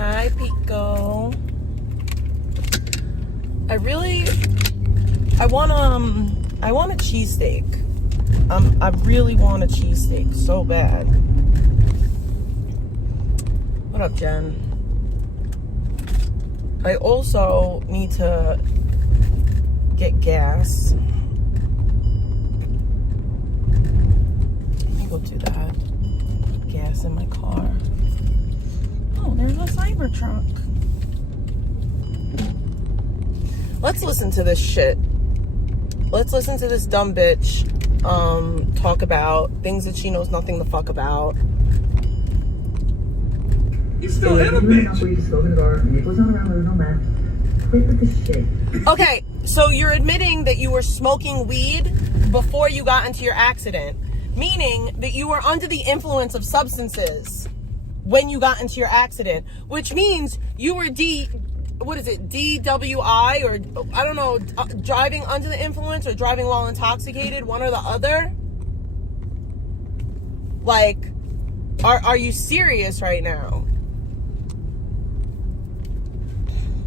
Hi, Pico. I want a cheesesteak. I really want a cheesesteak so bad. What up, Jen? I also need to get gas. Let me go do that. Gas in my car. Oh, there's a Cybertruck. Let's listen to this shit. Let's listen to this dumb bitch talk about things that she knows nothing the fuck about. You still hit a bitch. Okay, so you're admitting that you were smoking weed before you got into your accident, meaning that you were under the influence of substances when you got into your accident, which means you were DWI, or I don't know, driving under the influence or driving while intoxicated, one or the other. Like, are you serious right now?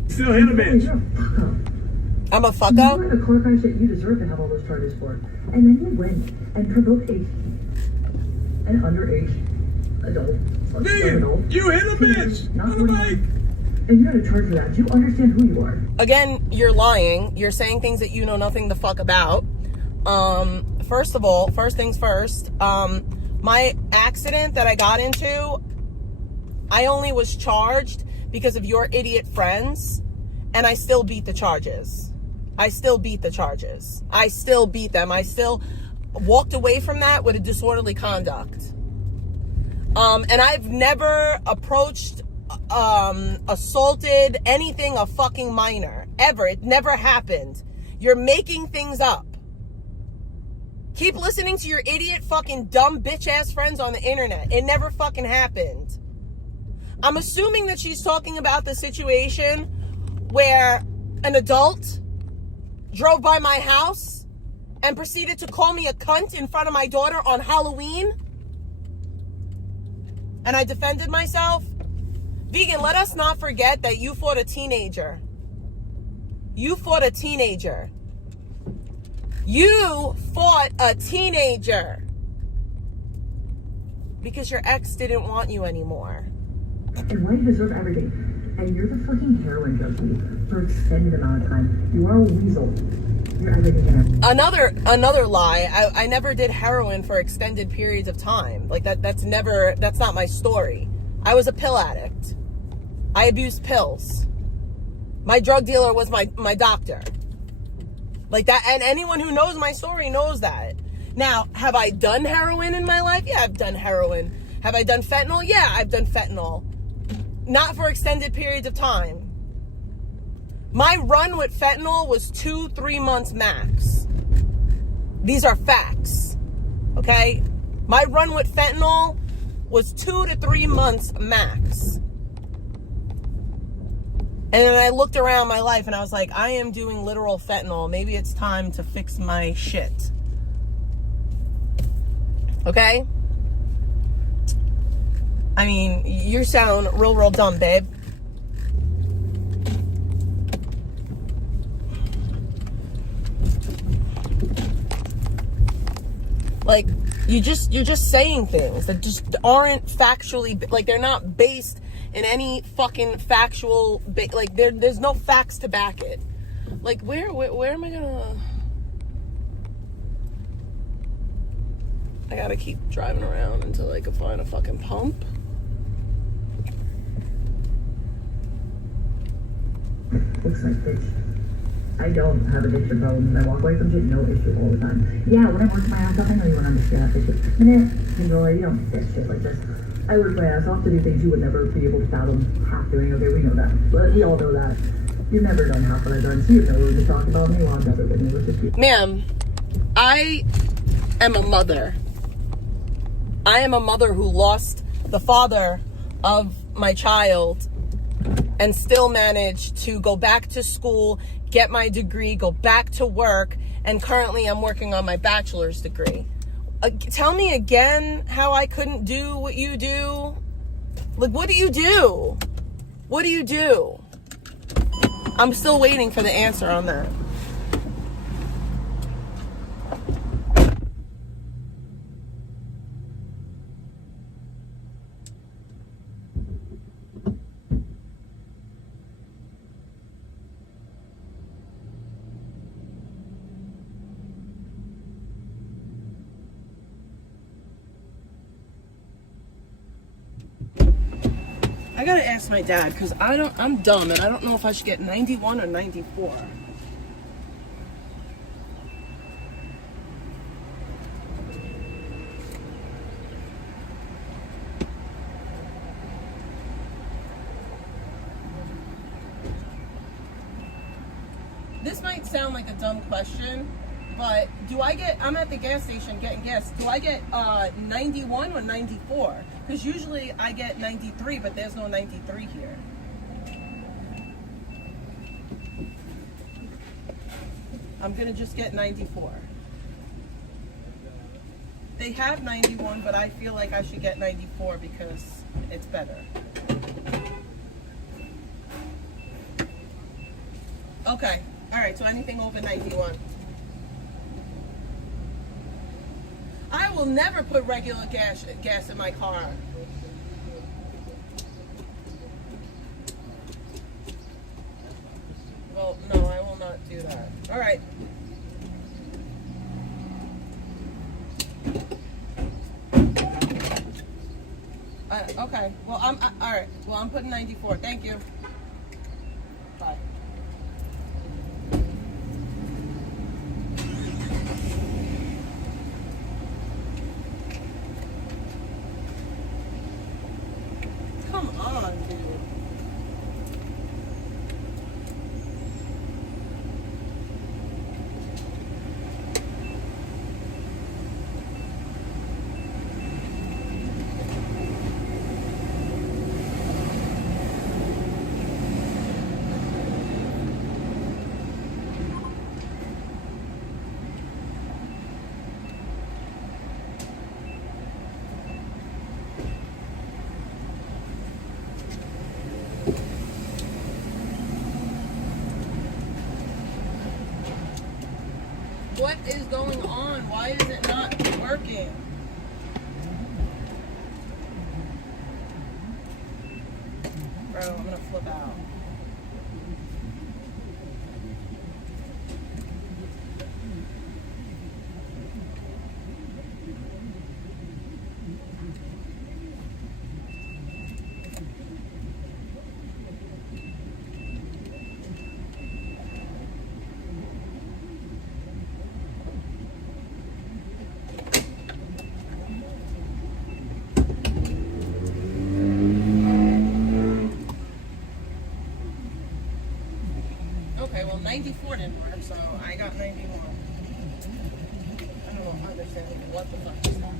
Still hit a bitch. I'm a fuck up? You were the car crash that you deserve to have all those charges for. And then you went and provoked an underage adult. Megan, you hit a bitch on the bike. And you got a charge for that. Do you understand who you are? Again, you're lying. You're saying things that you know nothing the fuck about. First of all, first things first, my accident that I got into, I only was charged because of your idiot friends, and I still beat the charges. I still beat the charges. I still beat them. I still walked away from that with a disorderly conduct. And I've never approached, assaulted anything a fucking minor. Ever. It never happened. You're making things up. Keep listening to your idiot fucking dumb bitch ass friends on the internet. It never fucking happened. I'm assuming that she's talking about the situation where an adult drove by my house and proceeded to call me a cunt in front of my daughter on Halloween. And I defended myself. Vegan, let us not forget that you fought a teenager. You fought a teenager. You fought a teenager. Because your ex didn't want you anymore. And why you deserve everything. And you're the fucking heroin junkie for an extended amount of time. You are a weasel. You're everything. Another lie. I never did heroin for extended periods of time. Like that's not my story. I was a pill addict. I abused pills. My drug dealer was my doctor. Like that, and anyone who knows my story knows that. Now, have I done heroin in my life? Yeah, I've done heroin. Have I done fentanyl? Yeah, I've done fentanyl. Not for extended periods of time. My run with fentanyl was 2-3 months max. These are facts. Okay? My run with fentanyl was 2 to 3 months max. And then I looked around my life and I was like, I am doing literal fentanyl. Maybe it's time to fix my shit. Okay? I mean, you sound real dumb, babe. Like, you're just saying things that just aren't factually, like, they're not based in any fucking factual, like, there's no facts to back it. Like, where am I gonna... I gotta keep driving around until I can find a fucking pump. Looks like bitch. I don't have addiction problems. I walk away from shit, no issue all the time. Yeah, when I work my ass off, I know you wouldn't understand that shit. Controller, you don't get shit like this. I work my ass off to do things you would never be able to fathom half doing. Okay, we know that. But we all know that. You've never done half what I've done, so you know what to talk about me while I'm desert with me. Let's just be... Ma'am, I am a mother. I am a mother who lost the father of my child and still managed to go back to school, get my degree, go back to work, and currently I'm working on my bachelor's degree. Tell me again how I couldn't do what you do. Like, what do you do? What do you do? I'm still waiting for the answer on that. I gotta ask my dad because I'm dumb and I don't know if I should get 91 or 94. This might sound like a dumb question, but I'm at the gas station getting gas. Do I get 91 or 94? Because usually I get 93, but there's no 93 here. I'm gonna just get 94. They have 91, but I feel like I should get 94 because it's better. Okay, all right, so anything over 91. I will never put regular gas in my car. Well, no, I will not do that. All right. Okay. Well, all right. Well, I'm putting 94. Thank you. Bye. Come on, dude. What is going on? Why is it not working? Bro, I'm gonna flip out. Okay, well 94 didn't work, so I got 91. I don't understand what the fuck just happened.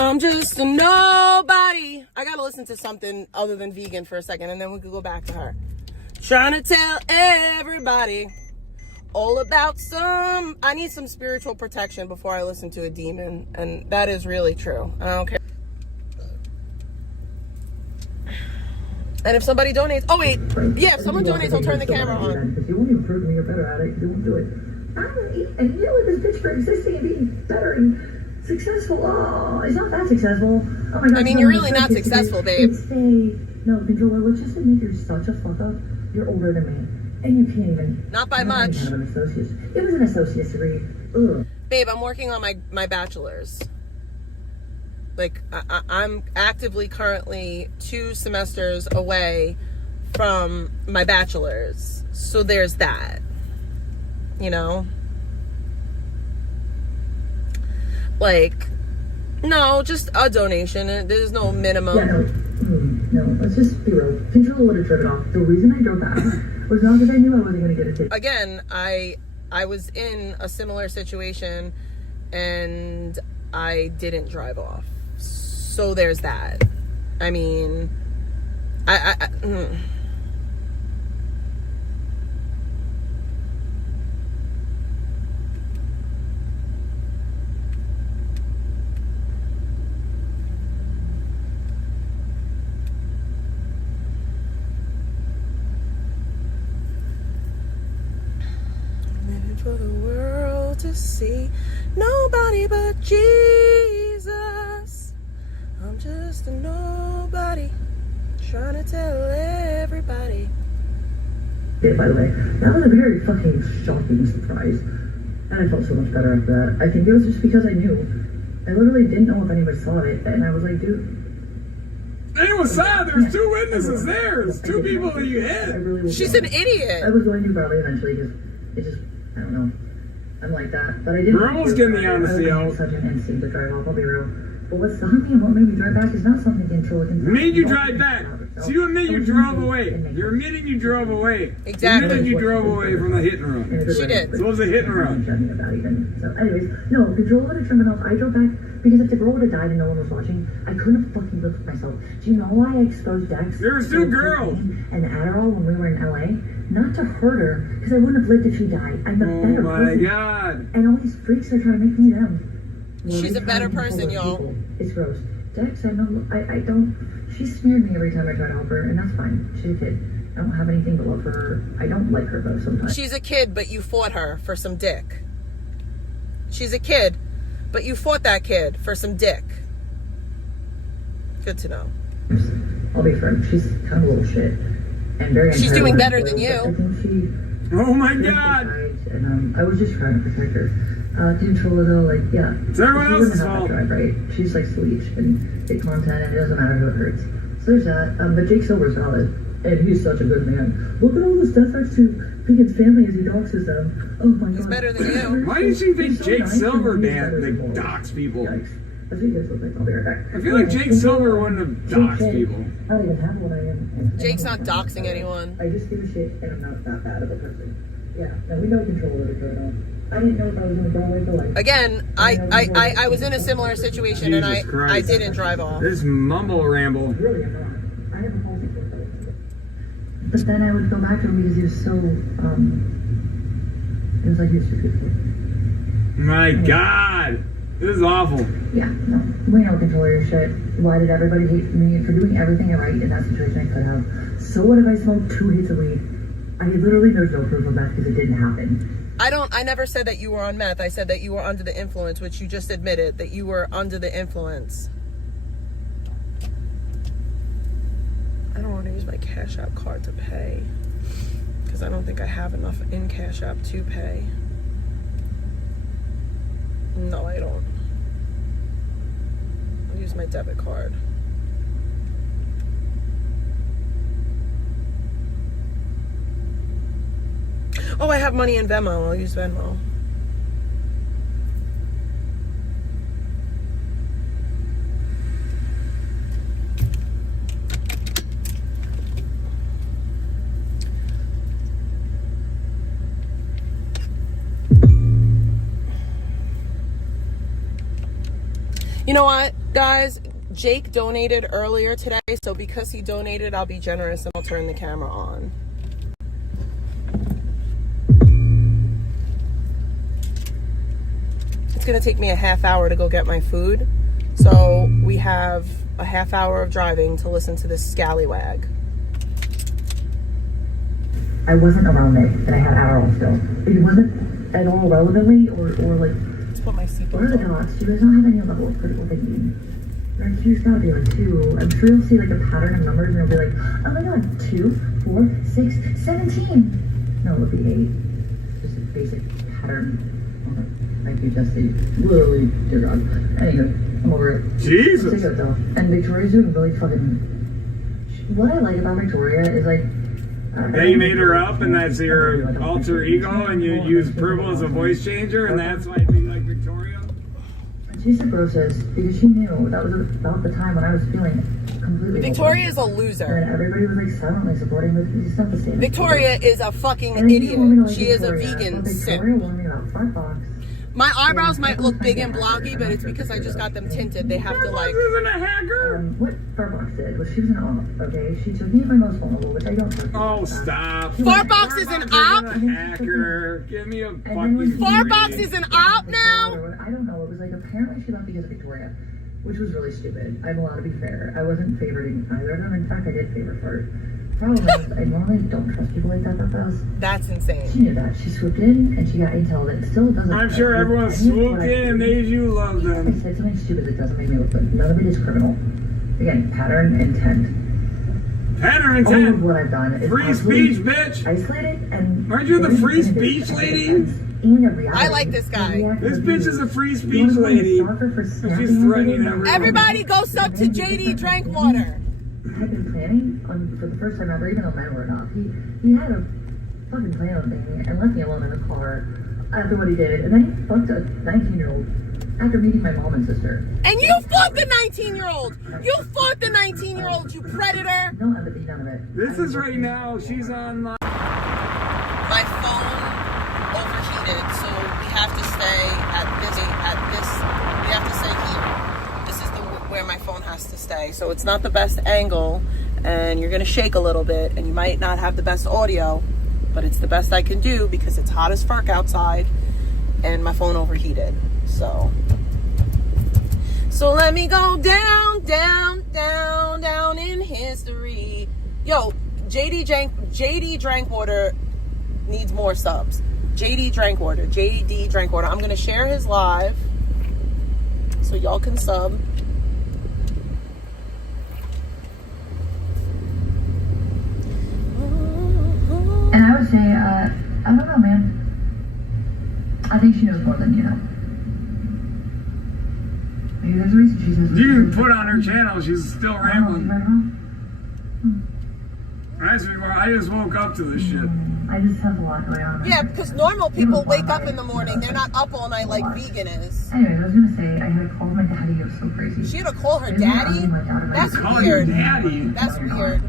I'm just a nobody. I gotta listen to something other than vegan for a second, and then we could go back to her. Trying to tell everybody all about I need some spiritual protection before I listen to a demon, and that is really true. I don't care. And if somebody donates, oh wait, yeah, if someone donates, I'll turn the camera on. Because you won't even prove me you're better at it. You won't do it. And you know this bitch for existing and being better and successful. Oh, it's not that successful. Oh my god. I mean, you're really not successful, babe. No, controller, let's just admit you're such a fuck up. You're older than me. And you can't even. Not by much. Have an associate's. It was an associate's degree. Ugh. Babe, I'm working on my bachelor's. Like, I'm actively currently 2 semesters away from my bachelor's. So there's that. You know? Like, no, just a donation. There's no minimum. Yeah, no, let's just be real. Control would have driven off. The reason I drove back was not because I knew I wasn't going to get a ticket. Again, I was in a similar situation and I didn't drive off. So there's that. I mean, for the world to see, nobody but Jesus. I'm just a nobody, trying to tell everybody. By the way, that was a very fucking shocking surprise. And I felt so much better after that. I think it was just because I knew. I literally didn't know if anybody saw it, and I was like, dude. Anyone saw it? There's 2 witnesses there. There's 2 people that you hit. She's an idiot. I was going to probably eventually because it just, I don't know. I'm like that, but I didn't. We're almost getting the honesty out. Such an instinct to drive off, I'll be real. But what stopped me and what made me drive back is not something control can. Made you drive back. So you admit you drove away. You're admitting you drove away. Exactly. You admitted you drove away from the hit and run. She did. So it was a hit and run. So anyways, no, control would have driven off. I drove back because if the girl would have died and no one was watching, I couldn't have fucking lived with myself. Do you know why I exposed Dex? There was 2 girls. And Adderall when we were in LA? Not to hurt her, because I wouldn't have lived if she died. I'm a better person. Oh my god. And all these freaks are trying to make me them. She's a better person, y'all. It's gross. Dex, I don't. She smeared me every time I try to help her, and that's fine. She's a kid. I don't have anything but love for her. I don't like her though sometimes. She's a kid, but you fought her for some dick. She's a kid, but you fought that kid for some dick. Good to know. I'll be frank. She's kind of a little shit. And very. She's doing better than you. I think she. Oh my god. And I was just trying to protect her. Controller though, like, yeah. It's everyone else's fault. Drive, right? She's like Sleech and get content, and it doesn't matter who it hurts. So there's that. But Jake Silver's valid, and he's such a good man. Look at all the death threats to Vegan's family as he doxes them. Oh my god. He's better than you. Why did you think Jake Silver dox people? Yikes. That's what you guys look like. I'll be right back. I feel like Jake Silver wouldn't have doxed people. I don't even have what I am. Jake's not doxing anyone. I just give a shit, and I'm not that bad of a person. Yeah, no, we know control of it going on. I didn't know if I was going to go away for life. Again, I was in a similar situation, and I didn't drive off. This mumble ramble. Really, I'm not. I have a policy for it. But then I would go back to him because he was so, it was like he was too good for it. My god! This is awful. Yeah, no. We know control your shit. Why did everybody hate me for doing everything right in that situation I could have? So what if I smoked 2 hits a week? I literally there's no proof of that because it didn't happen. I never said that you were on meth. I said that you were under the influence, which you just admitted that you were under the influence. I don't want to use my Cash App card to pay because I don't think I have enough in Cash App to pay. No, I don't. I'll use my debit card. Oh, I have money in Venmo. I'll use Venmo. You know what? Guys, Jake donated earlier today, so because he donated, I'll be generous and I'll turn the camera on. It's gonna take me a half hour to go get my food, so we have a half hour of driving to listen to this scallywag. I wasn't around it, and I had Adderall still. It wasn't at all relevantly or like. Let's put my seatbelt What are the on. dots? Do you guys not have any level of critical thinking? Your IQ's gotta be like 2. I'm sure you'll see like a pattern of numbers and you'll be like, oh my god, 2, 4, 6, 17. No, it would be 8. Just a basic pattern. Okay. Thank you, Jesse. Literally, dear God. Anywho, I'm over it. Jesus. Take it though. And Victoria's doing really fucking. What I like about Victoria is like. Yeah, you made her up, and that's your alter ego, and you use Purple as a voice changer, and that's why you like Victoria? She's the grossest because she knew that was about the time when I was feeling completely. Victoria is a And loser. everybody was like silently supporting me. It's not the same. Victoria is a fucking And if you want me to idiot. like She is a Victoria, vegan well, Victoria simp. wanted me about Fartbox. My eyebrows might look big and blocky, but it's because I just got them tinted. They have to like. Isn't a hacker? What Fartbox did was she was an op, okay? She took me at my most vulnerable, which I don't. Oh, stop. Fartbox is an op? A hacker. Give me a And then fucking when Fartbox break. is an op now? I don't know. It was like apparently she left because of Victoria, which was really stupid. I'm allowed to be fair. I wasn't favoring either of them. In fact, I did favor Fart. Problem is, I normally don't trust people like that that fast. That's She insane. knew that. She swooped in and she got intel that still doesn't. I'm sure everyone swooped in and made you love I them. said something stupid that doesn't make me look good. None of it is criminal. Again, pattern, intent. Pattern All of intent. what I've done is Free absolutely speech, bitch. isolated and. Aren't you the free speech lady? In a reality. I like this guy. This bitch is a free speech lady. She's threatening everyone. Everybody go sub to JD Drinkwater. Had been planning on for the first time ever, even though men were not. He had a fucking plan on me and left me alone in the car after what he did, and then he fucked a 19-year-old after meeting my mom and sister. And you fucked the 19-year-old. You fucked the 19-year-old, you predator. No empathy, none of it. This is right now. She's on. My phone overheated, so we have to stay at this. We have to stay here. This is where my phone has to stay. So it's not the best angle, and you're gonna shake a little bit, and you might not have the best audio, but it's the best I can do because it's hot as fuck outside, and my phone overheated. So let me go down in history. Yo, JD Drinkwater needs more subs. JD Drinkwater. I'm gonna share his live so y'all can sub. And I would say, I don't know, man. I think she knows more than you know. Maybe there's a reason she says. You can put on her channel. She's still rambling. I just woke up to this shit. I just have a lot going on. Yeah, because normal people wake up in the morning. They're not up all night like vegan is. Anyways, I was gonna say, I had to call my daddy. It was so crazy. She had to call her daddy? That's Call your weird. daddy. That's weird.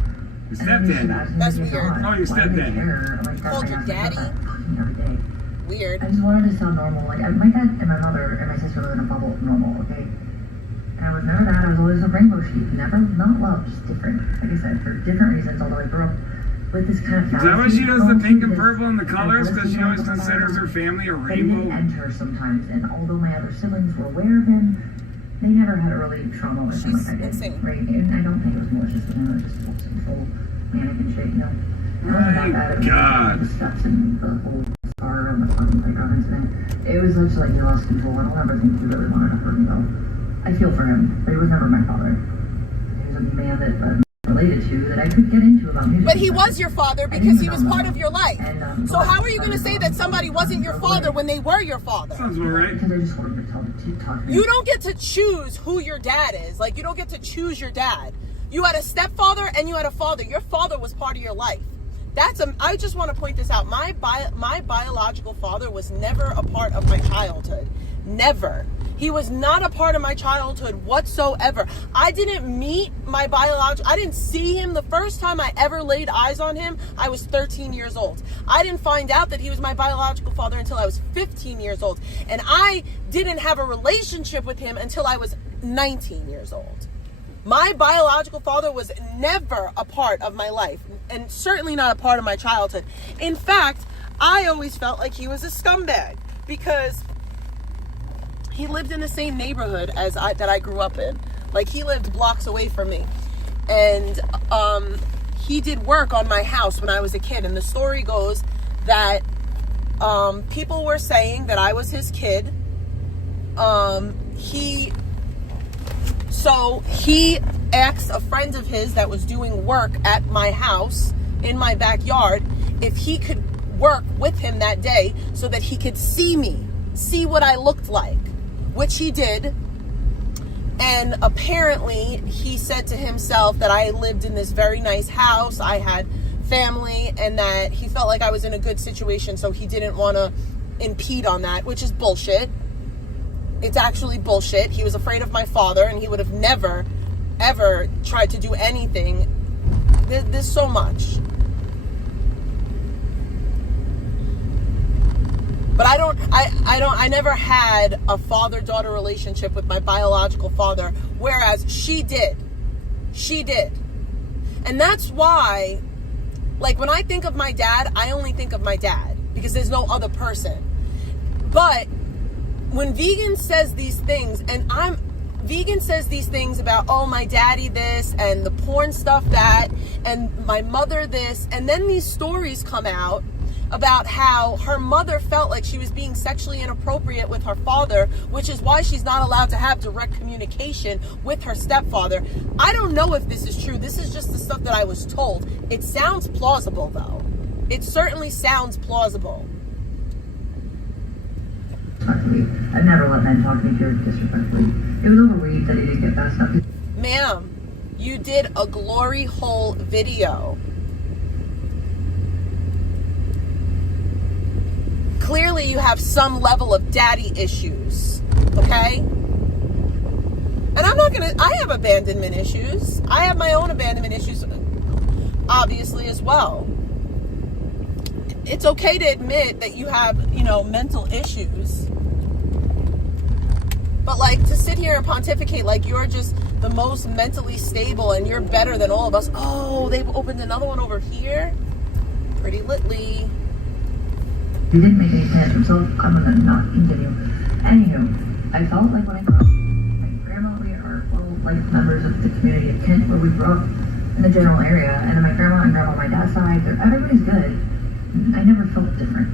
Your stepdad. That's weird. Oh, your stepdad. Called your daddy? Every day. Weird. I just wanted to sound normal. Like, my dad and my mother and my sister live in a bubble of normal, okay? And I was never that. I was always a rainbow sheep. Never, not loved, just different. Like I said, for different reasons, although I grew up with this kind of Is that why she does the pink and purple and the colors? Because Because she always considers her family a But he didn't rainbow? enter sometimes, and although my other siblings were aware of him, they never had early trauma with him She's like I did. insane. Right? And I don't think it was malicious with him. It was just full control, manic and shit, you know? It wasn't that bad. It was God. the steps and the whole scar on the fucking playground incident. It was just like he lost control. I don't ever think he really wanted to hurt me though. I feel for him, but he was never my father. He was a man that related to that I could get into about music. But he was your father because he was part of your life. So how are you going to say that somebody wasn't your father when they were your father? Sounds about right. Because I just wanted to talk to him. You don't get to choose who your dad is. Like, you don't get to choose your dad. You had a stepfather and you had a father. Your father was part of your life. I just want to point this out. My biological father was never a part of my childhood. Never. He was not a part of my childhood whatsoever. I didn't meet my I didn't see him. The first time I ever laid eyes on him, I was 13 years old. I didn't find out that he was my biological father until I was 15 years old. And I didn't have a relationship with him until I was 19 years old. My biological father was never a part of my life, and certainly not a part of my childhood. In fact, I always felt like he was a scumbag because he lived in the same neighborhood as that I grew up in. Like, he lived blocks away from me. And he did work on my house when I was a kid. And the story goes that people were saying that I was his kid. He asked a friend of his that was doing work at my house in my backyard if he could work with him that day so that he could see me, see what I looked like, which he did. And apparently he said to himself that I lived in this very nice house, I had family, and that he felt like I was in a good situation, so he didn't want to impede on that, which is bullshit. It's actually bullshit. He was afraid of my father, and he would have never, ever tried to do anything. There's so much. But I never had a father-daughter relationship with my biological father, whereas she did. She did. And that's why, like, when I think of my dad, I only think of my dad because there's no other person. But when Vegan says these things, and Vegan says these things about, oh, my daddy this, and the porn stuff that, and my mother this, and then these stories come out about how her mother felt like she was being sexually inappropriate with her father, which is why she's not allowed to have direct communication with her stepfather. I don't know if this is true. This is just the stuff that I was told. It sounds plausible, though. It certainly sounds plausible. Talk to me. I've never let men talk to me disrespectfully. It was over weed that he didn't get fast enough. Ma'am, you did a glory hole video. Clearly you have some level of daddy issues, okay? And I have abandonment issues. I have my own abandonment issues, obviously, as well. It's okay to admit that you have, mental issues. But, like, to sit here and pontificate like you're just the most mentally stable and you're better than all of us. Oh, they've opened another one over here. Pretty litly. He didn't make any plans for himself. I'm gonna not continue. Anywho, I felt like when I grew up, my grandma, we are all like members of the community of Kent where we grew up in the general area, and then my grandma and grandma on my dad's side, everybody's good. I never felt different.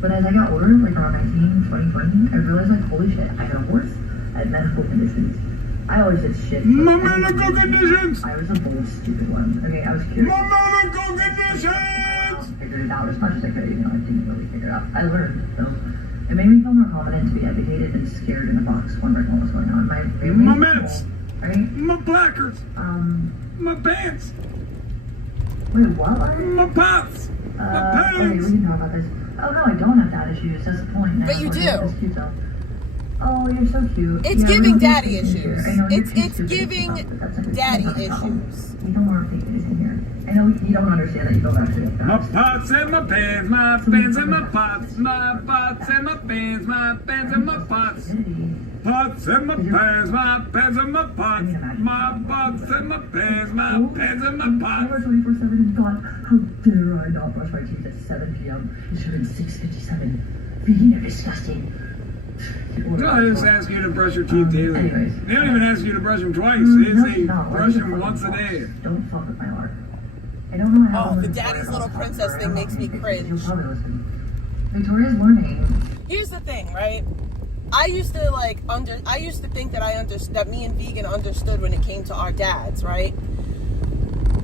But as I got older, like around 19, 20, I realized, like, holy shit, I had a horse, I had medical conditions. I always did shit. My medical conditions! I was a bold, stupid one. Okay, I was curious. My medical conditions! Figured it out as much as I could, I didn't really figure it out. I learned, so it made me feel more confident to be educated and scared in the box, wondering what was going on. My meds, right? My placards, my pants, wait, what? My pots, my pants. Okay, we can talk about this. Oh no, I don't have dad issues, that's the point. But you do. That's cute though. Oh, you're so cute. It's giving daddy issues. It's giving daddy issues. You don't want to think in here. I know you don't understand that you don't actually have My pots and my pans, my pans and my pots, my pots and my pans, my pans and my pots. Pots and my pans, my pans and my pots, my pots and my pans, my pans and my pots. Never 24/7 and thought, how dare I not brush my teeth at 7 p.m. It should have been 6:57. Vegan, you're disgusting. No, I just ask you to brush your teeth daily. Anyways. They don't even ask you to brush them twice. They say brush them once a day. Don't fuck with my heart. I don't know how. Oh, the daddy's little princess thing makes me cringe. You'll probably listen. Victoria's learning. Here's the thing, right? I used to think that that me and Vegan understood when it came to our dads, right?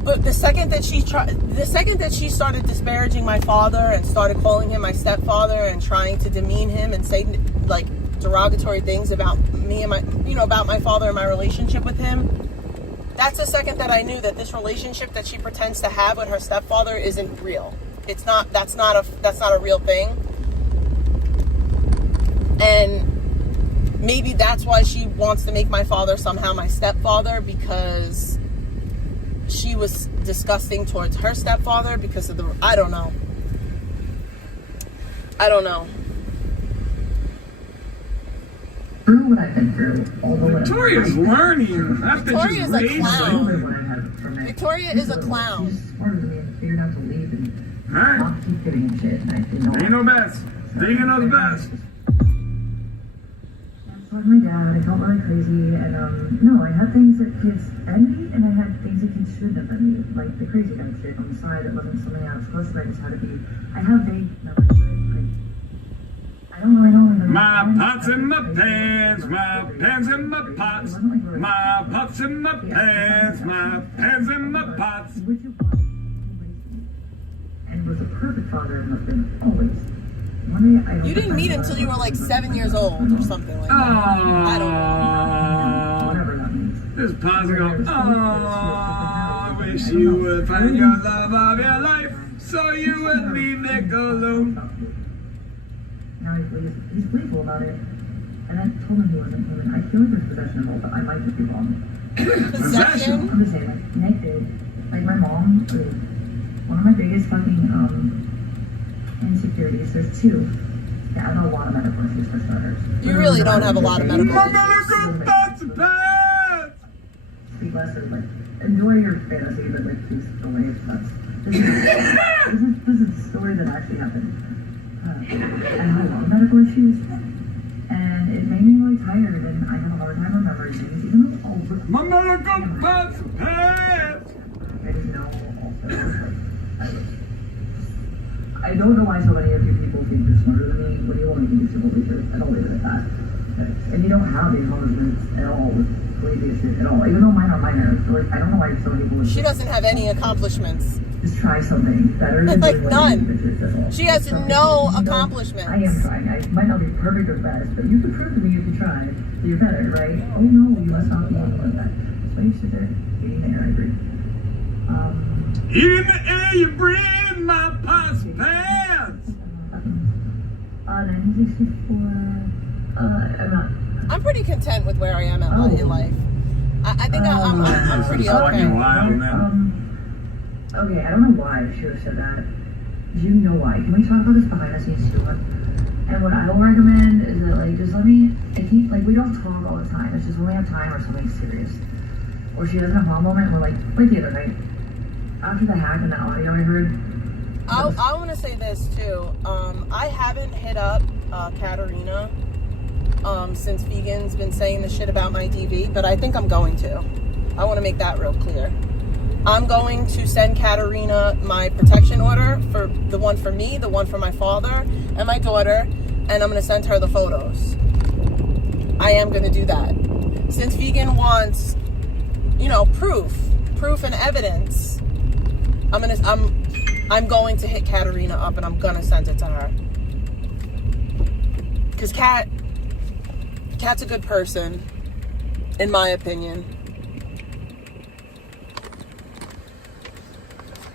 But the second that she started disparaging my father and started calling him my stepfather and trying to demean him and say like derogatory things about me and about my father and my relationship with him, that's the second that I knew that this relationship that she pretends to have with her stepfather isn't real. It's not. That's not a real thing. And maybe that's why she wants to make my father somehow my stepfather, because she was disgusting towards her stepfather because of I don't know. through what I've been through, although Victoria's learning. That bitch Victoria's is a racing. clown. what I have from it. Victoria is a clown. She's smarter than me and figured out to leave and Alright. not keep giving him shit. And I didn't know. Ain't no best. Deegan knows best. So with my dad, I felt really crazy, and no, I had things that kids envy, and I had things that kids shouldn't have envied, like the crazy kind of shit on the side that wasn't something I was supposed to. I just had to be. I have vague memories of it, like I don't know. My pots in my pants, my pants in my pots, my pots in my pants, my pants in my pots. Would you buy and was a perfect father and husband always. One day I don't. You didn't meet him until you were like 7 years old or something like that. I don't know. Whatever that means. This pause and go, I wish you would find your love of your life, so you would leave Nick alone. Now he's playful about it. And I told him he wasn't human. I feel like there's possession involved, but I might just be wrong. Possession? I'm just saying, like, Nick did. Like, my mom, one of my biggest fucking, insecurities, there's two. Yeah, I have a lot of medical issues for starters. You really don't have a lot of medical My issues. medical pots and pants! Speak less of, like, enjoy your fantasy, but, like, please don't wait. This is a story that actually happened. I had a lot of medical issues, and it made me really tired, and I have a hard time remembering things, even though all the My medical pots and pants! I just know also, like, I don't know why so many of you people think you're smarter than me when you won't even do simple research. I don't leave it at that. And you don't have the accomplishments at all with crazy shit at all, even though mine are minor. So, like, I don't know why so many people would She doesn't have any accomplishments. just try something better than Like, doing what none. you do, bitches, that's all. She has Something. no You know, accomplishments. I am trying. I might not be perfect or best, but you can prove to me if you try that you're better, right? Oh no, you must not be anything like that. So you sit there, eating the air, I agree. In the air you breathe, my pots and pants! 1964. I'm not. I'm pretty content with where I am in life. I think I'm pretty This is fucking okay. wild, man. Okay, I don't know why I should have said that. Do you know why? Can we talk about this behind the scenes too? And what I will recommend is that, like, just let me. I keep, like, we don't talk all the time. It's just when we have time or something serious, or she doesn't have a moment. We're like the other night after the hack and the audio I heard. I want to say this too. I haven't hit up Katerina since Vegan's been saying the shit about my DV, but I think I'm going to. I want to make that real clear. I'm going to send Katerina my protection order for the one for me, the one for my father and my daughter, and I'm going to send her the photos. I am going to do that. Since Vegan wants, proof and evidence, I'm going to hit Katerina up and I'm going to send it to her. Because Kat's a good person, in my opinion.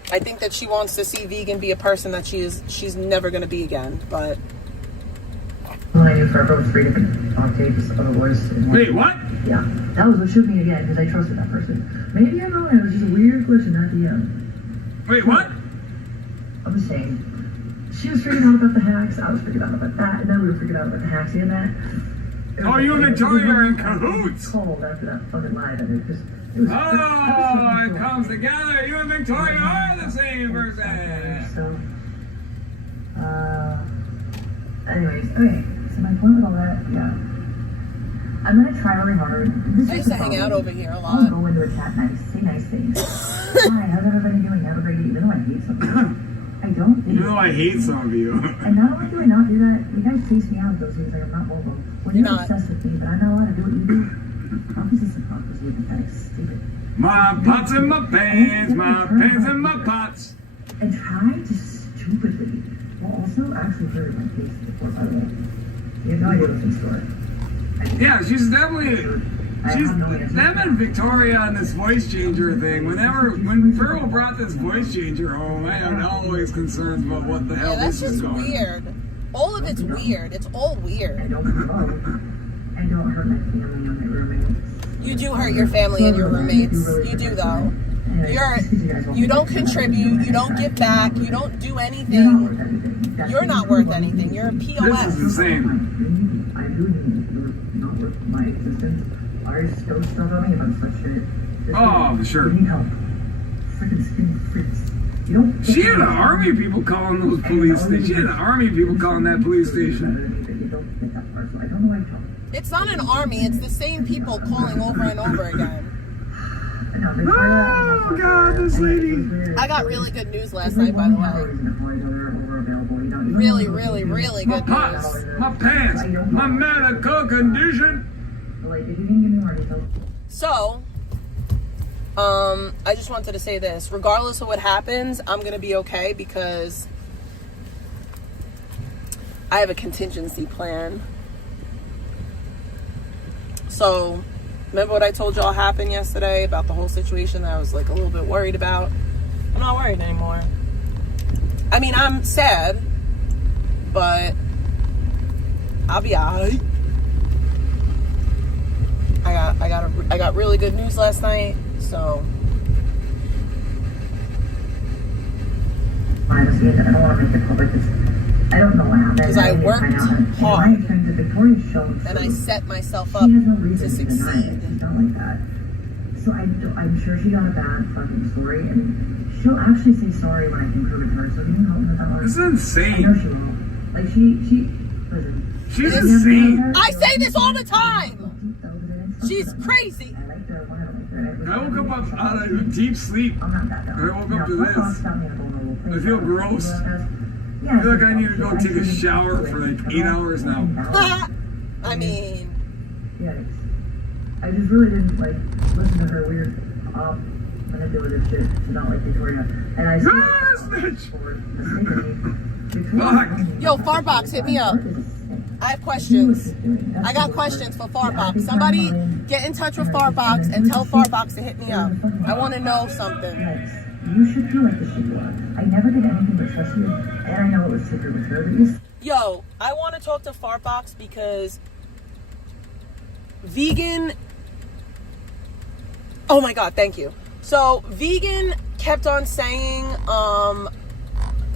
I think that she wants to see Vegan be a person that she's never going to be again, but... When I knew forever was free to talk tapes of a voice. Wait, what? Yeah, that was what shook me again, because I trusted that person. Maybe I'm wrong, it was just a weird glitch in that DM. Wait, what? I'm just saying. She was freaking out about the hacks, I was freaking out about that, and then we were freaking out about the hacks and that. Oh, you and Victoria are in cahoots! Cold after that fucking live, and it was Oh, it comes together. You and Victoria are the same person. So, anyways, okay. So my point with all that, yeah. I'm gonna try really hard. I used to hang out over here a I'll lot. go into a chat nice, say nice things. Hi, how's everybody doing? Have a great day. Even though I hate some of you. I don't. You know I hate some of you. And not only do I not do that, you guys chase me out of those things like I'm not one of them. When you're You're not. obsessed with me, but I'm not allowed to do what you do. Opposites and opposites are pathetic, stupid. My pots in my pants, my pants in my pots. And try to stupidly, while also actually hurt my face before, by the way. You have no idea what's in store. Yeah, she's definitely... I have no answer. Them and Victoria and this voice changer thing. When Pearl brought this voice changer home, I had always concerns about what the hell Yeah, that's this is just going. weird. All of it's weird. It's all I weird. don't promote. I don't hurt my family and my roommates. You do hurt your family and your roommates. You do though. You don't contribute. You don't give back. You don't do anything. You're not worth anything. You're a This POS. is insane. I do need you're not worth sorry, just go stuff on me about such shit. Oh, sure. You need help. Freaking skin freaks. You don't. She had an army of people calling those police stations. She had an army of people calling that police station. You don't get that far, so I don't know why you talk. It's not an army. It's the same people calling over and over again. Oh, God, this lady. I got really good news last night, by the way. Really, really, really good Pots, news. my pants, my medical condition. So, I just wanted to say this. Regardless of what happens, I'm going to be okay because I have a contingency plan. So, remember what I told y'all happened yesterday about the whole situation that I was like a little bit worried about? I'm not worried anymore. I mean, I'm sad, but I'll be alright. I got really good news last night, so. Honestly, I don't want to make it public. I don't know what happened. Because I worked hard and I set myself up to succeed. It's not like that. So I'm sure she got a bad fucking story, and she'll actually say sorry when I can prove it to her. So you can help me with that. This is insane. I know she will. Like listen. She's insane. I say this all the time. She's crazy. I woke up out of a deep sleep. I'm not that dumb. I woke up to this. I feel gross. Yeah, I feel like I need to go take a shower for like 8 hours now. I mean, yikes. I just really didn't like listen to her weird manipulative shit to not like Victoria. And I Snitch! yo, Farbox, hit me up. I have questions. I got questions for Farbox. Somebody get in touch with Farbox and tell Farbox to hit me up. I want to know something. You should feel like the shit you are. I never did anything but trust you, and I know it was triggered with her, but you... Yo, I want to talk to Farbox because Vegan... Oh my God, thank you. So, Vegan kept on saying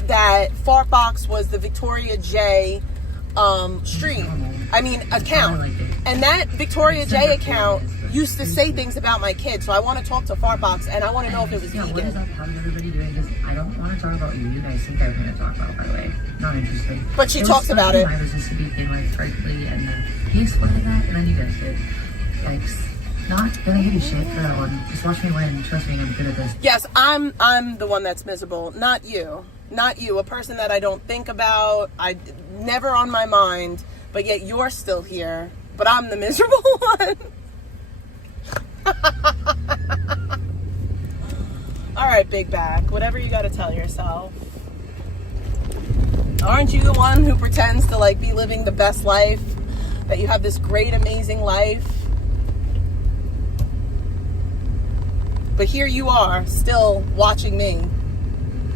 that Farbox was the Victoria J account. And that Victoria J account used to say things about my kids. So I want to talk to Farbox and I want to know if it was What is vegan. that? How's everybody doing? Because I don't want to talk about you. You guys think I was going to talk about, by the way. Not interested. But she talks about it. I was just to be thing like frightfully, and then he explained that, and then you guys did. Yikes. Not gonna give you shit for that one. Just watch me win. Trust me, I'm good at this. Yes, I'm the one that's miserable, not you. Not you, a person that I don't think about, I never on my mind, but yet you're still here. But I'm the miserable one. All right, big back. Whatever you got to tell yourself. Aren't you the one who pretends to like be living the best life? That you have this great, amazing life? But here you are, still watching me.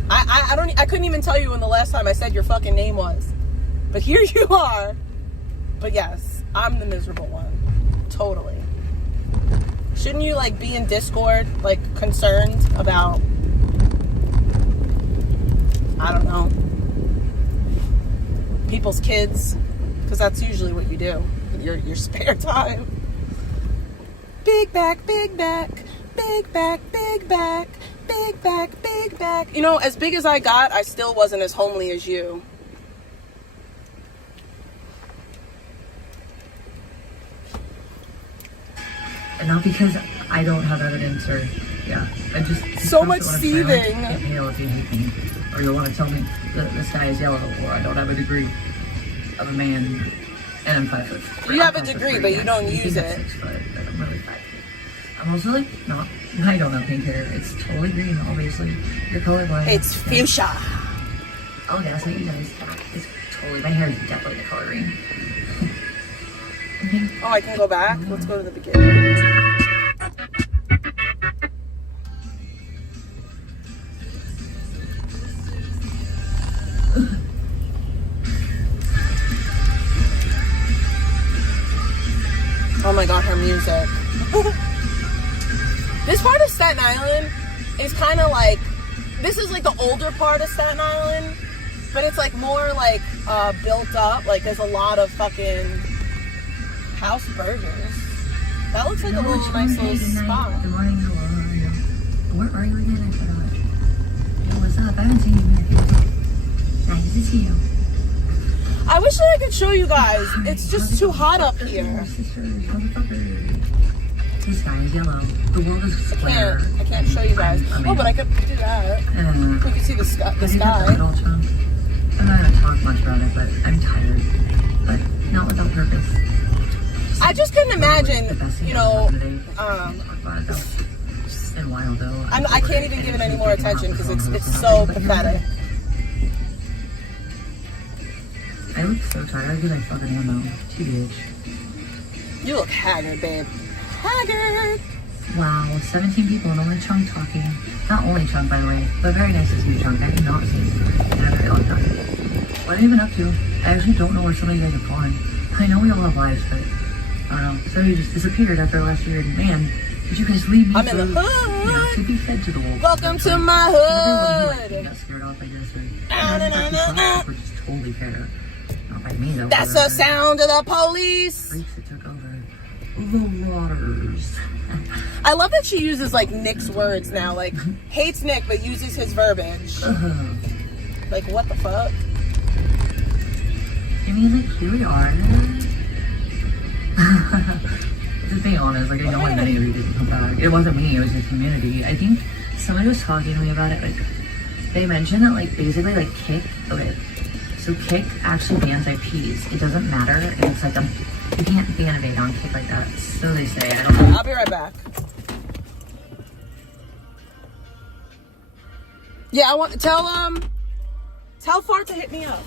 I couldn't even tell you when the last time I said your fucking name was. But here you are. But yes, I'm the miserable one. Totally. Shouldn't you like be in Discord, like concerned about, I don't know, people's kids? Because that's usually what you do. Your spare time. Big back, big back. Big back, big back, big back, big back. You know, as big as I got, I still wasn't as homely as you. And not because I don't have evidence or, yeah. I just So much wanna seething. Say, like, get pale if you hate me. Or you'll want to tell me that the sky is yellow, or I don't have a degree of a man, and I'm 5 foot. You have a degree, but you don't use it. 6 foot, but I'm really 5 feet. I'm also like, I don't have pink hair. It's totally green, obviously. You're colorblind. It's fuchsia. Oh, yeah, that's what you guys. It's totally, my hair is definitely the color green. Okay. Oh, I can go back? Let's go to the beginning. Oh my God, her music. This part of Staten Island is kind of like, this is like the older part of Staten Island, but it's like more like built up. Like there's a lot of fucking house burgers. That looks like a little nice little spot. Good morning, hello. Where are you again? I forgot. Yo, what's up? I haven't seen you in a minute. Nice to see you. I wish that I could show you guys. It's just too hot up here. The sky is yellow. The world is square. I can't show you guys. Oh, but I could do that. You can see the sky. I'm not gonna talk much about it, but I'm tired. But not without purpose. I just couldn't imagine, you know, and wild though. I can't even give it any more attention because it's so pathetic. I look so tired because I fucking am though. TBH. You look haggard, babe. Haggard! Wow, 17 people and only Chunk talking. Not only Chunk, by the way, but very nice to see you, Chunk. I did not see you in a very long time. What are you even up to? I actually don't know where some of you guys have gone. I know we all have lives, but I don't know. Some of you just disappeared after last year, and man, did you guys leave me I'm in the hood! You know, to be fed to the wolves? Welcome to my hood! I got scared off, I guess, which is totally fair. Not by me, though. That's the sound of the police! Freaks that took over the waters. I love that she uses like Nick's words now, like hates Nick but uses his verbiage. Like what the fuck? I mean, like here we are. Just being honest, like I know why many of you didn't come back. It wasn't me, it was the community. I think somebody was talking to me about it. Like they mentioned that like basically like Kick. Okay, so Kick actually bans IPs. It doesn't matter if it's like you can't ban a bait on Kick like that. So they say. I don't know. I'll be right back. Yeah, I want to tell Fart to hit me up.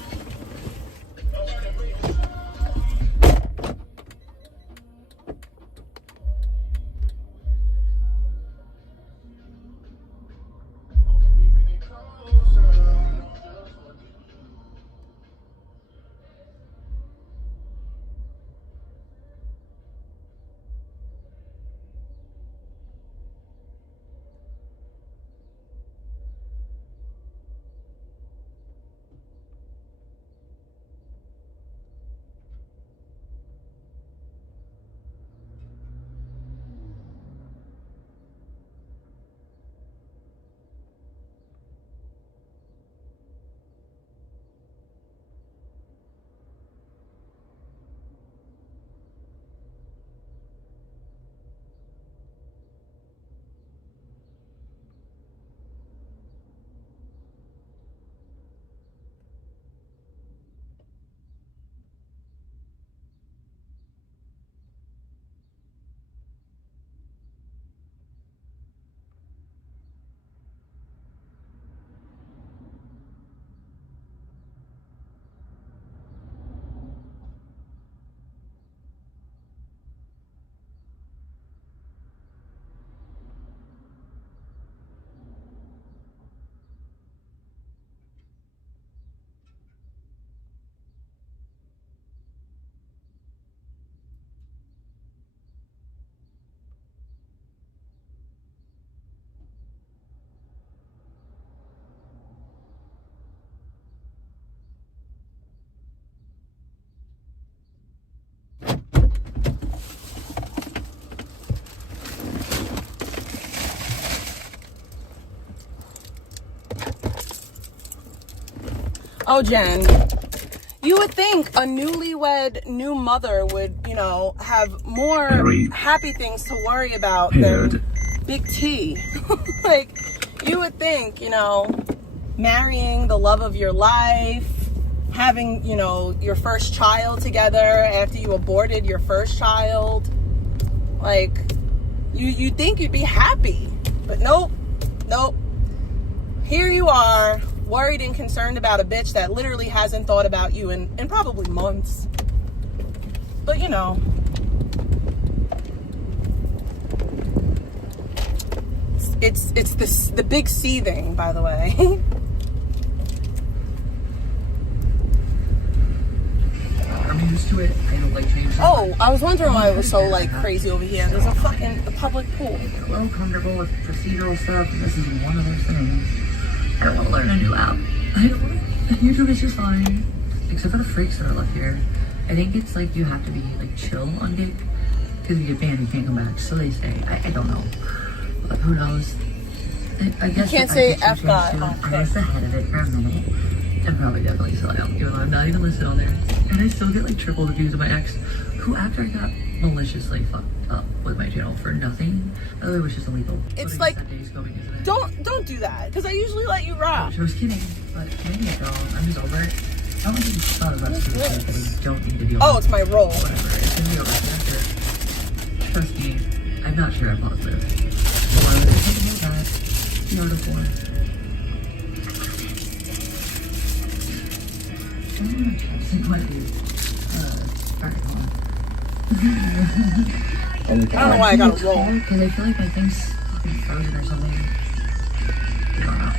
Oh, Jen, you would think a newlywed new mother would, you know, have more happy things to worry about than Big T. Like, you would think, you know, marrying the love of your life, having, you know, your first child together after you aborted your first child. Like, you'd think you'd be happy. But nope. Here you are, worried and concerned about a bitch that literally hasn't thought about you in probably months. But you know, it's the big seething, by the way. I'm used to it. I don't like change. Oh, I was wondering why it was so like crazy over here. There's a public pool. A little comfortable with procedural stuff. This is one of those things. I don't want to learn a new app. YouTube is just fine. Except for the freaks that are left here. I think it's like you have to be like chill on Gig. Because if you get banned, you can't come back. So they say. I don't know. But who knows? I guess can't say F God. I guess the head of it for a minute. And probably definitely still am, even though I'm not even listed on there. And I still get like triple the views of my ex, who after I got maliciously fucked up with my channel for nothing, it was just illegal. It's like, don't do that, because I usually let you rock. I was kidding, but maybe girl, I'm just over it. I don't think you thought about it, but I don't need to deal with. Oh, it's my role. Whatever, it's gonna be over after. Trust me, I'm not sure I'm positive. Or I was taking me back. The article. It might be, I don't know why I got a roll. Because I feel like my thing's fucking frozen or something. I don't know.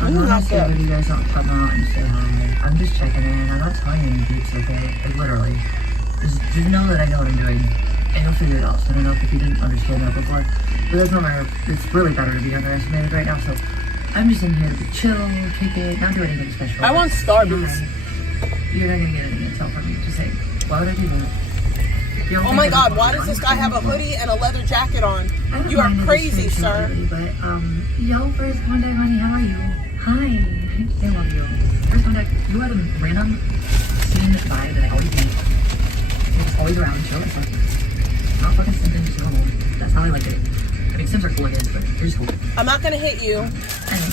I'm not gonna say if you guys don't come out and say hi. I'm just checking in. I'm not telling you anything, it's okay. Like, literally. Just know that I know what I'm doing. And you'll figure it out. So I don't know if you didn't understand that before. But that's not my, it's really better to be underestimated right now. So I'm just in here to chill, kick it, not do anything special. I want Starbucks. You're not gonna get any intel from me. Just say, why would I do that? Oh my God, why does this guy have a hoodie and a leather jacket on? You are crazy, sir. But, yo, first contact, honey, how are you? Hi. I love you. First contact, you had a random scene vibe that I always meet. It's always around, chill and stuff. Not fucking simping, just normal. That's how I like it. I mean, Sims are cool again, but you're just cool. I'm not gonna hit you. And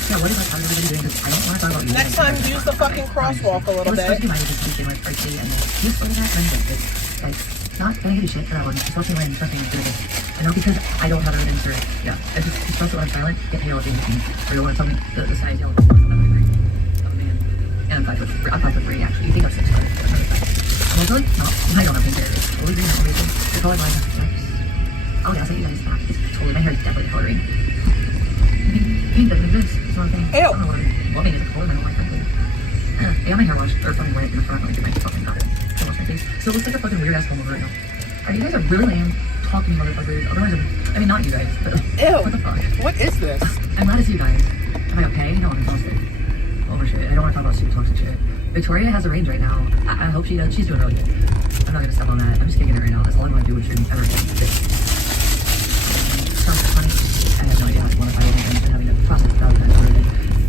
yeah, what is like, how everybody doing? Because I don't want to talk about you. Next time, use the fucking crosswalk a little bit. Let's go to just speaking like artsy and just go to that and like this. Like, not gonna give a shit for that one. Just watching when something is good. I know because I don't have evidence or, yeah. I just trust it when I'm silent, get hail at the end. Or you want to tell me the size yellow of a man. And I'm 5 foot 3, actually. You think I'm 6 foot. I'm really? No, I don't have pink hair. It's totally green, amazing. The color line has sex. Oh yeah, I'll send you guys that. It's totally, my hair is definitely coloring. Pink doesn't exist. It's one thing. Ew. I don't know what I'm loving is a color, I don't like frankly. I got my hair washed, or fucking wet in the front, like, get my fucking got it. I wash my face. So it looks like a fucking weird ass homo right now. You guys are really lame talking motherfuckers. Otherwise, I mean, not you guys, but Ew. what the fuck? What is this? I'm glad to see you guys. Am I okay? No, I'm exhausted. Over shit. I don't want to talk about super toxic shit. Victoria has a range right now. I hope she does. She's doing really good. I'm not gonna step on that. I'm just kicking it right now. That's all I want to do with streaming ever. Sounds funny. I have no idea how to quantify it. I've been having to process it out.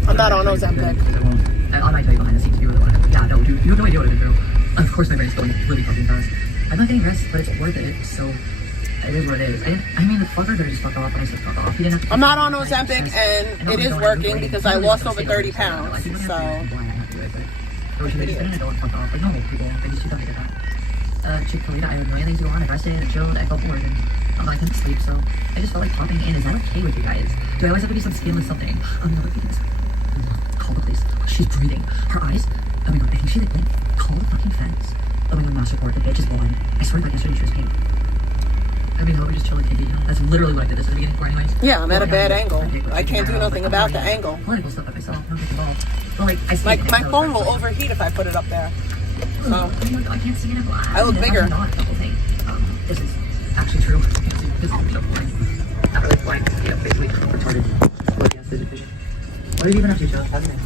I'm not on Ozempic. I might tell you behind the scenes if you really want to. Yeah, no, dude. You have no idea what I've been through. Of course, my brain's going really fucking fast. I'm not getting rest, but it's worth it. So it is what it is. I mean, the fucker could have just fucked off when I said fuck off. He didn't have to. I'm not on Ozempic, and it is working because I lost over 30 pounds. So. Or should I just I don't fuck off? Like normal people, they just don't get that. Chick-fil-A, I had a million things to go on. I rested, I chilled, I felt bored, and I couldn't sleep, so I just felt like popping in. Is that okay with you guys? Do I always have to be some skinless something? No, but please. Call the police. She's breathing. Her eyes. Oh my god, I think she like call the fucking fence. Oh my god, mass report. The bitch is blind. I swear to god, yesterday she was pink. I mean, how we just chill like KD. That's literally what I did this at the beginning for anyways. Yeah, I'm at a bad angle. I can't do nothing about the angle. Political stuff by myself, not get involved. But like, my phone will overheat if I put it up there. So I can't see it. I look bigger. This is actually true. This is so boring. Not really blind. Yeah, basically retarded. What are you even up to, Joe? How's it?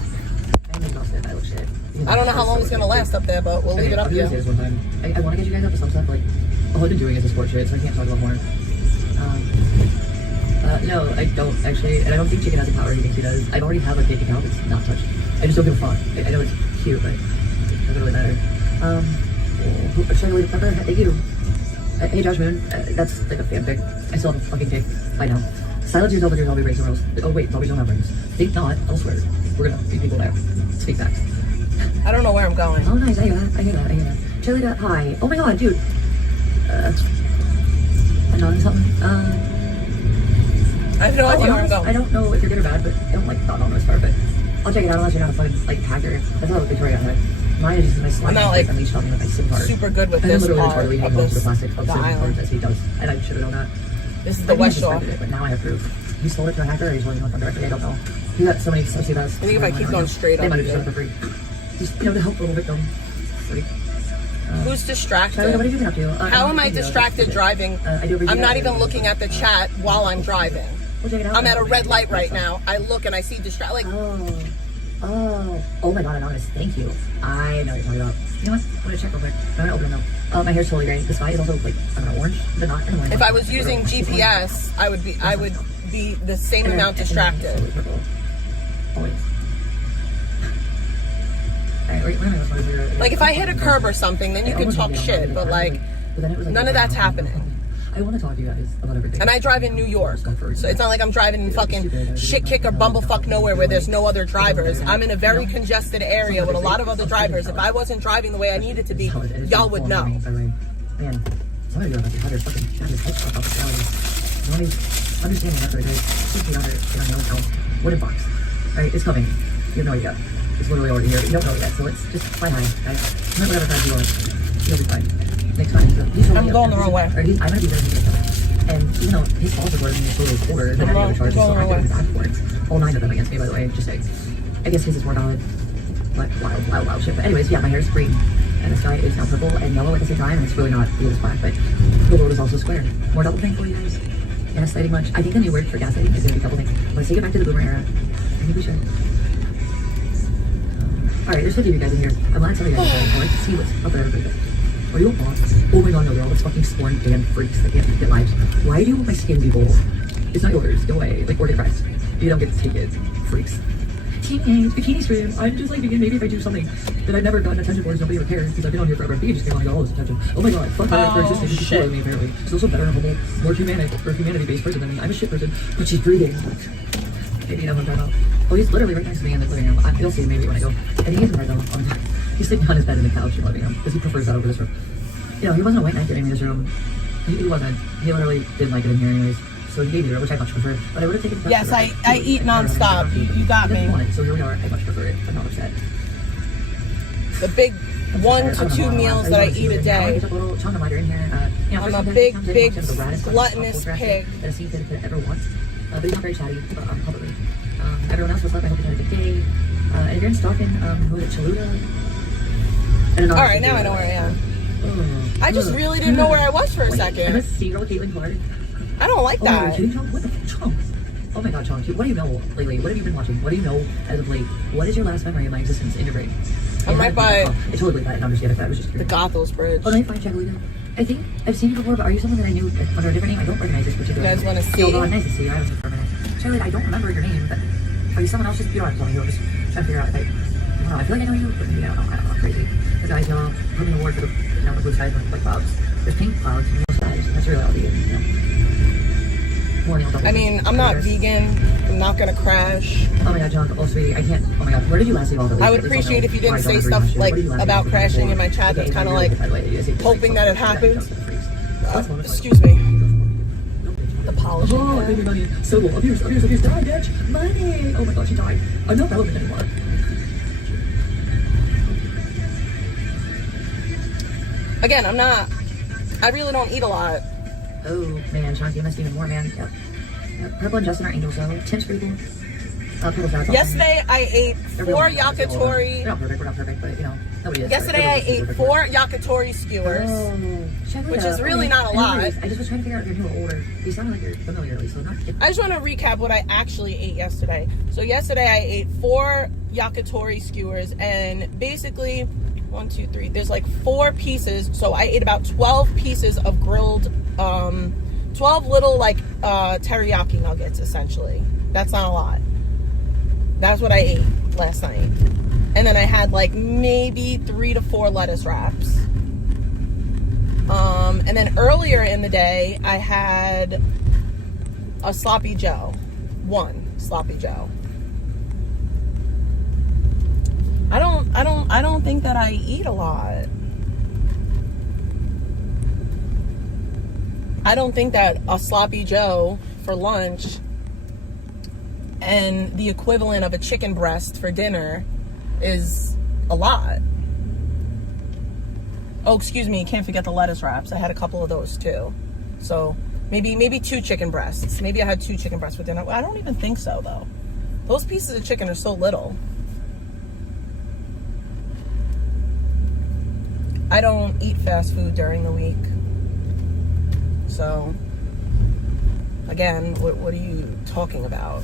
I'm exhausted. I look shit. I don't know how long it's gonna last up there, but we'll leave it up to you. I want to get you guys up to some stuff. Like, all I've been doing is a sport shit, so I can't talk about more. No, I don't actually, and I don't think Chicken has the power he thinks he does. I already have a fake account that's not touched. I just don't give a fuck. I know it's cute, but it doesn't really matter. Should I delete the fucker? Thank you. Hey Josh Moon, that's like a fanfic. I still have a fucking pic. Bye now. Silence yourself and your zombie breaks somewhere else. Oh wait, zombies don't have brains. Think not, elsewhere. We're gonna beat people now. Speak facts. I don't know where I'm going. Oh nice, I hear that. Cheerleader, hi. Oh my god, dude. I'm on something. I have no idea where I'm going. I don't know if you're good or bad, but I don't like thought on this part, but I'll check it out unless you're not a fucking like hacker. That's not what Victoria had. Mine is just my slide. I'm not like unleashed on me with my SIM card. super good with and this literally part totally of hang on to the this, plastic of the SIM cards island. as he does, and I should have known that. This is the West Shore. But now I have proof. He sold it to a hacker, or he's holding it directly. I don't know. He got so many sociopaths. I think if I keep going straight they up might have just here. done it for free. Just to help a little victim. Who's distracted? Tyler, what have you been up to? How am I distracted driving? I'm not even looking at the chat while I'm driving. We'll check it out. I'm at a red light right now. I look and I see distract. Like, Oh Oh my god, anonymous, thank you. I know what you're talking about. You know what? I'm gonna check real quick. I'm gonna open it up. My hair's totally gray. The sky is also like, I don't know, orange, but not in the morning. If I was using GPS, I would be the same amount distracted. Always. Alright, we're gonna go here. Like if I hit a curb or something, then you can talk shit, but like none of that's happening. I want to talk to you guys about everything. And I drive in New York, so it's not like I'm driving in fucking shit kick or bumblefuck nowhere where there's no other drivers. I'm in a very congested area with a lot of other drivers. If I wasn't driving the way I needed to be, y'all would know. Man, some of you have had your fucking head up the nobody's understanding that's what it is. 6 feet under, you don't know, wooden box. Right, it's coming. You have no idea. It's literally already here. You don't know yet, so let's just fly high, guys. Commit whatever time you want. You'll be fine. Next time. I'm going the wrong way. I'm gonna be very good. And even though his calls recorded me so older than any other charges, so I think his backwards. All 9 of them against me, by the way, just saying. I guess his is more valid. Like, wild shit. But anyways, yeah, my hair is green. And the sky is now purple and yellow at the same time, and it's really not blue as black, but the world is also square. More double thing for you guys. Gaslighting much. I think the new word for gaslighting is gonna be couple things. Let's take it back to the boomer era. I think we should. Alright, there's 50 of you guys in here. I'm glad some of you guys are going. I like to see what's up there, everybody. Are you a boss? Oh my god, no, they're all those fucking sworn damn freaks that can't get lives. Why do you want my skin be bold? It's not yours. Go away. Like, or get pressed. You don't get to take it. Freaks. Teenage bikini stream. I'm just like thinking maybe if I do something that I've never gotten attention for, nobody ever cares because I've been on here forever. You just want to get all this attention. Oh my god, fuck her for existing. She's cooler than me apparently. She's also better and humble, more humanity-based person than me. I'm a shit person, but she's breathing. Maybe you know who I'm talking about. Oh, he's literally right next to me in the living room. You'll see him maybe when I go. And he is right though. He's sitting on his bed in the couch in the living room because he prefers that over this room. You know, he wasn't a white knight getting me this room. He wasn't. He literally didn't like it in here anyways. So he gave me it, which I much prefer. But I would have taken it. Yes, I eat nonstop. You got me. So here we are. I much prefer it. I'm not upset. The big 1 to 2 meals that I eat a day. I'm a big gluttonous pig. That a scene could ever want. But he's not very chatty publicly. Everyone else was left. I hope you had a good day. And if you're in stalking, who is it? Chaluda? Alright, now I know where I am. I just really didn't know where I was for a second. I'm a C-girl, Caitlin Clark. I don't like that. What the Chunk? Oh my god, Chunk. What do you know lately? What have you been watching? What do you know as of late? What is your last memory of my existence in your brain? I'm right by I totally that. I understand if that was just the Gothels Bridge. Oh, let me find Chaluda. I think I've seen you before, but are you someone that I knew under a different name? I don't recognize this particular name. You guys want to see? Oh god, nice to see you. I haven't seen you for a minute. Chaluda, I don't remember your name, but are you someone else? Just, you don't have to tell me. I'm just trying to figure out if I don't know. I feel like I know you, but maybe I don't know. I don't know. Crazy. The guy's yellow. Put an award for the, you know, the blue skies with like clouds. There's pink clouds and yellow skies. That's reality, you know. I mean, I'm not vegan. I'm not gonna crash. Oh my god, John. Oh, sweetie, I can't. Oh my god, where did you last leave all the? I would appreciate if you didn't say stuff like about crashing in my chat. That's kind of like hoping that it happens. Excuse me. The polish. Oh, baby money. So cool. Abuse. Die, bitch. Money. Oh my god, she died. I'm not relevant anymore. Again, I'm not. I really don't eat a lot. Oh man, Chunky, you must even more, man. Yep. Purple and Justin are angels, though. Tim's pretty cool. Yesterday I ate 4 yakitori. We're not perfect, but you know, nobody is. Yesterday I ate 4 yakitori skewers, which is really not a lot. I just was trying to figure out if you're new or older. You sound like you're familiar, at least. So not. I just want to recap what I actually ate yesterday. So yesterday I ate 4 yakitori skewers, and basically 1, 2, 3. There's like 4 pieces. So I ate about 12 pieces of grilled, 12 little like teriyaki nuggets essentially. That's not a lot. That's what I ate last night. And then I had like maybe 3 to 4 lettuce wraps. And then earlier in the day, I had a sloppy Joe. 1 sloppy Joe. I don't think that I eat a lot. I don't think that a sloppy Joe for lunch and the equivalent of a chicken breast for dinner is a lot. Oh, excuse me, can't forget the lettuce wraps. I had a couple of those too. So maybe 2 chicken breasts. Maybe I had 2 chicken breasts for dinner. I don't even think so though. Those pieces of chicken are so little. I don't eat fast food during the week. So, again, what are you talking about?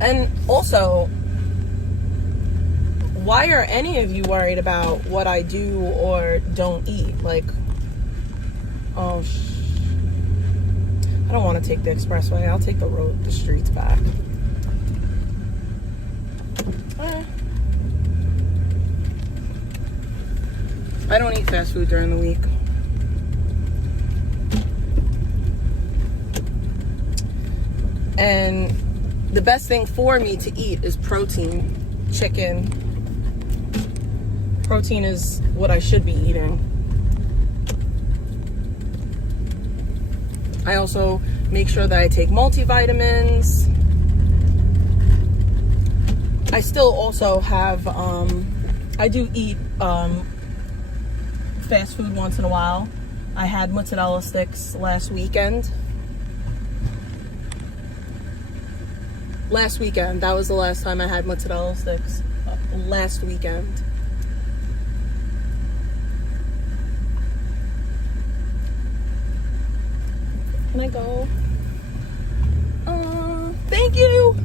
And also, why are any of you worried about what I do or don't eat? Like, oh, I don't want to take the expressway. I'll take the streets back. I don't eat fast food during the week. And the best thing for me to eat is protein, chicken. Protein is what I should be eating. I also make sure that I take multivitamins. I still also have, I do eat fast food once in a while. I had mozzarella sticks last weekend. That was the last time I had mozzarella sticks. Last weekend. Can I go? Thank you.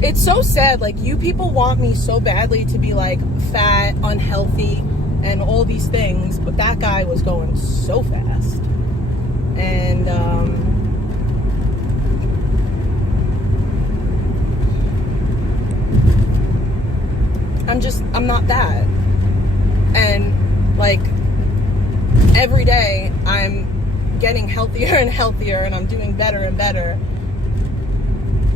It's so sad. Like, you people want me so badly to be like fat, unhealthy, and all these things, but that guy was going so fast. And I'm not that. And like, every day I'm getting healthier and healthier, and I'm doing better and better,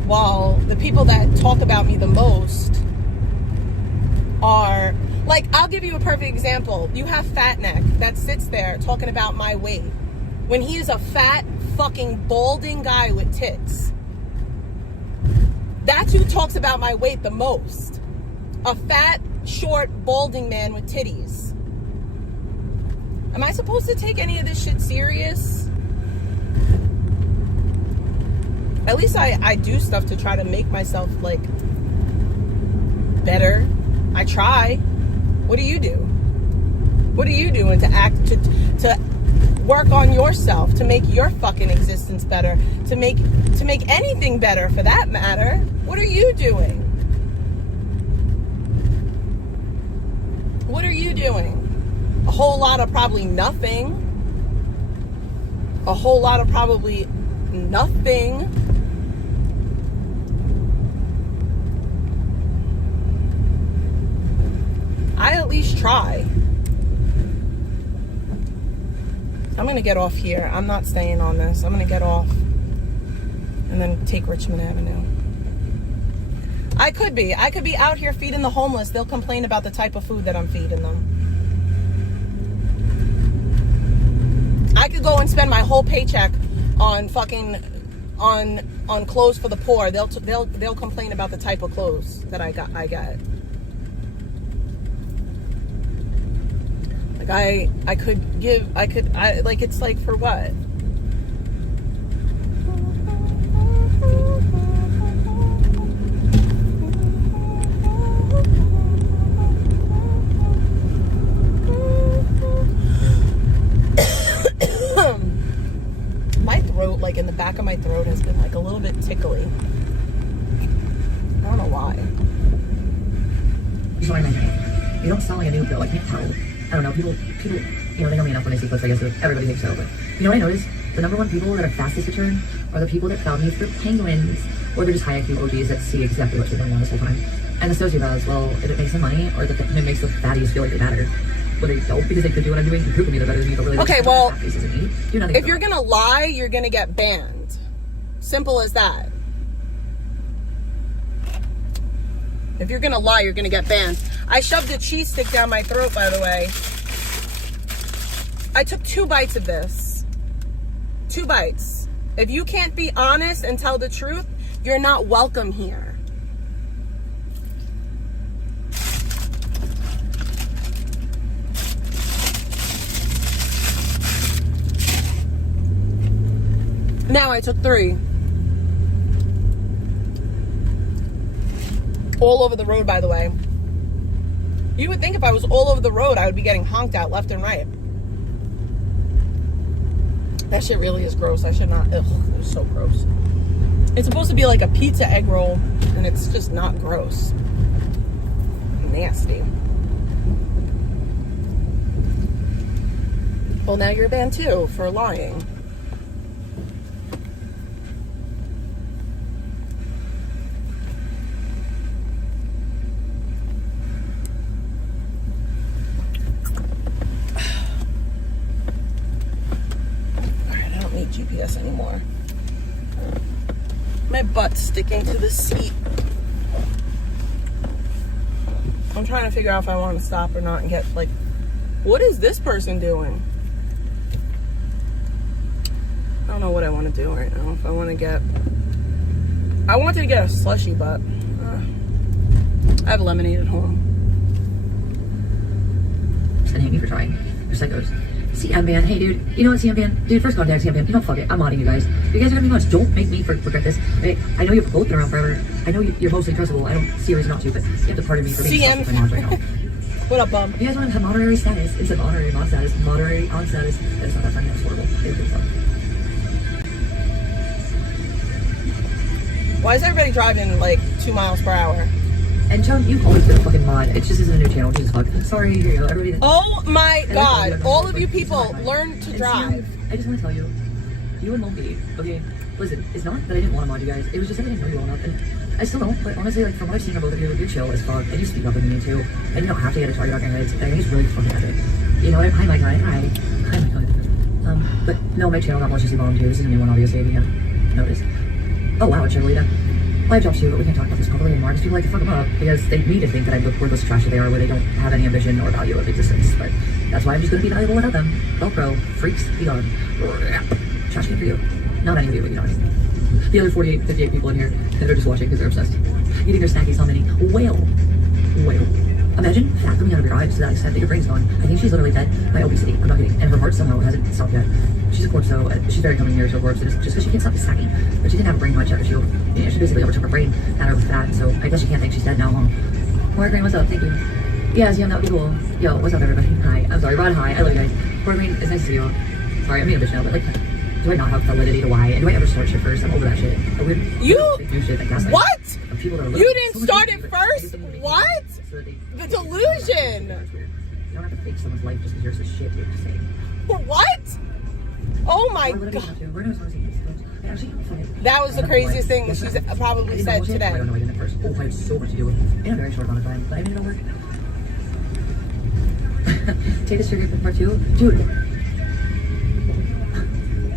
while the people that talk about me the most are like, I'll give you a perfect example. You have Fat Neck that sits there talking about my weight when he is a fat, fucking balding guy with tits. That's who talks about my weight the most. A fat, short, balding man with titties. Am I supposed to take any of this shit serious? At least I do stuff to try to make myself, like, better. I try. What do you do? What are you doing to work on yourself, to make your fucking existence better, to make anything better for that matter? What are you doing? What are you doing? A whole lot of probably nothing. A whole lot of probably nothing. I at least try. I'm gonna get off here. I'm not staying on this. I'm gonna get off and then take Richmond Avenue. I could be out here feeding the homeless. They'll complain about the type of food that I'm feeding them. I could go and spend my whole paycheck on fucking on clothes for the poor. They'll complain about the type of clothes that I got. Like it's like, for what? My throat, like in the back of my throat, has been like a little bit tickly. I don't know why. You don't sound like a new girl. I can't tell. I don't know, people, you know, they know me enough when they see clips, I guess everybody thinks so, but you know what I noticed? The number one people that are fastest to turn are the people that found me through penguins, or they're just high IQ OGs that see exactly what's going on this whole time. And the sociopaths, well, if it makes them money, or if it makes the fatties feel like they're better, well, they don't, because they could do what I'm doing, and prove to me they're better than me, but really, okay, well, if you're gonna lie, you're gonna get banned. Simple as that. If you're gonna lie, you're gonna get banned. I shoved a cheese stick down my throat, by the way. I took 2 bites of this. 2 bites. If you can't be honest and tell the truth, you're not welcome here. Now I took 3. All over the road, by the way. You would think if I was all over the road, I would be getting honked at left and right. That shit really is gross. I should not. Ugh, it was so gross. It's supposed to be like a pizza egg roll, and it's just not gross. Nasty. Well, now you're banned too for lying. Alright, I don't need GPS anymore. My butt's sticking to the seat. I'm trying to figure out if I want to stop or not and get, like, what is this person doing? I don't know what I want to do right now. If I want to get, I wanted to get a slushie, but I have lemonade at home. And hate me for trying. You're psychos. CM hey dude, you know what CM Dude, first contact CM you know, fuck it, I'm modding you guys. You guys are gonna be honest, don't make me regret this. I know you've both been around forever. I know you're mostly trustable. I don't see a reason not to, but you have to pardon me for being CM. my mods right now. What up, bum? You guys want to have honorary status instead of honorary mod status, moderate on status. That's not that funny, that's horrible. It's good stuff. Why is everybody driving like 2 miles per hour? And Joan, you've always been a fucking mod. It's just isn't a new channel. Jesus fuck. Sorry, here you go. Everybody. Oh my god! All of you people, learn to drive. I just want to tell you, you and Lumpy, okay? Listen, it's not that I didn't want to mod you guys. It was just that I didn't know you well enough, and I still don't. But honestly, like from what I've seen of both of you, you're chill as fuck, and you speak up with me too, and you don't have to get a target on your heads. I think it's really fucking epic. You know what? Hi, Mike. Hi. Hi, Mike. But no, my channel got maliciously bombed too. This is a new one, obviously. If you haven't noticed. Oh wow, it's Charlita. Well, I have jobs too, but we can't talk about this publicly anymore because people like to fuck them up because they need to think that I'm the wordless trash that they are, where they don't have any ambition or value of existence. But that's why I'm just going to be valuable without them. Velcro, freaks, be gone. Trash can for you. Not any of you, but you know what I mean. The other 48, 58 people in here that are just watching because they're obsessed. Eating their snackies, how many? Whale. Imagine fat coming out of your eyes to that extent that your brain's gone. I think she's literally dead by obesity. I'm not kidding. And her heart somehow hasn't stopped yet. She's a corpse though. She's very coming near to a corpse. Just because she can't stop snacking. But she didn't have a brain much after she basically overtook her brain at her with fat. So I guess she can't think she's dead now, huh? Green, what's up? Thank you. Yes, yeah, that would be cool. Yo, what's up everybody? Hi. I'm sorry, Rod, hi. I love you guys. Green, it's nice to see you. Sorry, I'm being a bitch now, but like, do I not have validity to why? And do I ever start shit first? I'm over that shit. Weird, new shit that gaslights. What? People that are You didn't start it first? What? The delusion. You don't have to fake someone's life just because you're so shit, you're just saying. What? Oh my god. That was the craziest thing she's probably said today. I don't know, I didn't at first. Oh, I have so much to do in a very short amount of time, but I made it all work. Take this trigger for part 2. Dude.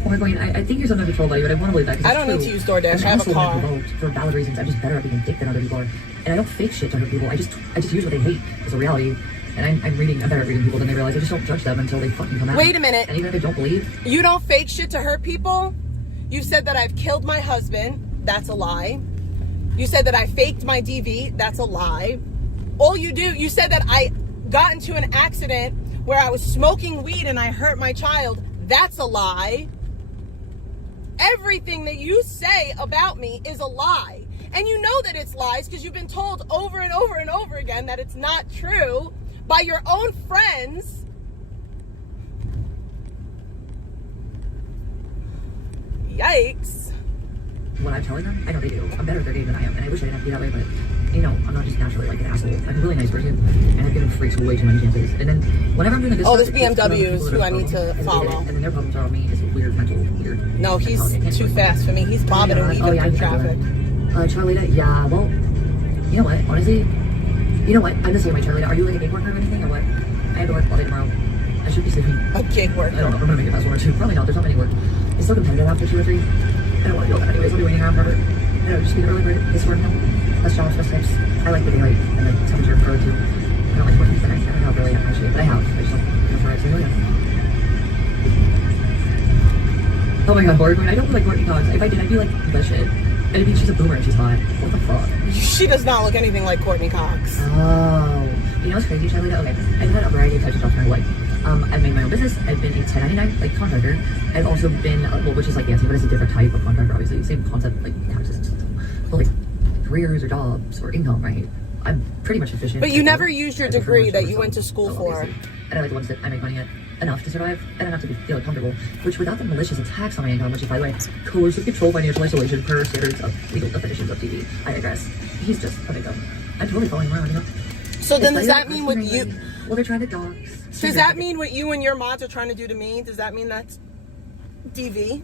Oh my god, I think you're something control buddy, but I want to believe that. I don't need to use DoorDash. I have a car. For valid reasons, I'm just better at being a dick than other people are. And I don't fake shit to other people. I just use what they hate as a reality. And I'm better at reading people than they realize. I just don't judge them until they fucking come out. Wait a minute. And even if I don't believe. You don't fake shit to hurt people? You said that I've killed my husband. That's a lie. You said that I faked my DV. That's a lie. All you said that I got into an accident where I was smoking weed and I hurt my child. That's a lie. Everything that you say about me is a lie. And you know that it's lies because you've been told over and over and over again that it's not true by your own friends. Yikes. What I'm telling them, I know they do. I'm better at their game than I am. And I wish I didn't have to be that way, but you know, I'm not just naturally like an asshole. I'm a really nice person. And I've given freaks way too many chances. And then whenever I'm doing this this BMW is who I need to follow. And then their problems are on me. It's weird, weird. No, he's too fast for me. He's bobbing and weaving through traffic. Charlita, yeah, well, you know what, honestly, you know what, I'm the same way, Charlita. Are you like a gig worker or anything, or what? I have to work all day tomorrow. I should be sleeping. A gig worker? I don't know, I'm gonna make it past 1 or 2. Probably not, there's not many work. It's so competitive after 2 or 3. I don't want to deal with that anyways, I'll be waiting around forever. I don't just be the early bird, this work now. Less jobs, less tips. I like the daylight and the temperature for 2. I don't like working for the night. I don't know really actually, but I have. I just don't try it, so yeah. Oh my god, Borg, I don't like Courtney Cox. If I did, I'd be like the shit. I mean, she's a boomer and she's hot. What the fuck? She does not look anything like Courtney Cox. Oh. You know what's crazy, Charlita? Okay, I've had a variety of types of jobs in my life. I've made my own business. I've been a 1099 like contractor. I've also been, well, which is like dancing, but it's a different type of contractor, obviously. Same concept, like taxes and stuff. But like careers or jobs or income, right? I'm pretty much efficient. But you never used your degree that you went to school for. And I like the ones that I make money at. enough to survive and enough to feel comfortable, which without the malicious attacks on my income, which is, by the way, coercive control, financial isolation per standards of legal definitions of TV. I digress. He's just a victim. I'm totally following around, you know? So then does that mean with you... Well, they're trying to dox. Does that mean what you and your mods are trying to do to me? Does that mean that's DV?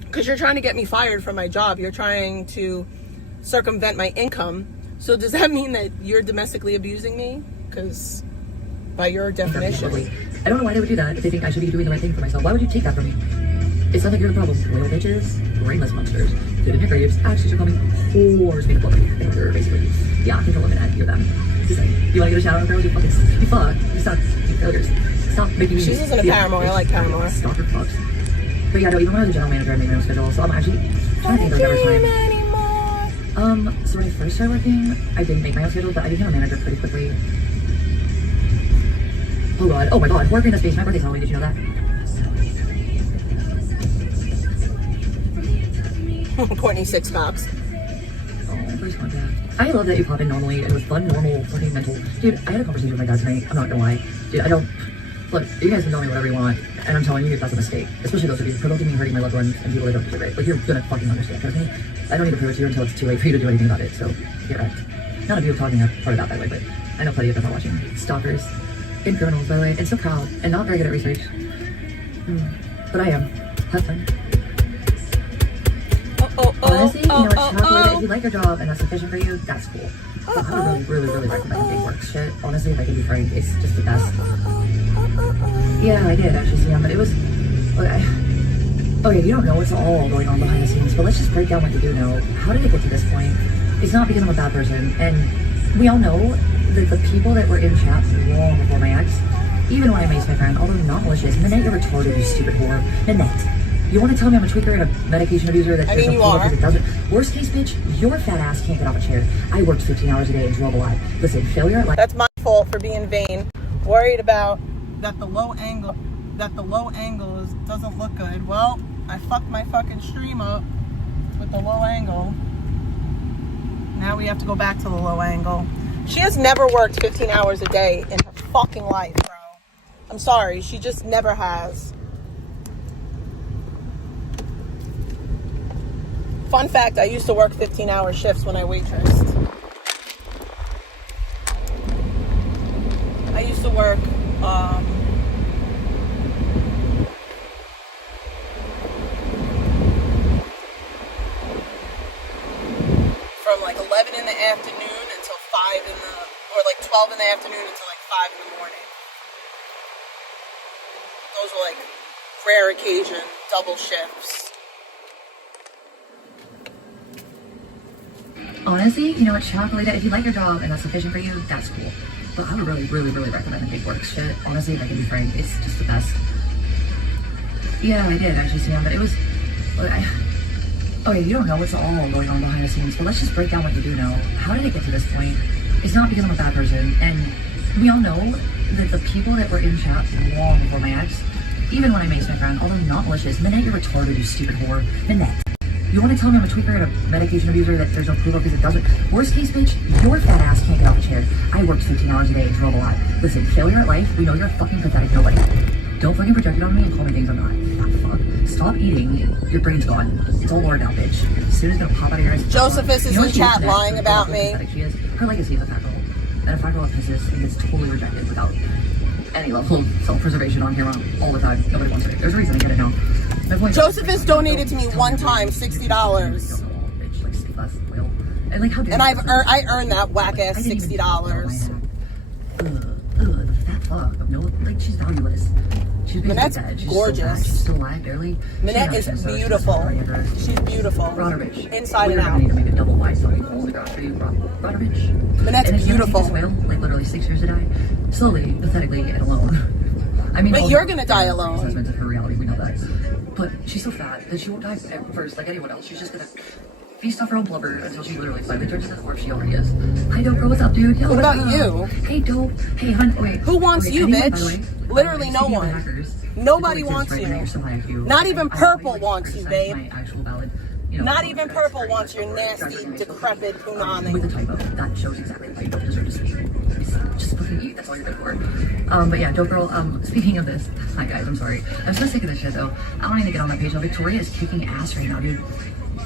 Because you're trying to get me fired from my job. You're trying to circumvent my income. So does that mean that you're domestically abusing me? Because by your definition. I don't know why they would do that if they think I should be doing the right thing for myself. Why would you take that from me? It's not like you're the problem. Loyal bitches, brainless monsters, good in your graves, actually are coming whores made up in order, basically. Yeah, Controllakerissa, you're them. Just like, you want to get a shout out, girls? You fucking, you fuck, you suck, you failures. Stop making me. She's isn't a Paramore, I like Paramore. Stalker fucks. But yeah, no, even when I was a general manager, I made my own schedule, so I'm actually trying to think of a better time. So when I first started working, I didn't make my own schedule, but I became a manager pretty quickly. Oh my god, working in the space, my birthday's Halloween, did you know that? Courtney Six Cops. Oh, please contact. I love that you pop in normally and with fun, normal, fucking mental. Dude, I had a conversation with my dad tonight. I'm not gonna lie. Dude, I don't. Look, you guys can tell me whatever you want, and I'm telling you that's a mistake. Especially those of you provoking me, hurting my loved ones, and people that don't deserve it. Like, you're gonna fucking understand, trust me. I don't need to prove it to you until it's too late for you to do anything about it, so get right. None of you are talking part of that, by the way, but I know plenty of them are watching. Stalkers. And criminals, by the way, and so proud, and not very good at research. But I am. Have fun. Honestly, you know what, if you like your job and that's sufficient for you, that's cool. But I would really recommend big work shit. Honestly, if I can be frank, it's just the best. Yeah, I did actually see him, but it was... Okay, you don't know what's all going on behind the scenes, but let's just break down what you do know. How did it get to this point? It's not because I'm a bad person, and we all know that the people that were in chat long before my ex, even when I maced my friend, although not malicious, Nanette, you're retarded, you stupid whore. Nanette, you want to tell me I'm a tweaker and a medication abuser that there's no proof because it doesn't? Worst case, bitch, your fat ass can't get off a chair. I worked 15 hours a day and drove a lot. Listen, failure at life. That's my fault for being vain. Worried about that the low angle doesn't look good. Well, I fucked my fucking stream up with the low angle. Now we have to go back to the low angle. She has never worked 15 hours a day in her fucking life, bro. I'm sorry, she just never has. Fun fact, I used to work 15-hour shifts when I waitressed. I used to work, from like 11 in the afternoon until 5 in the, or like 12 in the afternoon until like 5 in the morning. Those were like rare occasion double shifts. Honestly, you know what, chocolate, if you like your job and that's sufficient for you, that's cool. But I would really recommend the big work shit. Honestly, if I can be frank, it's just the best. Yeah, I did actually see him, but it was... Okay, you don't know what's all going on behind the scenes, but let's just break down what you do know. How did it get to this point? It's not because I'm a bad person, and we all know that the people that were in chat long before my ex, even when I maced my friend, although not malicious, Nanette, you're retarded, you stupid whore. Nanette. You want to tell me I'm a tweaker and a medication abuser that there's no proof of because it doesn't? Worst case, bitch, your fat ass can't get off a chair. I worked 15 hours a day and drove a lot. Listen, failure at life, we know you're a fucking pathetic nobody. Don't fucking project it on me and call me things I'm not. Fat fuck. Stop eating. Your brain's gone. It's all over now, bitch. As soon as it's gonna pop out of your eyes. Josephus is in chat lying about me. She is. Her legacy is a fat girl. And a fat girl pisses and gets totally rejected without any level of self-preservation on camera all the time. Nobody wants it. There's a reason I get it now. Josephus donated to me one time $60. And I earned that whack ass $60. The fat fuck. No, like, she's valueless. She's Manette's dead. She's gorgeous. She's still alive, barely. Manette is beautiful. She's beautiful. Broderbitch. Inside and out. We need to make a double wide fucking hole in the ground for you, Broderbitch. Manette's beautiful. This whale, like literally 6 years to die, slowly, pathetically, and alone. I mean, but you're gonna die alone. Assessments of her reality, we know that. But she's so fat that she won't die at first like anyone else. She's just gonna feast off her own blubber until she literally finally turns into the corpse she already is. Hi, Dope, what's up, dude? Yo, what about you? Hey, Dope. Hey, hun. Wait. Who wants you, anyone, bitch? By the way, Literally no one. Nobody wants you. Not even Purple wants you, babe. My actual valid you know. Not even Purple wants your nasty, decrepit punani. With a typo. That shows exactly why you don't deserve to sleep. Just fucking eat. That's all you're good for. But yeah, Dope Girl, speaking of this, hi guys, I'm sorry. I'm so sick of this shit though. I don't need to get on my page now. Victoria is kicking ass right now, dude.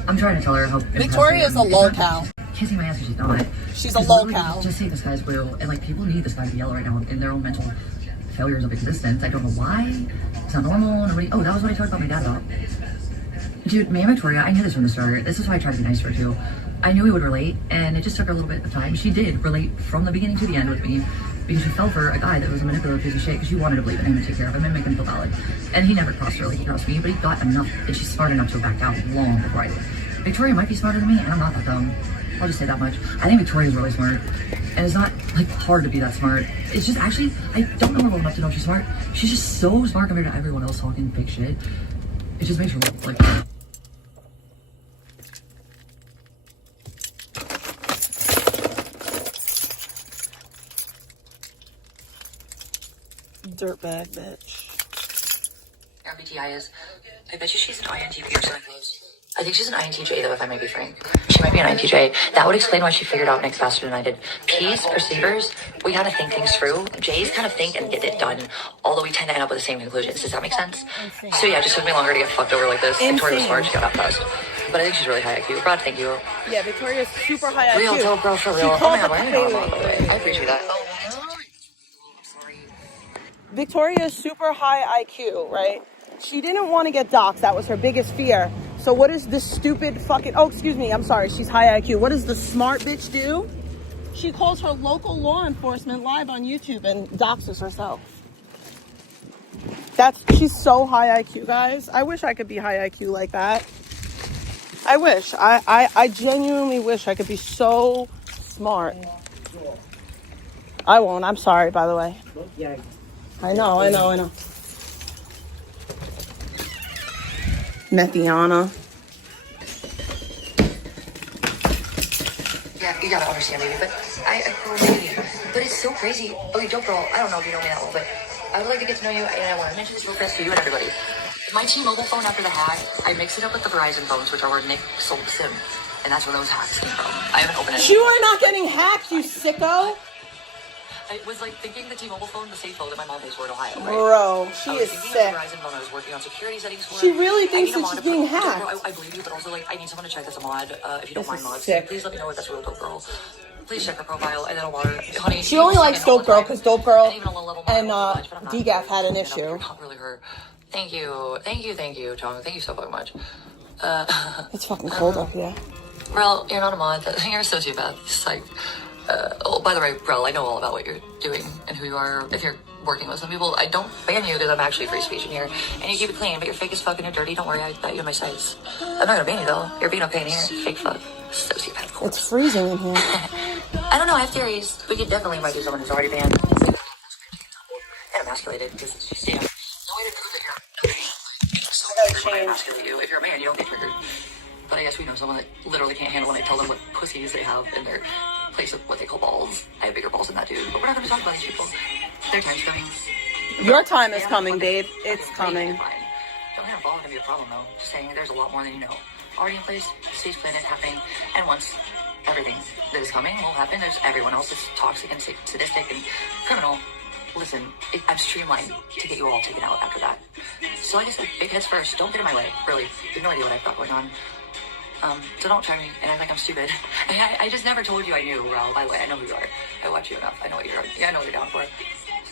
I'm trying to tell her how Victoria is a lolcow. Kissing my ass, she's not. She's a lolcow. Just say the sky's blue, and like people need the sky to be yellow right now in their own mental failures of existence. I don't know why. It's not normal. Nobody. Oh, that was what I talked about my dad about. Dude, me and Victoria, I knew this from the start. This is why I tried to be nice to her too. I knew we would relate, and it just took her a little bit of time. She did relate from the beginning to the end with me, because she fell for a guy that was a manipulative piece of shit, because she wanted to believe in him and take care of him and make him feel valid. And he never crossed her like he crossed me, but he got enough, and she's smart enough to back out long before I did. Victoria might be smarter than me, and I'm not that dumb. I'll just say that much. I think Victoria's really smart, and it's not like hard to be that smart. It's just actually, I don't know her well enough to know she's smart. She's just so smart compared to everyone else talking big shit. It just makes her look like. Dirtbag bitch. MBTI is, I bet you she's an INTP or something close. I think she's an INTJ though, if I may be frank. She might be an INTJ. That would explain why she figured out next faster than I did. P's, perceivers, we gotta think things through. J's kind of think and get it done, although we tend to end up with the same conclusions. Does that make sense? So yeah, it just took me longer to get fucked over like this. Victoria was smart, she got out fast. But I think she's really high IQ. Brad, thank you. Yeah, Victoria's super high IQ. Real, Dope Girl, for real. Oh my god, why are you not on the way? I appreciate that. Oh, sorry. Victoria's super high IQ, right? She didn't want to get doxxed. That was her biggest fear. So what is this stupid fucking... Oh, excuse me. I'm sorry. She's high IQ. What does the smart bitch do? She calls her local law enforcement live on YouTube and doxes herself. She's so high IQ, guys. I wish I could be high IQ like that. I wish. I genuinely wish I could be so smart. I won't. I'm sorry, by the way. Yeah. I know. Methiana. Yeah, you gotta understand, baby, but baby, but it's so crazy. Okay, Dope Girl, I don't know if you know me that well, but I would like to get to know you, and I want to mention this real fast to you and everybody. My T-Mobile phone after the hack, I mixed it up with the Verizon phones, which are where Nick sold the SIM, and that's where those hacks came from. I haven't opened it. You are not getting hacked, you sicko. I was like thinking the T-Mobile phone, the safe phone that my mom pays for in Ohio, right? Bro, she is thinking sick. the Verizon phone, I was working on security settings for. She really thinks I need a that mod she's being to put- hacked. Dope Girl, I believe you, but also like I need someone to check as a mod. If you don't This mind is mods, sick. please let me know if that's real Dope Girl. Please check her profile, and then I'll water. Honey, She only likes Dope Girl because Dope Girl and DGAF DGAF had an issue. Not really her. Thank you, Tom. Thank you so fucking much. It's fucking cold up here. Rel, you're not a mod. You're a sociopath. It's like, oh, by the way, Rel, I know all about what you're doing and who you are. If you're working with some people, I don't ban you because I'm actually free speech in here, and you keep it clean. But you're fake as fuck and you're dirty. Don't worry, I got you in my sights. I'm not gonna ban you though. You're being okay in here. Fake fuck, sociopath. Corpse. It's freezing in here. I don't know. I have theories. We could definitely invite you someone who's already banned and emasculated because it's just, you know, no way to prove that you're. So I gotta everybody change. emasculate you. If you're a man, you don't get triggered. But I guess we know someone that literally can't handle when I tell them what pussies they have in their place of what they call balls. I have bigger balls than that dude, but we're not going to talk about these people. Their time's coming. Your time is coming, babe. It's coming. Don't get involved in be a problem though. Just saying there's a lot more than you know. Already in place, stage planet happening, and once everything that is coming will happen, there's everyone else that's toxic and sadistic and criminal. Listen, I'm streamlined to get you all taken out after that. So like I said, big heads first. Don't get in my way. Really, you have no idea what I've got going on. So don't try me, and I think I'm stupid. I just never told you I knew, Raul. By the way, I know who you are. I watch you enough. I know what you're. Yeah, I know what you're down for.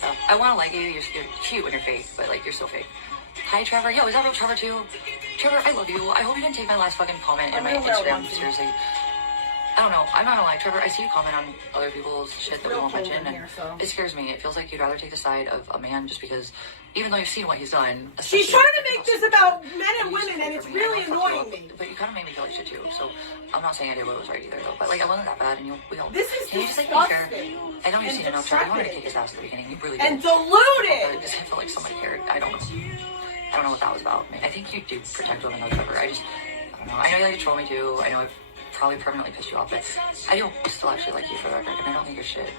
So I want to like you. You're cute when you're fake, but like you're so fake. Hi, Trevor. Yo, is that real Trevor too? Trevor, I love you. I hope you didn't take my last fucking comment in my Instagram seriously. I don't know. I'm not gonna lie, Trevor. I see you comment on other people's shit that we won't mention, and it scares me. It feels like you'd rather take the side of a man just because, even though you've seen what he's done. She's trying to make this about men and women, and it's really annoying me. But you kind of made me feel like shit too. So I'm not saying I did what was right either, though. But like, I wasn't that bad, and we all. This is Can you just like be fair? I know you've seen enough, Trevor. You wanted to kick his ass at the beginning. You really did. And deluded. But I just felt like somebody cared. I don't know what that was about. I think you do protect women though, Trevor. I don't know. I know you like to troll me too. I know I've probably permanently pissed you off, but I do still actually like you for the record, and I don't think you're shit.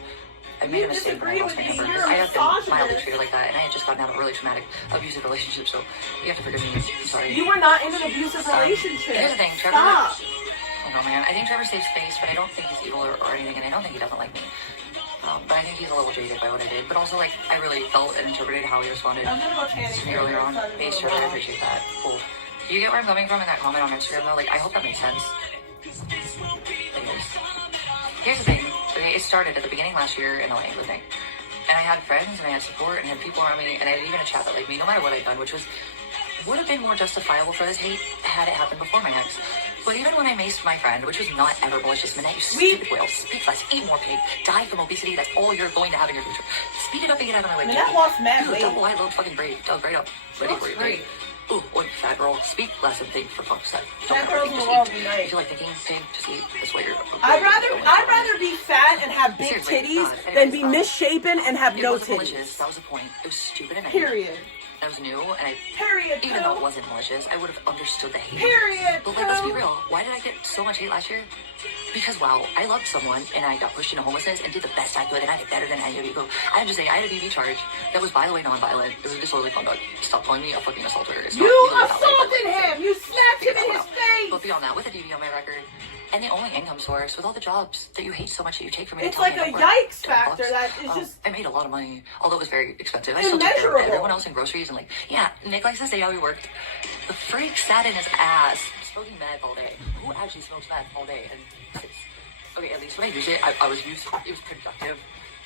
I made a mistake when I lost my number. I have been mildly treated like that, and I had just gotten out of a really traumatic, abusive relationship, so you have to forgive me. I'm sorry. You were not in an abusive relationship. Here's the thing, Trevor. Stop. Oh man, I think Trevor saves face, but I don't think he's evil or anything, and I don't think he doesn't like me. But I think he's a little jaded by what I did. But also, like, I really felt and interpreted how he responded to me earlier on. Thanks, Trevor. I appreciate that. Cool. You get where I'm coming from in that comment on Instagram, though? Like, I hope that makes sense. Anyways, here's the thing. Okay, it started at the beginning last year in LA with me. And I had friends, and I had support, and I had people around me, and I had even a chat that liked me, no matter what I'd done, which would have been more justifiable for this hate had it happened before my ex. But even when I maced my friend, which was not ever malicious, Minette, you stupid whale, speak less, eat more pig, die from obesity, that's all you're going to have in your future. Speed it up and get out of my way. Minette lost mad weight. Double wide load fucking brave. Oh, great up. Ready for you, great. Ooh, oink, fat girl. Speak less and think, for fuck's sake. Fat girls in the world be nice. If you like thinking, pig, just eat. This way you're... I'd rather be fat and have big titties than be misshapen and have no titties. Malicious. That was the point. It was stupid and Period. I was new, and Period. even though it wasn't malicious, I would have understood the hate. Period. But like, let's be real. Why did I get so much hate last year? Because, wow, I loved someone, and I got pushed into homelessness and did the best I could, and I did better than any of you. I have to say, I had a DV charge that was, by the way, non-violent. It was a disorderly conduct. Stop calling me a fucking assaulter. It's You not assaulted him. You slapped him in his face. But beyond that, with a DV on my record, and the only income source, with all the jobs that you hate so much that you take from me, it's like a yikes factor that is just... I made a lot of money, although it was very expensive. I still took care of everyone else in groceries, and like, yeah, Nick likes to say how he worked. The freak sat in his ass, smoking meth all day. Who actually smokes meth all day? And okay, at least when I used it, I was used, it was productive.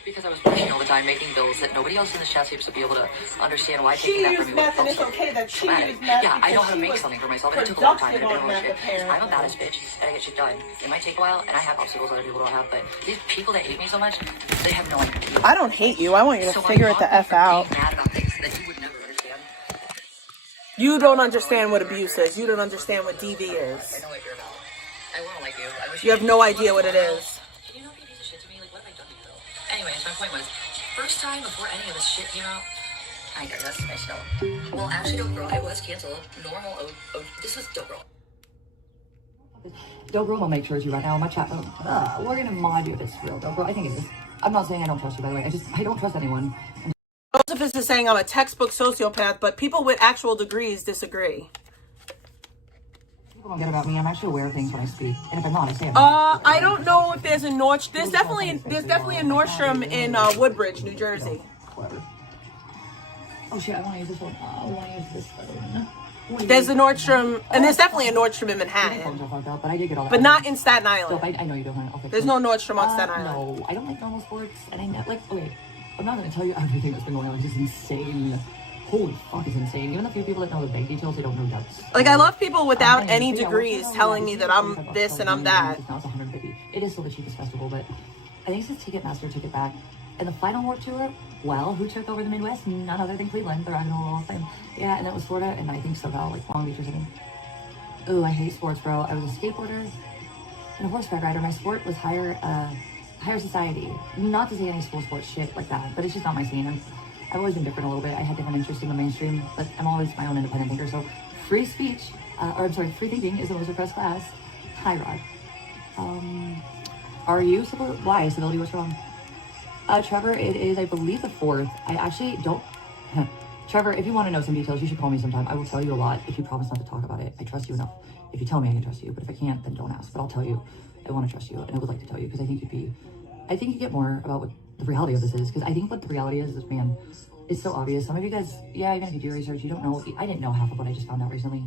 Because I was working all the time, making bills that nobody else in this chat seems to be able to understand why taking that from me meth, and it's okay that she used meth. Yeah, I know how to make something for myself, and it took a long time, and I didn't know shit. I'm a badass bitch, and I get shit done. It might take a while, and I have obstacles other people don't have, but these people that hate me so much, they have no idea. I don't hate you. I want you to figure it the F out. Mad about things that you would never understand. You don't understand what abuse is. You don't understand what DV is. I know what you're about. I won't like you. I wish You have no idea what it is. Can you not be a piece of shit to me? Like, what have I done to you, though? Anyways, my point was, first time before any of this shit came out, I guess that's nice to know. Well, actually, Dope Girl, it was canceled. Normal, this was Dope Girl. Dope Girl will make sure it's you right now in my chat room. We're gonna mod you if it's real, Dope Girl. I think it is. I'm not saying I don't trust you, by the way. I don't trust anyone. Joseph is saying I'm a textbook sociopath, but people with actual degrees disagree. People don't get about me. I'm actually aware of things when I speak, and if I'm not, I say it. I don't know if there's a Nordstrom. There's definitely a Nordstrom in Woodbridge, New Jersey. Whatever. Oh shit! I want to use this one. I want to use this one. There's a Nordstrom, and there's definitely a Nordstrom in Manhattan, But I did get all that. but not in Staten Island. I know you don't. Okay, There's no Nordstrom on Staten Island. No, I don't like normal sports, and I like. Okay, I'm not gonna tell you everything that's been going on. It's just insane. Holy fuck, it's insane. Even the few people that know the bank details, they don't know depths. Like, I love people without any degrees telling me that I'm this and I'm that. Now it's 150. It is still the cheapest festival, but I think since Ticketmaster took it back, and the final Warped Tour, well, who took over the Midwest? None other than Cleveland, the Rock and Roll Hall of Fame. Yeah, and that was Florida, and I think SoCal, like Long Beach or something. Ooh, I hate sports, bro. I was a skateboarder and a horseback rider. My sport was higher society. Not to say any school sports shit like that, but it's just not my scene. I've always been different a little bit. I had different interests in the mainstream, but I'm always my own independent thinker. So free speech, free thinking is the most repressed class. Hi, Rod. Are you supposed? Why? Civility, what's wrong? Trevor, it is, I believe, the 4th. I actually don't. Trevor, if you want to know some details, you should call me sometime. I will tell you a lot if you promise not to talk about it. I trust you enough. If you tell me, I can trust you. But if I can't, then don't ask. But I'll tell you. I want to trust you, and I would like to tell you because I think you get more about what the reality of this is. Because I think what the reality is, man, it's so obvious. Some of you guys, yeah, even if you do research, you don't know. I didn't know half of what I just found out recently.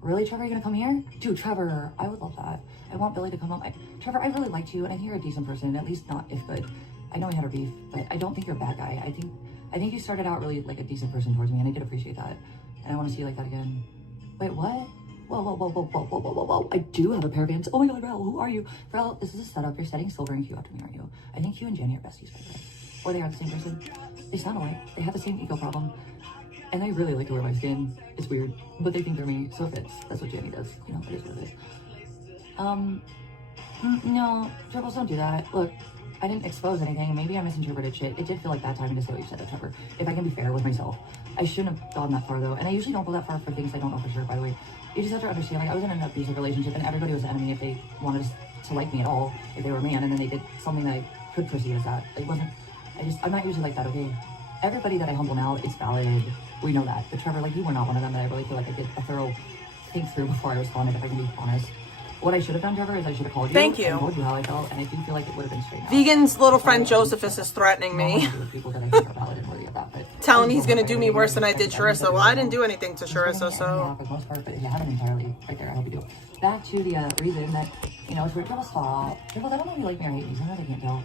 Really, Trevor, you gonna come here? Dude, Trevor, I would love that. I want Billy to come up. Trevor, I really liked you, and I think you're a decent person, at least not if good. I know we had a beef, but I don't think you're a bad guy. I think you started out really like a decent person towards me, and I did appreciate that. And I want to see you like that again. Wait, what? Whoa. I do have a pair of hands. Oh my god, Rel, who are you? Rel, this is a setup. You're setting Silver and Q up to me, aren't you? I think you and Jenny are besties, by the way. Or they are the same person. They sound alike. They have the same ego problem. And they really like to wear my skin. It's weird, but they think they're me, so it fits. That's what Jenny does. You know, it is what it is. No, Trevor, don't do that. Look, I didn't expose anything. Maybe I misinterpreted shit. It did feel like bad timing to say what you said to Trevor. If I can be fair with myself. I shouldn't have gone that far, though. And I usually don't go that far for things I don't know for sure, by the way. You just have to understand, like, I was in an abusive relationship, and everybody was an enemy if they wanted to like me at all, if they were a man, and then they did something that could proceed as that. It wasn't, I'm not usually like that, okay? Everybody that I humble now is valid. We know that. But Trevor, like, you were not one of them that I really feel like I did a thorough think through before I responded, if I can be honest. What I should have done, Trevor, is I should have called you. Thank you. And told you how I felt, and I do feel like it would have been straight out. Vegan's little friend Josephus is threatening me. People that I think are valid and worthy of that, but Telling he's gonna do me worse than I did Charissa. Well, I didn't do anything to Charissa, so. For the most part, but you haven't entirely right there. I hope you do. Back to the reason that, you know, it's weird people stop. People, I don't know if you like me or hate me. Sometimes I can't tell.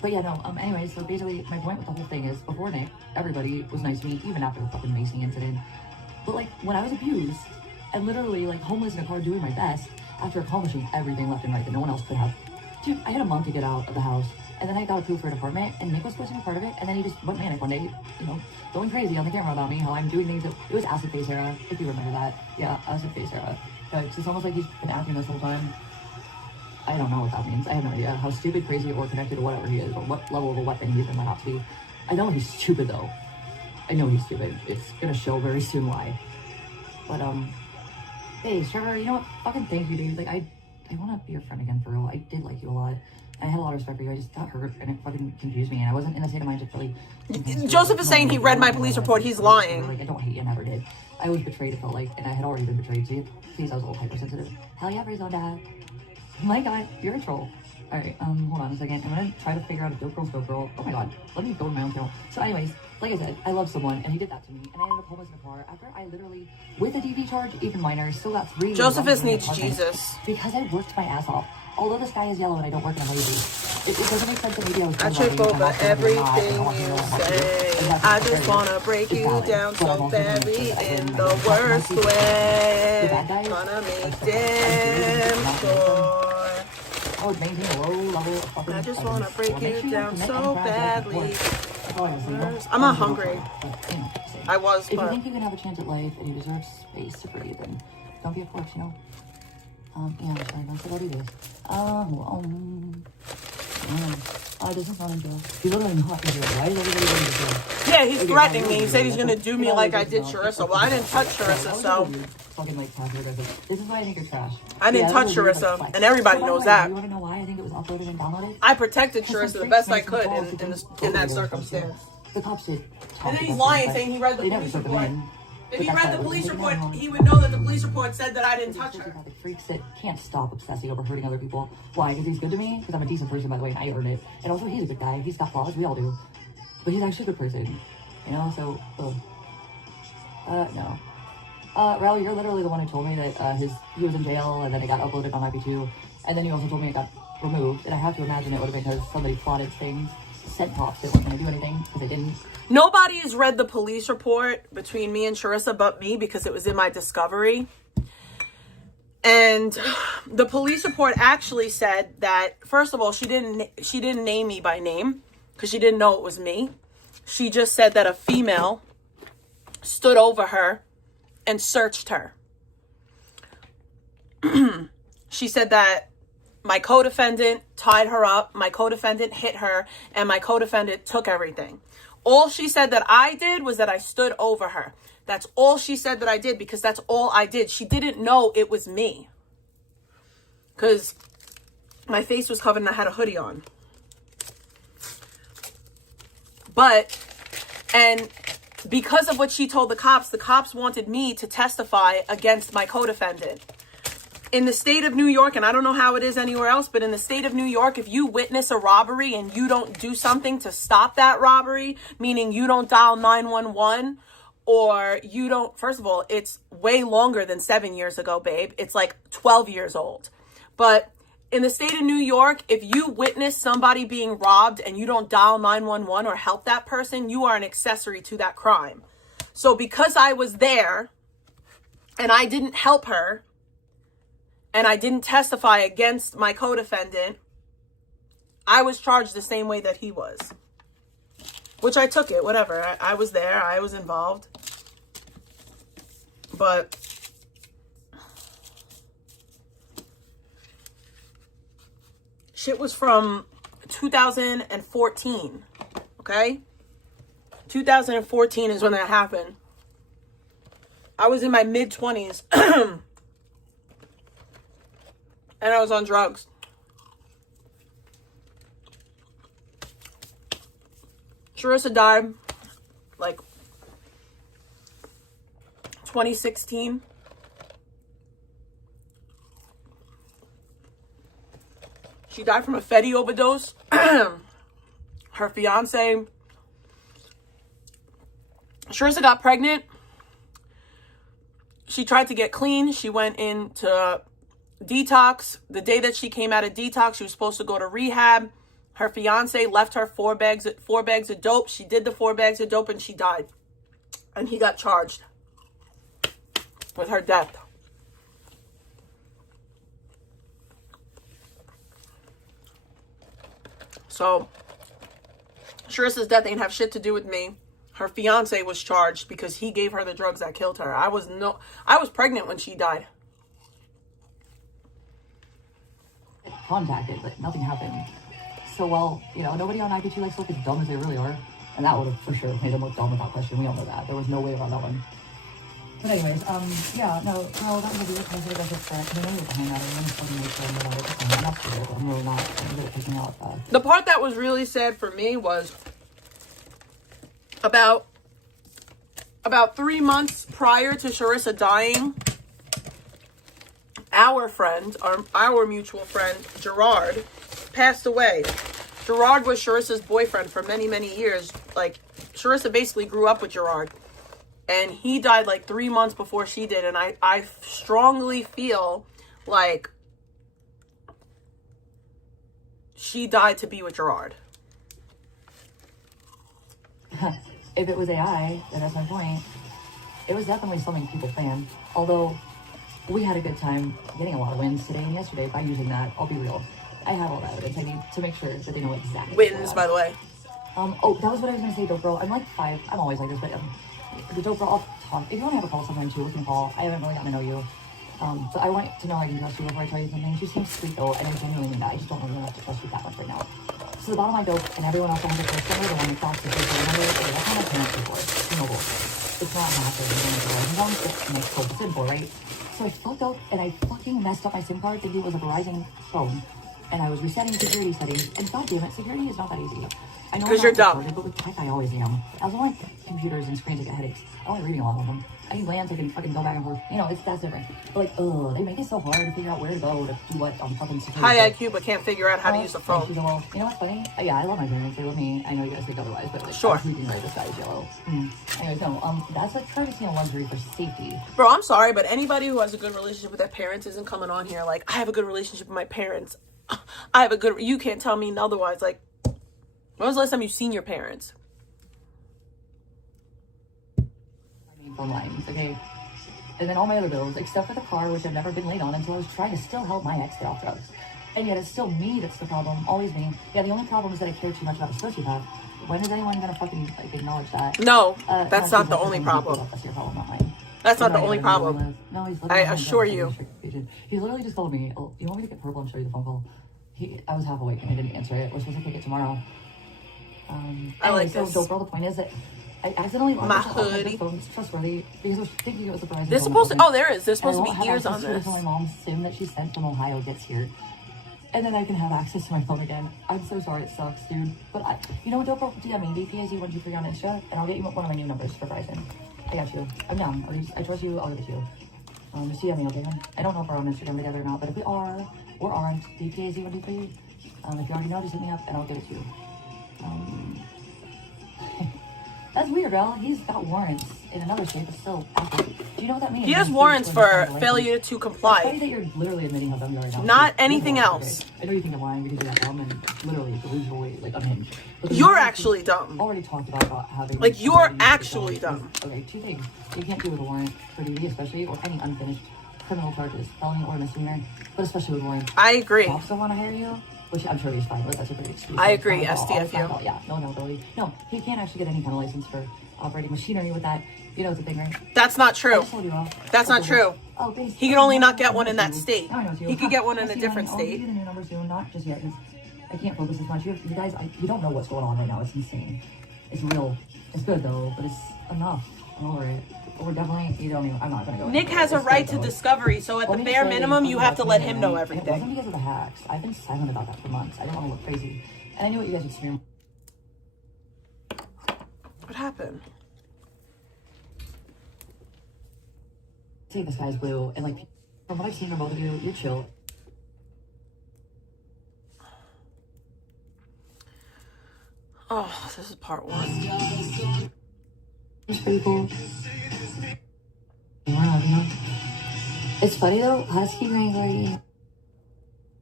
But yeah, no. Anyways, so basically, my point with the whole thing is, before Nick, everybody was nice to me, even after the fucking macing incident. But like, when I was abused, and literally like homeless in a car doing my best, after accomplishing everything left and right that no one else could have. Dude, I had a month to get out of the house, and then I got approved for an apartment, and Nick was supposed to be part of it, and then he just went manic one day, you know, going crazy on the camera about me, how I'm doing things that, it was acid face era, if you remember that. Yeah, acid face era. It's almost like he's been acting this whole time. I don't know what that means. I have no idea how stupid, crazy, or connected, or whatever he is, or what level of a weapon he's been out to be. I know he's stupid, though. I know he's stupid. It's gonna show very soon why. But, hey, Trevor, you know what? Fucking thank you, dude. Like, I want to be your friend again, for real. I did like you a lot. I had a lot of respect for you. I just got hurt, and it fucking confused me, and I wasn't in a state of mind to really... Joseph is saying he read my police report. He's lying. Like, I don't hate you, I never did. I was betrayed, it felt like, and I had already been betrayed, so please, I was a little hypersensitive. Hell yeah, praise on Dad. My God, you're a troll. Alright, hold on a second. I'm gonna try to figure out a dope girl. Oh my God, let me go to my own channel. So anyways, like I said, I love someone, and he did that to me, and I ended up homeless in a car after I literally, with a DV charge, even minor, still got 3 years. Josephus needs Jesus. Because I worked my ass off. Although the sky is yellow and I don't work in a lazy, it doesn't make sense that maybe I was I trip over everything you say. I just wanna break you down so very in the worst way. Gonna make damn sure. I was maintaining a low level of fucking... I just wanna break you down so badly. I'm not hungry. I was, If you but... think you can have a chance at life and you deserve space to breathe, then don't be a corpse, you know? Yeah, I'm sorry, don't say I'll do this. This is not in jail. He literally not in jail. Why is everybody going to jail? Yeah, he's threatening me. He said he's gonna do me like I did Charissa. Well, I didn't touch Charissa, so... Fucking like passive aggressive. This is why I think you're trash. I didn't touch Charissa, and everybody knows that. You want to know why I think it was uploaded and downloaded? I protected Charissa the best I could in that circumstance. The cops did. And then he's lying, saying he read the police report. If he read the police report, he would know that the police report said that I didn't touch her. The freaks that can't stop obsessing over hurting other people. Why? Because he's good to me? Because I'm a decent person, by the way, and I earned it. And also, he's a good guy. He's got flaws. We all do. But he's actually a good person. You know, so... no. Raul, you're literally the one who told me that he was in jail, and then it got uploaded on IP2. And then you also told me it got removed. And I have to imagine it would have been because somebody plotted things, sent cops that weren't going to do anything, because they didn't. Nobody has read the police report between me and Charissa but me, because it was in my discovery. And the police report actually said that, first of all, she didn't name me by name because she didn't know it was me. She just said that a female stood over her and searched her. She said that my co-defendant tied her up, my co-defendant hit her, and my co-defendant took everything. All she said that I did was that I stood over her. That's all she said that I did, because that's all I did. She didn't know it was me, because my face was covered and I had a hoodie on. And because of what she told the cops wanted me to testify against my co-defendant. In the state of New York, and I don't know how it is anywhere else, but in the state of New York, if you witness a robbery and you don't do something to stop that robbery, meaning you don't dial 911, or you don't, first of all, it's way longer than 7 years ago, babe. It's like 12 years old. But in the state of New York, if you witness somebody being robbed and you don't dial 911 or help that person, you are an accessory to that crime. So because I was there and I didn't help her, and I didn't testify against my co-defendant, I was charged the same way that he was. Which I took it, whatever. I was there, I was involved. But shit was from 2014, okay? 2014 is when that happened. I was in my mid-20s. And I was on drugs. Sharissa died like 2016. She died from a Fetty overdose. Her fiance, Sharissa, got pregnant. She tried to get clean. She went into detox. The day that she came out of detox, she was supposed to go to rehab. Her fiance left her four bags of dope. She did the 4 bags of dope and she died. And he got charged with her death. So, Sharissa's death ain't have shit to do with me. Her fiance was charged because he gave her the drugs that killed her. I was pregnant when she died. Contacted, but nothing happened. So, well, you know, nobody on IQ2 likes to look as dumb as they really are. And that would have for sure made them look dumb without question. We all know that. There was no way around that one. But anyways, yeah, no, that was a weird positive of just that. I know with the hangout, I'm going to fucking make sure I'm not I'm not sure, but I'm really not. I'm good at picking out. The part that was really sad for me was about 3 months prior to Sharissa dying, our friend, our mutual friend, Gerard, passed away. Gerard was Sharissa's boyfriend for many, many years. Like, Sharissa basically grew up with Gerard. And he died like 3 months before she did. And I strongly feel like she died to be with Gerard. If it was AI, then that's my point. It was definitely something people planned. Although, we had a good time getting a lot of wins today and yesterday by using that. I'll be real. I have all the evidence I need to make sure that they know exactly. Wins, by the way. Oh, that was what I was going to say, Dope Girl. I'm like 5. I'm always like this, but the Dope Girl, I'll talk. If you want to have a call sometime too, we can call. I haven't really gotten to know you. So I want to know I can trust you before I tell you something. You seem sweet though, and I genuinely mean that. I just don't really have to trust you that much right now. So the bottom line, Dope, and everyone else on the first number, the one that talks to the number, that's how my parents before. T-Mobile. It's not massive. It makes total SIM for, right? So I fucked up and I fucking messed up my SIM card thinking it was a Verizon phone. And I was resetting security settings. And goddamn it, security is not that easy. I know 'Cause you're dumb. But with tech, I always am. I was on computers and screens, I get headaches. I like reading a lot of them. I need lands, I can fucking go back and forth. You know, that's different. But like, they make it so hard to figure out where to go to do what on fucking security. High IQ, but can't figure out how to use a phone. Well, you know what's funny? Yeah, I love my parents. They love me. I know you guys think otherwise, but like, sure. I'm sleeping right. This guy is yellow. Anyways, no. That's like courtesy and luxury for safety. Bro, I'm sorry, but anybody who has a good relationship with their parents isn't coming on here like, I have a good relationship with my parents. You can't tell me otherwise. Like, when was the last time you seen your parents? I mean, phone lines, okay? And then all my other bills, except for the car, which I've never been late on until I was trying to still help my ex get off drugs. And yet it's still me that's the problem, always me. Yeah, the only problem is that I care too much about a sociopath. When is anyone gonna fucking like acknowledge that? No, that's not the only problem. That's your problem, not mine. That's not the only problem. No, he's I assure you. He literally just called me. Oh, you want me to get purple and show you the phone call? I was half awake and I didn't answer it. We're supposed to take it tomorrow. I like this. So, the point is that I accidentally my hoodie. It's trustworthy because I was thinking it was a Verizon. There's supposed to. Oh, there is. There's supposed to be ears on this. Until my mom's SIM that she sent from Ohio gets here, and then I can have access to my phone again. I'm so sorry. It sucks, dude. But you know what? Don't DM me DPAZ123 on Insta, and I'll get you one of my new numbers for Verizon. I got you. I'm down. I trust you. I'll give it to you. Just DM me, okay? I don't know if we're on Instagram together or not, but if we are or aren't, DPAZ123. If you already know, just hit me up and I'll give it to you. That's weird, girl. He's got warrants in another state, but still active. Do you know what that means? He has warrants for failure to comply. It's funny that you're literally admitting how dumb you are now. Not anything else. Okay. I know you think I'm lying because you're that dumb and literally delusionally like unhinged. You're actually dumb. Already talked about having. Like, you're actually dumb. Okay, 2 things. You can't do with a warrant for DV, especially, or any unfinished criminal charges, felony or misdemeanor, but especially with warrants. I agree. Cops don't want to hire you. Which I'm sure he's fine with. That's a great excuse. I agree, SDFU. Yeah, no accountability. No, he can't actually get any kind of license for operating machinery with that. You know the thing, right? That's not true. That's not true. Oh, basically. He can only not get one in that state. No, I know it's you. He could get one in a different I'll give state. you the new number soon, not just yet, because I can't focus as much. You guys, you don't know what's going on right now. It's insane. It's real. It's good though, but it's enough. I'm over it. But we're definitely, I'm not going to go. Nick has a right to discovery, so at the bare minimum, you have to let him know everything. It wasn't because of the hacks. I've been silent about that for months. I didn't want to look crazy. And I knew what you guys would scream. What happened? See, the sky's blue, and like from what I've seen from both of you, you're chill. Oh, this is part 1. It's pretty cool. It's funny though, Husky Wrangler.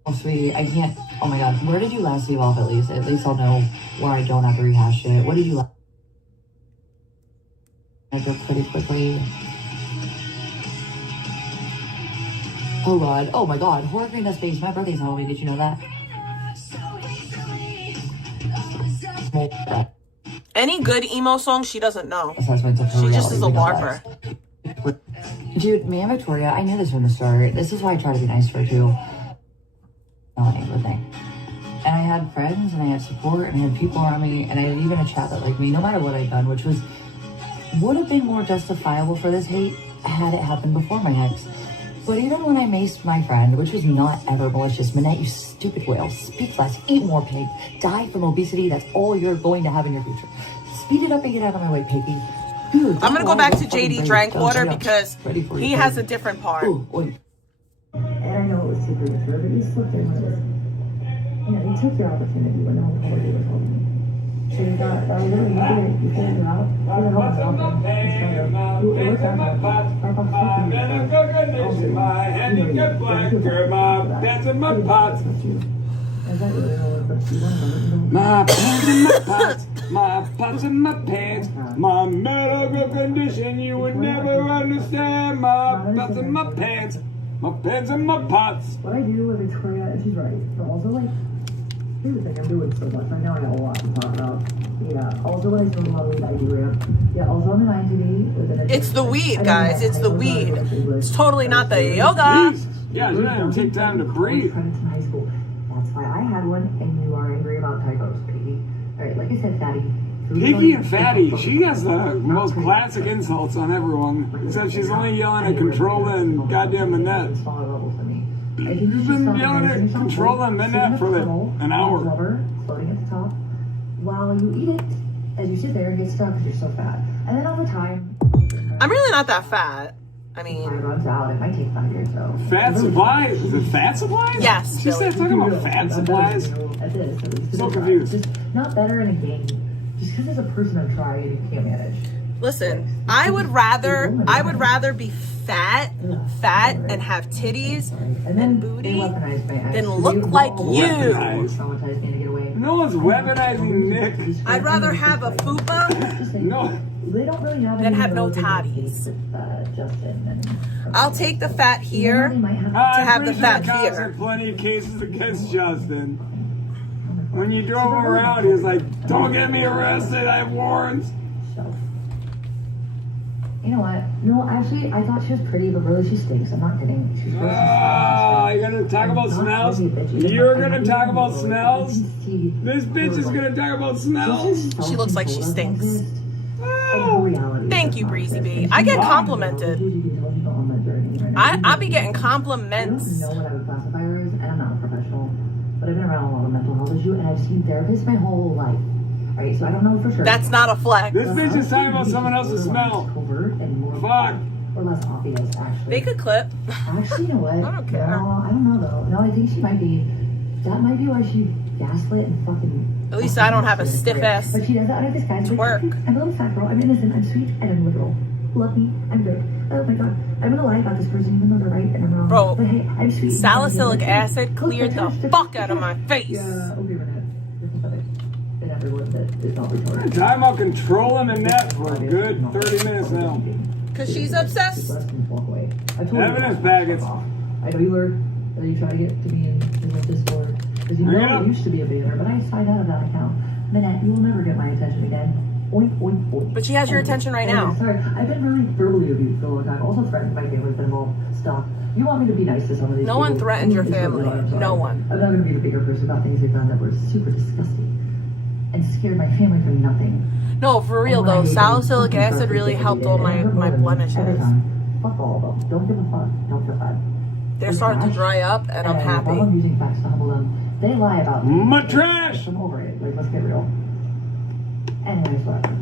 Oh, sweetie, I can't. Oh my god, where did you last leave off at least? At least I'll know where I don't have to rehash it. What did you last? I go pretty quickly. Oh god, oh my god, Horror Green That Space. My birthday's Halloween, did you know that? Any good emo song she doesn't know. Assessments of her She just is a reality LARPer. Dude, me and Victoria, I knew this from the start. This is why I try to be nice to her too. No, it ain't the thing. And I had friends, and I had support, and I had people around me, and I had even a chat that liked me, no matter what I'd done, which would have been more justifiable for this hate had it happened before my ex. But even when I maced my friend, which was not ever malicious, Minette, you stupid whale, speak less, eat more, pig, die from obesity, that's all you're going to have in your future. Speed it up and get out of my way, piggy. Dude, I'm gonna go back to JD Drank Water because he has a different part. Ooh, oy. And I know it was super mature, but you slipped in with it. You know, you took your opportunity when no one told you to hold me. So you got, literally, you figured it out. You were home and nothing. It worked out. My pants in my pots, my pots in my pants, my medical condition you would never understand. My pots in my pants in my pots. What I do with Victoria, and she's right, but also like, here's the thing, I'm doing so much. I know I got a lot to talk about. Yeah, also when I smoke a lot of weed, I do ramp. Yeah, also on the Mind TV. It's the weed, guys. It's the weed. It's totally not the yoga. Jesus. Yeah, you don't even take time to breathe. Credits in high school. That's why I had one, and you are angry about typos, Piggy. Alright, like I said, Fatty. Piggy and Fatty, she has the most classic insults on everyone. Except she's only yelling at Controlla and goddamn Minette. Smaller levels than me. You've been yelling at Controlla and Minette for like an hour. Floating at the top, while you eat it, as you sit there and get stuck because you're so fat. And then over time, I'm really not that fat. I it mean, runs out. It might take 5 years though. Fat supplies? Is it fat supplies? Yes, She said talking about fat supplies? At this, at least. So confused. Just not better in a game. Just because as a person I'm trying and you can't manage. listen, I would rather be fat and have titties and booty than look like you. No one's weaponizing Nick. I'd rather have a fupa No. They don't really have than have no toddies. I'll take the fat here to have the fat cops here. have plenty of cases against Justin. When you drove him around, he was like, "Don't get me arrested. I have warrants." You know what? No, actually, I thought she was pretty, but really she stinks. I'm not kidding. She's gross. You're gonna talk about smells? You're gonna talk about smells? This bitch is gonna talk about smells? She looks like she stinks. Thank you, Breezy B. I get complimented. I be getting compliments. I know what I would classify her as, and I'm not a professional, but I've been around a lot of mental health issues, and I've seen therapists my whole life. Alright, so I don't know for sure. That's not a flex. This bitch is talking about someone else's smell. Fuck. Or less obvious, actually. They could clip. Actually, you know what? I don't care. No, I don't know though. No, I think she might be. That might be why she gaslit and fucking. At least I don't have a stiff ass But she does that under disguise. twerk. I'm a little fat girl. I'm innocent. I'm sweet and I'm literal. Love me. I'm good. Oh my god. I'm gonna lie about this person even though they're right and I'm wrong. Bro, but hey, I'm sweet. salicylic acid cleared the fuck out of my face. Yeah, okay, Renette. You're pathetic. And everyone that is not retarded. Time I'll control him and that for a good 30 minutes now. Cause she's obsessed. Evidence packets. I know you were. You try to get to me in Discord. Because you know I used to be a banner, but I signed out of that account. Minette, you will never get my attention again. Oink, oink, oink. But she has your attention right now. Sorry, I've been really verbally abused for a long time. Also threatened. My family's been involved. Stop. You want me to be nice to some of these No people? one threatened your It's really family. not, I'm sorry. No one. I'm not going to be the bigger person about things they found that were super disgusting. And scared my family from nothing. No, for real And when I though, hate salicylic them, acid really helped all my blemishes. Every time. Fuck all of them. Don't give a fuck. Don't feel bad. They're starting to dry up and I'm happy. I'm using facts to humble them. They lie about me. My trash! I'm over it. Like, let's get real. Anyways, whatever.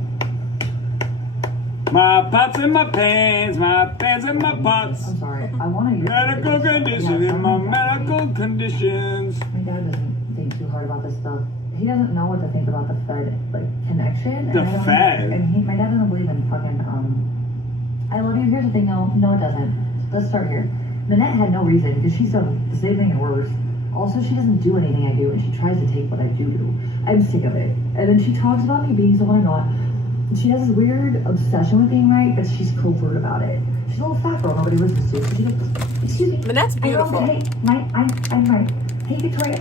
My pots and my pans and my pots. I'm sorry. I want to use Medical condition in my medical conditions. My dad doesn't think too hard about this stuff. He doesn't know what to think about the Fed connection. The Fed? My dad doesn't believe in fucking I love you. Here's the thing, no, it doesn't. Let's start here. Minette had no reason because she's done the same thing and worse. Also, she doesn't do anything I do, and she tries to take what I do. I'm sick of it. And then she talks about me being someone I'm not. And she has this weird obsession with being right, but she's covert about it. She's a little fat girl nobody listens to. So she goes, excuse me. Minette's beautiful. Hey, I'm right. Hey, Victoria.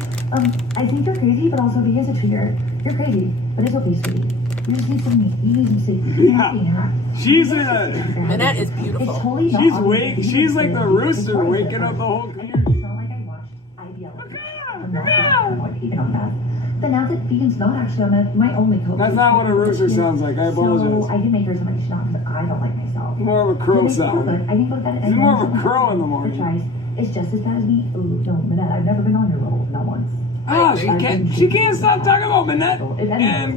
I think you're crazy, but also because a cheater. You're crazy, but it's okay, sweetie. You just need some meat. You need some sleep. You're not being hacked. She's in a. Minette is beautiful. It's totally not She's obvious. She's like the rooster waking up the whole It's community. not like I watched IBL. I'm not vegan on meth. But now that vegan's not actually on meth, my only coach. That's not what a rooster sounds like. I apologize. So I can make her somebody she's not because I don't like myself. More of a crow sound. I can go to bed. It's more of a crow in the morning. It's just as bad as me. Ooh, no, Minette, I've never been on your roll, not once. Oh, she can't stop talking about Minette and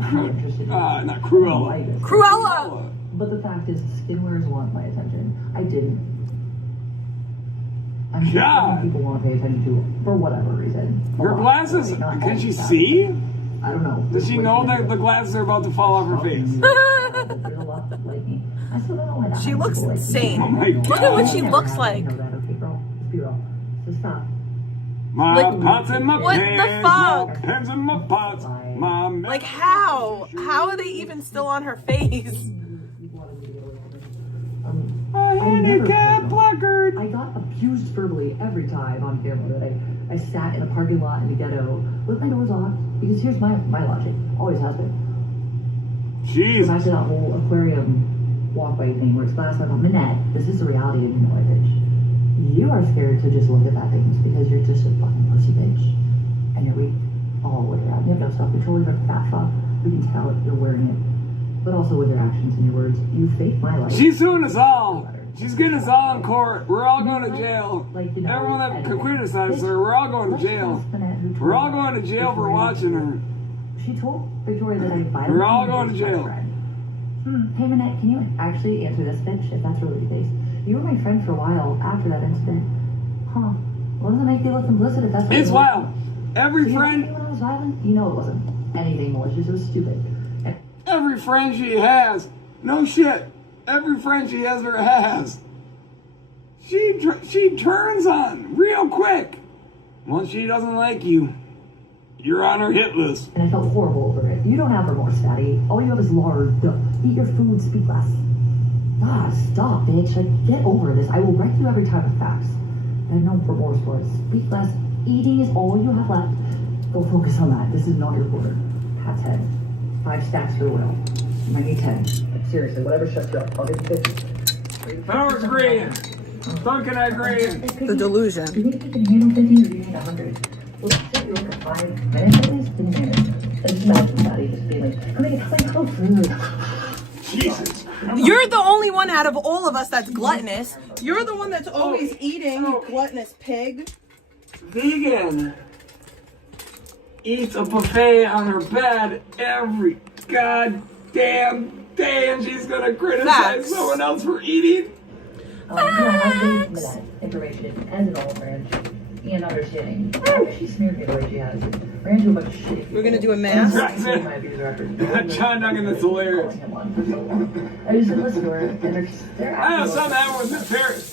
not Cruella. Cruella! But the fact is, skin wearers want my attention. I didn't. I'm sure God. some people want to pay attention to for whatever reason. Her glasses, can she see? I don't know. Does she know that the glasses are about to fall off her face? She looks insane. Oh my Look at what God. she looks like. Okay, girl. Let's be real. So stop. My Like, pots and my what the pans, fuck? my pans and my pots, my Like, how? How are they even still on her face? a handicap placard. I got abused verbally every time on camera that I sat in a parking lot in the ghetto with my doors locked because here's my logic. Always has been. Jeez. Back to that whole aquarium walkway thing where it's glass. I thought, Minette, this is the reality of you know it, bitch. You are scared to just look at that things because you're just a fucking pussy bitch. And you're weak all the way around. You have no self-control. You're a fat fuck. We can tell it. You're wearing it. But also with your actions and your words, you fake my life. She's suing us all. She's getting us all in court. We're all going to jail. Like, you know, Everyone that could criticize her, we're all going to jail. We're all going to jail for watching her. She told Victoria that I violated. We're all going to jail. Hey Minette, can you actually answer this bitch if that's really the case? You were my friend for a while after that incident. Huh. What does it make you look complicit if that's what It's you wild. Every You friend, when I was violent? You know it wasn't anything malicious. It was stupid. And every friend she has, no shit. Every friend she has or has, she turns on real quick. Once she doesn't like you, you're on her hit list. I felt horrible over it. You don't have remorse, Daddy. All you have is lard. Duh. Eat your food, speak less. Ah, stop, bitch. Like, get over this. I will wreck you every time with facts. I have no remorse for it. Speak less. Eating is all you have left. Go focus on that. This is not your quarter. Hat 10. 5 stacks for the will. You might need 10. Seriously, whatever shuts you up. I'll give you 50. Power agreeing. Duncan agreeing. The delusion. Do you think you can handle 50 or do you need 100? Well, sit you for 5 minutes at least? Didn't hear it. Just imagine Daddy just being like, I'm gonna get my cold food. Jesus. You're the only one out of all of us that's gluttonous. You're the one that's always eating, you gluttonous pig. Vegan eats a buffet on her bed every goddamn day, and she's gonna criticize Facts. someone else for eating. I gave that information as an olive branch and understanding. After she smeared me the way she has, ran into a bunch of shit. We're gonna do a mask. That's it. John Duncan, that's hilarious. I just said, listen to her, and they're I know something happened with nefarious.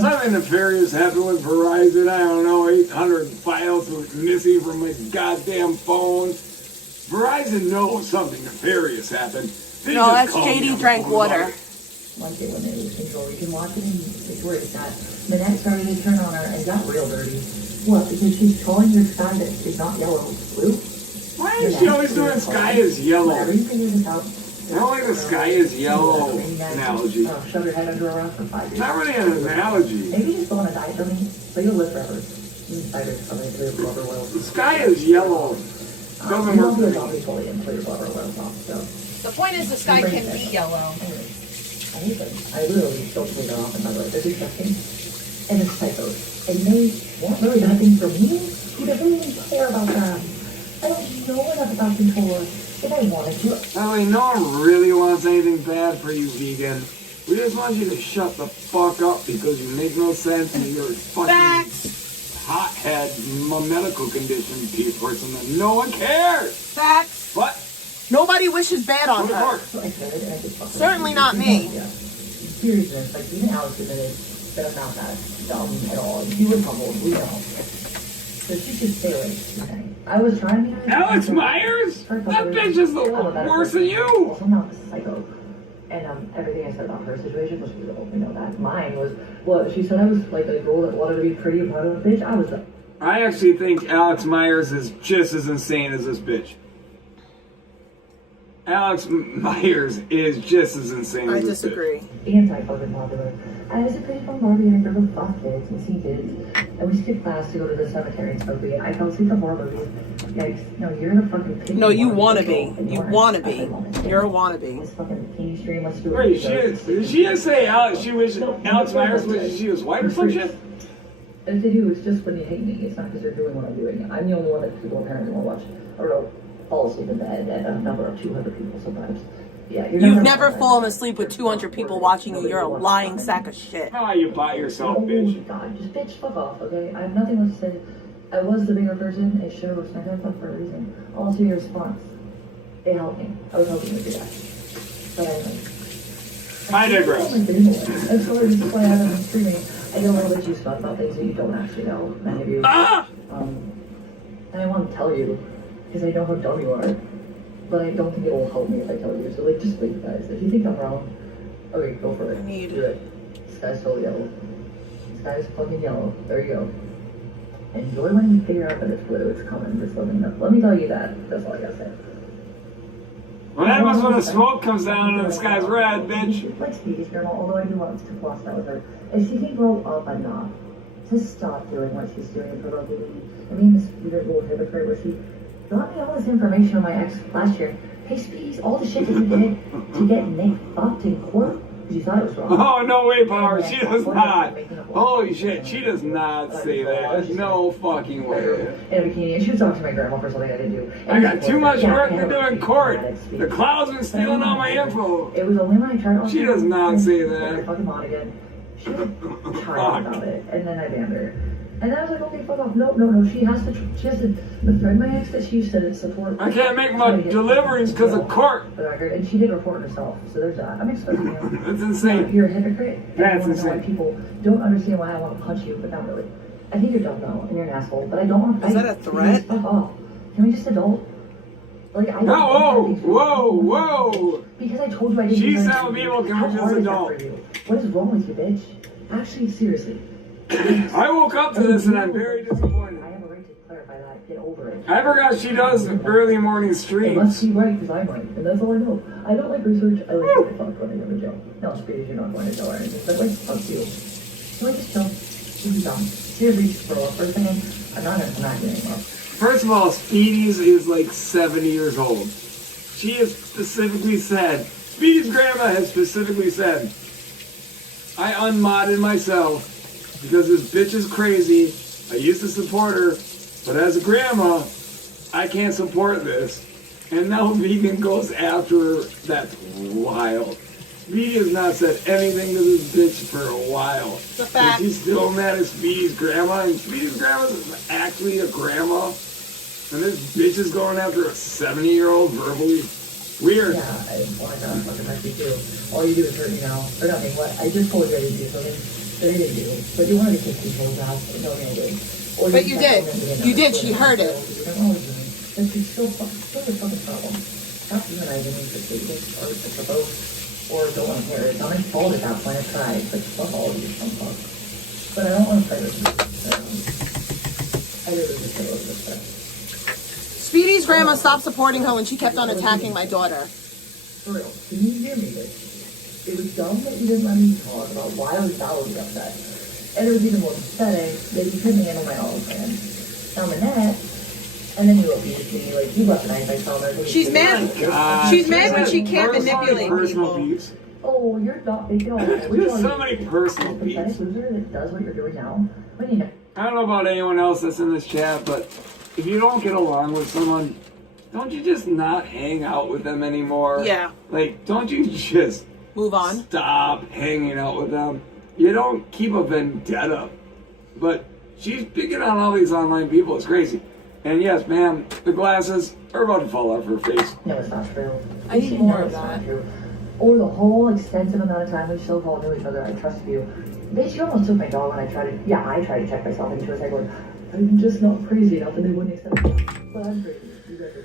Something nefarious happened with Verizon. I don't know, 800 files were missing from my goddamn phone. Verizon knows something nefarious happened. They No, just that's called me JD up drank about water. it. One day when they lose control, you can watch it in Victoria's that Minette started to turn on her and got real dirty. What? Because she's calling your sky that is not yellow, it's blue? Why is she always doing sky is yellow? Whatever you figure this out. I don't like the sky is yellow analogy. Shove your head under a rock for 5 years. It's not really an analogy. Maybe you just go on a diet for me, but you'll live forever. Insiders coming to your blubber oil. The sky is yellow. Doesn't work for me. Fully and clear blubber oil off, so. The point is the sky can be yellow. I hate them. I literally don't take them off in my life. They're disgusting. And it's typos. And they want really bad things from me? Who doesn't even care about them? I don't know enough about controller. If I wanted to, Ellie, no one really wants anything bad for you, vegan. We just want you to shut the fuck up because you make no sense and you're a fucking Facts. hothead medical condition person that no one cares. Facts. What? Nobody wishes bad on Go to her. court. so I could, and I just fucking... Certainly not me. Yeah. Seriousness, like, even Alex admitted that I'm not that dumb at all. She was humbled, we know. So she should stay away from me. I was trying to... Alex Myers? That bitch is the worse than you. Also, I'm not a psycho. And everything I said about her situation was real. We know that. Mine was, well, she said I was like a girl that wanted to be pretty and proud of a bitch. I was the... I actually think Alex Myers is just as insane as this bitch. Alex Myers is just as insane I as this disagree. Anti-fucking popular. I was a pretty fun Barbie and I drove fuck kids and see kids. And we skipped class to go to the cemetery and smoke weed. I fell asleep at horror movies. Yikes. No, you're the fucking pig. No, you wanna be. And You aren't. wanna I be. said wanna. You're a wannabe. This fucking teeny stream, let's do it. Wait, did she just say Alex Myers wishes she was white or some shit? And if they do, it's just when you hate me. It's not because they're doing what I'm doing. I'm the only one that people apparently won't watch. Or don't fall asleep in bed at a number of 200 people sometimes. Yeah, You've never fallen asleep with 200 people watching you. You're a lying sack of shit. How you by yourself, Oh bitch? God, just bitch, fuck off, okay? I have nothing else to say. I was the bigger person. It showed respect for a reason. Also, your response. It helped me. I was hoping to do that. But I digress. As far as why I haven't been streaming, I don't know that you stuff about things that you don't actually know, many of you. Ah! And I want to tell you, because I know how dumb you are. But I don't think it will help me if I tell you. So, like, just wait, guys. If you think I'm wrong, okay, go for it. Do it. This guy's so yellow. This guy's fucking yellow. There you go. Enjoy when you figure out that it's blue. It's coming. Just let me know. Let me tell you that. That's all I gotta say. What happens when the smoke comes down and the sky's red, bitch? Like Speedy's grandma, although I do want to watch that with her. If she can grow up enough to stop doing what she's doing for love, I mean, this weird little hypocrite where she got me all this information on my ex last year. Hey, Speedies, all the shit that you did to get Nick fucked in court because you thought it was wrong. Oh, no way, Power. She does not. Holy shit, she does not say that. No fucking way. In a bikini, and she was talking to my grandma for something I didn't do. I got too much work to do in court. The cloud's been stealing all my info. It was only when I tried. She does not say that. Fucking on again. She was tired about it, and then I banned her. And I was like, okay, fuck off. No. She has to befriend my ex that she used to support. I can't make my deliveries because of court. For the record, and she did report herself, so there's that. I'm expecting you. That's insane. You're a hypocrite. That's and I wanna know why insane. people don't understand why I want to punch you, but not really. I think you're dumb though, and you're an asshole. But I don't want to fight. Is that a threat? Fuck off. Can we just adult? Like I don't. Whoa. Because I told you I didn't. She's do telling anything. people can How we just hard is that adult? for you? What is wrong with you, bitch? Actually, seriously. I woke up to this and I'm very disappointed. I have a right to clarify that. Get over it. I forgot she does early morning It must streams. be right because I'm right, and that's all I know. I don't like research. I like to get fucked when I go to jail. No, Speedy, you're not going to jail or anything. But like, fuck you. So I just don't. You're dumb. Seriously, for a first thing, I'm not gonna smack you anymore. First of all, Speedy's is like 70 years old. She has specifically said, Speedy's grandma has specifically said, I unmodded myself because this bitch is crazy. I used to support her, but as a grandma, I can't support this. And now Vegan goes after her. That's wild. Speedy has not said anything to this bitch for a while. It's a fact. And she's still mad at Speedy's grandma, and Speedy's grandma is actually a grandma. And this bitch is going after a 70-year-old verbally. Weird. Yeah, well, I got fucking messy too. All you do is hurt me now. Or nothing. What? I just told you I didn't do something that I didn't do. But you wanted to kick people's ass. No, I did. Or But you did. You did. She heard it. And she's still a fucking problem. Stop demonizing me for sleeping or for both. Or don't want to hear it. It's not my fault at that point. I tried. But fuck all of you. Some fuck. But I don't want to fight with you. I really just feel over this stuff. Speedy's grandma stopped supporting her when she kept on attacking my daughter. For real, can you hear me, bitch? It was dumb that you didn't let me talk about why I was validly upset. And it was even more pathetic that you couldn't handle my own plan. Now Manette, and then you abused me, like you left tonight, I saw her. She's mad. God, She's mad when she has can't so many manipulate personal people. beefs. Oh, you're not big deal. There's so many personal beefs. Pathetic loser that does what you're doing now. When you know. I don't know about anyone else that's in this chat, but if you don't get along with someone, don't you just not hang out with them anymore? Yeah. Like, don't you just Move on. stop hanging out with them? You don't keep a vendetta. But she's picking on all these online people. It's crazy. And yes, ma'am, the glasses are about to fall off her face. No, it's not true. I need You more know of it's not that. true. Over the whole extensive amount of time we so called knew each other, I trusted you. Bitch, you almost took my dog when I tried to, I tried to check myself into a second going, I'm just not crazy enough and they wouldn't accept me. But I'm crazy. You guys are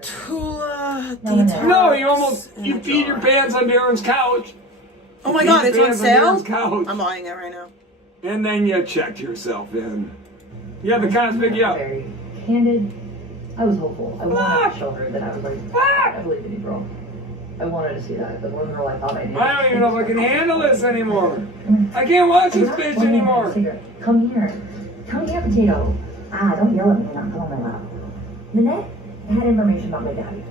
just Tula No, no, detox. No, you almost, you peed your pants on Darren's couch. Oh my You god, peed it's your on pants sale? Darren's couch. I'm buying it right now. And then you checked yourself in. Yeah, the cops pick you up. very candid. I was hopeful. I wanted to show her that I was like, I believe in you, bro. I wanted to see that. The one girl I thought I knew. I don't even know if I can handle this anymore. I can't watch this bitch anymore. Come here. Come here, potato. Don't yell at me and not come on my lap. Nanette had information about my daddy.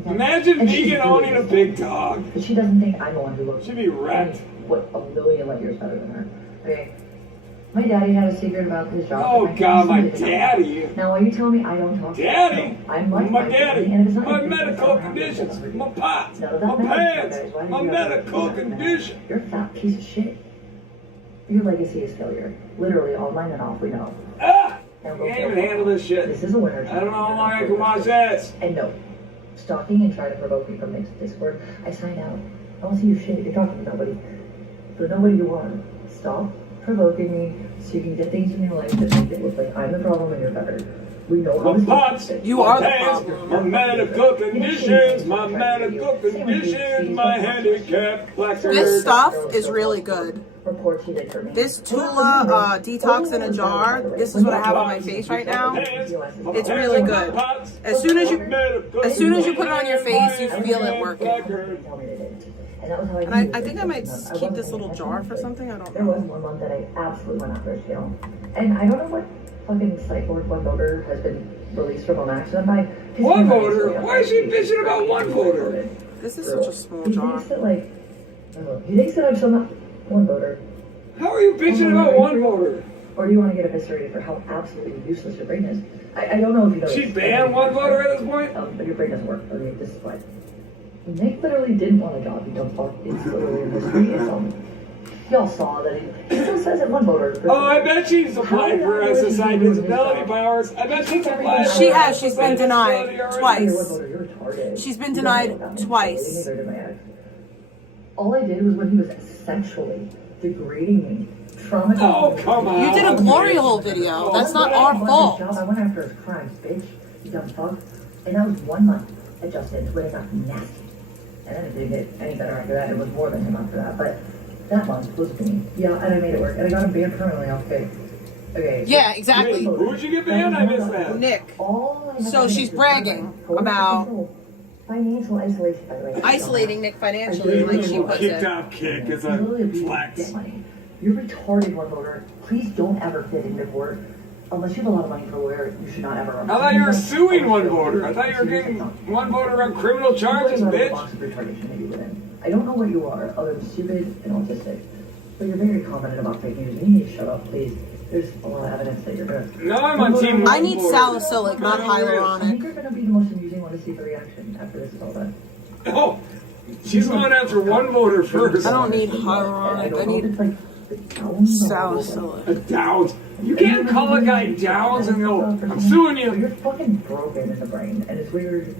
Okay? Imagine And she's vegan really owning a pissed big off. dog. But she doesn't think I'm the one who looks. She'd be wrecked. What, a million light years better than her. Okay? My daddy had a secret about his job. Oh and I God, my can't stand it. daddy. Now, are you telling me I don't talk to Daddy? you? No, I'm like My daddy. and if it's not My your business, medical I don't have to conditions. talk to you. My pots. None of My that matters, pants. guys. Why did My you have to medical do that? condition. You're a fat piece of shit. Your legacy is failure. Literally, online and off, we know. Ah! Now I go can't for even it. handle this shit. This is a winner. I don't know how long I can watch this. And no, stalking and trying to provoke me from Discord, I signed out. I don't see your shit. You're talking to nobody. So nobody you are. Stop provoking me so you can get things in your life that make it look like I'm the problem and you're better. We know how My this pots. works. You my are the pants, problem. My medical conditions. My medical conditions. My handicap placard. This stuff is really good. Reports he did for me. This Tula detox in a jar, this is what I have on my face right now. It's really good. As soon as you put it on your face, you feel it working. And I think I might keep this little jar for something. I don't There was know. 1 month that I absolutely went after his channel. And I don't know what fucking cyborg one voter has been released from on accident by. One voter? Why is she bitching about one voter? This is such a small He jar. thinks that like, I don't know, he thinks that I'm still not one voter. How are you bitching about one voter? Or do you want to get eviscerated for how absolutely useless your brain is? I don't know if you know. She this. banned one voter at this point? But your brain doesn't work. Okay, this is why. Nick literally didn't want a job. He dumb fuck. It's literally in history. Y'all saw that he still says that one voter. Oh, I bet she's applied for SSI disability powers. I bet she's applied for She has. SSI She's been denied disability already. twice. You're one voter. You're retarded. She's been denied twice. Neither did my ex. All I did was when he was sexually degrading me, traumatizing Oh, me. come on. You did a glory hole video. That's not our fault. I went after his crimes, bitch. You dumb fuck. And that was 1 month at Justin's when it got nasty. And then it didn't get any better after that. It was more than him after that. But that month was me. Yeah, and I made it work. And I got him banned permanently off Facebook. Okay. Yeah, Wait, exactly. who'd you get banned? I missed that. Nick. All I had So to she's do was bragging about financial isolation, by the way. isolating Nick financially, like she puts Kicked it. off kick is You literally a abuse flex. debt money. You're retarded, one voter. Please don't ever fit into court. Unless you have a lot of money for a lawyer, you should not ever. I thought you were suing one voter. I thought you were getting one voter on criminal charges, bitch. I don't know what you are, other than stupid and autistic. But you're very confident about fake news. You need to shut up, please. There's a lot of evidence that you're gonna. No, I'm on team I one need voter. salicylic, not I think hyaluronic. you're gonna be the most amusing one to see the reaction after this is all done. Oh, she's going after one voter first. I don't need And hyaluronic. don't I know if need it's like the Downs or what. salicylic. Downs. You can't call a guy Downs and go, I'm suing You're you. fucking broken in the brain, and it's weird.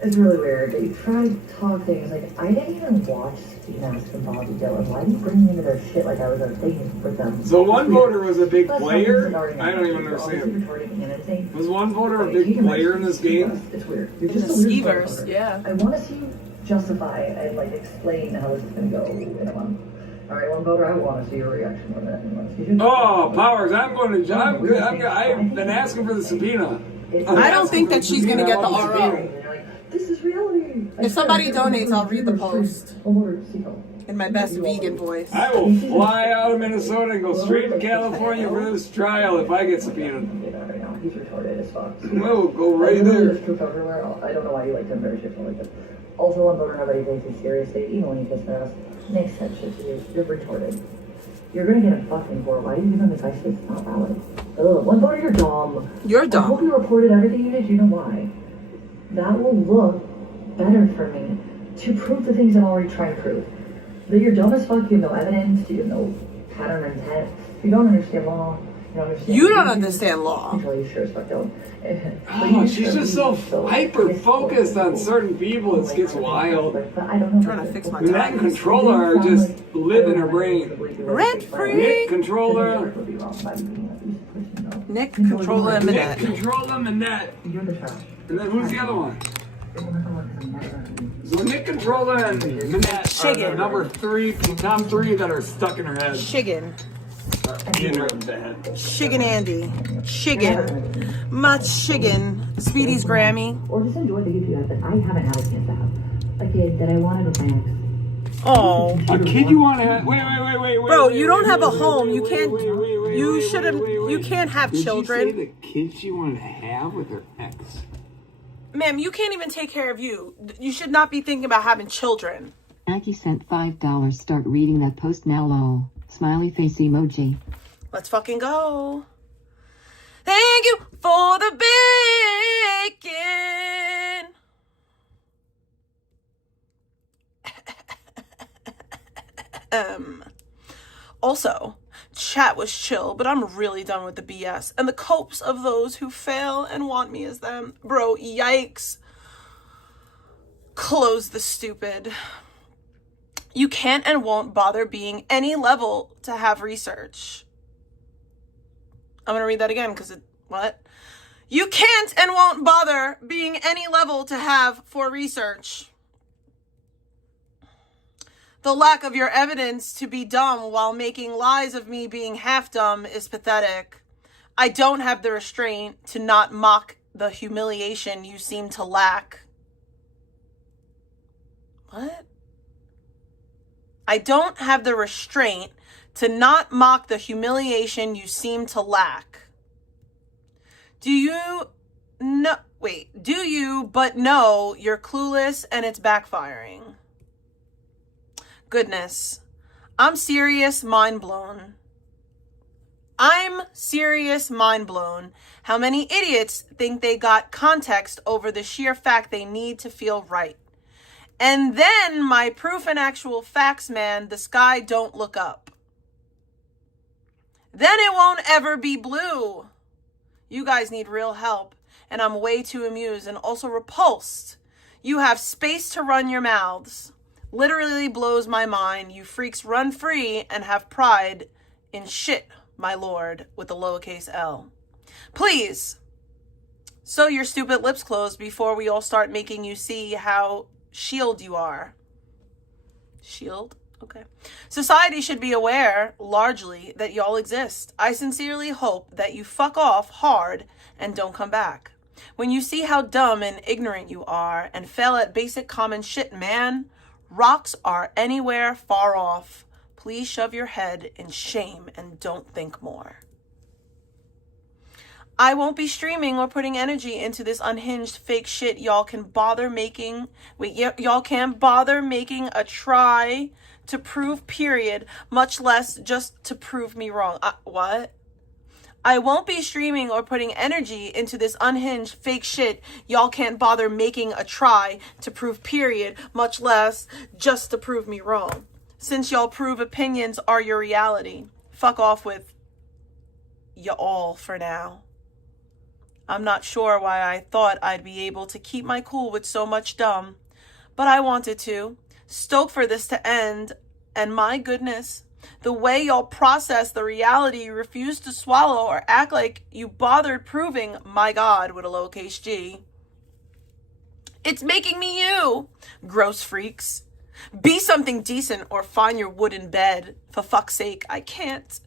It's really weird that you try to talk things like, I didn't even watch Ski Mask and Bobby Dylan. Why do you bring me into their shit like I was a thing with them? So one voter was a big That's player? something that already I don't even happened. You're obviously understand. retarded and insane. Was one voter a Like, big you can player in mention this game? It's weird. You're In just the a weird skiverse, voter. yeah. I want to see you justify and like explain how this is going to go in a month. All right, one voter, I want to see your reaction on that. Oh, Powers, I'm going to, I'm good. I've been asking for the subpoena. I don't think that she's gonna get the I want RO. subpoena. This is reality. If somebody donates, I'll read the post One voter, in my best vegan voice. I will fly out of Minnesota and go straight to California for this trial if I get subpoenaed. right now. He's retarded as fuck. We'll go right there. There's proof everywhere. I don't know why you like him. Very shitful like this. Also, one voter nobody takes you seriously, even when you kiss their ass. Nick said shit to you. You're retarded. You're gonna get a fucking court. Why do you give him advice that's not valid? Ugh, one voter, you're dumb. You're I hope dumb. you reported everything you did. You know why? that will look better for me to prove the things I'm already trying to prove. That you're dumb as fuck, you have no evidence, you have no pattern or intent, you don't understand law, You don't understand law. You sure as fuck don't. Oh, she's just so hyper-focused on certain people, it gets wild. I'm trying to fix my Net and Controller just live in her brain. Rent free. Nick, Controller. Nick, Controller, and Nick, Minette. Controller, Minette. You're the child. And then who's the other one? So Nick, Controller, and Minette are the number three, top three that are stuck in her head. Shiggin. In her bed. Shiggin Andy. Shiggin. Much shiggin. Speedy's Grammy. Or just enjoy the gift you have that I haven't had a chance to have. A kid that I wanted with my ex. Oh. A kid you want to have? Wait. Bro, you don't have a home. You can't. You shouldn't. You can't have children. Did you say the kid she wanted to have with her ex? Ma'am, you can't even take care of you. You should not be thinking about having children. Aggie sent $5. Start reading that post now, lol. Smiley face emoji. Let's fucking go. Thank you for the bacon. Also, chat was chill, but I'm really done with the BS and the copes of those who fail and want me as them. Bro, yikes. Close the stupid. You can't and won't bother being any level to have research. I'm going to read that again because what? You can't and won't bother being any level to have for research. The lack of your evidence to be dumb while making lies of me being half dumb is pathetic. I don't have the restraint to not mock the humiliation you seem to lack. What? I don't have the restraint to not mock the humiliation you seem to lack. Do you but know you're clueless and it's backfiring? Goodness, I'm serious mind blown. I'm serious mind blown. How many idiots think they got context over the sheer fact they need to feel right? And then my proof and actual facts, man, the sky don't look up. Then it won't ever be blue. You guys need real help, and I'm way too amused and also repulsed. You have space to run your mouths. Literally blows my mind. You freaks run free and have pride in shit, my lord, with a lowercase L. Please, sew your stupid lips closed before we all start making you see how shield you are. Shield? Okay. Society should be aware, largely, that y'all exist. I sincerely hope that you fuck off hard and don't come back. When you see how dumb and ignorant you are and fail at basic common shit, man, rocks are anywhere far off. Please shove your head in shame and don't think more. I won't be streaming or putting energy into this unhinged fake shit y'all can't bother making a try to prove, period, much less just to prove me wrong. What? I won't be streaming or putting energy into this unhinged fake shit y'all can't bother making a try to prove, period, much less just to prove me wrong. Since y'all prove opinions are your reality, fuck off with y'all for now. I'm not sure why I thought I'd be able to keep my cool with so much dumb, but I wanted to. Stoked for this to end, and my goodness, the way y'all process the reality you refuse to swallow or act like you bothered proving, my God, with a lowercase g. It's making me you, gross freaks. Be something decent or find your wooden bed. For fuck's sake, I can't.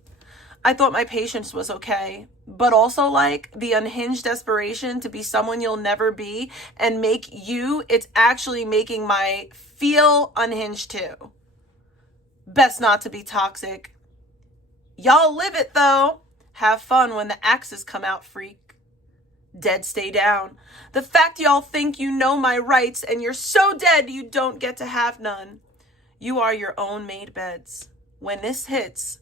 I thought my patience was okay, but also like the unhinged desperation to be someone you'll never be and make you, it's actually making my feel unhinged too. Best not to be toxic. Y'all live it though. Have fun when the axes come out, freak. Dead stay down. The fact y'all think you know my rights and you're so dead you don't get to have none. You are your own made beds. When this hits,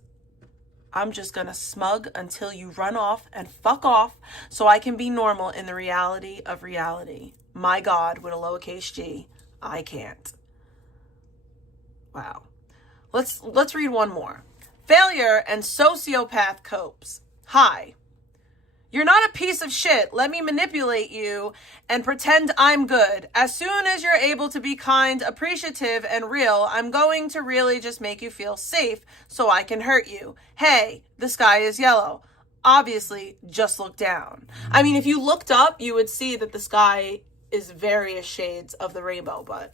I'm just gonna smug until you run off and fuck off so I can be normal in the reality of reality. My God, with a lowercase g. I can't. Wow. Let's read one more. Failure and sociopath copes. Hi. You're not a piece of shit. Let me manipulate you and pretend I'm good. As soon as you're able to be kind, appreciative, and real, I'm going to really just make you feel safe so I can hurt you. Hey, the sky is yellow. Obviously, just look down. I mean, if you looked up, you would see that the sky is various shades of the rainbow, but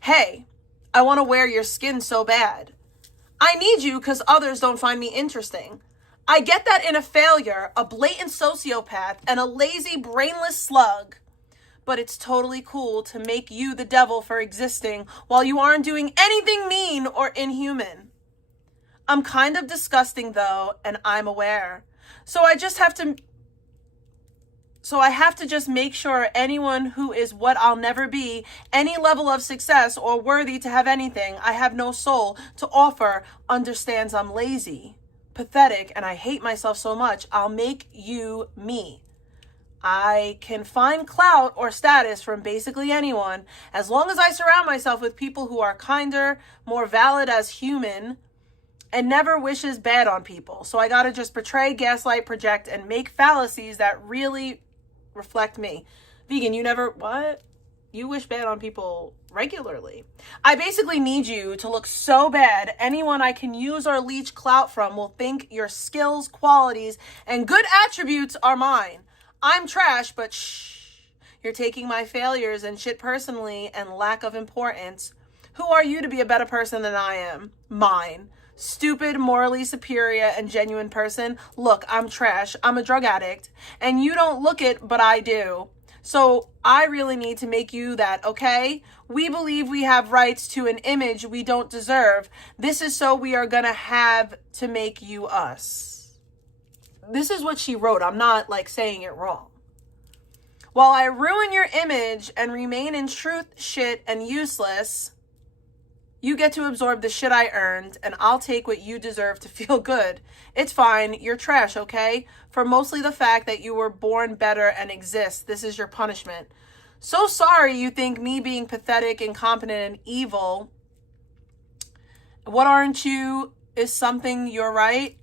hey, I want to wear your skin so bad. I need you because others don't find me interesting. I get that in a failure, a blatant sociopath, and a lazy, brainless slug. But it's totally cool to make you the devil for existing while you aren't doing anything mean or inhuman. I'm kind of disgusting, though, and I'm aware. So I have to just make sure anyone who is what I'll never be, any level of success or worthy to have anything, I have no soul to offer, understands I'm lazy, pathetic, and I hate myself so much, I'll make you me. I can find clout or status from basically anyone, as long as I surround myself with people who are kinder, more valid as human, and never wishes bad on people. So I gotta just portray, gaslight, project, and make fallacies that really reflect me. Vegan, you never, what? You wish bad on people regularly. I basically need you to look so bad, anyone I can use or leech clout from will think your skills, qualities, and good attributes are mine. I'm trash, but shh. You're taking my failures and shit personally and lack of importance. Who are you to be a better person than I am? Mine. Stupid, morally superior, and genuine person. Look, I'm trash. I'm a drug addict. And you don't look it, but I do. So I really need to make you that, okay? We believe we have rights to an image we don't deserve. This is so we are gonna have to make you us. This is what she wrote. I'm not saying it wrong. While I ruin your image and remain in truth, shit, and useless, you get to absorb the shit I earned, and I'll take what you deserve to feel good. It's fine. You're trash, okay? For mostly the fact that you were born better and exist. This is your punishment. So sorry you think me being pathetic, incompetent, and evil. What aren't you is something you're right.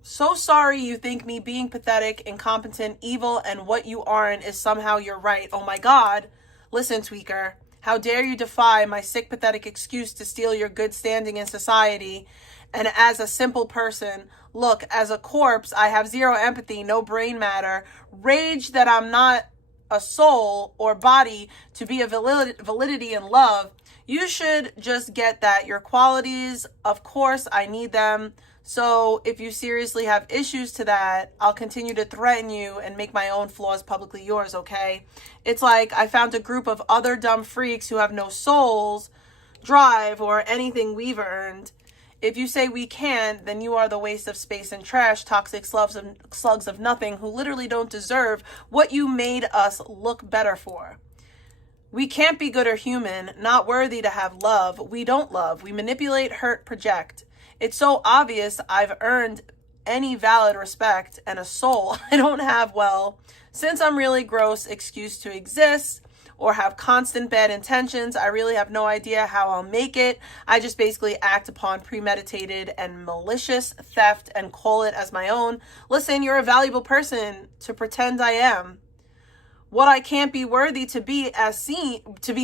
So sorry you think me being pathetic, incompetent, evil, and what you aren't is somehow you're right. Oh my God. Listen, tweaker. How dare you defy my sick, pathetic excuse to steal your good standing in society? And as a simple person, look, as a corpse, I have zero empathy, no brain matter, rage that I'm not a soul or body to be a validity and love. You should just get that. Your qualities, of course, I need them. So if you seriously have issues to that, I'll continue to threaten you and make my own flaws publicly yours, okay? It's like I found a group of other dumb freaks who have no souls, drive, or anything we've earned. If you say we can't, then you are the waste of space and trash, toxic slugs of nothing who literally don't deserve what you made us look better for. We can't be good or human, not worthy to have love. We don't love. We manipulate, hurt, project. It's so obvious I've earned any valid respect and a soul I don't have. Well, since I'm really gross excuse to exist or have constant bad intentions, I really have no idea how I'll make it. I just basically act upon premeditated and malicious theft and call it as my own. Listen, you're a valuable person to pretend I am. What I can't be worthy to be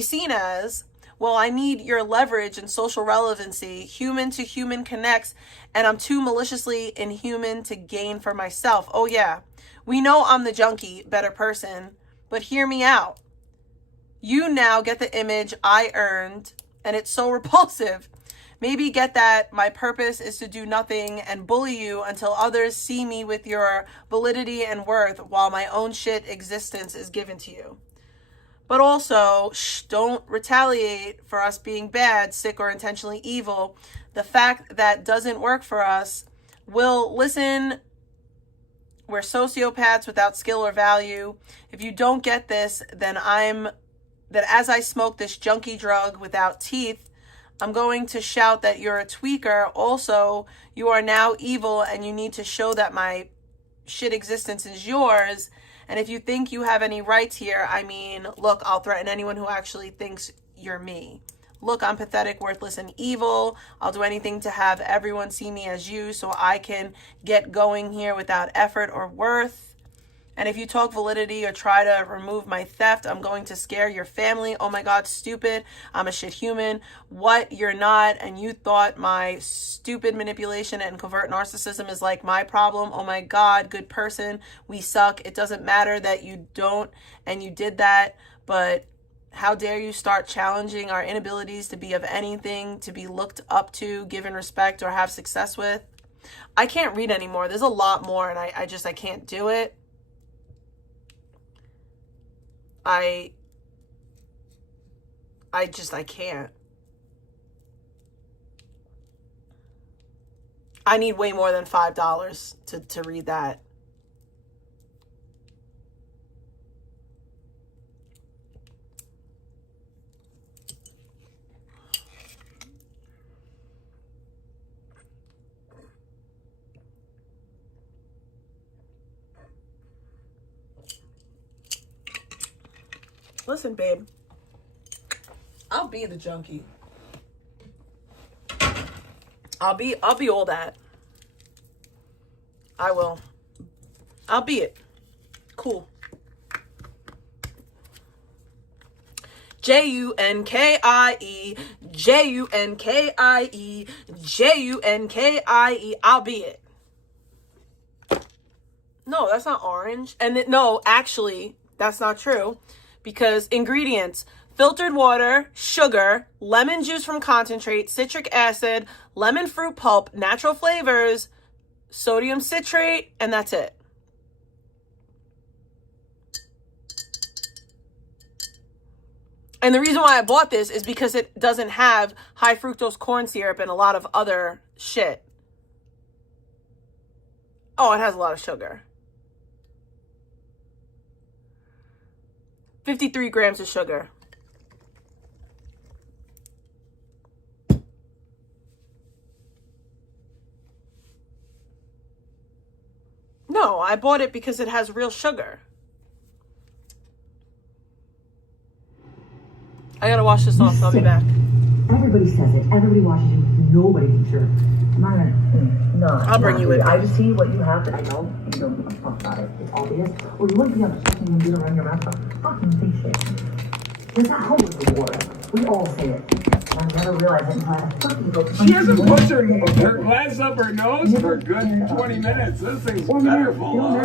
seen as. Well, I need your leverage and social relevancy. Human to human connects, and I'm too maliciously inhuman to gain for myself. Oh yeah, we know I'm the junkie, better person, but hear me out. You now get the image I earned, and it's so repulsive. Maybe get that my purpose is to do nothing and bully you until others see me with your validity and worth while my own shit existence is given to you. But also, don't retaliate for us being bad, sick, or intentionally evil. The fact that doesn't work for us. Will listen, we're sociopaths without skill or value. If you don't get this, then as I smoke this junky drug without teeth, I'm going to shout that you're a tweaker. Also, you are now evil and you need to show that my shit existence is yours. And if you think you have any rights here, I mean, look, I'll threaten anyone who actually thinks you're me. Look, I'm pathetic, worthless, and evil. I'll do anything to have everyone see me as you so I can get going here without effort or worth. And if you talk validity or try to remove my theft, I'm going to scare your family. Oh my God, stupid. I'm a shit human. What? You're not. And you thought my stupid manipulation and covert narcissism is like my problem. Oh my God, good person. We suck. It doesn't matter that you don't and you did that, but how dare you start challenging our inabilities to be of anything, to be looked up to, given respect, or have success with? I can't read anymore. There's a lot more, and I can't do it. I can't. I need way more than $5 to read that. Listen, babe, I'll be the junkie. I'll be all that. I will. I'll be it. Cool. Junkie, Junkie, Junkie. I'll be it. No, that's not orange. And no, actually, that's not true. Because ingredients: filtered water, sugar, lemon juice from concentrate, citric acid, lemon fruit pulp, natural flavors, sodium citrate, and that's it. And the reason why I bought this is because it doesn't have high fructose corn syrup and a lot of other shit. Oh, it has a lot of sugar. 53 grams of sugar. No, I bought it because it has real sugar. I gotta wash this off. I'll be back. Everybody says it. Everybody watches you. Nobody thinks you're. I'm not gonna. No. I'll bring you with me. I just see what you have that I don't. And you don't give a fuck about it. It's obvious. Or you wouldn't be on the fucking computer running around fucking think shit. That's not how we war. We all say it. And I never realized it until I fucking go. She hasn't pushed her glass up her nose for a good 20 minutes. Those things better fall off.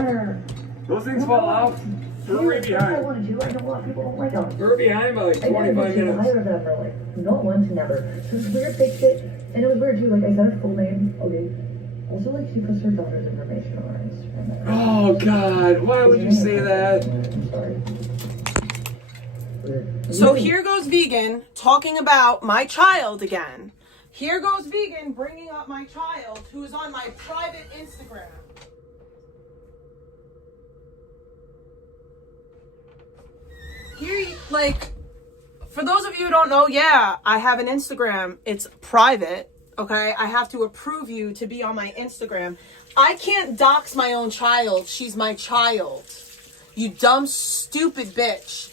Those things fall off. We're way I behind. want to do. I know a lot of people don't like them. We're behind by like 25 minutes. I heard that for like not once, never. So it's weird fake shit. And it was weird too. Like I said her full name. Okay. Also, like she puts her daughter's information on her Instagram. Oh God! Why would you say that? I'm sorry. So here goes vegan talking about my child again. Here goes vegan bringing up my child who is on my private Instagram. Here, like, for those of you who don't know, yeah, I have an Instagram. It's private, okay? I have to approve you to be on my Instagram. I can't dox my own child. She's my child. You dumb, stupid bitch.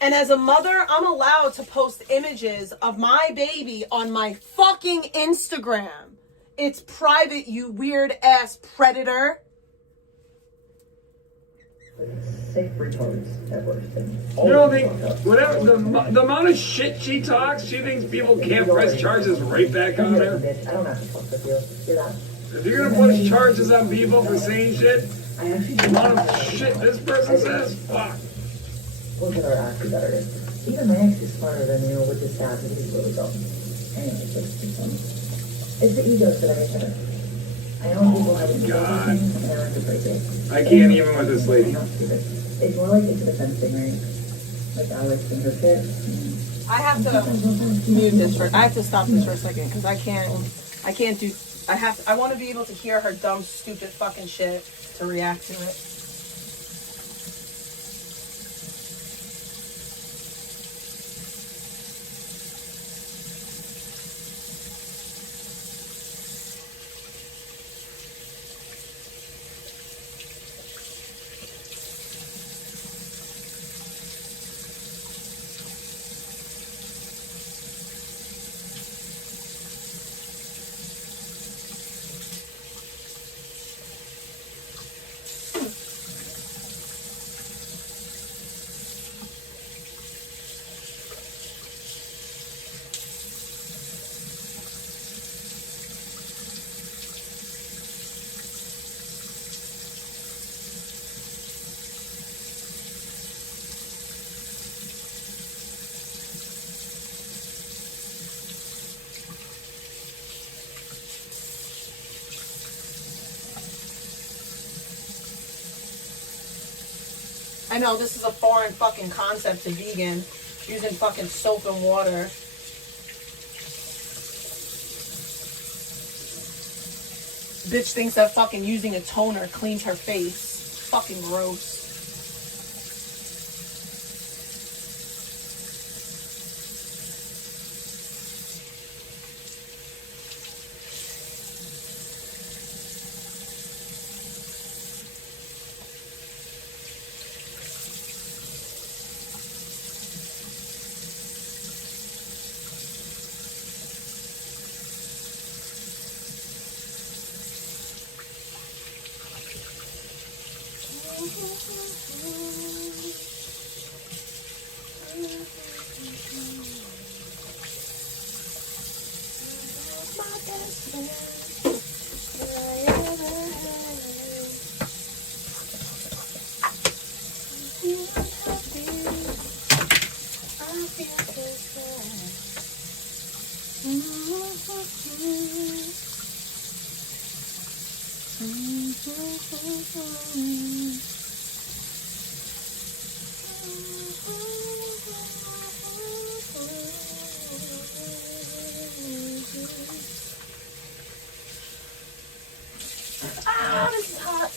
And as a mother, I'm allowed to post images of my baby on my fucking Instagram. It's private, you weird ass predator. Safe retards at worst. You don't think whatever the amount of shit she talks, she thinks people can't press charges right back on her. I don't have to fuck with you. You're not. If you're gonna push charges on people for saying shit, I actually the amount of shit this person says, fuck. look at our actor better. Even my ex is smarter than you, which is sad because he's really dumb. Anyway, it's the egos that I hate. I know people have to do things and I like to break it. I can't even with this lady. Not stupid. It's more like it's a defense thing, right? Like I like finger shit. I have to mute this for, I have to stop this for a second because I can't do, I want to be able to hear her dumb, stupid fucking shit to react to it. I know this is a foreign fucking concept to vegan, using fucking soap and water. Bitch thinks that fucking using a toner cleans her face. Fucking gross. Ah, this is hot.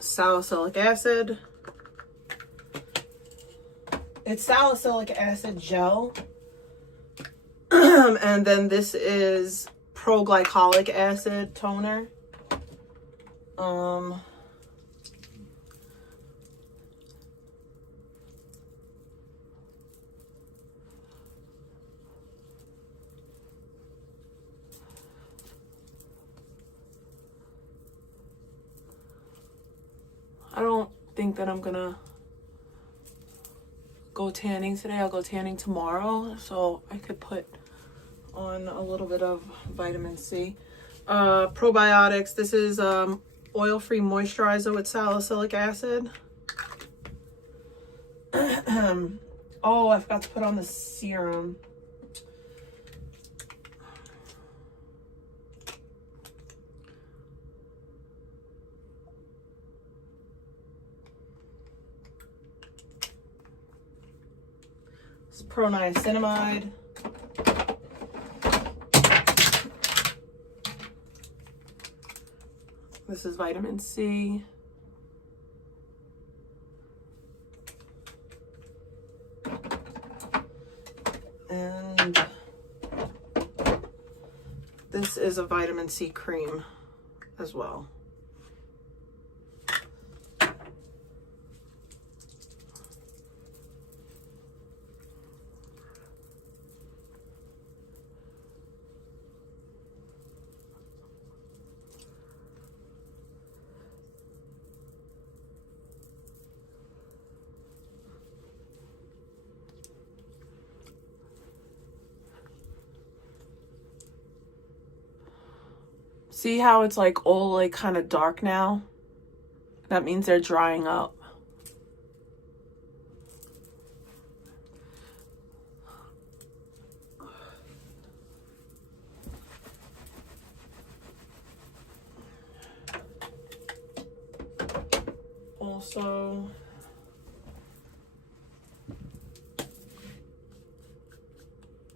Salicylic acid. It's salicylic acid gel. And then this is proglycolic acid toner. I don't think that I'm gonna go tanning today. I'll go tanning tomorrow, so I could put on a little bit of vitamin C. Probiotics. This is oil-free moisturizer with salicylic acid. Oh, I forgot to put on the serum. It's pro-niacinamide. This is vitamin C. And this is a vitamin C cream as well. See how it's like all like kind of dark now? That means they're drying up. Also,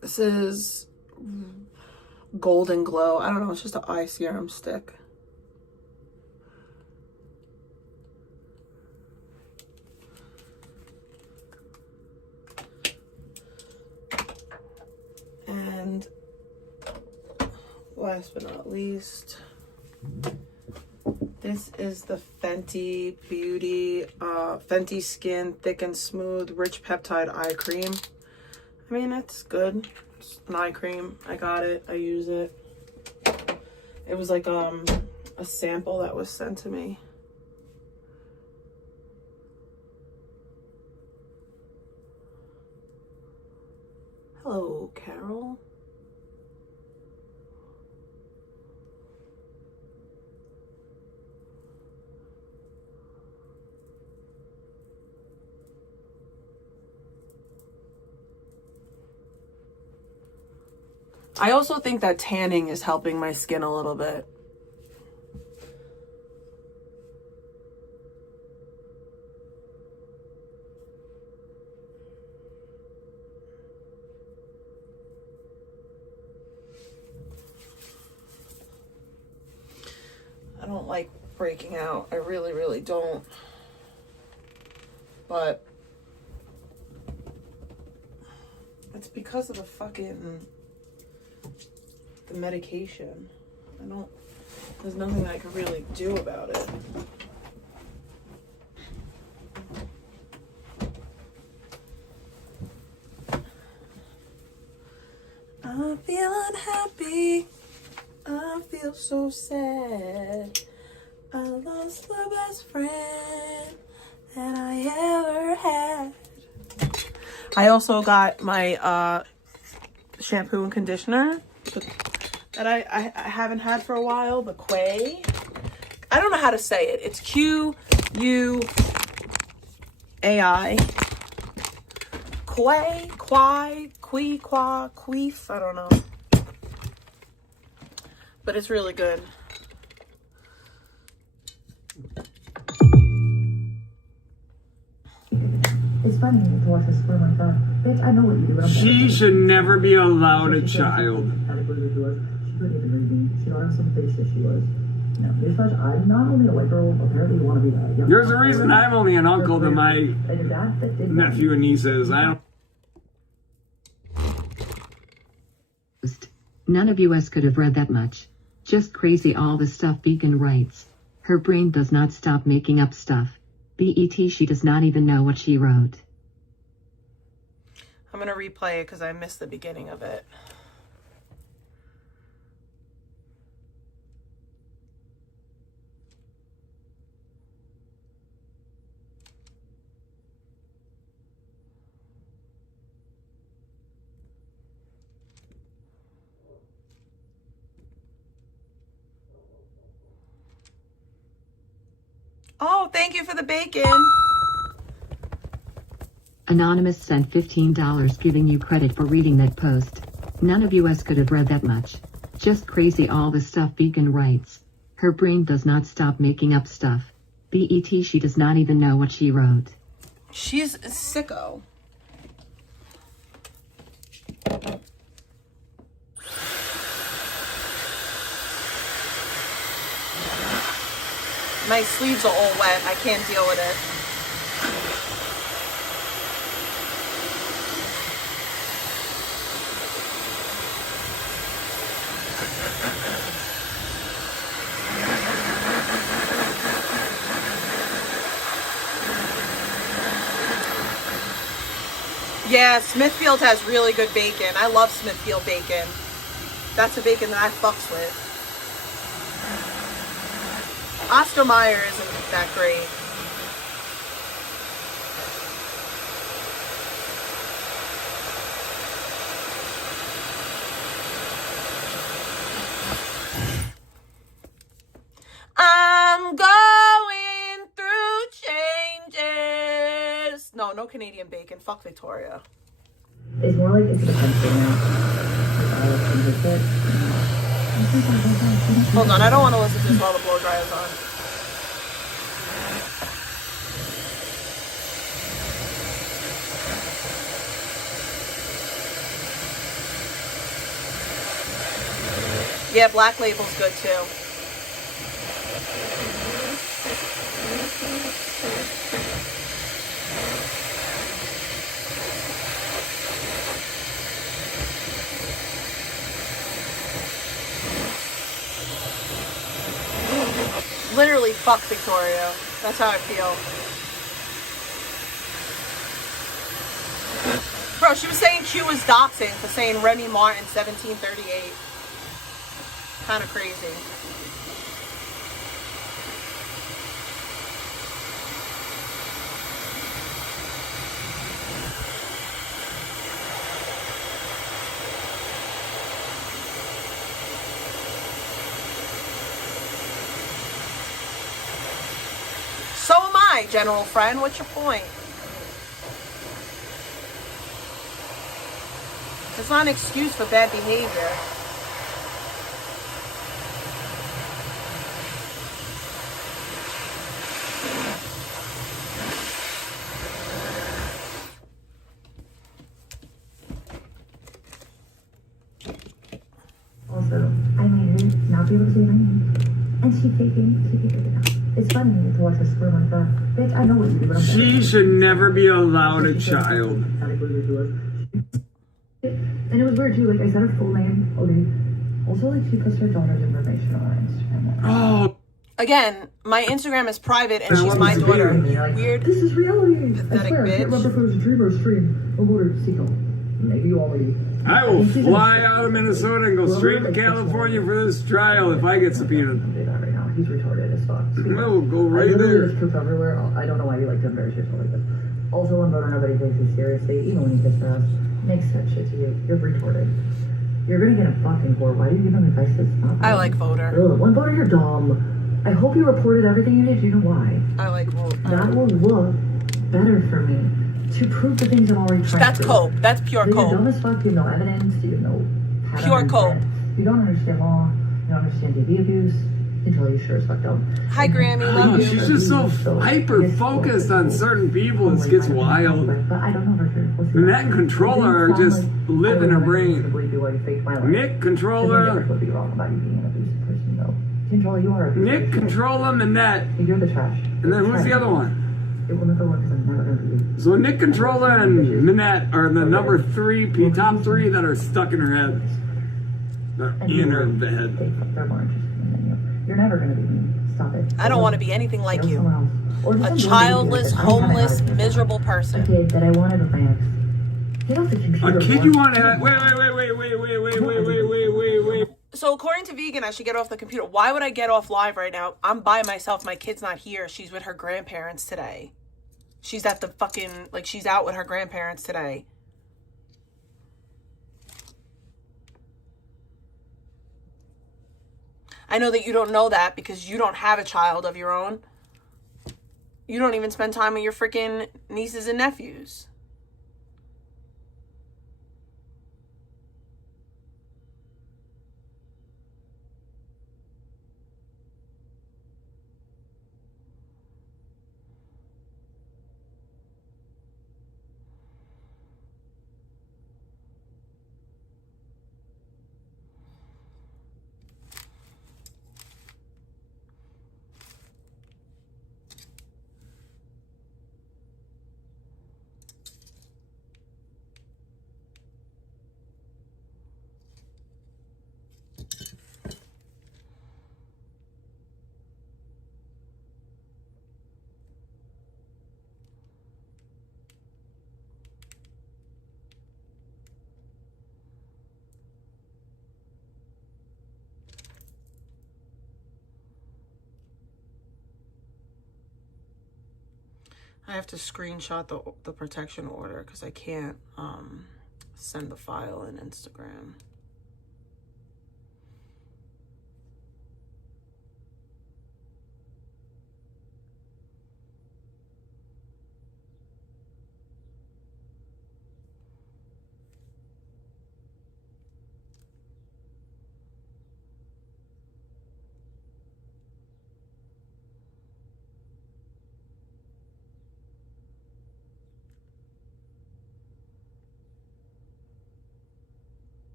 this is Golden Glow. I don't know, it's just an eye serum stick. And last but not least, this is the Fenty Beauty, Fenty Skin Thick and Smooth Rich Peptide Eye Cream. I mean, it's good. It's an eye cream. I got it. I use it. It was like a sample that was sent to me. Hello, Carol. I also think that tanning is helping my skin a little bit. I don't like breaking out. I really, really don't. But it's because of the medication. There's nothing I can really do about it. I feel unhappy. I feel so sad. I lost the best friend that I ever had. I also got my shampoo and conditioner that I haven't had for a while, the Quay. I don't know how to say it. It's Q-U-A-I. Quay, Quay, Qui, Qua, Queef, I don't know. But it's really good. It's funny to watch this squirm like that. Bitch, I know what you do. She should never be allowed a child. She couldn't even read me. She don't have some face that she was. No, newsflash, I'm not only a white girl, apparently you want to be that. There's a reason I'm only an uncle to my And your dad that did nephew and nieces. I don't. None of us could have read that much. Just crazy all the stuff Beacon writes. Her brain does not stop making up stuff. BET, she does not even know what she wrote. I'm gonna replay it because I missed the beginning of it. Oh, thank you for the bacon. Anonymous sent $15 giving you credit for reading that post. None of us could have read that much. Just crazy all the stuff Beacon writes. Her brain does not stop making up stuff. BET, she does not even know what she wrote. She's a sicko. My sleeves are all wet. I can't deal with it. Yeah, Smithfield has really good bacon. I love Smithfield bacon. That's a bacon that I fucks with. Oscar Mayer isn't that great. I'm going through changes. No Canadian bacon. Fuck Victoria. It's more like it's a country now. Hold on, I don't want to listen to this while the blow dryer is on. Yeah, Black Label's good too. Literally, fuck Victoria. That's how I feel. Bro, she was saying Q was doxing for saying Remy Martin 1738. Kind of crazy. So am I, general friend. What's your point? It's not an excuse for bad behavior. Also, I made her not be able to say my name. And she figured it out. It's funny to watch her squirm like that. Bitch, I know what you do, but I'm She should never be allowed a child. And it was weird too, like I said her full name, okay. Also, like she puts her daughter's information on her Instagram. Oh, Again, my Instagram is private and she's my daughter. You weird, This is reality. pathetic I swear, I can't remember if bitch. it was a dream or a stream. Or motor sequel. Maybe you already. I will fly out of Minnesota and go straight to California for this trial if I get subpoenaed. Do that right now. He's retarded as fuck. I will go right I literally there. there's proof everywhere. I don't know why you like to embarrass yourself like this. Also, one voter nobody takes you seriously, even when you kiss her ass. Makes that shit to you. You're retarded. You're gonna get a fucking court. Why do you give him advice that's not? I like voter. Ugh, one voter, you're dumb. I hope you reported everything you did. Do you know why? I like voter. That will look better for me to prove the things I'm already trying That's to. cope. That's pure You're dumb cope. as fuck. You have no evidence. You have no pattern. Pure cope. You don't understand law. You don't understand TV abuse. Until you sure as fuck don't. Hi, Grammy. Love Oh, you. she's just so hyper focused on certain people. It gets wild. But I don't know for sure. We'll see. And that and Controller just live in her brain. Nick, Controller. Would be wrong about you being an abusive person, though. Controller, you are a Nick, Controller, Manette. You're the trash. And then who's the other one? It will never work because I'm never gonna be. So Nick, Controller, and Manette are the number three, top three that are stuck in her head. They're in her head. They're more interesting than you. You're never gonna be me. Stop it. I don't want to be anything like Go you. somewhere else. Or just A some childless, boy that you homeless, haven't had. miserable A person. kid that I wanted with my ex. Get off the computer. A kid boy. you want to... Wait. So according to Vegan, I should get off the computer. Why would I get off live right now? I'm by myself. My kid's not here. She's with her grandparents today. She's at the fucking... Like, she's out with her grandparents today. I know that you don't know that because you don't have a child of your own. You don't even spend time with your freaking nieces and nephews. I have to screenshot the protection order because I can't send the file in Instagram.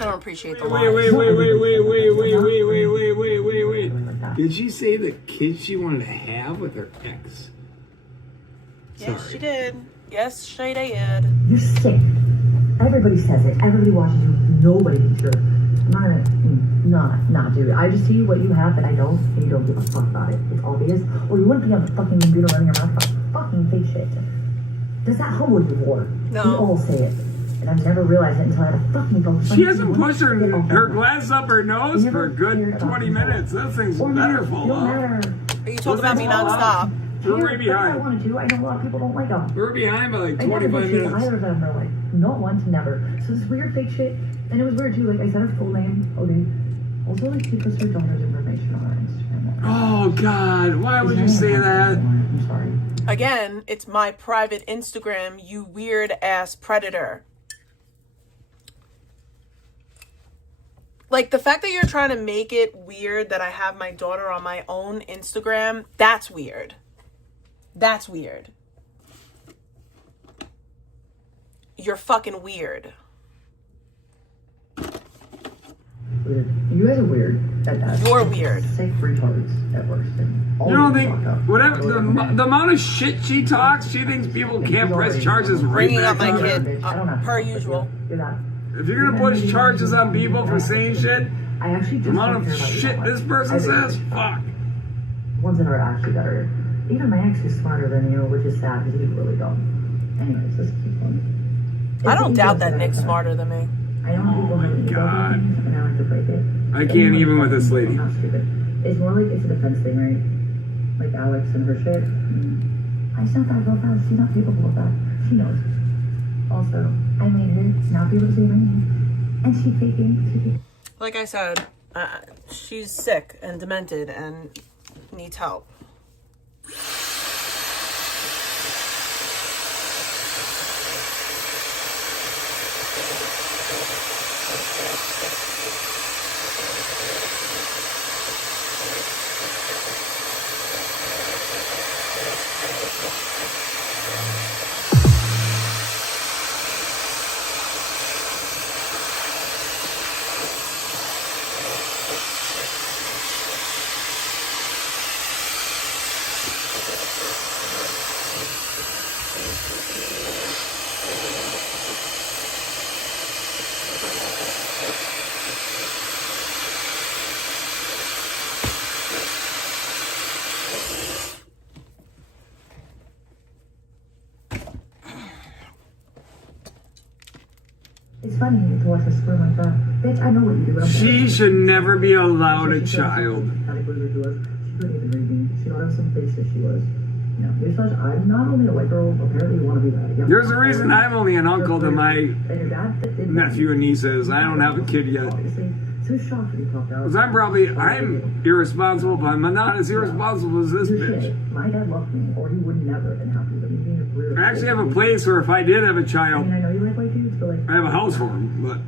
I don't appreciate the Wait. Did she say the kid she wanted to have with her ex? Yes, Sorry. she did. Yes, she did. You're sick. Everybody says it. Everybody watches you. Nobody thinks you're. I'm not gonna not do it. I just see what you have that I don't, and you don't give a fuck about it. It's obvious. Or you wouldn't be on the fucking computer running your mouth about fucking fake shit. Does that humble you more? No. We all say it. And I've never realized it until I had a fucking focus. She hasn't pushed her glass up her nose for a good 20 minutes. That thing's better fall off. Are you talking about me nonstop? We're way I behind. wanted to. I know a lot of people don't like them. We're behind by like I never 25 did minutes. either of them in real life. Not once, never. So this weird fake shit, and it was weird too. Like I said her full name, okay. Also, like she puts her daughter's information on her Instagram. Oh God, why would you say that? I'm sorry. Again, it's my private Instagram, you weird ass predator. Like, the fact that you're trying to make it weird that I have my daughter on my own Instagram, that's weird. That's weird. You're fucking weird. Weird. You guys are weird at that. You're weird. Sick retards at worst. And all You don't of think fuck up. whatever the amount of shit she talks, she thinks people can't press charges right Bringing up back my on her. kid, I don't have to per fuck with usual. you. Do that. If you're gonna push charges on people for saying shit, I actually the just amount don't of care about you shit that this much. person I really says, don't. fuck. Ones that are actually better. Even my ex is smarter than you, which is sad because he's really dumb. Anyways, this keeps going. I don't doubt that Nick's smarter than me. I know people have ego God. things, and I like to break it. I can't even with this lady. I'm not stupid. It's more like it's a defense thing, right? Like Alex and her shit. I sent that girl fast. She's not capable of that. She knows. Also, I made her not be able to say my name. And she faking. Like I said, she's sick and demented and needs help. It's funny to watch her squirm like that. Bitch, I know what you do. But I'm She should never be allowed a She child. couldn't even read me. She got on some face that she was. No, newsflash, I'm not only a white girl, apparently you want to be that. Yeah. There's a reason I'm only an uncle to my And your dad did nephew and nieces. I don't have a kid yet. Obviously. So shocked when he popped out. Because I'm irresponsible, but I'm not as irresponsible as this Your bitch. shit. My dad loved me, or he would never have been happy with me being a career. I actually have a place where if I did have a I child, mean, I know you like white dudes, but like, I have a house for him. But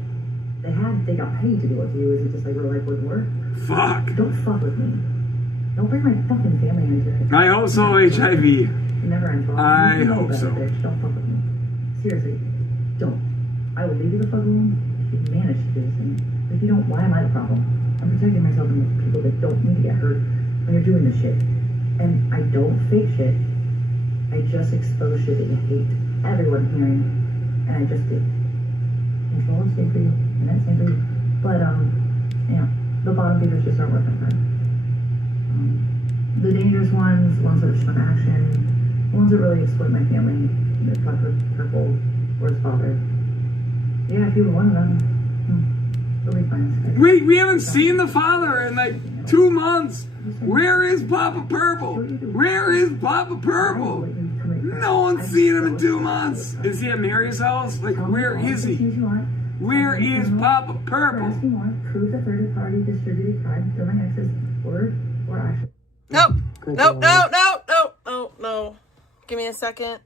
they got paid to do it to you. Is it just like real life wouldn't work? fuck. Don't fuck with me. Don't bring my fucking family into it. I hope so, HIV. You never end well. I You know hope better, so. Bitch. Don't fuck with me. Seriously, don't. I will leave you the fuck alone if you manage to do this thing. If you don't, why am I the problem? I'm protecting myself and the people that don't need to get hurt when you're doing this shit. And I don't fake shit. I just expose shit that you hate everyone hearing. And I just do. Control is same for you. And that's same for you. But, yeah. The bottom feeders just aren't working hard. The dangerous ones, ones that have shown action, the ones that really exploit my family, that fuck with Purple or his father. Yeah, if you were one of them, it'll be fine. Wait, we haven't seen the father in like 2 months. Where is Papa Purple? Where is Papa Purple? No one's seen him in 2 months. Is he at Mary's house? Like, where is he? Where is Papa Purple? Asking more, prove the third party distributed crime through my ex's word or action. Nope. No. Give me a second.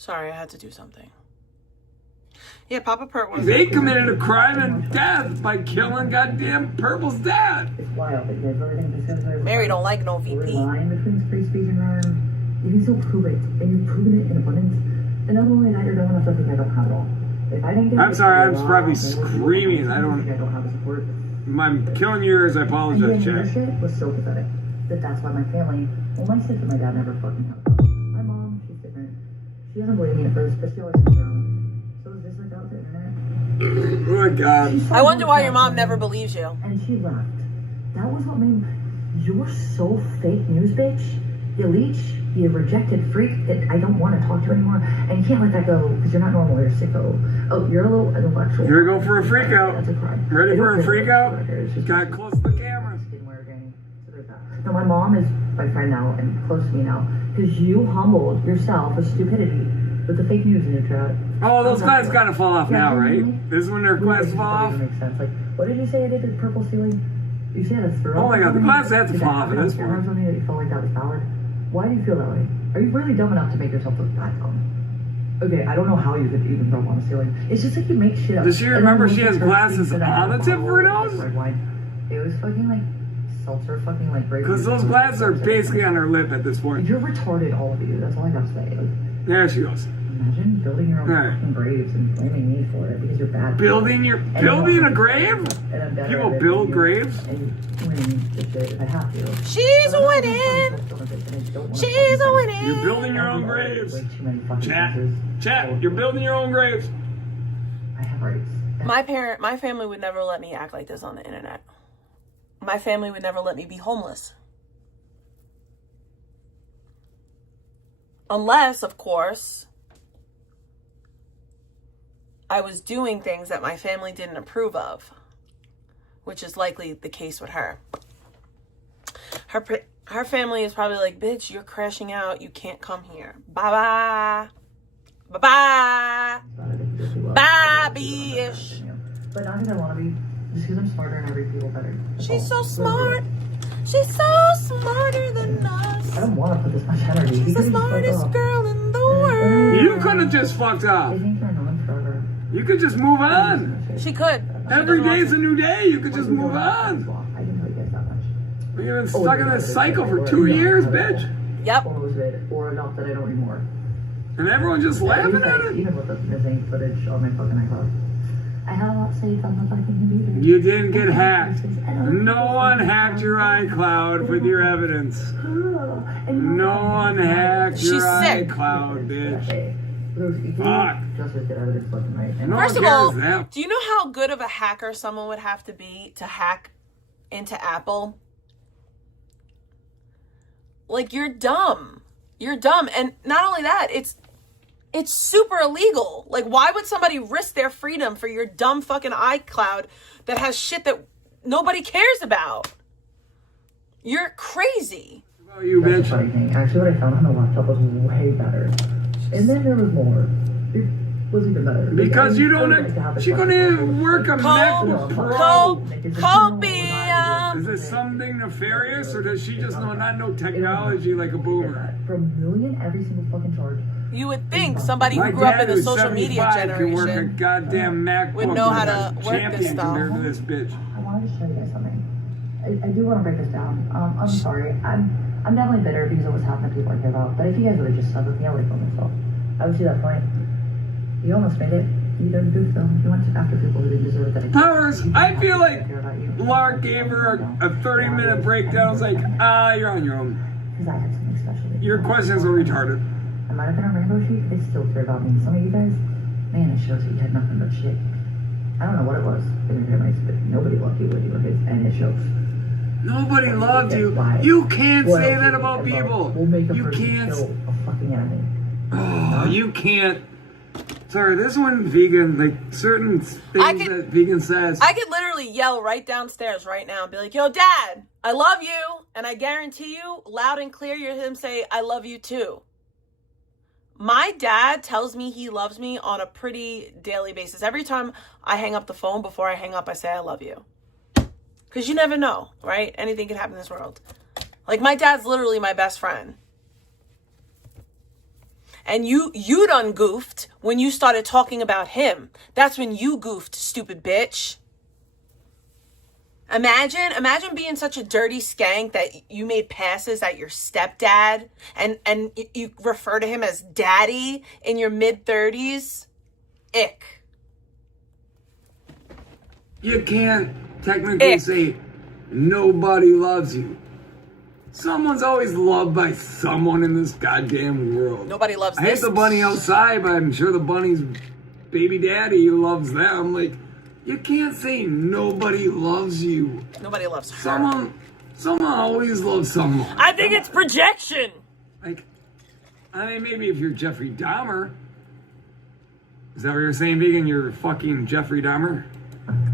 Sorry, I had to do something. Yeah, Papa Pert was... They committed a crime and death by killing goddamn Purple's dad. It's wild that you guys really think this is Mary don't like no We're VP. lying between free speech and murder. You can still prove it, and you've proven it in abundance. And not only that, you're dumb enough to think I don't have it all. If I didn't get I'm it, sorry, I'm I probably would- screaming. I I don't... don't have the support. I'm killing yours. I And apologize, your Jack. shit was so pathetic that that's why my family, well, my sister and my dad never fucking helped. My mom, she's different. She doesn't believe me at first, but she always comes around. So is this like out the internet? Oh my God. She saw I wonder what why your mom happened, never believes you. And she left. That was what made you're so fake news, bitch. You leech, you rejected freak that I don't want to talk to you anymore. And you can't let that go because you're not normal, you're sicko. Oh, you're a little intellectual. You're gonna go for a freak out. That's a crime. Ready I for don't a freak care out? what it is. Got close to the camera. Didn't wear a granny. So there's that. No, my mom is my friend now and close to me now because you humbled yourself with stupidity with the fake news in your chat. Oh, those glasses gotta fall off now, right? really? This is when their glasses fall off? Makes sense. Like, what did you say I did to the purple ceiling? You said a throw. Oh my God, the glasses had to Did fall that off at happen this on camera or point. something that you felt like that was valid? Why do you feel that way? Are you really dumb enough to make yourself look that dumb? Okay, I don't know how you could even throw up on the ceiling. It's just like you make shit up. Does she And then remember when she you has turn glasses things into on the tip of her alcohol, nose? red wine, it was fucking like seltzer, fucking like grape. Because those glasses are basically on her lip at this point. You're retarded, all of you. That's all I gotta say. Like, There she goes. imagine building your own Alright. fucking graves and blaming me for it because you're bad. Building a grave? And I'm better People at it build than you. graves? And winning the shit if I have to. She's But I'm not winning. gonna focus on it, and I don't wanna She's fucking fight. winning. You're building your own I have graves. way too many fucking Chat. chances. Chat, you're building your own graves. I have rights. My family would never let me act like this on the internet. My family would never let me be homeless. Unless, of course, I was doing things that my family didn't approve of, which is likely the case with her. Her family is probably like, bitch, you're crashing out. You can't come here. Bye-bye. Bye-bye. Bye, bitch. But not because I want to be, just because I'm smarter and I read people better. That's She's all. so smart. She's so smarter than I us. don't want to put this much energy. She's the smartest girl in the world. You could have just fucked I up. think you're annoying forever. You could just move on. She could. Every day's a new day. You could just move on. I didn't tell you guys that much. You've been stuck in this cycle for 2 years, bitch. Yep. Or was it, or not that I don't anymore. And everyone's just laughing at it. Even with the missing footage on my fucking iCloud. I had a lot saved on the fucking computer. You didn't get hacked. No one hacked your iCloud with your evidence. No one hacked your She's sick. iCloud, bitch. Fuck. Just as good evidence left and right. And No one First of all, cares that. do you know how good of a hacker someone would have to be to hack into Apple? Like, you're dumb. You're dumb. And not only that, it's super illegal. Like, why would somebody risk their freedom for your dumb fucking iCloud that has shit that nobody cares about? You're crazy. About you, that's the bitch. funny thing. Actually, what I found on the laptop was way better. And then there was more. It was even better. Because you I would like to have don't. this She couldn't fucking even work a MacBook Pro. Copium. Is this something nefarious, or does she just not know technology like a boomer? For a million every single fucking charge. You would think somebody My who grew up dad, in the who's social media 75, can work a generation. goddamn MacBook. would know how like to a work this champion stuff. compared to this bitch. I wanted to show you guys something. I do want to break this down. I'm sorry. I'm definitely bitter because of what's happened to people I care about. But if you guys would have just stuck with me, I would have killed myself. I would see that point. You almost made it. You done goofed though. You went after people who didn't deserve it. That Powers, I feel like care about you. Laura gave her a 30-minute breakdown. I was like, you're on your own. Because I had something special. to do. Your questions were retarded. I might have been on Rainbow Street. They still care about me. Some of you guys, man, it shows that you had nothing but shit. I don't know what it was. But nobody loved you when you were his, and it shows. Nobody loved you. Why? You can't What say else that do you about think people. We'll make a You person can't. kill a fucking enemy. Oh, you can't. Sorry, this one vegan, like certain things that vegan says. I could literally yell right downstairs right now and be like, yo, Dad, I love you. And I guarantee you, loud and clear, you hear him say, I love you too. My dad tells me he loves me on a pretty daily basis. Every time I hang up the phone, before I hang up, I say, I love you. Because you never know, right? Anything can happen in this world. Like, my dad's literally my best friend. And you done goofed when you started talking about him. That's when you goofed, stupid bitch. Imagine being such a dirty skank that you made passes at your stepdad and you refer to him as daddy in your mid-30s. Ick. You can't technically say nobody loves you. Someone's always loved by someone in this goddamn world. Nobody loves I hate this. the bunny outside, but I'm sure the bunny's baby daddy loves them. Like, you can't say nobody loves you. Nobody loves her. Someone always loves someone. I think it's projection. Like, I mean, maybe if you're Jeffrey Dahmer. Is that what you're saying, Vegan? You're fucking Jeffrey Dahmer?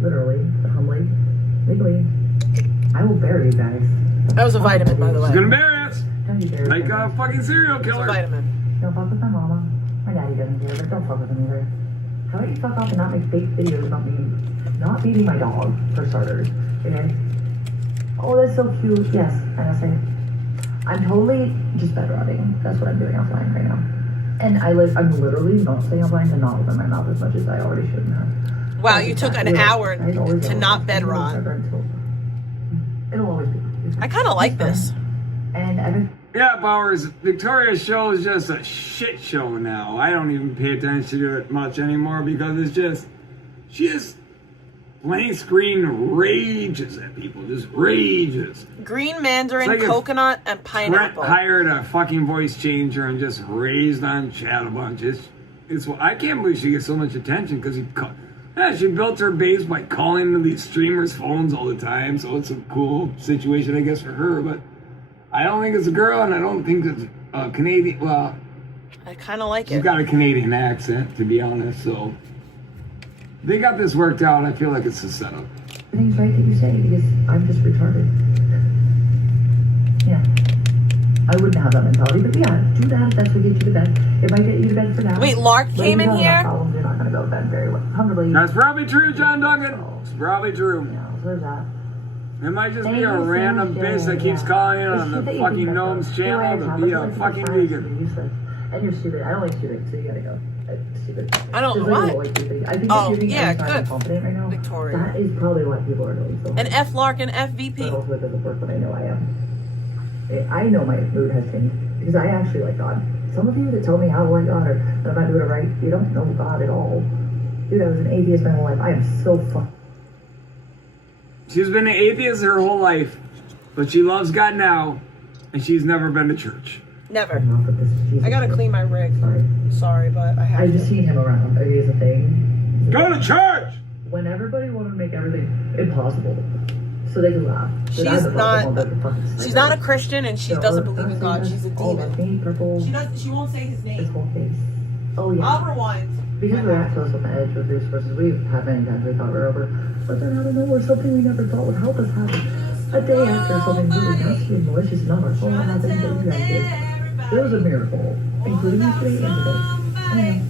Literally, humbly, legally, I will bury you guys. That was a vitamin, by the way. She's gonna bury us. Don't you dare. Like a fucking serial It's a killer. vitamin. Don't fuck with my mama. My daddy doesn't care, but don't fuck with him either. How about you fuck off and not make fake videos about me not beating my dog, for starters, okay? Oh, that's so cute. Yes, honestly. I'm totally just bed rotting. That's what I'm doing offline right now. And I'm literally not staying offline to not open my mouth as much as I already shouldn't have. Wow, you took an hour to not bed rot. It'll always be. I kind of like this. And every Yeah, Bowers, Victoria's show is just a shit show now. I don't even pay attention to it much anymore because it's just, she just plain screen rages at people, just rages. Green mandarin, It's like if coconut, and Brett pineapple. hired a fucking voice changer and just raised on Chad a bunch. It's I can't believe she gets so much attention because she built her base by calling into these streamers' phones all the time, so it's a cool situation, I guess, for her, but I don't think it's a girl, and I don't think it's a Canadian, well, I kind of like she's it. got a Canadian accent, to be honest, so they got this worked out. I feel like it's a setup. everything's right that you say because I'm just retarded. Yeah. I wouldn't have that mentality, but yeah, do that if that's what gets you to bed. It might get you to bed for now. Wait, Lark But came if you in have here? problems, you're not going to go to bed very well. Comfortably. That's probably true, John Duggan. It's probably true. Yeah, so there's that. It might just Thank be a you so random much, bitch that keeps yeah. calling in It's on shit the that you fucking think Gnomes about. channel You're to right, be Tom, a but fucking you're vegan. useless. And you're stupid. I don't like stupid, so you gotta go. Stupid. I don't Just what? like you like stupid. I think Oh, that you're being yeah, unkind good. and confident right now. Victoria. That is probably why people are going so And hard. F Lark and But FVP. also it doesn't work when I know I am. I know my mood has changed because I actually like God. Some of you that tell me how to like God or that I'm not doing it right, you don't know God at all. Dude, I was an atheist my whole life. I am so fucked. She's been an atheist her whole life, but she loves God now, and she's never been to church. Never. off with this Jesus I gotta shit. clean my rig. Sorry. Sorry, but I have I just to. seen him around. Here's the thing. Go to church! When everybody wanted to make everything impossible, so they could laugh. She's She's not a Christian and she doesn't believe in God. She's a demon. Purple. She won't say his His name. whole face. Oh yeah. I'll rewind. Because we're at close on the edge with resources, we've had many times we thought we were over. But then out of nowhere, something we never thought would help us happen. A day after something really nasty and malicious and unlawful happened that you guys did. There was a miracle, including yesterday and today.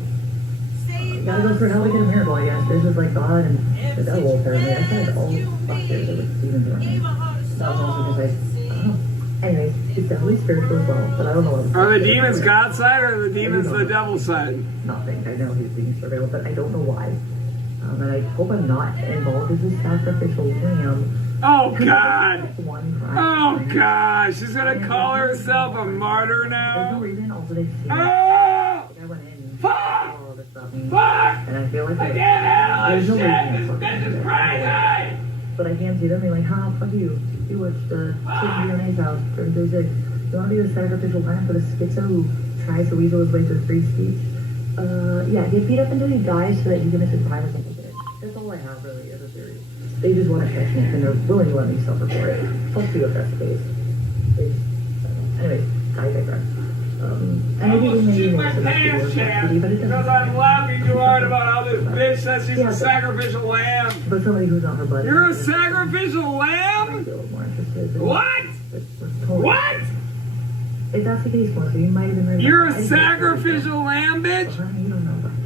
Anyway, you gotta go for how to get a miracle, I guess. This is like God and the devil, apparently. I said all last year there was demons around me. That was also because I don't know. Anyways, it's definitely spiritual as well, but I don't know what Are the demons God's side or are the demons the devil's side? nothing. I know he's being surveilled, but I don't know why. And I hope I'm not involved as a sacrificial lamb. Oh God! One crime. Oh God! She's gonna call herself a martyr There's no now? reason. Also, they've seen Oh! I went in. Fuck! All this stuff. Fuck! And I feel like I can't handle there's this no shit! reason. This to fucking bitch do is that. crazy! But I can't see them being like, huh, fuck you. You watched DNA's house during Thursday. You want to be a sacrificial lamb for the schizo who tries to weasel his way through free speech? Yeah, get beat up until you die so that you can miss a crime or something. That's all I have, really, as a theory. They just want to catch me, and they're willing to let me suffer for it. Fuck you if that's the case. Anyways, I digress. And maybe we may Shoot more my so that's pants, the Chad! but it Because doesn't. I'm laughing too hard about how this bitch says she's Yeah, a but- sacrificial lamb! But somebody who's not her buddy. You're a sacrificial might lamb? be a little more interested. What? Totally. What? If that's the case, Melissa, you might have been right. You're I a didn't sacrificial lamb, bitch? Honey, you don't know about this.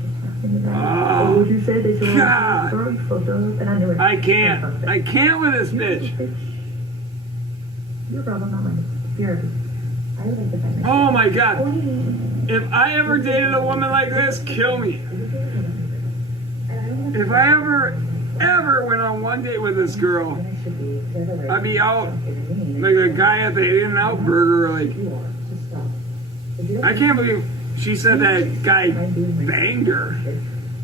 Oh, Or would you say that you're God. sorry, fucked up, and I knew it. I can't. I can't with this You bitch. Your problem, not mine. You're happy. I would like to find myself. Oh my God. What do you mean? If I ever dated a woman like this, kill me. If I ever went on one date with this girl, I'd be out like a guy at the In-N-Out Burger, like, I can't believe she said that guy banged her.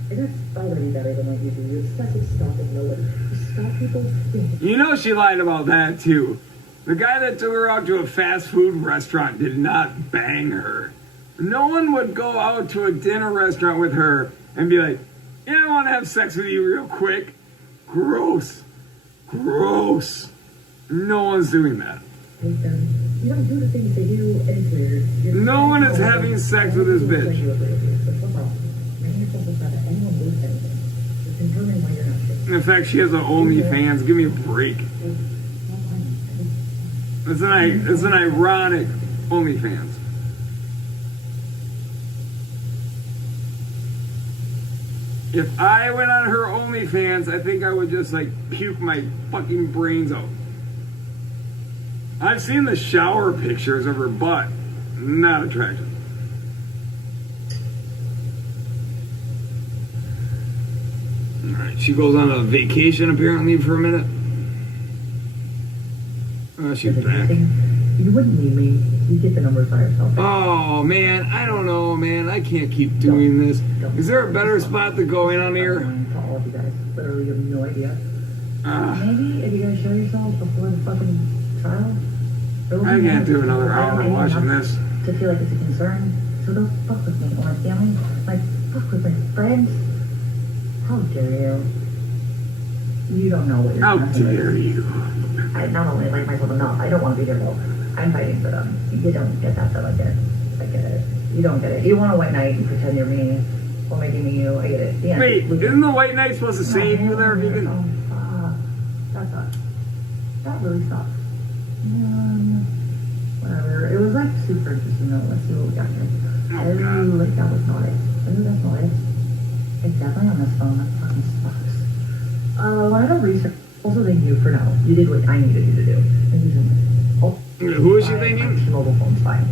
It's already better than what you do. You're such a stop and nobody. Stop people. You know she lied about that too. The guy that took her out to a fast food restaurant did not bang her. No one would go out to a dinner restaurant with her and be like, yeah, I want to have sex with you real quick. Gross. Gross. No one's doing that. You don't do the things they do, and it's weird. No one is having sex with this bitch. In fact, she has an OnlyFans. Give me a break. It's an ironic OnlyFans. If I went on her OnlyFans, I think I would just like puke my fucking brains out. I've seen the shower pictures of her butt. Not attractive. Alright, she goes on a vacation apparently for a minute. Oh, she's back. You wouldn't need me. You get the numbers by yourself. Oh man, I don't know, man. I can't keep doing this. Is there a better spot to go in on here? To all of you guys. Literally, you have no idea. Maybe if you guys show yourself before the fucking trial. I can't do another hour watching this. To feel like it's a concern. So don't fuck with me or my family. Like, fuck with my friends. How dare you? You don't know what you're How messing with. dare you? I not only like myself enough, I don't want to be there though. I'm fighting for them. You don't get that, though. I get it. I get it. You don't get it. You want a white knight and pretend you're me or making me you. I get it. Yeah. Wait, isn't the white knight supposed to save you there, Vegan? That sucks. That really sucks. Whatever. It was like super interesting though. Let's see what we got here. God. Like that was not it. That's not it. It's definitely on this phone. That fucking sucks. One of the research. Also, thank you for now. You did what I needed you to do. Thank you so much. Oh, who is she thinking? Mobile phone's fine.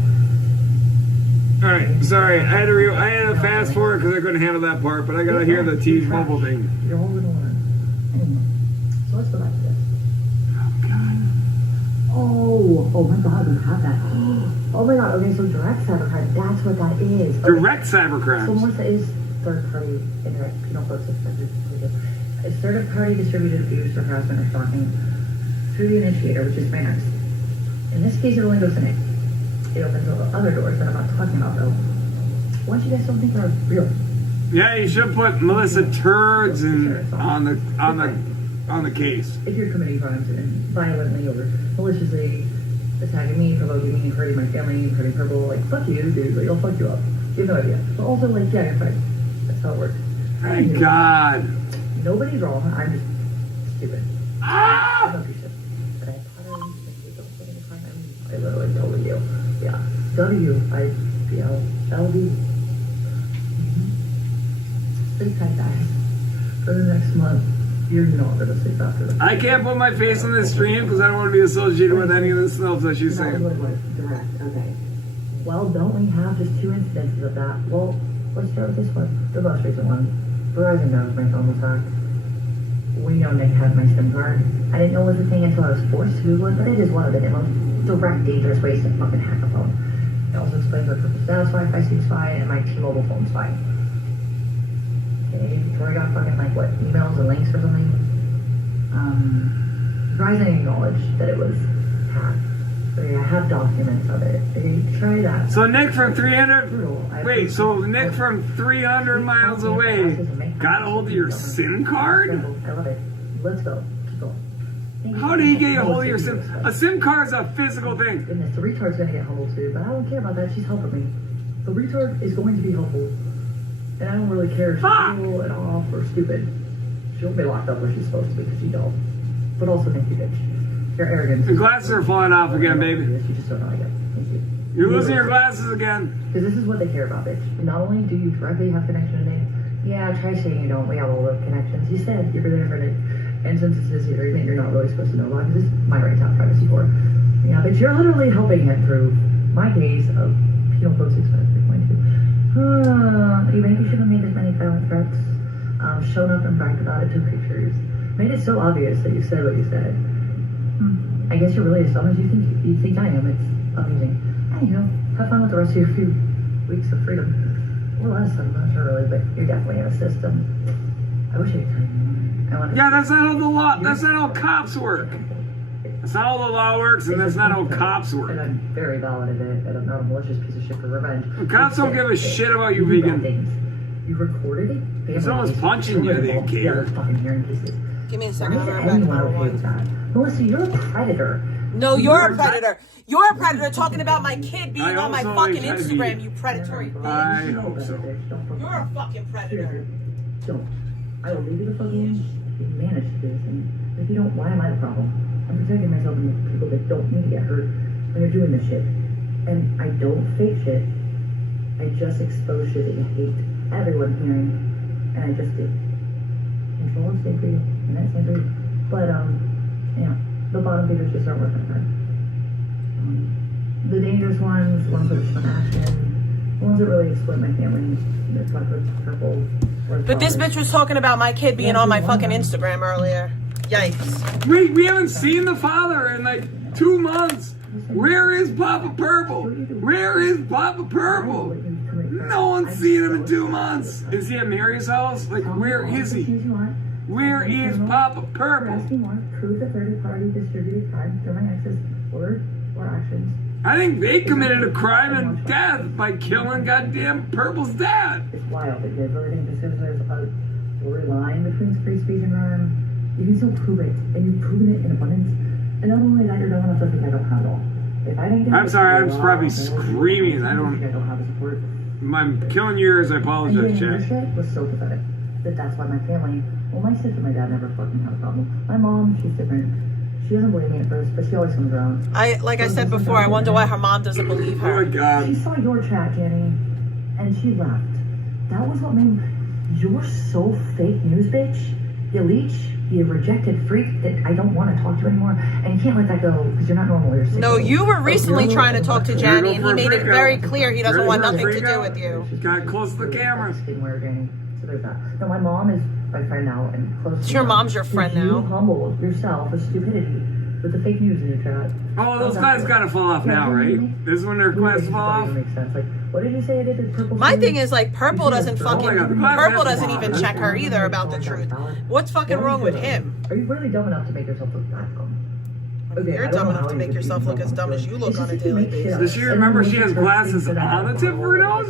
Alright, sorry. I had to fast forward because I couldn't handle that part, but I gotta hear the T-Mobile thing. You're all gonna learn. Anyway, so let's go back to this. Oh my God, we have that. Oh my God. Okay, so direct cybercrime. That's what that is. Okay. Direct cybercrime. So Melissa is third-party indirect penal code suspended. It's third-party distributed abuse or harassment or stalking through the initiator, which is my next. In this case, it only goes to Nick. It opens up other doors that I'm not talking about, though. Once you guys don't think are real. Yeah, you should put Melissa Turds on the case. If you're committing crimes and violently or maliciously attacking me, provoking me, hurting my family, hurting Purple, like, fuck you, dude. Like, I'll fuck you up. You have no idea. But also, like, yeah, you're fine. That's how it works. Thank God. Nobody's wrong. I'm just stupid. I don't do shit. But I thought don't put any crime. I literally totally do. Yeah. WIPLLD. Sleep tight, guys. For the next month, you're not gonna sleep after that. I can't put my face on this stream because I don't want to be associated with any of the stuff that she's saying. Direct. Okay. Well, don't we have just 2 incidences of that? Well, let's start with this one. The most recent one. Verizon knows my phone was hacked. We know Nick had my SIM card. I didn't know it was a thing until I was forced to Google it, but it is one of the most direct, dangerous ways to fucking hack a phone. It also explains why Purple Status Wi-Fi seems fine and my T-Mobile phone's fine. Okay, before I got fucking, like, what, emails and links or something? Verizon acknowledged that it was hacked. So yeah, I have documents of it. Okay, try that. So Nick from 300... Wait, so Nick from 300 miles away got a hold of your SIM card? I love it. Let's go. Keep going. How did he get a hold of your SIM? A SIM card is a physical thing. Goodness, the retard's gonna get humbled too, but I don't care about that. She's helping me. The retard is going to be helpful. And I don't really care if she's cool and off or stupid. She won't be locked up where she's supposed to be because she don't. But also, thank you, bitch. Your arrogance. Your glasses are falling off again, baby. You just don't know I get. Thank you. You're losing your glasses again. Because this is what they care about, bitch. Not only do you directly have connection to Nick, yeah, try saying you don't. We have all the connections. You said you're there for Nick. And since it's his agreement, you're not really supposed to know about because it's my right to have privacy for. Yeah, but you're literally helping him prove my case of penal code 653.2. You maybe should have made as many violent threats, shown up and bragged about it, took pictures, made it so obvious that you said what you said. I guess you're really as dumb as you think I am. It's amusing. Anywho, have fun with the rest of your few weeks of freedom. Or less, I'm not sure really, but you're definitely in a system. I wish I could tell you more. Yeah, that's not how the law. That's not how cops work. That's not how the law works, and that's not how cops work. And I'm very valid at it, and I'm not a malicious piece of shit for revenge. Cops don't give a shit about you, vegan. You recorded it? If someone's punching you, they don't care. Fucking hearing pieces. Give me a Why second. is I'll be right anyone back. okay with that? Melissa, you're a predator. No, you're a predator. You're a predator talking about my kid being I on my also fucking HIV. Instagram, you predatory bitch. I hope so. You're a fucking predator. Don't. I will leave you the fuck alone. You manage to do this thing. If you don't, why am I the problem? I'm protecting myself and the people that don't need to get hurt when you're doing this shit. And I don't fake shit. I just expose shit that you hate everyone hearing. And I just do. Control is same for you. And that's same for you. But, yeah. The bottom feeders just aren't working hard. The dangerous ones, the ones that just want action, the ones that really exploit my family, they're fucking purple. But this bitch was talking about my kid being on my fucking Instagram earlier. Yikes. We haven't seen the father in like 2 months. Where is Papa Purple? Where is Papa Purple? No one's seen him in 2 months. Is he at Mary's house? Like, where is he? Where is Papa Purple? Asking more, prove the third-party distributed crime through my ex's word or actions. I think they committed a crime and death by killing goddamn Purple's dad. It's wild that you guys really think just because there's a blurry line between free speech and crime, you can still prove it, and you've proven it in abundance. And not only that, you're dumb enough to think I don't have it all. If I didn't get I'm it, sorry, I'm well, probably then screaming. I I don't. don't have the support. I'm killing yours. I And apologize, getting your Jack. shit was so pathetic. That's why my family, well, my sister and my dad never fucking had a problem. My mom, she's different. She doesn't believe me at first, but she always comes around. Like I said before, I wonder why her mom doesn't believe Oh my her. She god. saw your chat, Jenny, and she left. That was what made. You're so fake news, bitch. You leech, you rejected freak that I don't want to talk to anymore, and you can't let that go because you're not normal. You're sick. No, you were recently trying to talk to You're Johnny, going and he for a made it freak very out. clear he doesn't You're want going for a nothing to freak do out. with you. Got close to the camera. Didn't wear Jenny, so there's that. No, my mom is my friend now and close. Your mom's your friend You now. humbled yourself with stupidity with the fake news in your chat. Oh, those glasses gotta fall off now, right? This is when their glasses fall off. Makes sense. Like, what did you say I did to Purple? My Food? thing is like Purple doesn't Oh my fucking God, the glass Purple has doesn't to even fall. check her either about the truth. What's fucking wrong with him? Are you really dumb enough to make yourself look that dumb? Okay, You're I don't dumb know enough how to you make could yourself be look as dumb as you look It's on a just that you daily make shit basis. up. Does she remember she has glasses on the tip of her nose?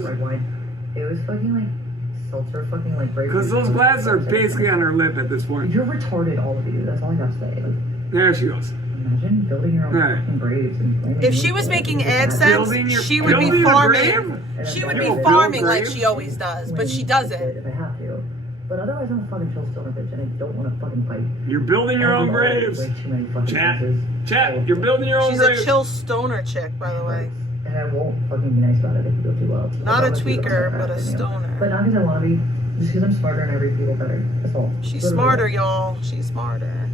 It was fucking like seltzer, fucking like break. Because those glasses are basically on her lip at this point. You're retarded, all of you. That's all I gotta say. Like, There she goes. imagine building your own Right. fucking graves and claiming If you she was did making it. AdSense, she would be building a farming. grave? She would You be will build farming like graves? she always does, but she doesn't. If I have to. But otherwise, I'm a fucking chill stoner bitch, and I don't want to fucking fight. You're building your own graves. Way too many fucking Chat. chances. Chat, you're building your own She's a grave. chill stoner chick, by the way. And I won't fucking be nice about it if you go too well. Not a Like, honestly, tweaker, I'm but a not stoner. But not because I want to be, just because I'm smarter and I read people better. That's all. She's Literally. smarter, y'all. She's smarter.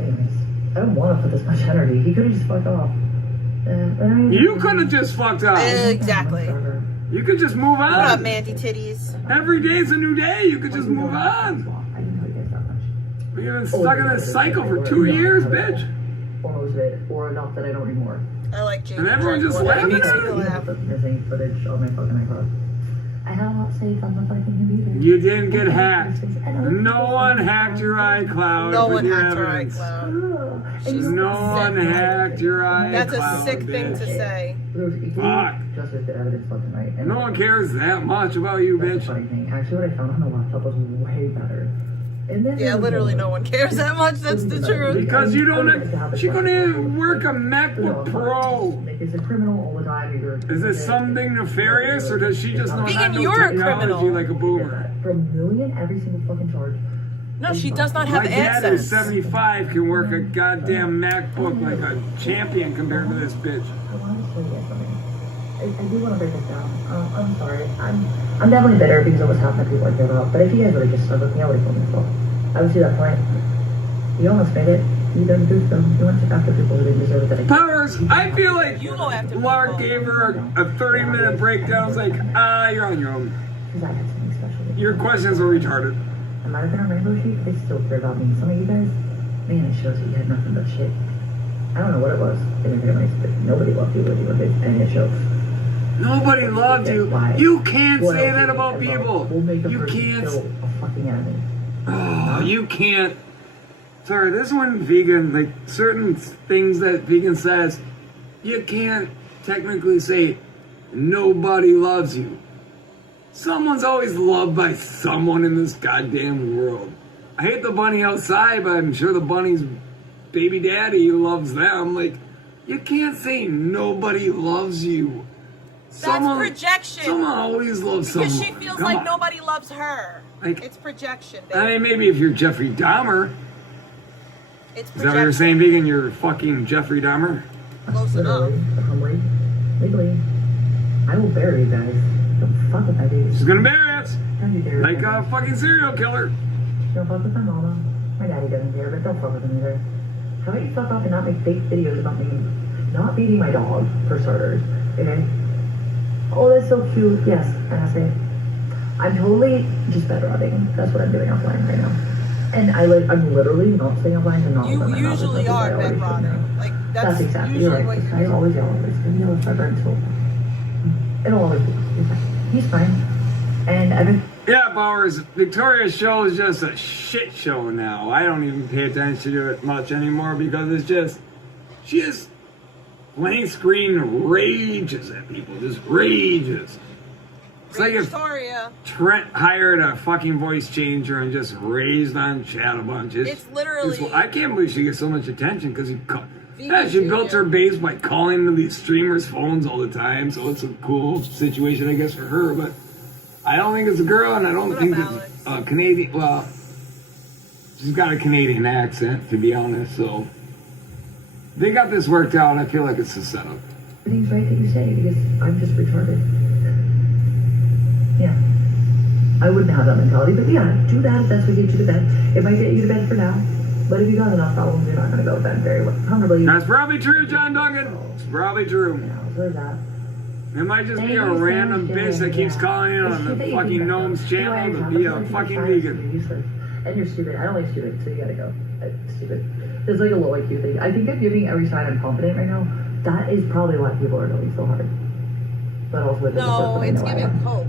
Anyways, I don't want to put this much energy. He could have just fucked off. But I mean, You could have just fucked up. Exactly. You could just move What up, on. Mandy Titties? Every day's a new day. You could just move on. I didn't tell you guys that much. We've been stuck in this cycle for 2 years, bitch. Or most of it, or enough that I don't anymore. I like Jamie. And everyone just It laughing makes at me her? laugh. Missing footage on my fucking iCloud. I have not saved on the fucking computer. You didn't get hacked. No one hacked your iCloud. No with one your hacked her evidence. iCloud. No one hacked your iCloud. That's a sick thing to bitch. say. Fuck. Just as good evidence left tonight. And No one cares that much about you, that's the bitch. funny thing. Actually, what I found on the laptop was way better. And then Yeah, literally no one cares that much. That's the truth. Because you don't. She couldn't even work a MacBook Pro. It's a criminal all the time. Is this something nefarious, or does she just know Vegan, how to do you're a technology criminal. like a boomer? For $1 million every single fucking charge. No, she does not have My dad, who's AdSense. 75, can work a goddamn MacBook like a champion compared to this bitch. I want to show you guys something. I do want to break this down. I'm sorry. I'm definitely bitter because of what's happened to people I care about. But if you guys would have just stuck with me, I would have killed myself. I would see that point. You almost made it. You don't do so. You want to after people who didn't deserve it. Powers, I feel like You go after Lark people. gave her a 30-minute breakdown. It's like, you're on your own. Because I had something special. Your questions were retarded. I might have been on Rainbow Sheep, but they still care about me. Some of you guys, man, it shows that you had nothing but shit. I don't know what it was in your families, but nobody loved you when you were big, and it shows. Nobody loved you. Why? You can't What say else that do you about think people. We'll make a You person can't. kill a fucking enemy. Oh, you can't. Sorry, this one vegan, like certain things that vegan says, you can't technically say nobody loves you. Someone's always loved by someone in this goddamn world. I hate the bunny outside, but I'm sure the bunny's baby daddy loves them. Like, you can't say nobody loves you. That's projection. Someone always loves someone. Because she feels Come like on. nobody loves her. Like- It's projection, I baby. mean, maybe if you're Jeffrey Dahmer. It's Is that what you're projection. saying, vegan? You're fucking Jeffrey Dahmer? Close enough. Literally, humbly, legally, I will bury you guys. Don't fuck with my babies. She's gonna bury us. Don't you dare. Like a fucking serial killer. Don't fuck with my mama. My daddy doesn't care, but don't fuck with him either. How about you fuck off and not make fake videos about me not beating my dog, for starters, okay? Oh, that's so cute. Yes, and I say, I'm totally just bed rotting. That's what I'm doing offline right now. And I'm literally not saying offline to not You let my mouth usually because I are already bed should rotting. know. Like, That's exactly usually right. what you I do. always yell. It's gonna yell forever until it'll always be. He's fine. And I've been. Yeah, Bowers, Victoria's show is just a shit show now. I don't even pay attention to it much anymore because it's just, she just plain screen rages at people, just rages. It's like if Victoria. Trent hired a fucking voice changer and just raised on chat a bunch. It's literally- I can't believe she gets so much attention because she Vegan built her base by calling into these streamers' phones all the time, so it's a cool situation, I guess, for her, but I don't think it's a girl, and I don't What think up, it's a Canadian. Well, she's got a Canadian accent, to be honest. So they got this worked out. I feel like it's a setup. Everything's right that you say because I'm just retarded. Yeah. I wouldn't have that mentality, but yeah, do that if that's what gets you to bed. It might get you to bed for now, but if you got enough problems, you're not going to go to bed very well. Comfortably. That's probably true, John Duggan. It's probably true. Yeah, so there's that. It might just be Thank a you so random much, bitch that keeps yeah. calling in It's on shit that the you fucking think about. Gnome's channel Anyway, to Tom, be it's a like fucking you're trying to vegan. be useless. And you're stupid. I don't like stupid, so you gotta go. Stupid. There's like a low IQ thing. I think I'm giving every sign I'm confident right now. That is probably why people are going so hard. But also it doesn't work, No, but I it's know I giving am. hope.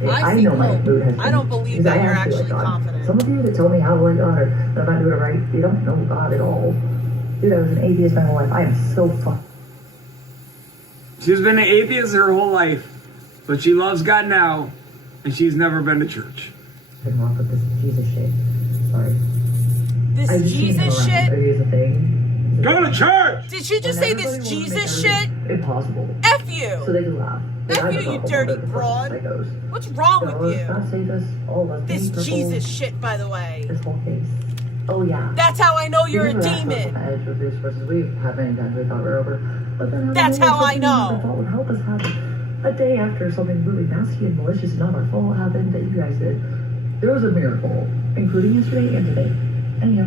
Yeah, I I see know my hope. mood has I been- don't believe because that I you're actually actually like God. confident. Some of you that tell me how to like God or that I'm not doing it right, you don't know God at all. Dude, I was an atheist my whole life. I am so fucked. She's been an atheist her whole life, but she loves God now, and she's never been to church. Been wrong with this Jesus shit. Sorry. This I just seen him Jesus around. shit? Maybe it's a thing. Go to church! Did she just say this Jesus shit? Impossible. F So you! they can laugh. F I'm you, a you couple dirty of the broad. psychos. What's wrong So, with you? God save us, all of us. This Being purple, Jesus shit, by the way. This whole case. Oh yeah. That's how I know you're a These are the demon. edge with resources we've had many times we thought we were over. But then That's how I know. I thought would help us happen. A day after something really nasty and malicious and not our fault happened that you guys did. There was a miracle, including yesterday and today. Anyhow.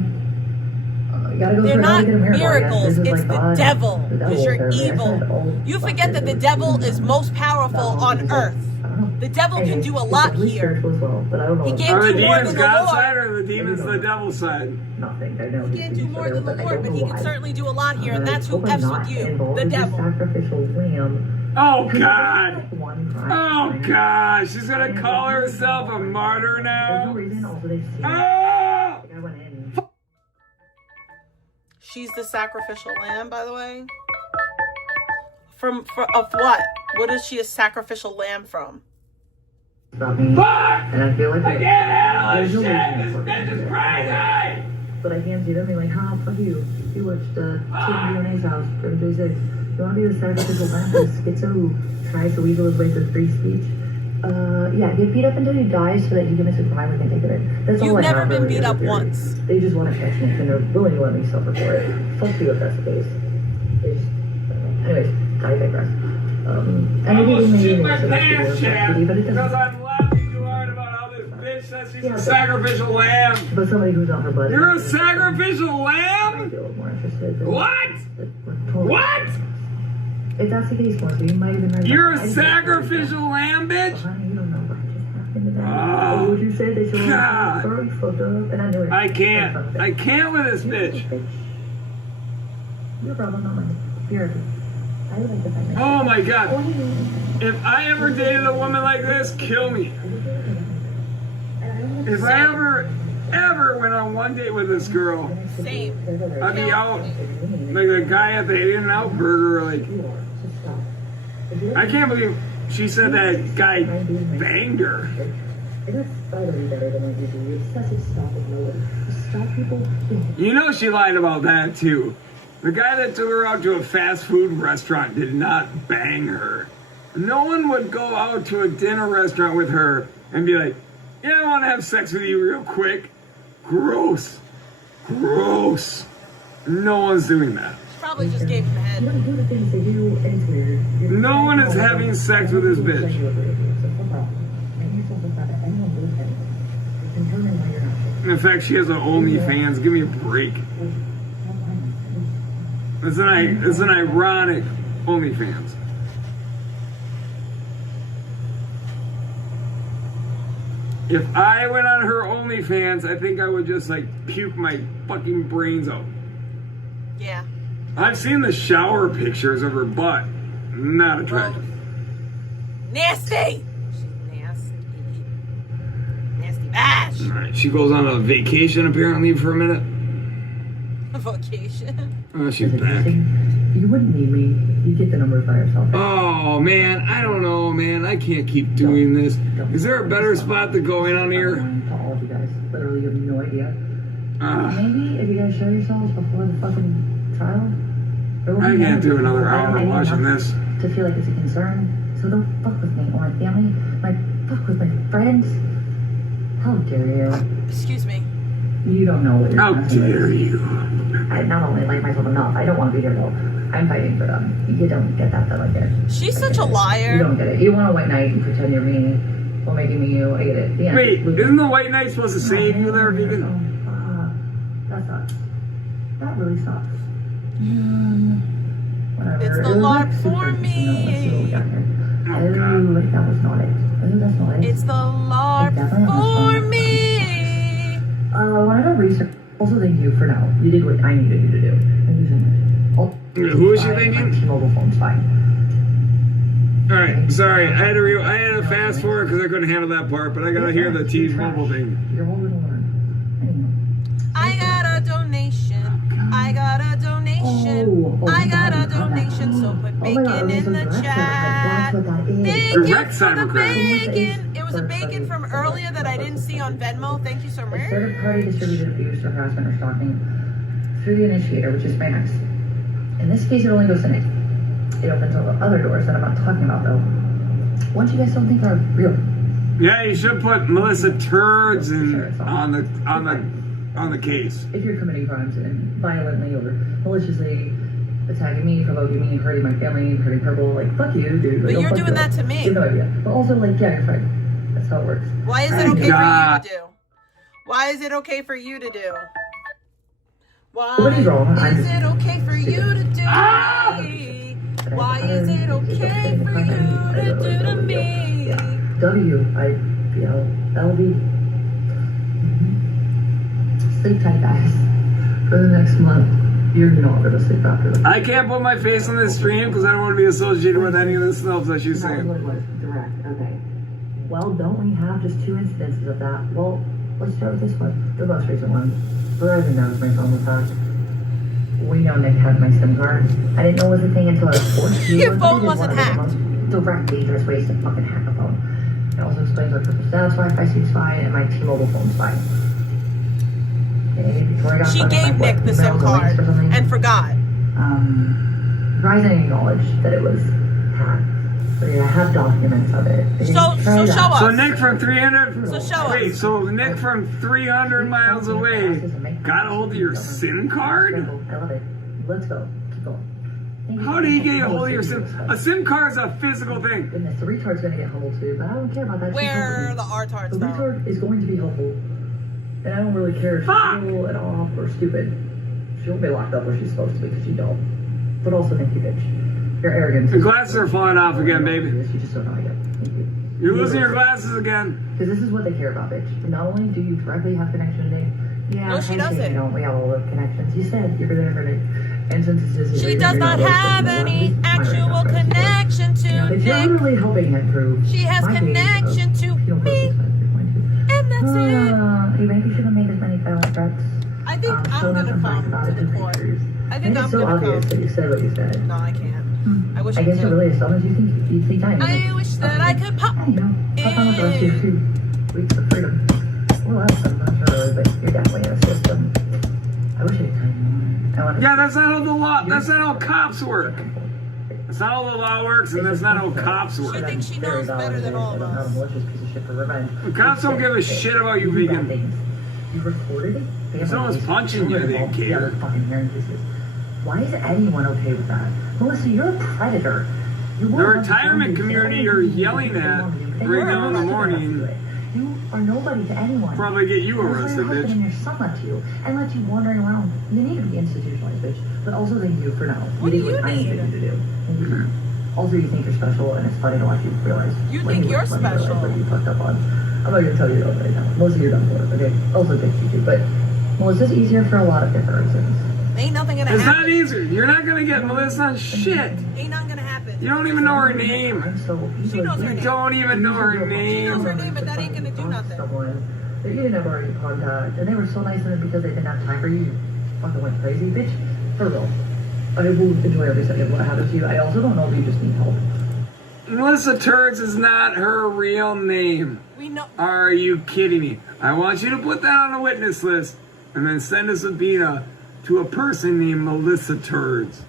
You gotta go They're through how to not get a miracle, I guess. miracles, This is it's like the God, devil, the because you're apparently. I evil. said all You last forget year that the was devil evil. is most powerful on earth. I don't know. The devil can Anyway, do a it's lot definitely here. spiritual as well, but I don't know He what- can't Are the do more demons than the God's Lord. side or the demons the devil's side? Nothing. I know He these can't do things, more but than the I Lord, don't but know he can why. certainly do a lot here, and But I that's who hope I'm F's not with you, involved the in this devil. sacrificial lamb. Oh, God! One crime. Oh, God! She's gonna call herself a martyr There's no now? reason. Also, they've seen. Oh! Like I went in. She's the sacrificial lamb, by the way. Of what? What is she a sacrificial lamb from? About me. Fuck! And I feel like I can't handle there's this no shit! reason This for bitch is me. crazy! But I can't see them being like, huh, fuck you. You watched Tim UNA's house from 36. You want to be the sacrificial lamb? The schizo who tries to weasel his way through free speech? Yeah, get beat up until you die so that he commits a crime and can take it in. That's all You've I never have been for beat the up theory. once. They just want to catch me and they're willing to let me suffer for it. Fuck you if that's the case. They just, anyways, I digress. And I maybe almost they shit may my so that's pants, the Chad, but it because doesn't. I'm laughing too hard about how this bitch says she She's a sacrificial lamb. But somebody who's not her buddy. You're a sacrificial I lamb? feel more interested. What? Totally. What? If that's the case, Marcy, you might have been right. You're about a that. sacrificial lamb, bitch? Honey, you don't know what just happened to that. Oh, Would you say that you're God. sorry, fucked up? And I knew it. I can't with this bitch. Your problem, not mine. You're a I would like to find Oh my God. If I ever dated a woman like this, kill me. If I ever went on one date with this girl, Same. I'd be out like the guy at the In-N-Out Burger, like, I can't believe she said that guy banged her. You know she lied about that too. The guy that took her out to a fast food restaurant did not bang her. No one would go out to a dinner restaurant with her and be like, yeah, I want to have sex with you real quick. Gross. Gross. No one's doing that. She probably just gave him a head. No one is having sex with this bitch. In fact, she has an OnlyFans. Give me a break. It's an ironic OnlyFans. If I went on her OnlyFans, I think I would just like puke my fucking brains out. Yeah. I've seen the shower pictures of her butt. Not attractive. Nasty! She's nasty. Nasty bash! Alright, she goes on a vacation apparently for a minute. Vacation. Oh, she's back. You wouldn't need me. You get the numbers by yourself. Oh man, I don't know, man. I can't keep doing this. Is there a better spot to go in on here? To all of you guys. Literally, you have no idea. Maybe if you guys show yourselves before the fucking trial. I can't do another hour watching this. To feel like it's a concern. So don't fuck with me or my family. Like, fuck with my friends. How dare you? Excuse me. You don't know what you're How dare you? I not only like myself enough, I don't want to be here though. I'm fighting for them. You don't get that though, I get it. She's such a liar. You don't get it. You want a white knight and pretend you're me while making me you. I get it. The end. Wait, isn't the white knight supposed to save you there, Vegan? That sucks. That really sucks. Whatever. It's the It was Lord like for super me. interesting, though. Let's see what we got here. Oh, Oh, God. that was not it. Oh, that's not it. It's the Lord Definitely not for this one. me. I wanted to research. Also, thank you for now. You did what I needed you to do. Thank you so much. Oh, Who was you my thinking? T-Mobile phone's fine. Alright, sorry. I had to fast forward because I couldn't handle that part, but I gotta hear the T-Mobile thing. You're all gonna learn. Anyway. I got a donation. I got a donation. I got a donation. So put bacon in the chat. Thank you Direct for the cybercrime. bacon. It was a bacon from earlier that I didn't see on Venmo. Thank you so A much. third party distributed abuse or harassment or stalking through the initiator, which is my ex. In this case, it only goes to Nick. It opens all the other doors that I'm not talking about, though. Ones you guys don't think are real. Yeah, you should put Melissa Turds on the case. If you're committing crimes and violently or maliciously attacking me, provoking me, hurting my family, hurting Purple, like, fuck you, dude. But Like, you're fuck doing you. that to me. You have no idea. But also, like, yeah, you're fine. That's how it works. Why is it Thank okay God. for you to do? Why is it okay for you to do? Why Nobody's wrong. I'm is just it okay for you to do? Ah! Why is it okay for you to do to me? WIBLLV. Sleep tight, guys. For the next month, you're not gonna sleep after that. I can't put my face on this stream because I don't want to be associated with any of the stuff that she's That was what saying. it was. Direct. Okay. Well, don't we have just 2 incidences of that? Well, let's start with this one. The most recent one. Verizon knows my phone was hacked. We know Nick had my SIM card. I didn't know it was a thing until I was forced to. Your phone wasn't hacked. Direct dangerous ways to fucking hack a phone. It also explains why Purple Status Wi-Fi seems fine and my T-Mobile phone's fine. Okay, before I got She stuck with gave my Nick the SIM emails card or something, and forgot. Verizon acknowledged that it was hacked. But yeah, I have documents of it. They didn't So try that. show us. So Nick from 300. So show us. Wait, so Nick from 300 miles away got a hold of your SIM card? I love it. Let's go. Keep going. Thank you How did he get a hold of your SIM? A SIM card is a physical thing. Goodness, the retard's gonna get humbled too, but I don't care about that. Where the R-tards The though? retard is going to be helpful. And I don't really care if she's evil at all or stupid. She won't be locked up where she's supposed to be because she don't. But also, thank you, bitch. Your arrogance. Your glasses are falling off again, baby. You just don't know yet. Thank you. You're losing your glasses again. Because this is what they care about, bitch. Not only do you directly have connection to Nate, yeah, No, she I say doesn't. You don't. We have all the connections. You said you're there for Nate. And since it's just She does not have any actual connection to if you're Nick. really helping him prove She has my connection case, to you don't me, and that's it. You maybe should have made as many violent threats. I think I'm shown gonna some come facts about to it the in court. pictures. I think Make it I'm so gonna obvious come. that you said what you said. No, I can't. I wish I guess it could. really is. As long as you think I I wish that I could pop You know, have fun with those 2 weeks of freedom. Well, else, I'm not sure really, but you're definitely in a system. I wish I could tell you more. Yeah, that's not how the law. That's not how cops work. That's not how the law works, and that's not how cops She work. thinks she knows better than all of us. Cops don't give a shit about you, vegan. You recorded it? If someone's punching you, they care. Why is anyone okay with that? Melissa, you're a predator. The retirement community you're yelling at right now in the morning You are nobody to anyone. probably get you Your arrested, husband bitch. and your son left you and left you wandering around. You need to be institutionalized, bitch. But also thank you for now. What do did you what I need? needed you to do. Thank you. Also, you think you're special, and it's funny to watch you realize. You when think you're when you realize special. what you fucked up on. I'm not gonna tell you that right now. Mostly you're done for it, okay? Also thank you too, but Melissa's easier for a lot of different reasons. Ain't nothing gonna It's happen. not easier. You're not gonna get Melissa shit. Ain't nothing gonna happen. You don't even know her name. I'm so She knows her You name. don't even know her She knows name. her name, but that ain't gonna do nothing. They didn't have already contact, and they were so nice to them because they didn't have time for you. You fucking went crazy, bitch. For real. I will enjoy every second of what happens to you. I also don't know if you just need help. Melissa Turds is not her real name. We know. Are you kidding me? I want you to put that on a witness list and then send a subpoena to a person named Melissa Turds.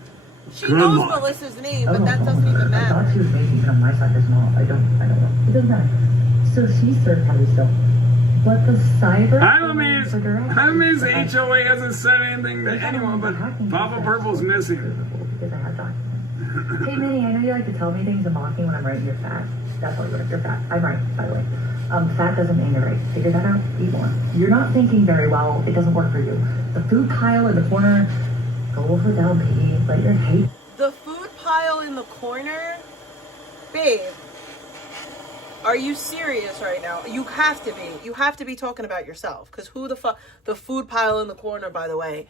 She Good knows luck. Melissa's name, I but don't that know. doesn't even I thought matter. she was making on my side as well. I don't know. It doesn't matter. So she's third party still. But the cyber... I'm amazed HOA hasn't said anything to anyone, but Papa Purple's missing. Because I have documents. Hey, Minnie, I know you like to tell me things and mock me when I'm right. You're fat. That's why you're fat. I'm right, by the way. Fat doesn't mean you're right. Figure that out. Eat more. You're not thinking very well. It doesn't work for you. The food pile in the corner. Go over down, baby. Let your hate. The food pile in the corner? Babe, are you serious right now? You have to be. You have to be talking about yourself. Because who the fuck... The food pile in the corner, by the way.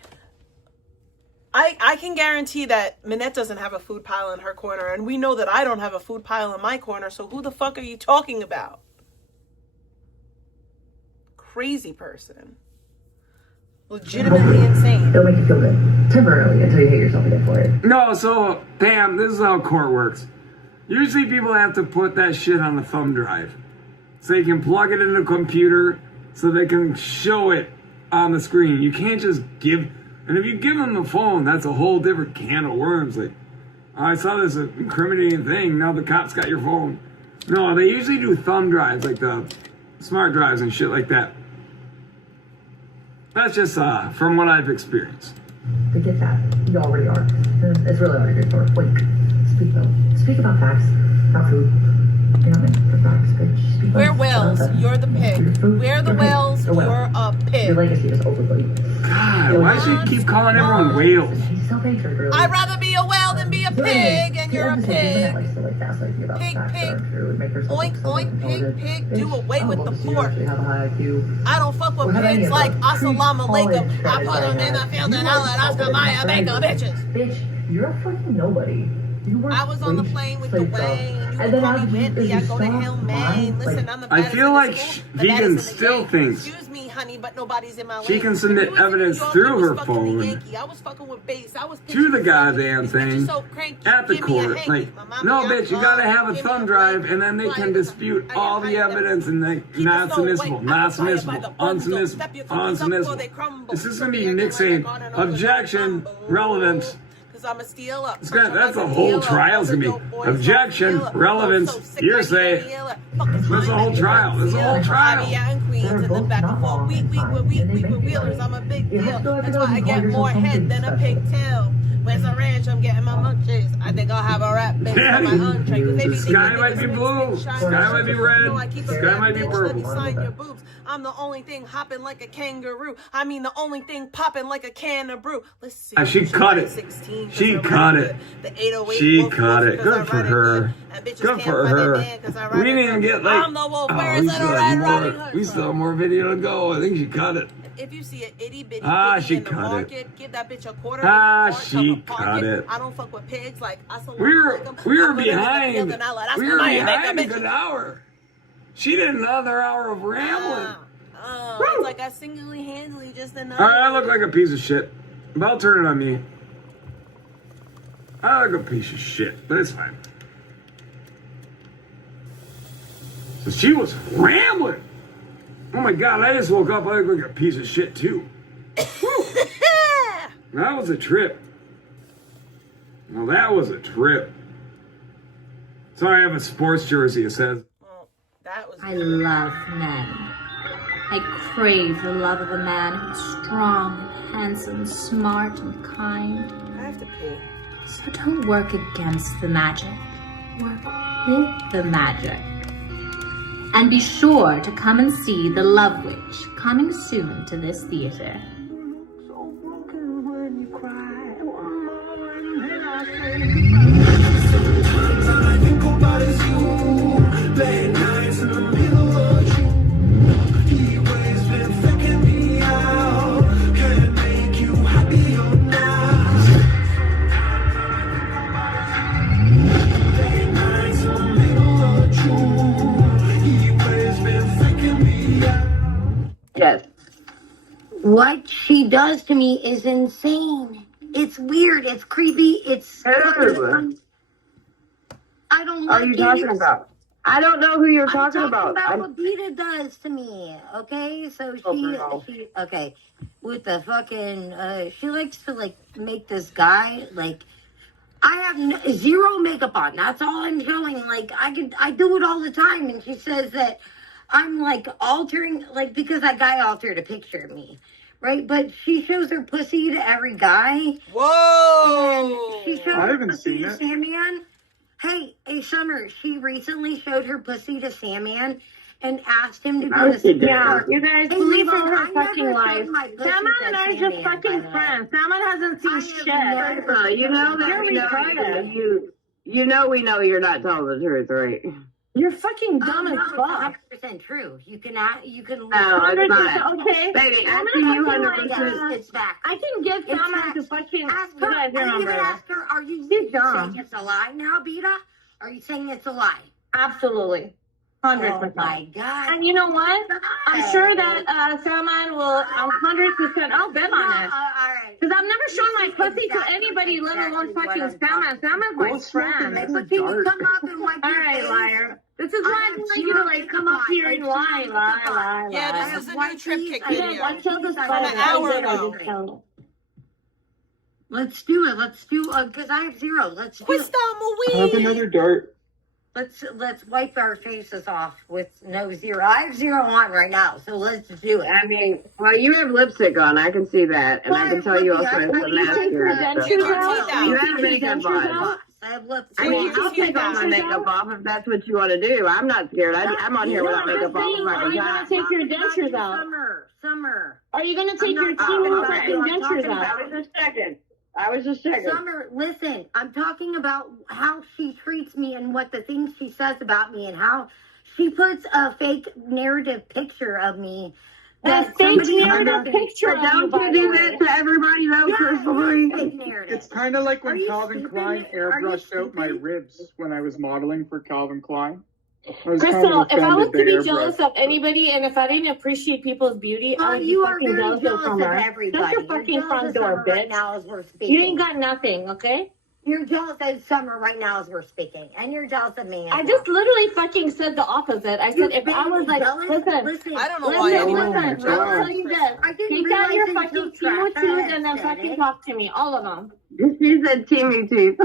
I can guarantee that Minette doesn't have a food pile in her corner. And we know that I don't have a food pile in my corner. So who the fuck are you talking about? Crazy person. Legitimately insane. It'll make you feel good. Temporarily, until you hate yourself again for it. No, so, Pam, this is how court works. Usually people have to put that shit on a thumb drive. So they can plug it in a computer so they can show it on the screen. You can't just give... And if you give them the phone, that's a whole different can of worms. Like, oh, I saw this incriminating thing. Now the cops got your phone. No, they usually do thumb drives, like the smart drives and shit like that. That's just from what I've experienced. To get that, you already are. It's really all you're good for. Wait, speak though. Speak about facts, not food. You're not meant for facts, bitch. Speak We're on whales. stuff. You're the pig. We're the whales. You're You're a Your pig. legacy is ultimately. God, why should you keep calling everyone whales? She's self-hatred, really. I'd rather be a whale than be a pig, and you're a pig. Pig, oink, oink, pig, pig, do away with the fork. I don't fuck with pigs like Assalamu alaikum. I put them in the field and I let Oscar Mayer make them bitches. Bitch, you're a fucking nobody. I was on the plane with the Wayne. You can call me Whitney. I go to Hillman. Listen, I'm the I baddest feel in like the school, the Vegan baddest in the still game. thinks Excuse me, honey, but nobody's in my she lane. can submit You was in New evidence York, through you was her fucking the phone Yankee. I was fucking with bass. I was to the pitching goddamn fucking, bitch, you thing so cranky. at the Give me a court. hanky. Like, My mama no, got bitch, you love. gotta have a Give me thumb a drive, break. and then they Fly can in the- dispute I all am the hiding them. evidence and like Keep not it so submissible, white. not I'm fire by submissible, the bundle. unsubmissible, Step your cookies up before they unsubmissible. crumble. This is gonna be Something Nick like saying that, going on objection, crumble. relevance. Cause I'ma steal up. That's a whole trial's gonna be objection, relevance, hearsay. There's a whole trial. There's a whole trial. I be out in Queens in the back and forth. Week with wheelers. I'm a big deal. That's why I get more head than a pigtail. Where's the ranch? I'm getting my munchies. I I have a rap bitch for my entree. Cause they be The thinking sky might niggas be mix, blue. mix, shine, Sky might be shine. red. No, I keep a Sky rap might be bitch, let me purple. sign your boobs. I'm the only thing hopping like a kangaroo. I mean the only thing popping like a can of brew. Let's see. She cut it. 16, She cause I cut ride it. good. The 808 She wolf, cut wolf, it. cause Good I for ride it her. good. And bitches Good can't for find her. their man, cause I ride We it didn't even good. get like. I'm the wolf, Oh, where we is still it? have Riding more. hood. We still have more video to go. I think she cut it. If you see an itty bitty Ah, kitty she in the cut it. market, give that bitch a quarter. Ah, in the she park, tell her cut park it. I don't fuck with pigs like I salute We were them. behind. We were behind a good hour. She did another hour of rambling. It's like I single-handedly just another. All right, I look like a piece of shit. But I'll turn it on me. I look like a piece of shit, but it's fine. So she was rambling. Oh my god, I just woke up. I look like a piece of shit too. That was a trip. Well, that was a trip. Sorry, I have a sports jersey. It says. Well, that was. I love men. I crave the love of a man who's strong, handsome, smart, and kind. I have to pee. So don't work against the magic. Work with the magic. And be sure to come and see The Love Witch, coming soon to this theater. Yes. What she does to me is insane. It's weird. It's creepy. It's. I don't like What are you talking about? I don't know who you're talking about. What Beta does to me. Okay, so she okay with the fucking. She likes to like make this guy like. I have zero makeup on. That's all I'm showing. Like I do it all the time, and she says that I'm like altering, like because that guy altered a picture of me, right? But she shows her pussy to every guy. Whoa! And she shows her pussy to Sandman. Hey, Summer, she recently showed her pussy to Sandman and asked him to go to sleep. Yeah, you guys believe all her I fucking never lies. showed my pussy Salmon to and I are Sandman, just by fucking the way. friends. Salmon hasn't seen I have shit. never- You know that You're we know retarded. you know we know you're not telling the truth, right? You're fucking dumb as no, fuck. it's 100% true. You can No, Hundred it's not. percent. Okay. Baby, I'm asking gonna you fucking 100%. like, It's fact. I can give It's Salmon fact. to fucking. Ask You her. guys Are you remember? gonna ask her? Are you She's dumb. saying it's a lie now, Beta? Are you saying it's a lie? Absolutely. 100%. Oh my god. And you know what? I'm sure that Salmon will 100%. I'll bet on it. All right. Because I've never shown my pussy to anybody, let alone fucking Salmon. Salmon's my friend. But can you come up and wipe All your right, face? liar. This is why I want you to like come up here and lie. Yeah, this is a new trip kick video. I killed this From an hour ago. Let's do it. Let's do because I have zero. Let's do it. Have another dart. Let's wipe our faces off with no zero. I have zero on right now, so let's do it. I mean, well, you have lipstick on. I can see that, and I can tell you also have some mascara. Take your teeth out. You have makeup on. I have lipstick. I mean, I'll take all my makeup off if that's what you want to do. I'm not scared. I'm on here without makeup on. Are you gonna take your dentures out? Summer. Are you gonna take your teeny fucking dentures out? I was just checking. Summer, listen, I'm talking about how she treats me and what the things she says about me and how she puts a fake narrative picture of me. That fake narrative picture of you, Don't by you the do way. that to everybody though, personally? It's kind of like Are when you Calvin stupid? Klein Are you airbrushed out my stupid? ribs when I was modeling for Calvin Klein. I was Crystal, if I was to be offended jealous of anybody and if I didn't appreciate people's beauty, I would be you are fucking very jealous jealous of of her. everybody. Shut your You're fucking jealous front of door, Summer right bitch. now as we're speaking. You ain't got nothing, okay? You're jealous of Summer right now as we're speaking, and you're jealous of me. I just literally fucking said the opposite. I said if I was like, listen, I don't know why anyone listen, would be I'll jealous. tell you this. I didn't Take out your realize until fucking teeth Trash and then said fucking it. talk to me, all of them. She said teamy teeth.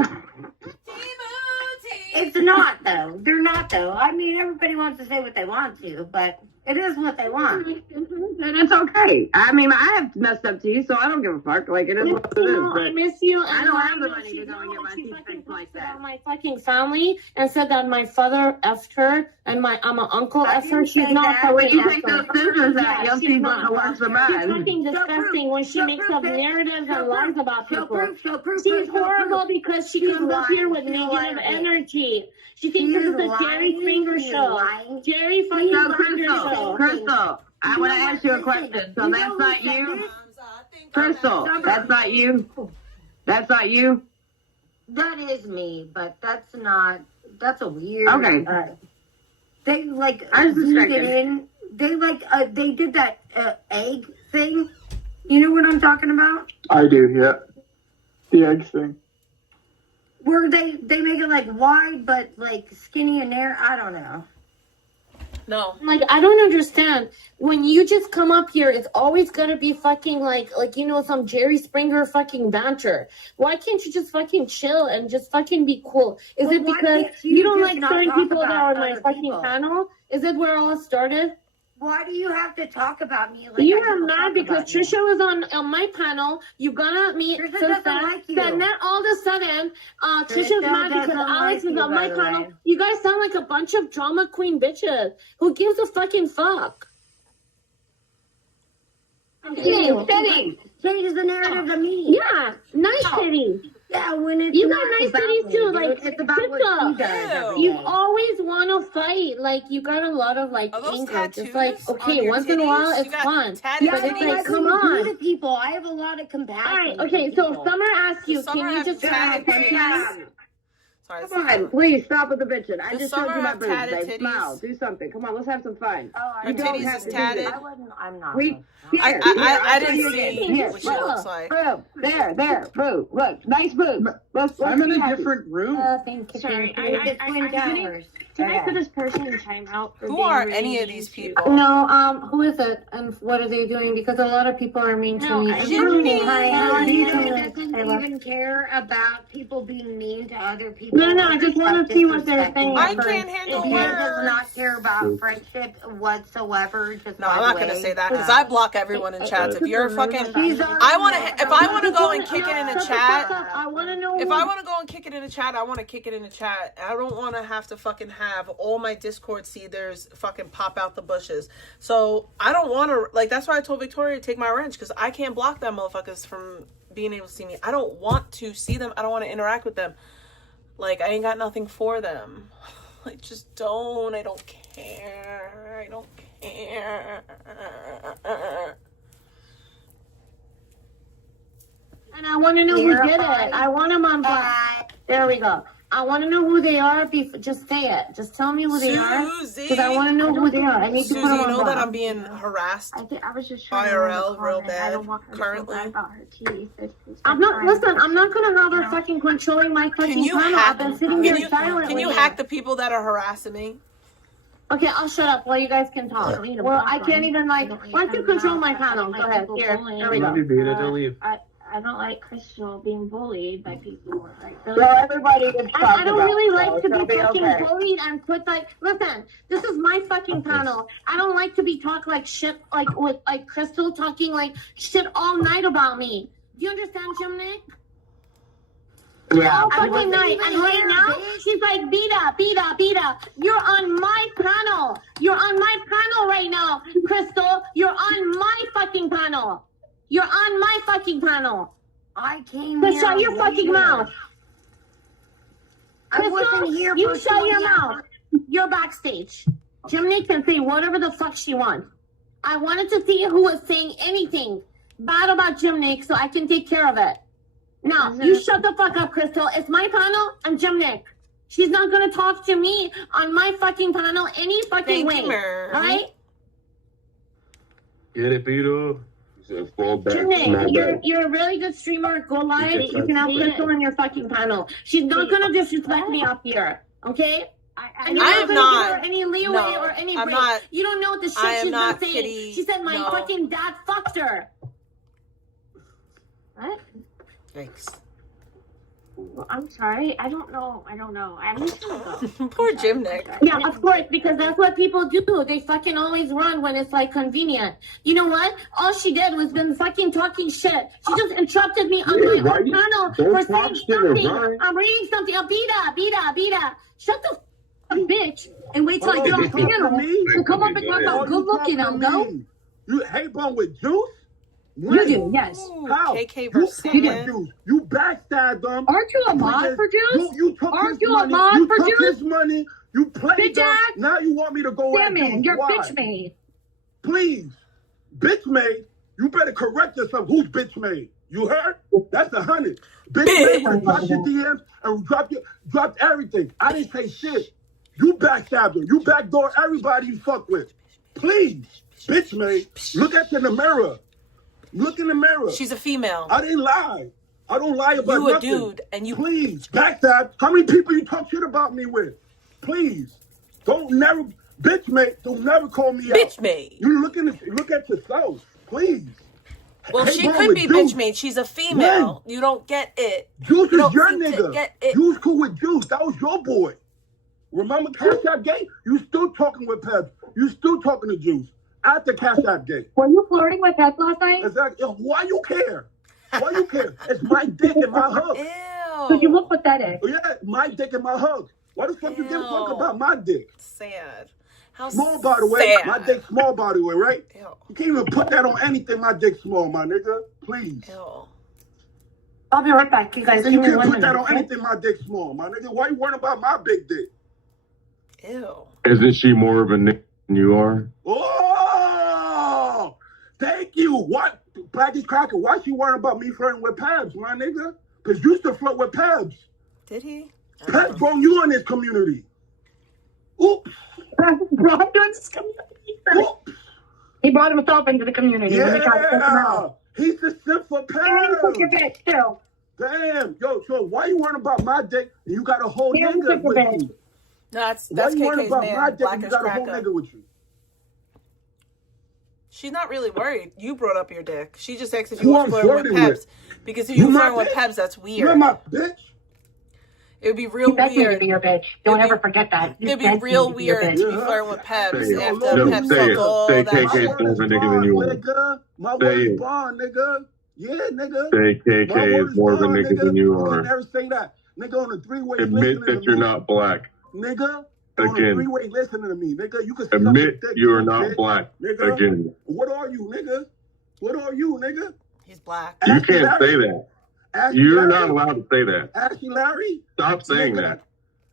It's not though. They're not though. I mean, everybody wants to say what they want to, but It is what they want. And it's okay. I mean, I have messed up teeth, so I don't give a fuck. Like, it is what it is. I miss you. I don't have the money to go and get my teeth fixed like that. About my fucking family and said that my father effed her and I'm an uncle effed her. She's not But when fucking you take those scissors out, your she's teeth not. look worse than She's mine. fucking disgusting when she makes up narratives and lies about people. She's horrible because she comes up here with negative energy. She thinks this is a Jerry Springer show. Jerry fucking Springer show. Crystal, I want to ask you a question. So that's not you? Crystal, that's not you? That's not you? That is me, but that's a weird. Okay. They like I was just zoomed it checking. in. They like they did that egg thing. You know what I'm talking about? I do, yeah. The egg thing. Where they make it like wide but like skinny and narrow. I don't know. No. Like, I don't understand. When you just come up here, it's always gonna be fucking like some Jerry Springer fucking banter. Why can't you just fucking chill and just fucking be cool? Is Well, it why because can't you you don't just like not certain talk people that about are on my other fucking people? panel? Is it where it all started? Why do you have to talk about me? Like You I are don't mad talk because about you? Trisha was on my panel. You got at me. Trisha so doesn't sad. like you. Then all of a sudden, Trisha's Trisha mad because doesn't Alex like is you, on my by the panel. way. You guys sound like a bunch of drama queen bitches. Who gives a fucking fuck? Titties. Change the narrative to me. Yeah, nice titties. Yeah, when it's You not got nice about titties me, too. dude. Like it's about what Krista, she does every you day. always want to fight. Like you got a lot of like Are those anger. tattoos Just like on okay, your once in a while titties? it's You got fun. tatted But it's titties? like, come do on. to people. I have a lot of compassion. All right, for okay. So people. Summer asked you, Does can Summer you have just tatted titties? Sorry, Come on, please stop with the bitching. I Does just Summer showed you my have boobs. tatted They titties? smile. Do something. Come on, let's have some fun. Oh, I Her You don't titties have is to do tatted? this. I wouldn't. I'm not. We, I here, here, I I'll show didn't you see again. Here, what she look. looks like. Boob. There, boo. Look, nice boobs. Let's I'm in be a happy. different room. Sorry, It's Twin Towers. Can I put this person in timeout? for Who being are really any of mean these to you? people? No, who is it and what are they doing? Because a lot of people are mean to me. Jimmy! Hi, how are Jimmy! you? Doesn't even care about people being mean to other people. No, I just want to see what they're saying. I can't handle He does words. not care about friendship whatsoever. Just No, by I'm the not way. gonna say that because I block everyone in chats. If you're fucking, She's I want to. If I want to go and kick it in a Shut the chat, fuck up. I want to know. if I want to go and kick it in a chat, I want to kick it in a chat. I don't want to have to fucking have all my Discord seeders fucking pop out the bushes. So I don't want to, like, that's why I told Victoria to take my wrench, because I can't block them motherfuckers from being able to see me. I don't want to see them. I don't want to interact with them. Like, I ain't got nothing for them. Like, just don't. I don't care. I don't care. And I want to know who did it. I want them on black. There we go. I want to know who they are. Just say it. Just tell me who they are. Because I want to know who they are. I need to Susie, put them you on know that black. I'm being harassed I was just trying IRL to real I bad don't want her to feel currently. bad about her teeth. I'm not. Listen, I'm not gonna have her fucking controlling my fucking Can you panel. hack? I've been sitting here silently. Can you hack the people that are harassing me? Okay, I'll shut up while you guys can talk. Well, I can't even like. Why don't you control my panel? Go ahead. Here we go. Don't leave. I don't like Crystal being bullied by people. Like, Well, everybody gets I don't really like to so be fucking okay. bullied and put like. Listen, this is my fucking panel. I don't like to be talked like shit, like with like Crystal talking like shit all night about me. Do you understand, Jimmy? Yeah. All fucking night. And right now, she's like, Beta. You're on my panel. You're on my panel right now, Crystal. You're on my fucking panel. You're on my fucking panel. I came So here. shut your fucking mouth. I wasn't Crystal, here you for shut your 20 mouth. You're backstage. Jimmy can say whatever the fuck she wants. I wanted to see who was saying anything bad about Jimmy so I can take care of it. Now, you shut the fuck up, Crystal. It's my panel. I'm Jimmy. She's not gonna talk to me on my fucking panel any fucking way. All right? Get it, Peter. Jimmy, you're a really good streamer. Go live. You can have Crystal on your fucking panel. She's not gonna disrespect me up here. Okay? And you're I am gonna not. give her any leeway No, or any I'm break. not. You don't know what the shit I am she's not been saying. Kitty. She said my No. fucking dad fucked her. What? Thanks. Well, I'm sorry. I don't know. I need to go. Poor Jim Nick. Yeah, of course, because that's what people do. They fucking always run when it's like convenient. You know what? All she did was been fucking talking shit. She just interrupted me on my own channel for saying something. I'm reading something. Bida. Shut the fuck, bitch. And wait till I get on channel to come up and talk about good looking. I'll go. You hate bone with juice? You do, yes. How? KK versus Juice. You backstabbed them. Aren't you a mod for Juice? You took Aren't his you money. a mod You for took Juice? his money. You played Bitch them. ass. Now you want me to go at Salmon, Juice. you're Why? bitch made. Please. Bitch made. You better correct yourself. Who's bitch made? You heard? That's 100. Bitch made when dropped your DMs and dropped everything. I didn't say shit. You backstabbed her. You backdoor everybody you fuck with. Please. Bitch made. Look at you in the mirror. Look in the mirror. She's a female. I didn't lie. I don't lie about You a nothing. dude, and you... Please, backstab. How many people you talk shit about me with? Please. Don't never... Bitch mate, don't never call me out. Bitch mate. You look at yourself. Please. Well, Hey, she bro, could with be Juice. bitch made. She's a female. You don't get it. Juice You is don't your seem to nigga. get it. You was cool with Juice. That was your boy. Remember Cash App Gate? You still talking with Pep. You still talking to Juice. After Cash App Gate. Were you flirting with Pep last night? Exactly. Why you care? Why you care? It's my dick and my hook. Ew. So you look pathetic. Yeah, my dick and my hug. Why the fuck you give a fuck Ew. about my dick? Sad. How Small, by the way. sad. My dick's small, by the way, right? Ew. You can't even put that on anything. My dick's small, my nigga. Please. Ew. I'll be right back, you guys. You Give me can't 1 put that minute, on okay? anything. My dick's small, my nigga. Why you worrying about my big dick? Ew. Isn't she more of a nigga than you are? Oh, thank you. What? Blackish Cracker, why she worrying about me flirting with Pabs, my nigga? Because you used to flirt with Pabs. Did he? Pabs brought you in this community. Oops. Brought you into this community. Oops. He brought himself into the community. When he tried to take him Yeah. out. He's the simp for And he took your Pabs. bitch, too. Damn. Yo, so why you worrying about my dick and you got a whole Yeah, he nigga took your with bitch. you? No, that's Why you worrying KK's about my man, dick and you Blackish got a whole Cracker. nigga with you? She's not really worried. You brought up your dick. She just asked if Who you were I'm flirting with flirting Peps. with? Because if You you were my flirting with bitch? Peps, that's You're weird. my bitch. It would be real He begged me to weird. be your bitch. Don't It'd be- ever forget that. He It'd be begged me real to be your weird bitch. to be flirting with Peps Say it. after No, Peps say talked it. all Say that KK's shit. more of a nigga than you are. Nigga. My Say word is it. bond, nigga. Yeah, nigga. Say My KK word is more of a bond, nigga than you You can are. never say that. Nigga on the three-way Admit listening that to you're me. not black. Nigga, on the Again. three-way listening to me. Nigga, you can suck a Admit dick, you are you not bitch. black. Nigga, Again. what are you, nigga? What are you, nigga? He's black. You Ashley can't Larry? say that. Ashley You're Larry? not allowed to say that. Ashley Larry? Stop saying Nigga, that.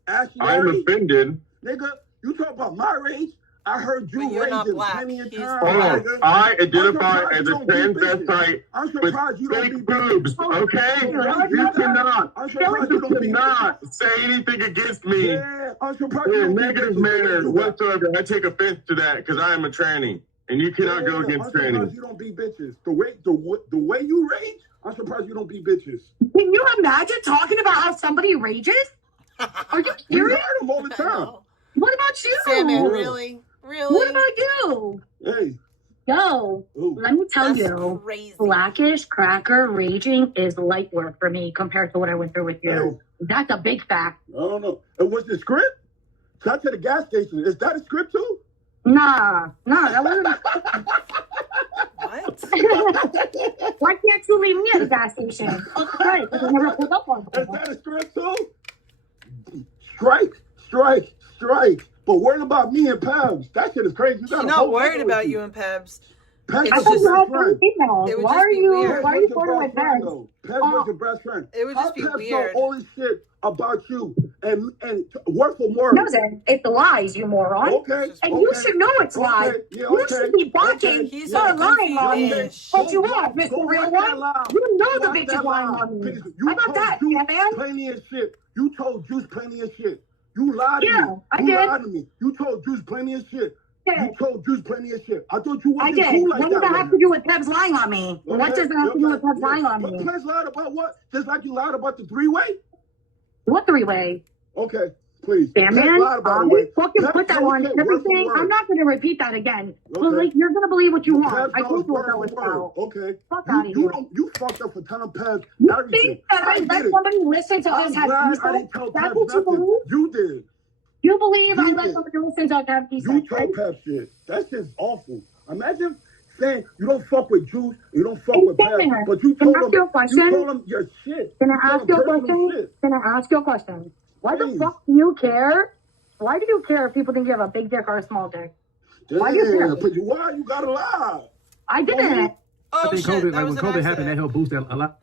Ashley I'm Larry? offended. Nigga, you talk about my race. I heard you But you're not raging black. plenty of He's times, black. nigga. I identify surprised as you a don't be bitches. transvestite I'm with surprised you don't be fake boobs, okay? You cannot. I'm surprised You you don't be cannot say anything against me Yeah, I'm surprised in you a don't be negative bitches. manner You got- whatsoever. I take offense to that because I am a tranny, and you cannot go I'm against surprised trannies. you don't be bitches. The way you rage, I'm surprised you don't be bitches. Can you imagine talking about how somebody rages? Are you We serious? heard them all the I time. know. What about you? Sandman, Yeah. really? Really? What about you? Hey, Yo, Ooh. let me tell That's you, crazy. Blackish Cracker raging is light work for me compared to what I went through with you. That's a big fact. I don't know. And what's the script? Shot to the gas station. Is that a script too? Nah, that wasn't. What? Why can't you leave me at the gas station? Right, because I never pulled up on Is them. that a script too? Strike. But worrying about me and Pabs, that shit is crazy. You got She's a not whole worried nigga about with you and Pebs. Pebs It's I was thought just- you your had friend. three females. It would Why just are be you? weird. Pebs Why are was you your flirting best with friend, them? though. Pebs was your best friend. It would How just be Pebs know weird. all this shit about you and work for more? No, then it's lies, you moron. Okay. And you should know it's lies. Okay. Yeah, You okay. should be blocking Okay. He's for a lying on me. goofy bitch. But you are, Mr. Go Real watch that One. live. You know the Watch bitch that is lying live. on me. Because How about told that, Juice yeah, man? plenty of shit. You told Juice plenty of shit. You lied to Yeah, me. I You did. lied to me. You told Juice plenty of shit. Yeah. You told Juice plenty of shit. I thought you I wasn't did. cool like What does that. that have to do with Pebs lying on me? Okay, What does that have to do with Pebs lying on But me? Pebs lied about what? Just like you lied about the three-way? What three-way? Okay. Please. Damn, Pez man. lied, by the way. Fucking Pez put that knows on shit word for everything. word. I'm not going to repeat that again. But Okay. like, you're going to believe what you want. Pez I knows told you what word that for was word. about. Okay. Fuck out of You here. don't. You fucked up for telling Pez You everything. think that I did let it. somebody listen to us I'm have glad peace? I didn't tell That's Pez what you nothing. believe? You did. You believe I You let did. somebody listen to us have peace? You told Pez shit. That shit's awful. Imagine saying you don't fuck with Juice, you don't fuck with Pez, but you told him your shit. Can You I told ask him you a personal question? shit. Can I ask you a question? Why the Please. fuck do you care? Why do you care if people think you have a big dick or a small dick? Why do you care? But why you gotta lie? I didn't. Oh, I think shit, COVID, that like was when an COVID happened, that accident. helped boost that a lot.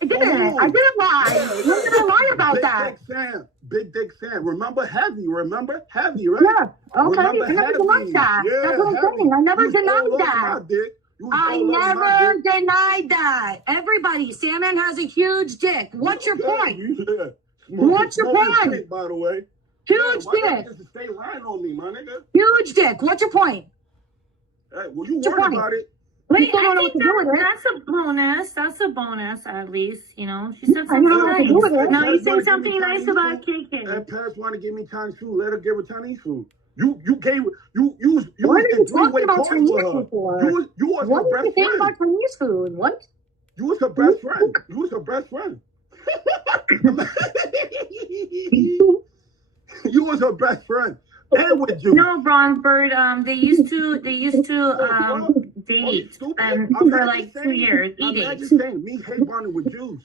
I didn't. I didn't lie. When did I lie about Big that? Dick Sam. Big Dick Sam. Remember Heavy? Remember Heavy, right? Yeah. Okay. Remember I never Heavy? denied that. Yeah, That's what I'm Heavy. saying. I never You was all denied over that. my dick. You was I all over my never dick. denied that. Everybody, Salmon has a huge dick. What's your point? Yeah. What's your Smoking point? shit, by the way. Huge Why dick. you just stay lying on me, my nigga? Huge dick. What's your point? Hey, well, you What's your worried point? about it. You Wait, still I don't know think what to do with it. that's a bonus. That's a bonus, at least. You know, she said I don't know what to something do with nice. it. No, you Pez say wanna give me something nice Chinese about food. KK. That Pez want to give me Chinese food. Let her give her Chinese food. You gave you What was are in you three-way talking about calls Chinese with her. food for? You was What her do you best think friend. about Chinese food? What? You was her best friend. You was her best friend. You was her best friend. And with you. No, Bronzebird. They used to date for like 2 years. Imagine saying me hate running with Jews.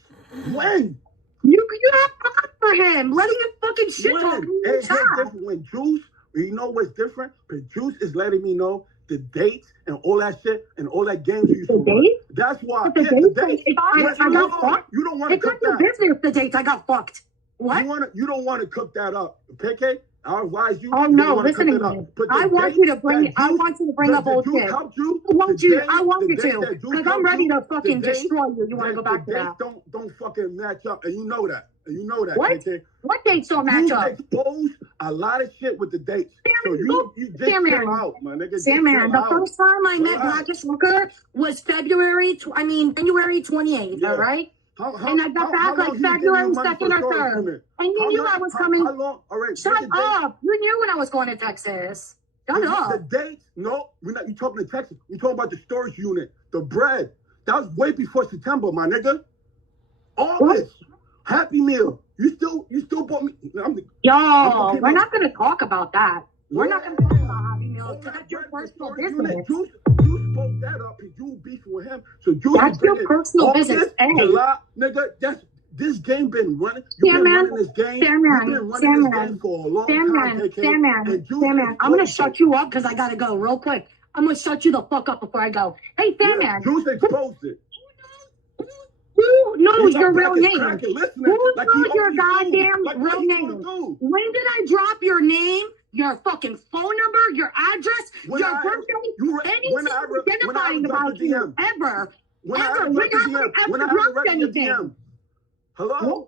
When? You have fun for him. Letting him fucking shit talk. It's different when Juice, you know what's different? Because Juice is letting me know the dates and all that shit and all that games you used to run. That's why. The dates? I got fucked. You don't want to It's not cook your that. business, the dates. I got fucked. What? You don't want to cook that up. KK, I advise you. Oh you no, don't wanna listen cook to it me. up. But I want you to bring up old shit. I want you to. Because I'm ready to fucking destroy you. You want to go back to that? Don't fucking match up. And you know that. And you know that, What? KK. What dates don't match up? Exposed a lot of shit with the dates. So you just chill out, my nigga. Salmon, the first time I met Blackish Hooker was January 28th, all right? And I got back like February 2nd or 3rd. And you knew I was coming. How long? All right. Shut up. You knew when I was going to Texas. Shut up. The dates? No, we're not. You talking to Texas? We talking about the storage unit, the bread. That was way before September, my nigga. August. Happy Meal. You still bought me. Yo, we're not gonna talk about that. We're not gonna talk about Happy Meal because that's your personal business. Juice spoke that up because you beefing with him. So Juice, that's your personal business. July, nigga, this game been running. You've been running this game. You've been running this game for a long time, Salmon, I'm gonna shut you up because I gotta go real quick. I'm gonna shut you the fuck up before I go. Hey, Salmon. Juice exposed it. Who knows your real name? Who knows your goddamn real name? When did I drop your name, your fucking phone number, your address, your birthday, anything identifying about you ever? When I ever dropped anything? Hello?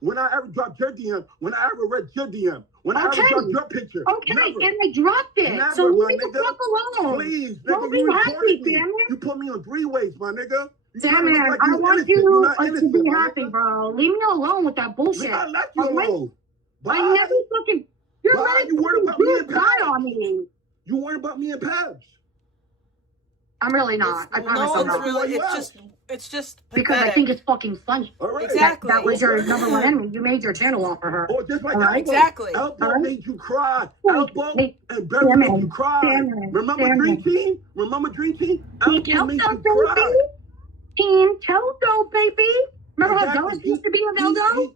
When I ever dropped your DM? When I ever read your DM? When I ever dropped your picture? Okay, and I dropped it. Never, so leave me the fuck alone. Please, don't nigga, be happy, Salmon. You put me on 3 ways, my nigga. Salmon, I want you to be happy, bro. Leave me alone with that bullshit. I left you alone. I never fucking. You're letting you worried about me and die on me. You worried about me and Pabs? I'm really not. I promise I'm not. Really, it's just because pathetic. I think it's fucking funny. All right. Exactly. That was your number one enemy. You made your channel off for her. Oh, just like right? Exactly. Elbow made you cry. Elbow and Barry made you cry. Remember Dream Team? Remember Dream Team? Elbow made you cry. Team Teldo, baby. Remember how Dallas used to be with Eldo?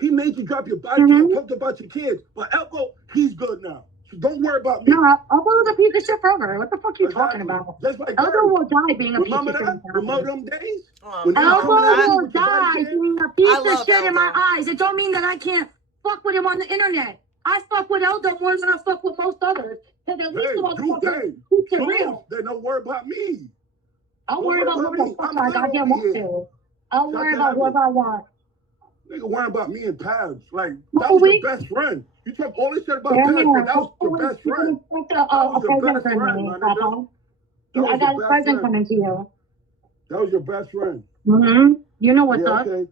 He made you drop your bike and talked about your kids. But Elbow, he's good now. So don't worry about me. No, Elbow was a piece of shit forever. What the fuck are you talking about? Like Elbow will die being a piece of shit. Remember them days? Elbow will die being a piece of shit in my eyes. It don't mean that I can't fuck with him on the internet. I fuck with Eldo more than I fuck with most others. Because at least the motherfucker keeps it real. Then don't worry about me. I'll worry about whoever the fuck I goddamn want to. I'll worry about whoever I want. Nigga worry about me and Pabs. Like, that was your best friend. You talk all this shit about Pabs, but that was your best friend. That was your best friend, my nigga. I got a present coming to you. That was your best friend. You know what's up. Okay.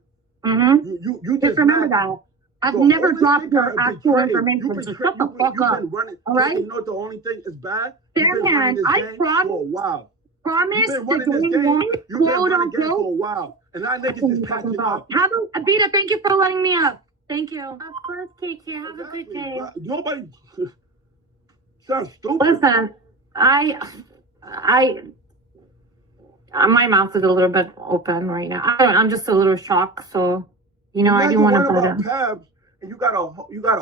You just remember that. I've The never only dropped thing your I actual betrayed, information, so shut the fuck you've up. been running. All right? You know what the only thing is bad? You've Damn, been running man, this I game promise. for a while. You've Promise been to running this day game. one, You've been quote running game for a unquote. while, and now niggas is catching up. Have a Abita, thank you for letting me up. Thank you. Of course, KK. Have a good day. Nobody sounds stupid. Listen, my mouth is a little bit open right now. I'm just a little shocked, so you know, I didn't want to put about it. Pabs, and you got a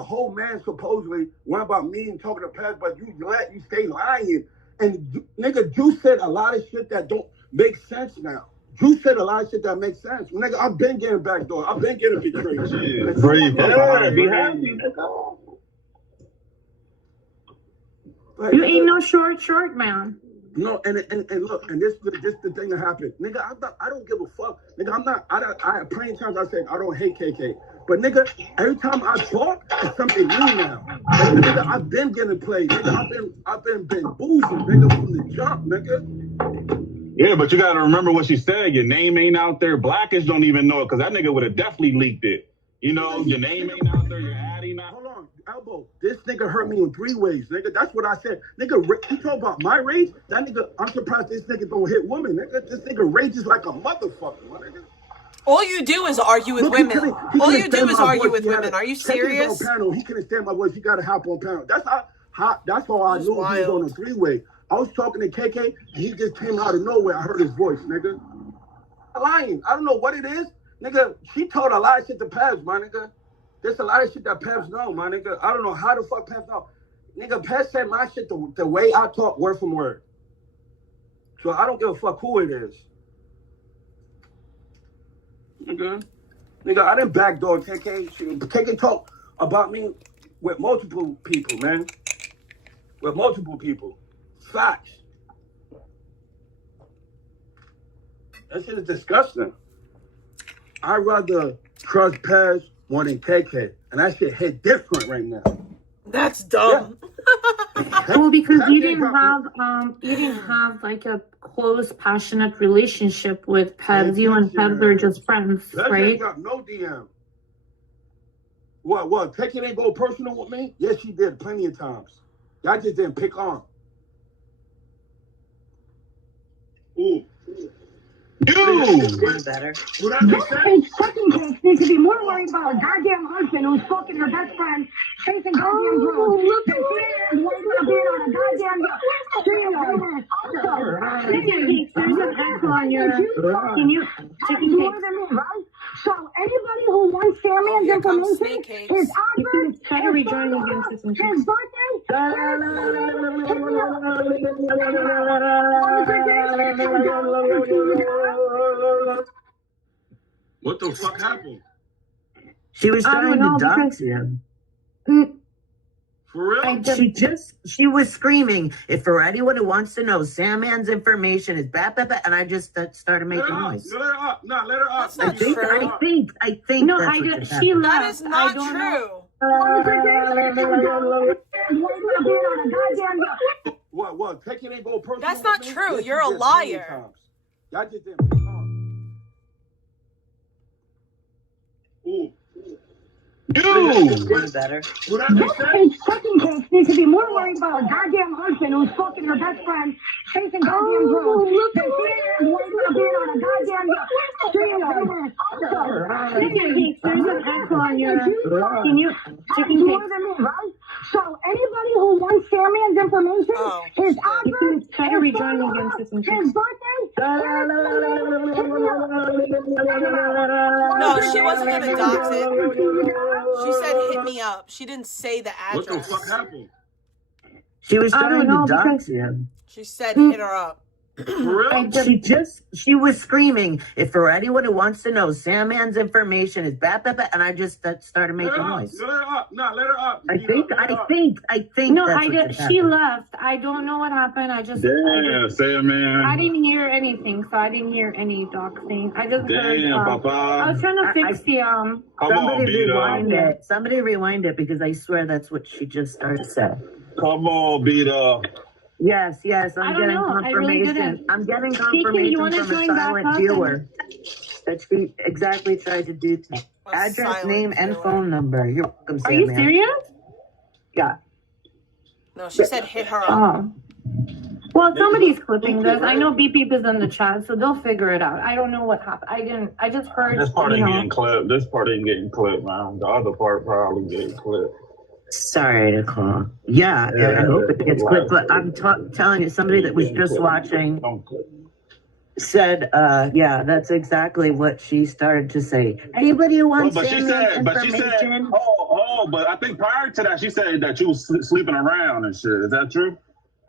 whole man supposedly worrying about me and talking to Pabs, but you stay lying. And nigga, you said a lot of shit that don't make sense now. You said a lot of shit that makes sense. Nigga, I've been getting backdoor. I've been getting betrayed. Be happy. Like, You ain't no short man. No, and look, and this the thing that happened. Nigga, I don't give a fuck. Nigga, I plenty times I said I don't hate KK. But nigga, every time I talk, it's something new now. Like, nigga, I've been getting played. Nigga, I've been boozing, nigga, from the jump, nigga. Yeah, but you gotta remember what she said. Your name ain't out there. Blackish don't even know it, because that nigga would have definitely leaked it. You know, your name ain't out there, your ad ain't out. Hold on, Elbow. This nigga hurt me in 3 ways, nigga. That's what I said. Nigga, you talk about my rage? That nigga, I'm surprised this nigga don't hit women, nigga. This nigga rages like a motherfucker, my nigga. All you do is argue with women. All you do is argue with women. Are you serious? He couldn't stand my voice. He got to hop on panel. That's how I knew he was on a 3-way. I was talking to KK, and he just came out of nowhere. I heard his voice, nigga. I'm lying. I don't know what it is. Nigga, she told a lot of shit to Pabs, my nigga. There's a lot of shit that Pabs know, my nigga. I don't know how the fuck Pabs know. Nigga, Pabs said my shit the way I talk, word from word. So I don't give a fuck who it is. Nigga, I didn't backdoor KK. KK talk about me with multiple people, man. With multiple people. Facts. That shit is disgusting. I'd rather trust Paz more than KK. And that shit hit different right now. That's dumb. Yeah. Well, because you didn't have like a close, passionate relationship with Pebs. You and Pebs are just friends, right? Got no DM. What? KK didn't go personal with me? Yes, she did plenty of times. Y'all just didn't pick on. Ooh. You better. Would that make sense? Fucking bitch needs to be more worried about her goddamn husband who's fucking her best friend, chasing goddamn girls, than she is worried about being on a goddamn stream. There's an X on your. Can you chicken more than me, right? So anybody who wants Sammy's information, his address, try to rejoin again, his What the fuck happened? She was trying to dox him. For real? She was screaming, if for anyone who wants to know, Sandman's information is blah, blah, blah, and I just started making noise. Let her up. No, let her up. That's not true. I think No, that's I what did. just She happened. That left. is not true. What? KK didn't go personal. That's not with me? true. Yes, You're she a did plenty of liar. times. Y'all just didn't pick on. Ooh. You better. Would that make sense? Fucking bitch needs to be more worried about her goddamn husband who's fucking her best friend, chasing goddamn girls, than she is worried about being on a goddamn stream. There's an X on your. Can you chicken more than me, right? So anybody who wants Sammy's information, his address, try to rejoin again, his birthday. No, she wasn't gonna dox it. She said hit me up. She didn't say the address. What the fuck happened? She was trying to dox him. She said hit her up. For real? She was screaming, if for anyone who wants to know, Sandman's information is blah, blah, blah, and I just started making noise. Let her up. No, let her up. I think No, that's I what did. just She happened. left. I don't know what happened. Damn, Sandman. I didn't hear anything, so I didn't hear any doxing. I just heard. Damn, Papa. I was trying to fix the Come on, rewind Beta. it. Somebody rewind it because I swear that's what she just started to say. Come on, Beta. Yes, I'm I don't getting know. I really confirmation. didn't. I'm getting Kiki, you confirmation want to from a join back silent up? viewer that she exactly tried to do to me. A Address, silent name, and viewer. phone number. You're welcome, Are you Sandman. serious? Yeah. No, she said hit her up. Oh. Well, somebody's clipping this. I know Beep Beep is in the chat, so they'll figure it out. I don't know what happened. I just heard. This part ain't getting clipped. This part ain't getting clipped, man. The other part probably getting clipped. Sorry to call. Yeah, I hope it gets clipped, but I'm telling you, somebody that was just watching said, yeah, that's exactly what she started to say. Anybody who wants information. But I think prior to that, she said that you was sleeping around and shit. Is that true?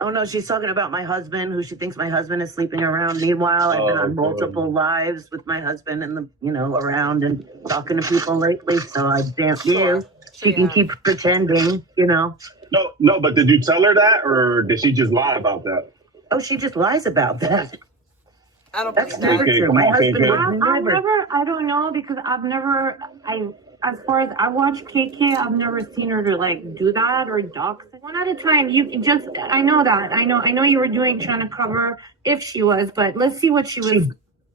Oh no, she's talking about my husband, who she thinks my husband is sleeping around. Meanwhile, I've been on multiple lives with my husband and around and talking to people lately. So I damn you. She can keep pretending, No, but did you tell her that, or did she just lie about that? Oh, she just lies about that. I don't That's believe never that. true. My husband I've never, I don't know, because as far as I watch KK, I've never seen her to like do that or dox. One at a time. I know that. I know you were trying to cover if she was, but let's see what she was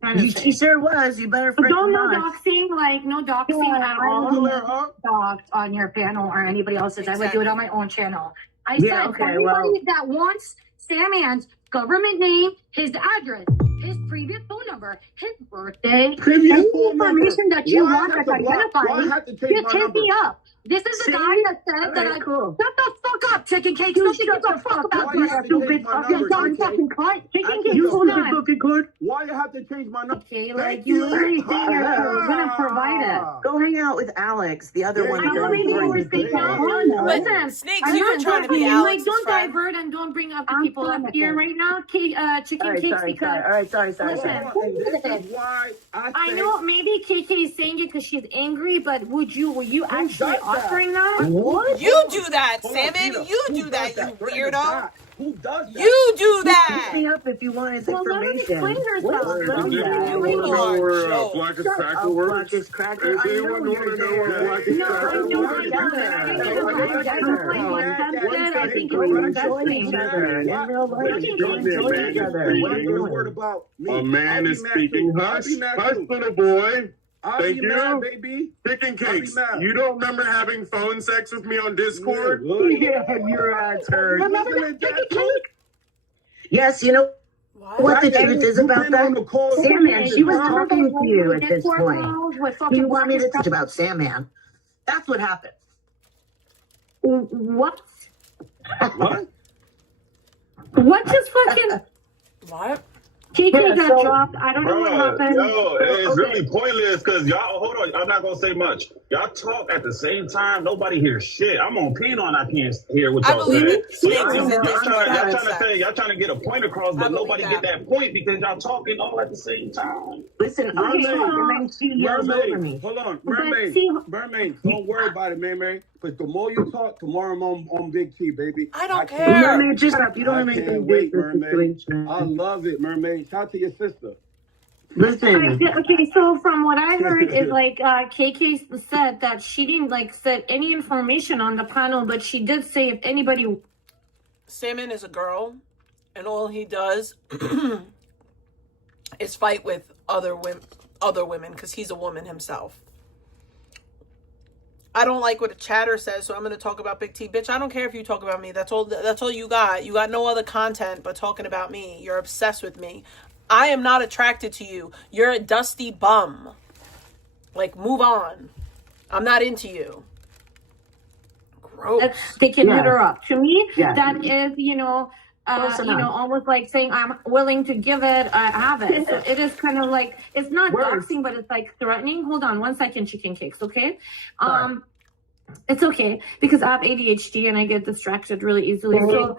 trying to say. She sure was. You better But don't no doxing at all. Doxed on your panel or anybody else's. I would do it on my own channel. I said well, that wants Sandman's government name, his address, his previous phone number, his birthday, any information that you want that's identifying, just hit me up. This is the guy that said that shut the fuck up, Chicken Cake. Nobody gives a fuck about you, stupid fucking cunt. Chicken Cake, hold on. Why you have to change my number? Okay, like you literally think you're gonna provide it. Go hang out with Alex, the other one. I know maybe you were thinking listen, Snakes, you're trying to be Alex's don't friend. divert and don't bring up the people up here right now, Chicken Cakes, because sorry. I know maybe KK is saying it because she's angry, but were you actually offering that? What? You do that, Salmon. You do that, you weirdo. Who does that? You do that. Pick me up if you want his Well, let her information. explain herself. Let me know where Blackest Cracker works? Blackest Cracker. I know you're there. I know we're together. I think it's investing. Word about me. A man is speaking. Hush, little boy. Thank you. Baby. Chicken Cakes, you don't remember having phone sex with me on Discord? Yeah, your ass hurt. Remember that? Yes, you know what the truth is about that? Sandman, she was talking to you at this point. Do you want me to talk about Sandman? That's what happened. What? What? What just fucking... What? KK got dropped. I don't know what happened. It's really pointless because y'all, hold on, I'm not going to say much. Y'all talk at the same time. Nobody hears shit. I'm on Penon. I can't hear what y'all saying. Y'all trying to get a point across, but nobody get that point because y'all talking all at the same time. Listen, I'm Mermaid, hold on. Mermaid, don't worry about it, Mermaid. But the more you talk, the more I'm on Big T, baby. I don't care. Mermaid, just stop. You don't have anything to do with the situation. I love it, Mermaid. Shout out to your sister. Listen. Okay, so from what I heard is like KK said that she didn't like set any information on the panel, but she did say if anybody. Salmon is a girl, and all he does is fight with other women because he's a woman himself. I don't like what a chatter says, so I'm going to talk about Big T. Bitch, I don't care if you talk about me. That's all you got. You got no other content but talking about me. You're obsessed with me. I am not attracted to you. You're a dusty bum. Like, move on. I'm not into you. Gross. They can hit her up. To me, that is, almost like saying I'm willing to give it, have it. So it is kind of like, it's not doxing, but it's like threatening. Hold on 1 second, Chicken Cakes, okay? It's okay because I have ADHD and I get distracted really easily. So,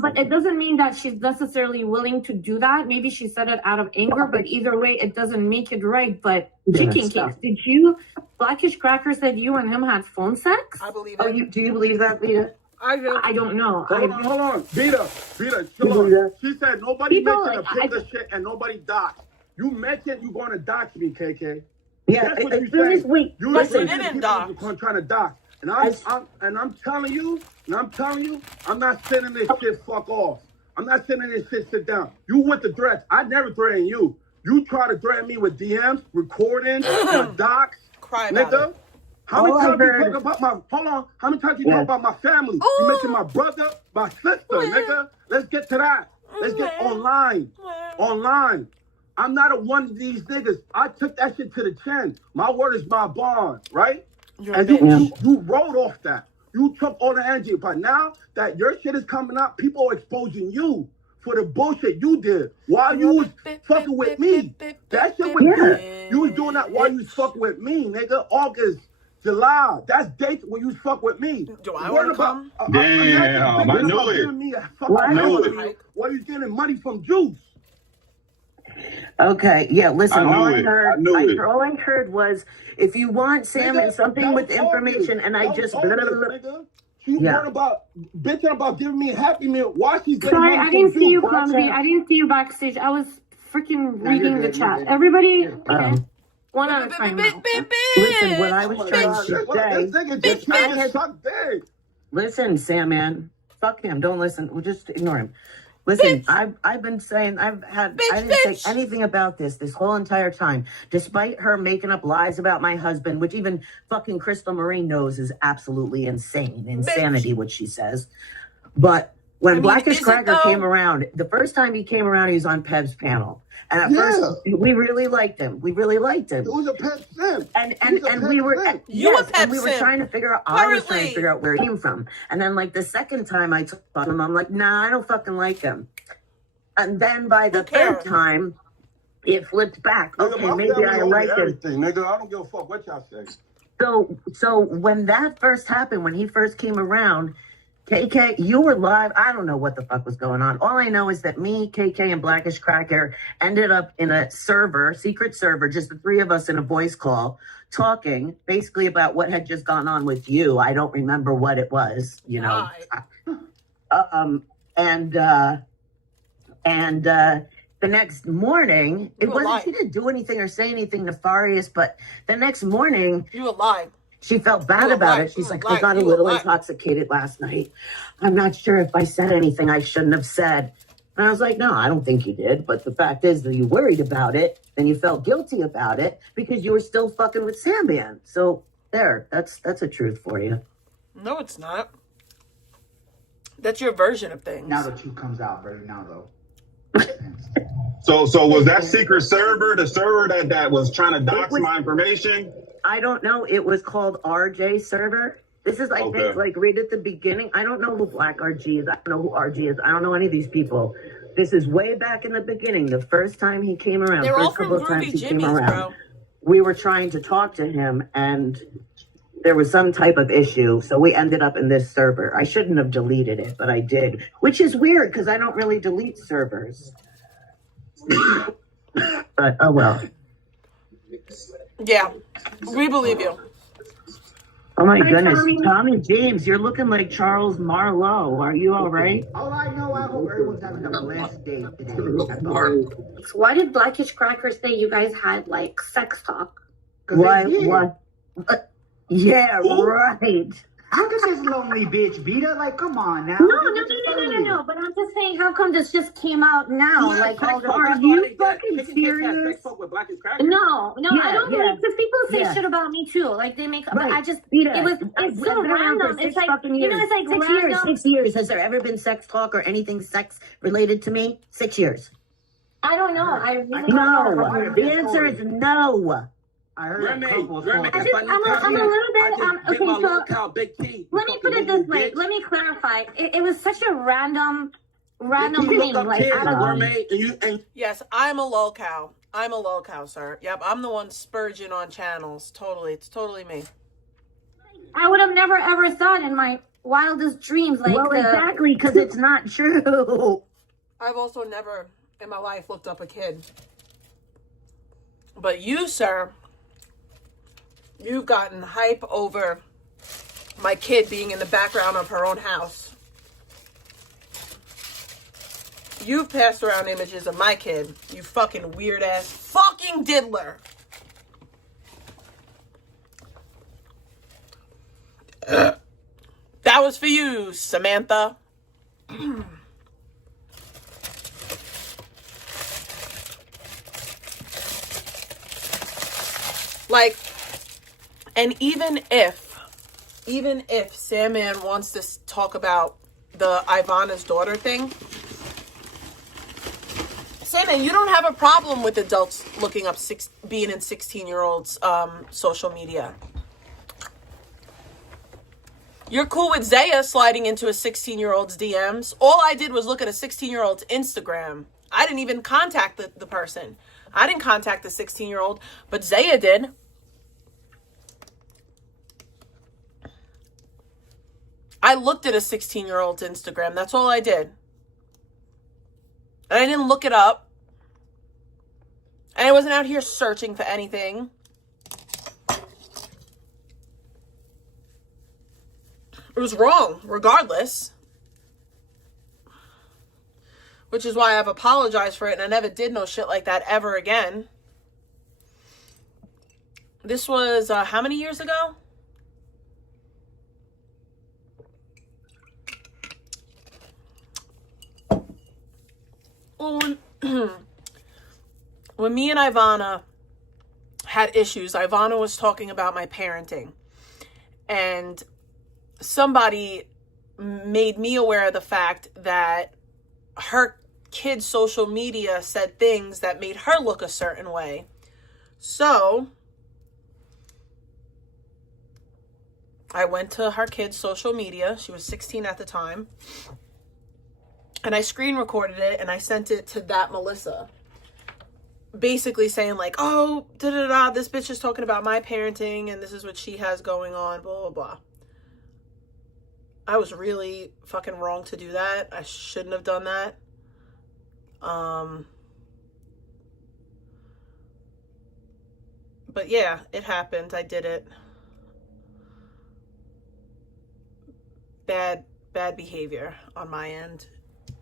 but it doesn't mean that she's necessarily willing to do that. Maybe she said it out of anger, but either way, it doesn't make it right. But Chicken Cakes, Blackish Cracker said you and him had phone sex? I believe it. Do you believe that, Lita? I don't know. Hold on. Vita, chill out. She said nobody mentioned a piece of shit and nobody doxed. You mentioned you're going to dox me, KK. Yeah, that's what you said. You didn't dox. You're trying to dox. And I'm telling you, I'm not sending this shit fuck off. I'm not sending this shit. Sit down. You went to threats. I never threatened you. You try to threaten me with DMs, recording, my docs, Cry about nigga. it. How many times you talk about my? Hold on. How many times you talk about my family? You mentioned my brother, my sister, nigga. Let's get to that. Let's get online. Online. I'm not a one of these niggas. I took that shit to the chin. My word is my bond, right? And you rolled off that. You took all the energy. But now that your shit is coming out, people are exposing you for the bullshit you did while you was fucking with me. That shit was good. You was doing that while you was fucking with me, nigga. August, July. That's dates when you was fucking with me. Do I want to come? Damn, I knew it. I knew it. While you getting money from Juice. Okay, yeah, listen, all I it. heard was, if you want Sam and something with information, and I just... She worried about bitching about giving me a Happy Meal. Why she's getting Sorry, money I didn't from see you, Juice? Clumsy. I didn't see you backstage. I was freaking reading the chat. Everybody, okay. One at a time now. Listen, what I was trying to say... This nigga just trying to suck dick. Listen, Sam, man. Fuck him. Don't listen. We'll just ignore him. Listen, I've been saying, I didn't say anything about this whole entire time, despite her making up lies about my husband, which even fucking Crystal Marine knows is absolutely insane. Insanity, what she says. But when Blackish Cracker came around, the first time he came around, he was on Peb's panel. And at first, we really liked him. We really liked him. It was a Pep Sim. And we were trying to figure out. I was trying to figure out where he came from. And then, like the second time I talked to him, I'm like, nah, I don't fucking like him. And then by the third time, it flipped back. Okay, maybe I like him. Nigga, I don't give a fuck what y'all say. So when that first happened, when he first came around, KK, you were live. I don't know what the fuck was going on. All I know is that me, KK, and Blackish Cracker ended up in a secret server, just the three of us in a voice call, talking basically about what had just gone on with you. I don't remember what it was, you know. The next morning, it wasn't, she didn't do anything or say anything nefarious, but the next morning, you lied. She felt bad about it. She's like, I got a little intoxicated last night. I'm not sure if I said anything I shouldn't have said. And I was like, no, I don't think you did. But the fact is that you worried about it and you felt guilty about it because you were still fucking with Sandman. So there, that's a truth for you. No, it's not. That's your version of things. Now the truth comes out right now, though. So was that secret server the server that was trying to dox my information? I don't know. It was called RJ server. This is, I think, like right at the beginning. I don't know who Black RG is. I don't know who RG is. I don't know any of these people. This is way back in the beginning. The first time he came around, They're all first from couple of times Groovy he came Jimmy's, around, bro. we were trying to talk to him, and there was some type of issue. So we ended up in this server. I shouldn't have deleted it, but I did, which is weird because I don't really delete servers. But oh well. Yeah, we believe you. Oh my goodness, Tommy James, you're looking like Charles Marlowe. Are you all right? All I know, I hope everyone's having a blessed day today. Why did Blackish Cracker say you guys had like sex talk? What? Yeah, right. Look at this lonely bitch, Beta. Like, come on now. No. But I'm just saying, how come this just came out now? Like, are you fucking serious? No, yeah, I don't believe, because people say shit about me too. Like, they make, but I just, it's so random. It's like, you know, it's like 6 years. 6 years. Has there ever been sex talk or anything sex related to me? 6 years. I don't know. I really don't know. The answer is no. I heard I'm a little bit, okay, so let me put it this way. Let me clarify. It was such a random thing. Like, yes, I'm a lol cow. I'm a lol cow, sir. Yep, I'm the one spurging on channels. Totally. It's totally me. I would have never ever thought in my wildest dreams. Like, well, exactly, because it's not true. I've also never in my life looked up a kid. But you, sir, you've gotten hype over my kid being in the background of her own house. You've passed around images of my kid, you fucking weird ass fucking diddler. That was for you, Samantha. Like, and even if Sandman wants to talk about the Ivana's daughter thing, Sandman, you don't have a problem with adults looking up being in 16-year-olds' social media. You're cool with Zaya sliding into a 16-year-old's DMs. All I did was look at a 16-year-old's Instagram. I didn't even contact the person. I didn't contact the 16-year-old, but Zaya did. I looked at a 16-year-old's Instagram. That's all I did. And I didn't look it up. And I wasn't out here searching for anything. It was wrong, regardless. Which is why I've apologized for it, and I never did no shit like that ever again. This was, how many years ago? When me and Ivana had issues, Ivana was talking about my parenting. And somebody made me aware of the fact that her kid's social media said things that made her look a certain way. So I went to her kid's social media. She was 16 at the time. And I screen recorded it and I sent it to that Melissa. Basically saying like, oh, da-da-da, this bitch is talking about my parenting and this is what she has going on, blah, blah, blah. I was really fucking wrong to do that. I shouldn't have done that. But yeah, it happened. I did it. Bad behavior on my end.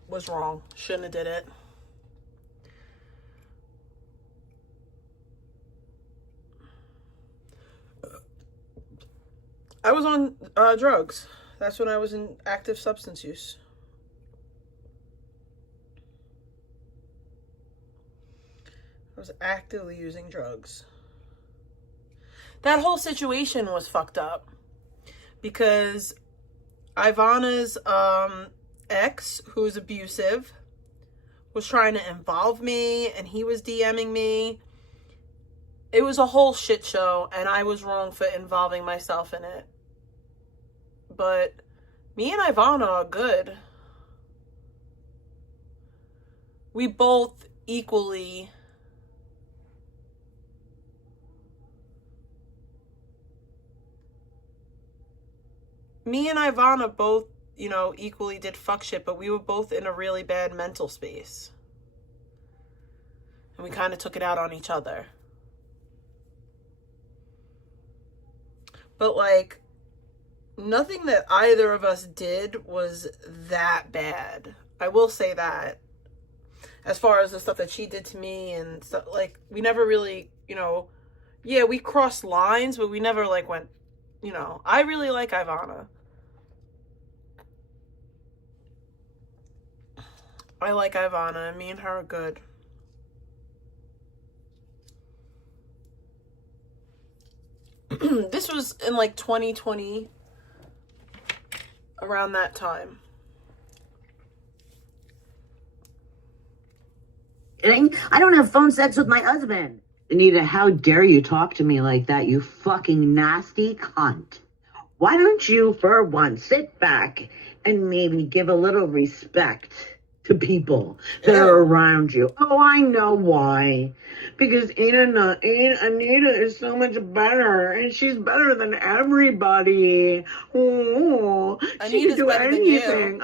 Was wrong. Shouldn't have did it. I was on drugs. That's when I was in active substance use. I was actively using drugs. That whole situation was fucked up because Ivana's ex, who's abusive, was trying to involve me and he was DMing me. It was a whole shit show and I was wrong for involving myself in it. But me and Ivana are good. We both equally both, you know, equally did fuck shit, but we were both in a really bad mental space. And we kind of took it out on each other. But like, nothing that either of us did was that bad. I will say that. As far as the stuff that she did to me and stuff, like, we never really, you know, yeah, we crossed lines, but we never like went, you know, I really like Ivana. I like Ivana. Me and her are good. This was in like 2020, around that time. I don't have phone sex with my husband. Anita, how dare you talk to me like that, you fucking nasty cunt. Why don't you, for once, sit back and maybe give a little respect to people that are around you? Oh, I know why. Because Anita is so much better, and she's better than everybody. Oh, she can do anything.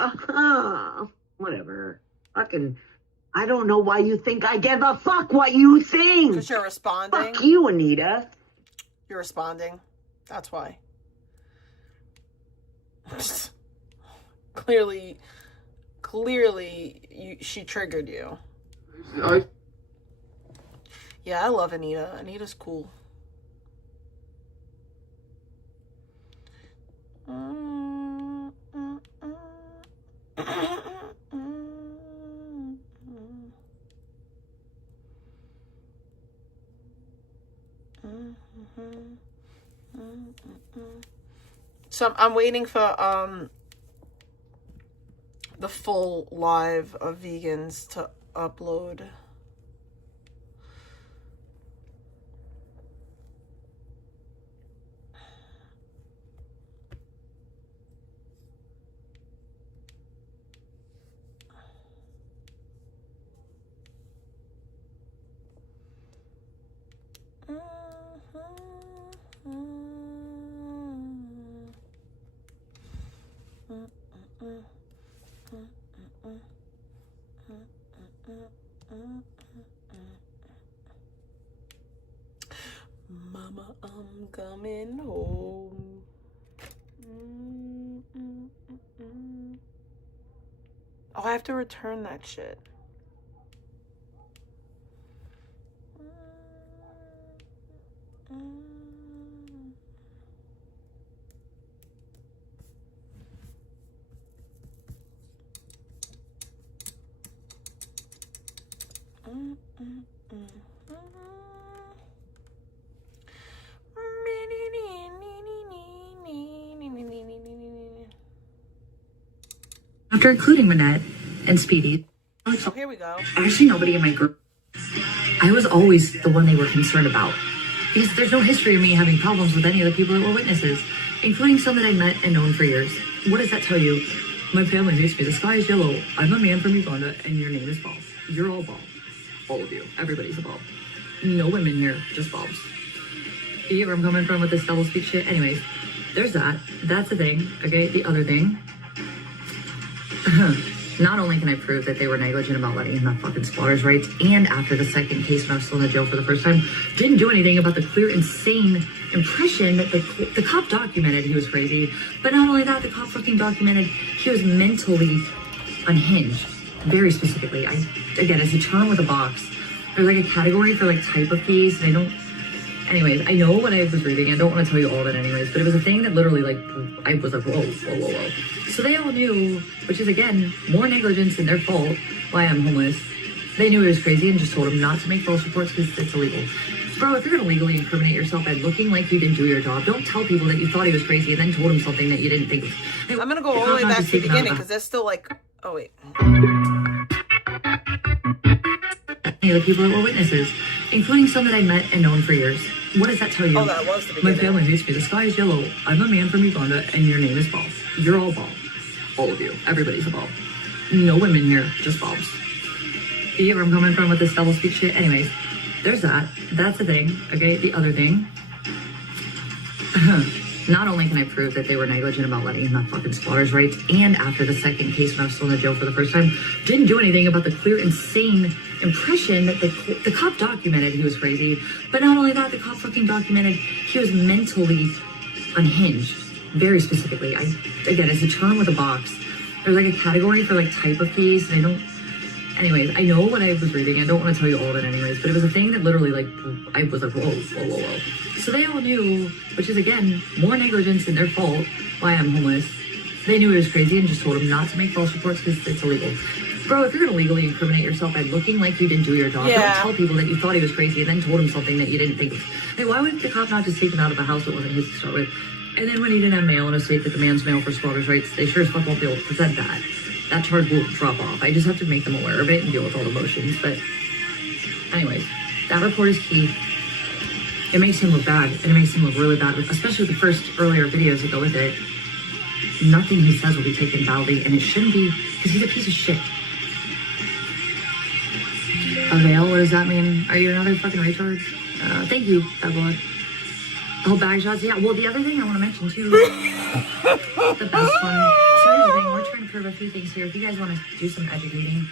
Whatever. Fucking, I don't know why you think I give a fuck what you think. Because you're responding. Fuck you, Anita. You're responding. That's why. Clearly, she triggered you. Yeah, I love Anita. Anita's cool. So I'm waiting for the full live of vegans to upload. Mama, I'm coming home. Oh, I have to return that shit. After including Manette and Speedy, Oh, here we go. actually nobody in my group. I was always the one they were concerned about. Because there's no history of me having problems with any of the people that were witnesses, including some that I met and known for years. What does that tell you? My family hates me. The sky is yellow. I'm a man from Uganda, and your name is Balls. You're all bald. All of you. Everybody's a bulb. No women here, just bulbs. You get where I'm coming from with this double speak shit? Anyways, there's that. That's the thing. Okay, the other thing. Not only can I prove that they were negligent about letting him have fucking squatters' rights, and after the second case when I was still in the jail for the first time, didn't do anything about the clear, insane impression that the cop documented he was crazy. But not only that, the cop fucking documented he was mentally unhinged. Very specifically. Again, it's a term with a box. There's like a category for like type of case, and I don't... Anyways, I know what I was reading. I don't want to tell you all of it anyways, but it was a thing that literally, like, I was like, whoa, whoa, whoa, whoa. So they all knew, which is, again, more negligence than their fault, why I'm homeless. They knew he was crazy and just told him not to make false reports because it's illegal. Bro, if you're going to legally incriminate yourself by looking like you didn't do your job, don't tell people that you thought he was crazy and then told him something that you didn't think was... I'm going to go all the way back to the beginning because there's still, like... Oh, wait. Any of the people that were witnesses, including some that I met and known for years. What does that tell you? Oh, that was the beginning. My family hates me. The sky is yellow. I'm a man from Uganda, and your name is Balls. You're all bald. All of you. Everybody's a bulb. No women here, just bulbs. You get where I'm coming from with this double speak shit? Anyways, there's that. That's the thing. Okay, the other thing. Not only can I prove that they were negligent about letting him have fucking squatters' rights, and after the second case when I was still in the jail for the first time, didn't do anything about the clear, insane impression that the cop documented he was crazy. But not only that, the cop fucking documented he was mentally unhinged. Very specifically. Again, it's a term with a box. There's like a category for like type of case, and I don't... Anyways, I know what I was reading. I don't want to tell you all of it anyways, but it was a thing that literally, like, I was like, whoa, whoa, whoa, whoa. So they all knew, which is, again, more negligence than their fault, why I'm homeless. They knew he was crazy and just told him not to make false reports because it's illegal. Bro, if you're going to legally incriminate yourself by looking like you didn't do your job, don't tell people that you thought he was crazy and then told him something that you didn't think was... Hey, why would the cop not just take him out of a house that wasn't his to start with? And then when he didn't have mail in a state that demands mail for squatters' rights, they sure as fuck won't be able to present that. That charge will drop off. I just have to make them aware of it and deal with all the motions. But anyways, that report is key. It makes him look bad, and it makes him look really bad, especially the first earlier videos that go with it. Nothing he says will be taken badly, and it shouldn't be, because he's a piece of shit. Avail, what does that mean? Are you another fucking retard? Thank you, Evelyn. Oh, bag shots? Yeah, well, the other thing I want to mention, too, the best one. So here's the thing, we're trying to prove a few things here. If you guys want to do some educating,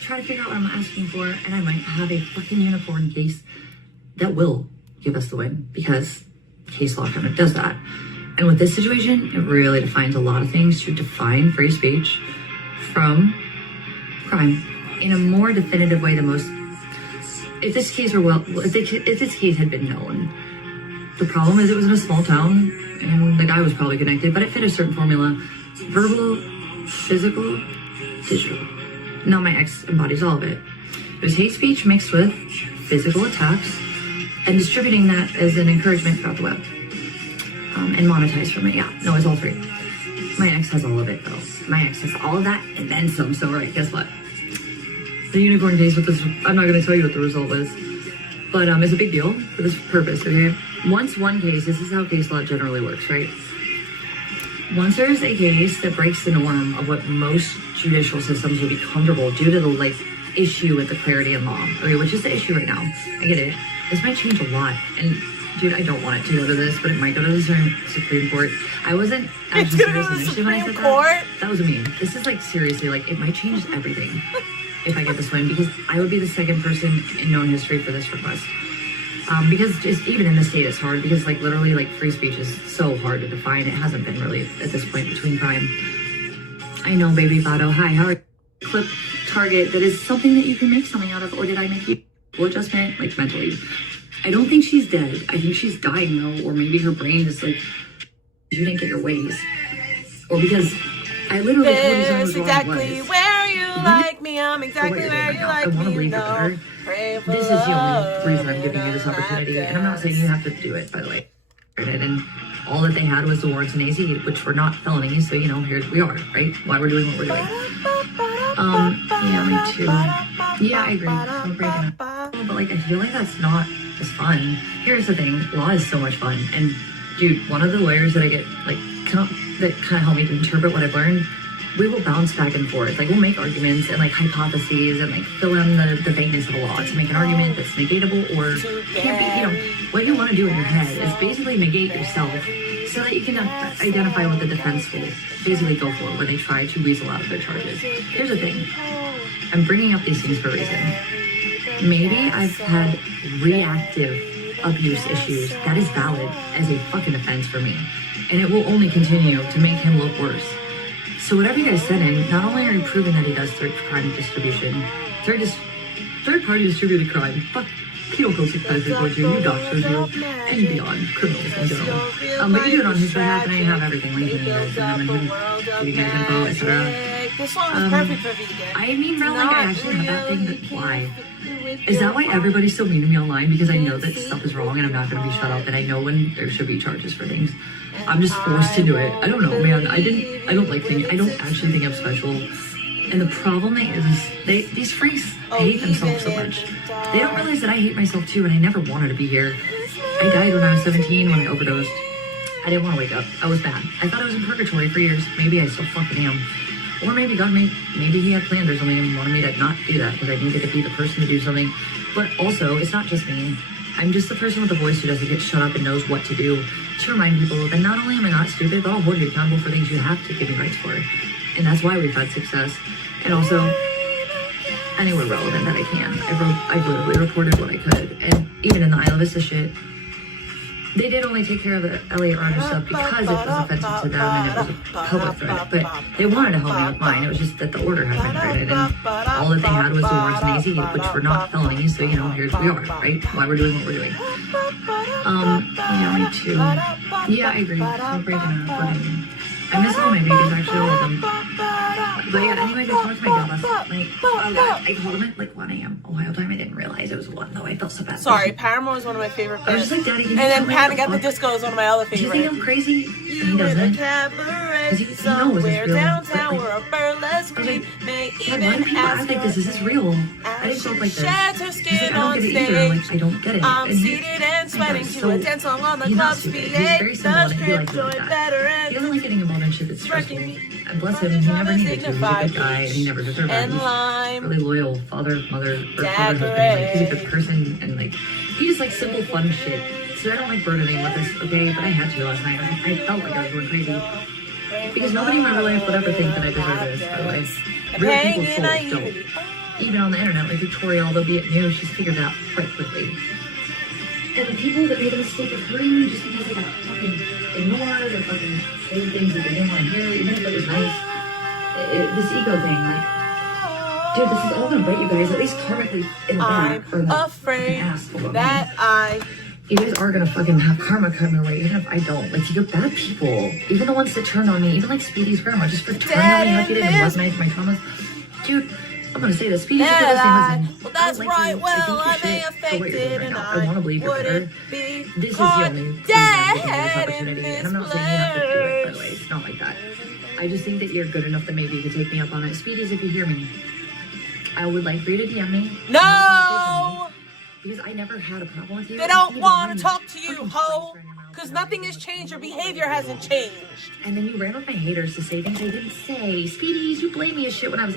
try to figure out what I'm asking for, and I might have a fucking unicorn case that will give us the win, because case law kind of does that. And with this situation, it really defines a lot of things to define free speech from crime in a more definitive way than most. If this case were if this case had been known, the problem is it was in a small town, and the guy was probably connected, but it fit a certain formula. Verbal, physical, digital. Now my ex embodies all of it. It was hate speech mixed with physical attacks and distributing that as an encouragement throughout the web. and monetize from it. Yeah, no, it's all free. My ex has all of it though. My ex has all of that and then some. So right, guess what? The unicorn case with this, I'm not going to tell you what the result is, but it's a big deal for this purpose, okay? Once one case, this is how case law generally works, right? Once there's a case that breaks the norm of what most judicial systems would be comfortable due to the like issue with the clarity in law, okay, which is the issue right now. I get it. This might change a lot, and dude, I don't want it to go to this, but it might go to the Supreme Court. I wasn't actually serious initially when I said that. That was a meme. This is like seriously, like it might change everything if I get this win, because I would be the second person in known history for this request. Because just even in the state, it's hard because like literally like free speech is so hard to define. It hasn't been really at this point between crime. I know, baby Vado. Hi, how are you? Clip target that is something that you can make something out of, or did I make you full adjustment like mentally? I don't think she's dead. I think she's dying though, or maybe her brain is like, you didn't get your ways, or because I literally told you something was exactly where you like me. I'm exactly where you like me. No. This is the only reason I'm giving you this opportunity, and I'm not saying you have to do it, by the way. And all that they had was the warrants and AZ, which were not felonies, so, you know, here we are, right? Why we're doing what we're doing. Yeah, me too. Yeah, I agree. I'm breaking up. But, like, I feel like that's not as fun. Here's the thing. Law is so much fun. And, dude, one of the lawyers that I get, like, that kind of help me to interpret what I've learned, we will bounce back and forth. Like, we'll make arguments and, like, hypotheses and, like, fill in the vagueness of a law to make an argument that's negatable or can't be, you know, what you want to do in your head is basically negate yourself so that you can identify what the defense will basically go for when they try to weasel out of their charges. Here's the thing. I'm bringing up these things for a reason. Maybe I've had reactive abuse issues. That is valid as a fucking offense for me. And it will only continue to make him look worse. So whatever you guys said in, not only are you proving that he does third crime distribution, third party distributed crime, fuck, penal code 6532, you doctors, you, and beyond, criminals in general. But you do it on his behalf, and I have everything linked in you guys, and him giving you guys info, etc. This song is perfect for vegan. I mean, bro, like, I actually have that thing, but why? Is that why everybody's so mean to me online? Because I know that stuff is wrong, and I'm not going to be shut up, and I know when there should be charges for things. I'm just forced to do it. I don't know, man. I don't like things. I don't actually think I'm special. And the problem is, these freaks hate themselves so much. They don't realize that I hate myself too, and I never wanted to be here. I died when I was 17 when I overdosed. I didn't want to wake up. I was bad. I thought I was in purgatory for years. Maybe I still fucking am. Or maybe God maybe he had planned or something and wanted me to not do that because I didn't get to be the person to do something. But also, it's not just me. I'm just the person with the voice who doesn't get shut up and knows what to do to remind people that not only am I not stupid, but I'll hold you accountable for things you have to give me rights for. And that's why we've had success. And also, anywhere relevant that I can. I literally reported what I could. And even in the Isla Vista shit, they did only take care of the Elliot Rodgers stuff because it was offensive to them and it was a public threat. But they wanted to help me with mine. It was just that the order had been granted. And all that they had was the warrants and AZ, which were not felonies. So, you know, here we are, right? Why we're doing what we're doing. Yeah, me too. Yeah, I agree. I'm breaking up. I miss all my babies, actually, all of them. But yeah, anyway, I talked to my dad last night. I told him at like 1 a.m. Ohio time. I didn't realize it was 1 though. I felt so bad. Sorry, Paramore was one of my favorite bands. I was just like, Daddy, and then Panic at the Disco is one of my other favorites. Do you think I'm crazy? He doesn't. Because he knows it's real. Downtown, we're a burlesque. Dad, why do people act like this? Is this real? I didn't grow up like this. He's like, I don't get it either. I'm like, I don't get it. I'm seated and sweating to a dance song on the club's He's very simple and he likes it like that. He doesn't like getting involved in shit that's stressful. And bless him, he never needed to. He's a good guy and he never deserved that. He's really loyal father, mother, or father, husband. Like, he's a good person and like, he just like simple fun shit. So I don't like burdening with this, okay? But I had to last night. I felt like I was going crazy. Because nobody in my real life would ever think that I deserve this, by the way. Real people's souls don't. Even on the internet, like Victoria, although be it new, she's figured it out quite quickly. And the people that made the mistake of hurting me just because they got fucking ignored or fucking saying things that they didn't want to hear, even if it was nice. This ego thing, like, dude, this is all gonna bite you guys, at least karmically in the back or in the fucking ass. You guys are gonna fucking have karma come your way, even if I don't. Like, you're bad people. Even the ones that turned on me, even like Speedy's grandma, just for turning on me like you did and weaponized my traumas. Dude, I'm gonna say this. Speedy, well, that's like right. her. Well, I may for affect what you're it, doing right and now. I want to believe you're better. be This is the only reason I'm giving you this dead opportunity, in and I'm not saying you have to do it. By the way, it's not like that. I just think that you're good enough that maybe you could take me up on it. Speedies, if you hear me, I would like for you to DM me. No! Because I never had a problem with you. They don't want to talk to you, ho! Because nothing has changed. Your behavior hasn't changed. And then you ran with my haters to say things I didn't say. Speedies, you blame me as shit when I was...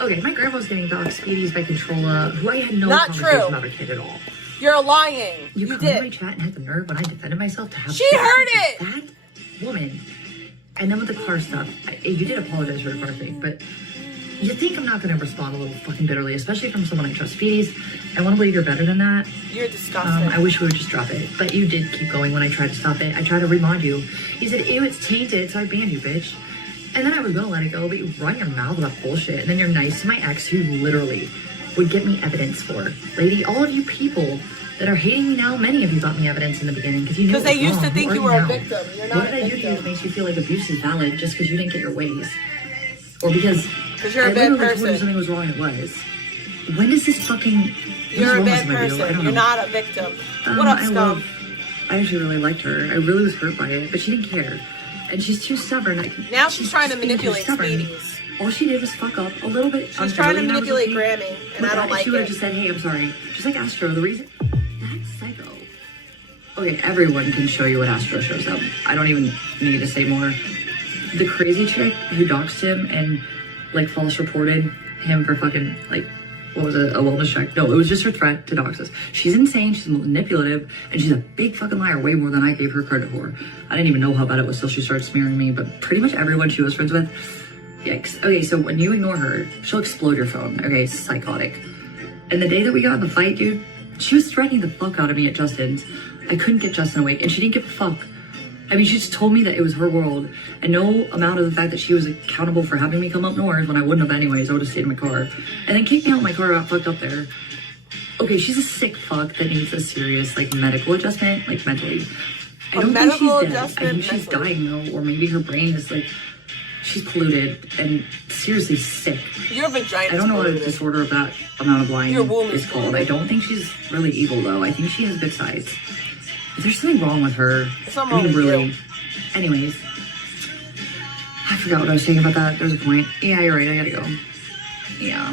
Okay, my grandma was getting dogs Speedies by Controlla, who I had no conversation about her kid at all. You're lying. You come did. to my chat and had the nerve when I defended myself to have... She heard it! That woman. And then with the car stuff, you did apologize for the car thing, but... You think I'm not going to respond a little fucking bitterly, especially from someone I trust. Speedies, I want to believe you're better than that. You're disgusting. I wish we would just drop it. But you did keep going when I tried to stop it. I tried to remind you. You said, ew, it's tainted, so I banned you, bitch. And then I was going to let it go, but you run your mouth about bullshit. And then you're nice to my ex, who literally would get me evidence for. Lady, all of you people that are hating me now, many of you got me evidence in the beginning because you knew because they used to think you were a victim. You're not what did I do to you that makes you feel like abuse is valid just because you didn't get your ways? Or because you're a bad person. Told you something was wrong, it was. When does this fucking... You're a bad person. You're not a victim. What up, scum? I actually really liked her. I really was hurt by it, but she didn't care. And she's too stubborn. Now she's trying to manipulate Speedies. All she did was fuck up a little bit. She's trying to manipulate Grammy, and I don't like it. She would have just said, hey, I'm sorry. Just like Astro, the reason... That's psycho. Okay, everyone can show you what Astro shows up. I don't even need to say more. The crazy chick who doxed him and, like, false reported him for fucking, like, what was it, a wellness check? No, it was just her threat to dox us. She's insane, she's manipulative, and she's a big fucking liar, way more than I gave her credit for. I didn't even know how bad it was till she started smearing me, but pretty much everyone she was friends with, yikes. Okay, so when you ignore her, she'll explode your phone, okay, psychotic. And the day that we got in the fight, dude, she was threatening the fuck out of me at Justin's. I couldn't get Justin awake, and she didn't give a fuck. I mean, she just told me that it was her world, and no amount of the fact that she was accountable for having me come up north when I wouldn't have anyways. I would have stayed in my car. And then kicked me out of my car, got fucked up there. Okay, she's a sick fuck that needs a serious, like, medical adjustment, like, mentally. I don't think she's dead. I think she's dying, though, or maybe her brain is, like, she's polluted and seriously sick. Your vagina. I don't know what a disorder of that amount of lying is called. I don't think she's really evil, though. I think she has good sides. There's something wrong with her. Something wrong with really. you. Anyways, I forgot what I was saying about that. There's a point. Yeah, you're right. I gotta go. Yeah,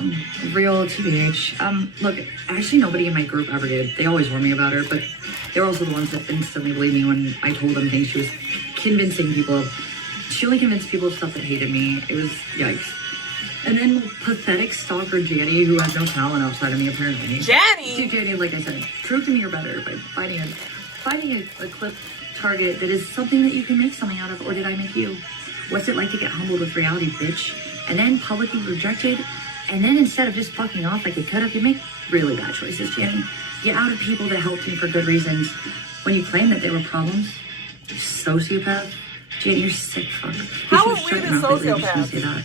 real TBH. Look, actually nobody in my group ever did. They always warned me about her, but they were also the ones that instantly believed me when I told them things. She was convincing people of. She only convinced people of stuff that hated me. It was yikes. And then pathetic stalker Janny, who has no talent outside of me apparently. Janny? Dude, Janny, like I said, prove to me you're better by finding a clip target that is something that you can make something out of, or did I make you? What's it like to get humbled with reality, bitch? And then publicly rejected, and then instead of just fucking off like you could have, you make really bad choices, Janny. You outed people that helped you for good reasons when you claim that they were problems. You sociopath. Janny, you're sick fuck. How are we the sociopaths?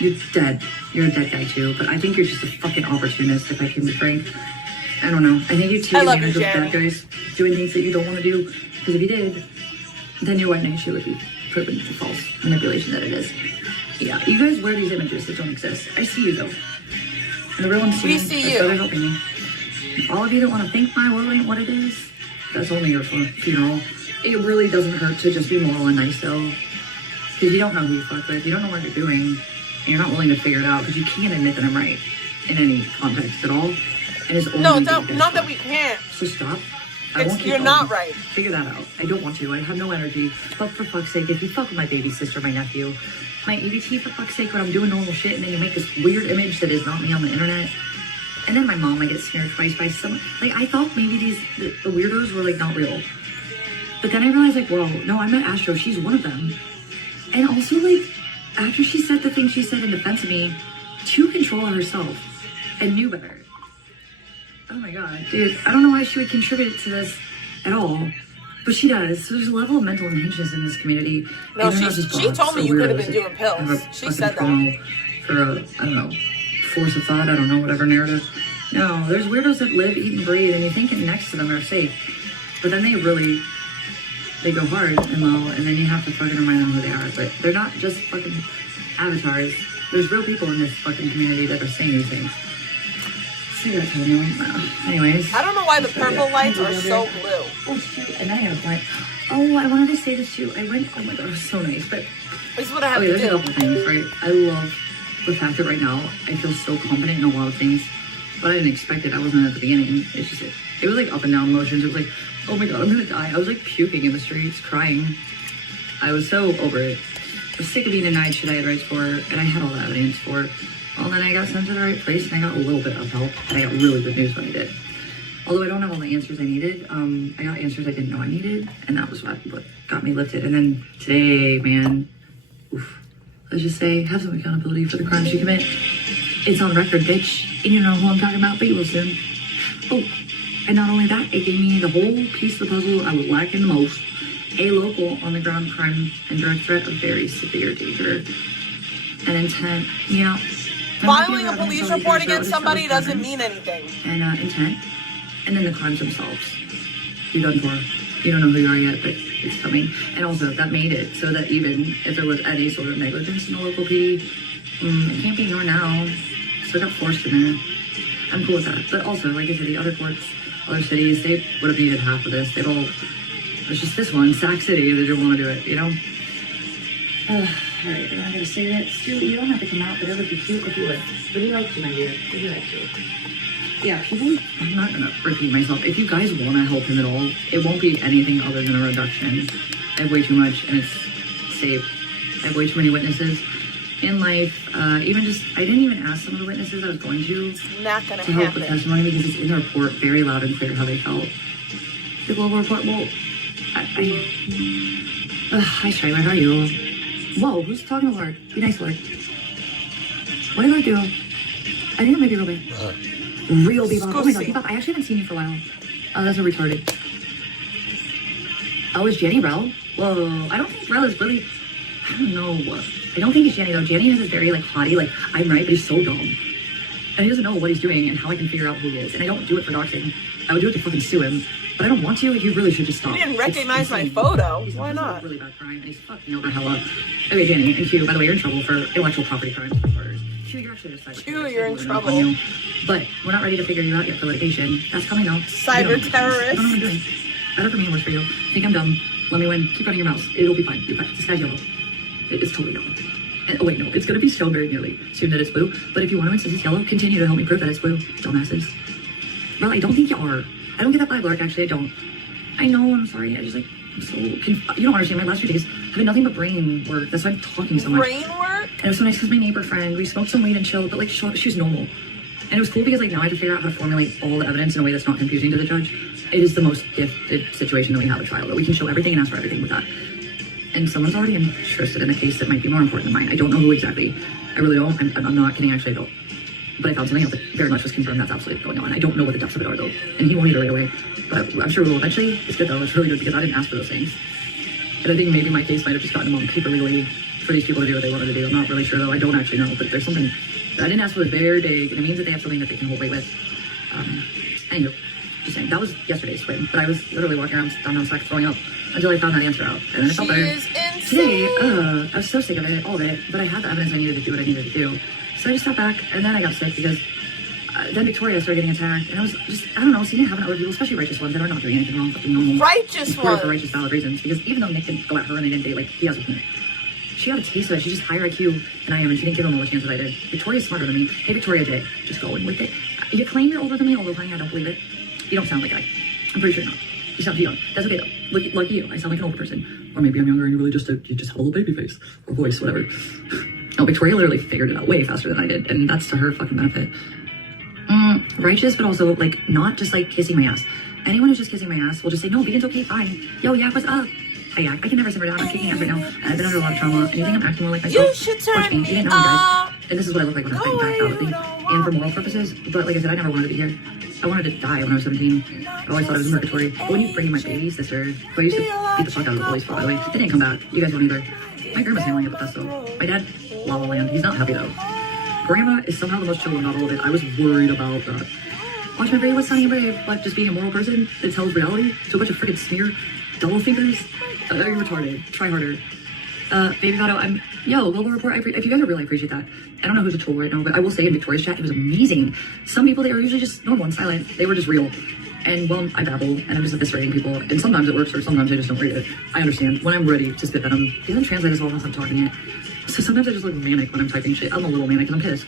You're dead. You're a dead guy too, but I think you're just a fucking opportunist, if I can be frank. I don't know. I think you take advantage of bad guys doing things that you don't want to do. Because if you did, then your white knight shit would be proven to false manipulation that it is. Yeah, you guys wear these images that don't exist. I see you though. And the real one's we see you. They're helping me. All of you that want to think my world ain't what it is, that's only your funeral. It really doesn't hurt to just be moral and nice though. Because you don't know who you fuck with. You don't know what you're doing. And you're not willing to figure it out because you can't admit that I'm right in any context at all. No, not that we can't. So stop. You're not right. Figure that out. I don't want to. I have no energy. But for fuck's sake, if you fuck with my baby sister, my nephew, my EBT, for fuck's sake, when I'm doing normal shit, and then you make this weird image that is not me on the internet, and then my mom, I get smeared twice by someone. Like, I thought maybe the weirdos were, like, not real. But then I realized, like, whoa, no, I met Astro. She's one of them. And also, like, after she said the thing she said in defense of me, to control herself, and knew better. Oh my god, dude, I don't know why she would contribute to this at all, but she does. So there's a level of mental unhingedness in this community. No, she told me you could have been doing pills. She said that. For a, I don't know, force of thought, I don't know, whatever narrative. No, there's weirdos that live, eat, and breathe, and you think next to them are safe. But then they go hard and low, and then you have to fucking remind them who they are. But they're not just fucking avatars. There's real people in this fucking community that are saying these things. Cigarette told anyways. I don't know why the purple lights are so blue. Oh shit, and then I got a blank. Oh, I wanted to say this too. I went, oh my god, it was so nice, but... This is what I have okay, to do. There's a couple things, right? I love the fact that right now, I feel so confident in a lot of things, but I didn't expect it. I wasn't at the beginning. It's just, it was like up and down motions. It was like, oh my god, I'm gonna die. I was like puking in the streets, crying. I was so over it. I was sick of being denied shit I had rights for, and I had all the evidence for. Well, then I got sent to the right place, and I got a little bit of help, and I got really good news when I did. Although I don't have all the answers I needed, I got answers I didn't know I needed, and that was what got me lifted. And then today, man, oof, let's just say, have some accountability for the crimes you commit. It's on record, bitch, and you know who I'm talking about, but you will soon. Oh, and not only that, it gave me the whole piece of the puzzle I was lacking the most. A local on-the-ground crime and direct threat of very severe danger and intent. Yeah. Filing a police report against somebody doesn't mean anything. And intent. And then the crimes themselves. You're done for. You don't know who you are yet, but it's coming. And also, that made it so that even if there was any sort of negligence in the local PD, it can't be ignored now. So it got forced in there. I'm cool with that. But also, like I said, the other courts, other cities, they would have needed half of this. They've all... It's just this one, Sac City, they didn't want to do it, you know? Alright, and I gotta say that, Stu, you don't have to come out, but it would be cute if you would. Would you like to, my dear? Would you like to? Yeah, people, I'm not gonna repeat myself. If you guys want to help him at all, it won't be anything other than a reduction. I have way too much, and it's safe. I have way too many witnesses in life. Even just, I didn't even ask some of the witnesses I was going to Not gonna help happen. with testimony because it's in the report very loud and clear how they felt. The global report, well, hi, Schreiber, how are you? Whoa, who's talking to Lord? Be nice, Lord. What did I do? I think it might be real big. Real Bebop. Oh my god, Bebop, I actually haven't seen you for a while. Oh, that's so retarded. Oh, is Jenny Rel? Whoa, I don't think Rel is really... I don't know. I don't think it's Jenny, though. Jenny is this very, like, haughty, like, I'm right, but he's so dumb. And he doesn't know what he's doing and how I can figure out who he is. And I don't do it for doxing. I would do it to fucking sue him. But I don't want to. You really should just stop. You didn't recognize my photo. Why not? Really bad crime. And he's fucking over hella. Okay, Jenny, and Q, by the way, you're in trouble for intellectual property crimes. Q, you're actually just Q, you're in trouble. But we're not ready to figure you out yet for litigation. That's coming out. Cyber terrorist. I don't know what I'm doing. Better for me and worse for you. Think I'm dumb. Let me win. Keep running your mouth. It'll be fine. You're fine. This guy's yellow. It's totally yellow. And, oh wait, no. It's gonna be shown very nearly soon that it's blue. But if you want to insist it's yellow, continue to help me prove that it's blue. Dumbasses. Well, I don't think you are. I don't get that vibe, Lark. Actually, I don't. I know, I'm sorry. I just like, I'm so you don't understand. My last few days have been nothing but brain work. That's why I'm talking so much. Brain work? And it was so nice because my neighbor friend, we smoked some weed and chilled, but like she was normal. And it was cool because like now I have to figure out how to formulate all the evidence in a way that's not confusing to the judge. It is the most gifted situation that we have a trial, that we can show everything and ask for everything with that. And someone's already interested in a case that might be more important than mine. I don't know who exactly. I really don't. I'm not kidding, actually, I don't. But I found something else that very much was confirmed that's absolutely going on. I don't know what the depths of it are, though. And he won't either right away. But I'm sure we will eventually. It's good, though. It's really good because I didn't ask for those things. And I think maybe my case might have just gotten them on paper legally for these people to do what they wanted to do. I'm not really sure, though. I don't actually know. But there's something that I didn't ask for that's very big. And it means that they have something that they can hold weight with. Anywho, just saying. That was yesterday's swim. But I was literally walking around downtown Slack throwing up until I found that answer out. And then I felt better. Today, I was so sick of it, all of it. But I had the evidence I needed to do what I needed to do. So I just stepped back, and then I got sick because then Victoria started getting attacked, and I was just, I don't know, seeing it happen to other people, especially righteous ones that are not doing anything wrong, fucking normal. Righteous ones! For righteous, valid reasons, because even though Nick didn't go at her and they didn't date, like, he has with me. She got a taste of it. She's just higher IQ than I am, and she didn't give him all the chances I did. Victoria's smarter than me. Hey, Victoria did. Just going with it. You claim you're older than me, although, honey, I don't believe it. You don't sound like I. I'm pretty sure you're not. You sound too young. That's okay, though. Like you. I sound like an older person. Or maybe I'm younger and you just have a little baby face. Or voice, whatever. No, Victoria literally figured it out way faster than I did, and that's to her fucking benefit. Righteous, but also, like, not just, like, kissing my ass. Anyone who's just kissing my ass will just say, no, vegan's okay, fine. Yo, yak, what's up? I yak. I can never simmer down. I'm kicking ass right now. I've been under a lot of trauma, and you think I'm acting more like myself? You should turn Watch me. You didn't know me, guys. And this is what I look like when I'm fighting back out, and for moral purposes. But, like I said, I never wanted to be here. I wanted to die when I was 17. I always thought I was in purgatory. But when you bring in my baby sister, who I used to beat the fuck out of the boys for, by the way, they didn't come back. You guys won't either. My grandma's handling it the best, though. My dad, La La Land. He's not happy, though. Grandma is somehow the most chill about all of it. I was worried about that. Watch my video with Sunny and Brave, like just being a moral person that tells reality to a bunch of freaking smear double thinkers. You're retarded. Try harder. Baby Votto, Global Report, if you guys really appreciate that. I don't know who's a troll right now, but I will say in Victoria's chat, it was amazing. Some people, they are usually just normal and silent. They were just real. And, well, I babble, and I'm just eviscerating people. And sometimes it works, or sometimes I just don't read it. I understand. When I'm ready to spit venom, it doesn't translate as well as I'm talking it. So sometimes I just look manic when I'm typing shit. I'm a little manic, and I'm pissed.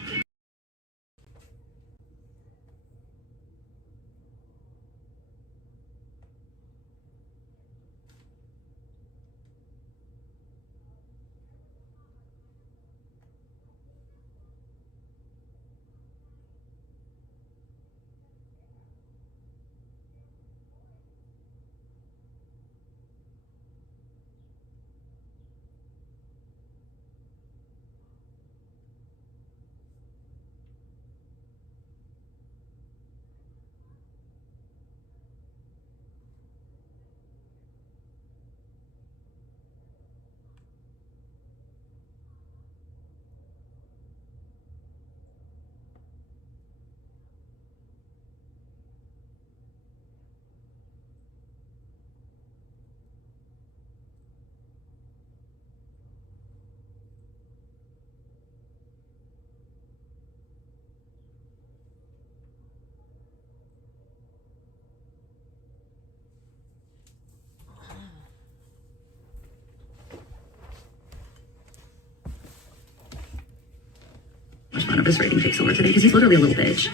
Much fun eviscerating takes over today because he's literally a little bitch.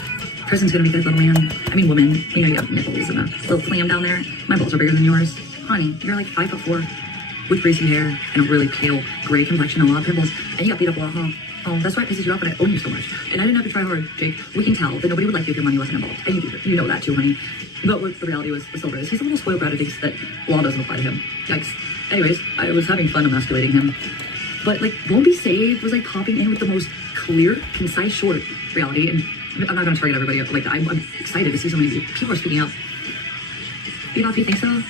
Prison's gonna be good, little man. I mean, woman. You know, you have nipples and a little clam down there. My balls are bigger than yours. Honey, you're like 5'4", with greasy hair and a really pale gray complexion and a lot of pimples. And you got beat up a lot, huh? Oh, that's why it pisses you off, but I own you so much. And I didn't have to try hard, Jake. We can tell that nobody would like you if your money wasn't involved. And you know that too, honey. But what the reality was, the silver is, he's a little spoiled brat who thinks that law doesn't apply to him. Yikes. Anyways, I was having fun emasculating him. But, like, Won't Be Saved was, like, popping in with the most clear, concise, short reality. And I'm not going to target everybody. Like, I'm excited to see so many people are speaking up. Bebop, you think so?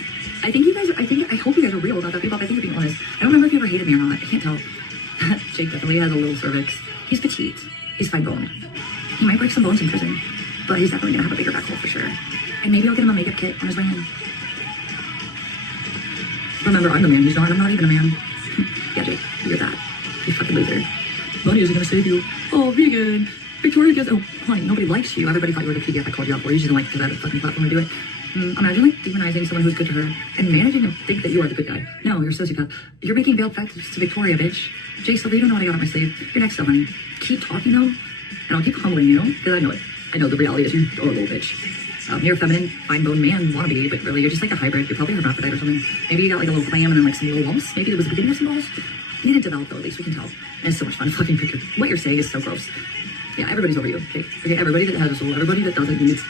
I hope you guys are real about that, Bebop. I think you're being honest. I don't remember if you ever hated me or not. I can't tell. Jake definitely has a little cervix. He's petite. He's fine boned. He might break some bones in prison, but he's definitely going to have a bigger back hole for sure. And maybe I'll get him a makeup kit on his way in. Remember, I'm the man he's not. I'm not even a man. Yeah, Jake, you're that. You fucking loser. Money isn't gonna save you. Oh, vegan. Victoria gets. Oh, honey, nobody likes you. Everybody thought you were the PDF I called you out for. You just didn't like because I had a fucking platform to do it. Imagine, like, demonizing someone who's good to her and managing to think that you are the good guy. No, you're a sociopath. You're making veiled facts to Victoria, bitch. Jake, so you don't know what I got on my sleeve. You're next, though, honey. Keep talking, though, and I'll keep humbling you, because I know it. I know the reality is you are a little bitch. You're a feminine, fine-boned man wannabe, but really, you're just like a hybrid. You're probably a hermaphrodite or something. Maybe you got like a little clam and then like some little lumps. Maybe there was the beginning of some balls. You didn't develop though, at least we can tell. And it's so much fun. Fucking picture. What you're saying is so gross. Yeah, everybody's over you. Okay, everybody that has a soul, everybody that doesn't needs.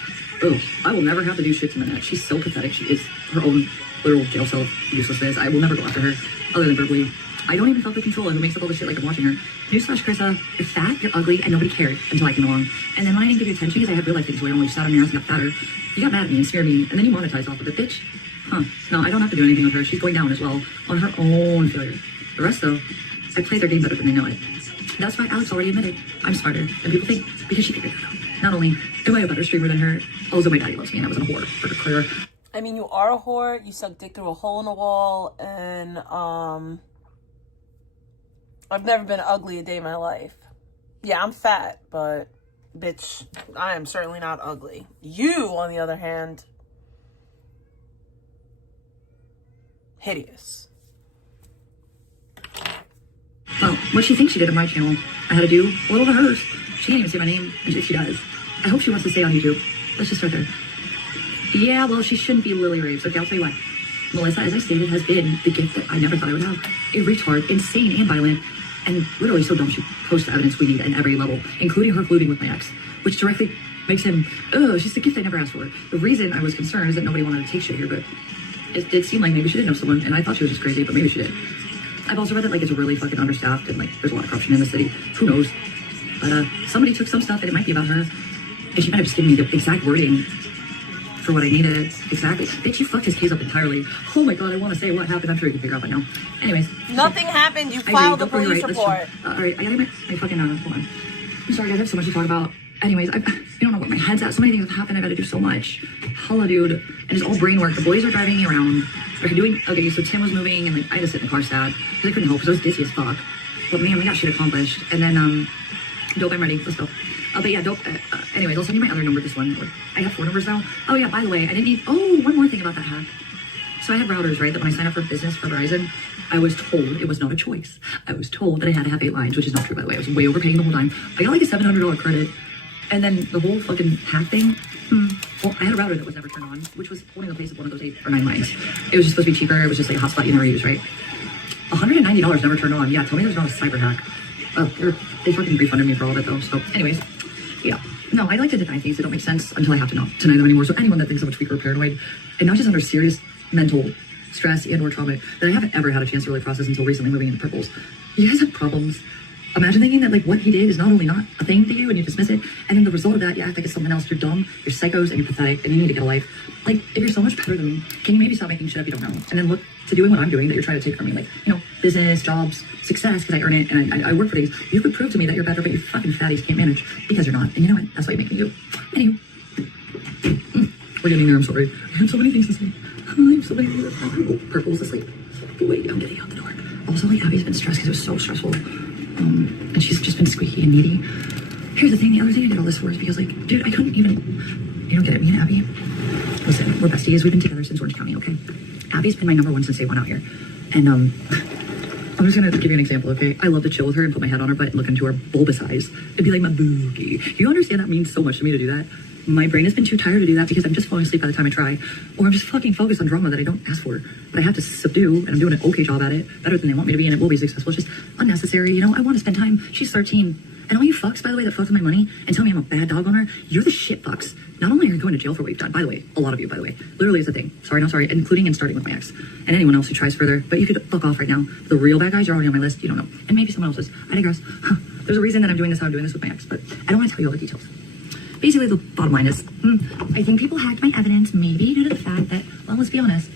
Oh, I will never have to do shit to Manette. She's so pathetic. She is her own literal jail cell uselessness. I will never go after her, other than verbally. I don't even self-control who makes up all the shit like I'm watching her. Newsflash, Carissa, you're fat, you're ugly, and nobody cared until I came along. And then when I didn't give you attention because I had real life things where you only sat on your ass and got fatter, you got mad at me and smeared me, and then you monetized off of it, bitch. Huh. No, I don't have to do anything with her. She's going down as well on her own failure. The rest, though, I play their game better than they know it. That's why Alex already admitted I'm smarter than people think because she figured that out. Not only am I a better streamer than her, also my daddy loves me and I wasn't a whore for her career. I mean, you are a whore, you suck dick through a hole in the wall, and I've never been ugly a day in my life. Yeah, I'm fat, but bitch, I am certainly not ugly. You, on the other hand, hideous. Well, what she thinks she did on my channel, I had to do a little to hers. She can't even say my name, and if she does, I hope she wants to stay on YouTube. Let's just start there. Yeah, well, she shouldn't be Lily Raves. Okay, I'll tell you what. Melissa, as I stated, has been the gift that I never thought I would have. A retard, insane and violent, and literally so dumb she posts the evidence we need at every level, including her flirting with my ex, which directly makes him, she's the gift I never asked for. The reason I was concerned is that nobody wanted to take shit here, but it did seem like maybe she did know someone, and I thought she was just crazy, but maybe she did. I've also read that, like, it's really fucking understaffed, and, like, there's a lot of corruption in the city. Who knows? But, somebody took some stuff, and it might be about her, and she might have just given me the exact wording for what I needed. Exactly. Bitch, you fucked his case up entirely. Oh my god, I want to say what happened. I'm sure you can figure out by now. Anyways. Nothing happened. You filed a police report. Alright, I gotta get my fucking, hold on. I'm sorry guys, I have so much to talk about. anyways, you don't know where my head's at. So many things have happened. I got to do so much. Hello, dude. And it's all brain work. The boys are driving me around. They're doing, okay, so Tim was moving and like I had to sit in the car sad because I couldn't help because I was dizzy as fuck. But man, we got shit accomplished. And then, dope, I'm ready. Let's go. But yeah, dope. Anyways, I'll send you my other number, this one. I have 4 numbers now. Oh yeah, by the way, I didn't need, one more thing about that hack. So I had routers, right, that when I signed up for business for Verizon, I was told it was not a choice. I was told that I had to have 8 lines, which is not true, by the way. I was way overpaying the whole time. I got like a $700 credit. And then the whole fucking hack thing, well, I had a router that was never turned on, which was holding the place of one of those 8 or 9 lines. It was just supposed to be cheaper. It was just like a hotspot you never use, right? $190 never turned on. Yeah, tell me there's not a cyber hack. They fucking refunded me for all of it though. So anyways, yeah. No, I like to deny things that don't make sense until I have to not deny them anymore. So anyone that thinks I'm a tweaker or paranoid, and not just under serious mental stress and or trauma that I haven't ever had a chance to really process until recently moving into purples. You guys have problems. Imagine thinking that like what he did is not only not a thing to you and you dismiss it, and then the result of that you act like it's something else. You're dumb, you're psychos, and you're pathetic, and you need to get a life. Like, if you're so much better than me, can you maybe stop making shit up you don't know? And then look to doing what I'm doing that you're trying to take from me. Like, you know, business, jobs, success, because I earn it, and I work for things. You could prove to me that you're better, but you fucking fatties can't manage because you're not. And you know what? That's why you make me you. Anywho. We're getting there, I'm sorry. I have so many things to say. I have so many things to say. Oh, Purple's asleep. But wait, I'm getting out the door. Also, like, Abby's been stressed because it was so stressful. And she's just been squeaky and needy. Here's the thing, the other thing I did all this for is because, like, dude, I couldn't even, you don't get it, me and Abby. Listen, we're besties, we've been together since Orange County, okay? Abby's been my number one since day one out here. And, I'm just gonna give you an example, okay? I love to chill with her and put my head on her butt and look into her bulbous eyes and be like, my boogie. You understand that means so much to me to do that? My brain has been too tired to do that because I'm just falling asleep by the time I try. Or I'm just fucking focused on drama that I don't ask for. But I have to subdue, and I'm doing an okay job at it. Better than they want me to be, and it will be successful. It's just unnecessary, you know? I want to spend time. She's 13. And all you fucks, by the way, that fuck with my money and tell me I'm a bad dog on her, you're the shit fucks. Not only are you going to jail for what you've done, by the way, a lot of you, by the way. Literally is a thing. Sorry, not sorry. Including and starting with my ex. And anyone else who tries further. But you could fuck off right now. The real bad guys, you're already on my list. You don't know. And maybe someone else's. I digress. There's a reason that I'm doing this, how I'm doing this with my ex. But I don't want to tell you all the details. Basically, the bottom line is, I think people hacked my evidence, maybe due to the fact that, well, let's be honest,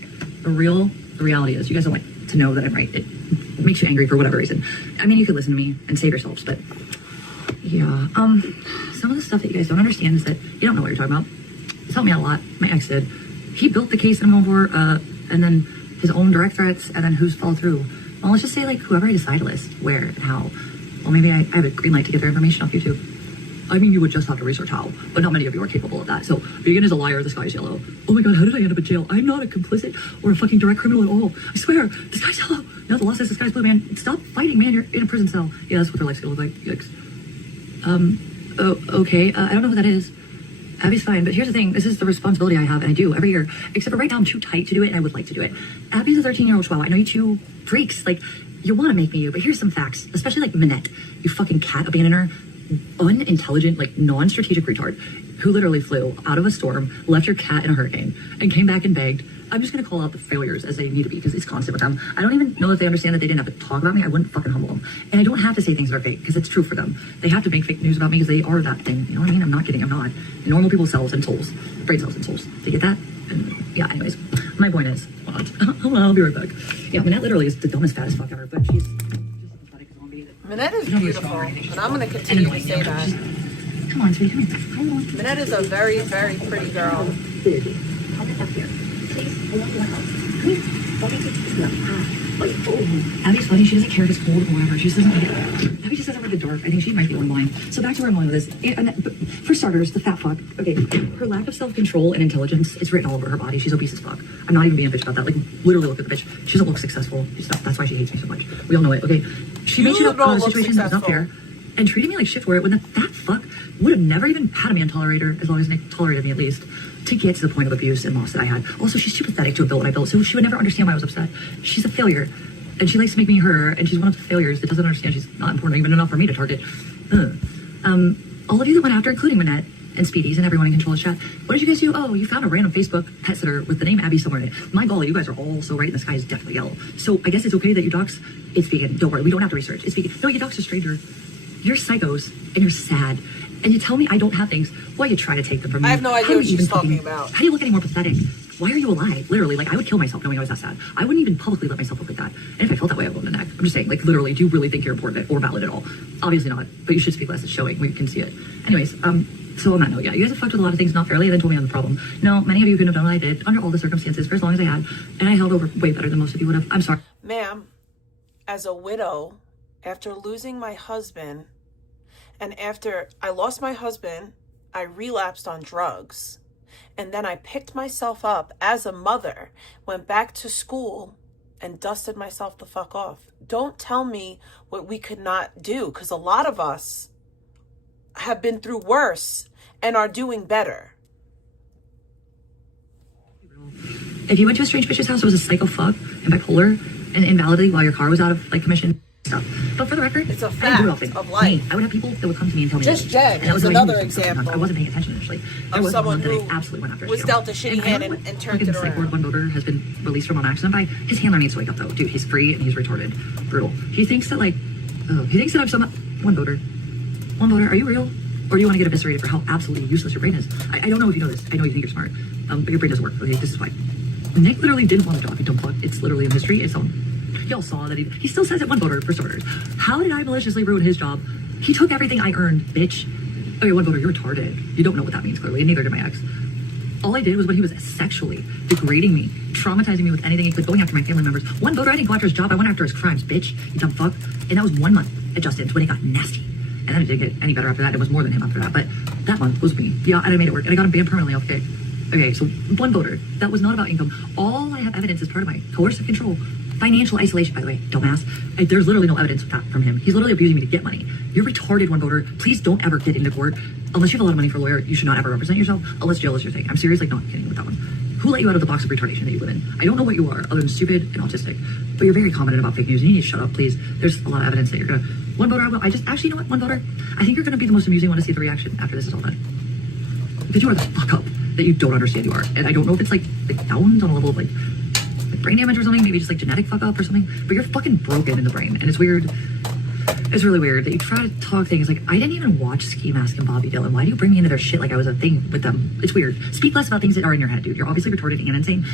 the reality is, you guys don't like to know that I'm right. It makes you angry for whatever reason. I mean, you could listen to me and save yourselves, but yeah, some of the stuff that you guys don't understand is that you don't know what you're talking about. It's helped me out a lot. My ex did. He built the case that I'm going for, and then his own direct threats, and then who's followed through. Well, let's just say, like, whoever I decide to list, where and how. Well, maybe I have a green light to get their information off YouTube. I mean, you would just have to research how, but not many of you are capable of that. So, vegan is a liar, the sky is yellow. Oh my god, how did I end up in jail? I'm not a complicit or a fucking direct criminal at all. I swear, the sky's yellow. No, the law says the sky's blue, man. Stop fighting, man. You're in a prison cell. Yeah, that's what their life's gonna look like. Yikes. Okay. I don't know who that is. Abby's fine, but here's the thing. This is the responsibility I have, and I do every year. Except for right now, I'm too tight to do it, and I would like to do it. Abby's a 13-year-old chihuahua. I know you two freaks. Like, you want to make me you, but here's some facts. Especially, like, Minette, you fucking cat abandoner. Unintelligent, like, non-strategic retard who literally flew out of a storm, left your cat in a hurricane, and came back and begged. I'm just gonna call out the failures as they need to be because it's constant with them. I don't even know if they understand that they didn't have to talk about me. I wouldn't fucking humble them. And I don't have to say things that are fake because it's true for them. They have to make fake news about me because they are that thing. You know what I mean? I'm not kidding. I'm not. Normal people's cells and souls. Brain cells and souls. Do you get that? And yeah, anyways. My point is, I'll be right back. Yeah, Minette literally is the dumbest, fattest fuck ever, but she's Minette is beautiful, and I'm going to continue to say that. Come on, sweetie, come here. Come on. Minette is a very, very pretty girl. I'll get up here. Abby's funny. She doesn't care if it's cold or whatever. She just doesn't like it. Abby just doesn't like the dark. I think she might be one blind. So back to where I'm going with this. For starters, the fat fuck. Okay, her lack of self-control and intelligence is written all over her body. She's obese as fuck. I'm not even being a bitch about that. Like, literally look at the bitch. She doesn't look successful. That's why she hates me so much. We all know it, okay? She made shit up on a situation that was not fair and treated me like shit for it when the fat fuck would have never even had a man tolerate her, as long as Nick tolerated me at least, to get to the point of abuse and loss that I had. Also, she's too pathetic to have built what I built, so she would never understand why I was upset. She's a failure, and she likes to make me her, and she's one of the failures that doesn't understand she's not important even enough for me to target. All of you that went after, including Minette and Speedies and everyone in Control chat, what did you guys do? Oh, you found a random Facebook pet sitter with the name Abby somewhere in it. My golly, you guys are all so right, and the sky is definitely yellow. So I guess it's okay that you dox. It's vegan. Don't worry, we don't have to research. It's vegan. No, you dox a stranger. You're psychos, and you're sad. And you tell me I don't have things. Well, you try to take them from me. I have no idea what she's talking about. How do you look any more pathetic? why are you alive? Literally, like, I would kill myself knowing I was that sad. I wouldn't even publicly let myself look like that. And if I felt that way, I'd go in the neck. I'm just saying, like, literally, do you really think you're important or valid at all? Obviously not, but you should speak less. It's showing. We can see it. Anyways, so on that note, yeah, you guys have fucked with a lot of things not fairly and then told me on the problem. No, many of you couldn't have done what I did under all the circumstances for as long as I had, and I held over way better than most of you would have. I'm sorry. Ma'am, as a widow, after losing my husband, and after I lost my husband, I relapsed on drugs. And then I picked myself up as a mother, went back to school, and dusted myself the fuck off. Don't tell me what we could not do, because a lot of us have been through worse and are doing better. If you went to a strange bitch's house, it was a psycho fuck and bipolar and invalidly while your car was out of like commission stuff. But for the record, it's a fact of life. I would have people that would come to me and tell me. Just Jen is another example. I wasn't paying attention initially. There was someone that I absolutely went after. Was dealt a shitty hand and turned it around. Psych ward one voter has been released from on accident by his handler needs to wake up though. Dude, he's free and he's retarded. Brutal. He thinks that I'm some one voter. One voter, are you real? Or do you want to get eviscerated for how absolutely useless your brain is? I don't know if you know this. I know you think you're smart, but your brain doesn't work. Okay, this is why. Nick literally didn't want a dog. Don't fuck. It's literally in history. It's on. Y'all saw that he still says it one voter for starters. How did I maliciously ruin his job? He took everything I earned, bitch. Okay, one voter, you're retarded. You don't know what that means clearly, and neither did my ex. All I did was when he was sexually degrading me, traumatizing me with anything he could, going after my family members. One voter, I didn't go after his job. I went after his crimes, bitch. You dumb fuck. And that was 1 month at Justin's when it got nasty. And then it didn't get any better after that. It was more than him after that. But that month was me. Yeah, and I made it work. And I got him banned permanently off gig. Okay, so one voter. That was not about income. All I have evidence is part of my coercive control. Financial isolation, by the way, dumbass. There's literally no evidence of that from him. He's literally abusing me to get money. You're retarded, one voter. Please don't ever get into court. Unless you have a lot of money for a lawyer, you should not ever represent yourself unless jail is your thing. I'm serious, like, not kidding with that one. Who let you out of the box of retardation that you live in? I don't know what you are, other than stupid and autistic. But you're very confident about fake news. You need to shut up, please. There's a lot of evidence that you're gonna... One voter, actually, you know what, one voter? I think you're gonna be the most amusing one to see the reaction after this is all done. Because you are the fuck up that you don't understand you are. And I don't know if it's like Downs on a level of like brain damage or something, maybe just like genetic fuck up or something, but you're fucking broken in the brain. And it's weird. It's really weird that you try to talk things like, I didn't even watch Ski Mask and Bobby Dylan. Why do you bring me into their shit like I was a thing with them? It's weird. Speak less about things that are in your head, dude. You're obviously retarded and insane.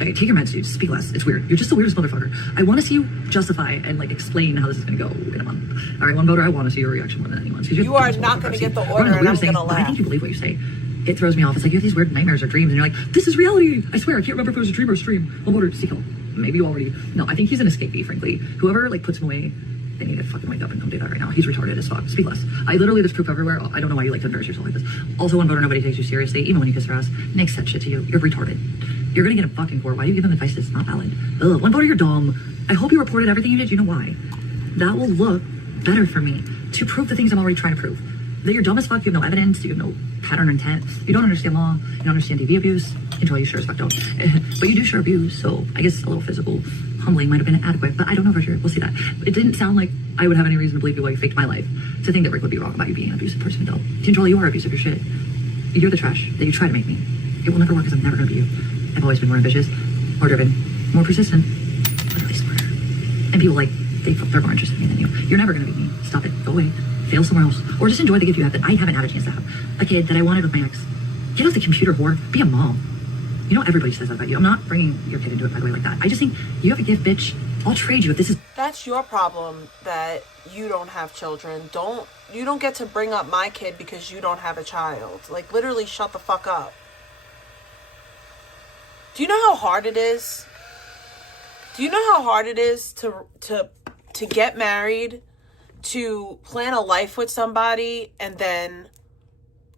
Okay, take your meds, dude. Speak less. It's weird. You're just the weirdest motherfucker. I want to see you justify and like explain how this is going to go in a month. All right, one voter, I want to see your reaction more than anyone's. You are not going to get the order, and I'm going to laugh. I think you believe what you say. It throws me off. It's like you have these weird nightmares or dreams, and you're like, this is reality. I swear, I can't remember if it was a dream or a stream. One voter, seek help. Maybe you already... No, I think he's an escapee, frankly. Whoever like puts him away, they need to fucking wake up and come do that right now. He's retarded as fuck. Speak less. I literally, there's proof everywhere. I don't know why you like to embarrass yourself like this. Also, one voter, nobody takes you seriously, even when you kiss her ass. Nick said shit to you. You're retarded. You're gonna get a fucking court. Why do you give them advice that's not valid? Ugh, one voter, you're dumb. I hope you reported everything you did. You know why? That will look better for me to prove the things I'm already trying to prove. That you're dumb as fuck, you have no evidence, you have no pattern or intent, you don't understand law, you don't understand TV abuse, until you sure as fuck don't. But you do sure abuse, so I guess a little physical humbling might have been adequate, but I don't know for sure. We'll see that. It didn't sound like I would have any reason to believe you while you faked my life. To think that Rick would be wrong about you being an abusive person, Adele. Control, you are abusive as shit. You're the trash that you try to make me. It will never work because I'm never gonna be you. I've always been more ambitious, more driven, more persistent, but at least smarter. And people like, they're more interested in me than you. You're never gonna be me. Stop it. Go away. Fail somewhere else. Or just enjoy the gift you have that I haven't had a chance to have. A kid that I wanted with my ex. Get off the computer, whore. Be a mom. You know everybody says that about you. I'm not bringing your kid into it, by the way, like that. I just think you have a gift, bitch. I'll trade you if this is... That's your problem that you don't have children. You don't get to bring up my kid because you don't have a child. Like, literally shut the fuck up. Do you know how hard it is? Do you know how hard it is to get married, to plan a life with somebody, and then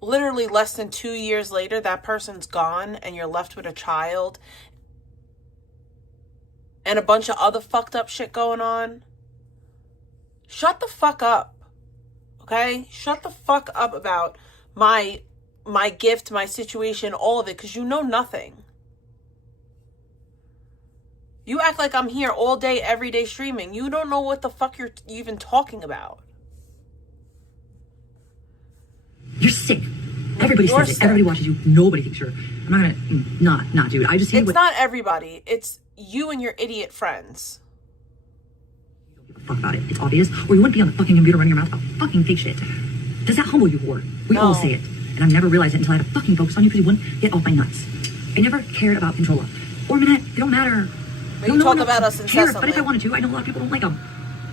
literally less than 2 years later, that person's gone and you're left with a child and a bunch of other fucked up shit going on? Shut the fuck up. Okay? Shut the fuck up about my gift, my situation, all of it, because you know nothing. You act like I'm here all day, every day streaming. You don't know what the fuck you're even talking about. You're sick. Everybody says it. Everybody watches you. Nobody thinks you're... I'm not gonna... Not, dude. I just... It's not everybody. It's you and your idiot friends. You don't give a fuck about it. It's obvious. Or you wouldn't be on the fucking computer running your mouth about fucking fake shit. Does that humble you, whore? We all say it. And I've never realized it until I had to fucking focus on you because you wouldn't get off my nuts. I never cared about Controlla or Minette. They don't matter. But you talk about us incessantly. But if I wanted to, I know a lot of people don't like them.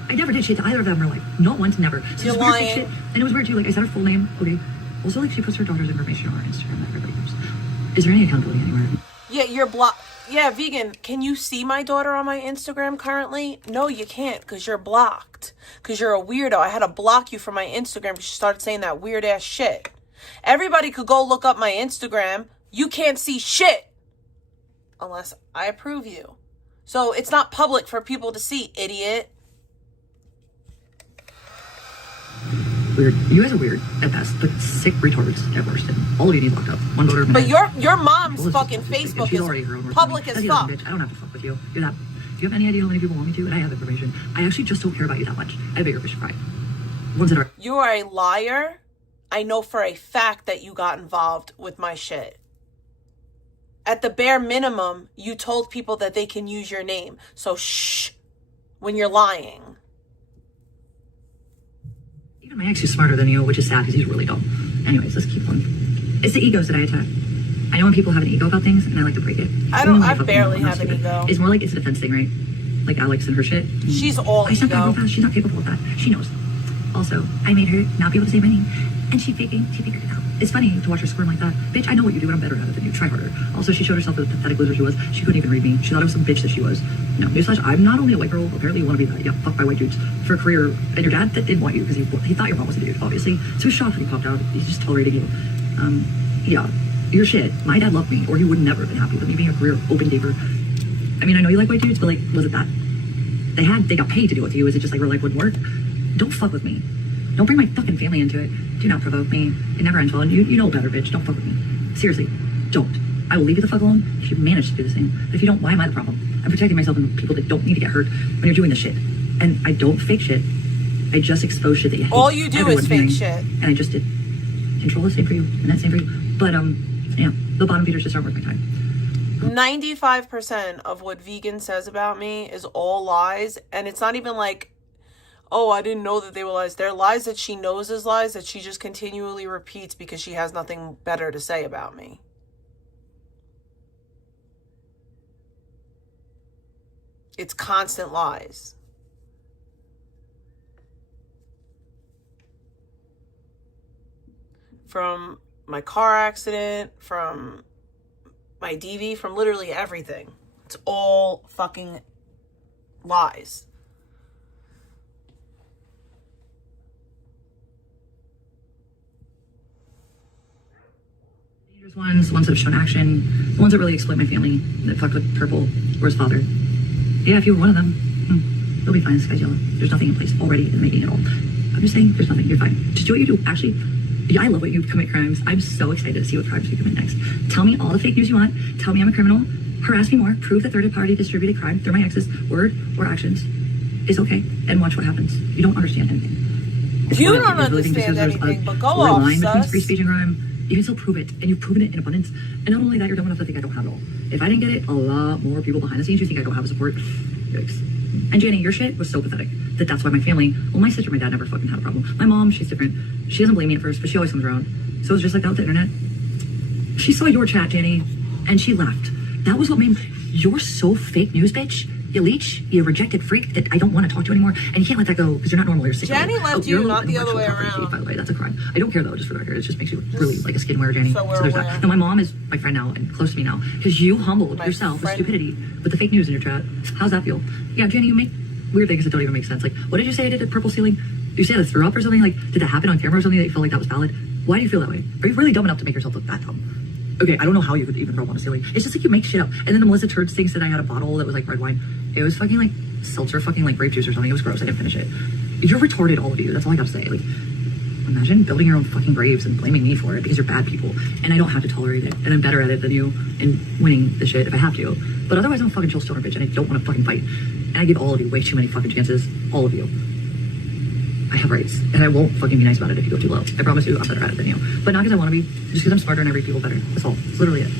I never did shit to either of them, or like, not once, never. So You're it's weird lying. shit. And it was weird too, like, I said her full name, okay. Also, like, she puts her daughter's information on her Instagram that everybody knows. Is there any accountability anywhere? Yeah, you're blocked. Yeah, vegan, can you see my daughter on my Instagram currently? No, you can't, because you're blocked. Because you're a weirdo. I had to block you from my Instagram because you started saying that weird ass shit. Everybody could go look up my Instagram. You can't see shit unless I approve you. So it's not public for people to see, idiot. Weird. You guys are weird at best, but sick retards at worst. And all of you need locked up. One daughter. But your mom's fucking Facebook is public as fuck. Bitch. I don't have to fuck with you. You're that. Do you have any idea how many people want me to? And I have information. I actually just don't care about you that much. I have bigger fish to fry. Ones that are. You are a liar. I know for a fact that you got involved with my shit. At the bare minimum, you told people that they can use your name. So shh when you're lying. Even my ex is smarter than you, which is sad because he's really dumb. Anyways, let's keep going. It's the egos that I attack. I know when people have an ego about things, and I like to break it. I barely have an ego. It's more like it's a defense thing, right? Like Alex and her shit. She's all I stepped out real ego. fast. She's not capable of that. She knows. Also, I made her not be able to say my name. And she figured it out. It's funny to watch her squirm like that. Bitch, I know what you do and I'm better at it than you. Try harder. Also, she showed herself the pathetic loser she was. She couldn't even read me. She thought I was some bitch that she was. No, newsflash, I'm not only a white girl, apparently you want to be that. Yeah, fucked by white dudes for a career. And your dad that didn't want you because he thought your mom was a dude, obviously. So he was shocked when you popped out. He's just tolerating you. Yeah, you're shit. My dad loved me, or he would never have been happy with me being a career open dater. I mean, I know you like white dudes, but like, was it that? They got paid to do it to you. Is it just like real life wouldn't work? Don't fuck with me. Don't bring my fucking family into it. Do not provoke me. It never ends well. And you know better, bitch. Don't fuck with me. Seriously, don't. I will leave you the fuck alone if you manage to do the same. But if you don't, why am I the problem? I'm protecting myself and people that don't need to get hurt when you're doing this shit. And I don't fake shit. I just expose shit that you hate. All you do is fake hearing. shit. And I just did. Controlla, same for you. And that's same for you. But, yeah, the bottom feeders just aren't worth my time. 95% of what vegan says about me is all lies. And it's not even like, oh, I didn't know that they were lies. They're lies that she knows is lies that she just continually repeats because she has nothing better to say about me. It's constant lies. From my car accident, from my DV, from literally everything. It's all fucking lies. Ones that have shown action, the ones that really exploit my family, that fucked with Purple or his father. Yeah, if you were one of them, you'll be fine. This guy's yellow. There's nothing in place already in making it all. I'm just saying, there's nothing. You're fine. Just do what you do. Actually, yeah, I love when you commit crimes. I'm so excited to see what crimes you commit next. Tell me all the fake news you want. Tell me I'm a criminal. Harass me more. Prove that third-party distributed crime through my ex's word or actions is okay. And watch what happens. You don't understand anything. You don't understand anything, but go off, line between sus. free speech and crime. You can still prove it, and you've proven it in abundance. And not only that, you're dumb enough to think I don't have it all. If I didn't get it, a lot more people behind the scenes who think I don't have a support. Yikes. And Jenny, your shit was so pathetic that's why my family, well, my sister and my dad never fucking had a problem. My mom, she's different. She doesn't blame me at first, but she always comes around. So it's just like that with the internet. She saw your chat, Jenny, and she left. That was what made you're so fake news, bitch. You leech, you rejected freak that I don't want to talk to anymore, and you can't let that go because you're not normal. You're sick. Jenny left you, not the other way around. By the way, that's a crime. I don't care though, just for the record. It just makes you really like a skinware, Jenny. So there's that. No, my mom is my friend now and close to me now because you humbled yourself with stupidity with the fake news in your chat. How's that feel? Yeah, Jenny, you make weird things that don't even make sense. Like, what did you say I did at Purple Ceiling? You say I threw up or something? Like, did that happen on camera or something that you felt like that was valid? Why do you feel that way? Are you really dumb enough to make yourself look that dumb? Okay, I don't know how you could even throw up on a ceiling. It's just like you make shit up. And then the Melissa Turds thing said I had a bottle that was like red wine. It was fucking like seltzer, fucking like grape juice or something. It was gross. I didn't finish it. You're retarded, all of you. That's all I gotta say. Like, imagine building your own fucking graves and blaming me for it because you're bad people. And I don't have to tolerate it. And I'm better at it than you and winning the shit if I have to. But otherwise, I'm a fucking chill stoner bitch and I don't want to fucking fight. And I give all of you way too many fucking chances. All of you. I have rights, and I won't fucking be nice about it if you go too low. I promise you, I'm better at it than you. But not because I want to be, just because I'm smarter and I read people better. That's all. That's literally it.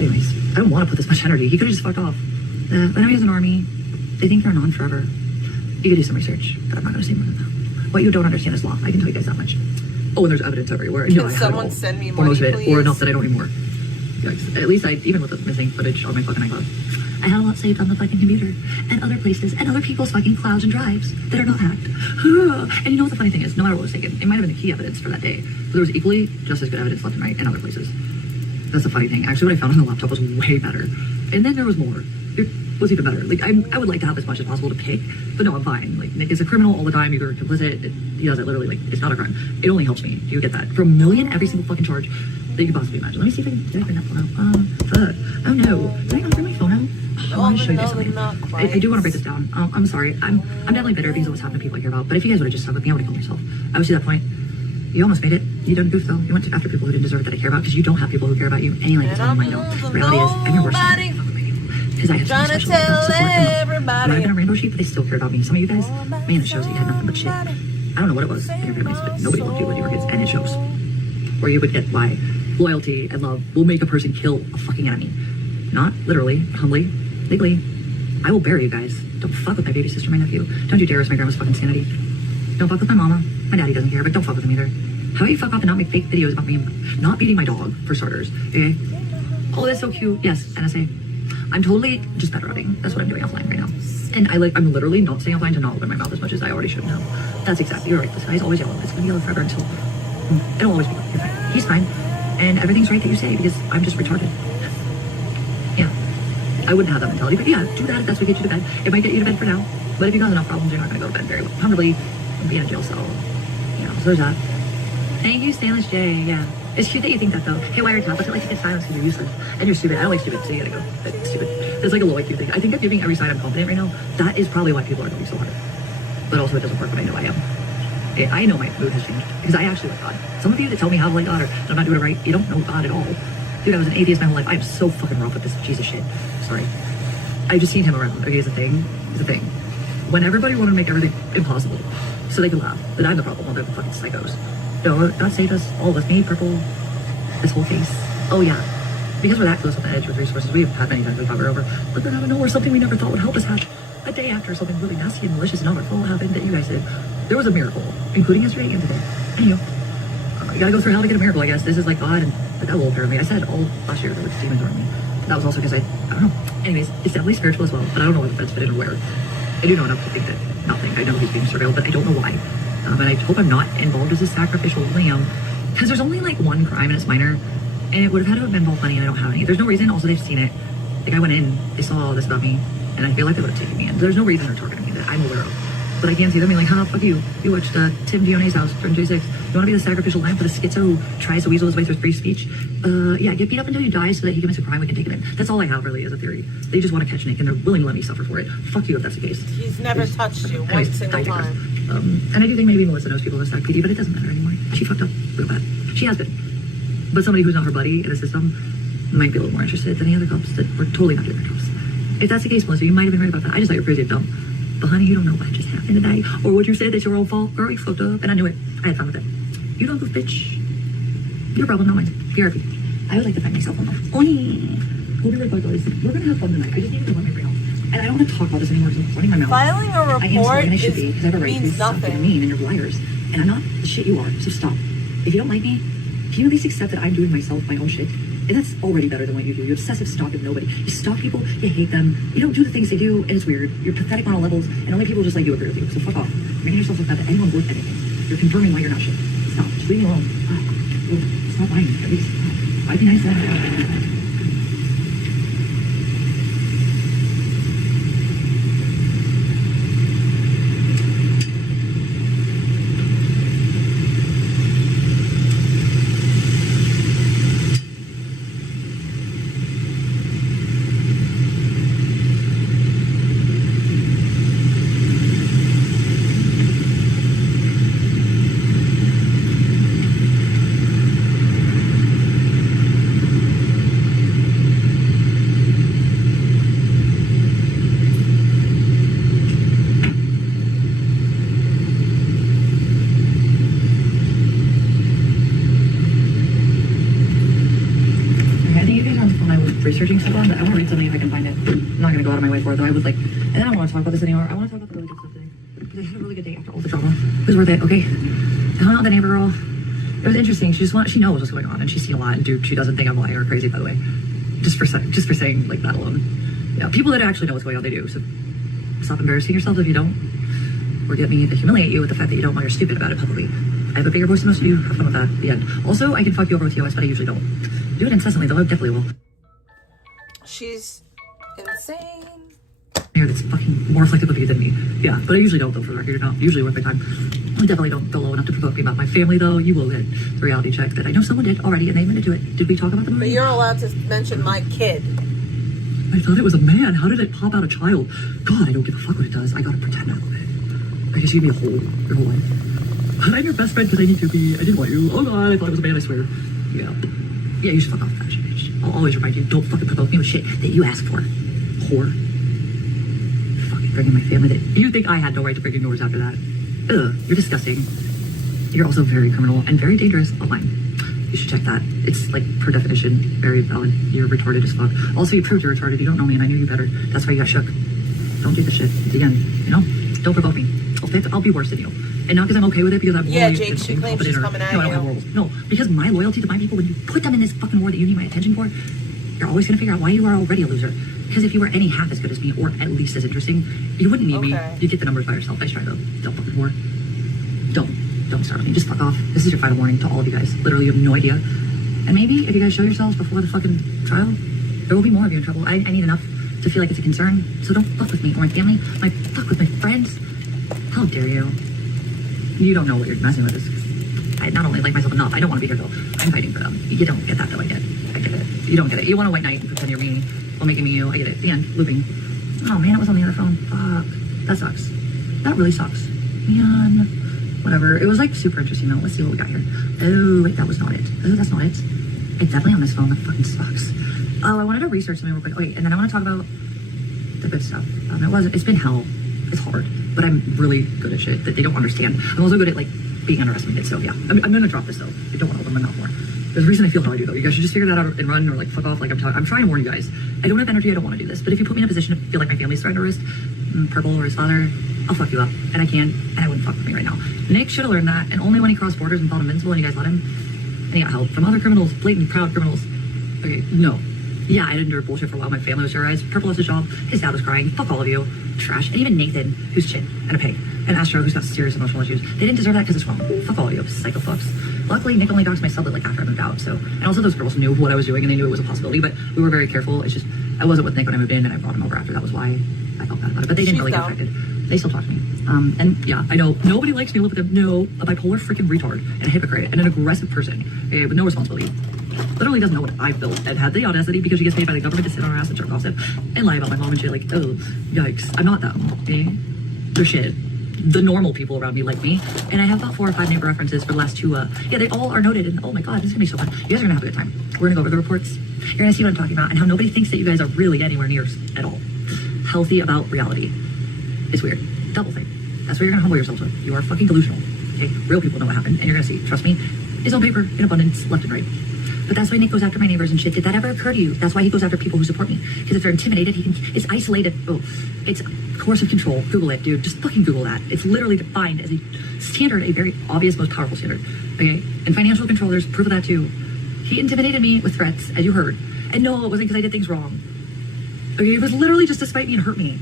Anyways, I don't want to put this much energy. He could have just fucked off. I know he has an army. They think they're on forever. You could do some research, but I'm not going to say more than that. What you don't understand is law. I can tell you guys that much. Oh, and there's evidence everywhere. Can someone send me money, most of it, please? or enough that I don't need more. Yikes. At least even with the missing footage on my fucking iCloud, I had a lot saved on the fucking computer and other places and other people's fucking clouds and drives that are not hacked. And you know what the funny thing is? No matter what was taken, it might have been the key evidence for that day, but there was equally just as good evidence left and right in other places. That's the funny thing. Actually, what I found on the laptop was way better. And then there was more. It was even better. Like, I would like to have as much as possible to pick, but no, I'm fine. Like, Nick is a criminal all the time. You're complicit. He does it literally. Like, it's not a crime. It only helps me. You get that. For a million, every single fucking charge that you could possibly imagine. Let me see if I can bring that phone out. Fuck. Oh no. Did I not bring my phone out? I want to show you guys something. I do want to break this down. I'm sorry. I'm definitely bitter because of what's happened to people I care about. But if you guys would have just stuck with me, I would have killed myself. I was to that point. You almost made it. You done goofed though. You went after people who didn't deserve it that I care about because you don't have people who care about you. Any like to tell them I don't. The reality is, I'm your worst enemy. Because I have some special support them. But I've been a rainbow sheep, but they still care about me. Some of you guys, man, it shows that you had nothing but shit. I don't know what it was in your families, but nobody loved you when you were kids, and it shows. Or you would get why loyalty and love will make a person kill a fucking enemy. Not literally, humbly, legally. I will bury you guys. Don't fuck with my baby sister, my nephew. Don't you dare risk my grandma's fucking sanity. Don't fuck with my mama. My daddy doesn't care, but don't fuck with him either. How about you fuck off and not make fake videos about me not beating my dog, for starters, okay? Oh, that's so cute. Yes, NSA. I'm totally just better running. That's what I'm doing offline right now. And I'm literally not staying offline to not open my mouth as much as I already should know. That's exactly, you're right. This guy's always yellow. It's gonna be yellow forever until it'll always be. You're fine. He's fine. And everything's right that you say because I'm just retarded. Yeah. I wouldn't have that mentality, but yeah, do that if that's what gets you to bed. It might get you to bed for now, but if you got enough problems, you're not gonna go to bed very comfortably and be in a jail cell. You know, so there's that. Thank you, Stanless J. Yeah. It's cute that you think that though. Hey, why are you talking? What's it like to get silenced because you're useless? And you're stupid. I don't like stupid, so you gotta go. That's stupid. It's like a low IQ thing. I think I'm giving every sign I'm confident right now. That is probably why people are going so hard. But also it doesn't work when I know I am. Okay, I know my mood has changed because I actually like God. Some of you that tell me how to like God or that I'm not doing it right, you don't know God at all. Dude, I was an atheist my whole life. I'm so fucking rough with this Jesus shit. Sorry. I've just seen him around. Okay, it's a thing. It's a thing. When everybody wanted to make everything impossible so they could laugh that I'm the problem while they're the fucking psychos. No, God saved us, all of us, me, purple, this whole case. Oh yeah. Because we're that close on the edge with resources, we've had many times we cover over. But then out of nowhere, something we never thought would help us happen. A day after something really nasty and malicious and not our fault happened that you guys did, there was a miracle, including yesterday and today. And you gotta go through hell to get a miracle, I guess. This is like God and the devil appeared me. I said all last year there were demons around me. That was also because I don't know. Anyways, it's definitely spiritual as well, but I don't know what that's fit in or where. I do know enough to think that nothing. I know he's being surveilled, but I don't know why. And I hope I'm not involved as a sacrificial lamb, because there's only like one crime and it's minor, and it would have had to have involved money and I don't have any. There's no reason. Also, they've seen it. Like I went in, they saw all this about me, and I feel like they would have taken me in. There's no reason they're targeting me that I'm aware of. But I can't see them being like, huh, fuck you. You watched Tim Dione's house during J6. You want to be the sacrificial lamb for the schizo who tries to weasel his way through free speech? Yeah, get beat up until you die so that he commits a crime, we can take him in. That's all I have really as a theory. They just want to catch Nick and they're willing to let me suffer for it. Fuck you if that's the case. He's never touched you one single time. And I do think maybe Melissa knows people who stack PD, but it doesn't matter anymore. She fucked up real bad. She has been. But somebody who's not her buddy in a system might be a little more interested than the other cops that were totally not doing their jobs. If that's the case, Melissa, you might have been right about that. I just thought you were crazy and dumb. But honey, you don't know what just happened today, or what you said that's your own fault. Girl, you fucked up, and I knew it. I had fun with it. You don't goof, bitch. Your problem, not mine. PRP. I would like to find myself on the phone. We'll be right back, guys. We're gonna have fun tonight. I just need to let my brain off. And I don't want to talk about this anymore because I'm running my mouth. Filing a report I am sorry, and I should be, because I have a right to means stop being mean, and you're liars. And I'm not the shit you are, so stop. If you don't like me, can you at least accept that I'm doing myself my own shit? And that's already better than what you do. You obsessive stalk of nobody. You stalk people, you hate them, you don't do the things they do, and it's weird. You're pathetic on all levels, and only people just like you agree with you. So fuck off. You're making yourself look bad to anyone worth anything. You're confirming why you're not shit. Stop. Just leave me alone. Stop lying, at least. I'd be nice then. Researching stuff on that. I want to read something if I can find it. I'm not going to go out of my way for it, though. I would like, and then I don't want to talk about this anymore. I want to talk about the really good stuff today. Because I had a really good day after all the drama. It was worth it, okay? I hung out with the neighbor girl. It was interesting. She knows what's going on, and she's seen a lot. And dude, she doesn't think I'm lying or crazy, by the way. Just for saying like that alone. Yeah, people that actually know what's going on, they do. So stop embarrassing yourself if you don't, or get me to humiliate you with the fact that you don't while you're stupid about it publicly. I have a bigger voice than most of you. Have fun with that. The end. Also, I can fuck you over with TOS, but I usually don't. Do it incessantly, though. I definitely will. She's insane. Here, that's fucking more reflective of you than me. Yeah, but I usually don't, though, for the record. You're not usually worth my time. I definitely don't go low enough to provoke me about my family, though. You will get the reality check that I know someone did already, and they admitted to it. Did we talk about the movie? But you're allowed to mention my kid. I thought it was a man. How did it pop out a child? God, I don't give a fuck what it does. I gotta pretend I love it. I guess you give me a whole your whole life. But I'm your best friend because I need to be. I didn't want you. Oh God, I thought it was a man, I swear. Yeah. Yeah, you should fuck off that shit, bitch. I'll always remind you, don't fucking provoke me with shit that you asked for. Whore. Fucking bringing my family that you think I had no right to bring yours after that. Ugh, you're disgusting. You're also very criminal and very dangerous online. You should check that. It's like, per definition, very valid. You're retarded as fuck. Also, you proved you're retarded. You don't know me and I knew you better. That's why you got shook. Don't do this shit. Again, you know? Don't provoke me. I'll be worse than you. And not because I'm okay with it, because I'm Jake, she claims she's coming at you. I don't have morals. No, because my loyalty to my people, when you put them in this fucking war that you need my attention for, you're always going to figure out why you are already a loser. Because if you were any half as good as me, or at least as interesting, you wouldn't need me. You'd get the numbers by yourself. Nice try, though. Don't fucking whore. Don't start with me. Just fuck off. This is your final warning to all of you guys. Literally, you have no idea. And maybe if you guys show yourselves before the fucking trial, there will be more of you in trouble. I need enough to feel like it's a concern. So don't fuck with me or my family. Fuck with my friends. How dare you? You don't know what you're messing with. I not only like myself enough, I don't want to be here though. I'm fighting for them. You don't get that though. I get it. You don't get it. You want a white knight and pretend you're me while making me you. I get it. The end. Looping. Oh man, it was on the other phone. Fuck. That sucks. That really sucks. Man. Whatever. It was like super interesting though. Let's see what we got here. Oh wait, that was not it. Oh, that's not it. It's definitely on this phone. That fucking sucks. Oh, I wanted to research something real quick. Wait, and then I want to talk about the good stuff. It's been hell. It's hard, but I'm really good at shit that they don't understand. I'm also good at like being underestimated. So yeah, I'm gonna drop this though. I don't want to open my mouth more. There's a reason I feel how I do though. You guys should just figure that out and run or like fuck off. Like I'm trying to warn you guys. I don't have energy. I don't want to do this. But if you put me in a position to feel like my family's threatened to risk Purple or his father, I'll fuck you up. And I can. And I wouldn't fuck with me right now. Nick should have learned that. And only when he crossed borders and felt invincible and you guys let him. And he got help from other criminals, blatant proud criminals. Okay, no. Yeah, I endured bullshit for a while. My family was terrorized. Purple lost his job. His dad was crying. Fuck all of you. Trash. And even Nathan, who's shit and a pig. And Astro, who's got serious emotional issues. They didn't deserve that because it's wrong. Fuck all of you. Psycho fucks. Luckily, Nick only doxed my sublet like after I moved out. So, and also those girls knew what I was doing and they knew it was a possibility. But we were very careful. It's just I wasn't with Nick when I moved in, and I brought him over after. That was why I felt bad about it. But they didn't really get affected. They still talk to me. And yeah, I know nobody likes me to live with them. No, a bipolar freaking retard and a hypocrite and an aggressive person with no responsibility. Literally doesn't know what I've built and had the audacity because she gets paid by the government to sit on her ass and jerk gossip and lie about my mom and shit. Like, oh, yikes. I'm not them. Okay? They're shit. The normal people around me like me. And I have about 4 or 5 neighbor references for the last 2. Yeah, they all are noted. And oh my God, this is gonna be so fun. You guys are gonna have a good time. We're gonna go over the reports. You're gonna see what I'm talking about and how nobody thinks that you guys are really anywhere near at all healthy about reality. It's weird. Double thing. That's what you're gonna humble yourselves with. You are fucking delusional. Okay? Real people know what happened, and you're gonna see. Trust me. It's on paper, in abundance, left and right. But that's why Nick goes after my neighbors and shit. Did that ever occur to you? That's why he goes after people who support me. Because if they're intimidated, it's isolated. Oh, it's coercive control. Google it, dude. Just fucking Google that. It's literally defined as a standard, a very obvious, most powerful standard. Okay? And financial control, there's proof of that too. He intimidated me with threats, as you heard. And no, it wasn't because I did things wrong. Okay? It was literally just to spite me and hurt me.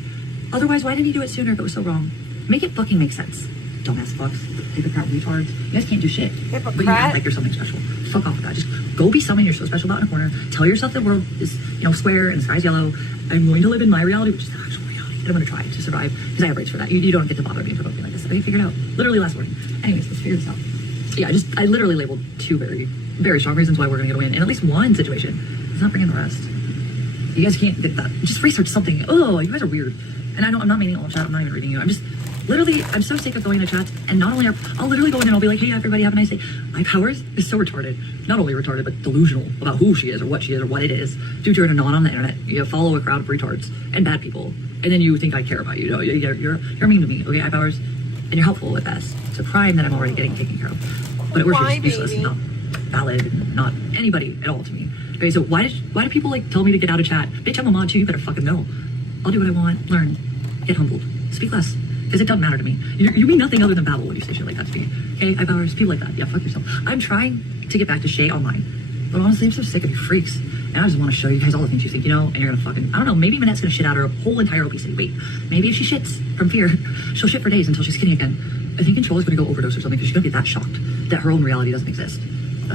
Otherwise, why didn't he do it sooner if it was so wrong? Make it fucking make sense. Dumbass fucks. Hypocrite retards. You guys can't do shit. Hypocrite. But you act like you're something special. Fuck off with that. Just go be someone you're so special about in a corner. Tell yourself the world is, square and the sky's yellow. I'm going to live in my reality, which is the actual reality. And I'm going to try to survive because I have rights for that. You don't get to bother me and provoke me like this. I figured it out. Literally last morning. Anyways, let's figure this out. Yeah, I literally labeled 2 very, very strong reasons why we're going to get a win in at least one situation. Let's not bring in the rest. You guys can't get that. Just research something. Oh, you guys are weird. And I'm not meaning all chat. I'm not even reading you. I'm so sick of going to chats and not only I'll literally go in and I'll be like, hey, everybody, have a nice day. My powers is so retarded. Not only retarded, but delusional about who she is or what it is. Dude, you're not on the internet. You follow a crowd of retards and bad people. And then you think I care about you. You're mean to me. Okay, I have powers. And you're helpful at best. It's a crime that I'm already getting taken care of. But it worships useless and not valid and not anybody at all to me. Okay, so why do people tell me to get out of chat? Bitch, I'm a mod too. You better fucking know. I'll do what I want. Learn. Get humbled. Speak less. Because it doesn't matter to me. You mean nothing other than babble when you say shit like that to me. Okay, I powers, people like that. Yeah, fuck yourself. I'm trying to get back to Shay online. But honestly, I'm so sick of you freaks. And I just want to show you guys all the things you think, and you're gonna fucking, I don't know, maybe Manette's gonna shit out her whole entire obesity weight. Maybe if she shits from fear, she'll shit for days until she's skinny again. I think Controlla's gonna go overdose or something because she's gonna be that shocked that her own reality doesn't exist.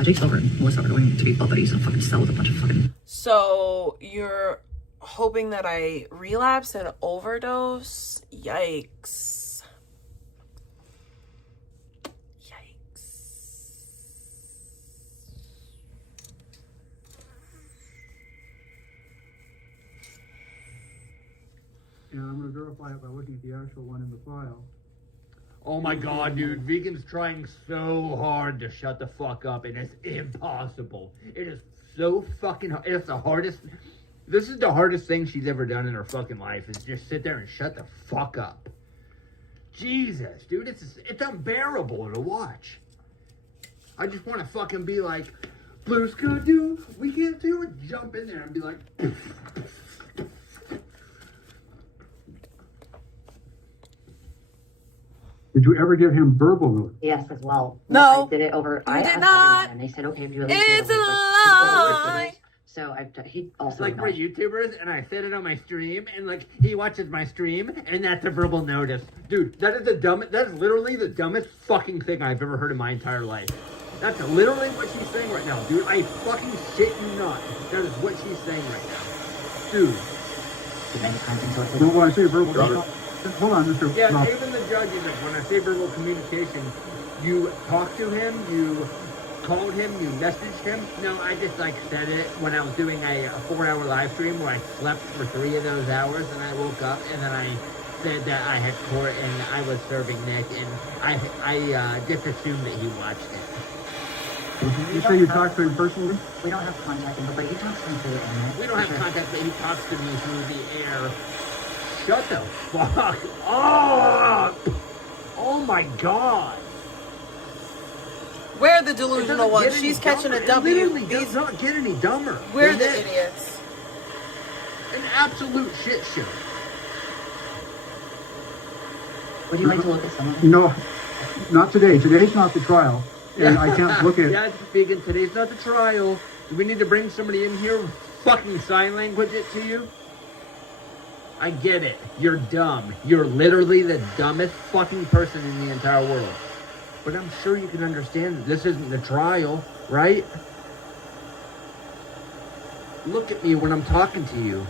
Jake Silver and Melissa are going to be butt buddies and fucking sell with a bunch of fucking... So, you're hoping that I relapse and overdose? Yikes. And I'm going to verify it by looking at the actual one in the file. Oh my god, dude. Vegan's trying so hard to shut the fuck up, and it's impossible. It is so fucking hard. It's the hardest... This is the hardest thing she's ever done in her fucking life, is just sit there and shut the fuck up. Jesus, dude. It's unbearable to watch. I just want to fucking be like, Blue's gonna do, we can't do it. Jump in there and be like... Did you ever give him verbal notice? Yes, as well. No. I did it over. You I did asked not. everyone, and they said, okay, if you It's a lie. So he also Like we're YouTubers, and I said it on my stream, and like he watches my stream, and that's a verbal notice, dude. That is literally the dumbest fucking thing I've ever heard in my entire life. That's literally what she's saying right now, dude. I fucking shit you not. That is what she's saying right now, dude. I don't want to say verbal. Hold on, Mr. Yeah, Rob. even the judge is like, when I say verbal communication, you talked to him, you called him, you messaged him. No, I just like said it when I was doing a 4-hour live stream where I slept for 3 of those hours, and I woke up and then I said that I had court and I was serving Nick, and I just assumed that he watched it. You say you talked to him personally? We don't have contact info, but he talks to me through the internet. We don't have contact, but he talks to me through the air. Shut the fuck up! Oh my god! We're the delusional ones. She's catching a W. It literally does not get any dumber. We're the idiots. An absolute shit show. Would you like to look at some of them? No, not today. Today's not the trial. And I can't look at... Yeah, Vegan, today's not the trial. Do we need to bring somebody in here and fucking sign language it to you? I get it. You're dumb. You're literally the dumbest fucking person in the entire world. But I'm sure you can understand that this isn't the trial, right? Look at me when I'm talking to you.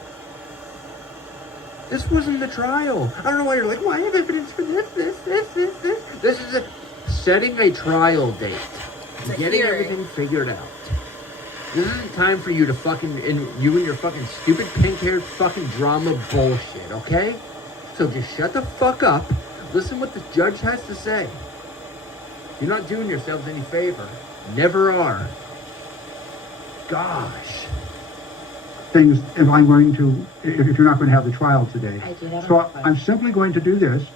This wasn't the trial. I don't know why you're like, well, I have evidence for this. This is setting a trial date. Getting everything figured out. This isn't time for you to you and your fucking stupid pink-haired fucking drama bullshit, okay? So just shut the fuck up. Listen what the judge has to say. You're not doing yourselves any favor. Never are. Gosh. Things if I'm going to, if you're not going to have the trial today. I do that. So I'm simply going to do this.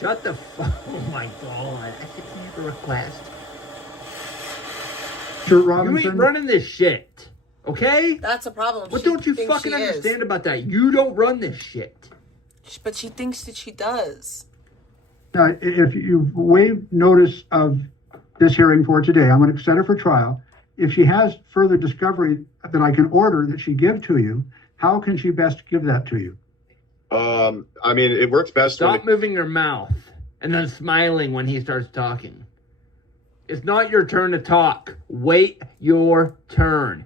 Shut the fuck. Oh my god. I think I have a request. Sir Robinson. You ain't running this shit. Okay? That's a problem. What don't you fucking understand about that? You don't run this shit. But she thinks that she does. If you've waived notice of this hearing for today, I'm going to set her for trial. If she has further discovery that I can order that she give to you, how can she best give that to you? I mean, it works best. Stop moving your mouth and then smiling when he starts talking. It's not your turn to talk. Wait your turn.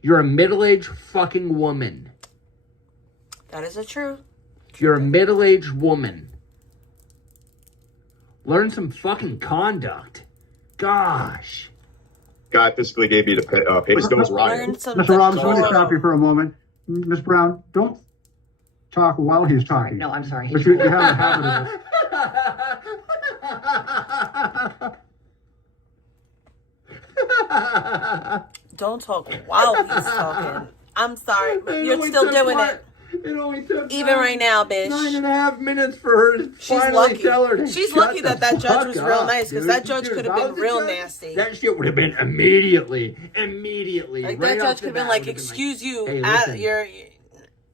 You're a middle-aged fucking woman. That is a truth. You're a middle-aged woman. Learn some fucking conduct. Gosh. Guy physically gave me the papers. Those riot. Mr. Robinson, let me stop you for a moment. Ms. Brown, don't talk while he's talking. No, I'm sorry. But you have a habit of it. Don't talk while he's talking. I'm sorry, but you're still doing it. It only took even right now, bitch. 9.5 minutes for her to finally tell her to She's shut lucky the that judge was fuck real up, nice, because dude. that judge could have been real nasty. That shit would have been immediately. Like right that off judge the could have been bat like, would have been excuse you, hey, listen, you're...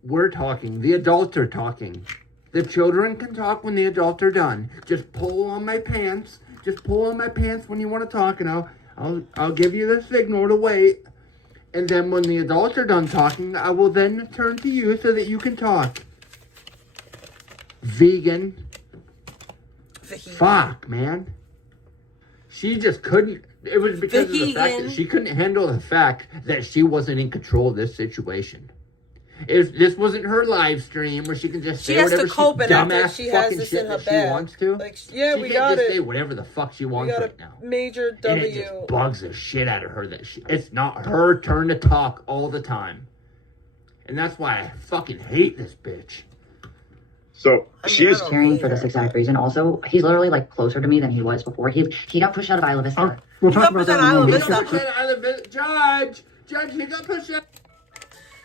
we're talking. The adults are talking. The children can talk when the adults are done. Just pull on my pants. Just pull on my pants when you want to talk, and I'll give you the signal to wait. And then when the adults are done talking, I will then turn to you so that you can talk. Vegan. Fuck, man. She just couldn't. It was because of the fact that she couldn't handle the fact that she wasn't in control of this situation. If this wasn't her live stream where she can just say whatever dumbass fucking shit that she wants to. Like, yeah, we can't got just it. say whatever the fuck she wants right now. Major And W. it just bugs the shit out of her that it's not her turn to talk all the time. And that's why I fucking hate this bitch. So she's caring for this exact reason. Also, he's literally like closer to me than he was before. He got pushed out of Isla Vista. We'll talk about that in a moment. Judge, he got pushed out.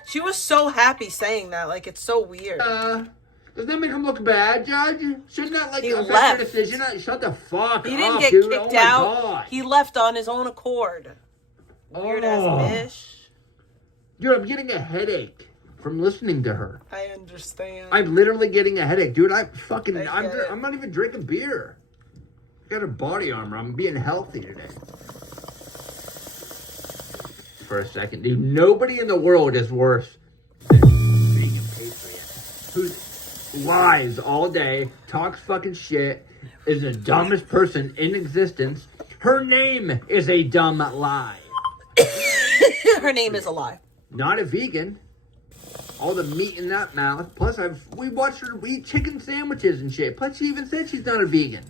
She was so happy saying that. Like, it's so weird. Does that make him look bad, Judge? Shouldn't that like affect left. your decision? Shut the fuck up, He didn't get dude. kicked Oh out. God. He left on his own accord. Weird ass bitch. Dude, I'm getting a headache from listening to her. I understand. I'm literally getting a headache, dude. I'm not even drinking beer. I got a body armor. I'm being healthy today. For a second, dude. Nobody in the world is worse than being a patriot who lies all day, talks fucking shit, is the dumbest person in existence. Her name is a dumb lie. Her name is a lie. Not a vegan. All the meat in that mouth. Plus, we watched her eat chicken sandwiches and shit. Plus, she even said she's not a vegan.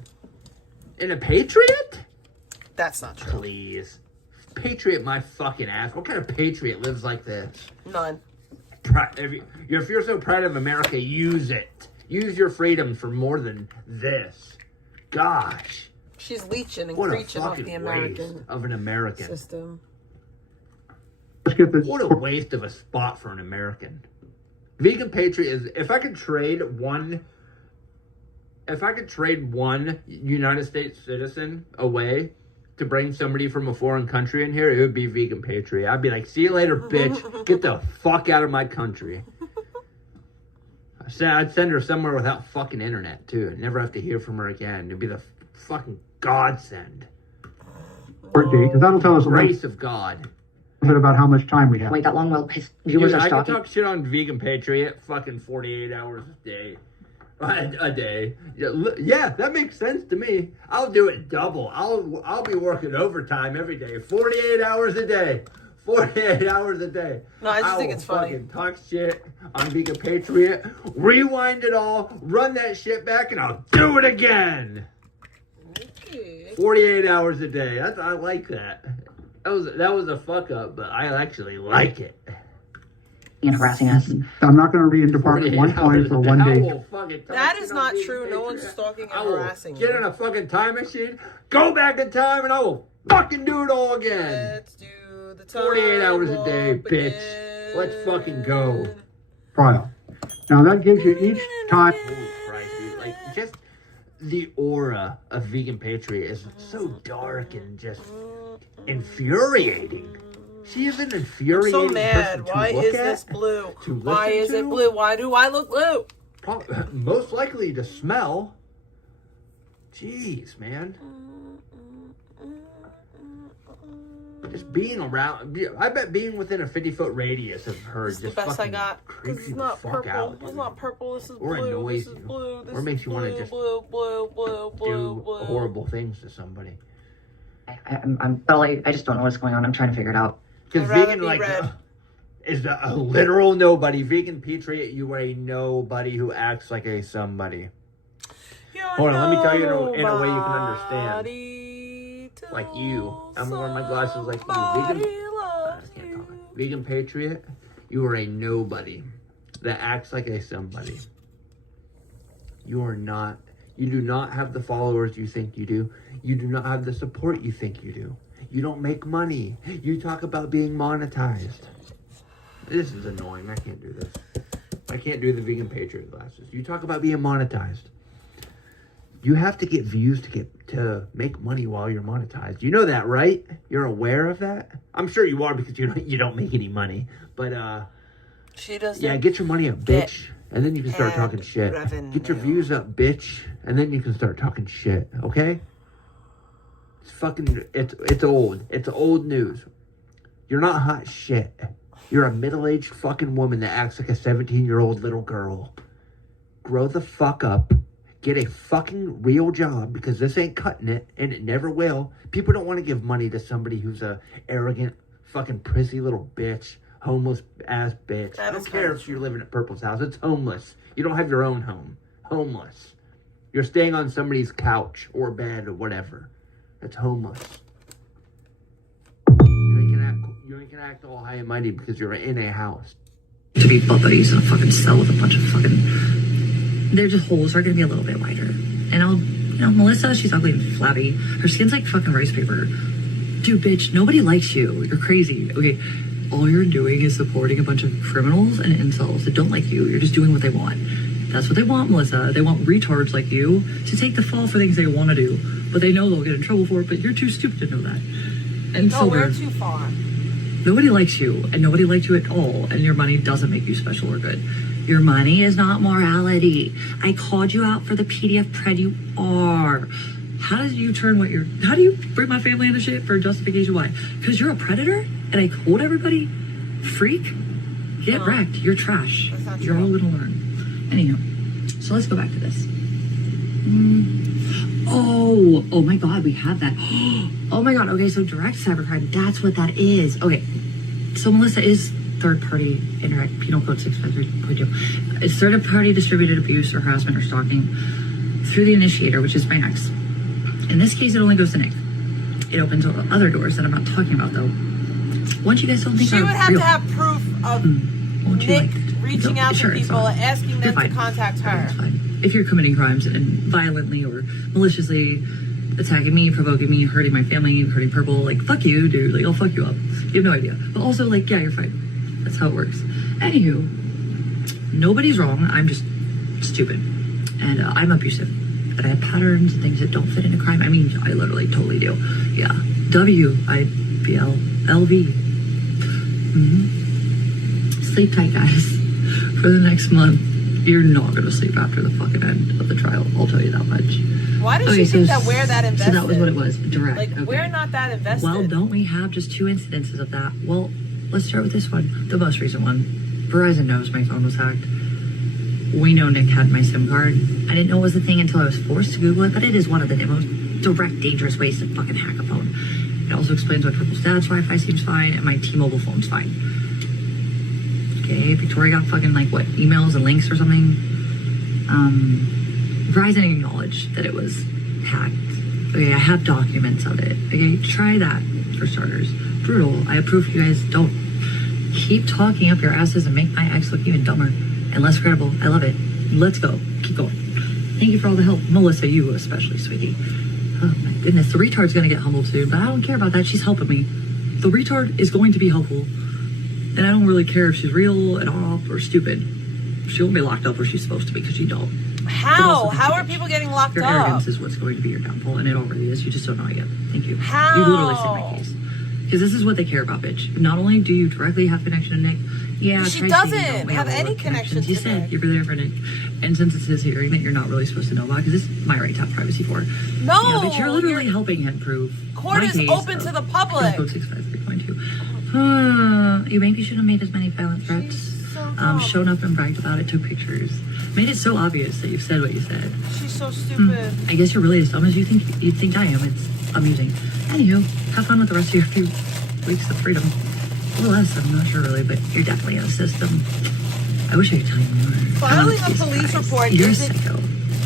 And a patriot? That's not true. Please. Patriot my fucking ass. What kind of patriot lives like this? None. If you're so proud of America, use it. Use your freedom for more than this. Gosh. She's leeching and What a preaching off the fucking American waste of an American. system. What a waste of a spot for an American. Vegan patriot is, if I could trade one United States citizen away to bring somebody from a foreign country in here, it would be vegan patriot. I'd be like, see you later, bitch. Get the fuck out of my country. I'd send her somewhere without fucking internet, too. I'd never have to hear from her again. It'd be the fucking godsend. Because that'll tell us a Grace of God. bit about how much time we have. Wait that long? Well, his viewers are I stalking. can talk shit on Vegan Patriot fucking 48 hours a day. A day. Yeah, that makes sense to me. I'll do it double. I'll be working overtime every day. 48 hours a day. 48 hours a day. No, I just think it's funny. Fucking talk shit on Vegan Patriot. Rewind it all. Run that shit back, and I'll do it again. Okay. 48 hours a day. I like that. That was a fuck up, but I actually like it. And harassing us. I'm not going to be in Department 1 point for 1 day. That is not true. No one's stalking and harassing you. Get in a fucking time machine, go back in time, and I will fucking do it all again. Let's do the time 48 hours a day, bitch. Let's fucking go. Trial. Now that gives you each time. Holy Christ, dude. Like, just the aura of Vegan Patriot is so dark and just infuriating. She is an infuriating I'm so mad. person to Why look is at, this blue? to Why listen is it to. blue? Why do I look blue? Most likely to smell. Jeez, man. Just being around, I bet being within a 50-foot radius of her This is just the best I fucking got. creeps It's you the not fuck purple. out. It's not purple. This is Or blue. annoys This is you. blue. This Or makes is you want to blue, just blue, blue, blue, blue, do blue. horrible things to somebody. I just don't know what's going on. I'm trying to figure it out. Because vegan, like, is a literal nobody. Vegan Patriot, you are a nobody who acts like a somebody. Hold on, let me tell you in a way you can understand. Like you. I'm wearing my glasses like you. Vegan Patriot, you are a nobody that acts like a somebody. You are not. You do not have the followers you think you do. You do not have the support you think you do. You don't make money. You talk about being monetized. This is annoying. I can't do this. I can't do the Vegan Patriot glasses. You talk about being monetized. You have to get views to make money while you're monetized. You know that, right? You're aware of that? I'm sure you are because you don't make any money. But she doesn't. Yeah, get your money up, bitch. And then you can start talking shit. Get your views up, bitch. And then you can start talking shit, okay? It's fucking, it's old. It's old news. You're not hot shit. You're a middle-aged fucking woman that acts like a 17-year-old little girl. Grow the fuck up. Get a fucking real job, because this ain't cutting it, and it never will. People don't want to give money to somebody who's a arrogant, fucking prissy little bitch. Homeless ass bitch. I don't care if you're living at Purple's house. It's homeless. You don't have your own home. Homeless. You're staying on somebody's couch or bed or whatever. That's homeless. You ain't gonna act all high and mighty because you're in a house. To be butt buddies in a fucking cell with a bunch of fucking... Their just holes are gonna be a little bit wider. And I'll... You know, Melissa, she's ugly and flabby. Her skin's like fucking rice paper. Dude, bitch, nobody likes you. You're crazy. Okay, all you're doing is supporting a bunch of criminals and incels that don't like you. You're just doing what they want. That's what they want, Melissa. They want retards like you to take the fall for things they want to do. But they know they'll get in trouble for it, but you're too stupid to know that. And no, we're too far. Nobody likes you, and nobody liked you at all, and your money doesn't make you special or good. Your money is not morality. I called you out for the PDF pred you are. How do you bring my family into shit for justification? Why? Because you're a predator and I told everybody? Freak? Get wrecked. You're trash. You're all gonna learn. Anyhow, so let's go back to this. Oh my God, we have that. Oh my God, okay, so direct cybercrime, that's what that is. Okay, so Melissa is third-party indirect penal code 653.2. It's third-party distributed abuse or harassment or stalking through the initiator, which is my ex. In this case, it only goes to Nick. It opens other doors that I'm not talking about, though. Once you guys don't think she would have real, to have proof of Nick reaching out to people and asking them to contact her. It's fine. If you're committing crimes and violently or maliciously attacking me, provoking me, hurting my family, hurting Purple, like, fuck you, dude. Like, I'll fuck you up. You have no idea. But also, like, yeah, you're fine. That's how it works. Anywho, nobody's wrong. I'm just stupid. And I'm abusive. But I have patterns and things that don't fit into crime. I mean, I literally totally do. Yeah. WIBLLV. Sleep tight, guys. For the next month, you're not going to sleep after the fucking end of the trial. I'll tell you that much. Why does she think that we're that invested? So that was what it was. Direct. Like, okay. We're not that invested. Well, don't we have just 2 incidences of that? Well, let's start with this one. The most recent one. Verizon knows my phone was hacked. We know Nick had my SIM card. I didn't know it was a thing until I was forced to Google it, but it is one of the most direct, dangerous ways to fucking hack a phone. It also explains why Purple's dad's Wi-Fi seems fine and my T-Mobile phone's fine. Okay, Victoria got fucking, like, what, emails and links or something? Verizon acknowledged that it was hacked. Okay, I have documents of it. Okay, try that for starters. Brutal. I approve you guys don't keep talking up your asses and make my ex look even dumber and less credible. I love it. Let's go. Keep going. Thank you for all the help. Melissa, you especially, sweetie. Oh my goodness, the retard's gonna get humbled soon, but I don't care about that. She's helping me. The retard is going to be helpful. And I don't really care if she's real and off or stupid. She won't be locked up where she's supposed to be because she don't. How? How are people getting locked your up? Your arrogance is what's going to be your downfall, and it already is. You just don't know it yet. Thank you. How? You literally see my case. Because this is what they care about, bitch. Not only do you directly have connection to Nick, yeah, she doesn't have any connection to You said Nick. you were there for Nick. And since it's his hearing that you're not really supposed to know about, because this is my right to have privacy for. No! Yeah, but you're literally helping him prove. Court is open to the public. Code 653.2. You maybe should have made as many violent threats. Shown up and bragged about it, took pictures. Made it so obvious that you've said what you said. She's so stupid. I guess you're really as dumb as you think I am. It's amusing. Anywho, have fun with the rest of your few weeks of freedom. Or less, I'm not sure really, but you're definitely in the system. I wish I could tell you more. Filing a police report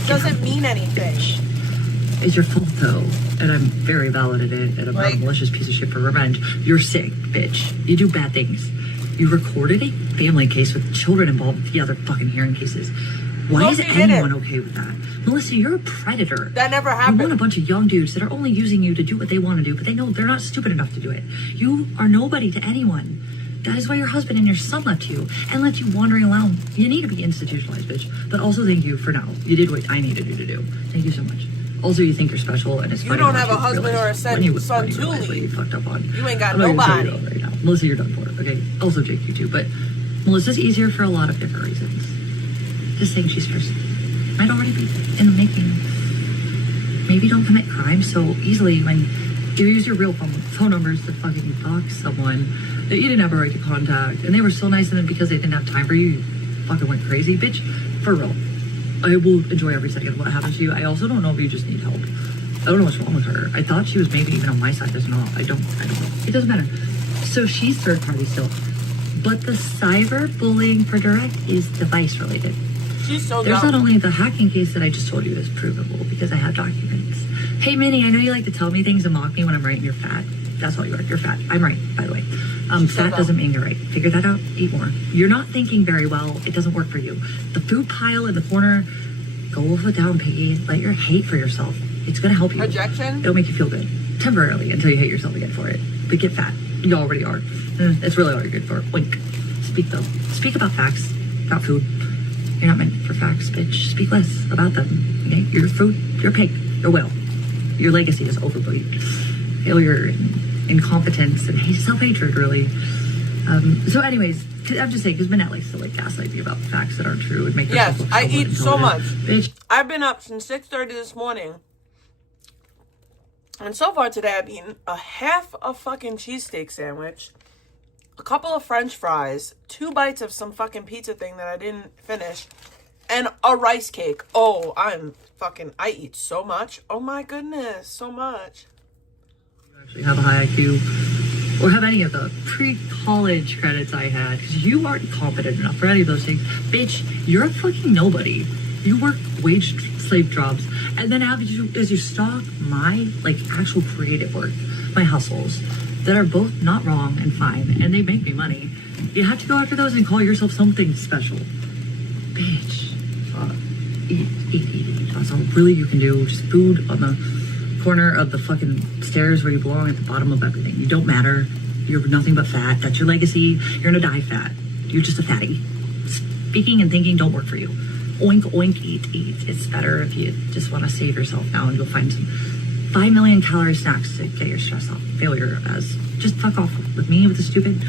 doesn't mean anything. It's your fault though, and I'm very valid at it, and I'm not a malicious piece of shit for revenge. You're sick, bitch. You do bad things. You recorded a family case with children involved with the other fucking hearing cases. Why is anyone okay with that? Melissa, you're a predator. That never happened. You want a bunch of young dudes that are only using you to do what they want to do, but they know they're not stupid enough to do it. You are nobody to anyone. That is why your husband and your son left you and left you wandering around. You need to be institutionalized, bitch. But also thank you for now. You did what I needed you to do. Thank you so much. Also, you think you're special, and it's funny. You don't have a husband or a son to leave. You fucked up on. You ain't got I'm not nobody. gonna tell you right now. Melissa, you're done for. Okay. Also, Jake, you too. But Melissa's easier for a lot of different reasons. Just saying she's first. Might already be in the making. Maybe don't commit crimes so easily when you use your real phone numbers to fucking dox someone that you didn't have a right to contact. And they were so nice to them because they didn't have time for you. You fucking went crazy, bitch. For real. I will enjoy every second of what happens to you. I also don't know if you just need help. I don't know what's wrong with her. I thought she was maybe even on my side. There's not. I don't know. It doesn't matter. So she's third party still. But the cyberbullying for Direct is device related. She's so There's dumb. not only the hacking case that I just told you is provable because I have documents. Hey Minnie, I know you like to tell me things and mock me when I'm right and you're fat. That's all you are. You're fat. I'm right, by the way. Fat doesn't mean you're right. Figure that out. Eat more. You're not thinking very well. It doesn't work for you. The food pile in the corner, go wolf it down, piggy. Let your hate for yourself. It's going to help you. Projection? It'll make you feel good. Temporarily until you hate yourself again for it. But get fat. You already are. It's really all you're good for. Wink. Speak though. Speak about facts. About food. You're not meant for facts, bitch. Speak less about them. Okay? You're fruit. You're a pig. You're a whale. Your legacy is overbreed. Failure and incompetence and self-hatred, really. So anyways, I'm just saying, because Manette likes to like gaslight me about facts that aren't true and make herself look I eat so much. Bitch. I've been up since 6:30 this morning. And so far today, I've eaten a half a fucking cheesesteak sandwich, a couple of French fries, 2 bites of some fucking pizza thing that I didn't finish, and a rice cake. Oh, I eat so much. Oh my goodness, so much. Actually have a high IQ or have any of the pre-college credits I had because you aren't competent enough for any of those things. Bitch, you're a fucking nobody. You work wage slave jobs and then as you stalk my like actual creative work, my hustles that are both not wrong and fine and they make me money, you have to go after those and call yourself something special. Bitch, eat. That's all really you can do. Just food on the corner of the fucking stairs where you belong at the bottom of everything. You don't matter. You're nothing but fat. That's your legacy. You're gonna die fat. You're just a fatty. Speaking and thinking don't work for you. Oink, oink, eat. It's better if you just want to save yourself now and go find some 5 million calorie snacks to get your stress off. Failure as just fuck off with me with the stupid.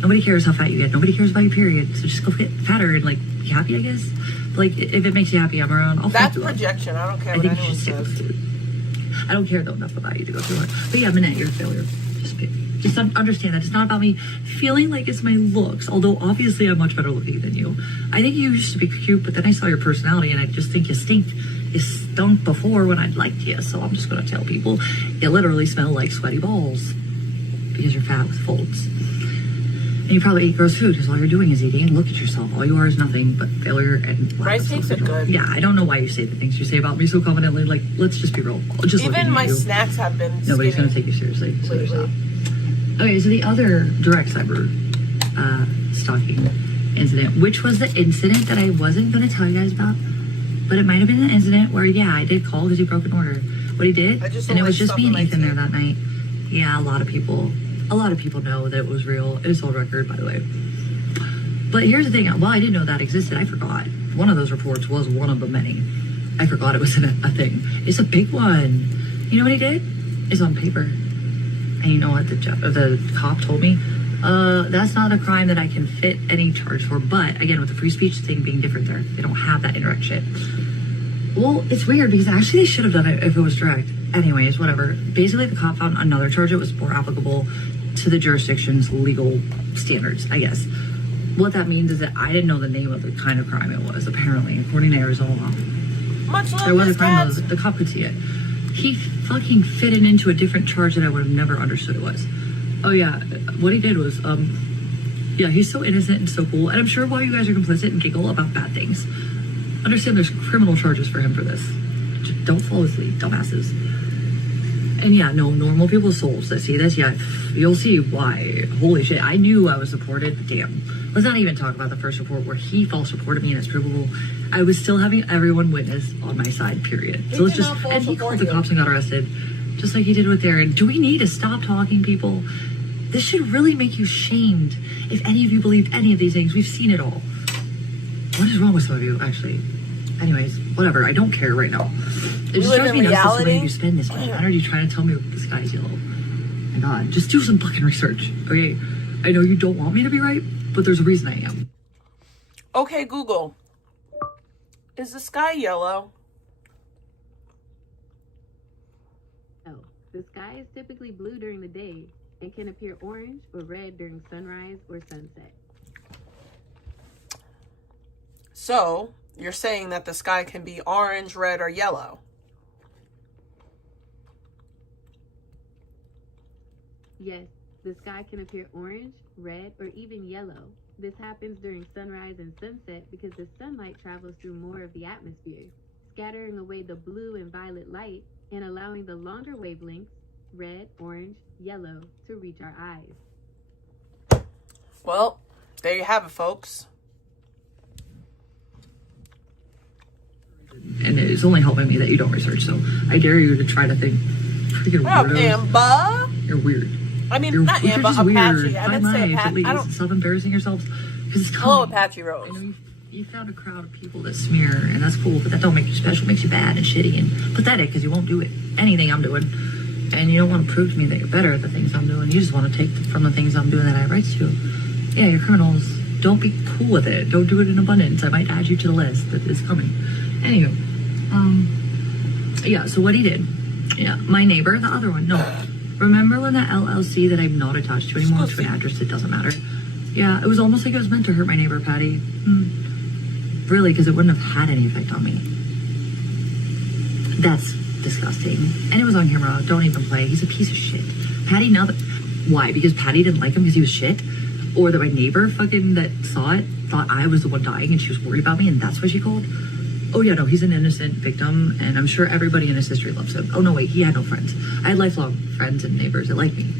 Nobody cares how fat you get. Nobody cares about your period. So just go get fatter and like be happy, I guess. But, like if it makes you happy, I'm around. That's projection. I don't care what anyone says. I don't care though enough about you to go through it. But yeah, Manette, you're a failure. Just understand that it's not about me feeling like it's my looks, although obviously I'm much better looking than you. I think you used to be cute, but then I saw your personality and I just think you stink. You stunk before when I liked you, so I'm just gonna tell people you literally smell like sweaty balls because you're fat with folds. And you probably eat gross food because all you're doing is eating and look at yourself. All you are is nothing but failure and rice cakes are good. Yeah, I don't know why you say the things you say about me so confidently. Like, let's just be real. Just even my snacks have been nobody's gonna take you seriously. So there's that. Okay, so the other direct cyber stalking incident, which was the incident that I wasn't going to tell you guys about, but it might have been an incident where, yeah, I did call because he broke an order. What he did, and it was just me and Ethan there that night. Yeah, a lot of people know that it was real. It's on record, by the way. But here's the thing. Well, I didn't know that existed. I forgot. One of those reports was one of the many. I forgot it was a thing. It's a big one. You know what he did? It's on paper. And you know what the cop told me? That's not a crime that I can fit any charge for. But again, with the free speech thing being different there, they don't have that indirect shit. Well, it's weird because actually they should have done it if it was direct. Anyways, whatever. Basically, the cop found another charge that was more applicable to the jurisdiction's legal standards, I guess. What that means is that I didn't know the name of the kind of crime it was, apparently, according to Arizona law. There was a crime, though. The cop could see it. He fucking fit it into a different charge that I would have never understood it was. Oh yeah, what he did was, yeah, he's so innocent and so cool, and I'm sure while you guys are complicit and giggle about bad things, understand there's criminal charges for him for this. Just don't fall asleep, dumbasses. And yeah, no, normal people's souls that see this, yeah, you'll see why. Holy shit, I knew I was supported, but damn. Let's not even talk about the first report where he false reported me and it's provable. I was still having everyone witness on my side, period. So let's just, and he called the cops and got arrested, just like he did with Darren. Do we need to stop talking, people? This should really make you shamed if any of you believed any of these things. We've seen it all. What is wrong with some of you, actually? Anyways, whatever, I don't care right now. It just drives me nuts the way you spend this much energy trying to tell me the sky's yellow. My God, just do some fucking research, okay? I know you don't want me to be right, but there's a reason I am. Okay, Google. Is the sky yellow? No, the sky is typically blue during the day and can appear orange or red during sunrise or sunset. So, you're saying that the sky can be orange, red, or yellow? Yes, the sky can appear orange, red, or even yellow. This happens during sunrise and sunset because the sunlight travels through more of the atmosphere, scattering away the blue and violet light and allowing the longer wavelengths, red, orange, yellow, to reach our eyes. Well, there you have it, folks. And it's only helping me that you don't research, so I dare you to try to think. Freaking Oh, weirdos. Amber. You're weird. I mean, You're, not you're Amber, just Apache. weird. I didn't say Apache. I don't... Stop embarrassing yourselves. Because it's Hello, coming. Apache Rose. I know you found a crowd of people that smear, and that's cool, but that don't make you special. It makes you bad and shitty and pathetic because you won't do it. Anything I'm doing. And you don't want to prove to me that you're better at the things I'm doing. You just want to take from the things I'm doing that I have rights to. Yeah, you're criminals. Don't be cool with it. Don't do it in abundance. I might add you to the list that is coming. Anywho, yeah, so what he did. Yeah, my neighbor, the other one. No. Remember when that LLC that I'm not attached to anymore to an address that doesn't matter? Yeah, it was almost like it was meant to hurt my neighbor, Patty. Really, because it wouldn't have had any effect on me. That's disgusting. And it was on camera. Don't even play. He's a piece of shit. Patty, now that... Why? Because Patty didn't like him because he was shit? Or that my neighbor fucking that saw it thought I was the one dying and she was worried about me and that's why she called? Oh yeah, no, he's an innocent victim and I'm sure everybody in his history loves him. Oh no, wait, he had no friends. I had lifelong friends and neighbors that liked me.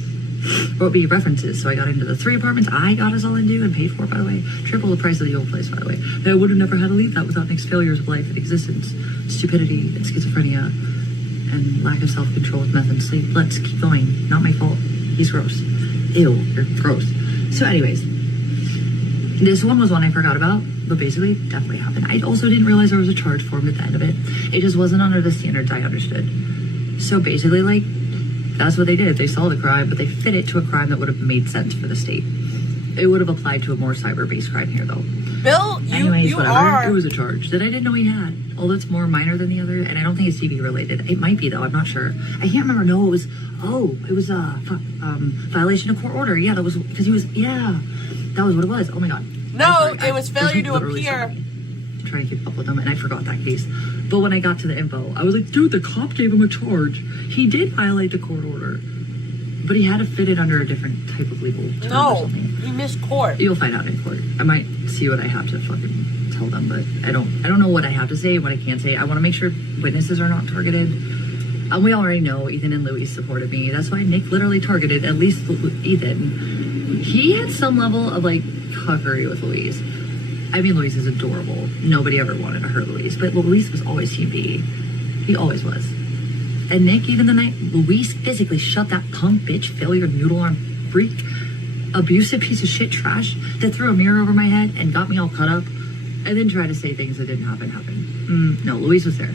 Wrote me references, so I got into the 3 apartments I got us all into and paid for, by the way. Triple the price of the old place, by the way. I would have never had to leave that without Nick's failures of life and existence, stupidity and schizophrenia, and lack of self-control with meth and sleep. Let's keep going. Not my fault. He's gross. Ew, you're gross. So anyways, this one was one I forgot about, but basically definitely happened. I also didn't realize there was a charge formed at the end of it. It just wasn't under the standards I understood. So basically, like, that's what they did. They saw the crime, but they fit it to a crime that would have made sense for the state. It would have applied to a more cyber-based crime here, though. Bill, you are... It was a charge that I didn't know he had. Although it's more minor than the other, and I don't think it's TV related. It might be, though. I'm not sure. I can't remember. No, it was... Oh, it was a violation of court order. Yeah, that was... Because he was... Yeah, that was what it was. Oh, my God. No, it was failure to appear. I'm trying to keep up with them, and I forgot that case. But when I got to the info, I was like, dude, the cop gave him a charge. He did violate the court order. But he had to fit it under a different type of legal term or something. You missed court. You'll find out in court. I might see what I have to fucking tell them, but I don't know what I have to say, what I can't say. I want to make sure witnesses are not targeted. We already know Ethan and Louis supported me. That's why Nick literally targeted at least Ethan. He had some level of like cuckery with Louise. I mean, Louise is adorable. Nobody ever wanted to hurt Louise, but Louise was always Team B. He always was. And Nick, even the night Louise physically shut that punk bitch, failure, noodle arm freak, abusive piece of shit trash that threw a mirror over my head and got me all cut up, and then tried to say things that didn't happen. No, Louise was there.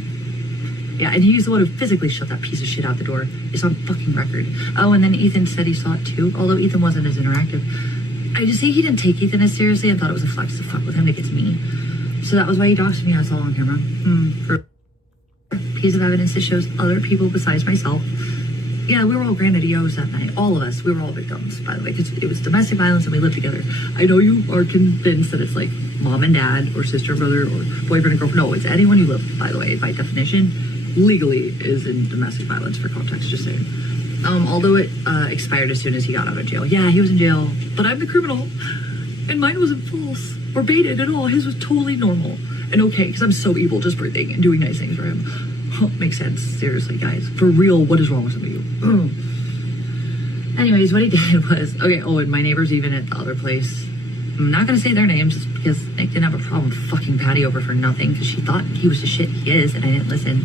Yeah, and he's the one who physically shut that piece of shit out the door. It's on fucking record. Oh, and then Ethan said he saw it too, although Ethan wasn't as interactive. I just say he didn't take Ethan as seriously and thought it was a flex to fuck with him to get to me. So that was why he doxed me. I saw on camera. For a piece of evidence that shows other people besides myself. Yeah, we were all granted EOs that night. All of us. We were all victims, by the way, because it was domestic violence and we lived together. I know you are convinced that it's like mom and dad or sister and brother or boyfriend and girlfriend. No, it's anyone you live, by the way, by definition, legally is in domestic violence for context, just saying. Although it expired as soon as he got out of jail. Yeah, he was in jail, but I'm the criminal. And mine wasn't false or baited at all. His was totally normal and okay, because I'm so evil just breathing and doing nice things for him. Oh, makes sense. Seriously, guys. For real, what is wrong with some of you? Anyways, what he did was... Okay, oh, and my neighbor's even at the other place. I'm not going to say their names just because Nick didn't have a problem fucking Patty over for nothing because she thought he was the shit he is and I didn't listen.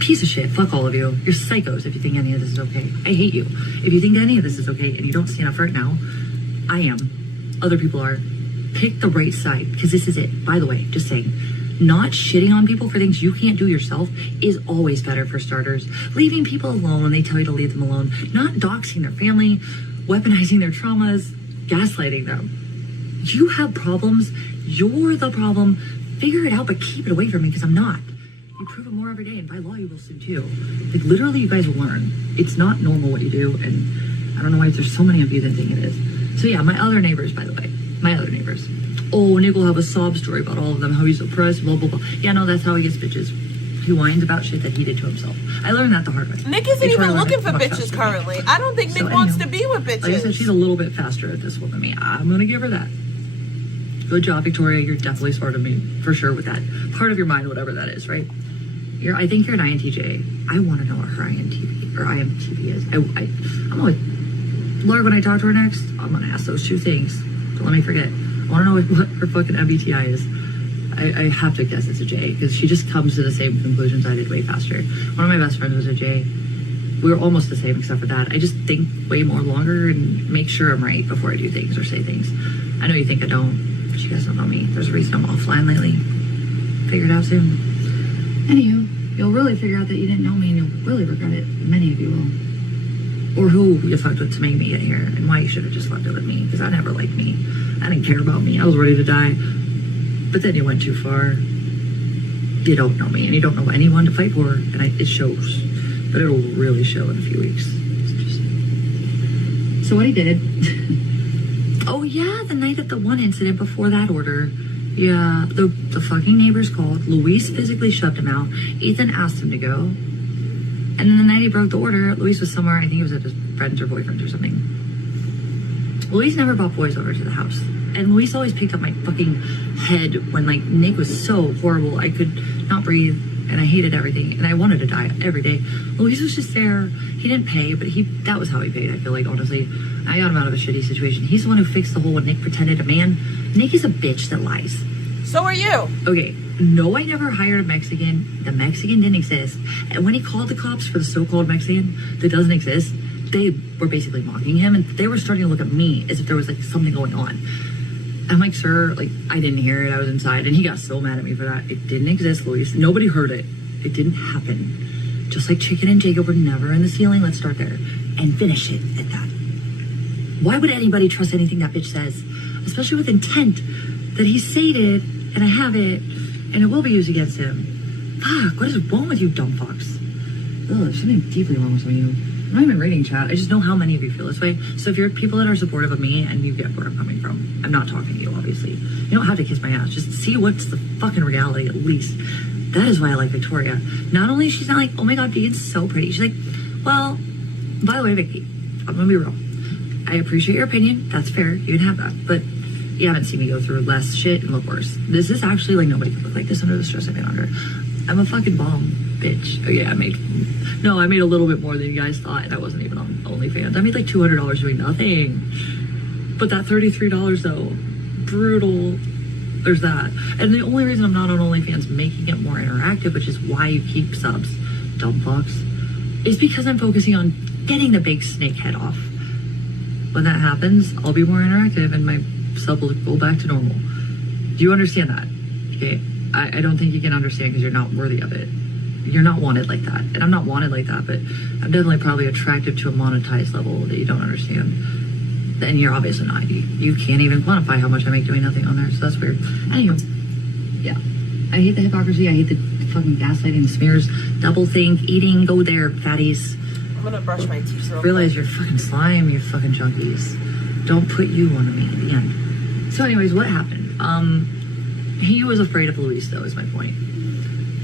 Piece of shit. Fuck all of you. You're psychos if you think any of this is okay. I hate you. If you think any of this is okay and you don't stand up for it now, I am. Other people are. Pick the right side because this is it. By the way, just saying. Not shitting on people for things you can't do yourself is always better for starters. Leaving people alone when they tell you to leave them alone. Not doxing their family, weaponizing their traumas, gaslighting them. You have problems. You're the problem. figure it out, but keep it away from me because I'm not. You prove it more every day, and by law, you will soon too. Like, literally, you guys will learn. It's not normal what you do, and I don't know why there's so many of you that think it is. So yeah, my other neighbors, by the way. My other neighbors. Oh, Nick will have a sob story about all of them, how he's oppressed, blah, blah, blah. Yeah, no, that's how he gets bitches. He whines about shit that he did to himself. I learned that the hard way. Nick isn't even looking for bitches currently. I don't think Nick wants to be with bitches. Like I said, she's a little bit faster at this one than me. I'm going to give her that. Good job, Victoria. You're definitely smarter than me, for sure, with that. Part of your mind, whatever that is, right? I think you're an INTJ. I want to know what her IMTP is. I'm always, Laura, when I talk to her next, I'm going to ask those two things. Don't let me forget. I want to know what her fucking MBTI is. I have to guess it's a J, because she just comes to the same conclusions I did way faster. One of my best friends was a J. We were almost the same except for that. I just think way more longer and make sure I'm right before I do things or say things. I know you think I don't, but you guys don't know me. There's a reason I'm offline lately. Figure it out soon. Anywho, you'll really figure out that you didn't know me, and you'll really regret it. Many of you will. Or who you fucked with to make me get here, and why you should have just left it with me, because I never liked me. I didn't care about me. I was ready to die. But then you went too far. You don't know me, and you don't know anyone to fight for, and it shows. But it'll really show in a few weeks. So what he did... Oh yeah, the night of the one incident before that order... Yeah, the fucking neighbors called. Luis physically shoved him out. Ethan asked him to go. And then the night he broke the order, Luis was somewhere, I think he was at his friend's or boyfriend's or something. Luis never brought boys over to the house. And Luis always picked up my fucking head when, like, Nick was so horrible. I could not breathe, and I hated everything, and I wanted to die every day. Luis was just there. He didn't pay, but that was how he paid, I feel like, honestly. I got him out of a shitty situation. He's the one who fixed the whole when Nick pretended a man. Nick is a bitch that lies. So are you. Okay, no, I never hired a Mexican. The Mexican didn't exist. And when he called the cops for the so-called Mexican that doesn't exist, they were basically mocking him, and they were starting to look at me as if there was, like, something going on. I'm like, sir, like, I didn't hear it. I was inside, and he got so mad at me for that. It didn't exist, Luis. Nobody heard it. It didn't happen. Just like Chicken and Jacob were never in the ceiling. Let's start there and finish it at that. Why would anybody trust anything that bitch says? Especially with intent that he stated, and I have it, and it will be used against him. Fuck, what is wrong with you, dumb fucks? Ugh, there's something deeply wrong with some of you. I'm not even reading chat. I just know how many of you feel this way. So if you're people that are supportive of me and you get where I'm coming from, I'm not talking to you, obviously. You don't have to kiss my ass. Just see what's the fucking reality, at least. That is why I like Victoria. Not only she's not like, oh my god, Vegan's so pretty. She's like, well, by the way, Vicky, I'm gonna be real. I appreciate your opinion. That's fair. You can have that. But you haven't seen me go through less shit and look worse. This is actually like nobody could look like this under the stress I've been under. I'm a fucking bomb, bitch. Oh yeah, I made a little bit more than you guys thought, and I wasn't even on OnlyFans. I made like $200 doing nothing. But that $33 though, brutal. There's that. And the only reason I'm not on OnlyFans making it more interactive, which is why you keep subs, dumb fucks, is because I'm focusing on getting the big snake head off. When that happens, I'll be more interactive and my sub will go back to normal. Do you understand that? Okay. I don't think you can understand because you're not worthy of it. You're not wanted like that. And I'm not wanted like that, but I'm definitely probably attractive to a monetized level that you don't understand. Then you're obviously not. You can't even quantify how much I make doing nothing on there, so that's weird. Anywho, yeah. I hate the hypocrisy. I hate the fucking gaslighting, smears, double think, eating. Go there, fatties. I'm gonna brush my teeth real Realize you're fucking slime, you fucking junkies. Don't put you on me at the end. So anyways, what happened? He was afraid of Luis, though, is my point.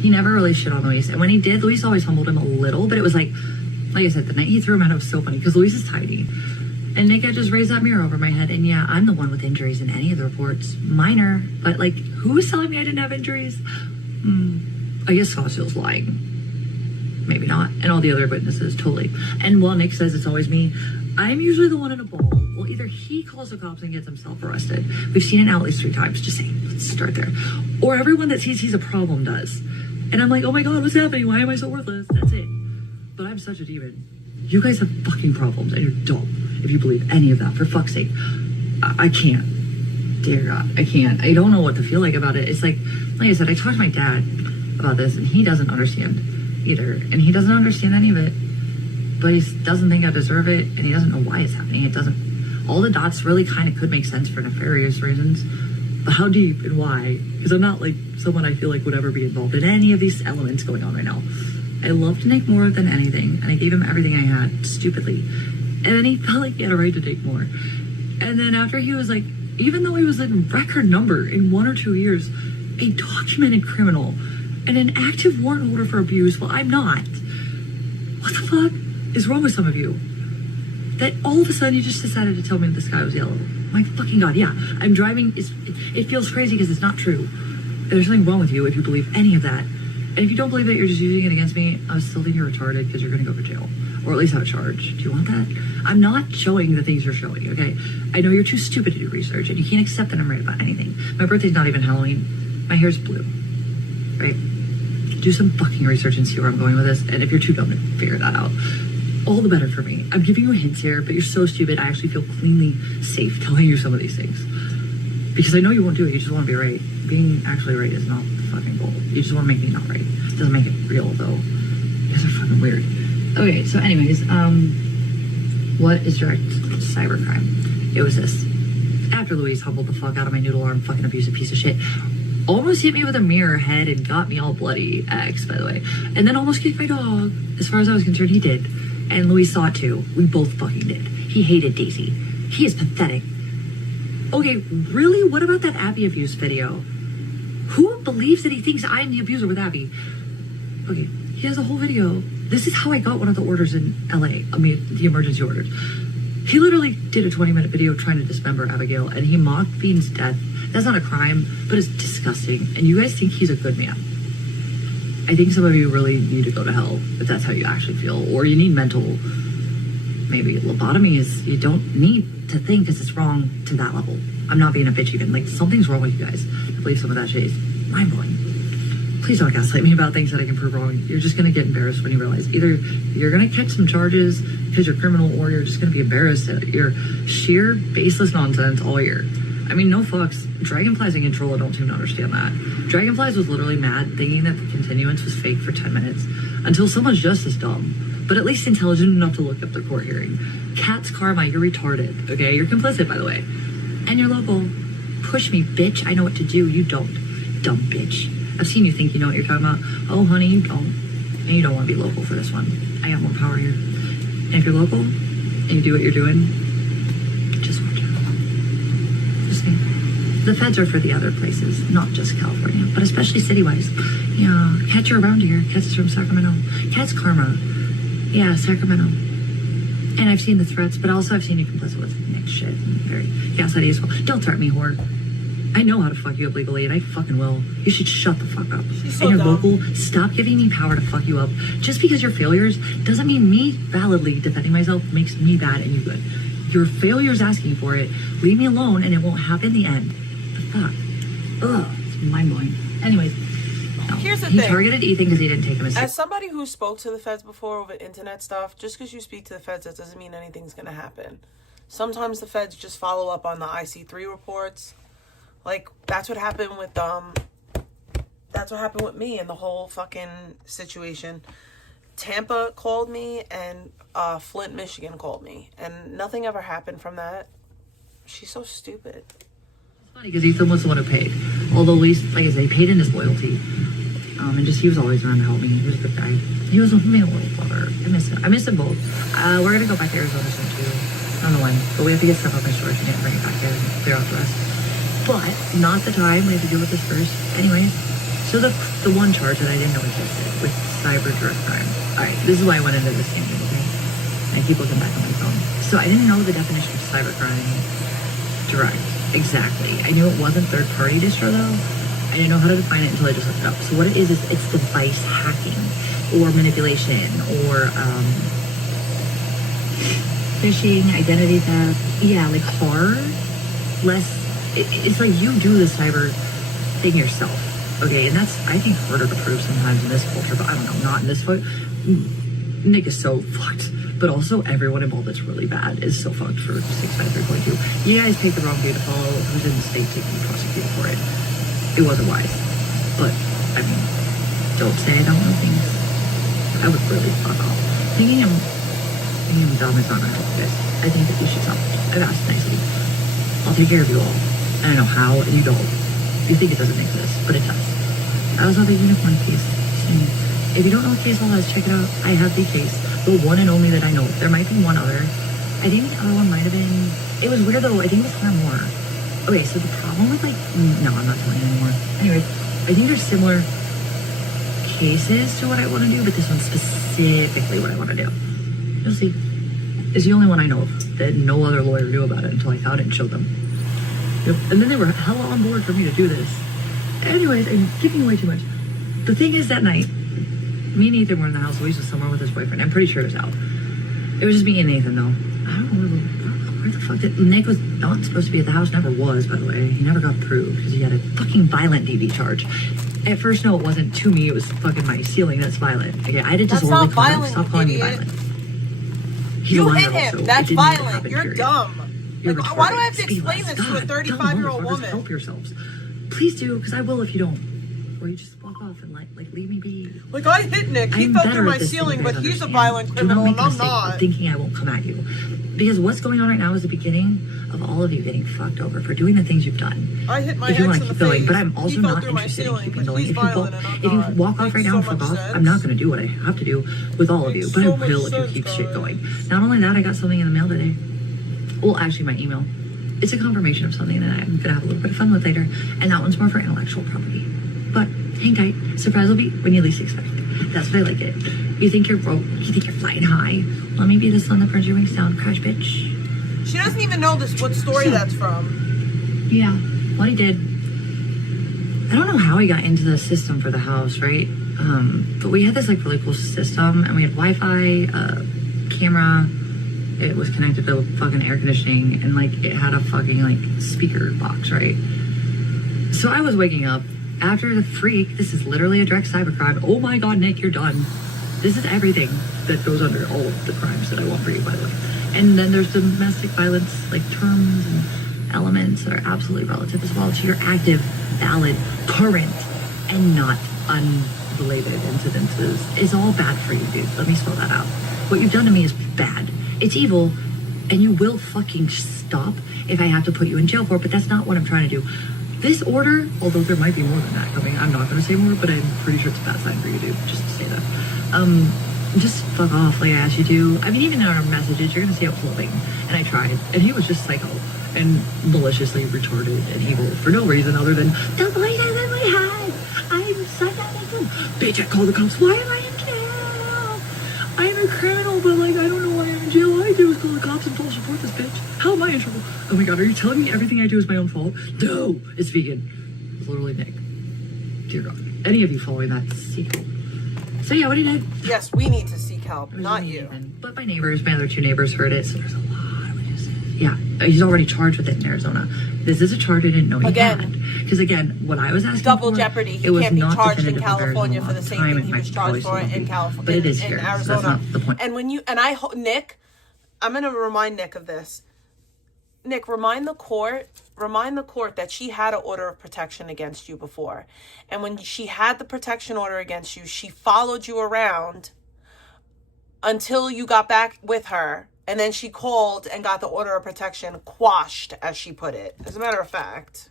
He never really shit on Luis. And when he did, Luis always humbled him a little, but it was like I said, the night he threw him out, it was so funny, because Luis is tiny. And Nick had just raised that mirror over my head, and yeah, I'm the one with injuries in any of the reports. Minor, but like, who was telling me I didn't have injuries? I guess Scottsdale's lying. Maybe not. And all the other witnesses, totally. And while Nick says it's always me, I'm usually the one in a ball. Well, either he calls the cops and gets himself arrested. We've seen it now at least 3 times, just saying. Let's start there. Or everyone that sees he's a problem does. And I'm like, oh my god, what's happening? Why am I so worthless? That's it. But I'm such a demon. You guys have fucking problems, and you're dumb if you believe any of that. For fuck's sake. I can't. Dear God, I can't. I don't know what to feel like about it. It's like I said, I talked to my dad about this, and he doesn't understand either. And he doesn't understand any of it. But he doesn't think I deserve it, and he doesn't know why it's happening. It doesn't. All the dots really kind of could make sense for nefarious reasons. how deep and why, because I'm not like someone I feel like would ever be involved in any of these elements going on right now. I loved Nick more than anything, and I gave him everything I had, stupidly. And then he felt like he had a right to take more. And then after he was like, even though he was in record number in 1 or 2 years, a documented criminal and an active warrant holder for abuse, well, I'm not. What the fuck is wrong with some of you? That all of a sudden you just decided to tell me the sky was yellow. My fucking God, yeah. I'm driving, it feels crazy because it's not true. There's something wrong with you if you believe any of that. And if you don't believe that, you're just using it against me, I still think you're retarded because you're going to go to jail. Or at least have a charge. Do you want that? I'm not showing the things you're showing, okay? I know you're too stupid to do research and you can't accept that I'm right about anything. My birthday's not even Halloween. My hair's blue, right? Do some fucking research and see where I'm going with this. And if you're too dumb to figure that out, all the better for me. I'm giving you hints here, but you're so stupid, I actually feel cleanly safe telling you some of these things. Because I know you won't do it, you just want to be right. Being actually right is not the fucking goal. You just want to make me not right. It doesn't make it real, though. You guys are fucking weird. Okay, so anyways, what is direct cybercrime? It was this. After Louise humbled the fuck out of my noodle arm fucking abusive piece of shit, almost hit me with a mirror head and got me all bloody, X, by the way, and then almost kicked my dog. As far as I was concerned, he did. And Louise saw it too. We both fucking did. He hated Daisy. He is pathetic. Okay, really? What about that Abby abuse video? Who believes that he thinks I'm the abuser with Abby? Okay, he has a whole video. This is how I got one of the orders in LA. I mean, the emergency orders. He literally did a 20-minute video trying to dismember Abigail, and he mocked Fiend's death. That's not a crime, but it's disgusting. And you guys think he's a good man. I think some of you really need to go to hell if that's how you actually feel. Or you need mental, maybe lobotomy is, you don't need to think because it's wrong to that level. I'm not being a bitch even. Like, something's wrong with you guys. I believe some of that shit is mind-blowing. Please don't gaslight me about things that I can prove wrong. You're just going to get embarrassed when you realize either you're going to catch some charges because you're criminal, or you're just going to be embarrassed at your sheer baseless nonsense all year. I mean, no fucks. Dragonflies and Controlla don't seem to understand that. Dragonflies was literally mad, thinking that the continuance was fake for 10 minutes, until someone's just as dumb, but at least intelligent enough to look up the court hearing. Cat's karma, you're retarded, okay? You're complicit, by the way. And you're local. Push me, bitch. I know what to do. You don't. Dumb bitch. I've seen you think you know what you're talking about. Oh, honey, you don't. And you don't want to be local for this one. I got more power here. And if you're local, and you do what you're doing, just watch out. Just saying. The feds are for the other places, not just California, but especially city-wise. Yeah, Cat's are around here. Cat's from Sacramento. Cat's karma. Yeah, Sacramento. And I've seen the threats, but also I've seen you complicit with Nick's shit. And very gaslighty as well. Don't threaten me, whore. I know how to fuck you up legally, and I fucking will. You should shut the fuck up. She's so and you're dumb. local, stop giving me power to fuck you up. Just because you're failures doesn't mean me validly defending myself makes me bad and you good. Your failures asking for it. Leave me alone, and it won't happen in the end. The fuck? Ugh, it's mind-blowing. Anyways, no. Here's the He thing. targeted Ethan because he didn't take him as As somebody who spoke to the feds before over internet stuff, just because you speak to the feds, that doesn't mean anything's going to happen. Sometimes the feds just follow up on the IC3 reports. Like, that's what happened with me and the whole fucking situation. Tampa called me and Flint, Michigan called me, and nothing ever happened from that. She's so stupid. It's funny because Ethan was the one who paid. Although, at least, like I said, he paid in his loyalty. And just, he was always around to help me. He was a good guy. He was a little brother. I miss him. I miss them both. We're going to go back to Arizona soon, too. I don't know when, but we have to get stuff off my storage and bring it back here and clear out the rest. But not the time. We have to deal with this first. Anyways, so the one charge that I didn't know existed with cyber direct crime. Alright, this is why I went into this game, okay? And I keep looking back on my phone. So I didn't know the definition of cybercrime direct. Exactly. I knew it wasn't third-party distro, though. I didn't know how to define it until I just looked it up. So what it is it's device hacking or manipulation or phishing, identity theft. Yeah, like hard, less. It's like you do the cyber thing yourself, okay? And that's, I think, harder to prove sometimes in this culture, but I don't know, not in this foot. Nick is so fucked, but also everyone involved that's really bad is so fucked for 653.2. You guys picked the wrong dude to follow who's in the state to be prosecuted for it. It wasn't wise, but, I mean, don't say I don't know things. I would really fuck off. Thinking him dumb is not gonna help you guys. I think that you should stop. I've asked nicely. I'll take care of you all. and I know how, and you don't. You think it doesn't exist, but it does. I also have a unicorn case. If you don't know what case all is, check it out. I have the case, the one and only that I know. There might be one other. I think the other one might have been. It was weird though. I think it was far more. Okay, so the problem with like, no, I'm not telling you anymore. Anyway, I think there's similar cases to what I want to do, but this one's specifically what I want to do. You'll see. It's the only one I know of that no other lawyer knew about it until I found it and showed them. Yep. And then they were hella on board for me to do this. Anyways, I'm giving away too much. The thing is, that night, me and Nathan were in the house. Luis was somewhere with his boyfriend. I'm pretty sure it was out. It was just me and Nathan, though. I don't know where the fuck did... Nick was not supposed to be at the house. Never was, by the way. He never got approved because he had a fucking violent DV charge. At first, no, it wasn't to me. It was fucking my ceiling that's violent. Okay, I did disorderly conduct. Stop calling me violent. You hit him. That's violent. You're dumb. Like, why do I have to explain this to a 35-year-old woman? Help yourselves. Please do, because I will if you don't. Or you just walk off and like leave me be. Like, I hit Nick. He fell through my ceiling, but he's a violent criminal and I'm not. Thinking I won't come at you. Because what's going on right now is the beginning of all of you getting fucked over for doing the things you've done. I hit my if you ex want in to the keep going, face. but I'm also not interested in keeping going. If you walk off right now and fuck off, I'm not going to do what I have to do with all of you. But I will if you keep shit going. Not only that, I got something in the mail today. Well, actually, my email. It's a confirmation of something that I'm gonna have a little bit of fun with later, and that one's more for intellectual property. But hang tight, surprise will be when you least expect. That's what I like it. You think you're broke, you think you're flying high. Let me be the sun that burns your wings down, crash bitch. She doesn't even know what story that's from. Yeah, what he did. I don't know how he got into the system for the house, right? But we had this like really cool system, and we had Wi-Fi, camera. It was connected to fucking air conditioning, and like it had a fucking like speaker box, right? So I was waking up after the freak. This is literally a direct cybercrime. Oh my god, Nick, you're done. This is everything that goes under all of the crimes that I want for you, by the way. And then there's domestic violence, like terms and elements that are absolutely relative as well to your active, valid, current, and not unrelated incidences. It's all bad for you, dude. Let me spell that out. What you've done to me is bad. It's evil, and you will fucking stop if I have to put you in jail for it, but that's not what I'm trying to do. This order, although there might be more than that coming, I'm not going to say more, but I'm pretty sure it's a bad sign for you, dude, just to say that. Just fuck off like I asked you to. I mean, even in our messages, you're going to see how floating, and I tried, and he was just psycho and maliciously retarded and evil for no reason other than, the boy doesn't we had. I'm such a victim. Bitch, I called the cops. Why am I in jail? I'm a criminal, but like, I don't know why I'm in jail. All I do is call the cops and false report this bitch. How am I in trouble? Oh my god, are you telling me everything I do is my own fault? No, it's vegan. It's literally Nick. Dear God. Any of you following that, seek help. So yeah, what did I? Yes, we need to seek help, not you. But my neighbors, my other two neighbors heard it, so there's a lot of witnesses. Yeah, he's already charged with it in Arizona. This is a charge I didn't know he had. Because again, what I was asking double for, jeopardy. He it was can't be not charged in definitive of California for Arizona the same time, thing it he might was charged for probably in be, California. but it is in here, so Arizona. that's not the point. And when you and I, Nick, I'm gonna remind Nick of this. Nick, remind the court that she had an order of protection against you before. And when she had the protection order against you, she followed you around until you got back with her. And then she called and got the order of protection quashed, as she put it. As a matter of fact.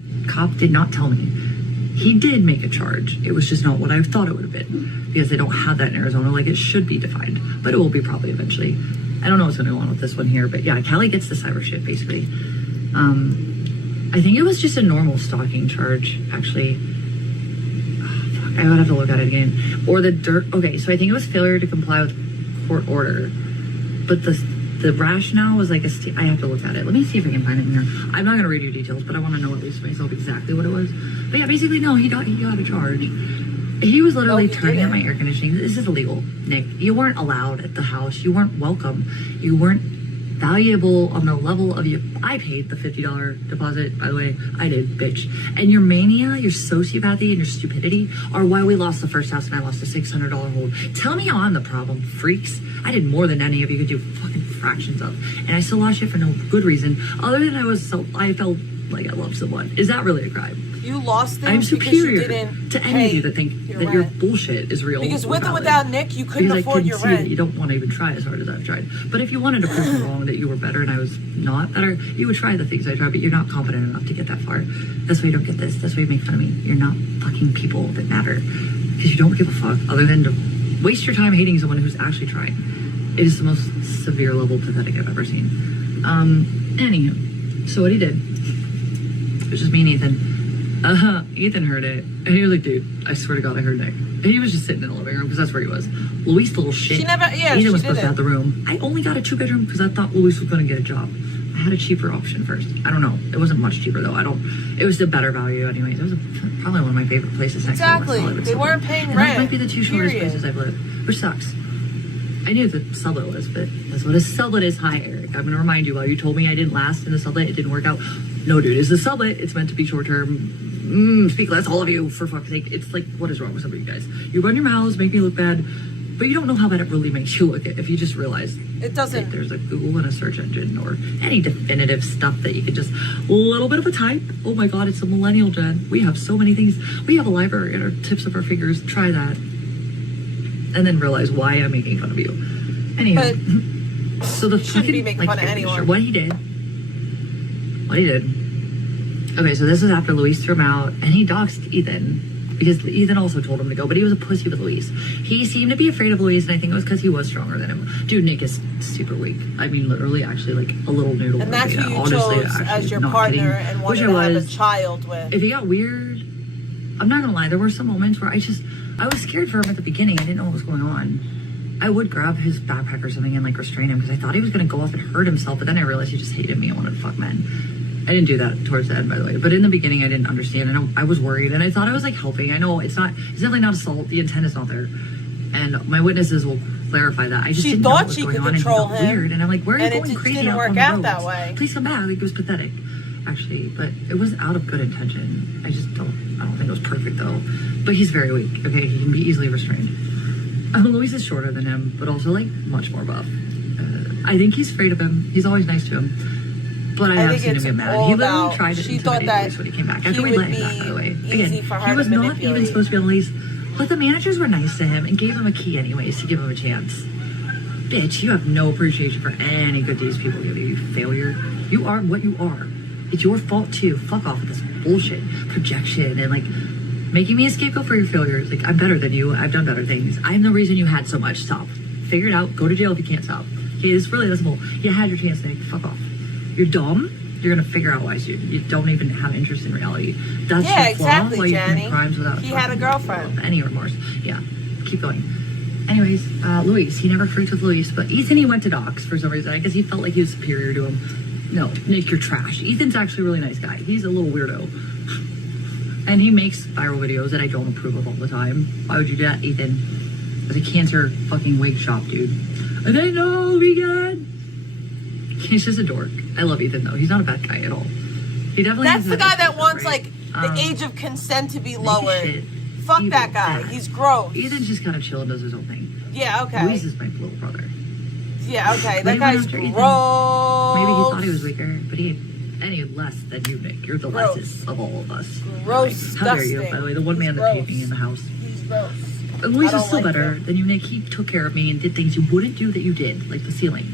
The cop did not tell me. He did make a charge. It was just not what I thought it would have been, because they don't have that in Arizona like it should be defined, but it will be probably eventually. I don't know what's going to go on with this one here, but yeah, Callie gets the cyber shit basically. I think it was just a normal stalking charge, actually. Oh, fuck, I would have to look at it again. Or the dirt. Okay, so I think it was failure to comply with court order, but the rationale was like I have to look at it. Let me see if I can find it in here. I'm not going to read you details, but I want to know at least myself exactly what it was. But yeah, basically, no, he got a charge. He was literally turning on my air conditioning. This is illegal, Nick. You weren't allowed at the house. You weren't welcome. You weren't valuable on the level of you. I paid the $50 deposit, by the way. I did, bitch. And your mania, your sociopathy, and your stupidity are why we lost the first house and I lost a $600 hold. Tell me how I'm the problem, freaks. I did more than any of you could do fucking fractions of. And I still lost shit for no good reason, other than I felt like I loved someone. Is that really a crime? You lost things I'm superior because you didn't to any of you that think that your bullshit is real. Because with or without Nick, you couldn't afford your rent. That you don't want to even try as hard as I've tried. But if you wanted to prove me wrong that you were better and I was not better, you would try the things I tried, but you're not confident enough to get that far. That's why you don't get this. That's why you make fun of me. You're not fucking people that matter. Because you don't give a fuck other than to waste your time hating someone who's actually trying. It is the most severe level pathetic I've ever seen. Anywho, so what he did, it was just me and Ethan. Ethan heard it, and he was like, dude, I swear to God, I heard Nick. And he was just sitting in the living room, because that's where he was. Luis, the little shit. Ethan was supposed to have the room. I only got a 2-bedroom, because I thought Luis was going to get a job. I had a cheaper option first. I don't know. It wasn't much cheaper, though. It was a better value anyways. It was probably one of my favorite places. Exactly. They weren't paying rent. That might be the 2 shortest places I've lived, which sucks. I knew the sublet was, but that's what a sublet is. Hi, Eric. I'm going to remind you, while you told me I didn't last in the sublet, it didn't work out. No, dude, it's the sublet. It's meant to be short-term. Speak less, all of you, for fuck's sake. It's like, what is wrong with some of you guys? You run your mouths, make me look bad, but you don't know how bad it really makes you look if you just realize it doesn't. Like, there's a Google and a search engine or any definitive stuff that you can just, a little bit of a type. Oh my God, it's a millennial gen. We have so many things. We have a library at our tips of our fingers. Try that. And then realize why I'm making fun of you. Anyhow, so the shouldn't be making fun of anyone. What he did. Okay, so this was after Luis threw him out, and he doxed Ethan because Ethan also told him to go, but he was a pussy with Luis. He seemed to be afraid of Luis, and I think it was because he was stronger than him. Dude, Nick is super weak. I mean, literally, actually, like a little noodle. And that's who you chose as your partner and wanted to have a child with. If he got weird, I'm not gonna lie, there were some moments where I was scared for him at the beginning. I didn't know what was going on. I would grab his backpack or something and like restrain him because I thought he was gonna go off and hurt himself, but then I realized he just hated me and wanted to fuck men. I didn't do that towards the end, by the way, but in the beginning I didn't understand, and I was worried, and I thought I was like helping. I know it's definitely not assault. The intent is not there, and my witnesses will clarify that. I just didn't know what was going on, and he got weird, and I'm like, where are you going crazy? Didn't work out that way. Please come back. Like, it was pathetic, actually, but it was out of good intention. I don't think it was perfect though. But he's very weak. Okay, he can be easily restrained. Luis is shorter than him, but also like much more buff. I think he's afraid of him. He's always nice to him. But I have seen him get mad. He literally tried to intimidate Luis when he came back. After we let him back, by the way. Again, he was not even supposed to be on the lease. But the managers were nice to him and gave him a key anyways to give him a chance. Bitch, you have no appreciation for any good deeds people give you, you failure. You are what you are. It's your fault too. Fuck off with this bullshit. Projection and like making me a scapegoat for your failures. Like, I'm better than you. I've done better things. I'm the reason you had so much. Stop. Figure it out. Go to jail if you can't stop. Okay, this really doesn't hold. You had your chance, Nick. Fuck off. You're dumb. You're gonna figure out why you don't even have interest in reality. That's your flaw. Exactly, Why you Jenny. commit crimes without he had a girlfriend. Any remorse. Yeah. Keep going. Anyways, Luis. He never freaked with Luis, but Ethan, he went to dox for some reason. I guess he felt like he was superior to him. No, Nick, you're trash. Ethan's actually a really nice guy. He's a little weirdo. And he makes viral videos that I don't approve of all the time. Why would you do that, Ethan? It's a cancer fucking wig shop, dude. And I know, vegan. He's just a dork. I love Ethan though. He's not a bad guy at all. He definitely. That's the guy that wants like the age of consent to be lowered. Fuck that guy. He's gross. Ethan's just kind of chill and does his own thing. Yeah. Okay. Luis is my little brother. Yeah. Okay. That guy's gross. Maybe he thought he was weaker, but he ain't any less than you, Nick. You're the lessest of all of us. Gross. Like, how dare you? By the way, the one man that paid me in the house. He's gross. Luis is still better than you, Nick. He took care of me and did things you wouldn't do that you did, like the ceiling.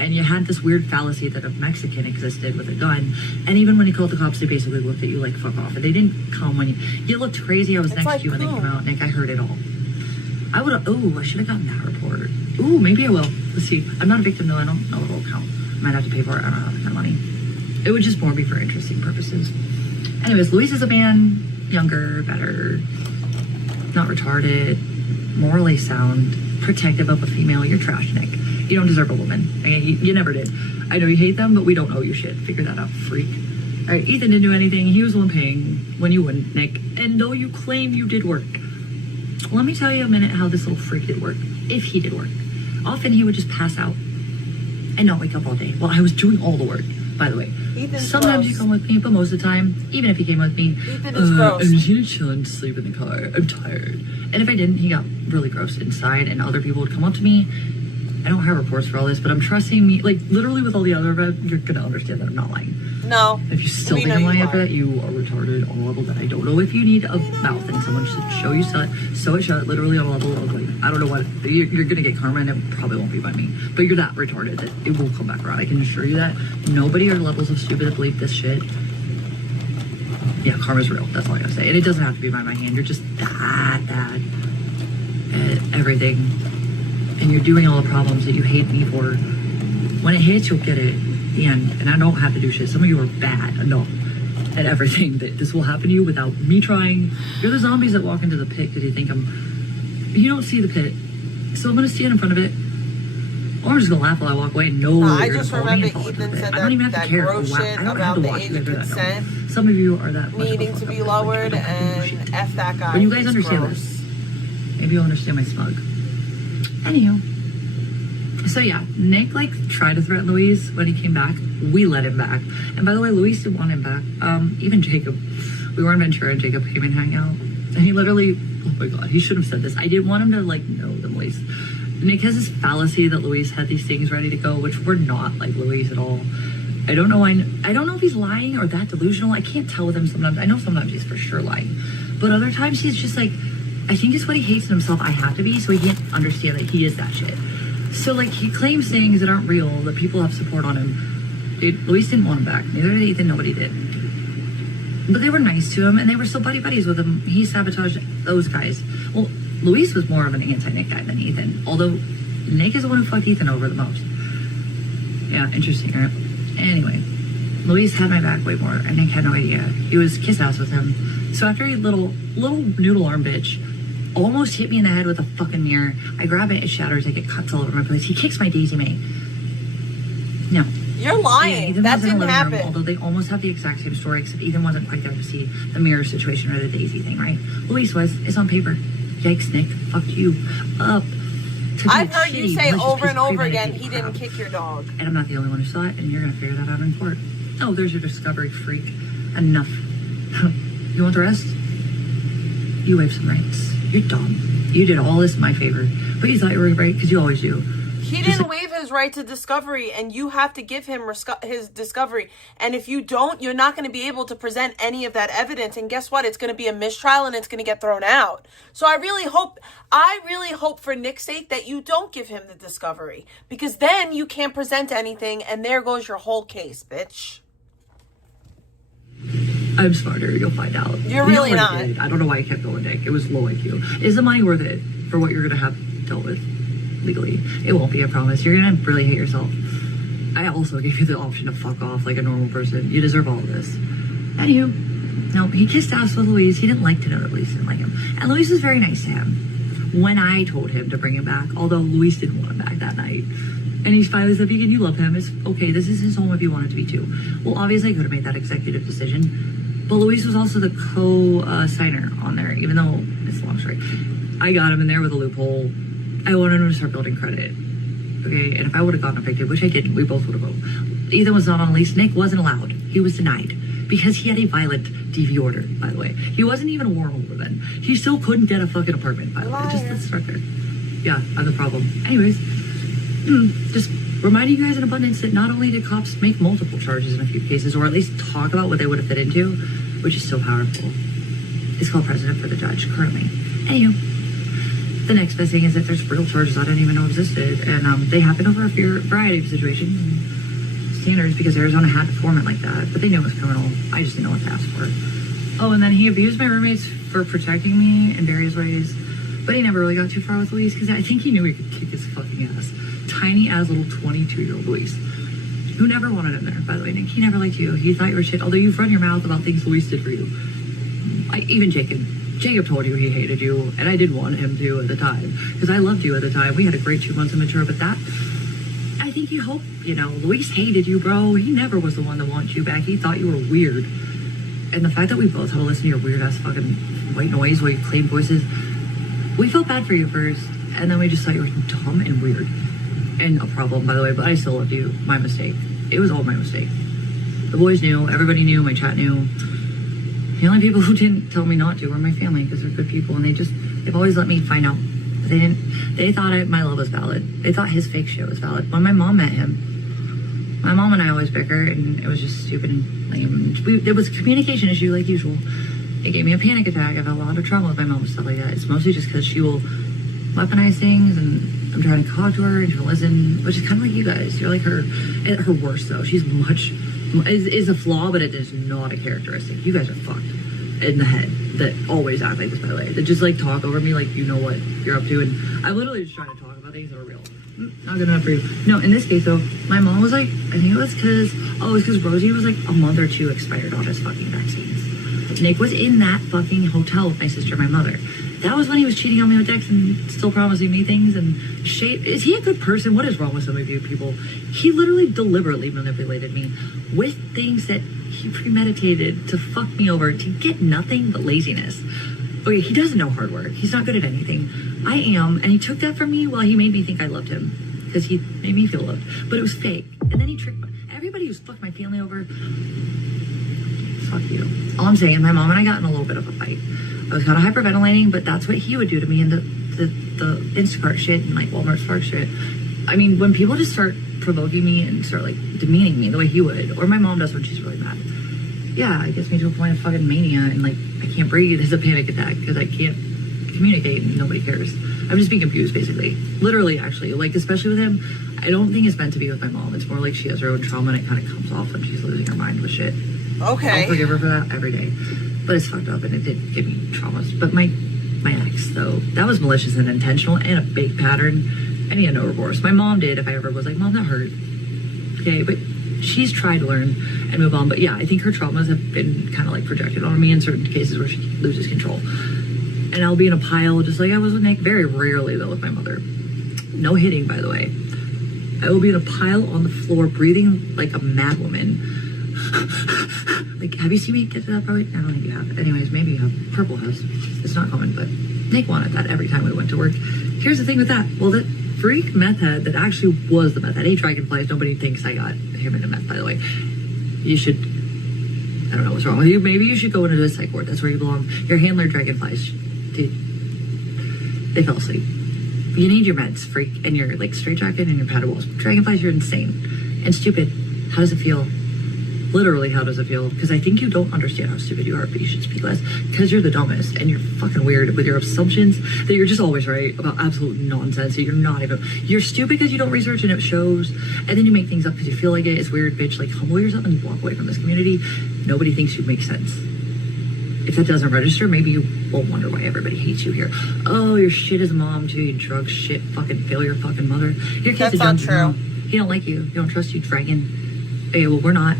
and you had this weird fallacy that a Mexican existed with a gun, and even when you called the cops, they basically looked at you like fuck off, and they didn't come when you looked crazy. I was next to you when they came out, Nick. I heard it all. I would have. Oh, I should have gotten that report. Ooh, maybe I will. Let's see. I'm not a victim though. I don't know if it'll count. I might have to pay for it. I don't have that kind of money. It would just more be for interesting purposes. Anyways, Luis is a man, younger, better, not retarded, morally sound, protective of a female. You're trash, Nick. You don't deserve a woman. You never did. I know you hate them, but we don't owe you shit. Figure that out, freak. All right, Ethan didn't do anything. He was the one paying when you wouldn't, Nick. And though you claim you did work, let me tell you a minute how this little freak did work. If he did work. Often he would just pass out and not wake up all day while I was doing all the work, by the way. Sometimes you come with me, but most of the time, even if he came with me, Ethan is gross. I'm just gonna chill and sleep in the car. I'm tired. And if I didn't, he got really gross inside, and other people would come up to me. I don't have reports for all this, but I'm trusting me. Like, literally with all the other events, you're gonna understand that I'm not lying. No. If you still think I'm lying after that, you are retarded on a level that I don't know if you need a mouth and someone should show you sew it shut, literally on a level of like, I don't know what, you're gonna get karma and it probably won't be by me. But you're that retarded that it will come back around. I can assure you that. Nobody are levels of stupid that believe this shit. Yeah, karma's real. That's all I gotta say. And it doesn't have to be by my hand. You're just that bad at everything. And you're doing all the problems that you hate me for. When it hits, you'll get it. The end. And I don't have to do shit. Some of you are bad enough at everything that this will happen to you without me trying. You're the zombies that walk into the pit because you think you don't see the pit. So I'm gonna stand in front of it. Or I'm just gonna laugh while I walk away and know I you're just gonna follow me remember and fall into Ethan the pit. said I don't even have that to care. gross Wow. shit I don't have about to the watch age you of for that. consent. Some of you are that much Needing of a to be fuck up. lowered Like, and F that guy. when you guys He's understand gross. this, maybe you'll understand my smug. Anywho. So yeah, Nick like tried to threaten Luis when he came back. We let him back. And by the way, Luis didn't want him back. Even Jacob. We were in Ventura and Jacob came and hang out. And he literally, oh my God, he should have said this. I didn't want him to like know them Luis. Nick has this fallacy that Luis had these things ready to go, which were not like Luis at all. I don't know if he's lying or that delusional. I can't tell with him sometimes. I know sometimes he's for sure lying. But other times he's just like, I think it's what he hates in himself. I have to be, so he can't understand that he is that shit. So like he claims things that aren't real, that people have support on him. Luis didn't want him back. Neither did Ethan, nobody did. But they were nice to him and they were still buddies with him. He sabotaged those guys. Well, Luis was more of an anti-Nick guy than Ethan. Although Nick is the one who fucked Ethan over the most. Yeah, interesting, right? Anyway, Luis had my back way more and Nick had no idea. He was kiss ass with him. So after he little noodle arm bitch almost hit me in the head with a fucking mirror, I grab it, it shatters, I get cuts all over my place. He kicks my Daisy May. No. You're lying. Ethan That was in a didn't living room, happen. although they almost have the exact same story, except Ethan wasn't quite there to see the mirror situation or the Daisy thing, right? Luis was. It's on paper. Yikes, Nick. Fucked you up. I've heard you say over and over again, he didn't kick your dog. And I'm not the only one who saw it, and you're gonna figure that out in court. Oh, there's your discovery, freak. Enough. You want the rest? You waive some rights. You're dumb. You did all this in my favor, but you thought you were right because you always do. He didn't waive his right to discovery, and you have to give him his discovery. And if you don't, you're not going to be able to present any of that evidence. And guess what? It's going to be a mistrial, and it's going to get thrown out. So I really hope for Nick's sake that you don't give him the discovery, because then you can't present anything, and there goes your whole case, bitch. I'm smarter. You'll find out. You're really not. I don't know why I kept going, Nick. It was low IQ. Is the money worth it for what you're going to have dealt with legally? It won't be, I promise. You're going to really hate yourself. I also gave you the option to fuck off like a normal person. You deserve all of this. Anywho, no, he kissed ass with Luis. He didn't like to know that Luis didn't like him. And Luis was very nice to him when I told him to bring him back, although Luis didn't want him back that night. And he's finally said, Vegan, you love him. It's okay. This is his home if you want it to be too. Well, obviously I could have made that executive decision. But Luis was also the co-signer on there, even though it's a long story. I got him in there with a loophole. I wanted him to start building credit. Okay, and if I would have gotten evicted, which I didn't, we both would have voted. Ethan was not on a lease. Nick wasn't allowed. He was denied because he had a violent DV order, by the way. He wasn't even a warrant holder then. He still couldn't get a fucking apartment, by the way. Just let's start there. Yeah, I'm the problem. Anyways, just reminding you guys in abundance that not only did cops make multiple charges in a few cases, or at least talk about what they would have fit into, which is so powerful. It's called precedent for the judge currently. Anywho, the next best thing is that there's real charges I didn't even know existed, and they happen over a variety of situations and standards because Arizona had to form it like that, but they knew it was criminal. I just didn't know what to ask for. Oh, and then he abused my roommates for protecting me in various ways, but he never really got too far with Luis because I think he knew he could kick his fucking ass. Tiny ass little 22-year-old Luis, who never wanted him there, by the way. Nick, he never liked you. He thought you were shit, although you've run your mouth about things Luis did for you. Even Jacob told you he hated you, and I did want him to at the time, because I loved you at the time. We had a great 2 months of mature, but that, I think you hope, Luis hated you, bro. He never was the one to want you back. He thought you were weird. And the fact that we both had to listen to your weird-ass fucking white noise while you claimed voices, we felt bad for you first, and then we just thought you were dumb and weird. And a problem, by the way, but I still loved you. My mistake. It was all my mistake. The boys knew, everybody knew, my chat knew. The only people who didn't tell me not to were my family, because they're good people, and they've always let me find out. They thought my love was valid. They thought his fake shit was valid. When my mom met him, my mom and I always bicker, and it was just stupid and lame. There was a communication issue like usual. It gave me a panic attack. I've had a lot of trauma with my mom and stuff like that. It's mostly just because she will weaponize things, and I'm trying to talk to her and she'll listen, which is kind of like you guys. You're like her. At her worst, though, she's is a flaw, but it is not a characteristic. You guys are fucked in the head that always act like this, by the way. That just like talk over me like you know what you're up to, and I'm literally just trying to talk about things that are real. Not good enough for you. No, in this case though, my mom was like, I think it was because Rosie was like a month or two expired on his fucking vaccines. Nick was in that fucking hotel with my sister and my mother. That was when he was cheating on me with Dex and still promising me things and shade. Is he a good person? What is wrong with some of you people? He literally deliberately manipulated me with things that he premeditated to fuck me over to get nothing but laziness. Okay, he doesn't know hard work. He's not good at anything. I am, and he took that from me while he made me think I loved him because he made me feel loved. But it was fake. And then he tricked everybody who's fucked my family over. Fuck you. All I'm saying, my mom and I got in a little bit of a fight. I was kind of hyperventilating, but that's what he would do to me, and the Instacart shit and like Walmart Spark shit. I mean, when people just start provoking me and start like demeaning me the way he would, or my mom does when she's really mad. Yeah, it gets me to a point of fucking mania, and like I can't breathe. It's a panic attack because I can't communicate and nobody cares. I'm just being abused, basically. Literally, actually. Like, especially with him, I don't think it's meant to be with my mom. It's more like she has her own trauma, and it kind of comes off when she's losing her mind with shit. Okay. I'll forgive her for that every day. But it's fucked up, and it did give me traumas. But my ex, though, that was malicious and intentional and a big pattern, and he had no remorse. My mom did, if I ever was like, Mom, that hurt. Okay, but she's tried to learn and move on. But yeah, I think her traumas have been kind of like projected on me in certain cases where she loses control. And I'll be in a pile just like I was with Nick, very rarely though with my mother. No hitting, by the way. I will be in a pile on the floor, breathing like a mad woman. Like, have you seen me get to that point? I don't think you have. Anyways, maybe you have. Purple has. It's not common, but Nick wanted that every time we went to work. Here's the thing with that. Well, that freak meth head that actually was the meth head. Hey, Dragonflies, nobody thinks I got him into meth, by the way. You should, I don't know what's wrong with you. Maybe you should go into a psych ward. That's where you belong. Your handler, Dragonflies, they fell asleep. You need your meds, freak, and your like straight jacket and your padded walls. Dragonflies, you're insane and stupid. How does it feel? Literally, how does it feel? Because I think you don't understand how stupid you are, but you should speak less. Because you're the dumbest, and you're fucking weird with your assumptions that you're just always right about absolute nonsense. So you're stupid because you don't research and it shows, and then you make things up because you feel like it. It's weird, bitch. Like, humble yourself and walk away from this community. Nobody thinks you make sense. If that doesn't register, maybe you won't wonder why everybody hates you here. Oh, your shit is mom too. You drug shit, fucking failure, fucking mother. Your kid's a That's not true. He don't like you. He don't trust you, dragon. Okay, well, we're not.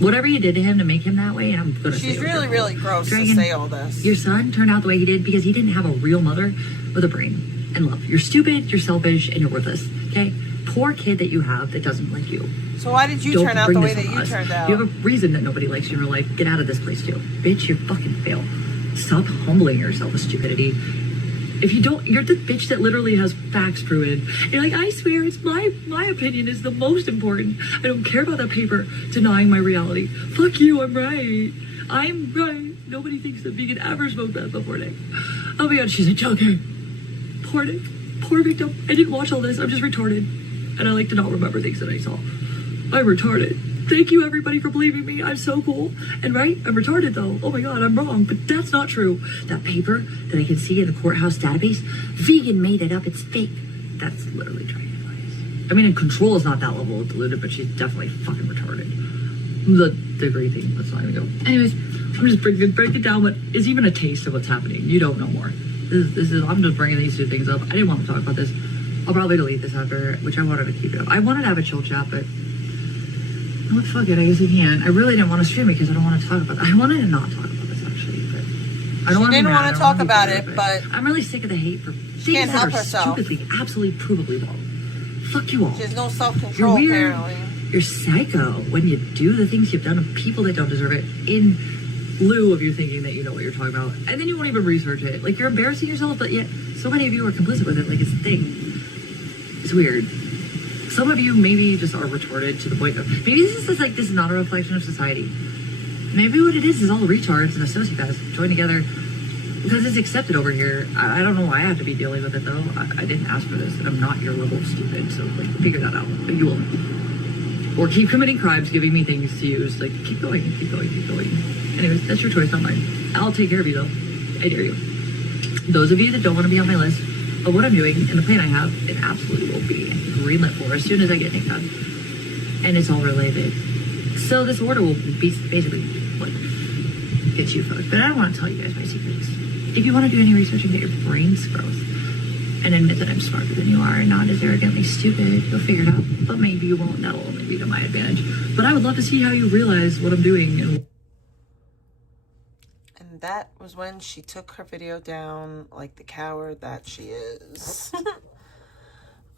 Whatever you did to him to make him that way, and I'm gonna say She's really, really gross Dragon, to say all this. Your son turned out the way he did because he didn't have a real mother with a brain and love. You're stupid, you're selfish, and you're worthless. Okay? Poor kid that you have that doesn't like you. So why did you Don't turn out bring the way this that on you us. turned out? You have a reason that nobody likes you in your life. Get out of this place too. Bitch, you fucking fail. Stop humbling yourself with stupidity. If you don't, you're the bitch that literally has facts proven. You're like, I swear, it's my opinion is the most important. I don't care about that paper denying my reality. Fuck you, I'm right. I'm right. Nobody thinks that vegan ever smoked that before Nick. Oh my god, she's a joker. Poor Nick. Poor victim. I didn't watch all this. I'm just retarded. And I like to not remember things that I saw. I'm retarded. Thank you everybody for believing me. I'm so cool. And right, I'm retarded though. Oh my god, I'm wrong, but that's not true. That paper that I can see in the courthouse database, Vegan made it up. It's fake. That's literally trying advice. I mean, Control is not that level of deluded, but she's definitely fucking retarded. The degree thing, let's not even go. Anyways, I'm just breaking down what is even a taste of what's happening. You don't know more. I'm just bringing these two things up. I didn't want to talk about this. I'll probably delete this after, which I wanted to keep it up. I wanted to have a chill chat, but what, fuck it, I guess I can. I really didn't want to stream it because I don't want to talk about it. I wanted to not talk about this actually, but I don't didn't want to talk about it, but I'm really sick of the hate for she can't things that help are herself. stupidly, absolutely provably wrong. Fuck you all. She has no self-control, You're weird. apparently. You're psycho when you do the things you've done to people that don't deserve it in lieu of you thinking that you know what you're talking about. And then you won't even research it. Like, you're embarrassing yourself, but yet so many of you are complicit with it. Like, it's a thing. It's weird. Some of you maybe just are retarded to the point of, maybe this is not a reflection of society. Maybe what it is all retards and a sociopaths joined together because it's accepted over here. I don't know why I have to be dealing with it though. I didn't ask for this and I'm not your level of stupid, so like figure that out. But you will. Or keep committing crimes, giving me things to use. Like, keep going, keep going, keep going. Anyways, that's your choice, not mine. I'll take care of you though. I dare you. Those of you that don't want to be on my list of what I'm doing and the plan I have, it absolutely will be greenlit for as soon as I get nicked up. And it's all related. So this order will be basically like get you fucked. But I don't want to tell you guys my secrets. If you want to do any research and get your brains growth and admit that I'm smarter than you are and not as arrogantly stupid, you'll figure it out. But maybe you won't. That'll only be to my advantage. But I would love to see how you realize what I'm doing. And that was when she took her video down like the coward that she is.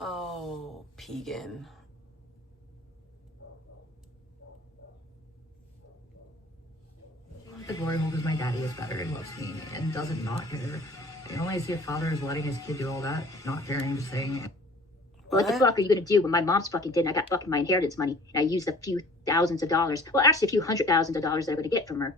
Oh, Pegan. The glory hole because my daddy is better and loves me and doesn't not care. You know, I see a father is letting his kid do all that, not caring, just saying. What the fuck are you gonna do when my mom's fucking dead and I got fucking my inheritance money and I used a few thousands of dollars, well actually a few $100,000 that I'm gonna get from her,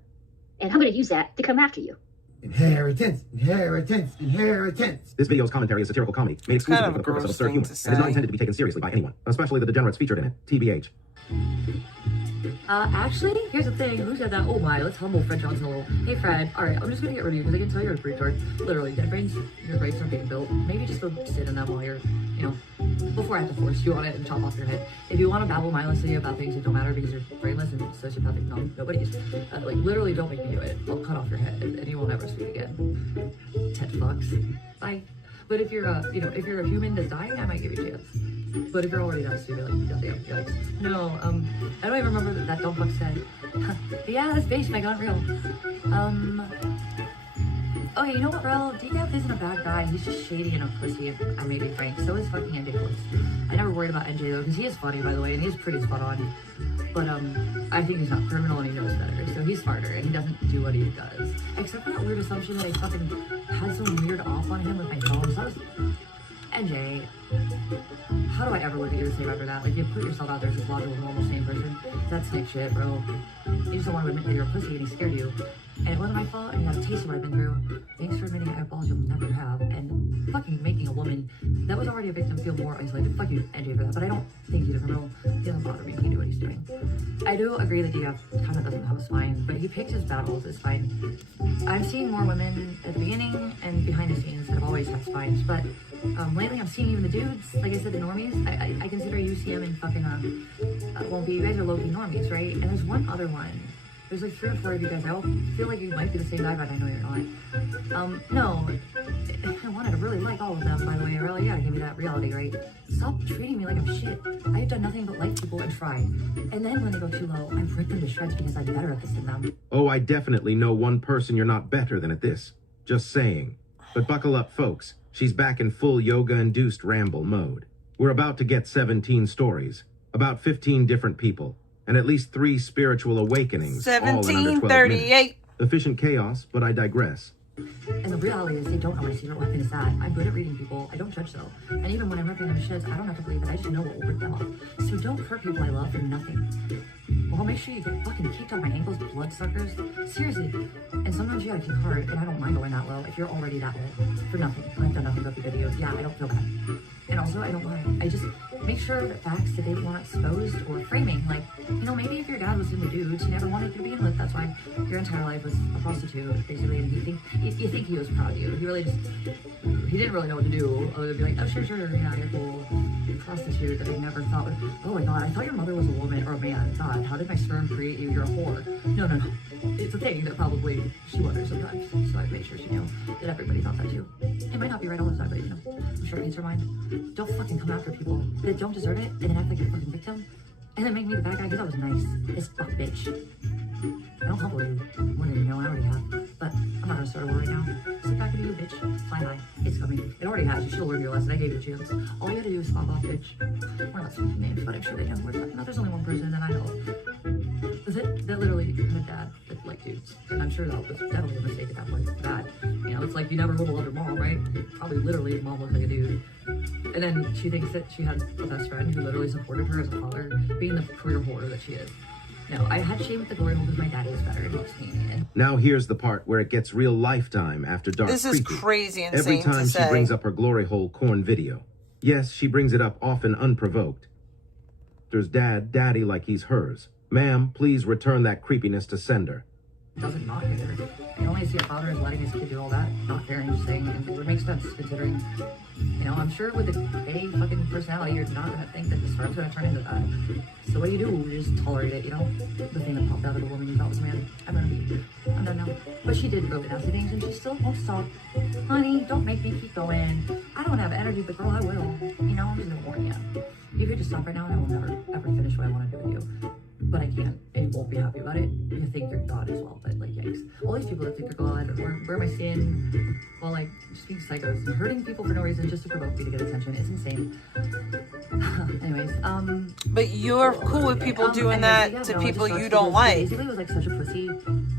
and I'm gonna use that to come after you. Inheritance, inheritance, inheritance. This video's commentary is satirical comedy made exclusively for the purpose of absurd humor and is not intended to be taken seriously by anyone, especially the degenerates featured in it. TBH. Actually, here's the thing. Who said that? Oh my, let's humble Fred Johnson a little. Hey Fred, alright, I'm just gonna get rid of you because I can tell you're a retard. Literally, dead brains, your brains aren't being built. Maybe just go sit in them while you're, you know, before I have to force you on it and chop off your head. If you want to babble mindlessly about things that don't matter because you're brainless and sociopathic, no, nobody is. Like, literally, don't make me do it. I'll cut off your head and you won't ever speak again. Ted fucks. Bye. But if you're a, you know, if you're a human that's dying, I might give you a chance. But if you're already that stupid, like, goddamn, yikes. No, I don't even remember what that dumb fuck said. But yeah, that's based, my god, real. Okay, you know what, bro? D-Dap isn't a bad guy. He's just shady and a pussy, if I may be frank. So is fucking NJ Close. I never worried about NJ, though, because he is funny, by the way, and he's pretty spot on. But, I think he's not criminal and he knows better. So he's smarter, and he doesn't do what he does. Except for that weird assumption that I fucking had some weird off on him with my phone. So I was... NJ, how do I ever look at you the same after that? Like, you put yourself out there as a logical, normal, sane person. That's snake shit, bro. You just don't want to admit that you're a pussy and he scared you. And it wasn't my fault, and you got a taste of what I've been through. Thanks for admitting I have balls you'll never have, and fucking making a woman that was already a victim feel more isolated. Fuck you, NJ, for that, but I don't think he's a criminal. He doesn't bother me. He knew what he's doing. I do agree that DF kind of doesn't have a spine, but he picks his battles. It's fine. I've seen more women at the beginning and behind the scenes that have always had spines, but lately I'm seeing even the dudes, like I said, the normies. I consider UCM and fucking, well, you guys are low-key normies, right? And there's one other one. There's like 3 or 4 of you guys. I all feel like you might be the same guy, but I know you're not. No, I wanted to really like all of them, by the way. Really, yeah, give me that reality, right? Stop treating me like I'm shit. I've done nothing but like people and try. And then when they go too low, I rip them to shreds because I'm better at this than them. Oh, I definitely know one person you're not better than at this. Just saying. But buckle up, folks. She's back in full yoga-induced ramble mode. We're about to get 17 stories, about 15 different people, and at least 3 spiritual awakenings, all in under 12 minutes. Efficient chaos, but I digress. And the reality is they don't know my secret weapon is that I'm good at reading people. I don't judge though. And even when I'm ripping them to shreds, I don't have to believe it. I just know what will rip them off. So don't hurt people I love for nothing. Well, make sure you get fucking kicked off my ankles, bloodsuckers. Seriously. And sometimes you gotta kick hard, and I don't mind going that low if you're already that low. For nothing. I've done nothing but the videos. Yeah, I don't feel bad. And also, I don't want to, I just make sure that facts that they want exposed or framing, like, you know, maybe if your dad was into dudes, he never wanted you to begin with, that's why your entire life was a prostitute, basically, and you think he was proud of you. He really just, he didn't really know what to do, other than be like, oh, sure, yeah, you're cool, prostitute, that I never thought would, oh my god, I thought your mother was a woman, or a man, god, how did my sperm create you, you're a whore. No, it's a thing that probably she wonders sometimes, so I made sure she knew that everybody thought that too. It might not be right all the time, but you know, I'm sure it needs her mind. Don't fucking come after people that don't deserve it, and then act like you're a fucking victim, and then make me the bad guy because I was nice as fuck, bitch. I don't humble you more than you know, I already have, but I'm not gonna start a war right now. Sit back and be a bitch, fly high, it's coming. It already has, you should have learned your lesson, I gave you a chance. All you had to do is flop off, bitch. We're not speaking names, but I'm sure they know who we're talking about. There's only one person that I know of that literally had a dad that liked dudes, and I'm sure that was definitely a mistake at that point, bad. You know, it's like you never will love your mom, right? Probably literally mom looked like a dude. And then she thinks that she had a best friend who literally supported her as a father, being the career whore that she is. No, I had shame with the glory hole because my daddy is better and loves me. And Now here's the part where it gets real Lifetime after dark. This is creepy. crazy insane Every time to she say. brings up her glory hole corn video. Yes, she brings it up often unprovoked. There's daddy like he's hers. Ma'am, please return that creepiness to sender. doesn't not get her. You only see a father is letting his kid do all that, not caring, just saying, and it would make sense considering, you know, I'm sure with a gay fucking personality, you're not gonna think that the sperm's gonna turn into that. So what do? You just tolerate it, you know? The thing that popped out of the woman you thought was a man. I'm done now. But she did really nasty things, and she still won't stop. Honey, don't make me keep going. I don't have energy, but girl, I will. You know, I'm just gonna warn you. You could just stop right now, and I will never, ever finish what I want to do with you. But I can't, and you won't be happy about it. You think you're God as well, but like, yikes. All these people that think they're God, or where am I sin? Well, like, just being psychos and hurting people for no reason just to provoke you to get attention. It's insane. Anyways, But you're cool with people doing that to people you don't like. Basically, was like such a pussy,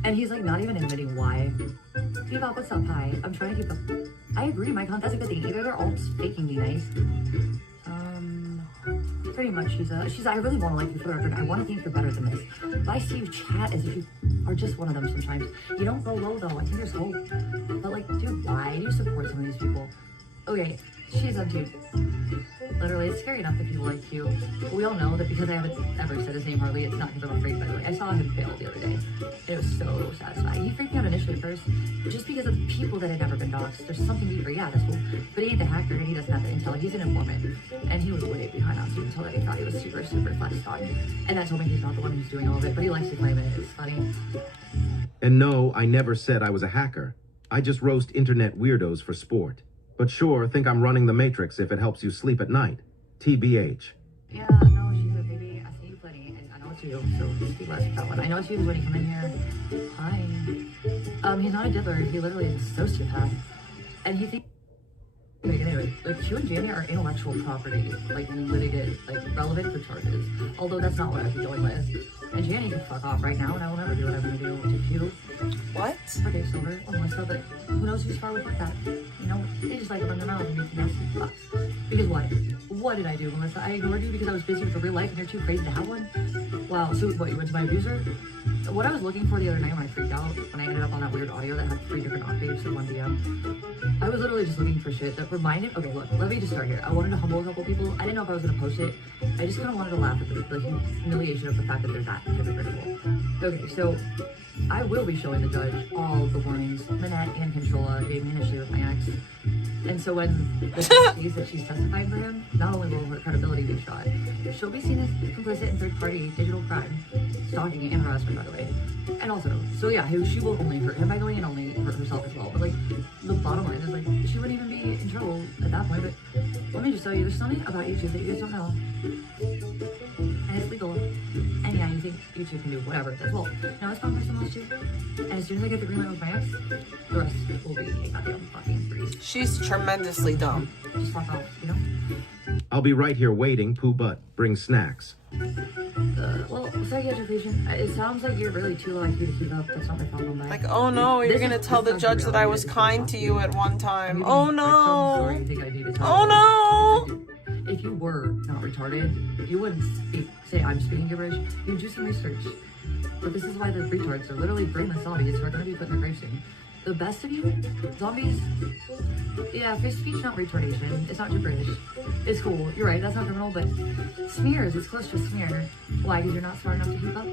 and he's like not even admitting why. Bebop, what's up? Hi, I'm trying to keep up. I agree, my that's a good thing. Either they're all just faking me nice. Pretty much, she's I really want to like you for the record. I want to think you're better than this. But I see you chat as if you are just one of them sometimes. You don't go low though. I think there's hope. But like, dude, why do you support some of these people? Okay, she's a dude. Literally, it's scary enough that people like you. But we all know that because I haven't ever said his name hardly, it's not because I'm afraid, by the way. I saw him fail the other day. It was so satisfying. He freaked me out initially at first, just because of people that had never been doxxed. There's something deeper, yeah, that's cool. But he ain't the hacker, and he doesn't have the intel. He's an informant. And he was way behind us until that he thought he was super flexed on. And that told me he's not the one who's doing all of it, but he likes to claim it. It's funny. And no, I never said I was a hacker. I just roast internet weirdos for sport. But sure, think I'm running the Matrix if it helps you sleep at night. TBH. Yeah, no, she's a baby. I see you plenty, and I know it's you, so just be less with that one. I know it's you when you come in here. Hi. He's not a diddler. He literally is a sociopath. And he thinks... Anyway, like, Q and Janny are intellectual property, like, litigated, like, relevant for charges. Although that's not what I'd be going with. And Janny can fuck off right now, and I will never do what I'm gonna do to Q. What? Okay, Silver, on myself, but who knows who's far with that? You know, they just like to run their mouth and make nasty fucks. Because what? What did I do, Melissa? I ignored you because I was busy with the real life and you're too crazy to have one? Wow, so what, you went to my abuser? What I was looking for the other night when I freaked out, when I ended up on that weird audio that had 3 different octaves in one DM, I was literally just looking for shit that reminded, okay, look, let me just start here. I wanted to humble a couple people. I didn't know if I was gonna post it. I just kind of wanted to laugh at the humiliation of the fact that they're that hypocritical. Okay, so I will be showing the judge all the warnings Minette and Controlla gave me initially with my ex. And so when the judge sees that she's testifying for him, not only will her credibility be shot, she'll be seen as complicit in third-party digital crime, stalking and harassment, by the way. And also, so yeah, she will only hurt him by the way and only hurt herself as well. But like, the bottom line is like, she wouldn't even be in trouble at that point. But let me just tell you, there's something about YouTube that you guys don't know. And it's legal. And yeah, you think YouTube can do whatever it does. Well, now it's not personal else too. And as soon as I get the green light with my ex, the rest will be a goddamn fucking breeze. She's tremendously dumb. Just fuck off, you know? I'll be right here waiting, poo butt. Bring snacks. Well, psychiatrician, it sounds like you're really too low IQ to keep up. That's not my problem. Like, oh no, you're gonna tell the judge that I was kind to you at one time. Oh no. Oh no. If you were not retarded, you wouldn't say I'm speaking gibberish. You'd do some research. But this is why the retards are literally brainless zombies who are going to be put in their grave soon. The best of you, zombies. Yeah, free speech, not retardation. It's not gibberish. It's cool. You're right. That's not criminal, but smears. It's close to a smear. Why? Because you're not smart enough to keep up.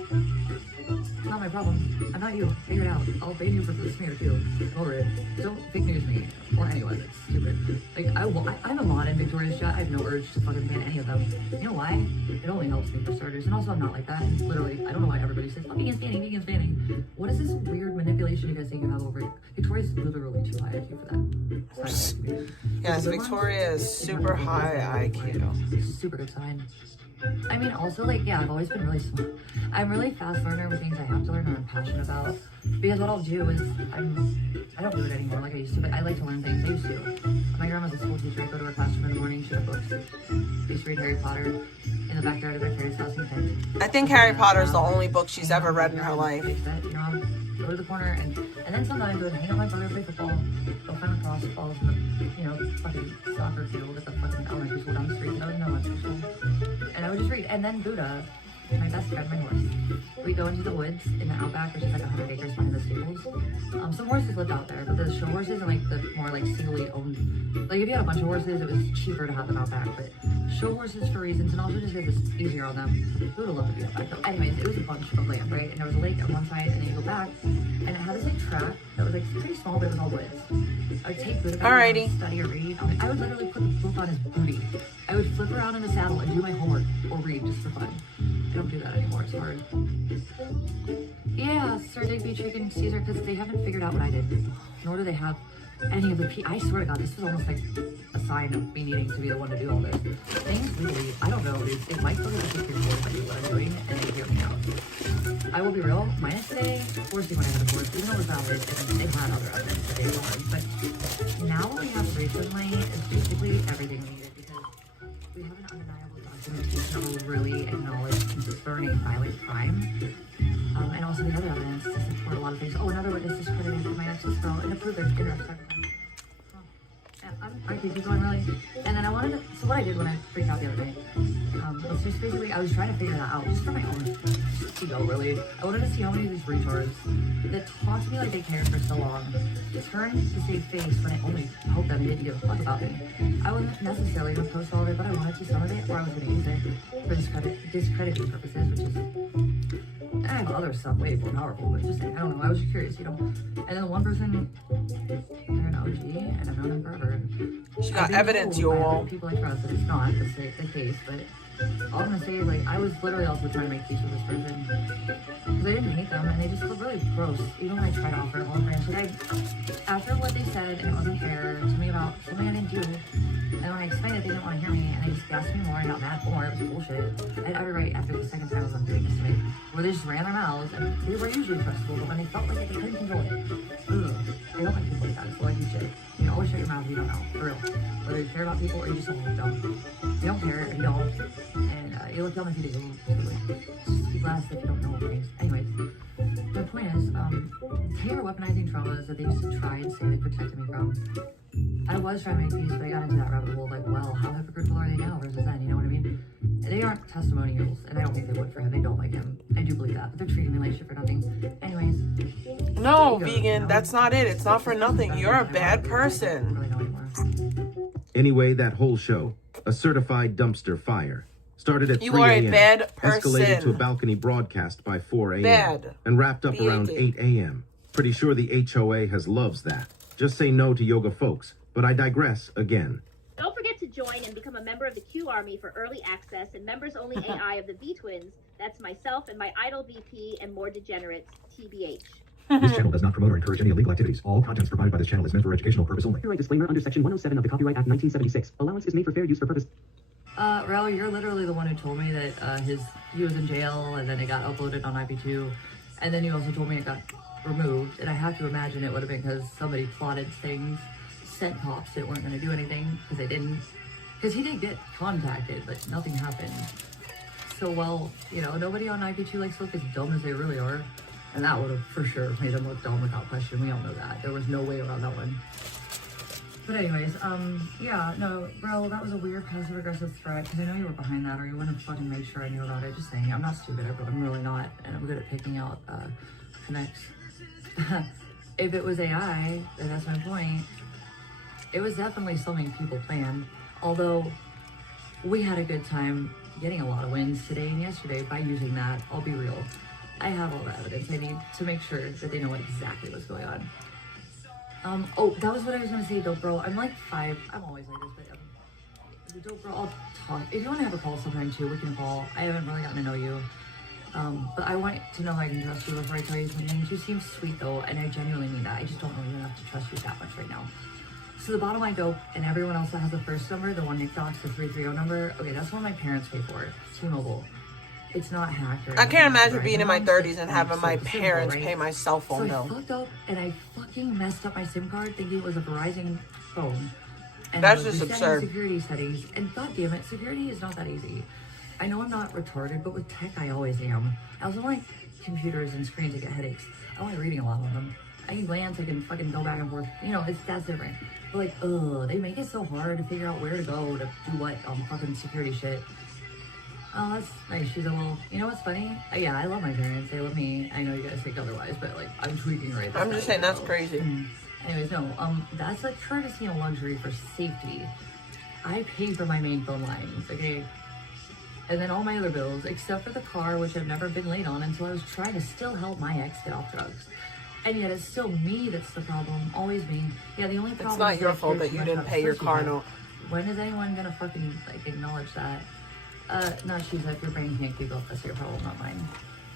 Not my problem. I'm not you. Figure it out. I'll ban you for the smear too. Over it. Don't fake news me or anyone. It's stupid. Like I'm a mod in Victoria's chat. I have no urge to fucking ban any of them. You know why? It only helps me for starters. And also I'm not like that. And literally, I don't know why everybody says, oh, vegan's banning, vegan's banning. What is this weird manipulation you guys think you have over it? Victoria's literally too high IQ for that. Yes, Victoria is super high IQ. Super good sign. I mean, also, like, yeah, I've always been really smart. I'm really fast learner with things I have to learn and I'm passionate about. Because what I'll do is, I don't do it anymore like I used to, but I like to learn things. I used to. My grandma's a school teacher. I go to her classroom in the morning. She had books. I used to read Harry Potter in the backyard of my parents' house in Kent. I think Harry Potter is the only book she's ever read in her life. You know, go to the corner and then sometimes I would hang out with my brother, play football, go find lacrosse balls in the, you know, fucking soccer field at the fucking elementary school down the street. And I was in elementary school. And I would just read. And then Buddha, my best friend, my horse. We go into the woods in the outback, which is like 100 acres behind the stables. Some horses lived out there, but the show horses and like the more like singly owned, like if you had a bunch of horses, it was cheaper to have them out back. But show horses for reasons, and also just because it's easier on them. Buddha loved to be out back. So anyways, it was a bunch of land, right? And there was a lake on one side, and then you go back, and it had this like track that was like pretty small, but it was all woods. I would take Buddha back and study or read. I would literally put the book on his booty. I would flip around in the saddle and do my homework or read just for fun. I don't do that anymore, it's hard. Yeah, Sir Digby, Chicken, Caesar, because they haven't figured out what I did. Nor do they have any of the I swear to God, this was almost like a sign of me needing to be the one to do all this. Things legally, I don't know, dude. It might look like you're bored by what I'm doing, and they hear me out. I will be real, minus today, forcing when I had a course, even though it was valid, and they had other evidence that they won. But now what we have recently is basically everything we needed, because we have an undeniable documentation that will really acknowledge concerning violent crime. And also the other evidence to support a lot of things. Oh, another witness discredited my ex's girl and approved their interest. I keep going really. And then I wanted to, so what I did when I freaked out the other day, was just basically, I was trying to figure that out, just for my own ego, really. I wanted to see how many of these retards that talk to me like they cared for so long turned to save face when I only hoped that they didn't give a fuck about me. I wasn't necessarily going to post all of it, but I wanted to some of it, or I was going to use it for discrediting purposes, which is, I have other stuff way more powerful, but just saying, I don't know, I was just curious, you know. And then one person, they're an OG, and I've known them forever. She got evidence, you all. People I trust that it's not the case, but all I'm gonna say is, like, I was literally also trying to make peace with this person because I didn't hate them, and they just look really gross. Even when I tried to offer a whole friendship, after what they said, and it wasn't fair to me about something I didn't do, and when I explained it, they didn't want to hear me, and they just gassed me more and got mad more. It was bullshit. I had every right after the second time I was doing this to me, where they just ran their mouths, and they were usually trustful, but when they felt like it, they couldn't control it. Ugh. They don't like people like that. It's like you shit. You can always shut your mouth if you don't know, for real. Whether you care about people or you just don't look dumb. You don't care if you don't, and you look dumb if you do. Just be glad that you don't know things. Anyways, the point is, they were weaponizing traumas that they used to try and say they protected me from. I was trying to make peace, but I got into that rabbit hole, like, well, how hypocritical are they now versus then, you know what I mean? They aren't testimonials, and I don't think they would for him. They don't like him. I do believe that, but they're treating me like shit for nothing. Anyways. No, vegan, that's not it. It's not for nothing. You're a bad person. Anyway, that whole show, a certified dumpster fire, started at 3 You are a a.m., bad person. escalated to a balcony broadcast by 4 a.m., Bad. and wrapped up around B.A.D. 8 a.m. Pretty sure the HOA has loves that. Just say no to yoga folks, but I digress again. Don't forget to join and become a member of the Q Army for early access and members-only AI of the V-Twins. That's myself and my idol VP and more degenerates, TBH. This channel does not promote or encourage any illegal activities. All contents provided by this channel is meant for educational purpose only. Copyright disclaimer under Section 107 of the Copyright Act 1976. Allowance is made for fair use for purpose. Rel, you're literally the one who told me that he was in jail and then it got uploaded on IP2, and then you also told me it got removed, and I have to imagine it would have been because somebody plotted things, sent cops that weren't going to do anything because they didn't. Because he did get contacted, but nothing happened. So, well, you know, nobody on IP2 likes to look as dumb as they really are. And that would have for sure made them look dumb without question. We all know that. There was no way around that one. But anyways, yeah, no, bro, that was a weird passive-aggressive threat, because I know you were behind that, or you wouldn't have fucking made sure I knew about it. Just saying, I'm not stupid, I'm really not, and I'm good at picking out connects. if it was AI, then that's my point. It was definitely something people planned. Although we had a good time getting a lot of wins today and yesterday by using that. I'll be real. I have all the evidence I need to make sure that they know exactly what's going on. Oh, that was what I was gonna say, dope girl. I'm like 5. I'm always like this, but the dope girl, I'll talk. If you want to have a call sometime too, we can call. I haven't really gotten to know you. But I want to know I can trust you before I tell you something. You seem sweet though, and I genuinely mean that. I just don't know you enough to trust you that much right now. So the bottom line dope, and everyone else that has the first number, the one Nick Docs, the 330 number, okay, that's what my parents pay for. T-Mobile. It's not hacked or I can't imagine right? being in my 30s and having my parents pay my cell phone So I bill. fucked up and I fucking messed up my SIM card thinking it was a Verizon phone. And That's I was just resetting absurd. security settings, and god damn it, security is not that easy. I know I'm not retarded, but with tech I always am. I also like computers and screens, I get headaches. I like reading a lot on them. I can glance, I can fucking go back and forth. You know, that's different. But like, they make it so hard to figure out where to go to do what on fucking security shit. Oh, that's nice. She's a little, you know what's funny? Yeah, I love my parents. They love me. I know you guys think otherwise, but like, I'm tweaking right now. I'm just saying that's crazy. Anyways, no, that's like courtesy and luxury for safety. I pay for my main phone lines, okay? And then all my other bills, except for the car, which I've never been late on until I was trying to still help my ex get off drugs. And yet it's still me that's the problem, always me. Yeah, the only problem It's not is your I fault care that too you much didn't about pay your social car people. note. When is anyone gonna fucking like acknowledge that? No, she's like, your brain can't keep up, that's your problem, not mine.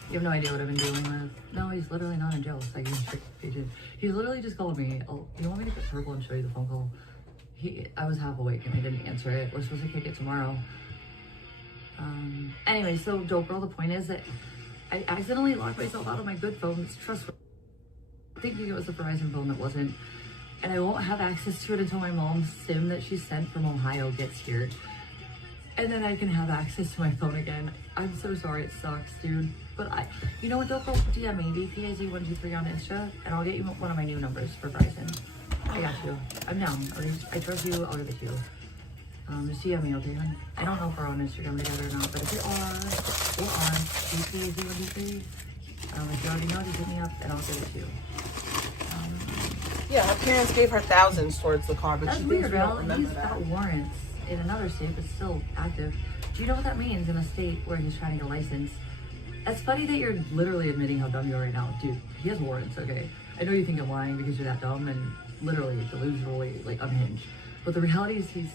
You have no idea what I've been dealing with. No, he's literally not in jail, so I can check pages. He literally just called me. Oh, you want me to get purple and show you the phone call? I was half awake and I didn't answer it. We're supposed to kick it tomorrow. Anyway, so dope girl, the point is that I accidentally locked myself out of my good phone. It's trustworthy. Thinking it was a Verizon phone that wasn't. And I won't have access to it until my mom's SIM that she sent from Ohio gets here. And then I can have access to my phone again. I'm so sorry, it sucks, dude. But you know what, dope girl, DM me, VPAZ123 on Insta, and I'll get you one of my new numbers for Verizon. I got you. I'm down. I trust you, I'll give it to you. Just DM me, okay, hon? I don't know if we're on Instagram together or not, but if we are, we're on VPAZ123. If you already know, just hit me up and I'll give it to you. Yeah, her parents gave her thousands towards the car, but That's she thinks weird, we don't Val. remember He's that. got warrants in another state, but still active. Do you know what that means in a state where he's trying to get a license? That's funny that you're literally admitting how dumb you are right now. Dude, he has warrants, okay? I know you think I'm lying because you're that dumb and literally delusionally, like, unhinged. But the reality is he's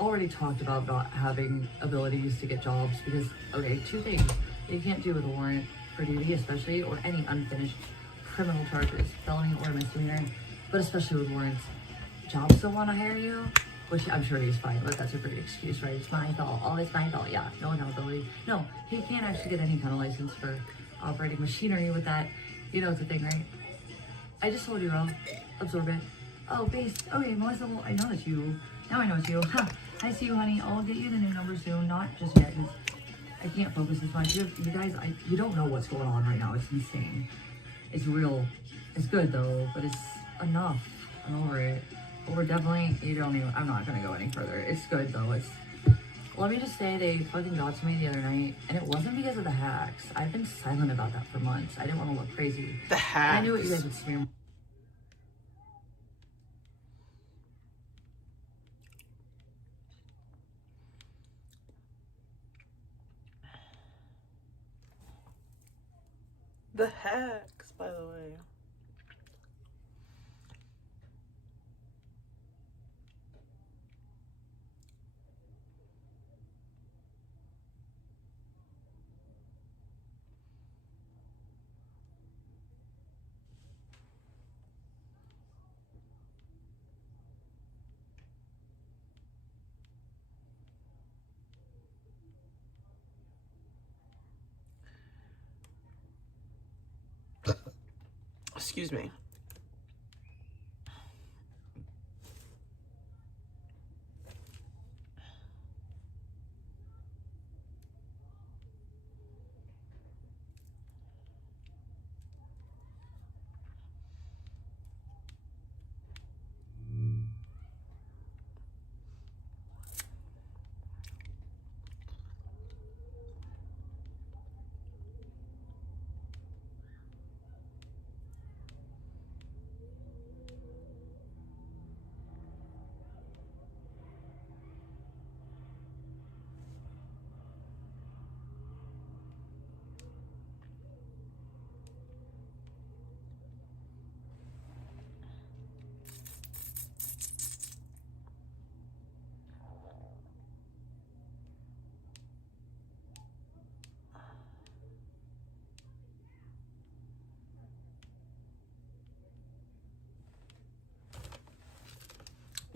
already talked about not having abilities to get jobs because, okay, 2 things you can't do with a warrant for duty, especially, or any unfinished criminal charges, felony or misdemeanor, but especially with warrants. Jobs don't want to hire you, which I'm sure he's fine, but that's a great excuse, right? It's my fault. Oh, it's my fault. Yeah, no accountability. No, he can't actually get any kind of license for operating machinery with that. You know, it's a thing, right? I just told you, Ro. Absorb it. Oh, base. Okay, Melissa, well, I know it's you. Now I know it's you. Ha! I see you, honey. I'll get you the new number soon. Not just yet, because I can't focus as much. You guys, you don't know what's going on right now. It's insane. It's real. It's good, though, but it's enough. I'm over it. But we're definitely, I'm not gonna go any further. It's good though, let me just say they fucking got to me the other night, and it wasn't because of the hacks. I've been silent about that for months. I didn't want to look crazy. The hacks. I knew what you guys would smear. The hacks, by the way. Excuse me.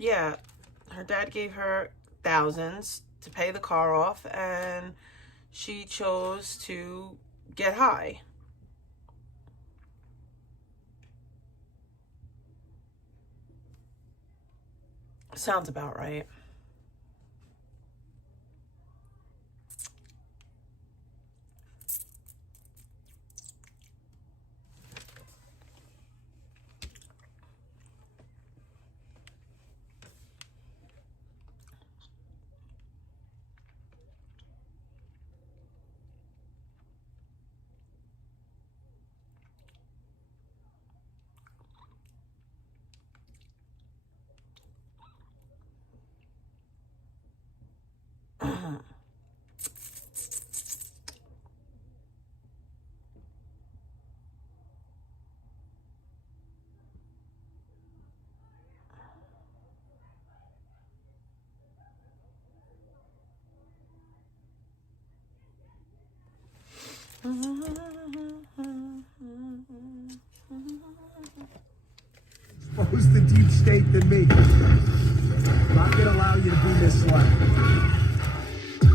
Yeah, her dad gave her thousands to pay the car off, and she chose to get high. Sounds about right. Expose the deep state than me. I'm not gonna allow you to be misled.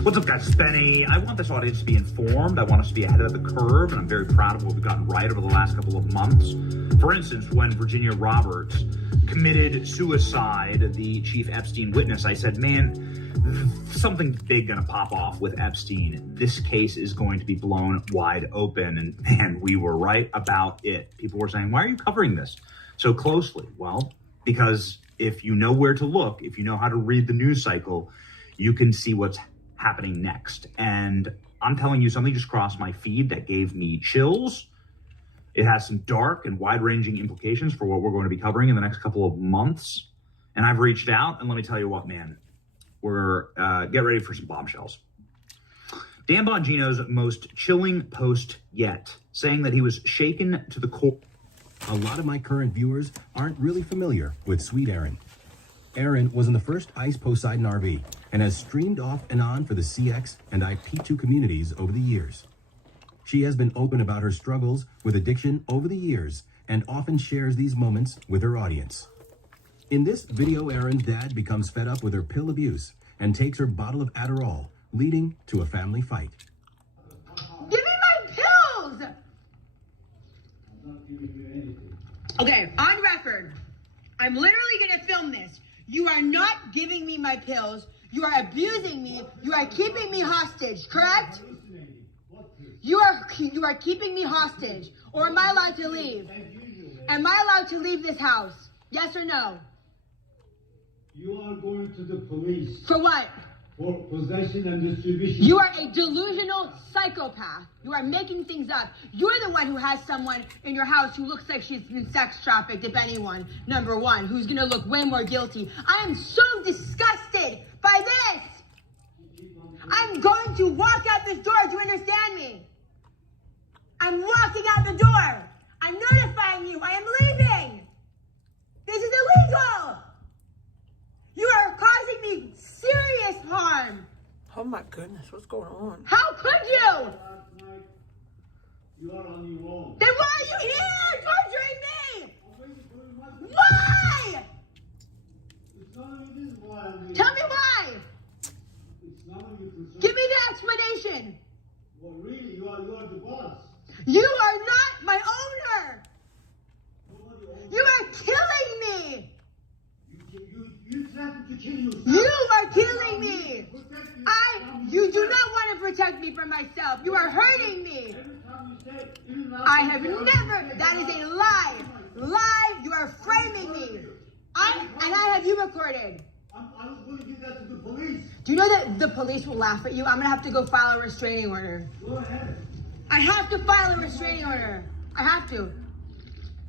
What's up, guys? It's Benny. I want this audience to be informed. I want us to be ahead of the curve, and I'm very proud of what we've gotten right over the last couple of months. For instance, when Virginia Roberts committed suicide, the chief Epstein witness, I said, man, something big gonna pop off with Epstein. This case is going to be blown wide open, and man, we were right about it. People were saying, why are you covering this so closely? Well, because if you know where to look, if you know how to read the news cycle, you can see what's happening next. And I'm telling you, something just crossed my feed that gave me chills. It has some dark and wide-ranging implications for what we're going to be covering in the next couple of months. And I've reached out, and let me tell you what, man, we're get ready for some bombshells. Dan Bongino's most chilling post yet, saying that he was shaken to the core. A lot of my current viewers aren't really familiar with Sweet Erin. Erin was in the first ICE Poseidon RV and has streamed off and on for the CX and IP2 communities over the years. She has been open about her struggles with addiction over the years and often shares these moments with her audience. In this video, Erin's dad becomes fed up with her pill abuse and takes her bottle of Adderall, leading to a family fight. Give me my pills! Okay, on record, I'm literally gonna film this. You are not giving me my pills. You are abusing me. You are keeping me hostage, correct? You are keeping me hostage. Or am I allowed to leave? Am I allowed to leave this house? Yes or no? You are going to the police. For what? For possession and distribution. You are a delusional psychopath. You are making things up. You're the one who has someone in your house who looks like she's been sex trafficked, if anyone, number one, who's gonna look way more guilty. I am so disgusted by this. I'm going to walk out this door. Do you understand me? I'm walking out the door. I'm notifying you. I am leaving. This is illegal. You are causing me serious harm. Oh my goodness, what's going on? How could you? You are on your own. Then why are you here torturing me? Why? Tell me why. Give me the explanation. Well, really, you are the boss. You are not my owner. You are killing me. You threatened to kill yourself. You are killing me. You do not want to protect me from myself. You are hurting me. I have never, that is a lie. Lie, you are framing me. And I have you recorded. I was going to give that to the police. Do you know that the police will laugh at you? I'm going to have to go file a restraining order. Go ahead. I have to file a restraining order. I have to.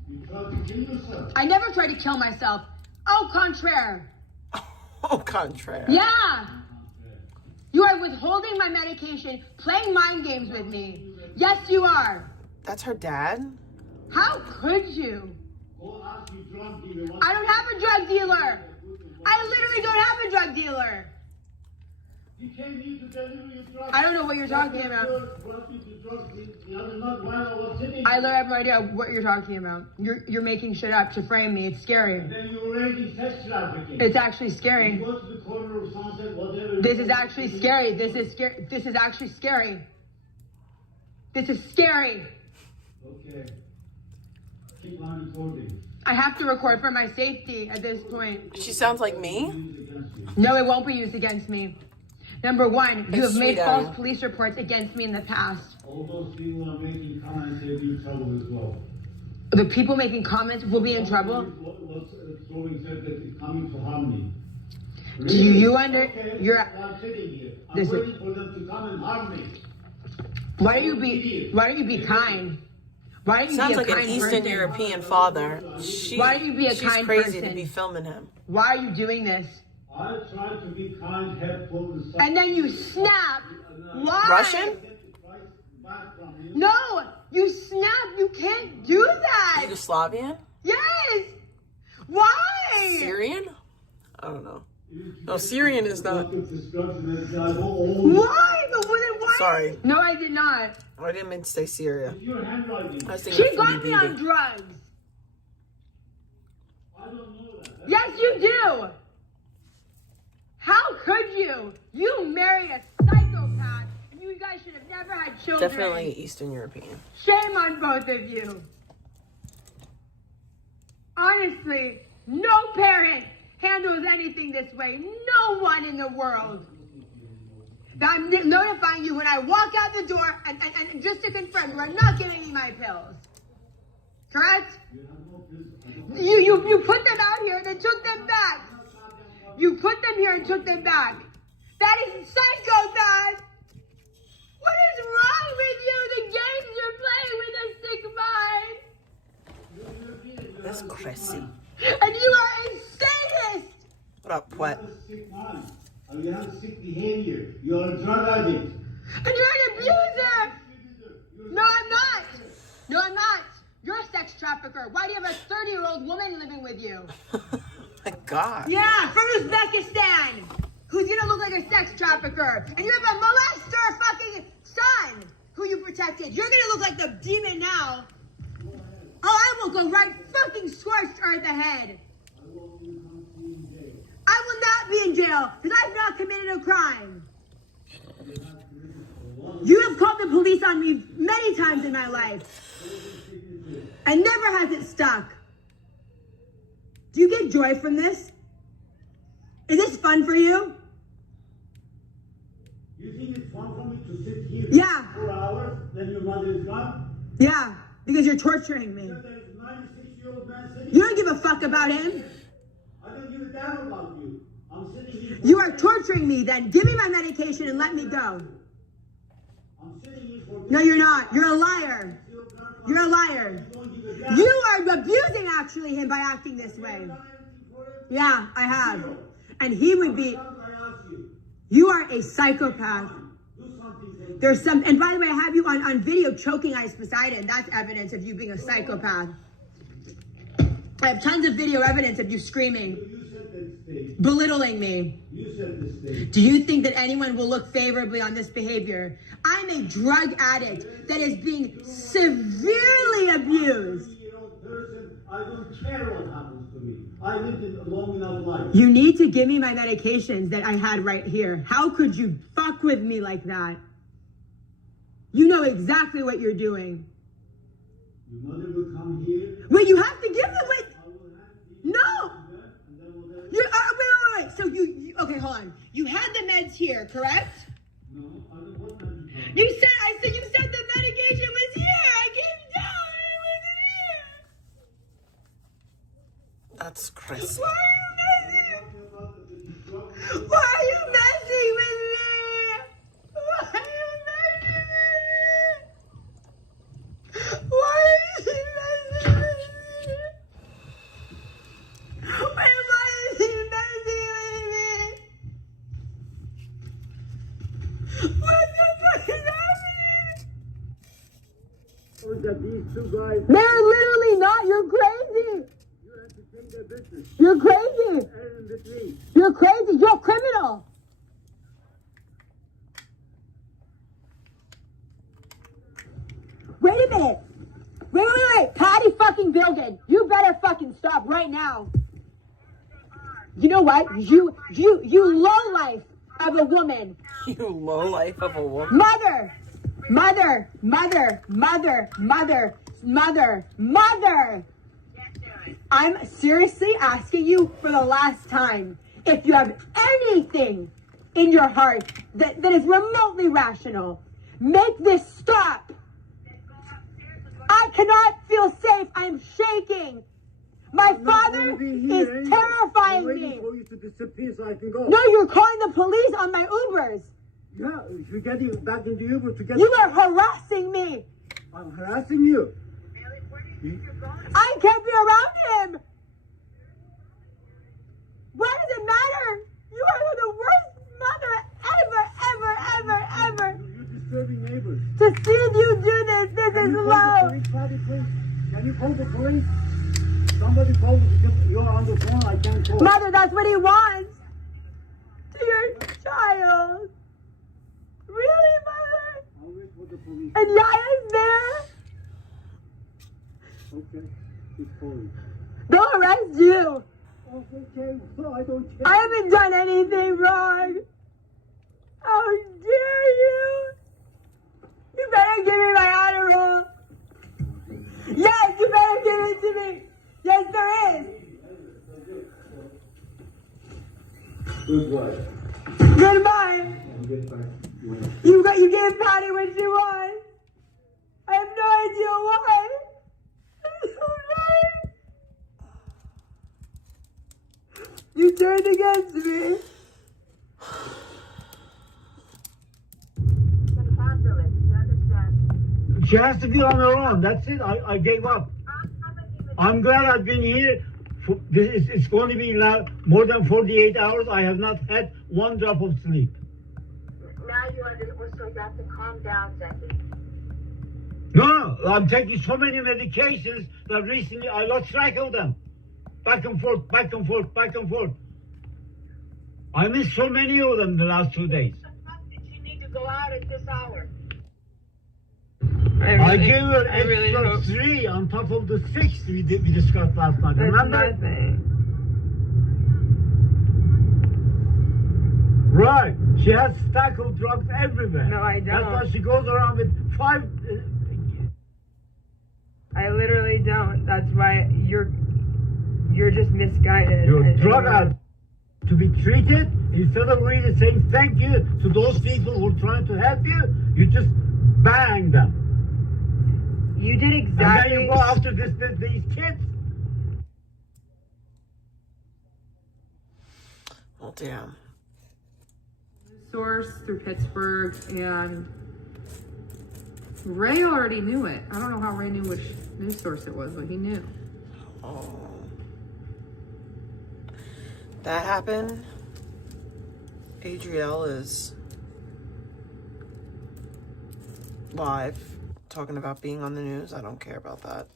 You tried to kill yourself. I never tried to kill myself. Au contraire. Au contraire. Yeah. You are withholding my medication, playing mind games with me. Yes, you are. That's her dad? How could you? I don't have a drug dealer. I literally don't have a drug dealer. I don't know what you're talking about. I literally have no idea what you're talking about. You're making shit up to frame me. It's scary. It's actually scary. This is actually scary. This is scary. This is actually scary. This is scary. Okay. Keep on recording. I have to record for my safety at this point. She sounds like me. No, it won't be used against me. Number one, you have made sweet, false Aaron. police reports against me in the past. All those people are making comments, they'll be in trouble as well. The people making comments will be in trouble. What's throwing said that it's coming to harm me. Do you under? Okay, You're. I'm sitting here. I'm Listen. waiting for them to come and harm me. Why don't you be? Why don't you be kind? Why don't you Sounds be a like an kind Eastern person? European father. Why do you be a she's kind crazy person? to be filming him. Why are you doing this? I try to be kind, helpful, And then you snap. Why? Russian? No, you snap. You can't do that. Yugoslavian? Yes. Why? Syrian? I don't know. No, Syrian is not. Why? But why? Sorry. No, I did not. I didn't mean to say Syria. I was thinking She of got Foodie me on Beauty. drugs. Yes, you do. How could you? You married a psychopath, and you guys should have never had children. Definitely Eastern European. Shame on both of you. Honestly, no parent handles anything this way. No one in the world. I'm notifying you when I walk out the door, and just to confirm, you are not giving me my pills. Correct? You put them out here and then took them back. You put them here and took them back. That is psychopath. What is wrong with you? The games you're playing with a sick mind. That's crazy. And you are a sadist. What up, Pwet? You have sick behavior. You're a drug addict. And you're an abuser. No, I'm not. No, I'm not. You're a sex trafficker. Why do you have a 30-year-old woman living with you? My God. Yeah, from Uzbekistan. Who's gonna look like a sex trafficker? And you have a molester fucking son who you protected. You're gonna look like the demon now. Oh, I will go right fucking scorched earth ahead. I will not be in jail because I've not committed a crime. You have called the police on me many times in my life. And never has it stuck. Do you get joy from this? Is this fun for you? You think it's fun for me to sit here Yeah. 4 hours, then your mother is gone? Yeah, because you're torturing me. There's a 96-year-old man sitting You don't give a fuck about him. I don't give a damn about you. I'm sitting here. You are torturing me then. Give me my medication and let me go. I'm sitting here for. No, you're not. You're a liar. You're a liar. You are abusing actually him by acting this way. Yeah, I have. And he would be. You are a psychopath. There's some, and by the way, I have you on video choking Ice Poseidon. That's evidence of you being a psychopath. I have tons of video evidence of you screaming, belittling me. Do you think that anyone will look favorably on this behavior? I'm a drug addict that is being severely abused. I don't care what happens to me. I lived a long enough life. You need to give me my medications that I had right here. How could you fuck with me like that? You know exactly what you're doing. Your mother will come here. Wait, you have to give them with. No. Wait. So you okay? Hold on. You had the meds here, correct? No, I don't want them. You said the medication was here. I came down and it wasn't here. That's crazy. Why are you messing with me? Why is he messing with me? Why is he messing with me? What the fuck is happening? That these two guys. They're literally not. You're crazy. You have to take their business. You're crazy. And with me. You're crazy. You're a criminal. fucking building. You better fucking stop right now. You know what? You low life of a woman. You low life of a woman. Mother. I'm seriously asking you for the last time. If you have anything in your heart that is remotely rational, make this stop. I cannot feel safe. I'm shaking. My father is terrifying me. For you to disappear so I can go. No, you're calling the police on my Ubers. Yeah, you're getting back into Uber to get. You are harassing me. I'm harassing you. I can't be around him. Why does it matter? You are the worst mother ever. You're disturbing neighbors. To see you do this, this is low. Can you call the police? Somebody call because you're on the phone. I can't call. Mother, that's what he wants. To your child. Really, Mother? I'll wait for the police. And Yaya's there? Okay, he's calling. They'll arrest you. Okay, so I don't care. I haven't done anything wrong. How dare you? You better give me my Adderall. Yes, you better give it to me. Yes, there is. Goodbye. Goodbye. You gave Patty what she wants. I have no idea why. I'm so sorry. You turned against me. She has to be on her own. That's it. I gave up. I'm glad I've been here. It's going to be now more than 48 hours. I have not had one drop of sleep. Now you understand, so you have to calm down, Jackie. No, I'm taking so many medications that recently I lost track of them. Back and forth. I missed so many of them the last 2 days. You need to go out at this hour. I gave her extra 3 on top of the 6 we discussed last night. Remember? Nothing. Right. She has stack of drugs everywhere. No, I don't. That's why she goes around with 5. I literally don't. That's why you're just misguided. You're a drug addict. To be treated, instead of really saying thank you to those people who are trying to help you, you just bang them. You did exactly. And then you go after these kids. Well, damn. Source through Pittsburgh, and Ray already knew it. I don't know how Ray knew which news source it was, but he knew. Oh. That happened. Adrielle is live talking about being on the news. I don't care about that.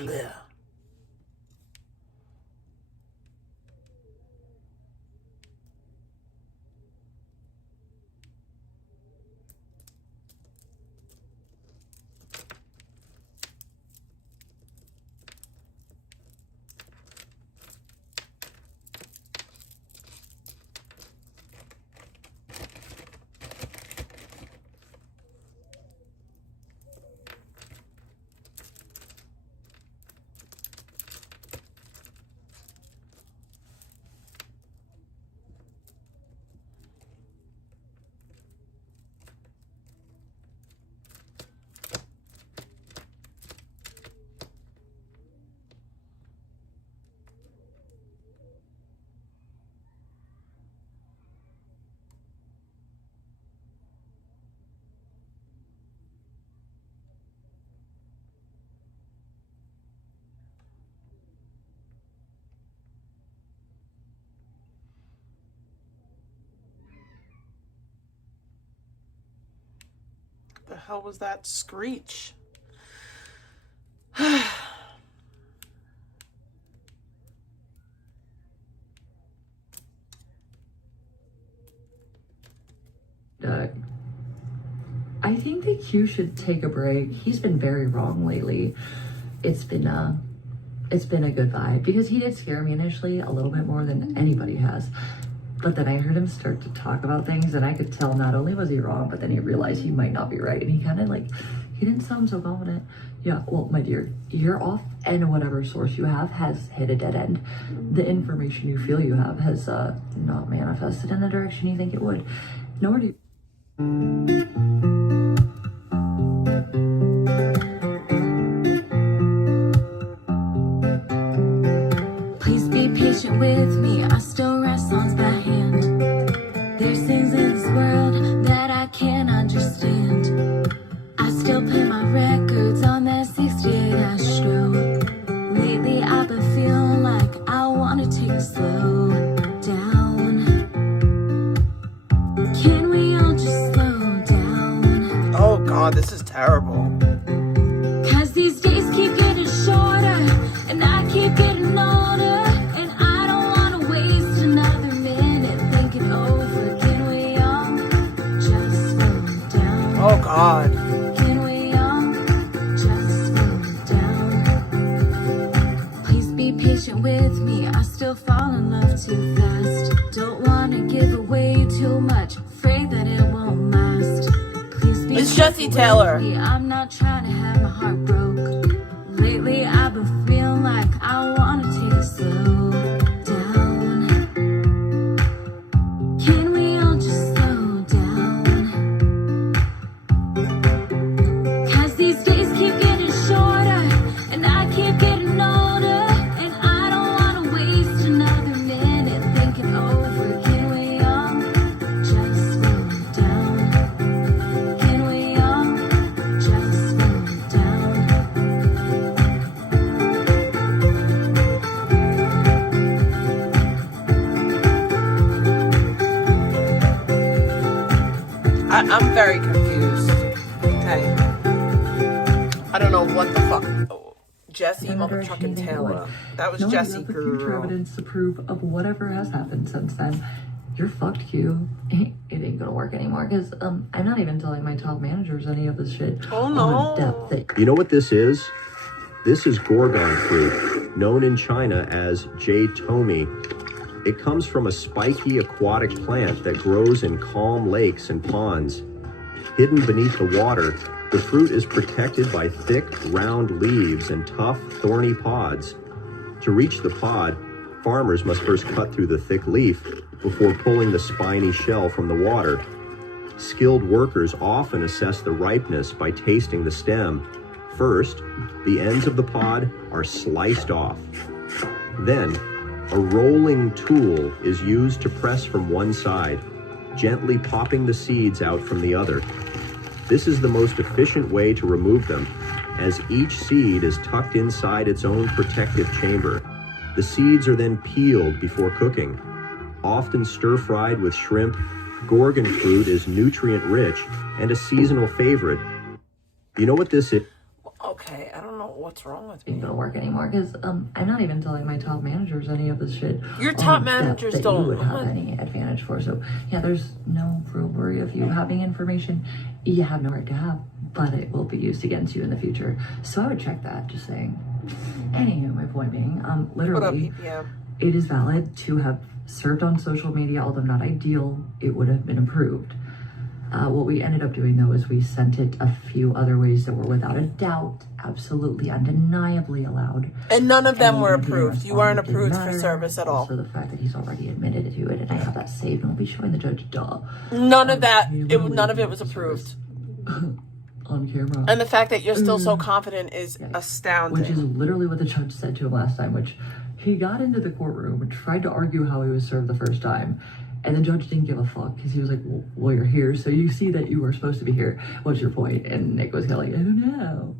Yeah. hell was that screech? I think that Q should take a break. He's been very wrong lately. It's been a good vibe because he did scare me initially a little bit more than anybody has. But then I heard him start to talk about things and I could tell not only was he wrong, but then he realized he might not be right. And he kind of like, he didn't sound so confident. Yeah, well, my dear, you're off and whatever source you have has hit a dead end. The information you feel you have has not manifested in the direction you think it would. Nor do you... Please be patient with me, I still write songs by hand. There's things in this world that I can't understand. I still play my records on that 68 Astro. Lately I've been feeling like I wanna take it slow down. Can we all just slow down? Oh God, this is terrible. Cause these days keep getting shorter and I keep getting older, and I don't wanna waste another minute thinking over. Can we all just slow down? Oh God. Can we all just slow down? Please be patient with me, I still fall in love too fast. Don't wanna give away too much, afraid that it won't last. Please be It's Jesse Taylor. with me, I'm not trying to have my heart broke. Lately I've been feeling like I wanna take it slow down. Can we all just slow down? Cause these days keep getting shorter and I keep getting older, and I don't wanna waste another minute thinking over. Can we all just slow down? Can we all just slow down? I'm very confused. Okay. I don't know what the fuck. Oh, Jesse motherfucking Taylor. That was Jesse the future girl. evidence to prove of whatever has happened since then. You're fucked, Q. It ain't gonna work anymore because I'm not even telling my top managers any of this shit. Oh no. Depth that You know what this is? This is gorgon fruit, known in China as J-tomi. It comes from a spiky aquatic plant that grows in calm lakes and ponds. Hidden beneath the water, the fruit is protected by thick, round leaves and tough, thorny pods. To reach the pod, farmers must first cut through the thick leaf before pulling the spiny shell from the water. Skilled workers often assess the ripeness by tasting the stem. First, the ends of the pod are sliced off. Then, a rolling tool is used to press from one side, gently popping the seeds out from the other. This is the most efficient way to remove them, as each seed is tucked inside its own protective chamber. The seeds are then peeled before cooking. Often stir-fried with shrimp, gorgon fruit is nutrient-rich and a seasonal favorite. You know what this is? Okay, I don't know what's wrong with me. ain't gonna work anymore because I'm not even telling my top managers any of this shit. Your top managers that don't you would have any advantage for. So yeah, there's no real worry of you having information you have no right to have, but it will be used against you in the future. So I would check that. Just saying. Anywho, my point being, literally, it is valid to have served on social media, although not ideal. It would have been improved. What we ended up doing though is we sent it a few other ways that were without a doubt, absolutely undeniably allowed. And none of them were approved. You weren't approved for service at all. Also the fact that he's already admitted to it, and I have that saved and we'll be showing the judge, duh. None of that, none of it was approved. On camera. And the fact that you're still so confident is astounding. Which is literally what the judge said to him last time, which he got into the courtroom and tried to argue how he was served the first time. And the judge didn't give a fuck because he was like, well, you're here, so you see that you were supposed to be here. What's your point? And Nick was kind of like, I don't know.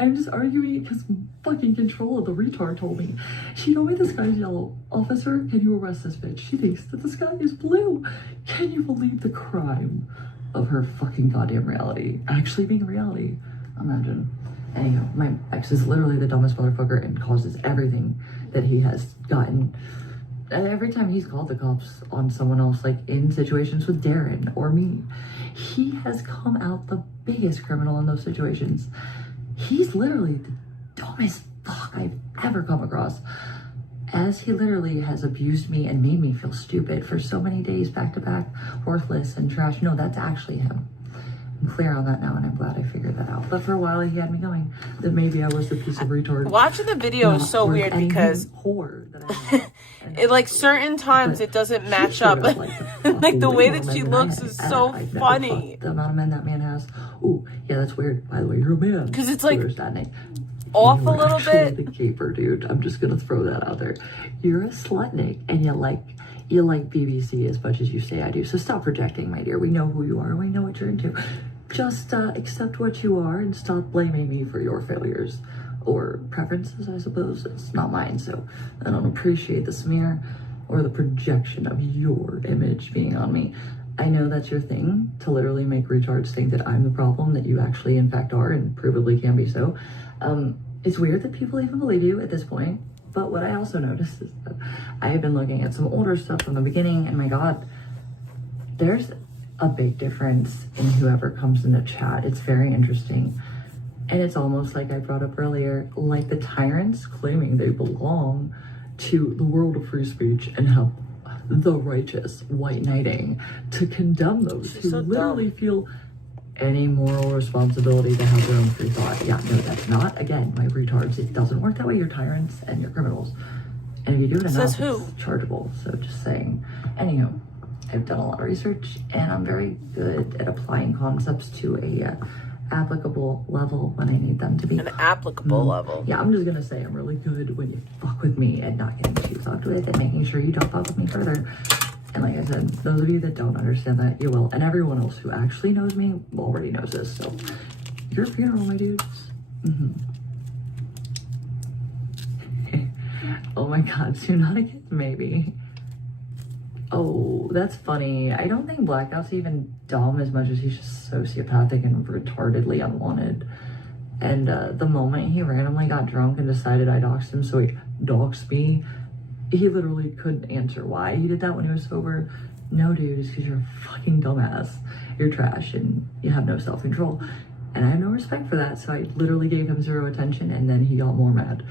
I'm just arguing it because fucking Controlla, the retard, told me. She told me the sky's yellow. Officer, can you arrest this bitch? She thinks that the sky is blue. Can you believe the crime? of her fucking goddamn reality actually being reality. Imagine. Anyhow, my ex is literally the dumbest motherfucker and causes everything that he has gotten. Every time he's called the cops on someone else, like in situations with Darren or me, he has come out the biggest criminal in those situations. He's literally the dumbest fuck I've ever come across, as he literally has abused me and made me feel stupid for so many days back to back, worthless and trash. No, that's actually him. I'm clear on that now, and I'm glad I figured that out. But for a while, he had me going that maybe I was the piece of retard. Watching the video is so weird because it, like, certain times it doesn't match up. Like the way that she looks is so funny. The amount of men that man has. Ooh, yeah, that's weird. By the way, you're a man. Because it's like Where's that name? off a little bit. The caper, dude. I'm just gonna throw that out there. You're a slutnik, and you like BBC as much as you say I do. So stop projecting, my dear. We know who you are. We know what you're into. Just accept what you are and stop blaming me for your failures or preferences, I suppose. It's not mine, so I don't appreciate the smear or the projection of your image being on me. I know that's your thing, to literally make retards think that I'm the problem, that you actually in fact are and provably can be so. It's weird that people even believe you at this point, but what I also noticed is that I have been looking at some older stuff from the beginning, and my God, there's a big difference in whoever comes into chat. It's very interesting. And it's almost like I brought up earlier, like the tyrants claiming they belong to the world of free speech and have the righteous white knighting to condemn those who literally feel any moral responsibility to have their own free thought. Yeah, no, that's not, again, my retards. It doesn't work that way. You're tyrants and you're criminals. And if you do it enough, it's chargeable. So just saying. Anyhow, I've done a lot of research and I'm very good at applying concepts to a applicable level when I need them to be. An applicable level. Yeah, I'm just gonna say I'm really good when you fuck with me and not getting too fucked with and making sure you don't fuck with me further. And like I said, those of you that don't understand that, you will. And everyone else who actually knows me already knows this. So, your funeral, my dudes. Oh my God, Tsunaticus, maybe. Oh, that's funny. I don't think Blackout's even dumb as much as he's just sociopathic and retardedly unwanted. And the moment he randomly got drunk and decided I doxed him, so he doxed me, he literally couldn't answer why he did that when he was sober. No, dude, it's because you're a fucking dumbass. You're trash and you have no self-control. And I have no respect for that, so I literally gave him zero attention, and then he got more mad.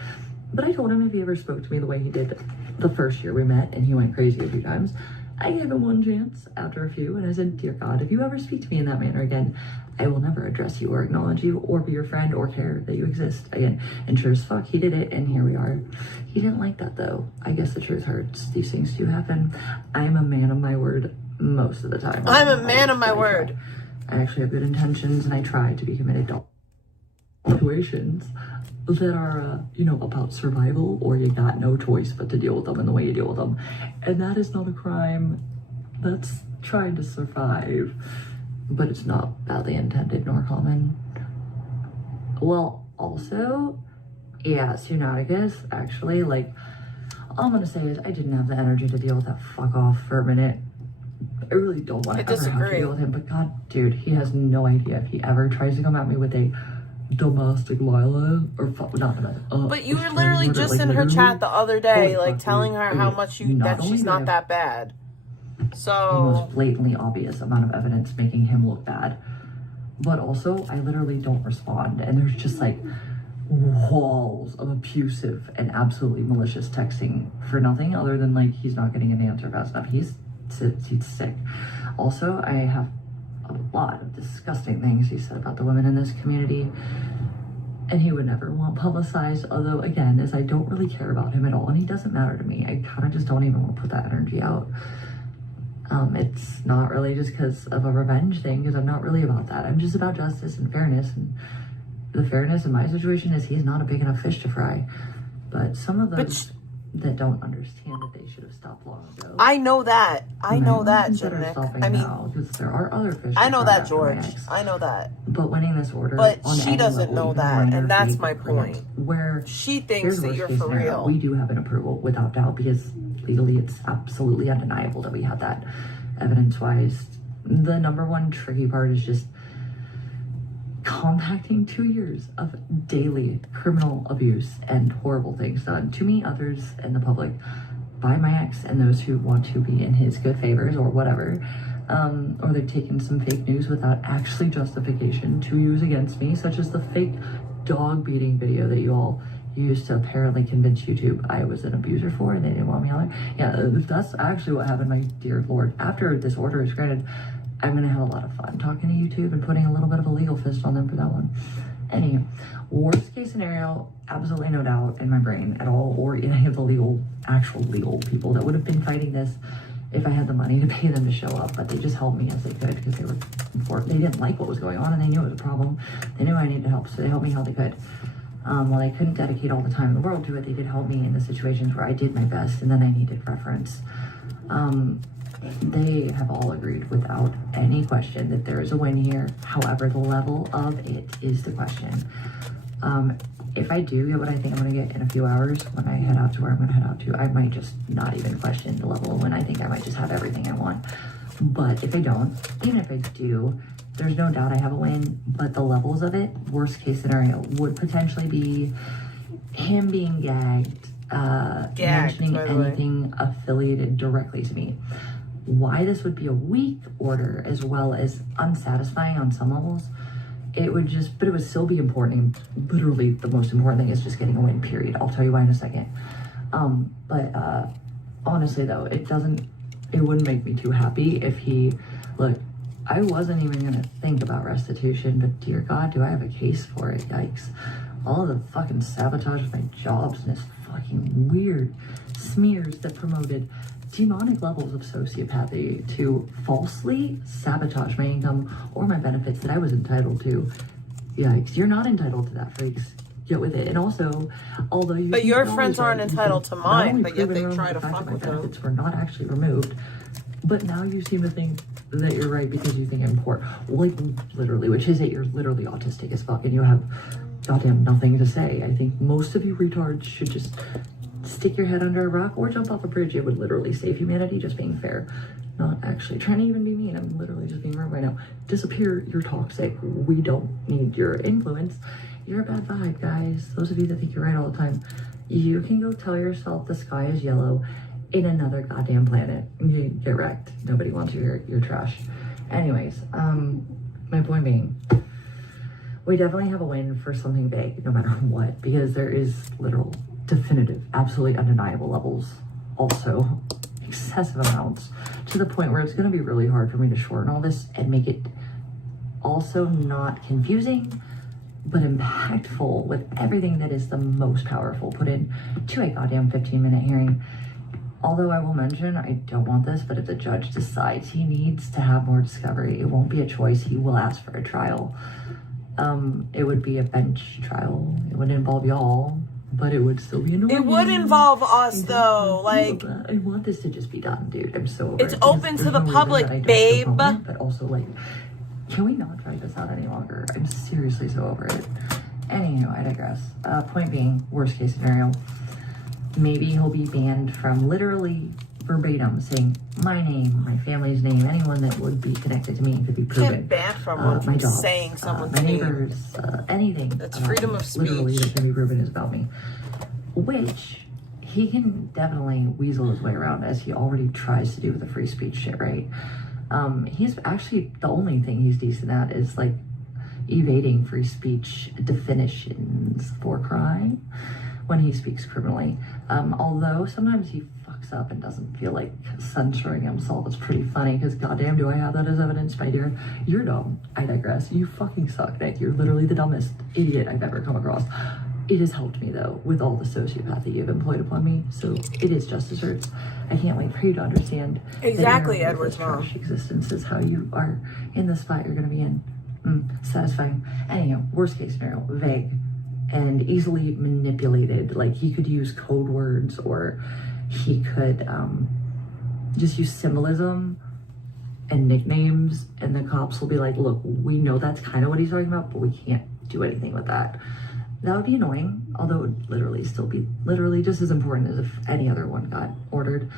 But I told him if he ever spoke to me the way he did the first year we met, and he went crazy a few times, I gave him one chance after a few, and I said, dear God, if you ever speak to me in that manner again, I will never address you or acknowledge you or be your friend or care that you exist again. And sure as fuck, he did it, and here we are. He didn't like that, though. I guess the truth hurts. These things do happen. I'm a man of my word most of the time. I'm a man of my word. I actually have good intentions, and I try to be committed to situations that are, about survival, or you got no choice but to deal with them in the way you deal with them. And that is not a crime. That's trying to survive. But it's not badly intended nor common. Well, also, yeah, Tsunaticus, actually, all I'm gonna say is I didn't have the energy to deal with that fuck off for a minute. I really don't want to ever have to deal with him, but God, dude, he has no idea if he ever tries to come at me with a domestic violence or not domestic. But you were literally just in her chat the other day, telling her how much that she's not that bad. So the most blatantly obvious amount of evidence making him look bad. But also, I literally don't respond, and there's just walls of abusive and absolutely malicious texting for nothing other than he's not getting an answer fast enough. He's sick. Also, I have a lot of disgusting things he said about the women in this community, and he would never want publicized, although again, as I don't really care about him at all and he doesn't matter to me, I kind of just don't even want to put that energy out. It's not really just because of a revenge thing, because I'm not really about that. I'm just about justice and fairness, and the fairness in my situation is he's not a big enough fish to fry. But some of those that don't understand that they should have stopped long ago. I know that. I know that, Jimnick. I mean, because there are other fish. I know that, George. I know that. But winning this order, but she doesn't know that, and that's my point. Where she thinks that you're for real. We do have an approval without doubt, because legally it's absolutely undeniable that we had that evidence-wise The number one tricky part is just compacting 2 years of daily criminal abuse and horrible things done to me, others, and the public by my ex and those who want to be in his good favors or whatever. Or they've taken some fake news without actually justification to use against me, such as the fake dog beating video that you all used to apparently convince YouTube I was an abuser for and they didn't want me on there. Yeah, that's actually what happened, my dear Lord. After this order is granted, I'm gonna have a lot of fun talking to YouTube and putting a little bit of a legal fist on them for that one. Anyway, worst case scenario, absolutely no doubt in my brain at all, or in any of the actual legal people that would have been fighting this if I had the money to pay them to show up, but they just helped me as they could because they were informed. They didn't like what was going on and they knew it was a problem. They knew I needed help, so they helped me how they could. While I couldn't dedicate all the time in the world to it, they did help me in the situations where I did my best and then I needed reference. They have all agreed without any question that there is a win here. However, the level of it is the question. If I do get what I think I'm going to get in a few hours when I head out to where I'm going to head out to, I might just not even question the level of win. I think I might just have everything I want. But if I don't, even if I do, there's no doubt I have a win. But the levels of it, worst case scenario, would potentially be him being gagged, mentioning anything affiliated directly to me. Why this would be a weak order as well as unsatisfying on some levels, but it would still be important. Literally the most important thing is just getting a win, period. I'll tell you why in a second. Honestly though, it wouldn't make me too happy if I wasn't even gonna think about restitution, but dear God, do I have a case for it? Yikes. All of the fucking sabotage of my jobs and this fucking weird smears that promoted demonic levels of sociopathy to falsely sabotage my income or my benefits that I was entitled to. Yikes, you're not entitled to that, freaks. Get with it. And also, although you... But your friends aren't entitled to mine, but yet they try to fuck with them. Benefits were not actually removed. But now you seem to think that you're right because you think I'm poor. Like, literally, which is that you're literally autistic as fuck and you have goddamn nothing to say. I think most of you retards should just stick your head under a rock or jump off a bridge. It would literally save humanity, just being fair. Not actually trying to even be mean. I'm literally just being rude right now. Disappear, you're toxic. We don't need your influence. You're a bad vibe, guys. Those of you that think you're right all the time, you can go tell yourself the sky is yellow in another goddamn planet. You get wrecked. Nobody wants your trash. Anyways, my point being, we definitely have a win for something big, no matter what, because there is literal, definitive, absolutely undeniable levels, also excessive amounts, to the point where it's going to be really hard for me to shorten all this and make it also not confusing, but impactful with everything that is the most powerful put in to a goddamn 15-minute hearing. Although I will mention, I don't want this, but if the judge decides he needs to have more discovery, it won't be a choice. He will ask for a trial. It would be a bench trial. It wouldn't involve y'all, but it would still be annoying. It would involve us, though. Like, I want this to just be done, dude. I'm so over it's it. open to the public, babe. But also, like, can we not drag this out any longer? I'm seriously so over it. Anywho, I digress. Point being, worst case scenario, maybe he'll be banned from literally verbatim saying my name, my family's name, anyone that would be connected to me could be proven. Can't ban someone from saying someone's my name. Neighbors, anything. That's freedom of speech. Literally that can be proven is about me. Which he can definitely weasel his way around, as he already tries to do with the free speech shit, right? He's actually, the only thing he's decent at is like evading free speech definitions for crime when he speaks criminally. Although sometimes he fucks up and doesn't feel like censoring himself. It's pretty funny because goddamn do I have that as evidence, my dear. You're dumb. I digress. You fucking suck, Nick. You're literally the dumbest idiot I've ever come across. It has helped me though with all the sociopathy you've employed upon me, so it is just desserts. I can't wait for you to understand exactly, Edward's mom. Existence is how you are in the spot you're going to be in. Satisfying. Anyhow, worst case scenario, vague and easily manipulated. Like he could use code words, or he could just use symbolism and nicknames, and the cops will be like, look, we know that's kind of what he's talking about, but we can't do anything with that. That would be annoying, although it would literally still be literally just as important as if any other one got ordered.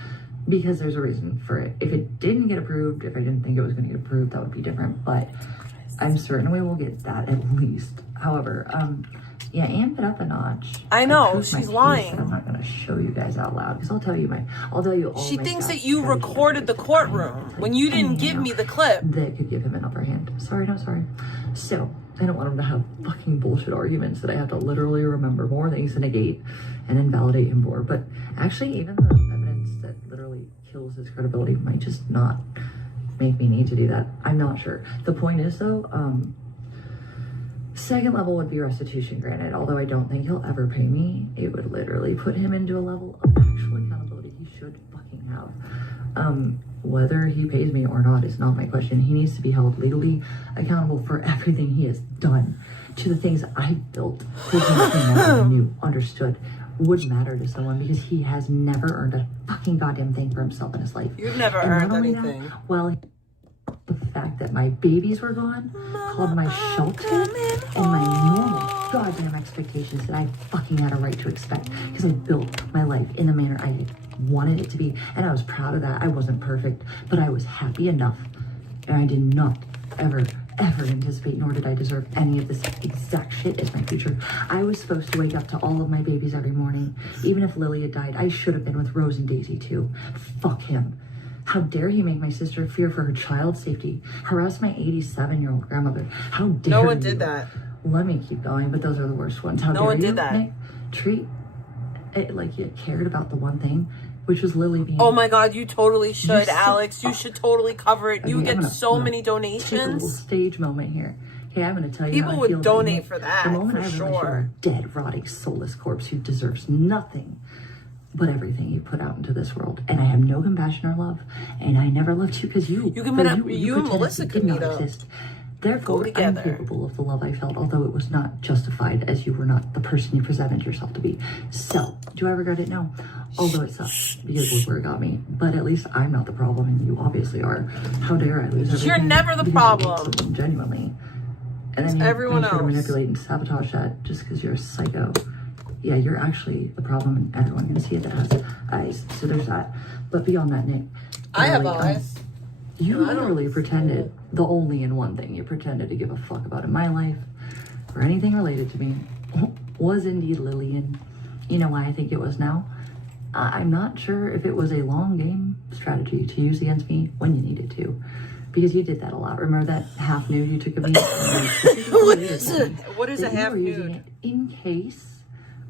because there's a reason for it. If it didn't get approved, if I didn't think it was going to get approved, that would be different. But I'm certain we will get that at least. However, yeah, amp it up a notch. I know, she's lying. I'm not going to show you guys out loud because I'll tell you all She my thinks stats that you recorded the courtroom when you didn't give me the clip. that could give him an upper hand. Sorry, no, sorry. So I don't want him to have fucking bullshit arguments that I have to literally remember more things to negate and invalidate him for. But actually, even the evidence that literally kills his credibility might just not make me need to do that. I'm not sure. The point is, though, second level would be restitution granted. Although I don't think he'll ever pay me, it would literally put him into a level of actual accountability he should fucking have. Whether he pays me or not is not my question. He needs to be held legally accountable for everything he has done, to the things I built, that he knew, understood, would matter to someone, because he has never earned a fucking goddamn thing for himself in his life. You've never And earned not only anything. That, well, the fact that my babies were gone called my shelter and my normal goddamn expectations that I fucking had a right to expect, because I built my life in the manner I wanted it to be, and I was proud of that. I wasn't perfect, but I was happy enough, and I did not ever anticipate, nor did I deserve any of this exact shit as my future. I was supposed to wake up to all of my babies every morning. Even if Lily had died, I should have been with Rose and Daisy too. Fuck him. How dare he make my sister fear for her child's safety, harass my 87-year-old grandmother. How dare No one you? did that. Let me keep going, but those are the worst ones. How No dare one you, did that. Nick? Treat it like you cared about the one thing, which was Lily being... Oh my god, you totally should, You're so Alex. You should totally cover it. You Okay, I'm get gonna- so I'm many gonna take a little donations. stage moment here. Hey, I'm going to tell you People how I would feel donate about for Nick. that, The moment for I realized sure. you're a dead, rotting, soulless corpse who deserves nothing but everything you put out into this world. And I have no compassion or love. And I never loved you because you... You can for meet up- you and pretended Melissa you could did not meet up. exist. Therefore, I'm together. capable of the love I felt, although it was not justified, as you were not the person you presented yourself to be. So, do I regret it? No. Although it sucks, because look where it got me. But at least I'm not the problem, and you obviously are. How dare I lose everything? You're never the because I love problem. someone genuinely. And then It's you everyone try to else. manipulate and sabotage that just because you're a psycho. Yeah, you're actually the problem, and everyone can see it that has eyes. So there's that. But beyond that, Nick, I have like, eyes. you I don't literally pretended the only and one thing you pretended to give a fuck about in my life or anything related to me was indeed Lillian. You know why I think it was now? I'm not sure if it was a long game strategy to use against me when you needed to. Because you did that a lot. Remember that half nude you took of me? What is it? What is a That you half were using nude? it in case,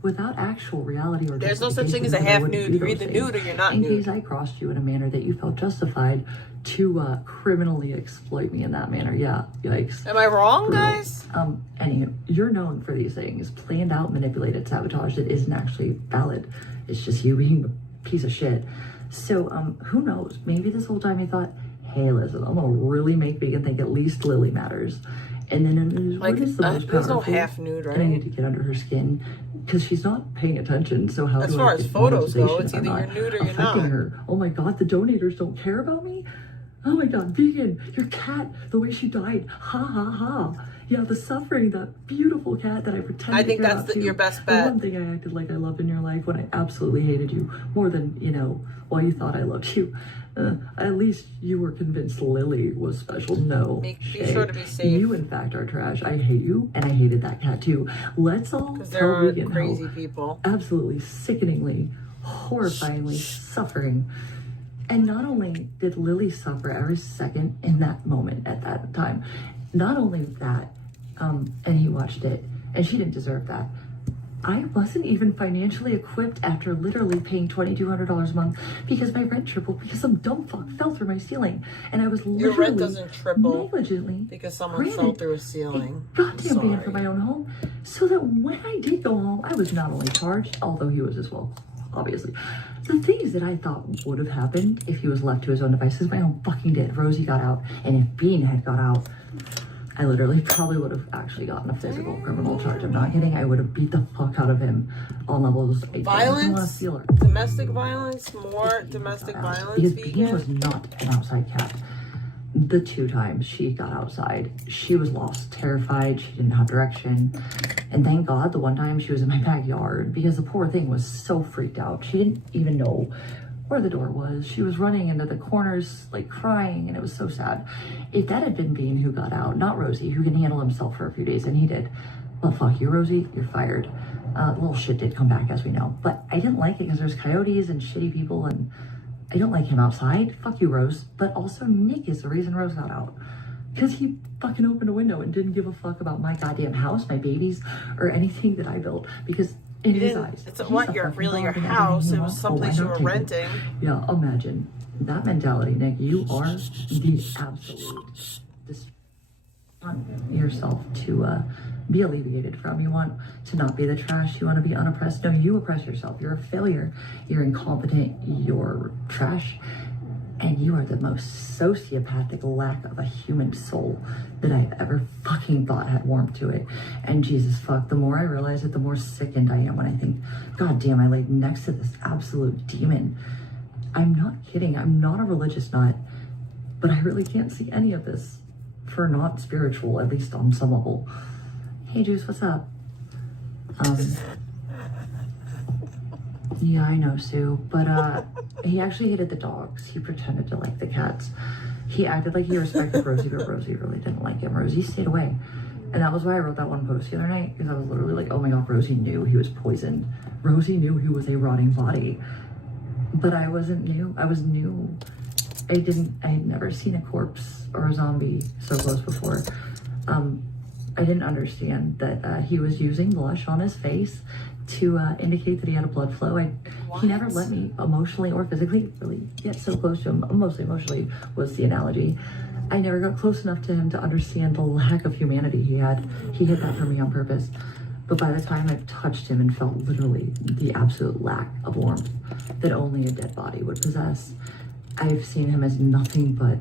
without actual reality or There's no such thing as a justification, half I wouldn't nude. do You're those either things. nude or you're not in nude. case I crossed you in a manner that you felt justified to criminally exploit me in that manner. Yeah, yikes. Am I wrong, Brutal. guys? Anywho, you're known for these things. Planned out, manipulated sabotage that isn't actually valid. It's just you being a piece of shit. So, who knows? Maybe this whole time you thought, hey, listen, I'm gonna really make Vegan think at least Lily matters. And then Like, what is the most there's no powerful? half nude, And I need right? to get under her skin because she's not paying attention. So how As do far I as get photos go, monetization it's if I'm either not you're nude or you're affecting not. her? Oh my god, the donators don't care about me? Oh my god, Vegan, your cat, the way she died, ha ha ha. Yeah, the suffering, that beautiful cat that I pretended I think to care that's about too. your best The bet. one thing I acted like I loved in your life when I absolutely hated you more than, well, you thought I loved you. At least you were convinced Lily was special. No, Be Shay, sure to be safe. You, in fact, are trash. I hate you, and I hated that cat too. Let's all Because tell there are Vegan crazy how people. absolutely sickeningly, horrifyingly suffering. And not only did Lily suffer every second in that moment at that time, not only that, and he watched it, and she didn't deserve that. I wasn't even financially equipped after literally paying $2,200 a month because my rent tripled because some dumb fuck fell through my ceiling. And I was Your literally rent doesn't triple negligently because someone granted fell through a ceiling. goddamn ban for Sorry. my own home, so that when I did go home, I was not only charged, although he was as well, obviously. The things that I thought would have happened if he was left to his own devices, my own fucking did. Rosie got out, and if Bean had got out, I literally probably would have actually gotten a physical criminal charge. I'm not kidding. I would have beat the fuck out of him on levels. I didn't wanna Violence? feel her. Domestic violence? More domestic violence, Because Bean Vegan? was not an outside cat. The 2 times she got outside, she was lost, terrified, she didn't have direction. And thank God the one time she was in my backyard because the poor thing was so freaked out. She didn't even know where the door was. She was running into the corners, like crying, and it was so sad. If that had been Bean who got out, not Rosie, who can handle himself for a few days, and he did. Well, fuck you, Rosie, you're fired. Little shit did come back, as we know. But I didn't like it because there's coyotes and shitty people, and I don't like him outside. Fuck you, Rose. But also, Nick is the reason Rose got out. Because he fucking opened a window and didn't give a fuck about my goddamn house, my babies, or anything that I built. Because in his eyes, It wasn't really your house. It was someplace you were renting. Yeah, imagine that mentality, Nick. You are the absolute. Want yourself to be alleviated from. You want to not be the trash. You want to be unoppressed. No, you oppress yourself. You're a failure. You're incompetent. You're trash. And you are the most sociopathic lack of a human soul that I ever fucking thought had warmth to it. And Jesus fuck, the more I realize it, the more sickened I am when I think, God damn, I laid next to this absolute demon. I'm not kidding. I'm not a religious nut, but I really can't see any of this for not spiritual, at least on some level. Hey, Juice, what's up? Yeah, I know, Sue, but he actually hated the dogs. He pretended to like the cats. He acted like he respected Rosie, but Rosie really didn't like him. Rosie stayed away. And that was why I wrote that one post the other night, because I was literally like, oh my God, Rosie knew he was poisoned. Rosie knew he was a rotting body. But I wasn't new. I was new. I had never seen a corpse or a zombie so close before. I didn't understand that he was using blush on his face to indicate that he had a blood flow. He never let me emotionally or physically really get so close to him. Mostly emotionally was the analogy. I never got close enough to him to understand the lack of humanity he had. He hid that from me on purpose. But by the time I've touched him and felt literally the absolute lack of warmth that only a dead body would possess, I've seen him as nothing but.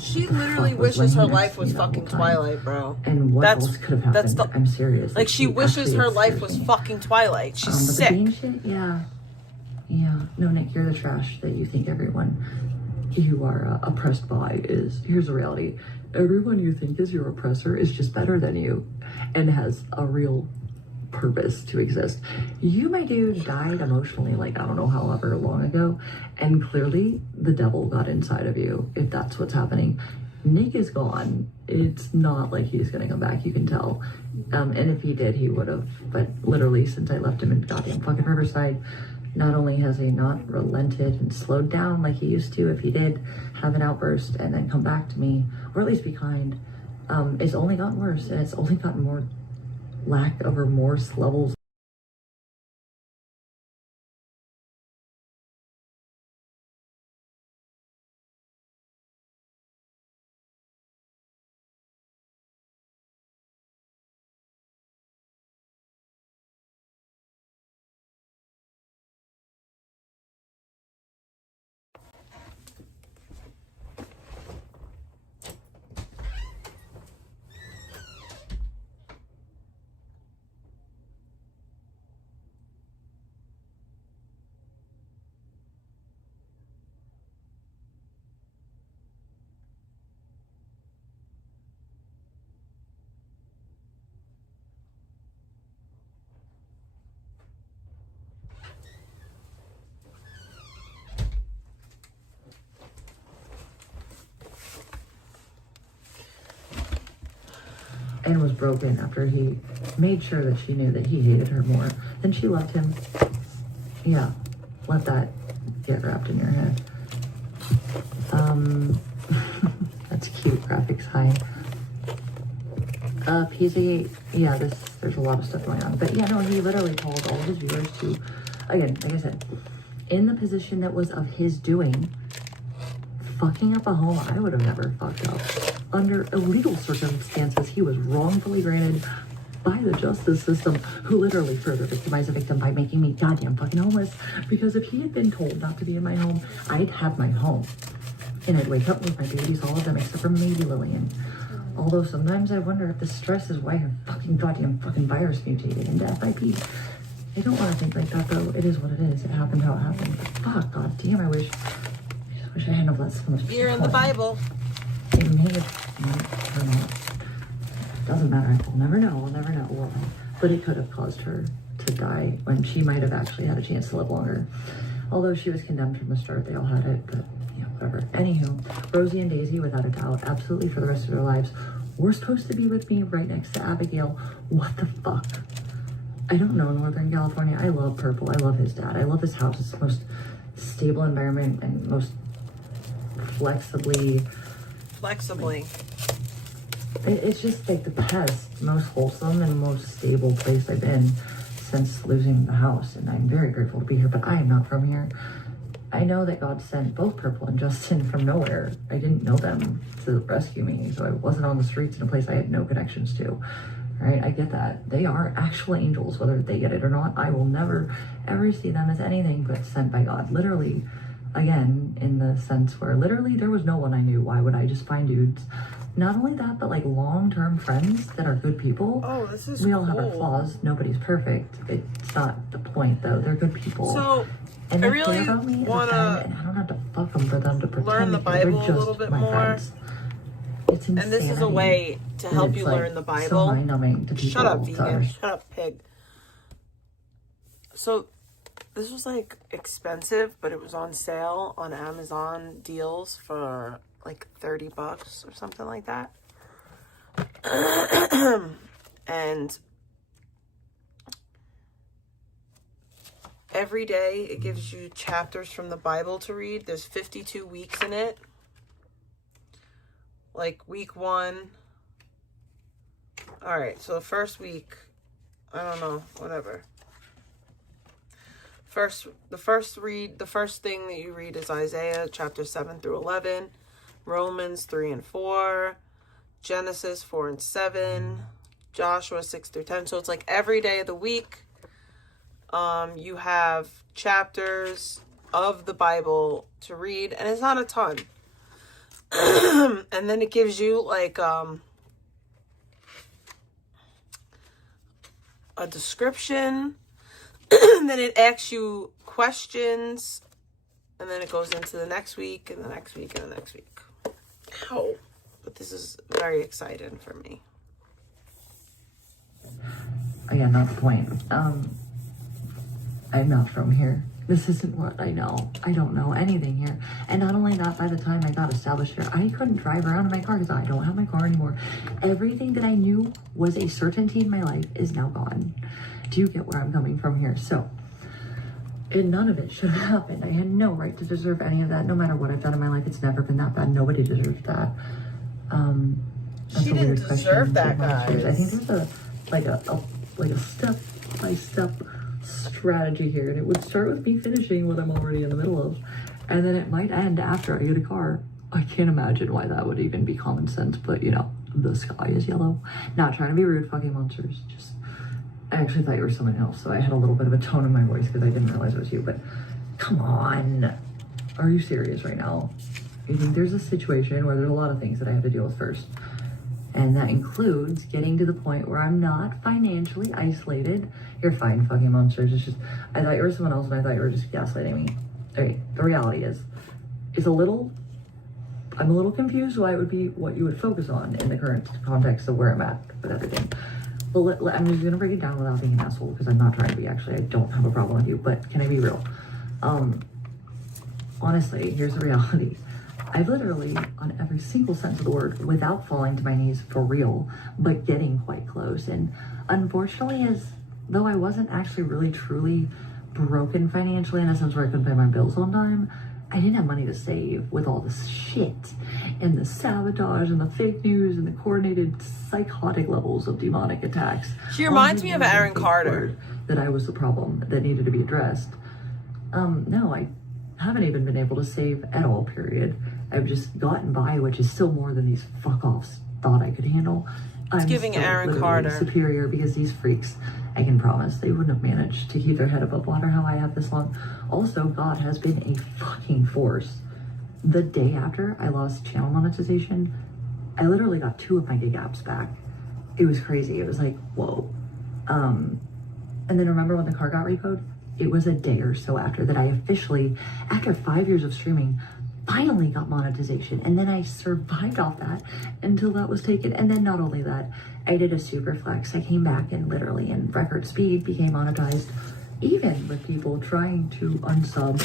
She literally wishes her life was fucking Twilight, bro. And what else could have happened? I'm serious. Like, she wishes her life was fucking Twilight. She's but sick. The Bean shit, yeah. No, Nick, you're the trash that you think everyone you are oppressed by is. Here's the reality. Everyone you think is your oppressor is just better than you and has a real purpose to exist. You, my dude, died emotionally, like, I don't know, however long ago, and clearly the devil got inside of you, if that's what's happening. Nick is gone. It's not like he's gonna come back, you can tell. And if he did, he would have. But literally, since I left him in goddamn fucking Riverside, not only has he not relented and slowed down like he used to, if he did have an outburst and then come back to me, or at least be kind, it's only gotten worse, and it's only gotten more lack of remorse levels. And was broken after he made sure that she knew that he hated her more than she loved him. Yeah, let that get wrapped in your head. That's cute, graphics high. PZ, yeah, there's a lot of stuff going on. But yeah, no, he literally told all of his viewers to, again, like I said, in the position that was of his doing, fucking up a home I would have never fucked up. Under illegal circumstances, he was wrongfully granted by the justice system, who literally further victimized a victim by making me goddamn fucking homeless. Because if he had been told not to be in my home, I'd have my home. And I'd wake up with my babies, all of them except for maybe Lillian. Although sometimes I wonder if the stress is why her fucking goddamn fucking virus mutated into FIP. I don't want to think like that, though. It is what it is. It happened how it happened. But fuck, god damn, I wish I hadn't have let so much. You're in the Bible. It may have, or not. Doesn't matter. I'll never know. I'll never know. Well, but it could have caused her to die when she might have actually had a chance to live longer. Although she was condemned from the start, they all had it, but yeah, whatever. Anywho, Rosie and Daisy, without a doubt, absolutely for the rest of their lives, were supposed to be with me right next to Abigail. What the fuck? I don't know Northern California. I love Purple. I love his dad. I love his house. It's the most stable environment and most flexibly. It's just like the best, most wholesome and most stable place I've been since losing the house. And I'm very grateful to be here, but I am not from here. I know that God sent both Purple and Justin from nowhere. I didn't know them to rescue me, so I wasn't on the streets in a place I had no connections to. Right? I get that. They are actual angels, whether they get it or not. I will never, ever see them as anything but sent by God. Literally, again, in the sense where literally there was no one I knew. Why would I just find dudes? Not only that, but like long-term friends that are good people. Oh, this is We all have our cool. flaws. Nobody's perfect. It's not the point, though. They're good people. So, and I they really care about me as a wanna friend, and I don't have to fuck them for them to pretend learn the because they're Bible a just little bit my more. friends. It's insanity. And this is a way to And help it's, you like, learn the so Bible. mind-numbing to people. Shut up, to vegan. others. Shut up, pig. So, this was like expensive, but it was on sale on Amazon deals for like $30 or something like that. And every day it gives you chapters from the Bible to read. There's 52 weeks in it. Like week 1. All right, so the first week, I don't know, whatever. The first thing that you read is Isaiah chapter 7 through 11, Romans 3 and 4, Genesis 4 and 7, Joshua 6 through 10. So it's like every day of the week, you have chapters of the Bible to read, and it's not a ton. And then it gives you like a description, and then it asks you questions, and then it goes into the next week and the next week and the next week. Ow. But this is very exciting for me. Again, not the point. I'm not from here. This isn't what I know. I don't know anything here. And not only that, by the time I got established here, I couldn't drive around in my car because I don't have my car anymore. Everything that I knew was a certainty in my life is now gone. Do you get where I'm coming from here? So, and none of it should have happened. I had no right to deserve any of that. No matter what I've done in my life, it's never been that bad. Nobody deserves that. That's She a weird didn't deserve question. that, guys. I think there's a step-by-step strategy here, and it would start with me finishing what I'm already in the middle of, and then it might end after I get a car. I can't imagine why that would even be common sense, but you know, the sky is yellow. Not trying to be rude, fucking monsters. Just, I actually thought you were someone else, so I had a little bit of a tone in my voice because I didn't realize it was you, but come on. Are you serious right now? You think there's a situation where there's a lot of things that I have to deal with first, and that includes getting to the point where I'm not financially isolated. You're fine, fucking monsters. It's just, I thought you were someone else, and I thought you were just gaslighting me. Okay, the reality is, I'm a little confused why it would be what you would focus on in the current context of where I'm at with everything. But I'm just gonna break it down without being an asshole, because I'm not trying to be. Actually, I don't have a problem with you, but can I be real? Honestly, here's the reality. I've literally, on every single sense of the word, without falling to my knees for real, but getting quite close. And unfortunately, as though I wasn't actually really truly broken financially in a sense where I couldn't pay my bills on time, I didn't have money to save with all this shit and the sabotage and the fake news and the coordinated psychotic levels of demonic attacks. She reminds me of Aaron Carter. That I was the problem that needed to be addressed. No, I haven't even been able to save at all, period. I've just gotten by, which is still more than these fuck-offs thought I could handle. It's giving Aaron Carter superior, because these freaks, I can promise, they wouldn't have managed to keep their head above water how I have this long. Also, God has been a fucking force. The day after I lost channel monetization, I literally got 2 of my gig apps back. It was crazy. It was like, whoa. And then remember when the car got repoed? It was a day or so after that I officially, after 5 years of streaming, finally got monetization. And then I survived off that until that was taken. And then not only that, I did a super flex. I came back and literally in record speed became monetized even with people trying to unsub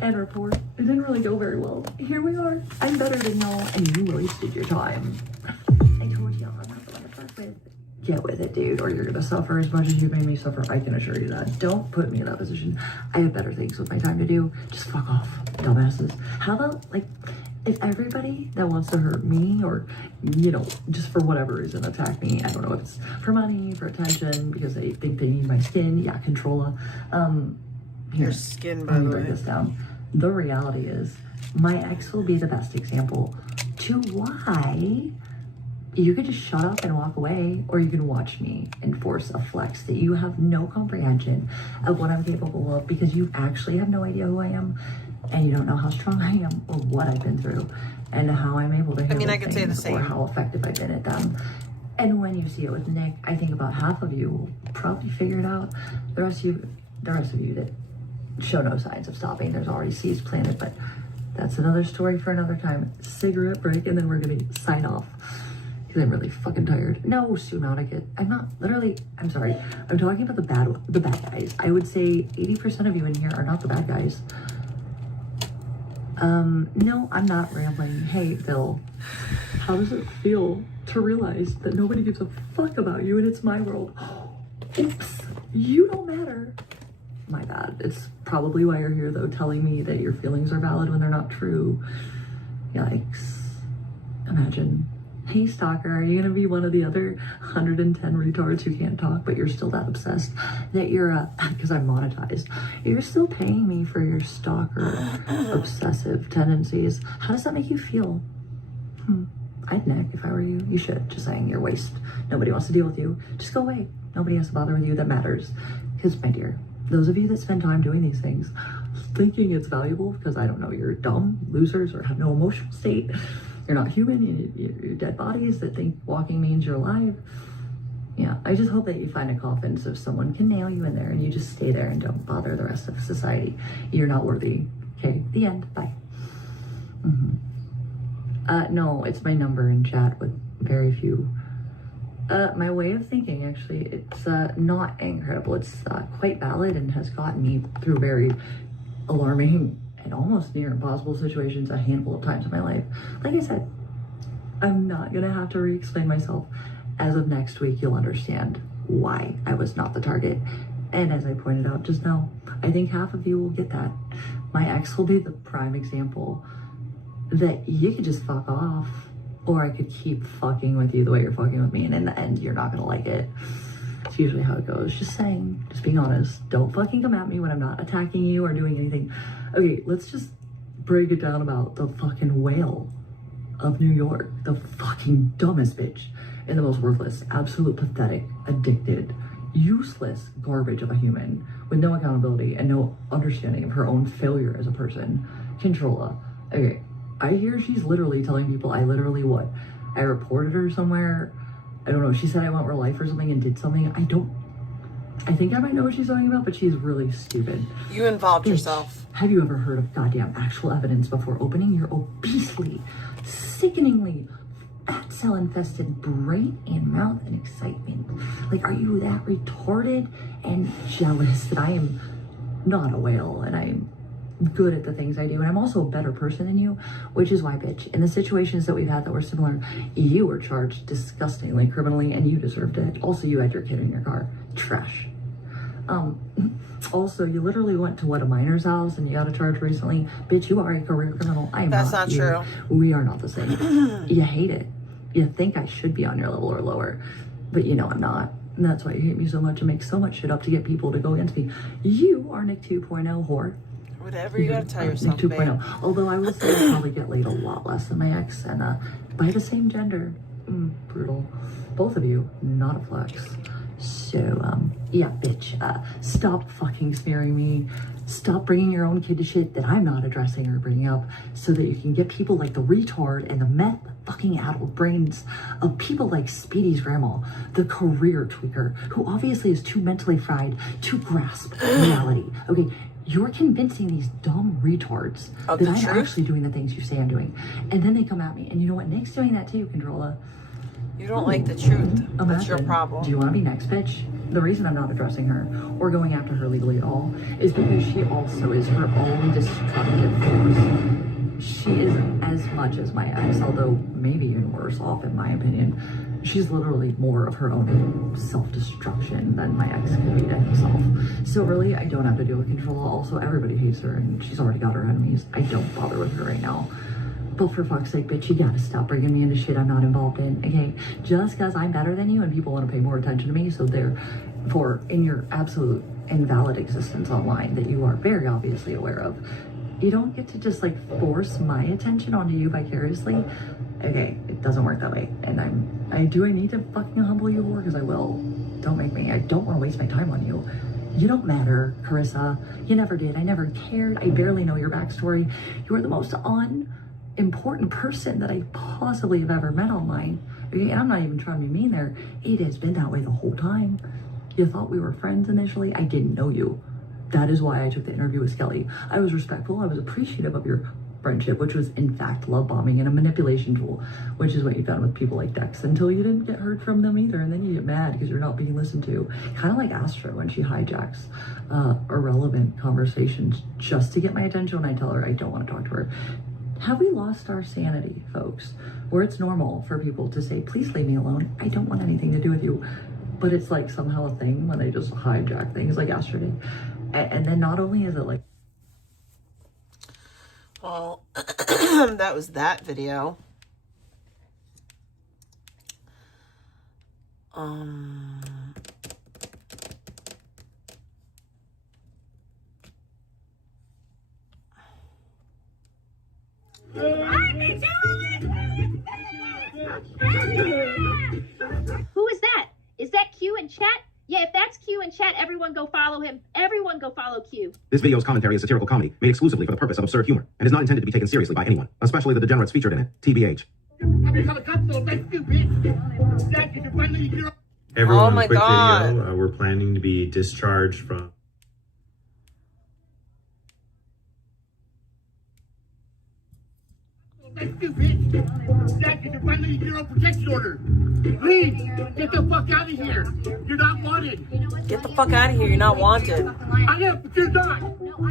and report, it didn't really go very well. Here we are. I'm better than y'all, and you wasted your time. I told y'all I'm not the one to fuck with. Get with it, dude, or you're gonna suffer as much as you made me suffer. I can assure you that. Don't put me in that position. I have better things with my time to do. Just fuck off, dumbasses. How about, like, if everybody that wants to hurt me or, you know, just for whatever reason attack me, I don't know if it's for money, for attention, because they think they need my skin, yeah, Controlla. Your skin, by let me the break way. this down. The reality is, my ex will be the best example to why you could just shut up and walk away, or you can watch me enforce a flex that you have no comprehension of what I'm capable of, because you actually have no idea who I am, and you don't know how strong I am, or what I've been through, and how I'm able to handle I could say the things, or same. how effective I've been at them. And when you see it with Nick, I think about half of you will probably figure it out. The rest of you that show no signs of stopping, there's already seeds planted, but that's another story for another time. Cigarette break, and then we're gonna sign off. Because I'm really fucking tired. No, Sunautica. I'm sorry. I'm talking about the bad guys. I would say 80% of you in here are not the bad guys. No, I'm not rambling. Hey, Bill, how does it feel to realize that nobody gives a fuck about you and it's my world? Oops, you don't matter. My bad. It's probably why you're here, though, telling me that your feelings are valid when they're not true. Yikes. Imagine. Hey, stalker, are you gonna be one of the other 110 retards who can't talk, but you're still that obsessed that you're, because I'm monetized, you're still paying me for your stalker obsessive tendencies? How does that make you feel? I'd neck if I were you. You should. Just saying, you're waste. Nobody wants to deal with you. Just go away. Nobody has to bother with you that matters. Because, my dear, those of you that spend time doing these things, thinking it's valuable because, I don't know, you're dumb losers or have no emotional state, you're not human, you're dead bodies that think walking means you're alive. Yeah, I just hope that you find a coffin so someone can nail you in there and you just stay there and don't bother the rest of society. You're not worthy. Okay, the end. Bye. No, it's my number in chat with very few. My way of thinking, actually, it's not incredible. It's quite valid and has gotten me through very alarming and almost near impossible situations a handful of times in my life. Like I said, I'm not gonna have to re-explain myself. As of next week, you'll understand why I was not the target. And as I pointed out just now, I think half of you will get that. My ex will be the prime example that you could just fuck off, or I could keep fucking with you the way you're fucking with me, and in the end, you're not gonna like it. It's usually how it goes. Just saying, just being honest. Don't fucking come at me when I'm not attacking you or doing anything. Okay, let's just break it down about the fucking whale of New York. The fucking dumbest bitch and the most worthless, absolute pathetic, addicted, useless garbage of a human with no accountability and no understanding of her own failure as a person. Controlla. Okay, I hear she's literally telling people I literally what? I reported her somewhere. I don't know. She said I want real life or something and did something. I think I might know what she's talking about, but she's really stupid. You involved yourself. Have you ever heard of goddamn actual evidence before opening your obesely, sickeningly, fat cell infested brain and mouth and excitement? Like, are you that retarded and jealous that I am not a whale and I'm good at the things I do, and I'm also a better person than you, which is why, bitch, in the situations that we've had that were similar, you were charged disgustingly criminally and you deserved it. Also, you had your kid in your car. Trash. Also, you literally went to a miner's house and you got a charge recently. Bitch, you are a career criminal. I am That's not not you. true. We are not the same. You hate it. You think I should be on your level or lower, but you know I'm not. And that's why you hate me so much and make so much shit up to get people to go against me. You are Nick 2.0 whore. Whatever you gotta tell yourself, Nick 2.0. babe. Although I would say I probably get laid a lot less than my ex, and by the same gender. Brutal. Both of you, not a flex. So, yeah, bitch, stop fucking smearing me. Stop bringing your own kid to shit that I'm not addressing or bringing up so that you can get people like the retard and the meth fucking addled brains of people like Speedy's grandma, the career tweaker, who obviously is too mentally fried to grasp reality. Okay, you're convincing these dumb retards that I'm actually doing the things you say I'm doing. And then they come at me. And you know what? Nick's doing that too, Controlla. You don't like the truth. That's your problem. Do you want to be next, bitch? the reason I'm not addressing her or going after her legally at all is because she also is her own destructive force. She is as much as my ex, although maybe even worse off in my opinion. She's literally more of her own self-destruction than my ex could be to himself. So really, I don't have to deal with Controlla. Also, everybody hates her and she's already got her enemies. I don't bother with her right now. But for fuck's sake, bitch, you gotta stop bringing me into shit I'm not involved in, okay? Just because I'm better than you and people want to pay more attention to me, so therefore, in your absolute invalid existence online that you are very obviously aware of, you don't get to just like force my attention onto you vicariously. Okay, it doesn't work that way. And I need to fucking humble you more? Because I will. Don't make me. I don't want to waste my time on you. You don't matter, Carissa. You never did. I never cared. I barely know your backstory. You are the most unimportant person that I possibly have ever met online. Okay, and I'm not even trying to be mean there. It has been that way the whole time. You thought we were friends initially. I didn't know you. That is why I took the interview with Skelly. I was respectful. I was appreciative of your friendship, which was in fact love bombing and a manipulation tool, which is what you've done with people like Dex until you didn't get heard from them either, and then you get mad because you're not being listened to. Kind of like Astra when she hijacks irrelevant conversations just to get my attention when I tell her I don't want to talk to her. Have we lost our sanity, folks? Where it's normal for people to say, please leave me alone. I don't want anything to do with you. But it's like somehow a thing when they just hijack things like yesterday. And then not only is it like... Well, that was that video. Who is that? Is that Q in chat? Yeah, if that's Q in chat, everyone go follow him. Everyone go follow Q. This video's commentary is satirical comedy made exclusively for the purpose of absurd humor and is not intended to be taken seriously by anyone, especially the degenerates featured in it. TBH. Everyone, Oh my quick God. video. We're planning to be discharged from... That's you, bitch. Jack, you're violating your own protection order. Please, get the fuck out of here. You're not wanted. Get the fuck out of here. You're not wanted. I am, but you're not.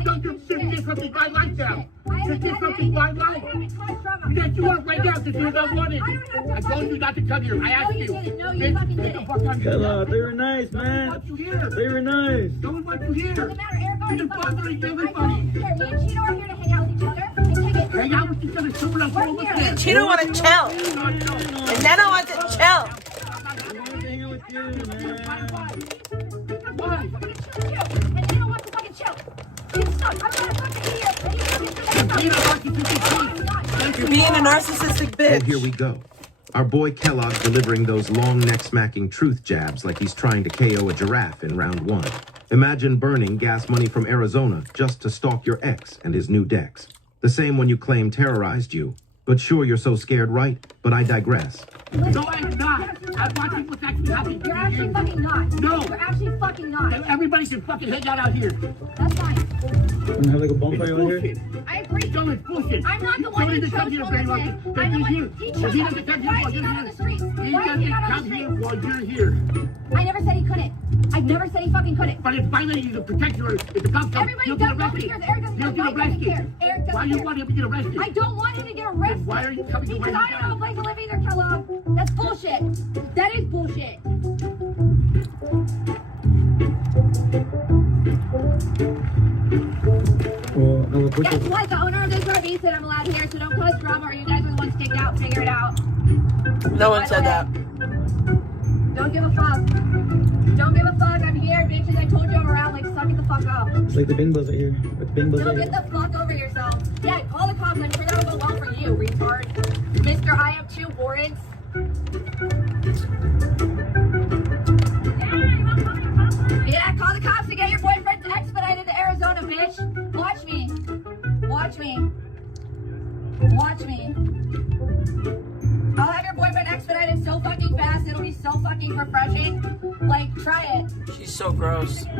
Don't you did something by life now. You did something by life. Yes, you are right now because you're not wanted. I told you not to come here. I asked you. Bitch, get the fuck out of here. Hello, they were nice, man. No one wants you here. They were nice. No one wants you here. Doesn't matter, Eric. You're bothering everybody. Here, me and Chino are here to hang out with each other. Hang out with each other. Someone else will look at it. Chino want to chill. And Nana wants to chill. Why? And Chino wants to fucking chill. He's stuck. I'm not a fucking idiot. You're being a narcissistic bitch. Oh, here we go. Our boy Kellogg's delivering those long neck smacking truth jabs like he's trying to KO a giraffe in round one. Imagine burning gas money from Arizona just to stalk your ex and his new decks. The same one you claim terrorized you. But sure, you're so scared, right? But I digress. No, I'm not. I'm watching what's actually happening. You're actually fucking not. No. You're actually fucking not. Everybody can fucking hang out here. That's fine. Wanna have like a bonfire over here? I agree. No, it's bullshit. I'm not the one who chose Wilmington. I'm the one he chose Wilmington. Why is he not on the streets? Why is he not on the streets? While you're here. I never said he couldn't. I've never said he fucking couldn't. But it's violating the protection order. If the cops come, Everybody you'll does. get Nobody arrested. cares. Eric doesn't You'll get arrested. Eric doesn't Why do you care. want him to get arrested? I don't want him to get arrested. Then why are you coming to Because where I don't have a place to live either, Kellogg. That's bullshit. That is bullshit. Guess what? The owner of this RV said I'm allowed here, so don't cause drama or you guys are the ones kicked out. Figure it out. No one said that. Don't give a fuck. Don't give a fuck. I'm here, bitches. I told you I'm around. Like, suck it the fuck up. It's like the bing buzz right here. Like the bing buzz Don't right get here. the fuck over yourself. Yeah, call the cops. I'm sure that'll go well for you, retard. Mr. I have 2 warrants. Yeah, call the cops to get your boyfriend expedited to Arizona, bitch. Watch me. Watch me. Watch me. I'll have your boyfriend expedited so fucking fast, it'll be so fucking refreshing. Like, try it. She's so gross. Hey,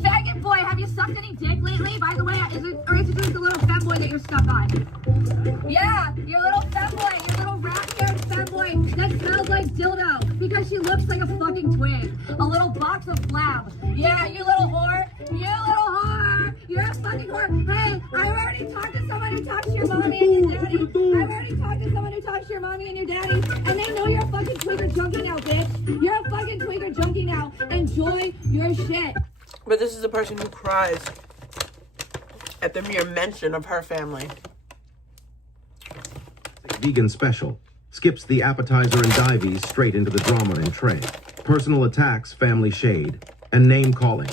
faggot boy, have you sucked any dick lately? By the way, is it just a little femboy that you're stuck on? Yeah, your little femboy, your little rat-haired femboy that smells like dildo. because she looks like a fucking twig. A little box of flab. Yeah, you little whore. You little whore. You're a fucking whore. Hey, I've already talked to someone who talks to your mommy and your daddy. I've already talked to someone who talks to your mommy and your daddy. And they know you're a fucking twigger junkie now, bitch. You're a fucking twigger junkie now. Enjoy your shit. But this is the person who cries at the mere mention of her family. Vegan special skips the appetizer and dives straight into the drama and tray. Personal attacks, family shade, and name calling.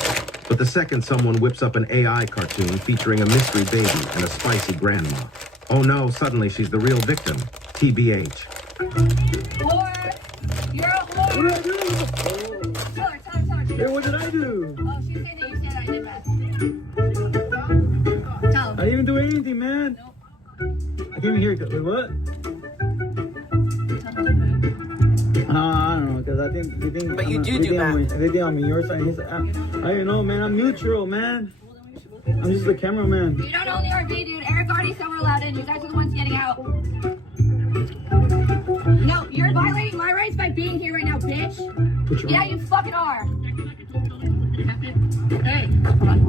But the second someone whips up an AI cartoon featuring a mystery baby and a spicy grandma, oh no, suddenly she's the real victim. TBH. Whore. You're a whore. What did I do? Tell her. Hey, what did I do? Oh, she's saying that you said I did best. Tell him. I didn't even do anything, man. Nope. I came in here. Wait, what? I don't know, because I think they think. But you do math. They think I'm on your side. His side. I don't know, man. I'm neutral, man. I'm just the cameraman. You don't own the RV, dude. Eric already said we're allowed in. You guys are the ones getting out. No, you're violating my rights by being here right now, bitch. Yeah, you fucking are. Hey, hold on.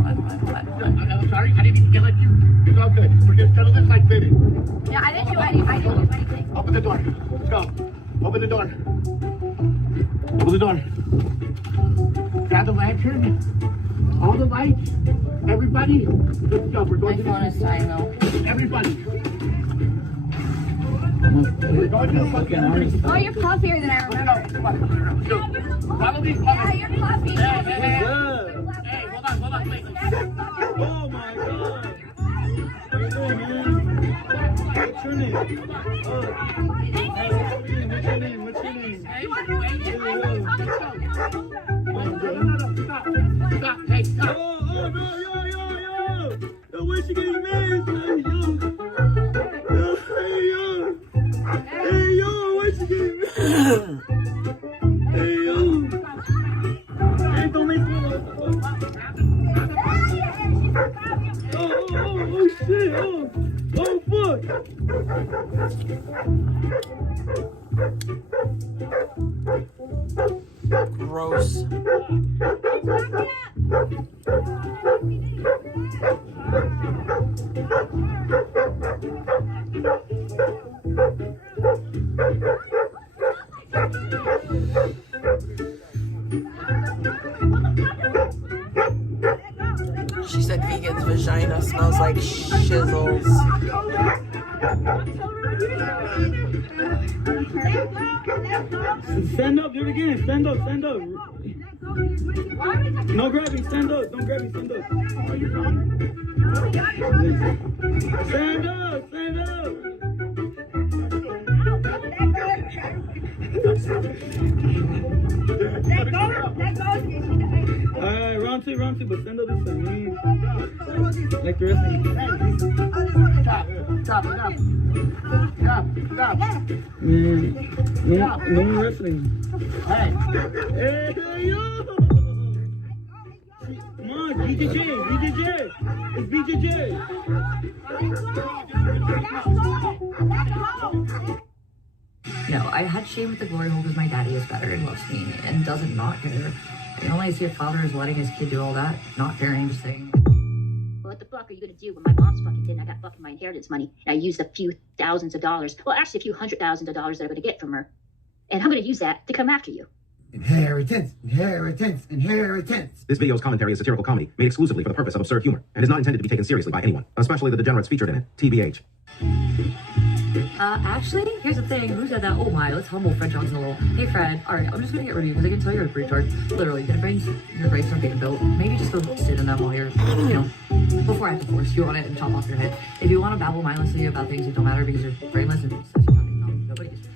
I'm sorry. I didn't mean to yell at you. It's all good. We're gonna settle this like women. Yeah, I didn't do anything. Open the door. Let's go. Open the door. Open the door. Grab the lantern. All the lights. Everybody. Let's go. We're going to the sign though. Everybody. We're going to the fucking army. Oh, you're puffier than I remember. Come on. Let's go. Follow me. Yeah, you're puffy. Hey, hold on. Wait. Oh my god. What are you doing, man? What's your name? What's your name? Hey, Stop. Hey, stop. Oh, no, yo. Yo, where's she getting mad? Hey, yo, where's she getting mad? Hey, yo. Hey, don't make me laugh. Oh, shit. Oh, fuck. Gross. She said vegan's vagina smells like shizzles. Stand up, do it again. Stand up. No grabbing, stand up. Don't grab me, stand up. Stand up. Alright, round two, but stand up this time. Like the wrestling. Stop. Man, no wrestling. Hey, yo! Come on, BJJ. It's BJJ. No, I had shame with the glory hole because my daddy is better and loves me and doesn't not care. And only I see a father is letting his kid do all that, not caring, just saying. What the fuck are you gonna do when my mom's fucking dead and I got fucking my inheritance money and I used a few thousands of dollars, well actually a few $100,000 that I'm gonna get from her, and I'm gonna use that to come after you. Inheritance. This video's commentary is satirical comedy made exclusively for the purpose of absurd humor and is not intended to be taken seriously by anyone, especially the degenerates featured in it. TBH. Actually, here's the thing. Who said that? Oh my, let's humble Fred Johnson a little. Hey Fred, alright, I'm just gonna get rid of you because I can tell you're a retard. Literally, your brains aren't being built. Maybe just go sit in them while you're, before I have to force you on it and chop off your head. If you want to babble mindlessly about things that don't matter because you're brainless and such a fucking dumb, nobody just,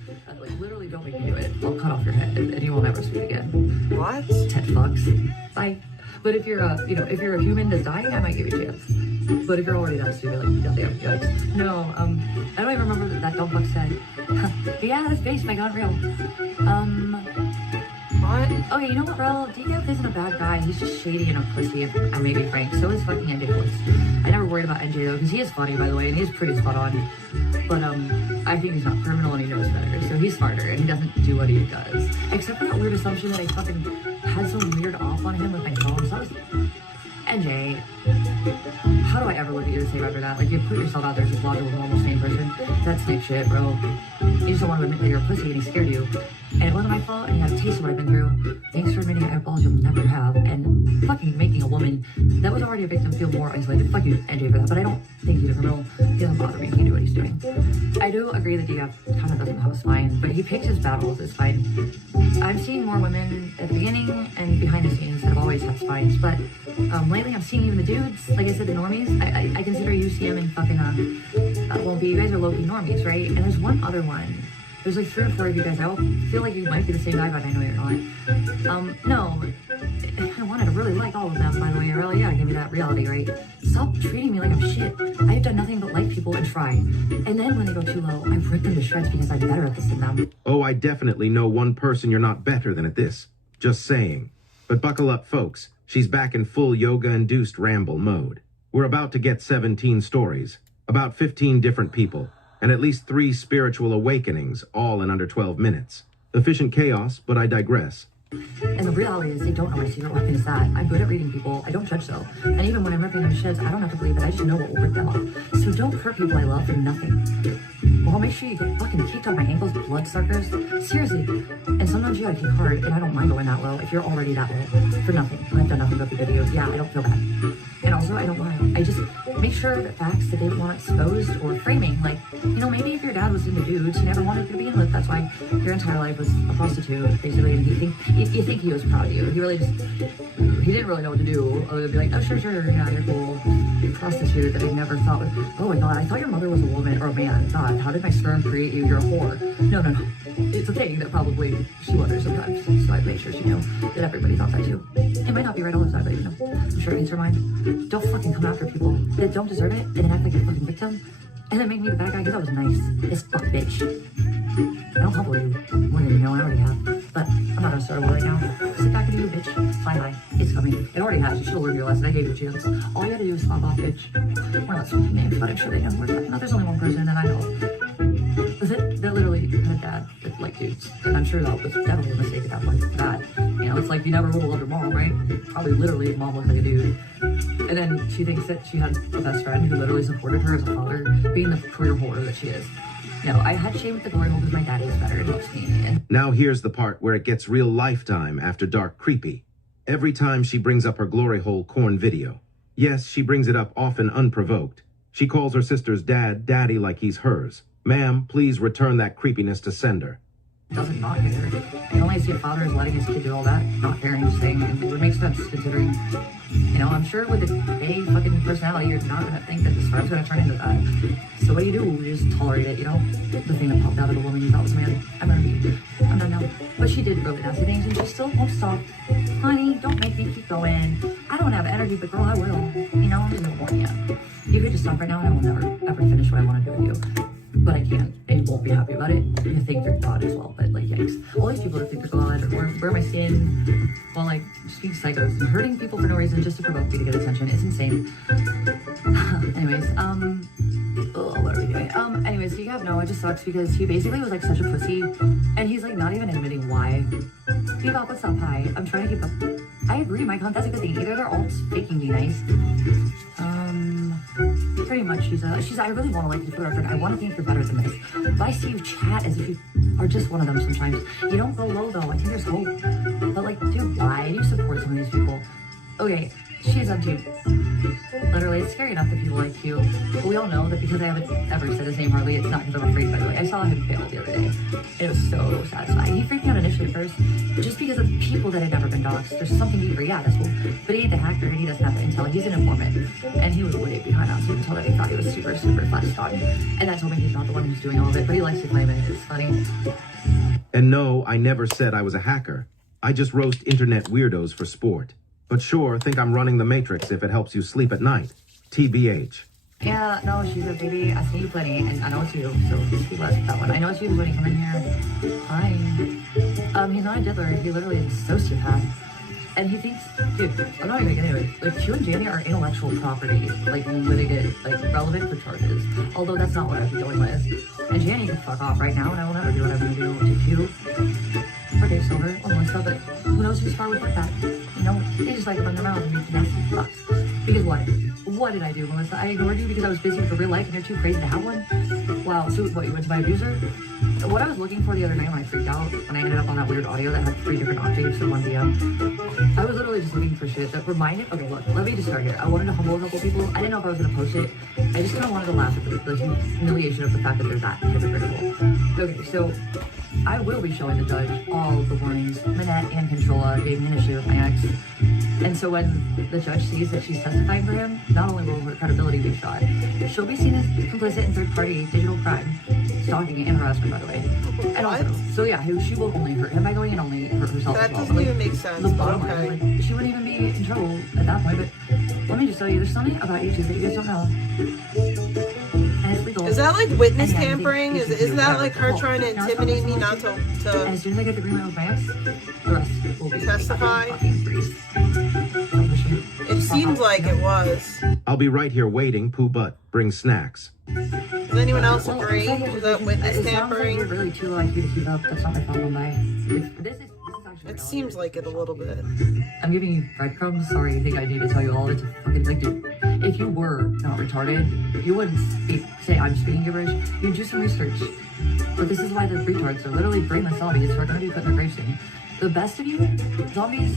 literally don't make me do it. I'll cut off your head and you won't ever speak again. What? Ted fucks. Bye. But if you're if you're a human that's dying, I might give you a chance. But if you're already down, you're like, yikes. No, I don't even remember what that dumb fuck said. Yeah, that's based, my god, real. What? Okay, you know what, Rel? DF isn't a bad guy. He's just shady and a pussy, and maybe frank. So is fucking NJ Woods. I never worried about NJ though, because he is funny, by the way, and he is pretty spot on. But I think he's not criminal and he knows better, so he's smarter and he doesn't do what he does. Except for that weird assumption that I fucking had some weird off on him with my phone. So I was, NJ, how do I ever look at you the same after that? Like, you put yourself out there as a logical, normal, sane person. That's snake shit, bro. You just don't want to admit that you're a pussy and he scared you. And it wasn't my fault, and you have a taste of what I've been through. Thanks for admitting I have balls you'll never have, and fucking making a woman that was already a victim feel more isolated. Fuck you, NJ, for that, but I don't think he's a criminal. He doesn't bother me. He can do what he's doing. I do agree that DF kind of doesn't have a spine, but he picks his battles. It's fine. I'm seeing more women at the beginning and behind the scenes that have always had spines, but lately I'm seeing even the dudes, like I said, the normies. I consider UCM and fucking, well, you guys are low-key normies, right? And there's one other one. There's like 3 or 4 of you guys. I all feel like you might be the same guy, but I know you're not. No, I wanted to really like all of them, by the way. Really, yeah, give me that reality, right? Stop treating me like I'm shit. I've done nothing but like people and try. And then when they go too low, I rip them to shreds because I'm better at this than them. Oh, I definitely know one person you're not better than at this. Just saying. But buckle up, folks. She's back in full yoga-induced ramble mode. We're about to get 17 stories, about 15 different people, and at least 3 spiritual awakenings, all in under 12 minutes. Efficient chaos, but I digress. And the reality is they don't know my secret weapon is that. I'm good at reading people. I don't judge though. And even when I'm ripping them to shreds, I don't have to believe it. I just know what will rip them off. So don't hurt people I love for nothing. Well, make sure you get fucking kicked off my ankles, bloodsuckers. Seriously. And sometimes you gotta kick hard, and I don't mind going that low if you're already that low. For nothing. I've done nothing but the videos. Yeah, I don't feel bad. And also, I don't lie. I just make sure that facts that they want exposed or framing. Like, you know, maybe if your dad was into dudes, he never wanted you to begin with. That's why your entire life was a prostitute, basically. And you think he was proud of you. He really just, he didn't really know what to do. Other than be like, oh, sure, yeah, you're cool. Prostitute that I never thought was, oh my God, I thought your mother was a woman or a man. God, how did my sperm create you? You're a whore. No. It's a thing that probably she wonders sometimes. So I made sure she knew that everybody thought that too. It might not be right all the time, but you know, I'm sure it means her mind. Don't fucking come after people that don't deserve it and then act like a fucking victim. And then make me the bad guy because I was nice. This fuck bitch. I don't humble you more than you know I already have. But I'm not gonna start a war right now. Sit back and do you, bitch. Bye. It's coming. It already has. You should have learned your lesson. I gave you a chance. All you had to do is slap off, bitch. We're not speaking names, but I'm sure they know who we're talking about. There's only one person that I know. That literally had a dad that liked dudes. And I'm sure that was definitely a mistake at that point. Bad. You know, it's like you never would have loved your mom, right? Probably literally his mom looked like a dude. And then she thinks that she had a best friend who literally supported her as a father, being the career whore that she is. No, I had shame with the glory hole because my dad is better and loves me. And Now here's the part where it gets real Lifetime After Dark creepy. Every time she brings up her glory hole corn video. Yes, she brings it up often unprovoked. She calls her sister's dad daddy like he's hers. Ma'am, please return that creepiness to sender. doesn't not care. You only see a father is letting his kid do all that, not caring, just saying, and it would make sense considering, you know, I'm sure with a gay fucking personality, you're not gonna think that the sperm's gonna turn into that. So what do? You just tolerate it, you know? The thing that popped out of the woman you thought was a man. I'm done now. But she did really nasty things and she still won't stop. Honey, don't make me keep going. I don't have energy, but girl, I will. You know, I'm just not born yet. You could just stop right now and I will never, ever finish what I want to do with you. But I can't, and you won't be happy about it. You think you're God as well, but like, yikes. All these people that think they're God, or where am I sin? Well, like, just being psychos and hurting people for no reason just to provoke you to get attention. It's insane. Anyways, what are we doing? Anyways, so you have Noah, it just sucks because he basically was like such a pussy, and he's like not even admitting why. Bebop, what's up? Hi, I'm trying to keep up. I agree, my that's a good thing. Either they're all faking me nice. Pretty much, I really want to like you for the record. I want to think you're better than this. But I see you chat as if you are just one of them sometimes. You don't go low though. I think there's hope. But like, dude, why do you support some of these people? Okay, she's up to literally, it's scary enough that people like you. But we all know that because I haven't ever said his name hardly, it's not because I'm afraid, by the way. I saw him fail the other day. And it was so satisfying. He freaked me out initially first, just because of the people that had never been doxxed. There's something deeper, yeah, that's cool. But he ain't the hacker and he doesn't have the intel. He's an informant. And he was way behind us until that he thought he was super, super flash dog. And that told me he's not the one who's doing all of it, but he likes to claim it. It's funny. And no, I never said I was a hacker. I just roast internet weirdos for sport. But sure, think I'm running the Matrix if it helps you sleep at night. TBH. Yeah, no, she's a baby. I see you plenty, and I know it's you, so just be blessed with that one. I know it's you when you come in here. Hi. He's not a diddler. He literally is a sociopath. And he thinks, dude, I'm not even gonna get into it. Like, Q and Jamie are intellectual property, like, when they get, like, relevant for charges. Although that's not what I was dealing with. And Janny can fuck off right now, and I will never do what I'm gonna do to you. Or Dave Silver, or Melissa, but who knows who's far with that? You know, they just like run their mouths and be nasty fucks. Because what? What did I do, Melissa? I ignored you because I was busy with a real life and you're too crazy to have one? Wow, so what, you went to my abuser? What I was looking for the other night when I freaked out, when I ended up on that weird audio that had 3 different octaves in one DM, I was literally just looking for shit that reminded, okay, look, let me just start here. I wanted to humble a couple people. I didn't know if I was gonna post it. I just kind of wanted to laugh at the humiliation of the fact that they're that hypocritical. Okay, so I will be showing the judge all the warnings Minette and Controlla gave me an issue with my ex. And so when the judge sees that she's testifying for him, not only will her credibility be shot, she'll be seen as complicit in third-party digital crime, stalking and harassment, by the way. And also, so yeah, she will only hurt him by going and only hurt herself That as well. doesn't even make sense. The bottom line, like, she wouldn't even be in trouble at that point, but let me just tell you, there's something about YouTube that you guys don't know. And it's legal. Is that like witness And yeah, tampering? Isn't that like her trying to intimidate me not to And as soon as I get the agreement with my ex, the rest will be testify? fucking breeze. It seems like it was. I'll be right here waiting. Pooh Butt, bring snacks. Does anyone else agree with that witness tampering? You're really too low IQ to keep up. That's not my problem, bye. This is actually It seems like it a little bit. I'm giving you breadcrumbs. Sorry, I think I need to tell you all of it to fucking, like, dude, if you were not retarded, you wouldn't say I'm speaking gibberish. You'd do some research. But this is why the retards are literally brainless zombies who are going to be put in their grave soon. The best of you, zombies,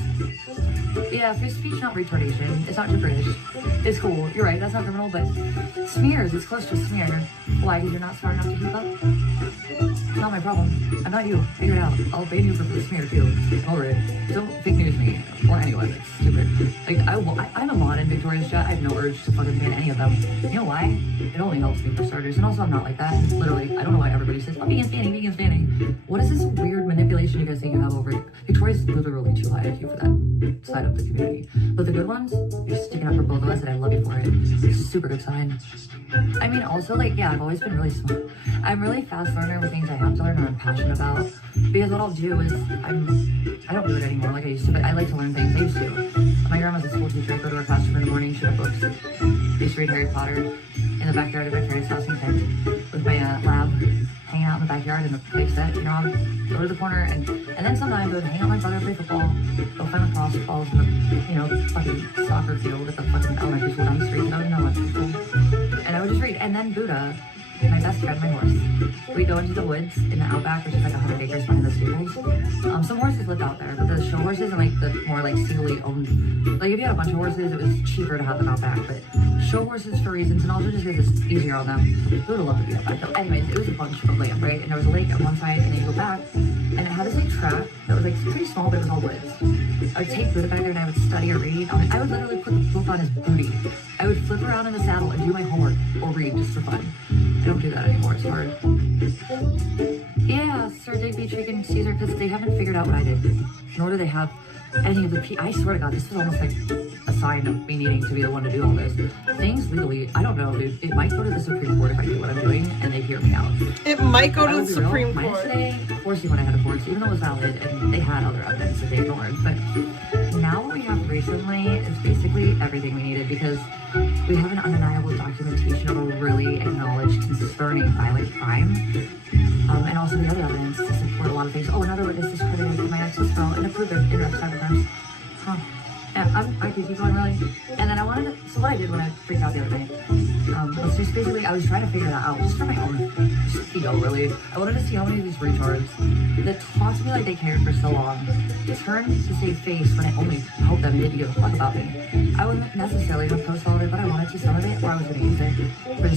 yeah, free speech, not retardation. It's not gibberish. It's cool. You're right, that's not criminal, but smears, it's close to a smear. Why? Because you're not smart enough to keep up? Not my problem. I'm not you. Figure it out. I'll ban you for the smear too. Over it. Don't fake news me. Or anyone that's stupid. Like, I'm a mod in Victoria's chat. I have no urge to fucking ban any of them. You know why? It only helps me for starters. And also, I'm not like that. Literally, I don't know why everybody says, oh, vegan's banning, vegan's banning. What is this weird manipulation you guys think you have over it? Victoria's literally too high IQ for that side of the community. But the good ones, you're sticking up for both of us, and I love you for it. It's a super good sign. I mean, also, like, yeah, I've always been really smart. I'm really fast learner with things I have to learn or I'm passionate about. Because what I'll do is, I don't do it anymore like I used to, but I like to learn things. I used to. My grandma's a school teacher. I'd go to her classroom in the morning, she had books. I used to read Harry Potter in the backyard of my parents' house in Kent with my lab, hanging out in the backyard in the play set. You know, I'd go to the corner and then sometimes I would hang out with my brother, play football, go find lacrosse balls in the, you know, fucking soccer field at the fucking elementary school down the street. I don't even know elementary school. And I would just read. And then Buddha, my best friend, my horse, we'd go into the woods in the outback, which is like 100 acres behind the stables. Some horses lived out there, but the show horses and like the more like singly owned, like if you had a bunch of horses, it was cheaper to have them out back. But show horses for reasons, and also just because it's easier on them. We would have loved to be out back though. Anyways, it was a bunch of land, right? And there was a lake at one side, and then you go back, and it had this like track that was like pretty small, but it was all woods. I would take Buddha back there and I would study or read. I would literally put the book on his booty. I would flip around in the saddle and do my homework or read just for fun. I don't do that anymore, it's hard. Yeah, Sir Digby, Chicken, Caesar, because they haven't figured out what I did. Nor do they have any of the I swear to God, this was almost like a sign of me needing to be the one to do all this. Things legally, I don't know, dude. It might go to the Supreme Court if I do what I'm doing and they hear me out. It might go to the Supreme Court. Court. Today, forcing what I had to force, even though it was valid and they had other evidence that they ignored. But now what we have recently is basically everything we needed because we have an undeniable documentation of a really acknowledged concerning violent crime. And also the other evidence to support a lot of things. Oh, another witness discredited my ex's girl and approved it in direct cybercrimes. Huh. Yeah, I could keep going really. And then I wanted to, so what I did when I freaked out the other night, was just basically, I was trying to figure that out, just for my own ego, really. I wanted to see how many of these retards that talked to me like they cared for so long turned to save face when I only helped them and didn't give a fuck about me. I wasn't necessarily going to post all of it, but I wanted to some of it, or I was going to use it for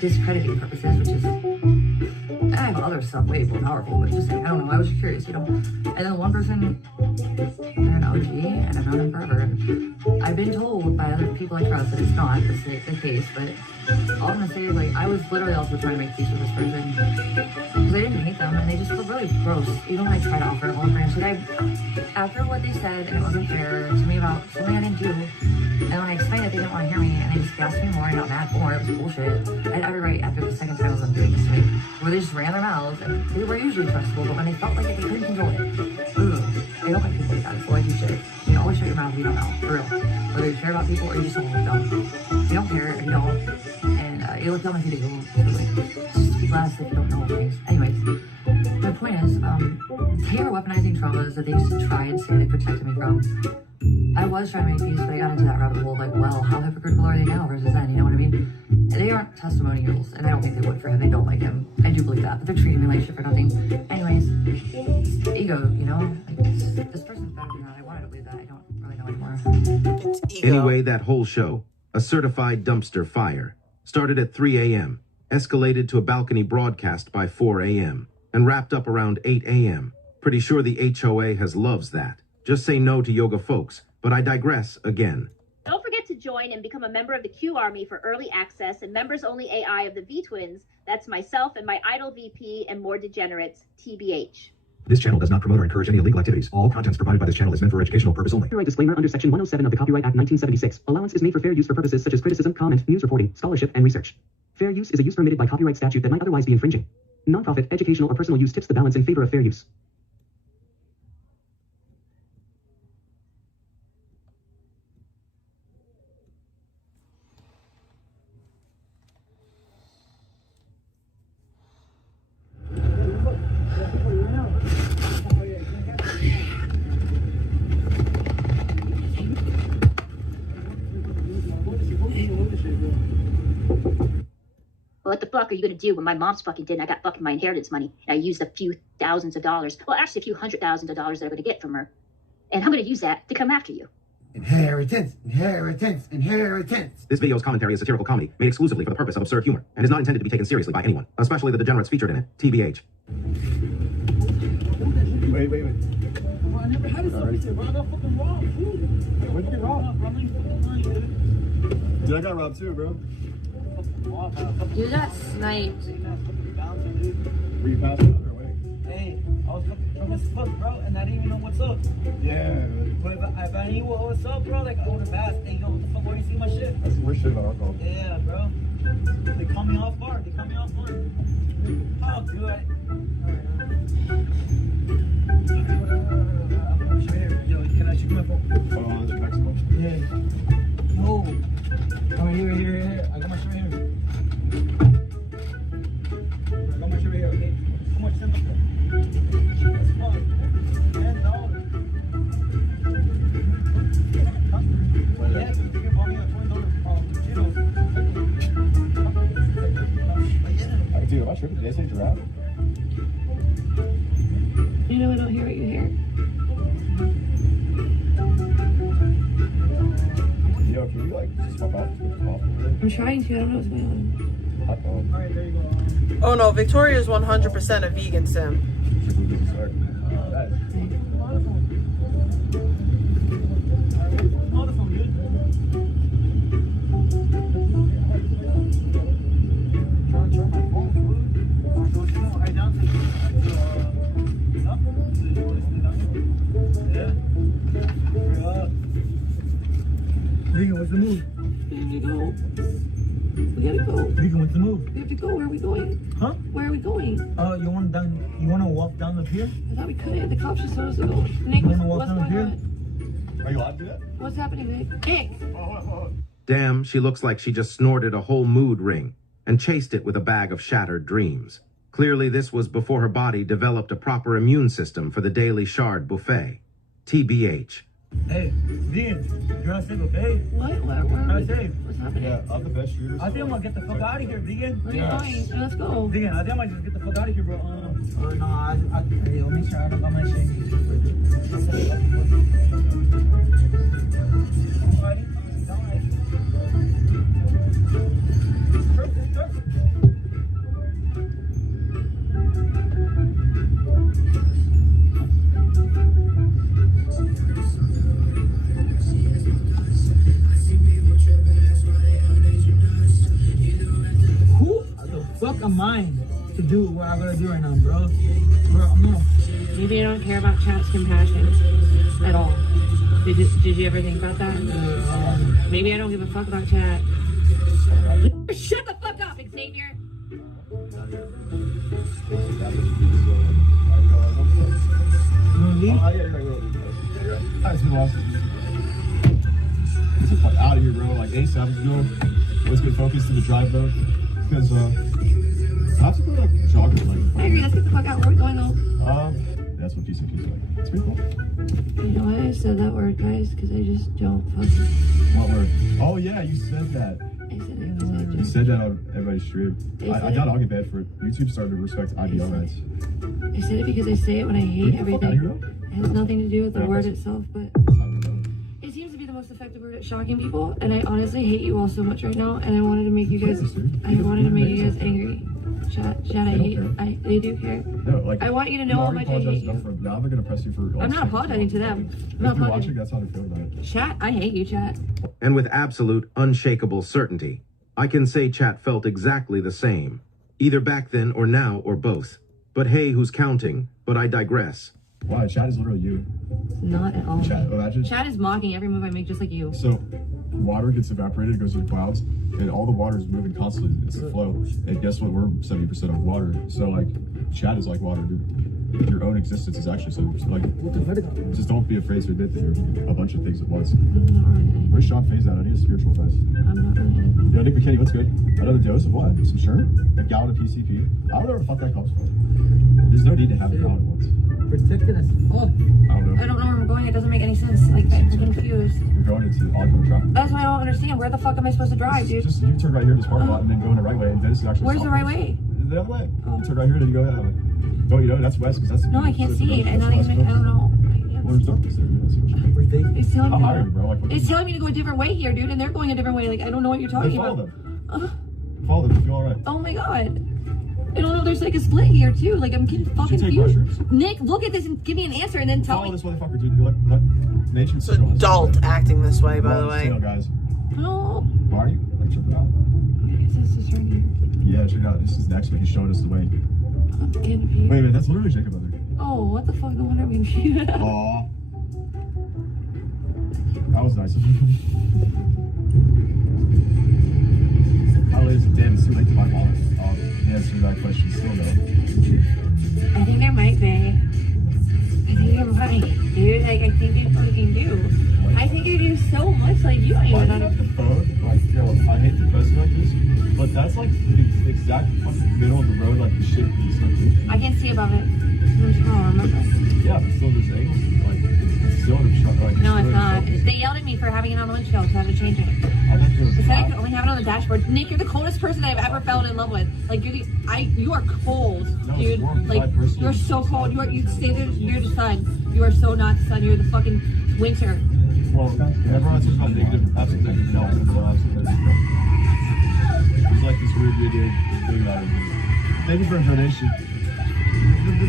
discrediting purposes, which is, I have other stuff way more powerful, but just saying, I don't know, I was just curious, you know. And then one person, they're an OG, and I've known them forever. And I've been told by other people I trust that it's not the case, but all I'm gonna say is, like, I was literally also trying to make peace with this person because I didn't hate them, and they just were really gross. Even when I tried to offer an olive branch, after what they said, and it wasn't fair to me about something I didn't do, and when I explained it, they didn't want to hear me, and they just gassed me more and got mad more. It was bullshit. I had every right after the second time I was doing this to me, where they just ran their mouths, and they were usually trustable, but when they felt like it, they couldn't control it. Ugh. I don't like people like that. It's all I teach it. You know, always shut your mouth if you don't know, for real. Whether you care about people or you just don't look dumb. If you don't care, you don't. And you look dumb if you do. Like, just be glad if you don't know Anyways, the point is, they are weaponizing traumas that they used to try and say they protected me from. I was trying to make peace, but I got into that rabbit hole of like, well, how hypocritical are they now versus then, you know what I mean? They aren't testimonials, and I don't think they would for him. They don't like him. I do believe that, but they're treating me like shit for nothing. Anyways, ego, you know? Like, this person's better than that. I wanted to believe that. I don't really know anymore. It's ego. Anyway, that whole show, a certified dumpster fire, started at 3 a.m., escalated to a balcony broadcast by 4 a.m., and wrapped up around 8 a.m. Pretty sure the HOA loves that. Just say no to yoga folks, but I digress again. Don't forget to join and become a member of the Q Army for early access and members-only AI of the V-Twins. That's myself and my idol VP and more degenerates, TBH. This channel does not promote or encourage any illegal activities. All contents provided by this channel is meant for educational purpose only. Copyright disclaimer under Section 107 of the Copyright Act 1976. Allowance is made for fair use for purposes such as criticism, comment, news reporting, scholarship, and research. Fair use is a use permitted by copyright statute that might otherwise be infringing. Nonprofit, educational, or personal use tips the balance in favor of fair use. What the fuck are you gonna do when my mom's fucking dead and I got fucking my inheritance money and I used a few thousands of dollars, well actually a few $100,000 that I'm gonna get from her, and I'm gonna use that to come after you. Inheritance, inheritance, inheritance. This video's commentary is satirical comedy made exclusively for the purpose of absurd humor and is not intended to be taken seriously by anyone, especially the degenerates featured in it, TBH. Wait. Bro, I never had a substitute, bro. I got fucking robbed. Where'd you get robbed? Dude, I got robbed too, bro. You got sniped. Were you passing out or wait? Hey, I was from as fuck, bro, and I didn't even know what's up. Yeah. But if I knew what's up, bro, like I would have asked, hey, yo, what the fuck, where you see my shit? That's the worst shit about alcohol. Yeah, bro. They caught me off guard. Oh, dude. Yo, can I shoot my phone? Oh, is it Mexico? Yeah. No. Come here. I got my shirt right here. Okay? How much send up there? $10. Yeah, because you can buy me a $20 Cheetos. Dude, am I tripping? Did I say giraffe? You know I don't hear what you hear. Yo, can you like just fuck off? I'm trying to. I don't know what's going on. Alright, there you go. Oh no, Victoria is 100% a vegan sim. Vegan, what's the move? We have to go. We gotta go. Vegan, what's the move? We have to go. Where are we going? Huh? Where are we going? You wanna walk down the pier? I thought we couldn't. The cops just told us to go. Nick, You wanna walk what's down the going pier? on? Are you allowed to do that? What's happening, Nick? Nick! Damn, she looks like she just snorted a whole mood ring and chased it with a bag of shattered dreams. Clearly, this was before her body developed a proper immune system for the daily shard buffet. TBH. Hey, Dean, you're not safe, okay? What? Where are Not we? safe. What's happening? Yeah, I'm the best shooter. I think I'm gonna get the fuck out of here, Vegan. Where are you going? Let's go. Vegan, I think I might just get the fuck out of here, bro. No, hey, I'll make sure I don't got my shit. Who the fuck am I to do what I'm gonna do right now, bro? Bro, no. Maybe you don't care about chat's compassion at all. Did you ever think about that? Maybe I don't give a fuck about chat. Shut the fuck up, Xavier! Get the fuck out of here, bro. Like ASAP, let's go. Let's get focused to the drive, bro. Because Perhaps like joggers, like. I agree. Let's get the fuck out. Where are we going though? That's what she said. She's like, it's pretty cool. You know why I said that word, guys? Because I just don't fucking. What word? Oh yeah, you said that. I said it because I You just. said that on everybody's stream. I doubt I'll get banned for it. YouTube started to respect IBL rights. I said it because I say it when I hate Get the fuck out of everything. here, though. It has nothing to do with the Yeah, word that's- itself, but it seems to be the most effective word at shocking people. And I honestly hate you all so much right now. And I wanted to make you guys. I wanted to make you guys angry. Chat, I hate. They do care. No, like I want you to know how much I hate you. Now they're gonna press you for. I'm not apologizing to them. I'm If not they're watching, apologizing. that's how they feel about it. Chat, I hate you, chat. And with absolute, unshakable certainty, I can say chat felt exactly the same, either back then or now or both. But hey, who's counting? But I digress. Wow, chat is literally you. Not at all. Chat, imagine. Chat is mocking every move I make, just like you. So, water gets evaporated, it goes to the clouds, and all the water is moving constantly. It's the flow. And guess what? We're 70% of water. So, like, chat is like water, dude. Your own existence is actually 70%. Like, just don't be afraid to admit that you're a bunch of things at once. Where's Sean Phase out? I need a spiritual advice. I'm not really. Yo, Nick McKinney, what's good? Another dose of what? Some sherm? A gallon of PCP? I don't know where the fuck that comes from. There's no need to have a gallon at once. Protected us. Oh. I don't know. I don't know where I'm going. It doesn't make any sense. Like, I'm confused. You're going into the oncoming traffic. That's why I don't understand. Where the fuck am I supposed to drive, dude? Just you turn right here to this parking lot and then go in the right way, and Dennis is actually. Where's the right way? The other way. You turn right here, then you go that way. Don't you know that's west? Because that's. No, I can't see it. I don't even. I don't know. Where's darkness there? It's telling How me. high are you, bro? Like, It's telling me to go a different way here, dude, and they're going a different way. Like, I don't know what you're talking follow about. them. Follow them. You feel alright? Oh my god. I don't know. There's like a split here too. Like, I'm getting fucking take confused. mushrooms? Nick, look at this and give me an answer, and then tell Follow me. this motherfucker, dude. Let nature. It's an adult acting this way, by the way. Guys. No. Why are you like tripping out? I guess that's just right here. Yeah, check it out. This is next week. He's showing us the way. I'm getting confused. Wait a minute, that's literally Jacob over there. Oh, what the fuck? No wonder I'm confused. Aw. That was nice of you. How late is it? Damn, it's too late to buy wallet. The answer to that question is still no. I think I might be. I think you're right, dude. Like, I think you fucking do. I think you do so much. Like, you don't Why even do you have the phone? Like, yo, I hate to press like this, but that's like the exact fucking middle of the road, like the shit piece. Like, I can't see above it. I'm small, remember? yeah, but still there's angles. Like, it's still in the shot. Like, No, it's still in the not. focus. They yelled at me for having it on the windshield, so I had to change it. I think it was They said I hot. could only have it on the dashboard. Nick, you're the coldest person I've ever fell in love with. Like, you are cold, No, dude. it's warm. Like, My person you're is so just cold. hot. You stay there. You're the sun. You are so not the sun. You're the fucking winter. Well, everyone talks about negative, absolute negative development, well, absolute negative. There's like this weird video thing about it. Thank you for a donation.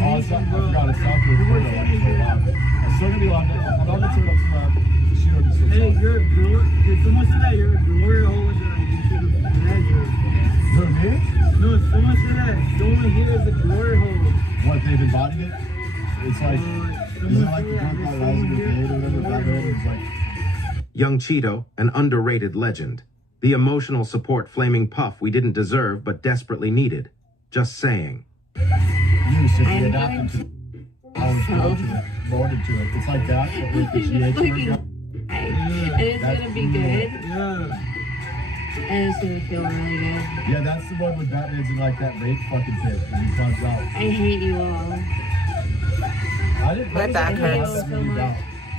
Oh, it's not, I forgot, it's not for the photo, like, it's really loud. I'm still gonna be loud. I'm not gonna turn up to Shiro can still Hey, talk. you're a glory. Did someone say that you're a glory hole and you should have graduated? Who, me? No, someone said that. Someone here is a glory hole. What, they've embodied it? It's like, is it like the group called Rising Brigade or whatever? Batman is like, Young Cheeto, an underrated legend. The emotional support flaming puff we didn't deserve but desperately needed. Just saying. you should be adapted to molded to it. It's like that, but with the GH workout. And it's gonna be good. Yeah. And it's gonna feel really good. Yeah, that's the one with Batman's in like that rape fucking pit when he comes out. I hate you all. I didn't. My back hurts.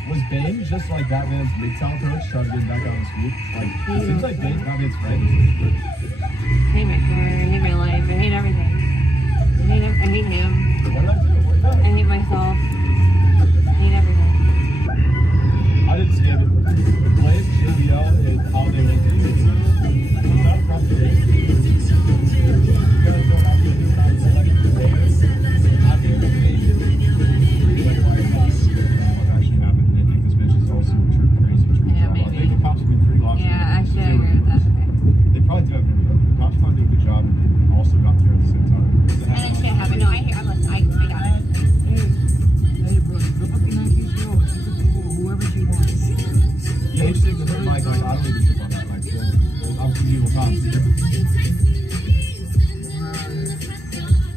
Was Bane just like Batman's MGTOW coach trying to get him back on his feet? Like, it seems like Bane's Batman's friend. I hate my career. I hate my life. I hate everything. I hate him. What did I do? What did I do? I hate myself. I hate everything. I didn't skip it. The Blade, JBL, and how they went to it. It's not a problem. You guys don't have to do what I said. Like, I'm going to make it. Actually happened, and I think this bitch is also a true crazy true Yeah, job. I maybe. think the cops have been pretty lost. Yeah, actually, I agree with that. They probably do have the cops probably did a good job and also got there at the same time. And then shit happened. No, I got it. Hey, bro, the fucking 19-year-old, she could pull whoever she wants. Yeah, you think the mic on, I don't even trip on that. Like, I'm from evil times.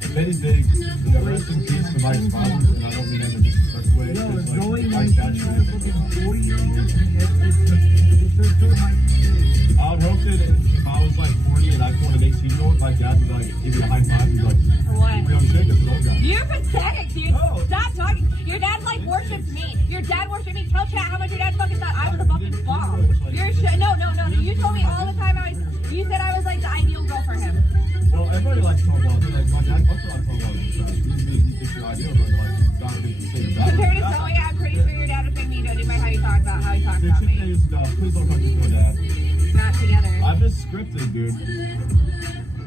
If anything, you know, rest in peace to Mike's father, and I don't mean that in a disrespectful way. Yo, It's it's like, going Mike's dad should have been 40-year-old. It's so much. I would hope that if I I was like 40 and I pulled an 18-year-old, my dad would like give you a high five and be like, What? we don't shake it, old guy. You're pathetic, dude. No. Stop talking. Your dad like worships me. Your dad worshipped me. Tell chat how much your dad fucking thought I was a fucking bomb. You're no. You told me all the time you said I was like the ideal girl for him. Well, everybody likes tall balls. Like, my dad fucks a lot of tall balls. He thinks you're ideal, but like, it's not really considered that. Compared to Zoe, I'm pretty sure your dad would pick me, Dodie, by how he talks about me. Please don't talk to my dad. Not together. I've been scripted, dude.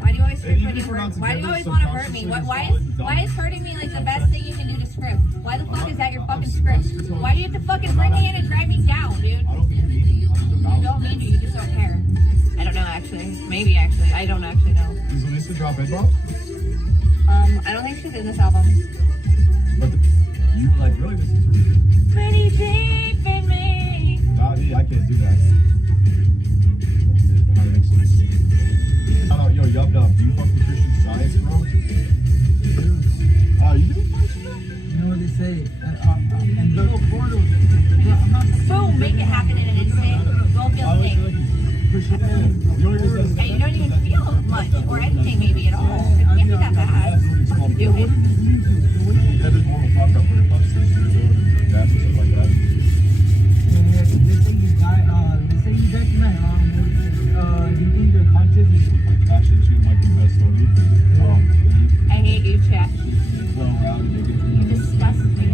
Why do you always script when you hurt? Why do you always want to hurt me? Why is hurting me like the best thing you can do to script? Why the fuck is that your fucking script? Why do you have to fucking bring me in and drag me down, dude? You don't mean to, you just don't care. I don't know actually. Maybe actually. I don't actually know. Is Lisa drop it, Bob? I don't think she's in this album. But you like really listen to it. Pretty deep in me. Nah, yeah, I can't do that. That makes sense. Shout out, yo, Yup Yup. Do you fuck with Christian Science, bro? You do fuck shit? You know what they say? And look, Boom, make it happen in an instant. Go feel things. And you don't even feel much or anything maybe at all. It can't be that bad. Do it. Yeah, there's more of a fuck up when it comes to this and stuff like that. They say you died tonight. Do you think your conscience is Actually, she might be best Tony. I hate you, Chat. Throw around and make it. You disgust me.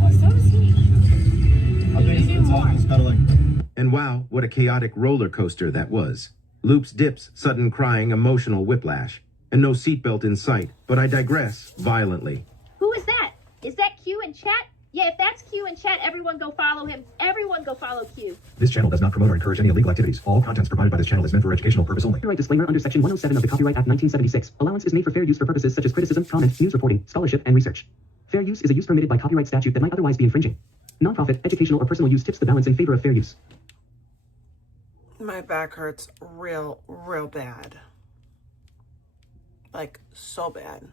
So So does he. I think it's all just kind of like. And wow, what a chaotic roller coaster that was. Loops, dips, sudden crying, emotional whiplash. And no seatbelt in sight, but I digress violently. Who is that? Is that Q in chat? Yeah, if that's Q in chat, everyone go follow him. Everyone go follow Q. This channel does not promote or encourage any illegal activities. All contents provided by this channel is meant for educational purpose only. Copyright disclaimer under Section 107 of the Copyright Act 1976. Allowance is made for fair use for purposes such as criticism, comment, news reporting, scholarship, and research. Fair use is a use permitted by copyright statute that might otherwise be infringing. Nonprofit, educational, or personal use tips the balance in favor of fair use. My back hurts real bad. Like, so bad.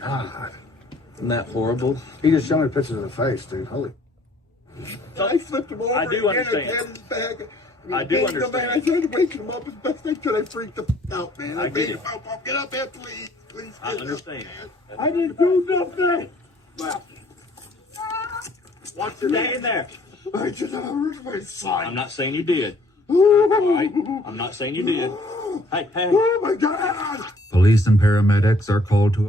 God. Isn't that horrible? He just showed me pictures of the face, dude. Holy. I flipped him over. I do understand. I do understand. I tried to wake him up as best I could. I freaked the f out, man. I get it. Get up there, please. Please. I understand. I didn't do nothing. What's your name there? I just hurt my son. I'm not saying you did. All right? I'm not saying you did. Hey. Oh my God. Police and paramedics are called to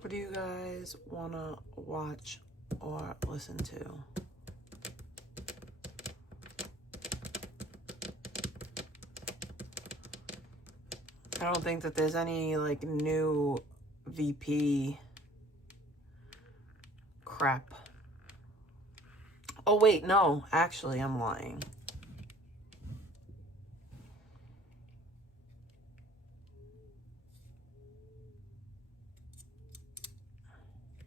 What do you guys want to watch or listen to? I don't think that there's any like new VP crap. Oh wait, no, actually I'm lying.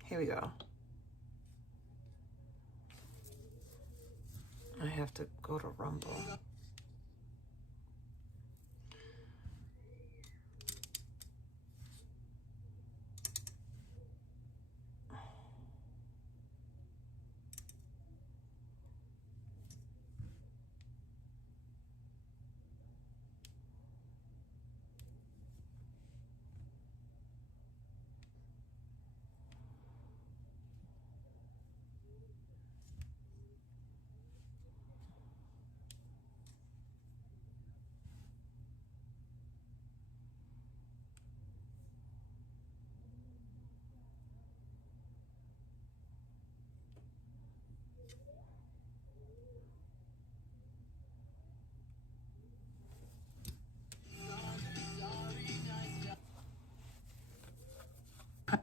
Here we go. I have to go to Rumble.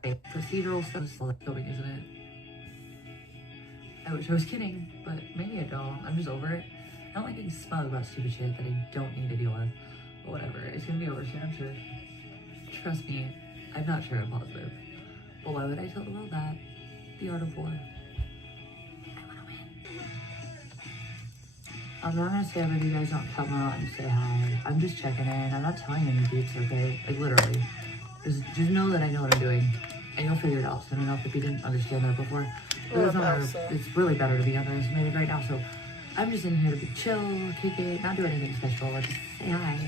Procedural stuff is filming, isn't it? I wish I was kidding, but maybe I don't. I'm just over it. I don't like getting smug about stupid shit that I don't need to deal with. But whatever, it's gonna be over soon, I'm sure. Trust me, I'm not sure I'm positive. But why would I tell the world that? The art of war. I wanna win. I'm not gonna say everybody, you guys don't come out and say hi. I'm just checking in. I'm not telling any beats, okay? Like literally. Just know that I know what I'm doing. And you'll figure it out. So I don't know if you didn't understand that before. It's really better to be underestimated right now. So I'm just in here to be chill, kick it, not do anything special. Just say hi.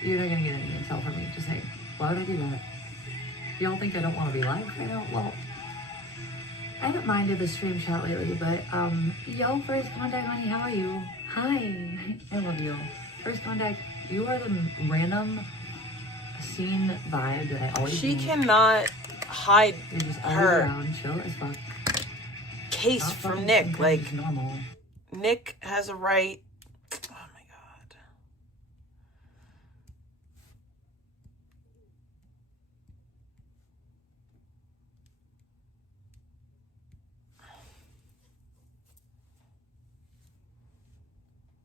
You're not gonna get any intel from me. Just say, why would I do that? Y'all think I don't want to be live right now? Well, I haven't minded the stream chat lately, but yo, First Contact honey, how are you? Hi, I love you. First Contact, you are the random scene vibe that I always She need. cannot hide You're just her around, chill as fuck. case Not from fucking Nick. Like, it's normal. Nick has a right. Oh my god.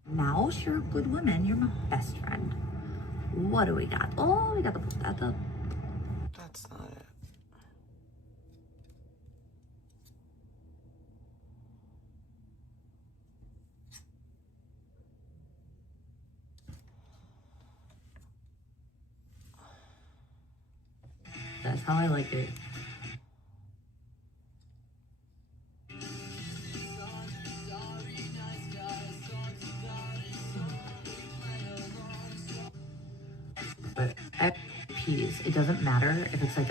Mouse, you're a good woman. You're my best friend. What do we got? Oh, we got the that's not it. That's how I like it. But FPs, it doesn't matter if it's like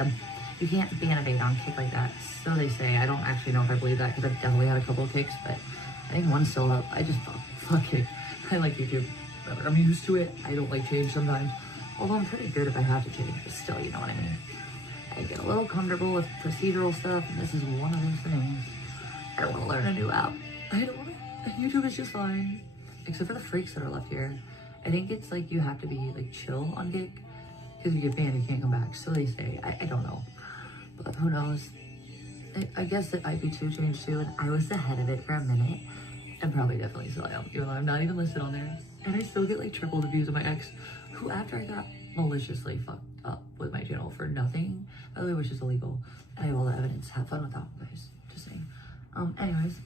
you can't ban a bait on kick like that. So they say. I don't actually know if I believe that because I've definitely had a couple of kicks, but I think one's still up. I just fuck it. I like YouTube better. I'm used to it. I don't like change sometimes. Although I'm pretty good if I have to change, but still, you know what I mean. I get a little comfortable with procedural stuff, and this is one of those things. I don't want to learn a new app. I don't want to. YouTube is just fine. Except for the freaks that are left here. I think it's like you have to be like chill on Kick. Because if you get banned, you can't come back. So they say. I don't know. But who knows? I guess that IP2 changed too, and I was the head of it for a minute. And probably definitely still am, even though I'm not even listed on there. And I still get like triple the views of my ex, who after I got maliciously fucked up with my channel for nothing, by the way, which is illegal. I have all the evidence. Have fun with that, guys. Just saying. Anyways.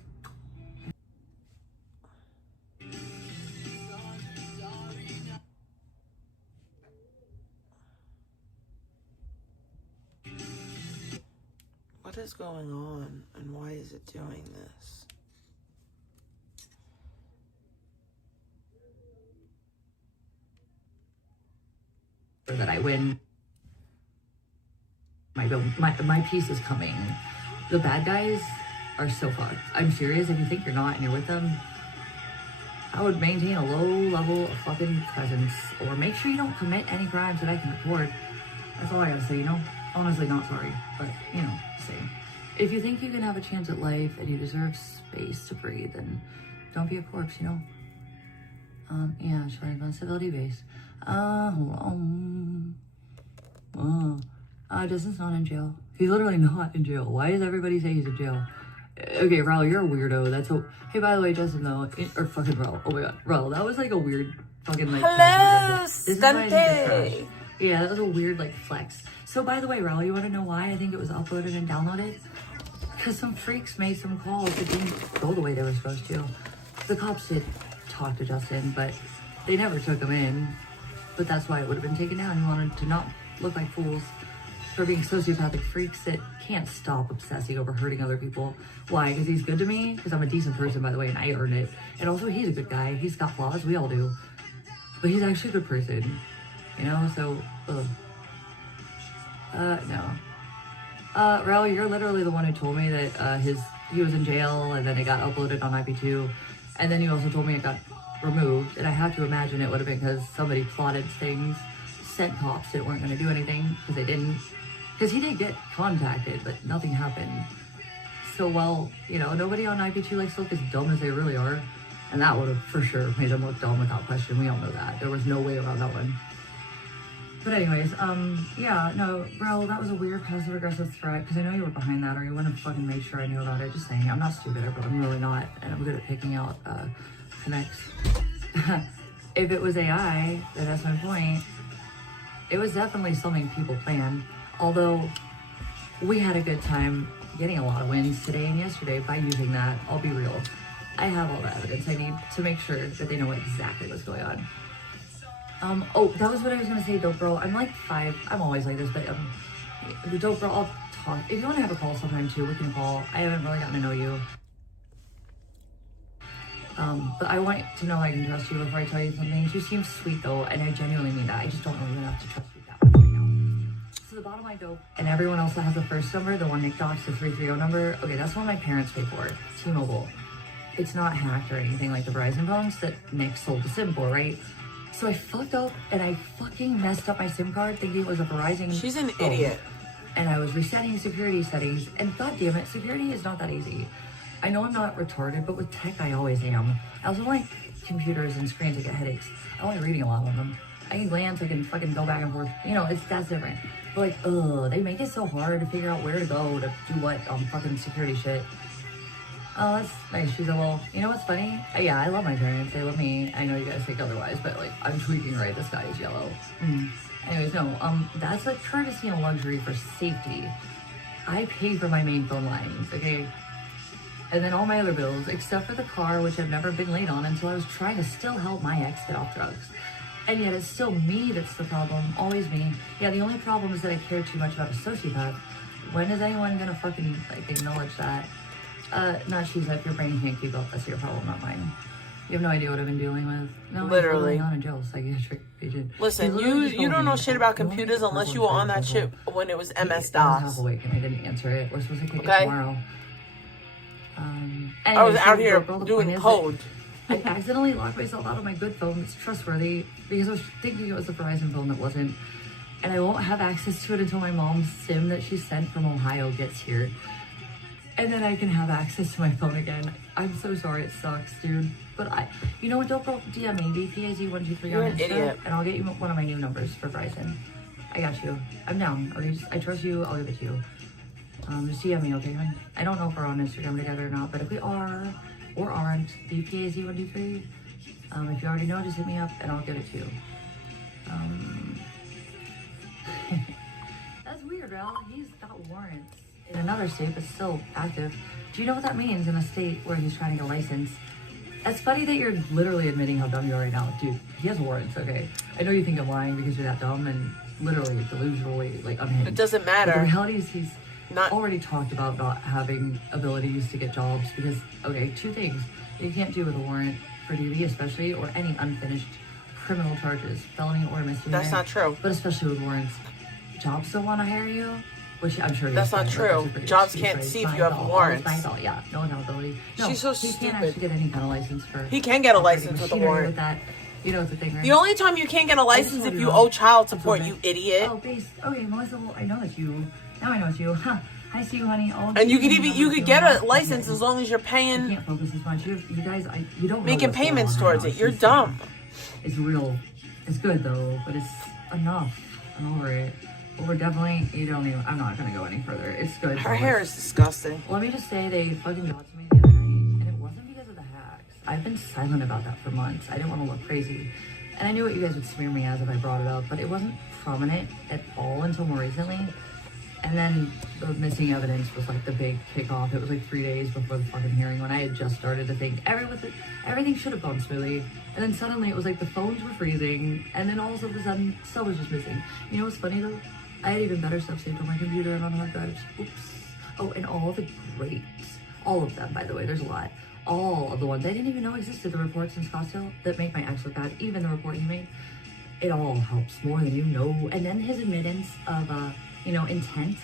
What is going on and why is it doing this? That I win. My piece is coming. The bad guys are so fucked. I'm serious. If you think you're not and you're with them, I would maintain a low level of fucking presence, or make sure you don't commit any crimes that I can report. That's all I gotta say, you know? Honestly, not sorry, but, you know, say. If you think you can have a chance at life and you deserve space to breathe, then don't be a corpse, you know? Yeah, showing on civility base. Justin's not in jail. He's literally not in jail. Why does everybody say he's in jail? Okay, Raul, you're a weirdo. That's a... Hey, by the way, Justin, though, or fucking Raul. Oh my god, Raul, that was like a weird fucking like... Hello, Stante! Yeah, that was a weird like flex. So by the way, Raul, you want to know why I think it was uploaded and downloaded? Because some freaks made some calls that didn't go the way they were supposed to. The cops did talk to Justin, but they never took him in. But that's why it would have been taken down. He wanted to not look like fools for being sociopathic freaks that can't stop obsessing over hurting other people. Why? Because he's good to me? Because I'm a decent person, by the way, and I earned it. And also, he's a good guy. He's got flaws. We all do. But he's actually a good person. You know? So, no. Raul, you're literally the one who told me that he was in jail and then it got uploaded on IP2. And then you also told me it got removed. And I have to imagine it would have been because somebody plotted things, sent cops that weren't going to do anything because they didn't. Because he did get contacted, but nothing happened. So, well, you know, nobody on IP2 likes to look as dumb as they really are. And that would have for sure made them look dumb without question. We all know that. There was no way around that one. But anyways, yeah, no, bro, that was a weird passive-aggressive threat, because I know you were behind that, or you wouldn't have fucking made sure I knew about it. Just saying, I'm not stupid, but I'm really not, and I'm good at picking out, connects. If it was AI, then that's my point. It was definitely something people planned, although we had a good time getting a lot of wins today and yesterday by using that. I'll be real. I have all the evidence I need to make sure that they know exactly what's going on. Oh, that was what I was gonna say, dope girl. I'm like 5. I'm always like this, but the dope girl, I'll talk. If you want to have a call sometime too, we can call. I haven't really gotten to know you. But I want to know I can trust you before I tell you something. You seem sweet though, and I genuinely mean that. I just don't know enough to trust you that much right now. So the bottom line dope, and everyone else that has the first number, the one Nick docs, the 330 number, okay, that's one my parents paid for, T-Mobile. It's not hacked or anything like the Verizon phones that Nick sold the SIM for, right? So I fucked up and I fucking messed up my SIM card thinking it was a Verizon. She's an phone. idiot. And I was resetting security settings, and god damn it, security is not that easy. I know I'm not retarded, but with tech I always am. I also like computers and screens, I get headaches. I like reading a lot of them. I can glance, I can fucking go back and forth. You know, that's different. But like, they make it so hard to figure out where to go to do what fucking security shit. Oh, that's nice. She's a little, you know what's funny? Yeah, I love my parents. They love me. I know you guys think otherwise, but like, I'm tweaking right. The sky is yellow. Anyways, no, that's a courtesy and a luxury for safety. I pay for my main phone lines, okay? And then all my other bills, except for the car, which I've never been late on until I was trying to still help my ex get off drugs. And yet it's still me that's the problem, always me. Yeah, the only problem is that I care too much about a sociopath. When is anyone gonna fucking, like, acknowledge that? Not she's like, your brain can't keep up, that's your problem, not mine. You have no idea what I've been dealing with. No, literally. I'm on a jail psychiatric agent. Listen, you don't know shit about computers unless you were on that shit when it was MS-DOS. I was half awake and I didn't answer it. We're supposed to kick it tomorrow. I was out here doing code. I accidentally locked myself out of my good phone. It's trustworthy because I was thinking it was a Verizon phone that wasn't. And I won't have access to it until my mom's SIM that she sent from Ohio gets here. And then I can have access to my phone again. I'm so sorry, it sucks, dude. But you know what, don't go DM me, BPAZ123 You're on an Insta, idiot. and I'll get you one of my new numbers for Verizon. I got you. I'm down. Okay, I trust you, I'll give it to you. Just DM me, okay, hon? I don't know if we're on Instagram together or not, but if we are, or aren't, BPAZ123, if you already know, just hit me up, and I'll give it to you. That's weird, Al. He's got warrants in another state, but still active. Do you know what that means in a state where he's trying to get a license? It's funny that you're literally admitting how dumb you are right now. Dude, he has warrants, okay? I know you think I'm lying because you're that dumb and literally delusionally, like, unhinged. It doesn't matter. But the reality is he's already talked about not having abilities to get jobs because, okay, 2 things you can't do with a warrant for DV, especially, or any unfinished criminal charges, felony or misdemeanor. That's not true. But especially with warrants, jobs don't want to hire you. Which I'm sure that's not true. Jobs can't see if you have warrants. Yeah, no accountability. No, she's so he stupid. Can't actually get any kind of license for. He can get a license with a warrant. With that. You know, it's a thing, right? The only time you can't get a license if you owe child support, you idiot. Oh, okay, Melissa. Well, I know that's you. Now I know it's you. Huh. I see you, honey. And you could get a license as long as you're paying. You can't focus as much. You guys, you don't making payments towards it. You're dumb. It's real. It's good though, but it's enough. I'm over it. We're definitely, I'm not gonna go any further. It's good. Her hair is disgusting. Let me just say they fucking got to me the other night, and it wasn't because of the hacks. I've been silent about that for months. I didn't want to look crazy. And I knew what you guys would smear me as if I brought it up, but it wasn't prominent at all until more recently. And then the missing evidence was like the big kickoff. It was like 3 days before the fucking hearing when I had just started to think everything should have gone smoothly. And then suddenly it was like the phones were freezing, and then all of a sudden stuff was just missing. You know what's funny though? I had even better stuff saved on my computer and on hard drives. Oops. Oh, and all the greats. All of them, by the way, there's a lot. All of the ones I didn't even know existed, the reports in Scottsdale that make my ex look bad, even the report he made. It all helps more than you know. And then his admittance of, intent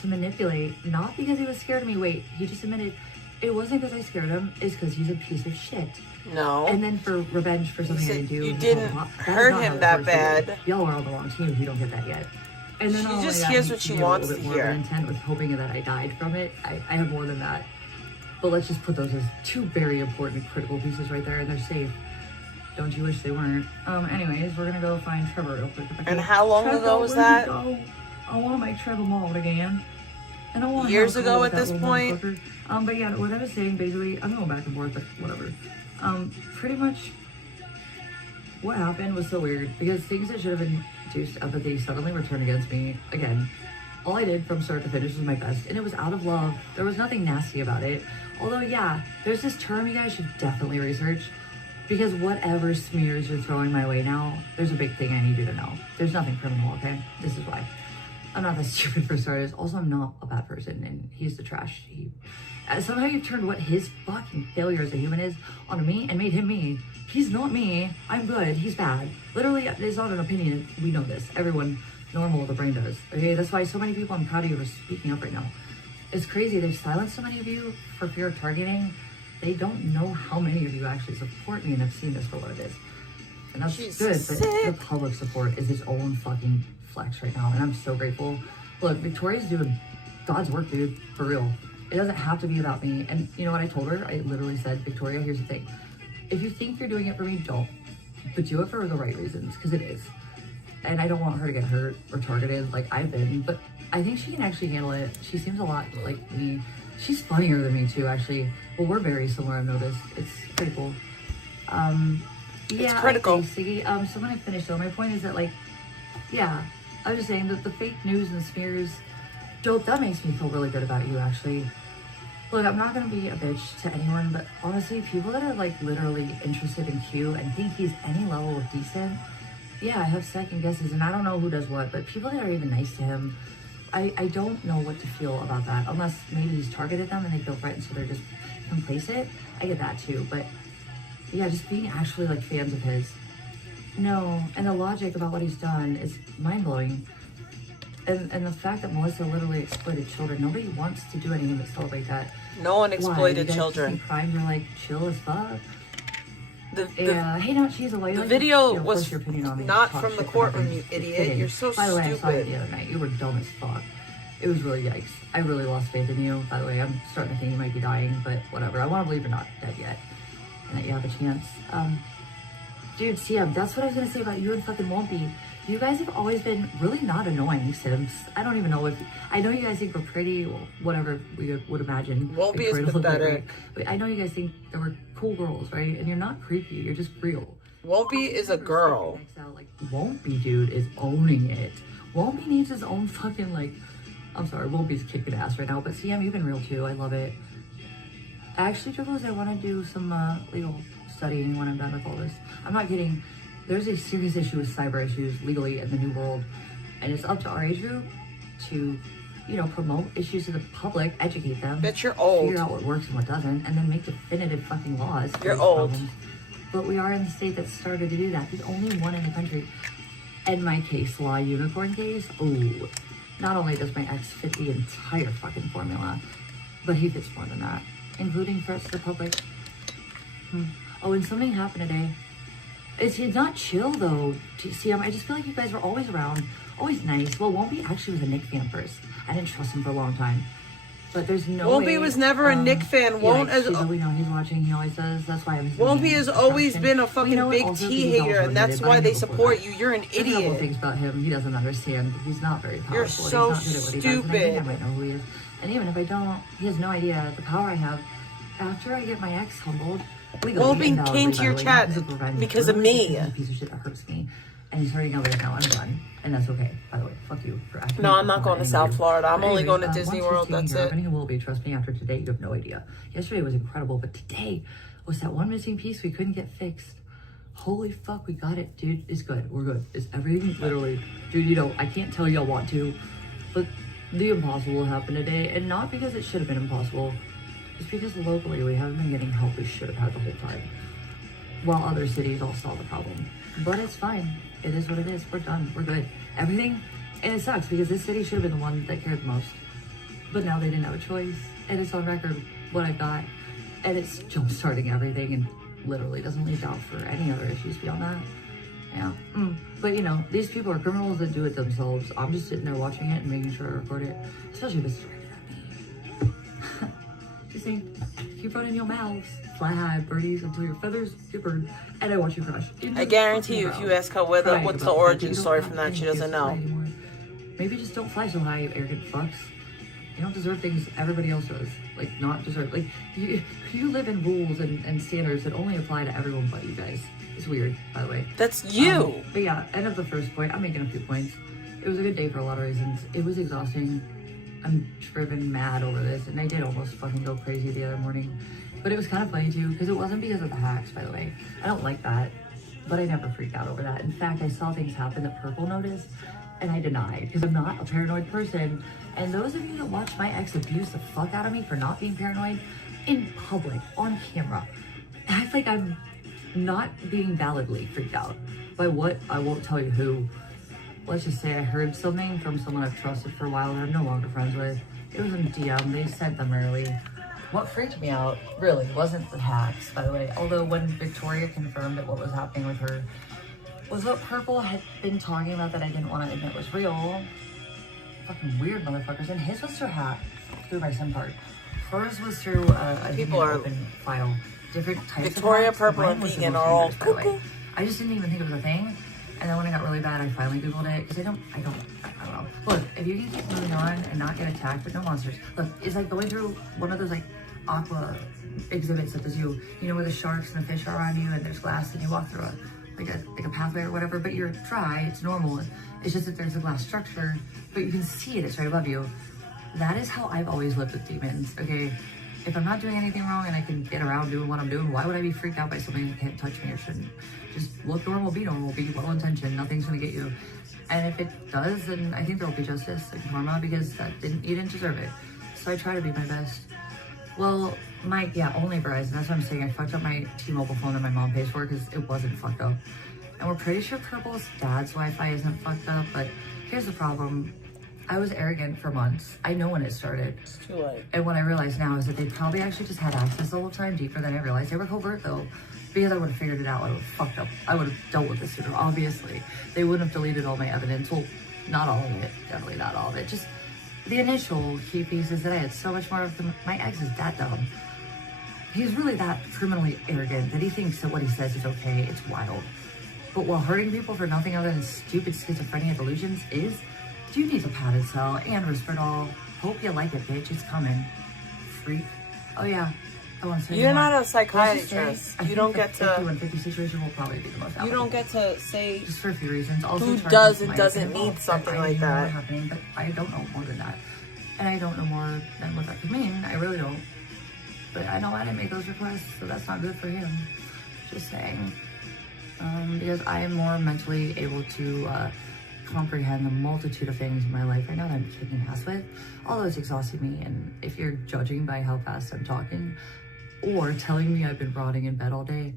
to manipulate, not because he was scared of me. Wait, he just admitted it wasn't because I scared him, it's because he's a piece of shit. No. And then for revenge for something I didn't do. You didn't hurt him that bad. Y'all are on the wrong team if you don't get that yet. And then she just hears what she wants to hear. Intent with hoping that I died from it. I have more than that. But let's just put those as 2 very important critical pieces right there, and they're safe. Don't you wish they weren't? Anyways, we're gonna go find Trevor real quick. And how long ago was that? I want to make Trevor mauled again. And I want years ago at this point. But yeah, what I was saying, basically, I'm going back and forth, but whatever. Pretty much what happened was so weird because things that should have induced empathy suddenly returned against me again. All I did from start to finish was my best, and it was out of love. There was nothing nasty about it. Although, yeah, there's this term you guys should definitely research, because whatever smears you're throwing my way now, there's a big thing I need you to know. There's nothing criminal, okay? This is why. I'm not that stupid for starters. Also, I'm not a bad person, and he's the trash. Somehow you turned what his fucking failure as a human is onto me and made him me. He's not me. I'm good. He's bad. Literally, it's not an opinion. We know this. Everyone normal with a brain does. Okay, that's why so many people, I'm proud of you for speaking up right now. It's crazy. They've silenced so many of you for fear of targeting. They don't know how many of you actually support me and have seen this for what it is. And that's good, but the public support is its own fucking flex right now, and I'm so grateful. Look, Victoria's doing God's work, dude, for real. It doesn't have to be about me. And you know what I told her? I literally said, Victoria, here's the thing. If you think you're doing it for me, don't. But do it for the right reasons, because it is. And I don't want her to get hurt or targeted like I've been, but I think she can actually handle it. She seems a lot like me. She's funnier than me too, actually. Well, we're very similar, I've noticed. It's pretty cool. Yeah, it's critical. So when I finish though, my point is that, like, yeah, I was just saying that the fake news and smears, dope, that makes me feel really good about you, actually. Look, I'm not gonna be a bitch to anyone, but honestly, people that are like literally interested in Q and think he's any level of decent, yeah, I have second guesses, and I don't know who does what, but people that are even nice to him, I don't know what to feel about that, unless maybe he's targeted them and they feel threatened, so they're just complacent. I get that too, but yeah, just being actually like fans of his. No, and the logic about what he's done is mind-blowing. And the fact that Melissa literally exploited children, nobody wants to do anything but celebrate that. No one exploited children. Crime, you're like chill as fuck. Hey, not she's away. The video was not from the courtroom, you idiot. You're so By the way, stupid. I saw it the other night. You were dumb as fuck. It was really yikes. I really lost faith in you. By the way, I'm starting to think you might be dying, but whatever. I want to believe you're not dead yet, and that you have a chance. Dude, CM, that's what I was gonna say about you and fucking Lumpy. You guys have always been really not annoying Sims. I don't even know if... I know you guys think we're pretty, or whatever we would imagine. Won't be as pathetic. But I know you guys think that we're cool girls, right? And you're not creepy, you're just real. Won'tbe is a girl. Like, Won'tbe, dude, is owning it. Won'tbe needs his own fucking, like... I'm sorry, Won'tbe's kicking ass right now, but CM, you've been real too. I love it. Actually, Trickles, I want to do some legal studying when I'm done with all this. I'm not kidding. There's a serious issue with cyber issues legally in the new world, and it's up to our age group to, you know, promote issues to the public, educate them. Bet you're old. Figure out what works and what doesn't, and then make definitive fucking laws. You're old. Problems. But we are in the state that started to do that. There's only one in the country. In my case law unicorn case, ooh, not only does my ex fit the entire fucking formula, but he fits more than that, including threats to the public. Oh, and something happened today. It's not chill though. See, I just feel like you guys were always around, always nice. Well, Won'tbe actually was a Nick fan first. I didn't trust him for a long time. But there's no way. Won'tbe was never a Nick fan. We know he's watching. He always does. That's why I'm. Won'tbe has always been a fucking big T hater, and that's why they support you. You're an idiot. There's a couple things about him he doesn't understand. He's not very powerful. You're so he's not good at what he does. stupid. And I think I might know who he is. And even if I don't, he has no idea the power I have. After I get my ex humbled, Won'tbe came to your chat because of me. He's a piece of shit that hurts me, and he's hurting others now. I'm done, and that's okay. By the way, fuck you for asking. No, I'm not going to South Florida. I'm only going to Disney World. That's it. He will be. Trust me. After today, you have no idea. Yesterday was incredible, but today was that one missing piece we couldn't get fixed. Holy fuck, we got it, dude. It's good. We're good. It's everything. Literally, dude. You know, I can't tell you I want to, but the impossible will happen today, and not because it should have been impossible. It's because locally we haven't been getting help we should have had the whole time, while other cities all saw the problem. But it's fine. It is what it is. We're done. We're good. Everything, and it sucks because this city should have been the one that cared the most. But now they didn't have a choice, and it's on record what I got, and it's jump-starting everything, and literally doesn't leave doubt for any other issues beyond that. Yeah. But you know, these people are criminals that do it themselves. I'm just sitting there watching it and making sure I record it, especially if it's directed at me. say, keep running your mouths, fly high, birdies, until your feathers get burned, and I watch you crush. I guarantee you, if you ask her what's the origin story from that, she doesn't know. Maybe just don't fly so high, you arrogant fucks. You don't deserve things everybody else does. Like, not deserve. Like, you live in rules and standards that only apply to everyone but you guys. It's weird, by the way. That's you! But yeah, end of the first point. I'm making a few points. It was a good day for a lot of reasons. It was exhausting. I'm driven mad over this, and I did almost fucking go crazy the other morning. But it was kind of funny too, because it wasn't because of the hacks, by the way. I don't like that, but I never freaked out over that. In fact, I saw things happen that Purple noticed, and I denied, because I'm not a paranoid person. And those of you that watch my ex abuse the fuck out of me for not being paranoid in public, on camera, act like I'm not being validly freaked out by what I won't tell you who. Let's just say I heard something from someone I've trusted for a while that I'm no longer friends with. It was in DM, they sent them early. What freaked me out, really, wasn't the hacks, by the way. Although when Victoria confirmed that what was happening with her was what Purple had been talking about that I didn't want to admit was real. Fucking weird motherfuckers. And his was through hack, through my SIM card. Hers was through a open file. Different types Victoria, of hacks. Purple, and Vegan are all cuckoo. I just didn't even think it was a thing. And then when it got really bad, I finally Googled it, because I don't know. Look, if you can keep moving on and not get attacked, but no monsters. Look, it's like going through one of those like aqua exhibits at the zoo, you know, where the sharks and the fish are around you and there's glass and you walk through a pathway or whatever, but you're dry, it's normal. It's just that there's a glass structure, but you can see it, it's right above you. That is how I've always lived with demons, okay? If I'm not doing anything wrong and I can get around doing what I'm doing, why would I be freaked out by something that can't touch me or shouldn't? Just look normal, be well-intentioned, nothing's gonna get you. And if it does, then I think there'll be justice and karma, because you didn't deserve it. So I try to be my best. Well, only Verizon, that's what I'm saying. I fucked up my T-Mobile phone that my mom pays for because it wasn't fucked up. And we're pretty sure Purple's dad's Wi-Fi isn't fucked up, but here's the problem. I was arrogant for months. I know when it started. It's too late. And what I realize now is that they probably actually just had access the whole time, deeper than I realized. They were covert though, because I would have figured it out. I would have fucked up. I would have dealt with this sooner, obviously. They wouldn't have deleted all my evidence. Well, not all of it. Definitely not all of it. Just the initial key pieces that I had so much more of them. My ex is that dumb. He's really that criminally arrogant that he thinks that what he says is okay. It's wild. But while hurting people for nothing other than stupid schizophrenia delusions is, you need a padded cell and Risperdal. Hope you like it, bitch. It's coming. Freak. Oh yeah. I want to say You're more. not a psychiatrist. You don't get to. 50 situation will probably be the most. You don't get to say just for a few reasons. Also, who does and doesn't need something like that. Happening, but I don't know more than that, and I don't know more than what that could mean. I really don't. But I know I didn't make those requests, so that's not good for him. Just saying. Because I am more mentally able to comprehend the multitude of things in my life right now that I'm kicking ass with, although it's exhausting me. And if you're judging by how fast I'm talking or telling me I've been rotting in bed all day,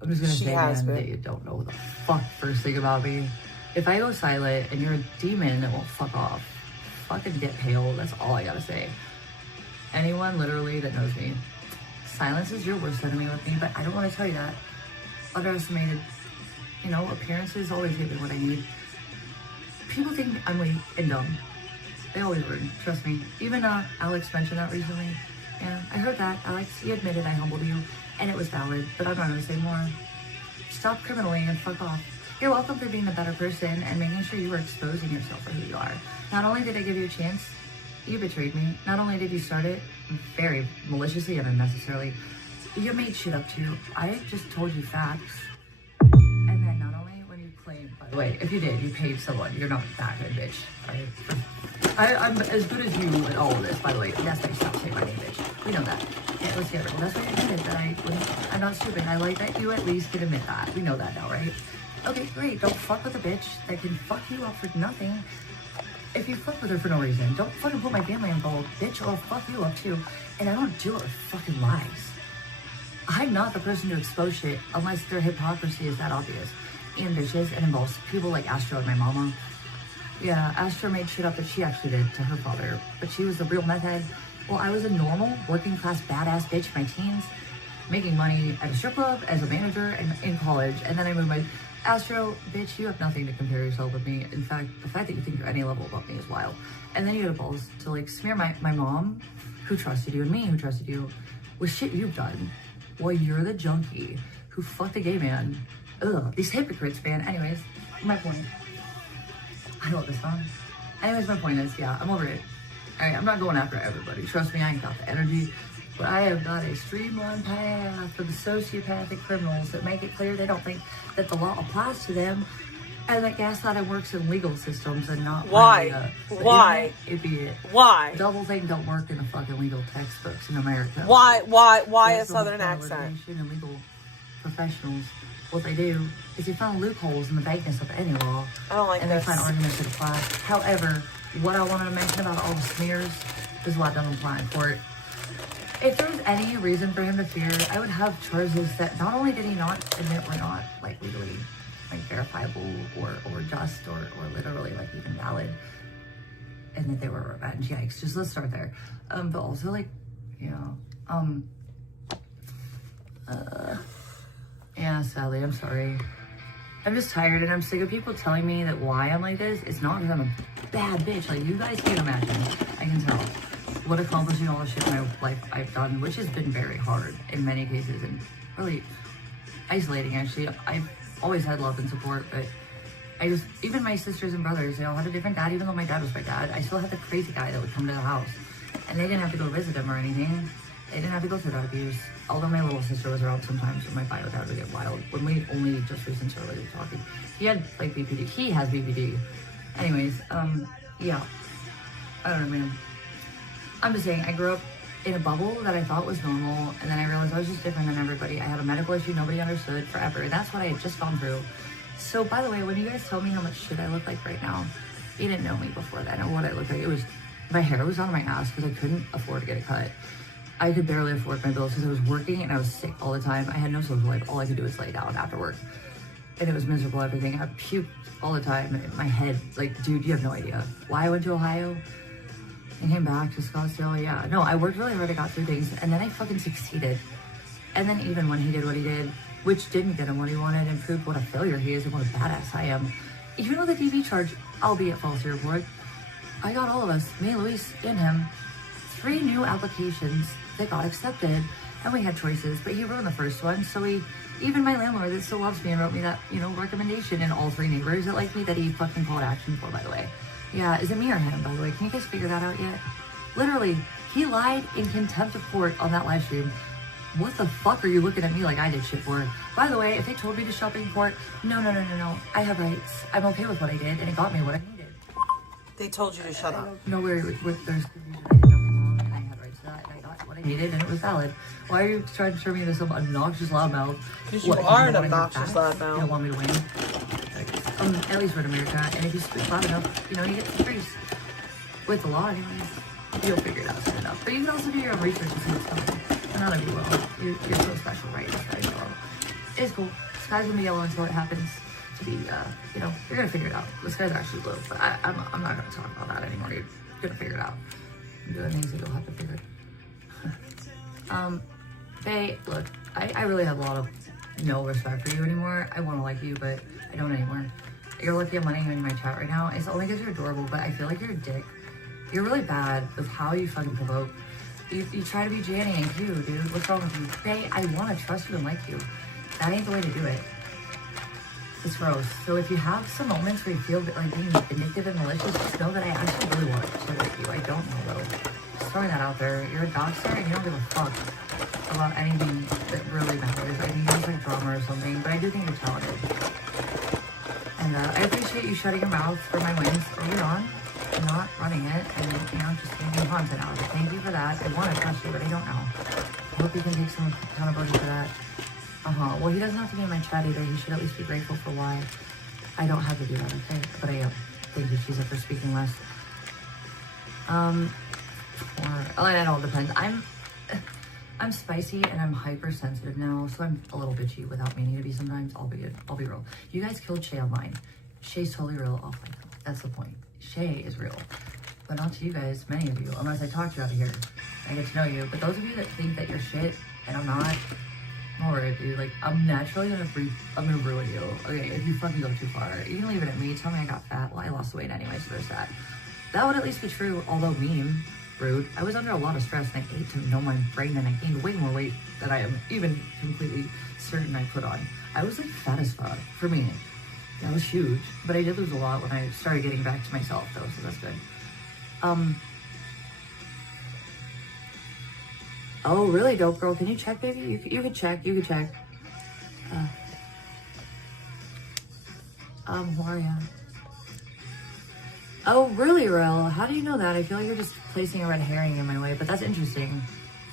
I'm just gonna say, man, that you don't know the fuck first thing about me. If I go silent and you're a demon that won't fuck off, fucking get pale. That's all I gotta say. Anyone literally that knows me, silence is your worst enemy with me, but I don't want to tell you that. Underestimated, you know, appearances always give me what I need. People think I'm weak and dumb. They always were, trust me. Even Alex mentioned that recently. Yeah, I heard that. Alex, you admitted I humbled you, and it was valid, but I'm not gonna say more. Stop criminaling and fuck off. You're welcome for being a better person and making sure you were exposing yourself for who you are. Not only did I give you a chance, you betrayed me. Not only did you start it very maliciously and unnecessarily, you made shit up too. I just told you facts. And then not only when you claim, by the way, if you did, you paid someone. You're not that good, bitch. I'm as good as you at all of this, by the way. That's why you stopped saying my name, bitch. We know that. Yeah, let's get it. That's why you admitted that I'm not stupid. I like that you at least can admit that. We know that now, right? Okay, great. Don't fuck with a bitch that can fuck you up for nothing. If you fuck with her for no reason, don't fucking put my family involved, bitch, or I'll fuck you up too. And I don't do it with fucking lies. I'm not the person to expose shit unless their hypocrisy is that obvious. And bitches, it involves people like Astro and my mama. Yeah, Astro made shit up that she actually did to her father, but she was the real meth head. Well, I was a normal, working class badass bitch in my teens, making money at a strip club, as a manager, and in college, and then I moved my... Astro, bitch, you have nothing to compare yourself with me. In fact, the fact that you think you're any level above me is wild. And then you had balls to like smear my mom who trusted you and me who trusted you with shit you've done. Well, you're the junkie who fucked a gay man. Ugh, these hypocrites, man. Anyways, my point. I know what this song. Anyways, my point is, yeah, I'm over it. Alright, I'm not going after everybody. Trust me, I ain't got the energy. But I have got a streamlined path for the sociopathic criminals that make it clear they don't think that the law applies to them, and that gaslighting works in legal systems and not Why? Why? Idiot. Why? Double thing don't work in the fucking legal textbooks in America. Why a That's southern the accent? litigation and legal professionals, what they do is they find loopholes in the vagueness of any law. I don't like and this. they find arguments that apply. However, what I wanted to mention about all the smears is why I don't apply in court. If there was any reason for him to fear, I would have charges that not only did he not admit were not like legally like verifiable or just or literally like even valid, and that they were revenge. Yikes, just let's start there. But also like, yeah, Sally, I'm sorry. I'm just tired and I'm sick of people telling me that why I'm like this. It's not because I'm a bad bitch. Like, you guys can't imagine, I can tell, what accomplishing all the shit in my life I've done, which has been very hard in many cases and really isolating, actually. I've always had love and support, but even my sisters and brothers, they all had a different dad. Even though my dad was my dad, I still had the crazy guy that would come to the house, and they didn't have to go visit him or anything. They didn't have to go through that abuse. Although my little sister was around sometimes when my bio dad would get wild. When we only just recently started talking. He had like BPD. He has BPD. Anyways, yeah. I don't know, man. I'm just saying, I grew up in a bubble that I thought was normal, and then I realized I was just different than everybody. I had a medical issue nobody understood forever, and that's what I had just gone through. So, by the way, when you guys tell me how much shit I look like right now, you didn't know me before then, or what I looked like. It was, my hair was on my ass because I couldn't afford to get a cut. I could barely afford my bills because I was working and I was sick all the time. I had no social life. All I could do was lay down after work. And it was miserable, everything. I puked all the time. And my head, like, dude, you have no idea. Why I went to Ohio and came back to Scottsdale, yeah. No, I worked really hard. I got through things. And then I fucking succeeded. And then even when he did what he did, which didn't get him what he wanted and proved what a failure he is and what a badass I am, even with a DV charge, albeit false report, I got all of us, me, Luis, and him, 3 new applications that got accepted, and we had choices, but he ruined the first one. So even my landlord that still loves me and wrote me that, recommendation, and all 3 neighbors that like me that he fucking called action for, by the way. Yeah, is it me or him, by the way? Can you guys figure that out yet? Literally, he lied in contempt of court on that live stream. What the fuck are you looking at me like I did shit for? By the way, if they told me to shop in court, no. I have rights. I'm okay with what I did, and it got me what I needed. They told you to shut up. No, there's confusion. I did nothing wrong, and I had rights to that, and I got what I needed, and it was valid. Why are you trying to turn me into some obnoxious loudmouth? Because you are an obnoxious loudmouth. You don't want me to win? At least we're in America, and if you speak loud enough, you get some freeze. With the law, anyways. You'll figure it out soon enough. But you can also do your own research and see what's coming. And none of you will. You're so special, right? The sky's yellow. It's cool. The sky's gonna be yellow until it happens to be, you're gonna figure it out. The sky's actually blue, but I'm not gonna talk about that anymore. You're gonna figure it out. I'm doing things that you'll have to figure. Faye, look, I really have a lot of no respect for you anymore. I wanna like you, but I don't anymore. You're lucky I'm letting you in my chat right now. It's only because you're adorable, but I feel like you're a dick. You're really bad with how you fucking provoke. You try to be Janny and cute, dude. What's wrong with you? Faye, I want to trust you and like you. That ain't the way to do it. It's gross. So if you have some moments where you feel like being vindictive and malicious, just know that I actually really want to like you. I don't know though. Just throwing that out there. You're a doxxer and you don't give a fuck about anything that really matters. I think it's like drama or something, but I do think you're talented. And I appreciate you shutting your mouth for my wins early on. Not running it and just making content out of it. Thank you for that. I want to trust you, but I don't know. I hope you can take some accountability for that. Well, he doesn't have to be in my chat either. He should at least be grateful for why I don't have to do that, okay? But I am. Thank you, Sheila, for speaking less. It all depends. I'm spicy and I'm hypersensitive now, so I'm a little bitchy without meaning to be sometimes. I'll be real. You guys killed Shay online. Shay's totally real offline. That's the point. Shay is real, but not to you guys, many of you, unless I talk to you out of here. I get to know you, but those of you that think that you're shit and I'm not, I'm worried, dude. Like, I'm naturally gonna ruin you. Okay, if you fucking go too far, you can leave it at me. Tell me I got fat. Well, I lost weight anyway, so there's that. That would at least be true, although meme rude. I was under a lot of stress and I ate to know my brain and I gained way more weight than I am even completely certain I put on. I was like fat as fuck for me. That was huge, but I did lose a lot when I started getting back to myself though, so that's good. Oh, really, dope girl? Can you check, baby? You could check. You could check. Who are ya? Oh, really, Rel? How do you know that? I feel like you're just placing a red herring in my way, but that's interesting.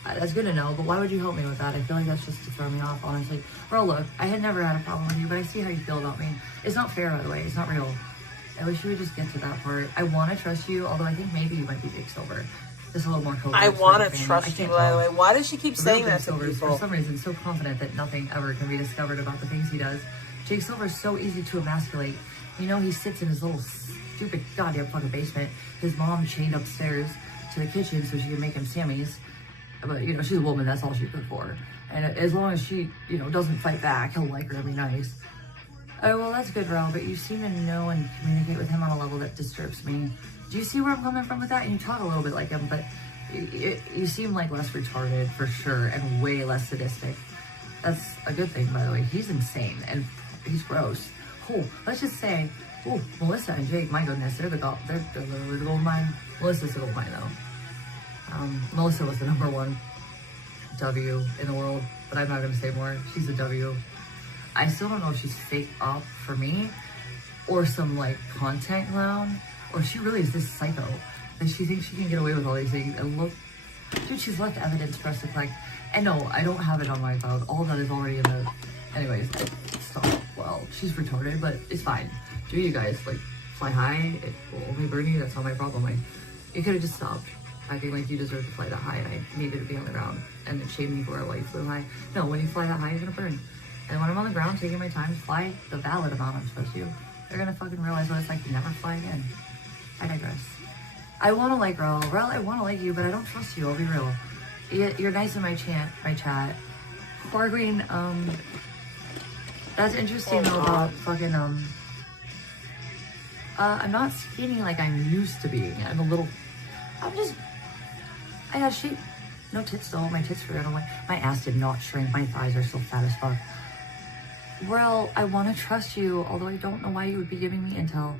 That's good to know, but why would you help me with that? I feel like that's just to throw me off, honestly. Rel, look, I had never had a problem with you, but I see how you feel about me. It's not fair, by the way. It's not real. I wish you would just get to that part. I want to trust you, although I think maybe you might be Jake Silver. Just a little more covert. I want to trust you, by the way. Why does she keep saying that to people? For some reason, so confident that nothing ever can be discovered about the things he does. Jake Silver is so easy to emasculate. You know, he sits in his little stupid goddamn fucking basement. His mom chained upstairs to the kitchen so she could make him Sammy's. But, you know, she's a woman. That's all she's good for. And as long as she, you know, doesn't fight back, he'll like her and be nice. Oh, well, that's good, Rel, but you seem to know and communicate with him on a level that disturbs me. Do you see where I'm coming from with that? And you talk a little bit like him, but you seem like less retarded for sure and way less sadistic. That's a good thing, by the way. He's insane and he's gross. Oh, let's just say, oh, Melissa and Jake, my goodness, they're literally the gold mine. Melissa's the gold mine, though. Melissa was the #1 W in the world, but I'm not going to say more. She's a W. I still don't know if she's fake up for me or some, like, content clown, or she really is this psycho that she thinks she can get away with all these things. And look, dude, she's left evidence for us to collect. And no, I don't have it on my phone. All that is already in the... Anyways, stop. Well, she's retarded, but it's fine. Do you guys, like, fly high? It will only burn you. That's not my problem. Like, you could have just stopped acting like you deserve to fly that high and I needed to be on the ground and then shame me for it while you flew high. No, when you fly that high, you're gonna burn. And when I'm on the ground taking my time to fly the valid amount I'm supposed to, they're gonna fucking realize what it's like to never fly again. I digress. I wanna like Rel. Rel, I wanna like you, but I don't trust you, I'll be real. You're nice in my chat. Bargreen, that's interesting though about fucking, I'm not skinny like I'm used to being. I got shape. No tits though, my tits were my ass did not shrink, my thighs are still fat as fuck. Well, I want to trust you, although I don't know why you would be giving me intel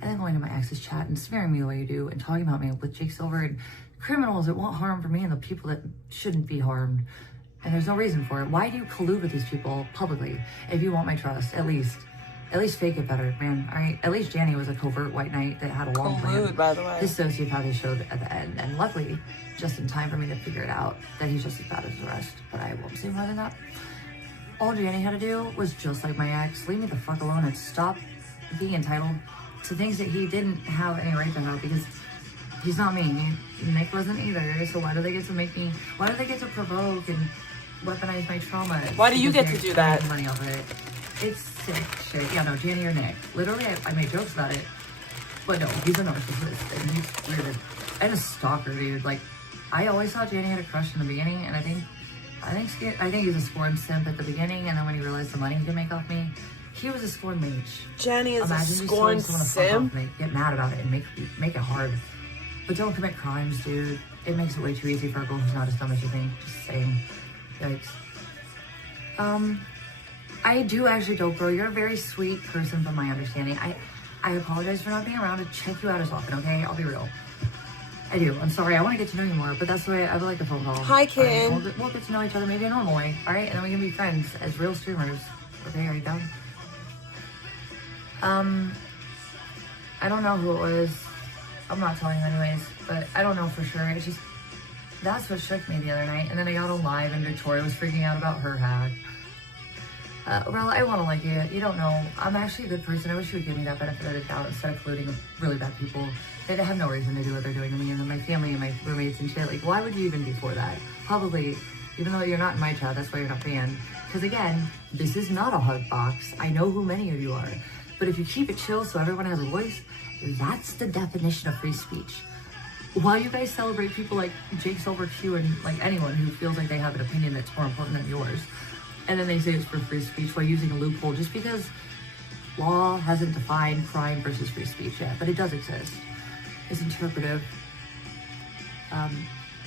and then going to my ex's chat and smearing me the way you do and talking about me with Jake Silver and criminals that want harm for me and the people that shouldn't be harmed. And there's no reason for it. Why do you collude with these people publicly if you want my trust? At least fake it better, man. All right. At least Janny was a covert white knight that had a long plan. By the way. His sociopath showed at the end, and luckily, just in time for me to figure it out that he's just as bad as the rest. But I won't say more than that. All Janny had to do was just like my ex, leave me the fuck alone and stop being entitled to things that he didn't have any right to have because he's not me. Nick wasn't either. So why do they get to make me? Why do they get to provoke and weaponize my trauma? Why do you get to do that? Money off of it. It's sick shit. Yeah, no, Janny or Nick. Literally, I made jokes about it. But no, he's a narcissist and he's weird. And a stalker, dude. Like, I always thought Janny had a crush in the beginning, and I think he's a scorn simp at the beginning, and then when he realized the money he could make off me, he was a scorn mage. Jenny is a scorn simp. Get mad about it and make it hard. But don't commit crimes, dude. It makes it way too easy for a girl who's not as dumb as you think. Just saying. Yikes. I do actually, Dope Bro, you're a very sweet person from my understanding. I apologize for not being around to check you out as often, okay? I'll be real. I do. I'm sorry. I want to get to know you more, but that's the way I would like the phone call. Hi, kid. Right, we'll get to know each other maybe a normal way, all right? And then we can be friends as real streamers. Okay, are you down? I don't know who it was. I'm not telling you anyways, but I don't know for sure. It's just, that's what shook me the other night. And then I got on live and Victoria was freaking out about her hack. Rel, I want to like you. You don't know. I'm actually a good person. I wish you would give me that benefit of the doubt instead of colluding with really bad people. They have no reason to do what they're doing to me and then my family and my roommates and shit. Like, why would you even be for that? Probably, even though you're not in my chat, that's why you're not banned. Because again, this is not a hug box. I know who many of you are. But if you keep it chill so everyone has a voice, that's the definition of free speech. While you guys celebrate people like Jake Silver Q and like anyone who feels like they have an opinion that's more important than yours, and then they say it's for free speech while using a loophole just because law hasn't defined crime versus free speech yet, but it does exist. It's interpretive.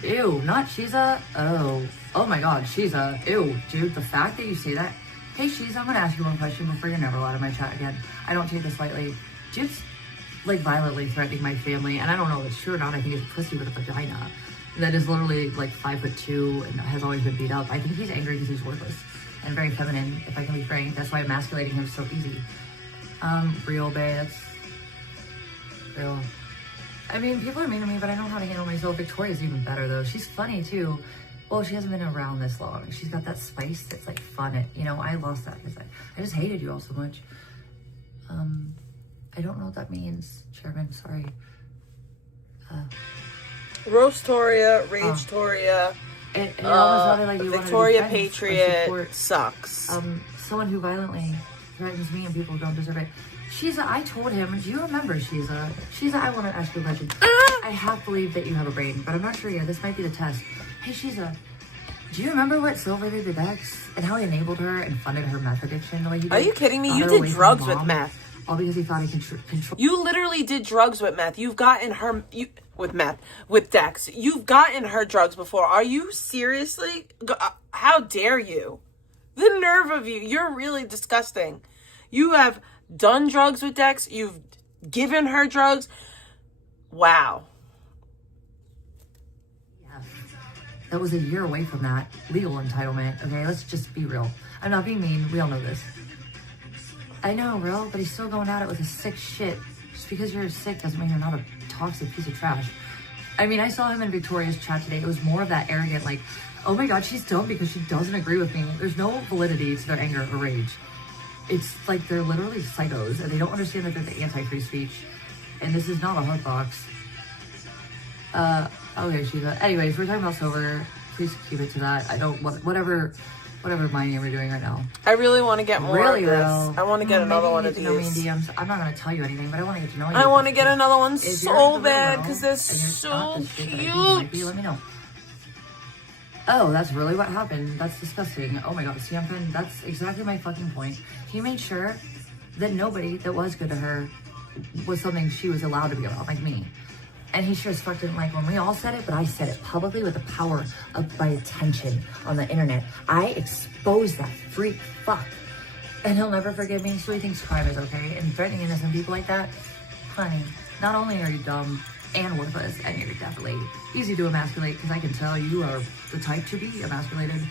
Ew, not Shiza. Oh my god, Shiza. Ew, dude, the fact that you say that. Hey Shiza, I'm gonna ask you one question before you're never allowed in my chat again. I don't take this lightly. Dude's like violently threatening my family, and I don't know if it's true or not. I think it's a pussy with a vagina that is literally like 5'2" and has always been beat up. I think he's angry because he's worthless and very feminine, if I can be frank. That's why emasculating him is so easy. Real bae, that's real. I mean, people are mean to me, but I know how to handle myself. Victoria's even better though. She's funny too. Well, she hasn't been around this long. She's got that spice that's like fun. You know, I lost that because I just hated you all so much. I don't know what that means, Chairman, sorry. Roastoria, Ragetoria, It almost sounded like you Victoria wanted to be friends or Patriot support, sucks. Someone who violently threatens me and people who don't deserve it. Shiza, I told him, do you remember Shiza? Shiza, I want to ask you a question. I half believe that you have a brain, but I'm not sure yet. This might be the test. Hey Shiza, do you remember what Silver did to Dex and how he enabled her and funded her meth addiction the way he did? Are you kidding me? Got You her did away from drugs mom, with meth. All because he thought he could control. You literally did drugs with meth. You've gotten her with Dex. You've gotten her drugs before. Are you seriously? How dare you? The nerve of you. You're really disgusting. You have done drugs with Dex. You've given her drugs. Wow. Yeah. That was a year away from that legal entitlement. Okay, let's just be real. I'm not being mean. We all know this. I know, bro, but he's still going at it with his sick shit. Just because you're sick doesn't mean you're not a toxic piece of trash. I mean, I saw him in Victoria's chat today. It was more of that arrogant, like, oh my god, she's dumb because she doesn't agree with me. There's no validity to their anger or rage. It's like they're literally psychos, and they don't understand that they're the anti-free speech. And this is not a hug box. Okay, Shiva. Anyways, we're talking about Silver. Please keep it to that. I don't, whatever my name we're doing right now. I really want to get more of this. Though. I want to get another one of these. Know me in DMs. I'm not going to tell you anything, but I want to get to know you. I want to get another one If so bad because they're so cute. Let me know. Oh, that's really what happened. That's disgusting. Oh my god, Siamfen, that's exactly my fucking point. He made sure that nobody that was good to her was something she was allowed to be around, like me. And he sure as fuck didn't like when we all said it, but I said it publicly with the power of my attention on the internet. I exposed that freak fuck. And he'll never forgive me, so he thinks crime is okay. And threatening innocent people like that, honey, not only are you dumb and worthless, and you're definitely easy to emasculate, because I can tell you are the type to be emasculated.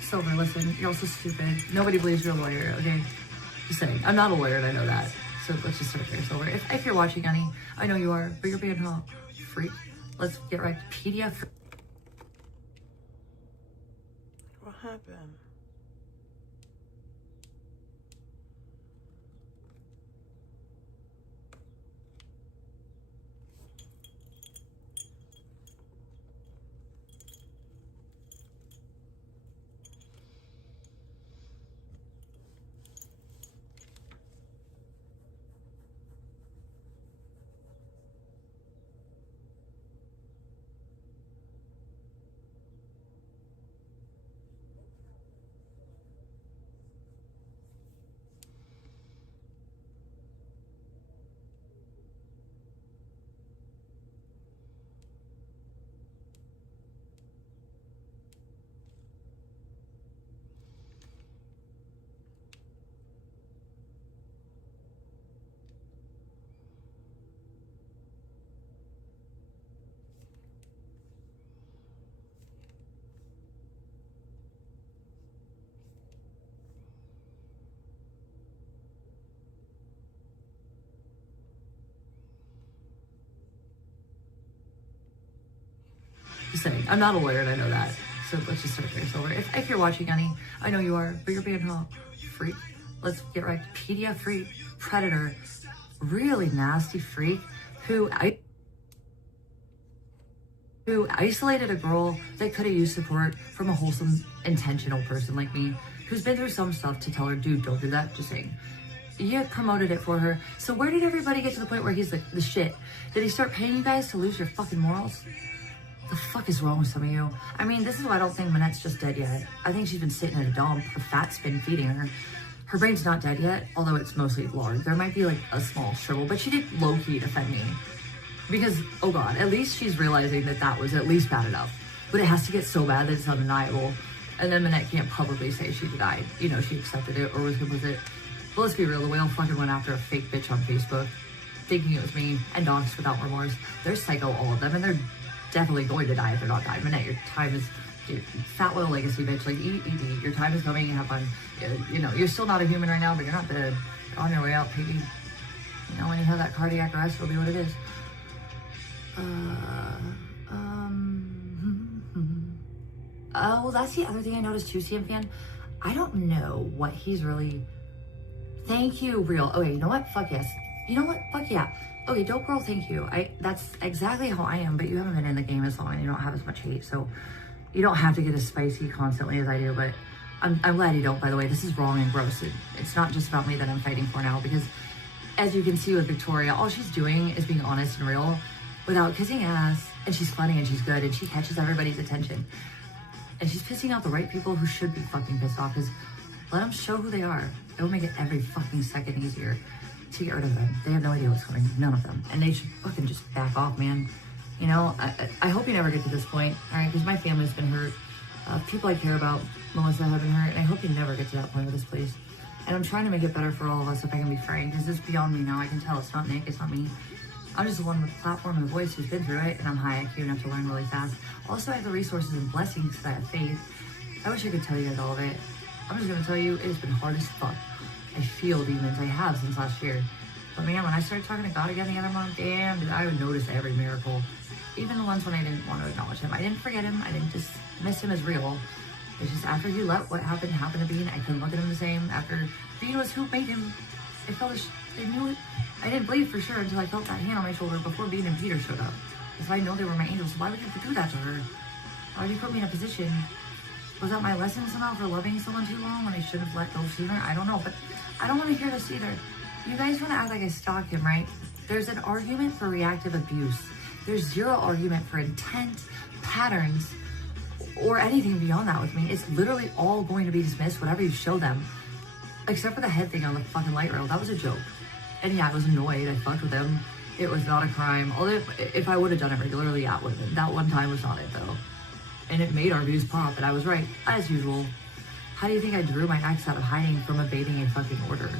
Silver, listen, you're also stupid. Nobody believes you're a lawyer, okay? Just saying, I'm not a lawyer and I know that. So let's just start there, Silver. If you're watching, honey, I know you are, but you're being a freak. Let's get right to PDF. What happened? Just saying, I'm not a lawyer and I know that. So let's just start there, Silver. If you're watching, honey, I know you are, but you're being a freak. Let's get right to PDF freak, predator, really nasty freak who isolated a girl that could have used support from a wholesome, intentional person like me, who's been through some stuff to tell her, dude, don't do that, just saying. You promoted it for her. So where did everybody get to the point where he's the shit? Did he start paying you guys to lose your fucking morals? The fuck is wrong with some of you? I mean, this is why I don't think Manette's just dead yet. I think she's been sitting in a dump. Her fat's been feeding her. Her brain's not dead yet, although it's mostly lard. There might be like a small shrivel, but she did low-key defend me. Because, oh God, at least she's realizing that that was at least bad enough. But it has to get so bad that it's undeniable. And then Minette can't publicly say she denied, you know, she accepted it or was complicit. But let's be real, the whale fucking went after a fake bitch on Facebook, thinking it was me, and doxed without remorse. They're psycho, all of them, and they're definitely going to die if they're not dying. Minette, your time is, dude, fat whale legacy bitch, like, eat. Your time is coming, have fun. You know, you're still not a human right now, but you're not dead. You're on your way out, piggy. You know, when you have that cardiac arrest, it'll be what it is. Oh, that's the other thing I noticed too, CM fan. I don't know what he's really... Thank you, real. Okay, you know what? Fuck yes. You know what? Fuck yeah. Okay, dope girl, thank you. That's exactly how I am, but you haven't been in the game as long and you don't have as much hate, so you don't have to get as spicy constantly as I do, but I'm glad you don't, by the way. This is wrong and gross. It's not just about me that I'm fighting for now, because as you can see with Victoria, all she's doing is being honest and real without kissing ass, and she's funny and she's good and she catches everybody's attention. And she's pissing off the right people who should be fucking pissed off, because let them show who they are. It will make it every fucking second easier to get rid of them. They have no idea what's coming, none of them. And they should fucking just back off, man. You know, I hope you never get to this point, all right? Because my family's been hurt. People I care about, Melissa, have been hurt. And I hope you never get to that point with this place. And I'm trying to make it better for all of us, if I can be frank, because it's beyond me now. I can tell it's not Nick, it's not me. I'm just the one with the platform and the voice who's been through it, and I'm high IQ enough to learn really fast. Also, I have the resources and blessings because I have faith. I wish I could tell you guys all of it. I'm just gonna tell you, it has been hard as fuck. I feel demons, I have since last year. But man, when I started talking to God again the other month, damn, dude, I would notice every miracle. Even the ones when I didn't want to acknowledge him. I didn't forget him, I didn't just miss him as real. It's just after he let what happened happen to Bean, I couldn't look at him the same. After Bean was who made him, I felt they knew it. I didn't believe for sure until I felt that hand on my shoulder before Bean and Peter showed up. Because I know they were my angels, so why would you do that to her? Why would you put me in a position? Was that my lesson somehow for loving someone too long when I should have let go sooner? I don't know, but I don't want to hear this either. You guys want to act like I stalked him, right? There's an argument for reactive abuse. There's zero argument for intent, patterns, or anything beyond that with me. It's literally all going to be dismissed, whatever you show them. Except for the head thing on the fucking light rail. That was a joke. And yeah, I was annoyed. I fucked with him. It was not a crime. Although if I would have done it regularly, yeah, it would have been. That one time was not it, though. And it made our views pop, and I was right, as usual. How do you think I drew my ex out of hiding from evading a fucking order?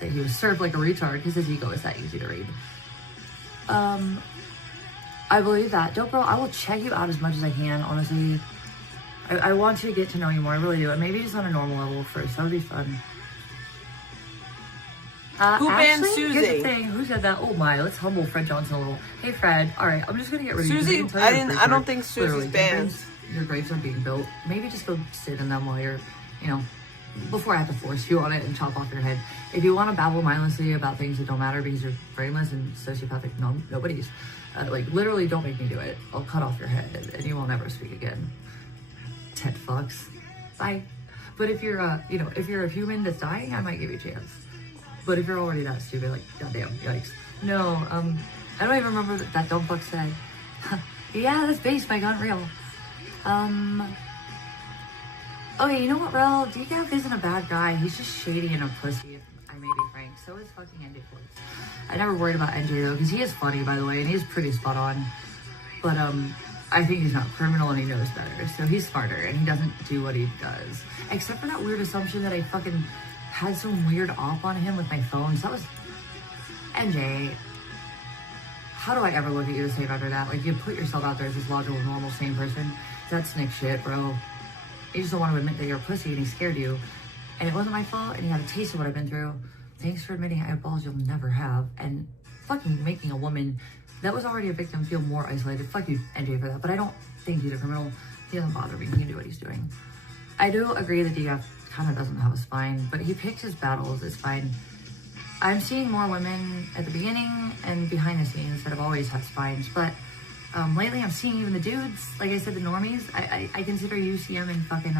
That he was served like a retard, because his ego is that easy to read. I believe that. Dope girl, I will check you out as much as I can, honestly. I want to get to know you more, I really do. And maybe just on a normal level first, that would be fun. Who banned Ashley? Susie? Here's the thing. Who said that? Oh my, let's humble Fred Johnson a little. Hey Fred, alright, I'm just gonna get rid of Susie, you. I don't think Susie's Literally, banned. Your graves are being built. Maybe just go sit in them while you're, you know, before I have to force you on it and chop off your head. If you want to babble mindlessly about things that don't matter because you're brainless and sociopathic, nobody's. Like, literally, don't make me do it. I'll cut off your head and you won't ever speak again. Ted fucks. Bye. But if you're, you know, if you're a human that's dying, I might give you a chance. But if you're already that stupid, like, goddamn, yikes. No, I don't even remember what that dumb fuck said. Yeah, that's based my gun real. Okay, you know what, Rel? Decaf isn't a bad guy. He's just shady and a pussy, if I may be frank. So is fucking NJ Force. I never worried about NJ, though, because he is funny, by the way, and he's pretty spot on. But, I think he's not criminal and he knows better. So he's smarter and he doesn't do what he does. Except for that weird assumption that I fucking had some weird op on him with my phone. So that was... NJ... How do I ever look at you the same after that? Like, you put yourself out there as this logical, normal, sane person. That's Nick shit, bro. You just don't want to admit that you're a pussy and he scared you. And it wasn't my fault and you had a taste of what I've been through. Thanks for admitting I have balls you'll never have. And fucking making a woman that was already a victim feel more isolated. Fuck you, NJ, for that. But I don't think he's a criminal. He doesn't bother me. He can do what he's doing. I do agree that DF kind of doesn't have a spine, but he picks his battles. It's fine. I'm seeing more women at the beginning and behind the scenes that have always had spines, but lately I'm seeing even the dudes, like I said, the normies. I consider UCM and fucking,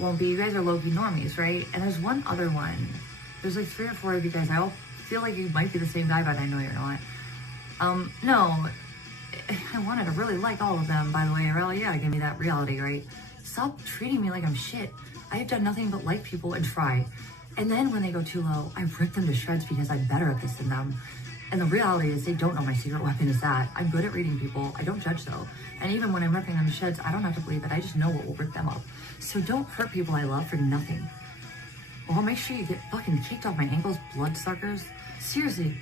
won't be, you guys are low-key normies, right? And there's one other one. There's like 3 or 4 of you guys. I all feel like you might be the same guy, but I know you're not. No, I wanted to really like all of them, by the way. Really, you gotta give me that reality, right? Stop treating me like I'm shit. I have done nothing but like people and try. And then when they go too low, I rip them to shreds because I'm better at this than them. And the reality is they don't know my secret weapon is that. I'm good at reading people. I don't judge though. And even when I'm ripping them to shreds, I don't have to believe it. I just know what will rip them up. So don't hurt people I love for nothing. Or make sure you get fucking kicked off my ankles, bloodsuckers. Seriously.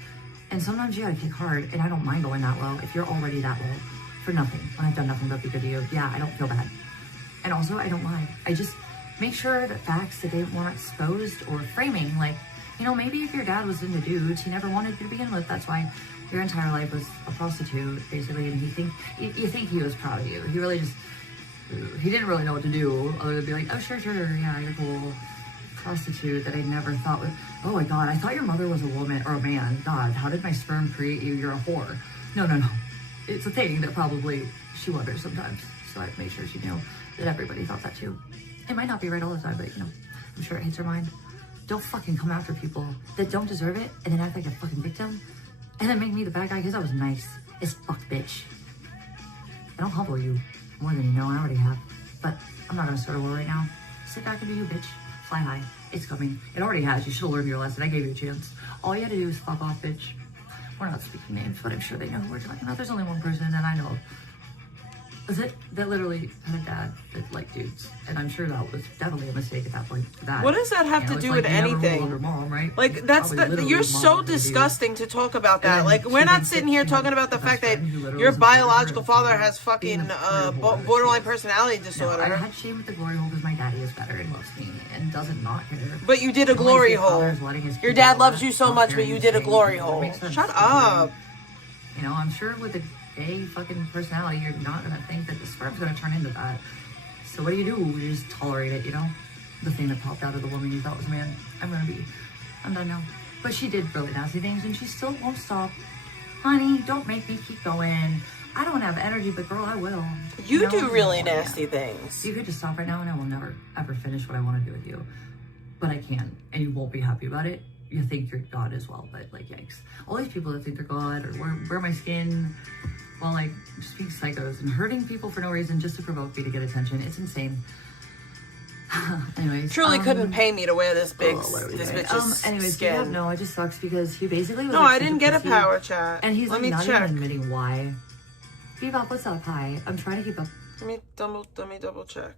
And sometimes you gotta kick hard, and I don't mind going that low if you're already that low. For nothing. When I've done nothing but be good to you. Yeah, I don't feel bad. And also, I don't lie. I just make sure that facts that they want exposed or framing, like, you know, maybe if your dad was into dudes, he never wanted you to begin with. That's why your entire life was a prostitute, basically, and you think he was proud of you. He really just, he didn't really know what to do other than be like, oh, sure, yeah, you're cool. Prostitute that I never thought was, oh my God, I thought your mother was a woman or a man. God, how did my sperm create you? You're a whore. No. It's a thing that probably she wonders sometimes. So I've made sure she knew that everybody thought that too. It might not be right all the time, but you know, I'm sure it hits her mind. Don't fucking come after people that don't deserve it and then act like a fucking victim and then make me the bad guy because I was nice as fuck, bitch. I don't humble you more than you know I already have, but I'm not gonna start a war right now. Sit back and do you, bitch. Fly high. It's coming. It already has. You should have learned your lesson. I gave you a chance. All you had to do is fuck off, bitch. We're not speaking names, but I'm sure they know who we're talking about. There's only one person that I know of. That literally had a dad that liked dudes, and I'm sure that was definitely a mistake at that point. What does that have to do with anything? Mom, right? Like that's you're so disgusting to talk about that. Like we're not sitting here talking about the fact that your biological father has fucking borderline personality disorder. I had shame with the glory hole because my daddy is better and loves me and doesn't not care. But you did a glory hole. Your dad loves you so much, but you did a glory hole. Shut up. You know, I'm sure with a gay fucking personality, you're not gonna think that the sperm's gonna turn into that. So what do? You just tolerate it, you know? The thing that popped out of the woman you thought was a man. I'm done now. But she did really nasty things and she still won't stop. Honey, don't make me keep going. I don't have energy, but girl, I will. You do really nasty things. You could just stop right now and I will never ever finish what I want to do with you. But I can, and you won't be happy about it. You think you're God as well, but like, yikes. All these people that think they're God or wear my skin, well, like, just being psychos and hurting people for no reason just to provoke me to get attention. It's insane. Anyways. Truly couldn't pay me to wear this bitch's anyways, skin. Yeah, no, I just sucks because he basically was No, like, I didn't get a power chat. And he's Let like me not check. even admitting why. Bebop, what's up? Hi. I'm trying to keep up. Let me double check.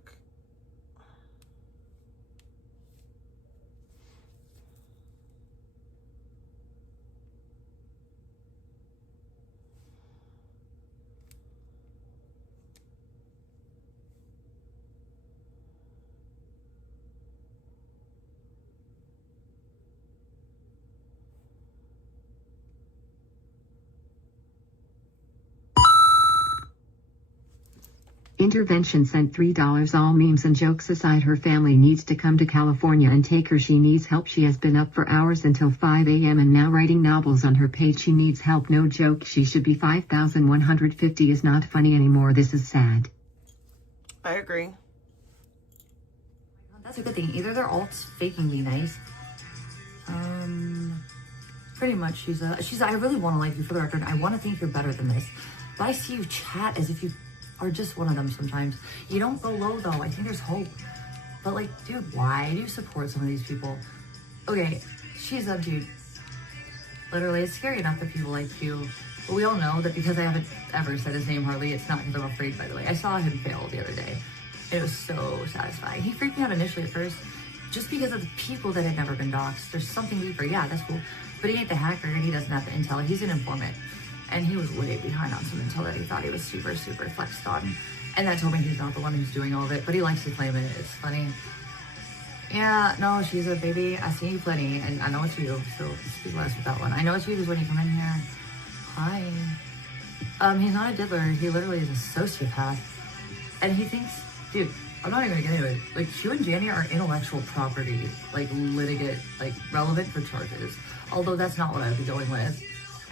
Intervention sent $3. All memes and jokes aside, her family needs to come to California and take her. She needs help. She has been up for hours until 5 a.m. and now writing novels on her page. She needs help. No joke. She should be 5,150 is not funny anymore. This is sad. I agree. That's a good thing. Either they're all faking being nice. Pretty much she's I really want to like you, for the record. I want to think you're better than this. But I see you chat as if you are just one of them sometimes. You don't go low though. I think there's hope. But like, dude, why do you support some of these people? Okay, she's a dude. Literally, it's scary enough that people like you. But we all know that because I haven't ever said his name hardly, it's not because I'm afraid, by the way. I saw him fail the other day. It was so satisfying. He freaked me out initially at first, just because of the people that had never been doxxed. There's something deeper. Yeah, that's cool. But he ain't the hacker and he doesn't have the intel. He's an informant. And he was way behind on some intel that he thought he was super, super flexed on. And that told me he's not the one who's doing all of it, but he likes to claim it. It's funny. Yeah, no, she's a baby. I see you plenty, and I know it's you, so speak less with that one. I know it's you because when you come in here, hi. He's not a diddler. He literally is a sociopath. And he thinks, dude, I'm not even gonna get into it. Like, Q and Janny are intellectual property, like litigate, like relevant for charges. Although that's not what I would be going with.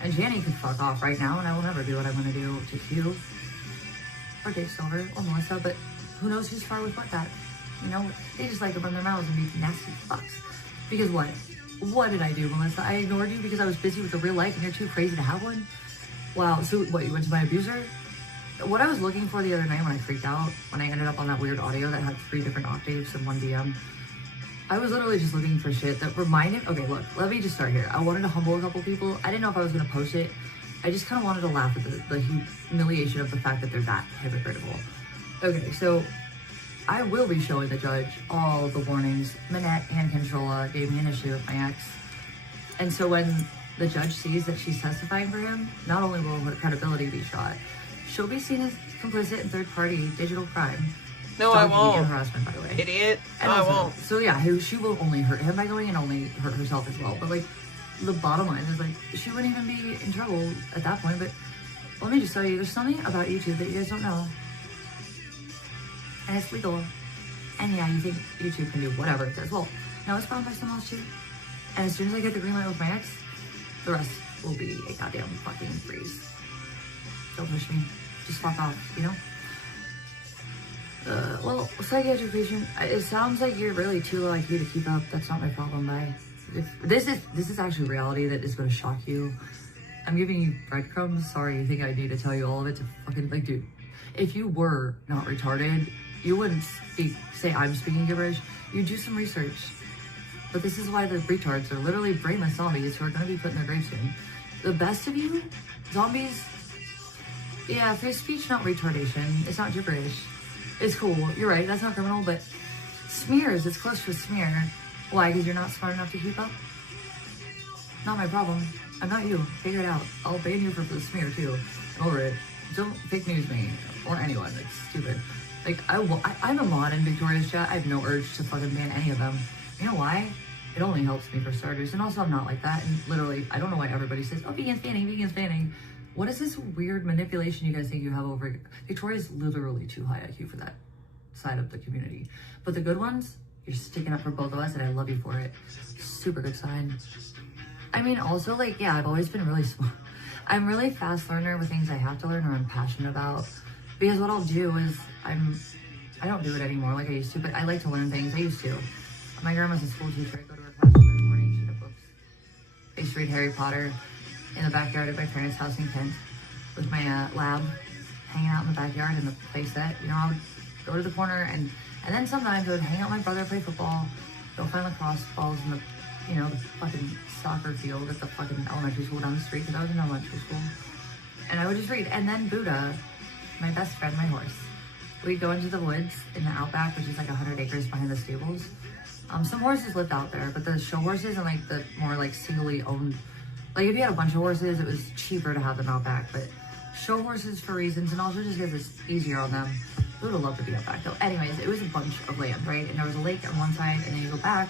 And Janny could fuck off right now, and I will never do what I'm gonna do to Q or Dave Silver or Melissa, but who knows who's far with what that. You know, they just like to run their mouths and be nasty fucks. Because what? What did I do, Melissa? I ignored you because I was busy with the real life and you're too crazy to have one? Wow, so what, you went to my abuser? What I was looking for the other night when I freaked out, when I ended up on that weird audio that had 3 different octaves in one DM, I was literally just looking for shit that reminded, okay, look, let me just start here. I wanted to humble a couple people. I didn't know if I was going to post it. I just kind of wanted to laugh at the humiliation of the fact that they're that hypocritical. Okay, so I will be showing the judge all the warnings Manette and Controlla gave me an issue with my ex. And so when the judge sees that she's testifying for him, not only will her credibility be shot, she'll be seen as complicit in third-party digital crime. No, I Stalking won't. and harassment, by the way. Idiot. And No, I also, won't. So yeah, she will only hurt him by going and only hurt herself as well. But like, the bottom line is like, she wouldn't even be in trouble at that point. But let me just tell you, there's something about YouTube that you guys don't know. And it's legal. And yeah, you think YouTube can do whatever it says. Well, no, it's bound by someone else too. And as soon as I get the green light with my ex, the rest will be a goddamn fucking breeze. Don't push me. Just fuck off, you know? Well, psychiatric patient, it sounds like you're really too low IQ to keep up. That's not my problem, bye. This is actually reality that is going to shock you. I'm giving you breadcrumbs. Sorry, you think I need to tell you all of it to fucking, like, dude, if you were not retarded, you wouldn't say I'm speaking gibberish. You'd do some research. But this is why the retards are literally brainless zombies who are going to be put in their grave soon. The best of you, zombies, yeah, free speech, not retardation. It's not gibberish. It's cool. You're right. That's not criminal, but smears, it's close to a smear. Why? Because you're not smart enough to keep up? Not my problem. I'm not you. Figure it out. I'll ban you for the smear too. I'm over it. Don't fake news me or anyone. It's stupid. Like, I'm a mod in Victoria's chat. I have no urge to fucking ban any of them. You know why? It only helps me for starters. And also, I'm not like that. And literally, I don't know why everybody says, oh, vegan's banning. What is this weird manipulation you guys think you have over? Victoria's literally too high IQ for that side of the community. But the good ones, you're sticking up for both of us, and I love you for it. Super good sign. I mean, also, like, yeah, I've always been really smart. I'm really fast learner with things I have to learn or I'm passionate about. Because what I'll do is, I don't do it anymore like I used to, but I like to learn things. I used to. My grandma's a school teacher. I go to her classroom in the morning. She had books. I used to read Harry Potter in the backyard of my parents' house in Kent with my lab, hanging out in the backyard in the play set. You know, I would go to the corner and then sometimes I would hang out with my brother, play football, go find lacrosse balls in the, you know, the fucking soccer field at the fucking elementary school down the street because I was in elementary school. And I would just read. And then Buddha, my best friend, my horse, we'd go into the woods in the outback, which is like 100 acres behind the stables. Some horses lived out there, but the show horses and like the more like singly owned, like if you had a bunch of horses, it was cheaper to have them out back, but show horses for reasons and also just because it's easier on them. We would have loved to be out back though. Anyways, it was a bunch of land, right? And there was a lake on one side and then you go back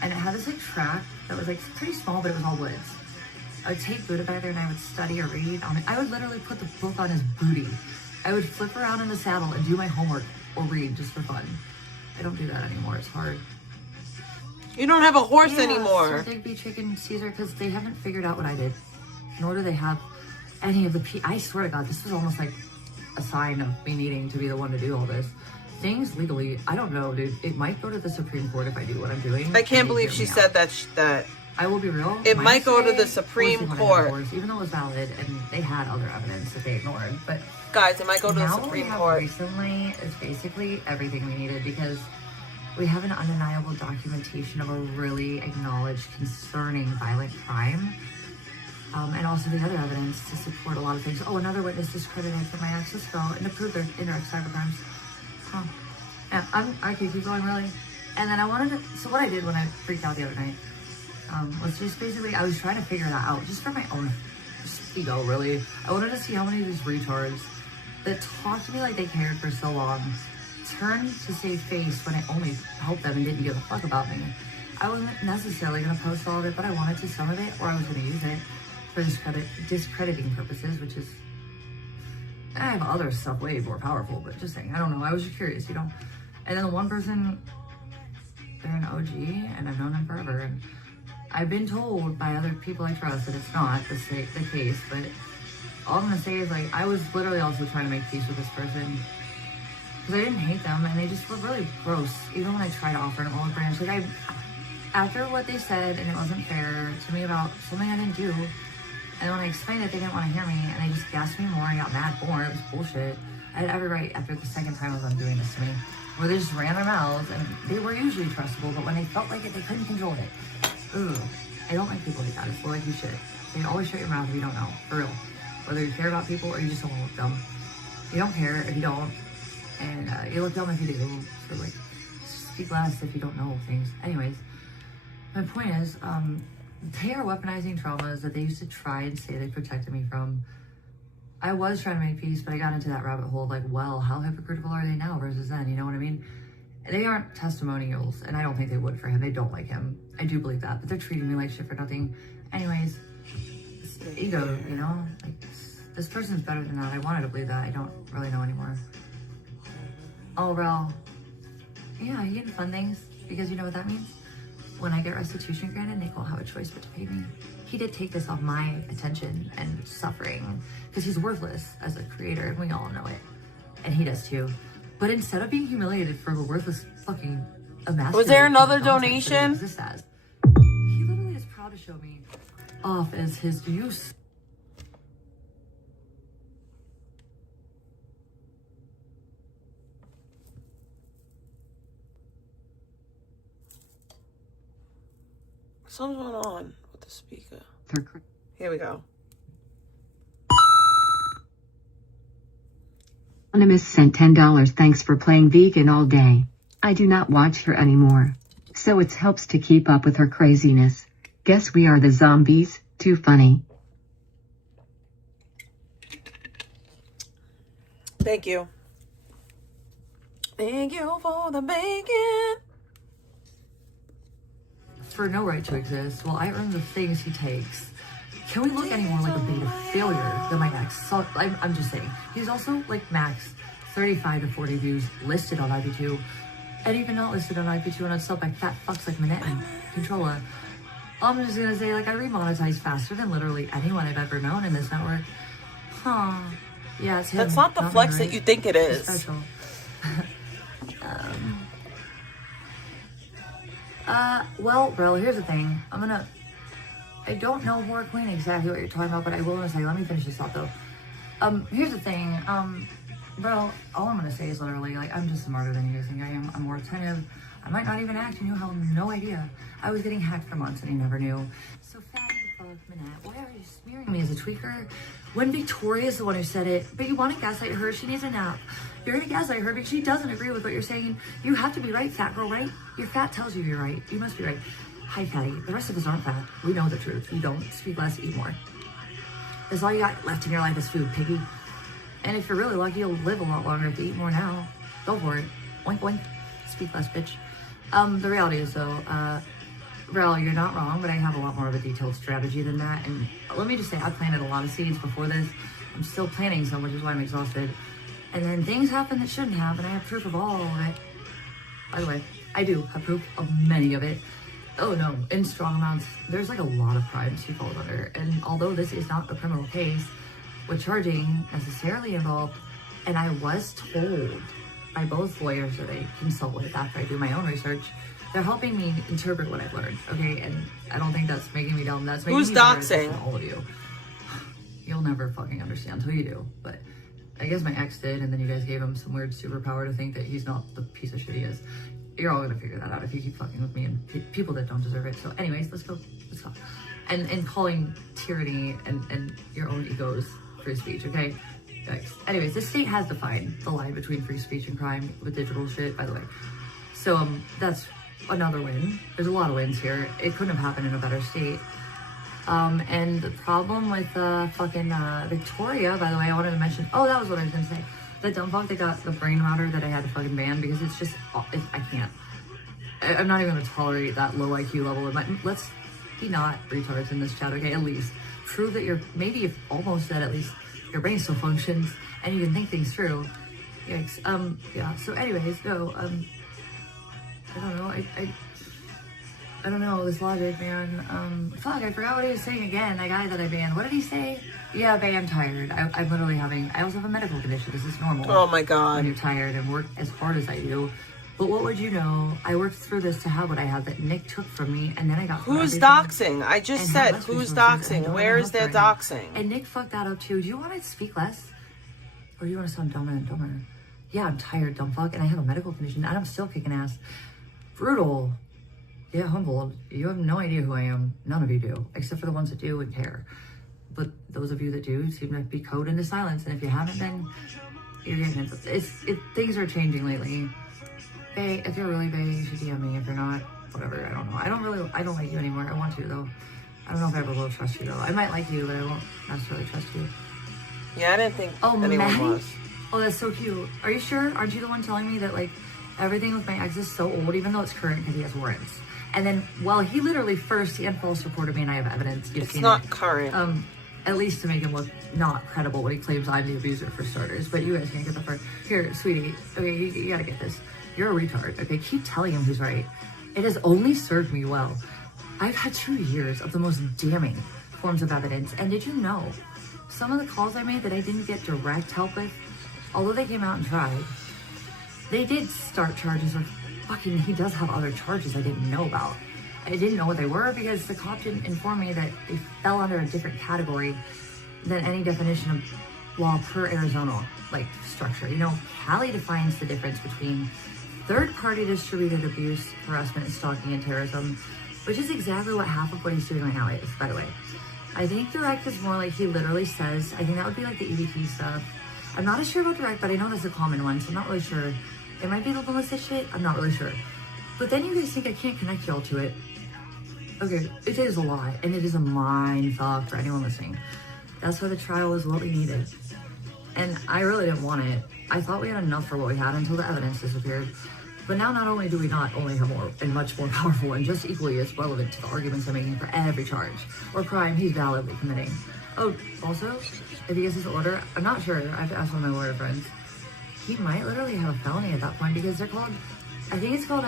and it had this like track that was like pretty small, but it was all woods. I would take Buddha back there and I would study or read on it. I would literally put the book on his booty. I would flip around in the saddle and do my homework or read just for fun. I don't do that anymore. It's hard. You don't have a horse anymore. So Digby, Chicken, Caesar, because they haven't figured out what I did. Nor do they have any of the I swear to God, this was almost like a sign of me needing to be the one to do all this. Things legally, I don't know, dude. It might go to the Supreme Court if I do what I'm doing. I can't believe she said that. I will be real. It might go to the Supreme Court. Even though it was valid and they had other evidence that they ignored. But guys, it might go to the Supreme Court. Recently is basically everything we needed because we have an undeniable documentation of a really acknowledged concerning violent crime. And also the other evidence to support a lot of things. Oh, another witness discredited for my ex. Let's go and to prove their indirect cybercrimes. Huh. Yeah, I could keep going really. And then I wanted to, so what I did when I freaked out the other night was just basically, I was trying to figure that out just for my own ego, really. I wanted to see how many of these retards that talked to me like they cared for so long turned to save face when it only helped them and didn't give a fuck about me. I wasn't necessarily going to post all of it, but I wanted to some of it, or I was going to use it for discrediting purposes, which is, I have other stuff way more powerful, but just saying, I don't know, I was just curious, you know? And then the one person, they're an OG, and I've known them forever, and I've been told by other people I trust that it's not the case, but all I'm going to say is, like, I was literally also trying to make peace with this person, because I didn't hate them, and they just were really gross, even when I tried to offer an olive branch. Like, after what they said, and it wasn't fair to me about something I didn't do, and when I explained it, they didn't want to hear me, and they just gassed me more, and I got mad more. It was bullshit. I had every right after the second time of them doing this to me. where they just ran their mouths, and they were usually trustable, but when they felt like it, they couldn't control it. Ugh. I don't like people like that. It's like you should. So you always shut your mouth if you don't know, for real. Whether you care about people or you just don't want to look dumb. You don't care if you don't, and you look dumb if you do. So like, speak less if you don't know things. Anyways, my point is, they are weaponizing traumas that they used to try and say they protected me from. I was trying to make peace, but I got into that rabbit hole like, well, how hypocritical are they now versus then? You know what I mean? They aren't testimonials, and I don't think they would for him. They don't like him. I do believe that, but they're treating me like shit for nothing. Anyways, ego, you know? Like, this person's better than that. I wanted to believe that. I don't really know anymore. Oh, Rel. Yeah, you getting fun things, because you know what that means? When I get restitution granted, Nick won't have a choice but to pay me. He did take this off my attention and suffering, because he's worthless as a creator, and we all know it. And he does too. But instead of being humiliated for the worthless fucking emasculate, was there another donation? He literally is proud to show me off as his use. Something's going on with the speaker. Here we go. Anonymous sent $10. Thanks for playing vegan all day. I do not watch her anymore. So it helps to keep up with her craziness. Guess we are the zombies. Too funny. Thank you. Thank you for the bacon. For no right to exist, well, I earn the things he takes. Can we look any more like a beta failure than my ex? So, I'm just saying. He's also like max 35 to 40 views listed on IP2, and even not listed on IP2 and unsubbed by fat fucks like Manette and Controlla. I'm just gonna say, like, I remonetize faster than literally anyone I've ever known in this network. Huh. Yeah, it's him. That's not the flex that you think it is. It's special. Well, bro, here's the thing. I don't know, War Queen, exactly what you're talking about, but I will in a second. Let me finish this thought, though. Here's the thing. Bro, all I'm gonna say is literally, like, I'm just smarter than you guys think I am. I'm more attentive. I might not even act, and you have no idea. I was getting hacked for months, and you never knew. So, fatty fuck, Manette, why are you smearing me as a tweaker? When Victoria's the one who said it, but you want to gaslight her, she needs a nap. You're gonna gaslight her because she doesn't agree with what you're saying. You have to be right, fat girl, right? Your fat tells you you're right. You must be right. Hi, fatty. The rest of us aren't fat. We know the truth. You don't. Speak less, eat more. That's all you got left in your life is food, piggy. And if you're really lucky, you'll live a lot longer if you eat more now. Go for it. Oink, oink. Speak less, bitch. The reality is, though, Rel, you're not wrong, but I have a lot more of a detailed strategy than that. And let me just say, I planted a lot of seeds before this. I'm still planting some, which is why I'm exhausted. And then things happen that shouldn't have, and I have proof of all of it. By the way, I do have proof of many of it. Oh no, in strong amounts. There's like a lot of crimes he falls under. And although this is not a criminal case with charging necessarily involved, and I was told by both lawyers that I consult with after I do my own research, they're helping me interpret what I've learned, okay? And I don't think that's making me dumb. That's making Who's me better doxing? than all of you. You'll never fucking understand until you do. But I guess my ex did, and then you guys gave him some weird superpower to think that he's not the piece of shit he is. You're all gonna figure that out if you keep fucking with me and people that don't deserve it. So anyways, let's go. And calling tyranny and your own egos free speech, okay? Yikes. Anyways, this state has defined the line between free speech and crime with digital shit, by the way. So that's another win. There's a lot of wins here. It couldn't have happened in a better state. And the problem with fucking Victoria, by the way, I wanted to mention, oh, that was what I was gonna say. The dumb fuck that got the brain router that I had to fucking ban because it's just, I can't. I'm not even gonna tolerate that low IQ level. Let's be not retards in this chat, okay? At least prove that you're, maybe if almost that at least your brain still functions and you can think things through. Yikes. Yeah, so anyways, no, I don't know, I don't know, this logic, man. Fuck, I forgot what he was saying again, that guy that I banned. What did he say? Yeah, babe, I'm tired. I'm literally having, I also have a medical condition. This is normal. Oh my God. When you're tired and work as hard as I do. But what would you know? I worked through this to have what I have that Nick took from me, and then I got Who's doxing? I just said, who's doxing? Where is their doxing? And Nick fucked that up too. Do you want to speak less? Or do you want to sound dumber and dumber? Yeah, I'm tired, dumb fuck, and I have a medical condition, and I'm still kicking ass. Brutal. Yeah, humbled. You have no idea who I am. None of you do, except for the ones that do and care. But those of you that do seem to be coded into silence, and if you haven't been, you're getting it. Things are changing lately. Bae, if you're really bae, you should DM me. If you're not, whatever, I don't know. I don't like you anymore. I want to, though. I don't know if I ever will trust you, though. I might like you, but I won't necessarily trust you. Yeah, I didn't think anyone Maddie? was. Oh, that's so cute. Are you sure? Aren't you the one telling me that, like, everything with my ex is so old, even though it's current because he has warrants? And then, well, he literally he false reported me, and I have evidence. It's not current. At least to make him look not credible when he claims I'm the abuser, for starters. But you guys can't get the part. Here, sweetie. Okay, you gotta get this. You're a retard. Okay, keep telling him who's right. It has only served me well. I've had 2 years of the most damning forms of evidence. And did you know, some of the calls I made that I didn't get direct help with, although they came out and tried, they did start charges of fucking, he does have other charges I didn't know about. I didn't know what they were because the cop didn't inform me that they fell under a different category than any definition of law per Arizona, like, structure. You know, Cali defines the difference between third-party distributed abuse, harassment, and stalking and terrorism, which is exactly what half of what he's doing right now is, by the way. I think direct is more like he literally says, I think that would be like the EBT stuff. I'm not as sure about direct, but I know that's a common one, so I'm not really sure. It might be the Melissa shit, I'm not really sure. But then you guys think I can't connect y'all to it. Okay, it is a lot, and it is a mind fuck for anyone listening. That's why the trial was what we needed. And I really didn't want it. I thought we had enough for what we had until the evidence disappeared. But now not only do we not only have more and much more powerful and just equally as relevant to the arguments I'm making for every charge or crime he's validly committing. Oh, also, if he gets his order, I'm not sure, I have to ask one of my lawyer friends. He might literally have a felony at that point because they're called, I think it's called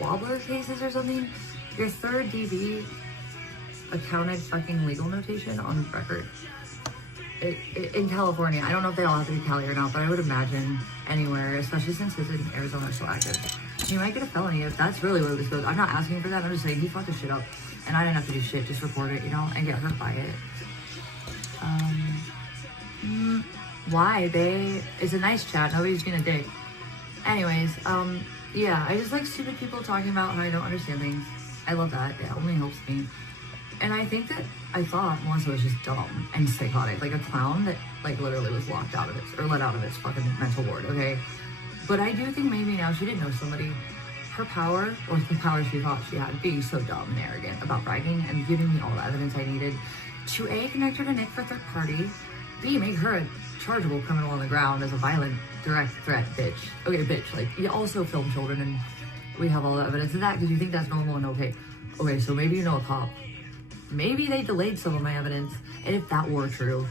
wobbler cases or something. Your third DB accounted fucking legal notation on record. In California, I don't know if they all have to be Cali or not, but I would imagine anywhere, especially since his in Arizona is so active. He might get a felony if that's really where this goes. I'm not asking for that, I'm just saying he fucked his shit up. And I didn't have to do shit, just report it, you know, and get hurt by it. Why? It's a nice chat, nobody's being a dick. Anyways, yeah, I just like stupid people talking about how I don't understand things. I love that, it only helps me. And I think that I thought Melissa was just dumb and psychotic, like a clown that like literally was locked out of its, or let out of its fucking mental ward, okay? But I do think maybe now she didn't know somebody, her power, or the power she thought she had, being so dumb and arrogant about bragging and giving me all the evidence I needed to A, connect her to Nick for third party, B, make her a chargeable criminal on the ground as a violent, direct threat bitch. Okay, bitch, like, you also film children and we have all the evidence of that because you think that's normal and okay. Okay, so maybe you know a cop. Maybe they delayed some of my evidence, and if that were true,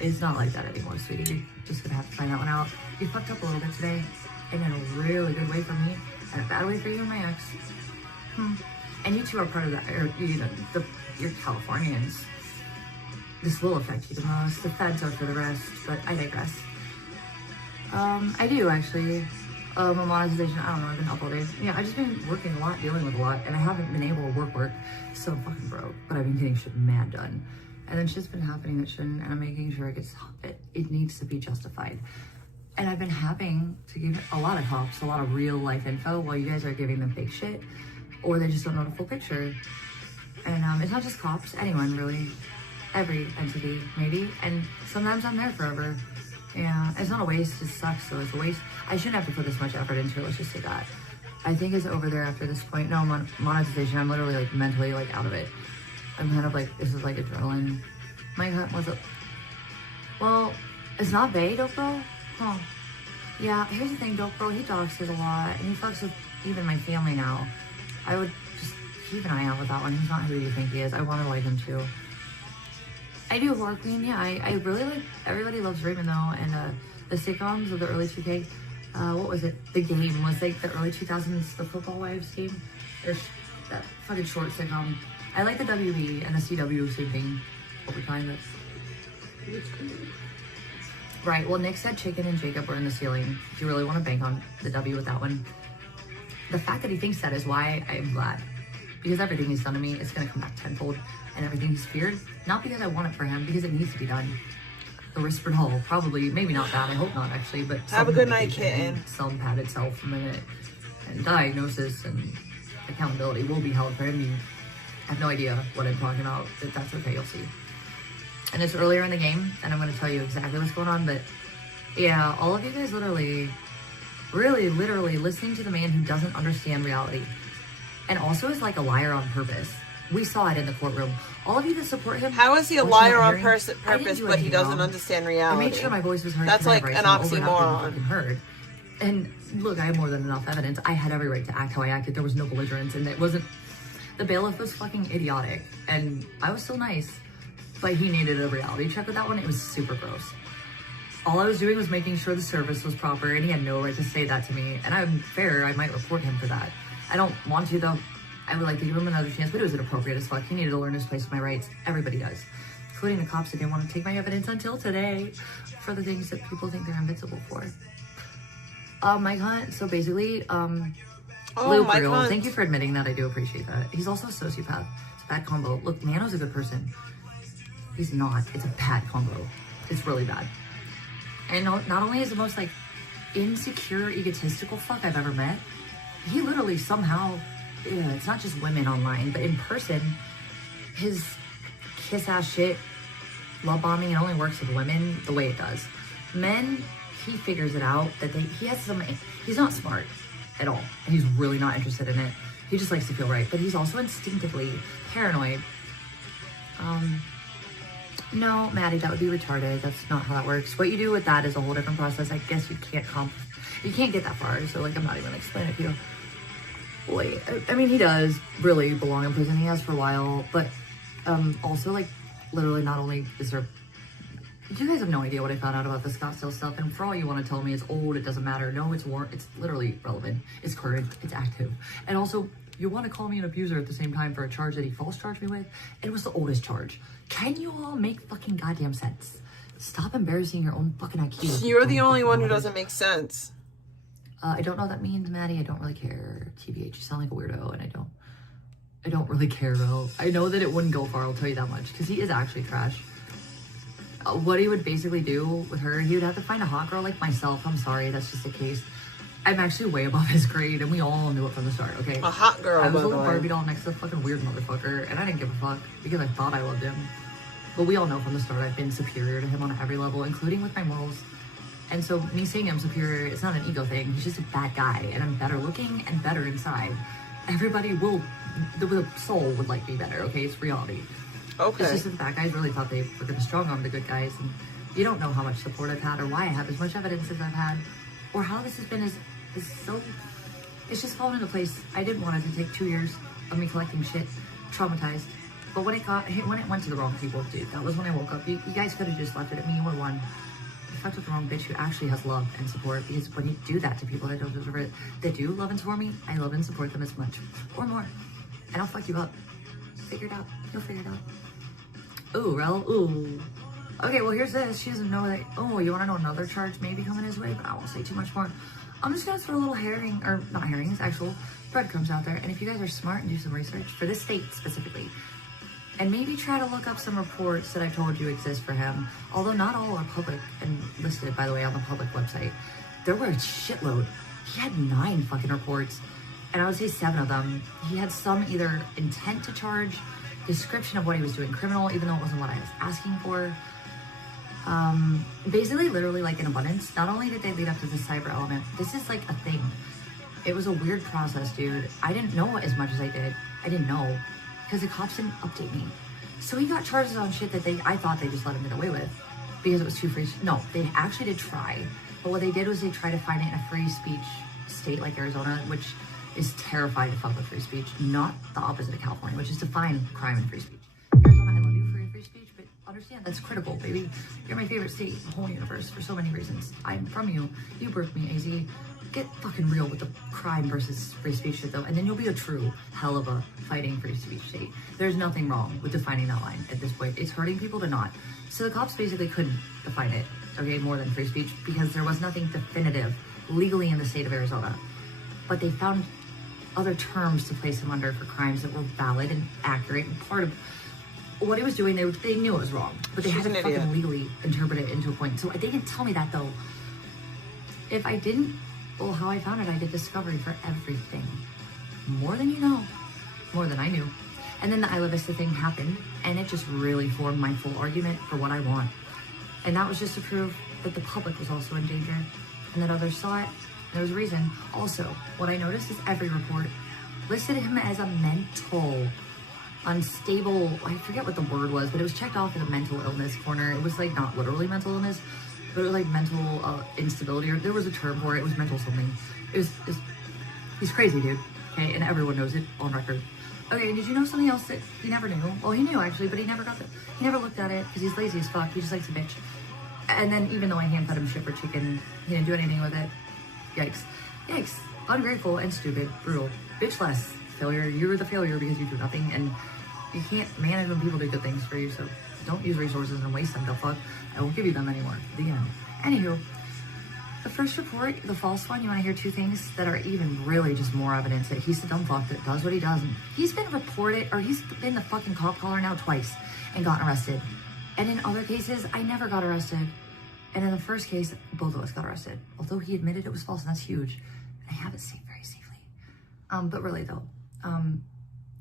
it's not like that anymore, sweetie. You're just gonna have to find that one out. You fucked up a little bit today, and in a really good way for me, and a bad way for you and my ex. And you two are part of that, or, you know, you're Californians. This will affect you the most. The feds are for the rest, but I digress. I do, actually. A monetization, I don't know, I've been up all day. Yeah, I've just been working a lot, dealing with a lot, and I haven't been able to work, so I'm fucking broke, but I've been getting shit mad done. And then shit's been happening that shouldn't, and I'm making sure it needs to be justified. And I've been having to give a lot of cops a lot of real life info while you guys are giving them fake shit, or they just don't know the full picture. And it's not just cops, anyone really, every entity maybe, and sometimes I'm there forever. Yeah, it's not a waste, it sucks, so it's a waste. I shouldn't have to put this much effort into it, let's just say that. I think it's over there after this point. No, monetization, I'm literally like mentally like out of it. I'm kind of like, this is like adrenaline. My God, what's up? Well, it's not Bae, Dokro? Huh. Yeah, here's the thing, Dokro, he doxes a lot, and he fucks with even my family now. I would just keep an eye out with that one. He's not who you think he is. I want to like him too. I do horror queen, yeah. I really like, everybody loves Raymond though, and the sitcoms of the early 2K, what was it? The Game was like the early 2000s, the Football Wives game. There's that fucking short sitcom. I like the WB and the CW, same thing. What we find this. Right, well Nick said Chicken and Jacob were in the ceiling. If you really want to bank on the W with that one. The fact that he thinks that is why I'm glad. Because everything he's done to me is going to come back tenfold. And everything he's feared, not because I want it for him, because it needs to be done. the Risperdal, probably, maybe not that, I hope not actually, but have a good night, medication, kitten. Some pat itself from it, and diagnosis and accountability will be held for him. You have no idea what I'm talking about, but that's okay, you'll see. And it's earlier in the game, and I'm going to tell you exactly what's going on, but yeah, all of you guys literally listening to the man who doesn't understand reality, and also is like a liar on purpose. We saw it in the courtroom. All of you that support him. How is he a liar on purpose, but he doesn't understand reality? I made sure my voice was heard. That's like an oxymoron. Heard. And look, I have more than enough evidence. I had every right to act how I acted. There was no belligerence, and it wasn't. The bailiff was fucking idiotic, and I was so nice, but he needed a reality check with that one. It was super gross. All I was doing was making sure the service was proper, and he had no right to say that to me. And I'm fair. I might report him for that. I don't want to though. I would like to give him another chance, but it was inappropriate as fuck. He needed to learn his place with my rights. Everybody does, including the cops that didn't want to take my evidence until today for the things that people think they're invincible for. My cunt, so basically, Lou Real, thank you for admitting that. I do appreciate that. He's also a sociopath. It's a bad combo. Look, Nano's a good person. He's not. It's a bad combo. It's really bad. And not only is the most like insecure, egotistical fuck I've ever met, he literally somehow, it's not just women online, but in person, his kiss ass shit, love bombing, it only works with women the way it does. Men, he figures it out that he's not smart at all. And he's really not interested in it. He just likes to feel right, but he's also instinctively paranoid. No, Maddie, that would be retarded. That's not how that works. What you do with that is a whole different process. I guess you can't get that far. So like, I'm not even gonna explain it to you. Wait, I mean, he does really belong in prison. He has for a while, but also like literally not only is there, you guys have no idea what I found out about the Scottsdale stuff. And for all you want to tell me it's old, it doesn't matter. No, it's literally relevant. It's current, it's active. And also, you want to call me an abuser at the same time for a charge that he false charged me with? It was the oldest charge. Can you all make fucking goddamn sense? Stop embarrassing your own fucking IQ. You're the only one who doesn't make sense. I don't know what that means, Maddie. I don't really care. TBH, you sound like a weirdo, and I don't really care, though. I know that it wouldn't go far, I'll tell you that much, because he is actually trash. What he would basically do with her, he would have to find a hot girl like myself. I'm sorry, that's just the case. I'm actually way above his grade, and we all knew it from the start, okay? A hot girl, I was by a the little way. Barbie doll next to the fucking weird motherfucker, and I didn't give a fuck, because I thought I loved him. But we all know from the start I've been superior to him on every level, including with my morals. And so me saying I'm superior, it's not an ego thing. He's just a bad guy, and I'm better looking and better inside. Everybody will, the soul would like me better, okay? It's reality. Okay. It's just that the bad guys really thought they were going to strong arm the good guys, and you don't know how much support I've had, or why I have as much evidence as I've had, or how this has been is so, it's just fallen into place. I didn't want it to take 2 years of me collecting shit, traumatized. But when it went to the wrong people, dude, that was when I woke up. You guys could have just left it at me. You would have won. You fucked with the wrong bitch who actually has love and support, because when you do that to people that don't deserve it, that do love and support me, I love and support them as much or more. And I'll fuck you up. Figure it out. You'll figure it out. Ooh, Rel. Ooh. Okay, well, here's this. She doesn't know that. Oh, you want to know another charge maybe coming his way? But I won't say too much more. I'm just going to throw a little herring, or not herring, it's actual breadcrumbs out there. And if you guys are smart and do some research for this state specifically, and maybe try to look up some reports that I told you exist for him, although not all are public and listed, by the way, on the public website. There were a shitload. He had 9 fucking reports, and I would say 7 of them. He had some either intent to charge, description of what he was doing criminal, even though it wasn't what I was asking for. Basically, literally like in abundance. Not only did they lead up to the cyber element, this is like a thing. It was a weird process, dude. I didn't know as much as I did. I didn't know, because the cops didn't update me. So he got charges on shit that I thought they just let him get away with because it was too free. No, they actually did try. But what they did was they tried to find it in a free speech state like Arizona, which is terrified to fuck with free speech, not the opposite of California, which is to find crime and free speech. Arizona, I love you for your free speech, but understand that's critical, baby. You're my favorite state in the whole universe for so many reasons. I'm from you. You birthed me, AZ. Get fucking real with the crime versus free speech shit, though, and then you'll be a true hell of a fighting free speech state. There's nothing wrong with defining that line at this point. It's hurting people to not. So the cops basically couldn't define it, okay, more than free speech, because there was nothing definitive legally in the state of Arizona. But they found other terms to place him under for crimes that were valid and accurate and part of what he was doing, they knew it was wrong, but they She's had to an fucking idiot. legally interpret it into a point. So they didn't tell me that though. If I didn't, well, how I found it, I did discovery for everything. More than you know, more than I knew. And then the Isla Vista thing happened, and it just really formed my full argument for what I want. And that was just to prove that the public was also in danger, and that others saw it. There was a reason. Also, what I noticed is every report listed him as a mental, unstable, I forget what the word was, but it was checked off in the mental illness corner. It was like not literally mental illness, but it was like mental instability, or there was a term for it. It was mental something. He's crazy, dude. Okay, and everyone knows it on record. Okay, and did you know something else that he never knew? Well, he knew actually, but he never looked at it because he's lazy as fuck. He just likes a bitch. And then even though I hand fed him shit for chicken, he didn't do anything with it. Yikes. Yikes. Ungrateful and stupid. Brutal. Bitchless. Failure. You're the failure because you do nothing, and you can't manage when people do good things for you, so don't use resources and waste them. The fuck. I won't give you them anymore. The end. Anywho, the first report, the false one, you want to hear two things that are even really just more evidence that he's the dumb fuck that does what he does. And he's been reported, or he's been the fucking cop caller now twice and gotten arrested. And in other cases, I never got arrested. And in the first case, both of us got arrested. Although he admitted it was false, and that's huge. And I have it saved very safely. But really though,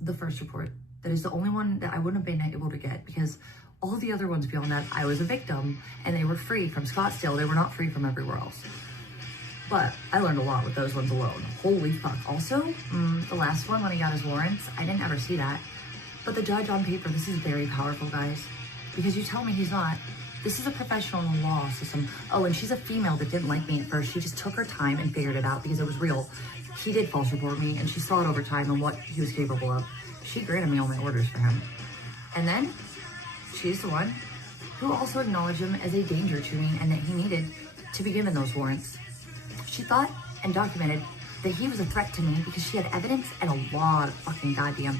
the first report, that is the only one that I wouldn't have been able to get, because all the other ones beyond that, I was a victim and they were free from Scottsdale. They were not free from everywhere else. But I learned a lot with those ones alone. Holy fuck. Also, the last one when he got his warrants, I didn't ever see that. But the judge on paper, this is very powerful, guys. Because you tell me he's not. This is a professional in the law system. Oh, and she's a female that didn't like me at first. She just took her time and figured it out because it was real. He did false report me, and she saw it over time and what he was capable of. She granted me all my orders for him. And then, she's the one who also acknowledged him as a danger to me and that he needed to be given those warrants. She thought and documented that he was a threat to me because she had evidence and a lot of fucking goddamn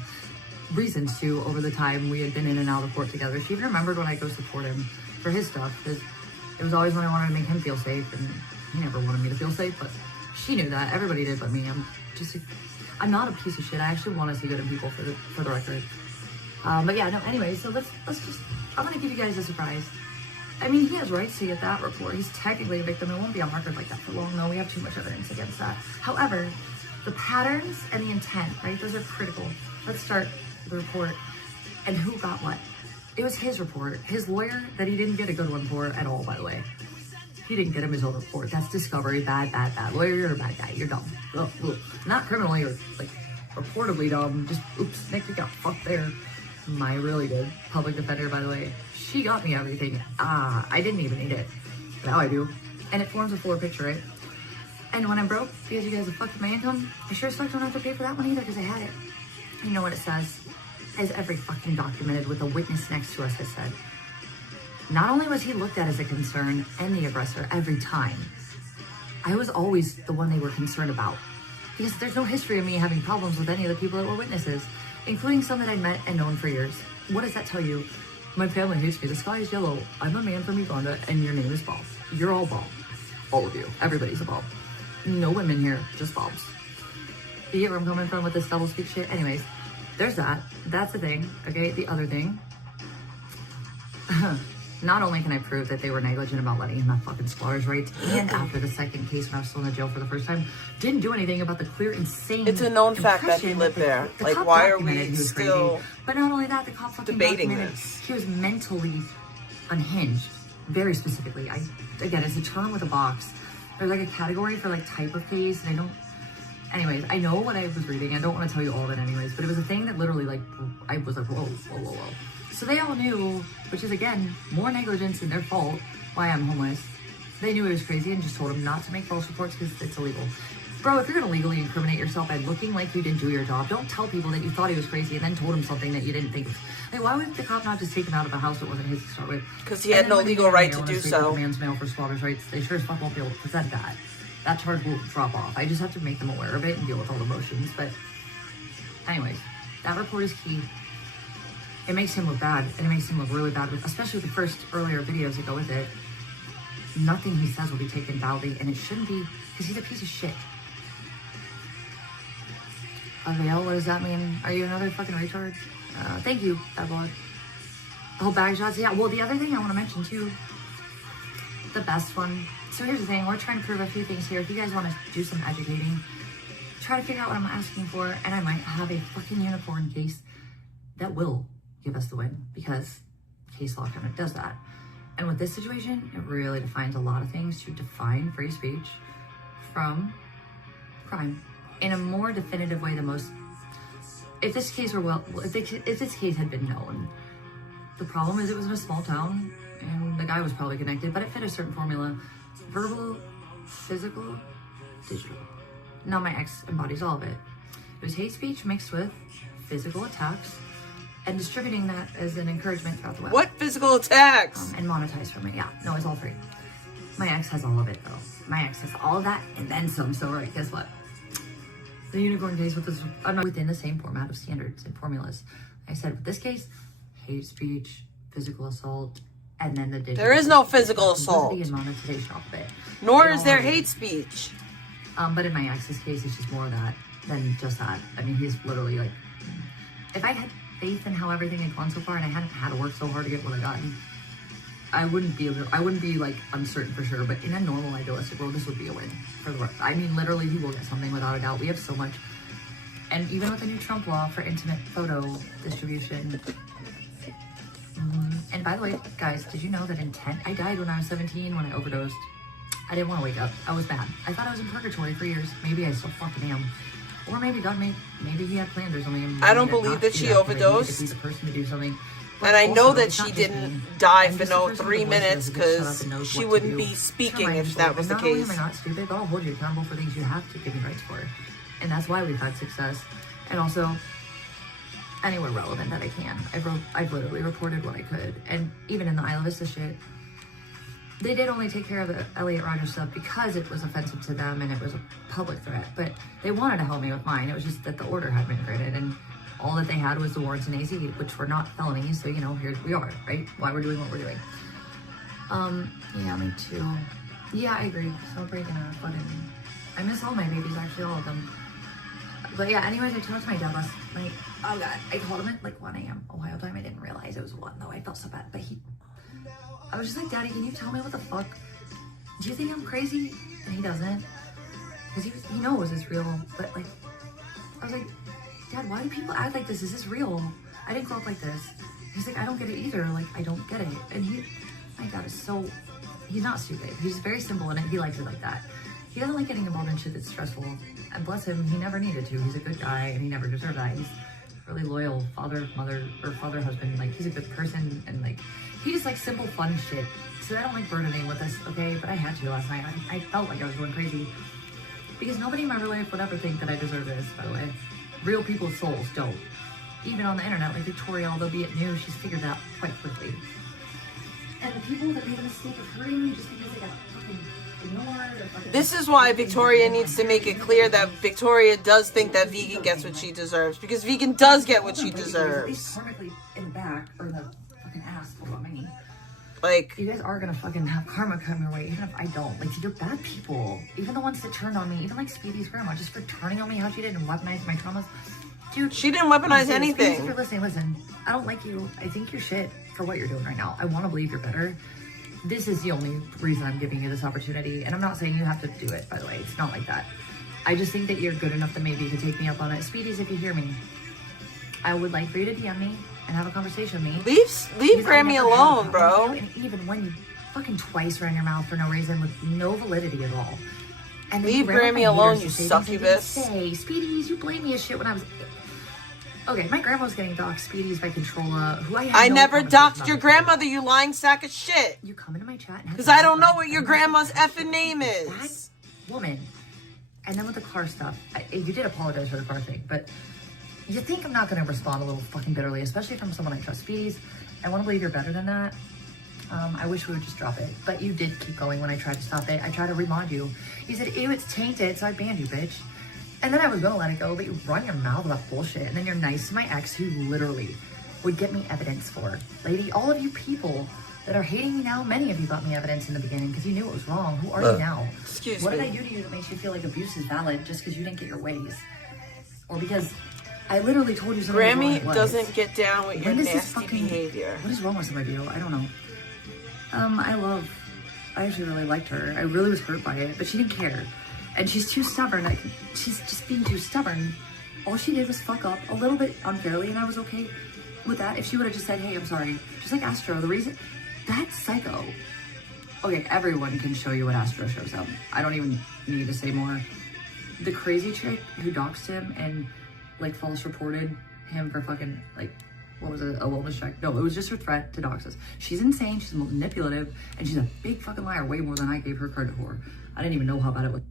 reasons to over the time we had been in and out of court together. She even remembered when I go support him for his stuff, because it was always when I wanted to make him feel safe, and he never wanted me to feel safe, but she knew that. Everybody did but me. I'm not a piece of shit. I actually want to see good in people for the record. But yeah, no, anyway, so let's just, I'm gonna give you guys a surprise. I mean, he has rights to get that report. He's technically a victim. It won't be on record like that for long, though. We have too much evidence against that. However, the patterns and the intent, right? Those are critical. Let's start the report and who got what. It was his report. His lawyer that he didn't get a good one for at all, by the way. He didn't get him his own report. That's discovery. Bad, bad, bad. Lawyer, you're a bad guy. You're dumb. Ugh, ugh. Not criminally or like reportedly dumb. Just, oops, Nick, you got fucked there. My really good public defender, by the way. She got me everything. I didn't even need it. Now I do. And it forms a fuller picture, right? And when I'm broke, because you guys have fucked my income, I sure as fuck don't have to pay for that one either, because I had it. You know what it says? As every fucking documented with a witness next to us has said. Not only was he looked at as a concern and the aggressor every time, I was always the one they were concerned about. Because there's no history of me having problems with any of the people that were witnesses, including some that I'd met and known for years. What does that tell you? My family hates me. The sky is yellow. I'm a man from Uganda, and your name is Bob. You're all Bob. All of you. Everybody's a Bob. No women here, just Bobs. You get where I'm coming from with this double speak shit? Anyways, there's that. That's the thing. Okay, the other thing. Not only can I prove that they were negligent about letting him have fucking squatters' rights, and after the second case when I was still in the jail for the first time, didn't do anything about the clear, insane. It's a known fact that he lived there. Like, why are we still But not only that, the cop fucking debating documented this? he was mentally unhinged, very specifically. Again, it's a term with a box. There's like a category for like type of case, and I don't. Anyways, I know what I was reading. I don't want to tell you all of it, anyways. But it was a thing that literally, like, I was like, whoa, whoa, whoa, whoa. So they all knew, which is again more negligence and their fault. Why I'm homeless. They knew he was crazy and just told him not to make false reports because it's illegal. Bro, if you're gonna legally incriminate yourself by looking like you didn't do your job, don't tell people that you thought he was crazy and then told him something that you didn't think was. Like, why would the cop not just take him out of a house that wasn't his to start with? Because he had no legal right to do so. Man's mail for squatters' rights. They sure as fuck won't be able to present that. That charge will drop off. I just have to make them aware of it and deal with all the motions. But anyways, that report is key. It makes him look bad, and it makes him look really bad, especially with the first earlier videos that go with it. Nothing he says will be taken badly, and it shouldn't be, because he's a piece of shit. Avail, what does that mean? Are you another fucking retard? Thank you, bad blood. Oh, bag shots. Yeah. Well, the other thing I want to mention too, the best one. So here's the thing. We're trying to prove a few things here. If you guys want to do some educating, try to figure out what I'm asking for, and I might have a fucking unicorn case that will give us the win, because case law kind of does that. And with this situation, it really defines a lot of things to define free speech from crime in a more definitive way than most. If this case were if this case had been known, the problem is it was in a small town and the guy was probably connected, but it fit a certain formula: verbal, physical, digital. Now my ex embodies all of it. It was hate speech mixed with physical attacks and distributing that as an encouragement throughout the web. What physical attacks? And monetized from it. Yeah, no, it's all three. My ex has all of it though. My ex has all of that and then some. So right, guess what? The unicorn case with this, I'm not within the same format of standards and formulas. I said with this case, hate speech, physical assault, and then the digital. There is no physical assault. And monetization off of it. Nor is there hate speech. But in my ex's case, it's just more of that than just that. I mean, he's literally like, if I had faith in how everything had gone so far and I hadn't had to work so hard to get what I got, I wouldn't be like uncertain for sure, but in a normal idealistic world, this would be a win for the rest. I mean, literally, he will get something without a doubt. We have so much, and even with the new Trump law for intimate photo distribution. And by the way, guys, did you know that I died when I was 17 when I overdosed. I didn't want to wake up. I was mad. I thought I was in purgatory for years. Maybe I still fucking am. Or maybe God maybe he had plans or something. I don't believe that she overdosed. Be the person to do something. And I know that she didn't die for no 3 minutes, because she wouldn't be speaking if that was the case. Not only am I not stupid, but I'll hold you accountable for things you have to give me rights for. And that's why we've had success. And also, anywhere relevant that I can. I've literally reported what I could. And even in the Isla Vista shit, they did only take care of the Elliot Rodgers stuff because it was offensive to them and it was a public threat. But they wanted to help me with mine. It was just that the order had been granted, and all that they had was the warrants in AZ, which were not felonies. So, you know, here we are, right? Why we're doing what we're doing. Yeah, me too. Yeah, I agree. So breaking up, but I miss all my babies, actually, all of them. But yeah, anyways, I talked to my dad last night. Oh God, I called him at like 1 a.m. Ohio time. I didn't realize it was 1 though. I felt so bad, but I was just like, Daddy, can you tell me what the fuck? Do you think I'm crazy? And he doesn't. Because he knows it's real. But like, I was like, Dad, why do people act like this? Is this real? I didn't grow up like this. He's like, I don't get it either. Like, I don't get it. And my dad is so, he's not stupid. He's very simple and he likes it like that. He doesn't like getting involved in shit that's stressful. And bless him, he never needed to. He's a good guy and he never deserved that. He's really loyal father, husband. Like, he's a good person, and like, he just likes simple, fun shit. So I don't like burdening with this, okay? But I had to last night. I felt like I was going crazy. Because nobody in my real life would ever think that I deserve this, by the way. Real people's souls don't. Even on the internet, like Victoria, although be it new, she's figured that out quite quickly. And the people that made the mistake of hurting me just because they got fucking ignored or fucking... This is why Victoria needs to make it clear that Victoria does think that Vegan gets what she deserves. Because Vegan does get what she deserves. At least karmically in the back, or the fucking ass, hold on, me. Like, you guys are gonna fucking have karma come your way, even if I don't. Like, you're bad people. Even the ones that turned on me, even like Speedy's grandma, just for turning on me how she did and weaponized my traumas. Dude, she didn't weaponize anything. If you're listening, listen. I don't like you. I think you're shit for what you're doing right now. I want to believe you're better. This is the only reason I'm giving you this opportunity. And I'm not saying you have to do it, by the way. It's not like that. I just think that you're good enough that maybe you could take me up on it. Speedies, if you hear me, I would like for you to DM me and have a conversation with me. Leave Grammy alone, bro. And even when you fucking twice ran your mouth for no reason with no validity at all. And leave Grammy alone, you succubus. Say, Speedies, you blame me as shit when I was... Okay, my grandma was getting doxxed Speedies by Controlla, who I never doxed your grandmother, you lying sack of shit. You come into my chat because I don't know what your grandma's effing name is. That woman. And then with the car stuff, you did apologize for the car thing, but you think I'm not going to respond a little fucking bitterly, especially from someone I trust. Speedies, I want to believe you're better than that. I wish we would just drop it, but you did keep going when I tried to stop it. I tried to remod you. You said, ew, it's tainted, so I banned you, bitch. And then I was gonna let it go, but you run your mouth about bullshit. And then you're nice to my ex, who literally would get me evidence for. Lady, all of you people that are hating me now, many of you got me evidence in the beginning because you knew it was wrong. Who are you now? Excuse me. What me. did I do to you that makes you feel like abuse is valid just because you didn't get your ways? Or because I literally told you something. Grammy doesn't get down with your nasty behavior. What is wrong with somebody? I don't know. I actually really liked her. I really was hurt by it, but she didn't care. And she's too stubborn. She's just being too stubborn. All she did was fuck up a little bit unfairly, and I was okay with that. If she would have just said, hey, I'm sorry. Just like Astro, the reason, that's psycho. Okay, everyone can show you what Astro shows them. I don't even need to say more. The crazy chick who doxed him and like false reported him for fucking like, what was it, a wellness check? No, it was just her threat to dox us. She's insane, she's manipulative, and she's a big fucking liar, way more than I gave her credit for. I didn't even know how bad it was.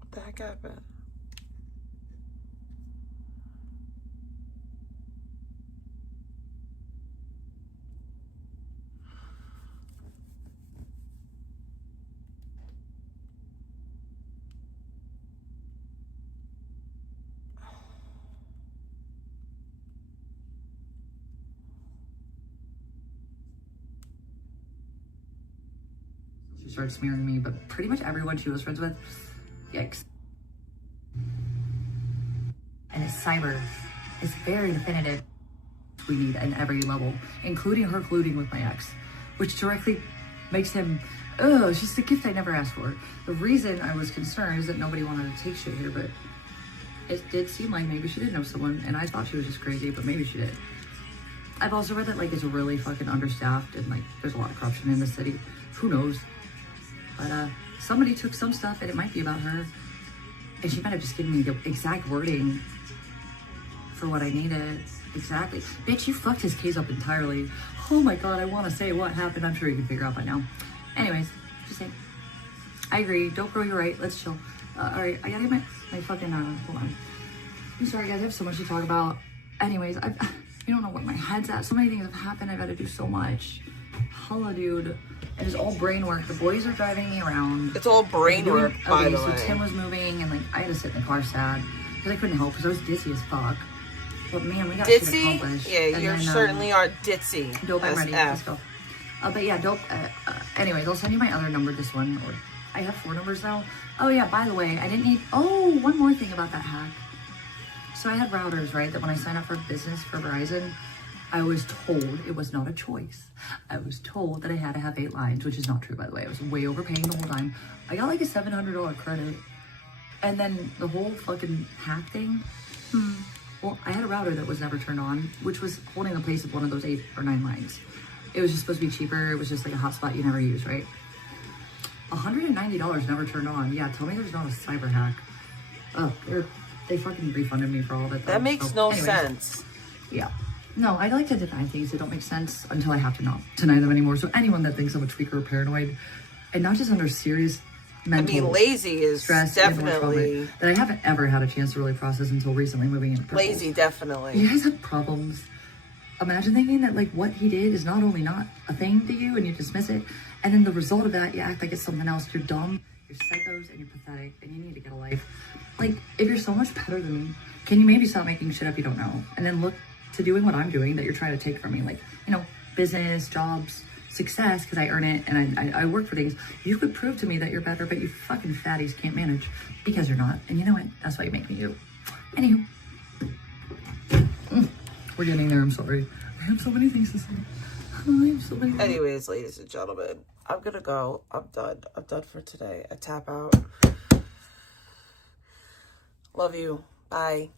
What the heck happened? She started smearing me, but pretty much everyone she was friends with, yikes. And it's cyber. It's very definitive. We need at every level, including her colluding with my ex, which directly makes him, it's just a gift I never asked for. The reason I was concerned is that nobody wanted to take shit here, but it did seem like maybe she did know someone, and I thought she was just crazy, but maybe she did. I've also read that like it's really fucking understaffed and like there's a lot of corruption in the city. Who knows? But somebody took some stuff and it might be about her. And she might have just given me the exact wording for what I needed. Exactly. Bitch, you fucked his case up entirely. Oh my God, I want to say what happened. I'm sure you can figure out by now. Anyways, just saying. I agree. Don't grow, you're right. Let's chill. All right, I gotta get my fucking, hold on. I'm sorry guys, I have so much to talk about. Anyways, you don't know where my head's at. So many things have happened. I gotta do so much. Holla, dude. It is all brain work. The boys are driving me around. It's all brain work, by the way. So Tim was moving, and like I had to sit in the car sad because I couldn't help because I was dizzy as fuck. But man, we got shit accomplished. Yeah, you certainly are ditzy. Dope, I'm ready. Let's go. But yeah, dope. Anyways, I'll send you my other number. This one, or I have 4 numbers now. Oh yeah, by the way, I didn't need. Oh, one more thing about that hack. So I had routers, right? That when I signed up for business for Verizon, I was told it was not a choice. I was told that I had to have 8 lines, which is not true, by the way. I was way overpaying the whole time. I got like a $700 credit. And then the whole fucking hack thing. Well, I had a router that was never turned on, which was holding the place of one of those 8 or 9 lines. It was just supposed to be cheaper. It was just like a hotspot you never use, right? $190 never turned on. Yeah, tell me there's not a cyber hack. Oh, they fucking refunded me for all of it. That makes no sense. Yeah. No, I like to deny things that don't make sense until I have to not deny them anymore. So anyone that thinks I'm a tweaker or paranoid, and not just under serious mental lazy is stress definitely that I haven't ever had a chance to really process until recently moving in. Lazy, definitely. You guys have problems. Imagine thinking that like what he did is not only not a thing to you and you dismiss it, and then the result of that, you act like it's something else. You're dumb, you're psychos, and you're pathetic, and you need to get a life. Like, if you're so much better than me, can you maybe stop making shit up you don't know? And then look to doing what I'm doing that you're trying to take from me. Like, you know, business, jobs, success, because I earn it and I work for things. You could prove to me that you're better, but you fucking fatties can't manage because you're not. And you know what? That's why you make me you. Anywho. We're getting there, I'm sorry. I have so many things to say. Anyways, ladies and gentlemen, I'm gonna go. I'm done. I'm done for today. I tap out. Love you. Bye.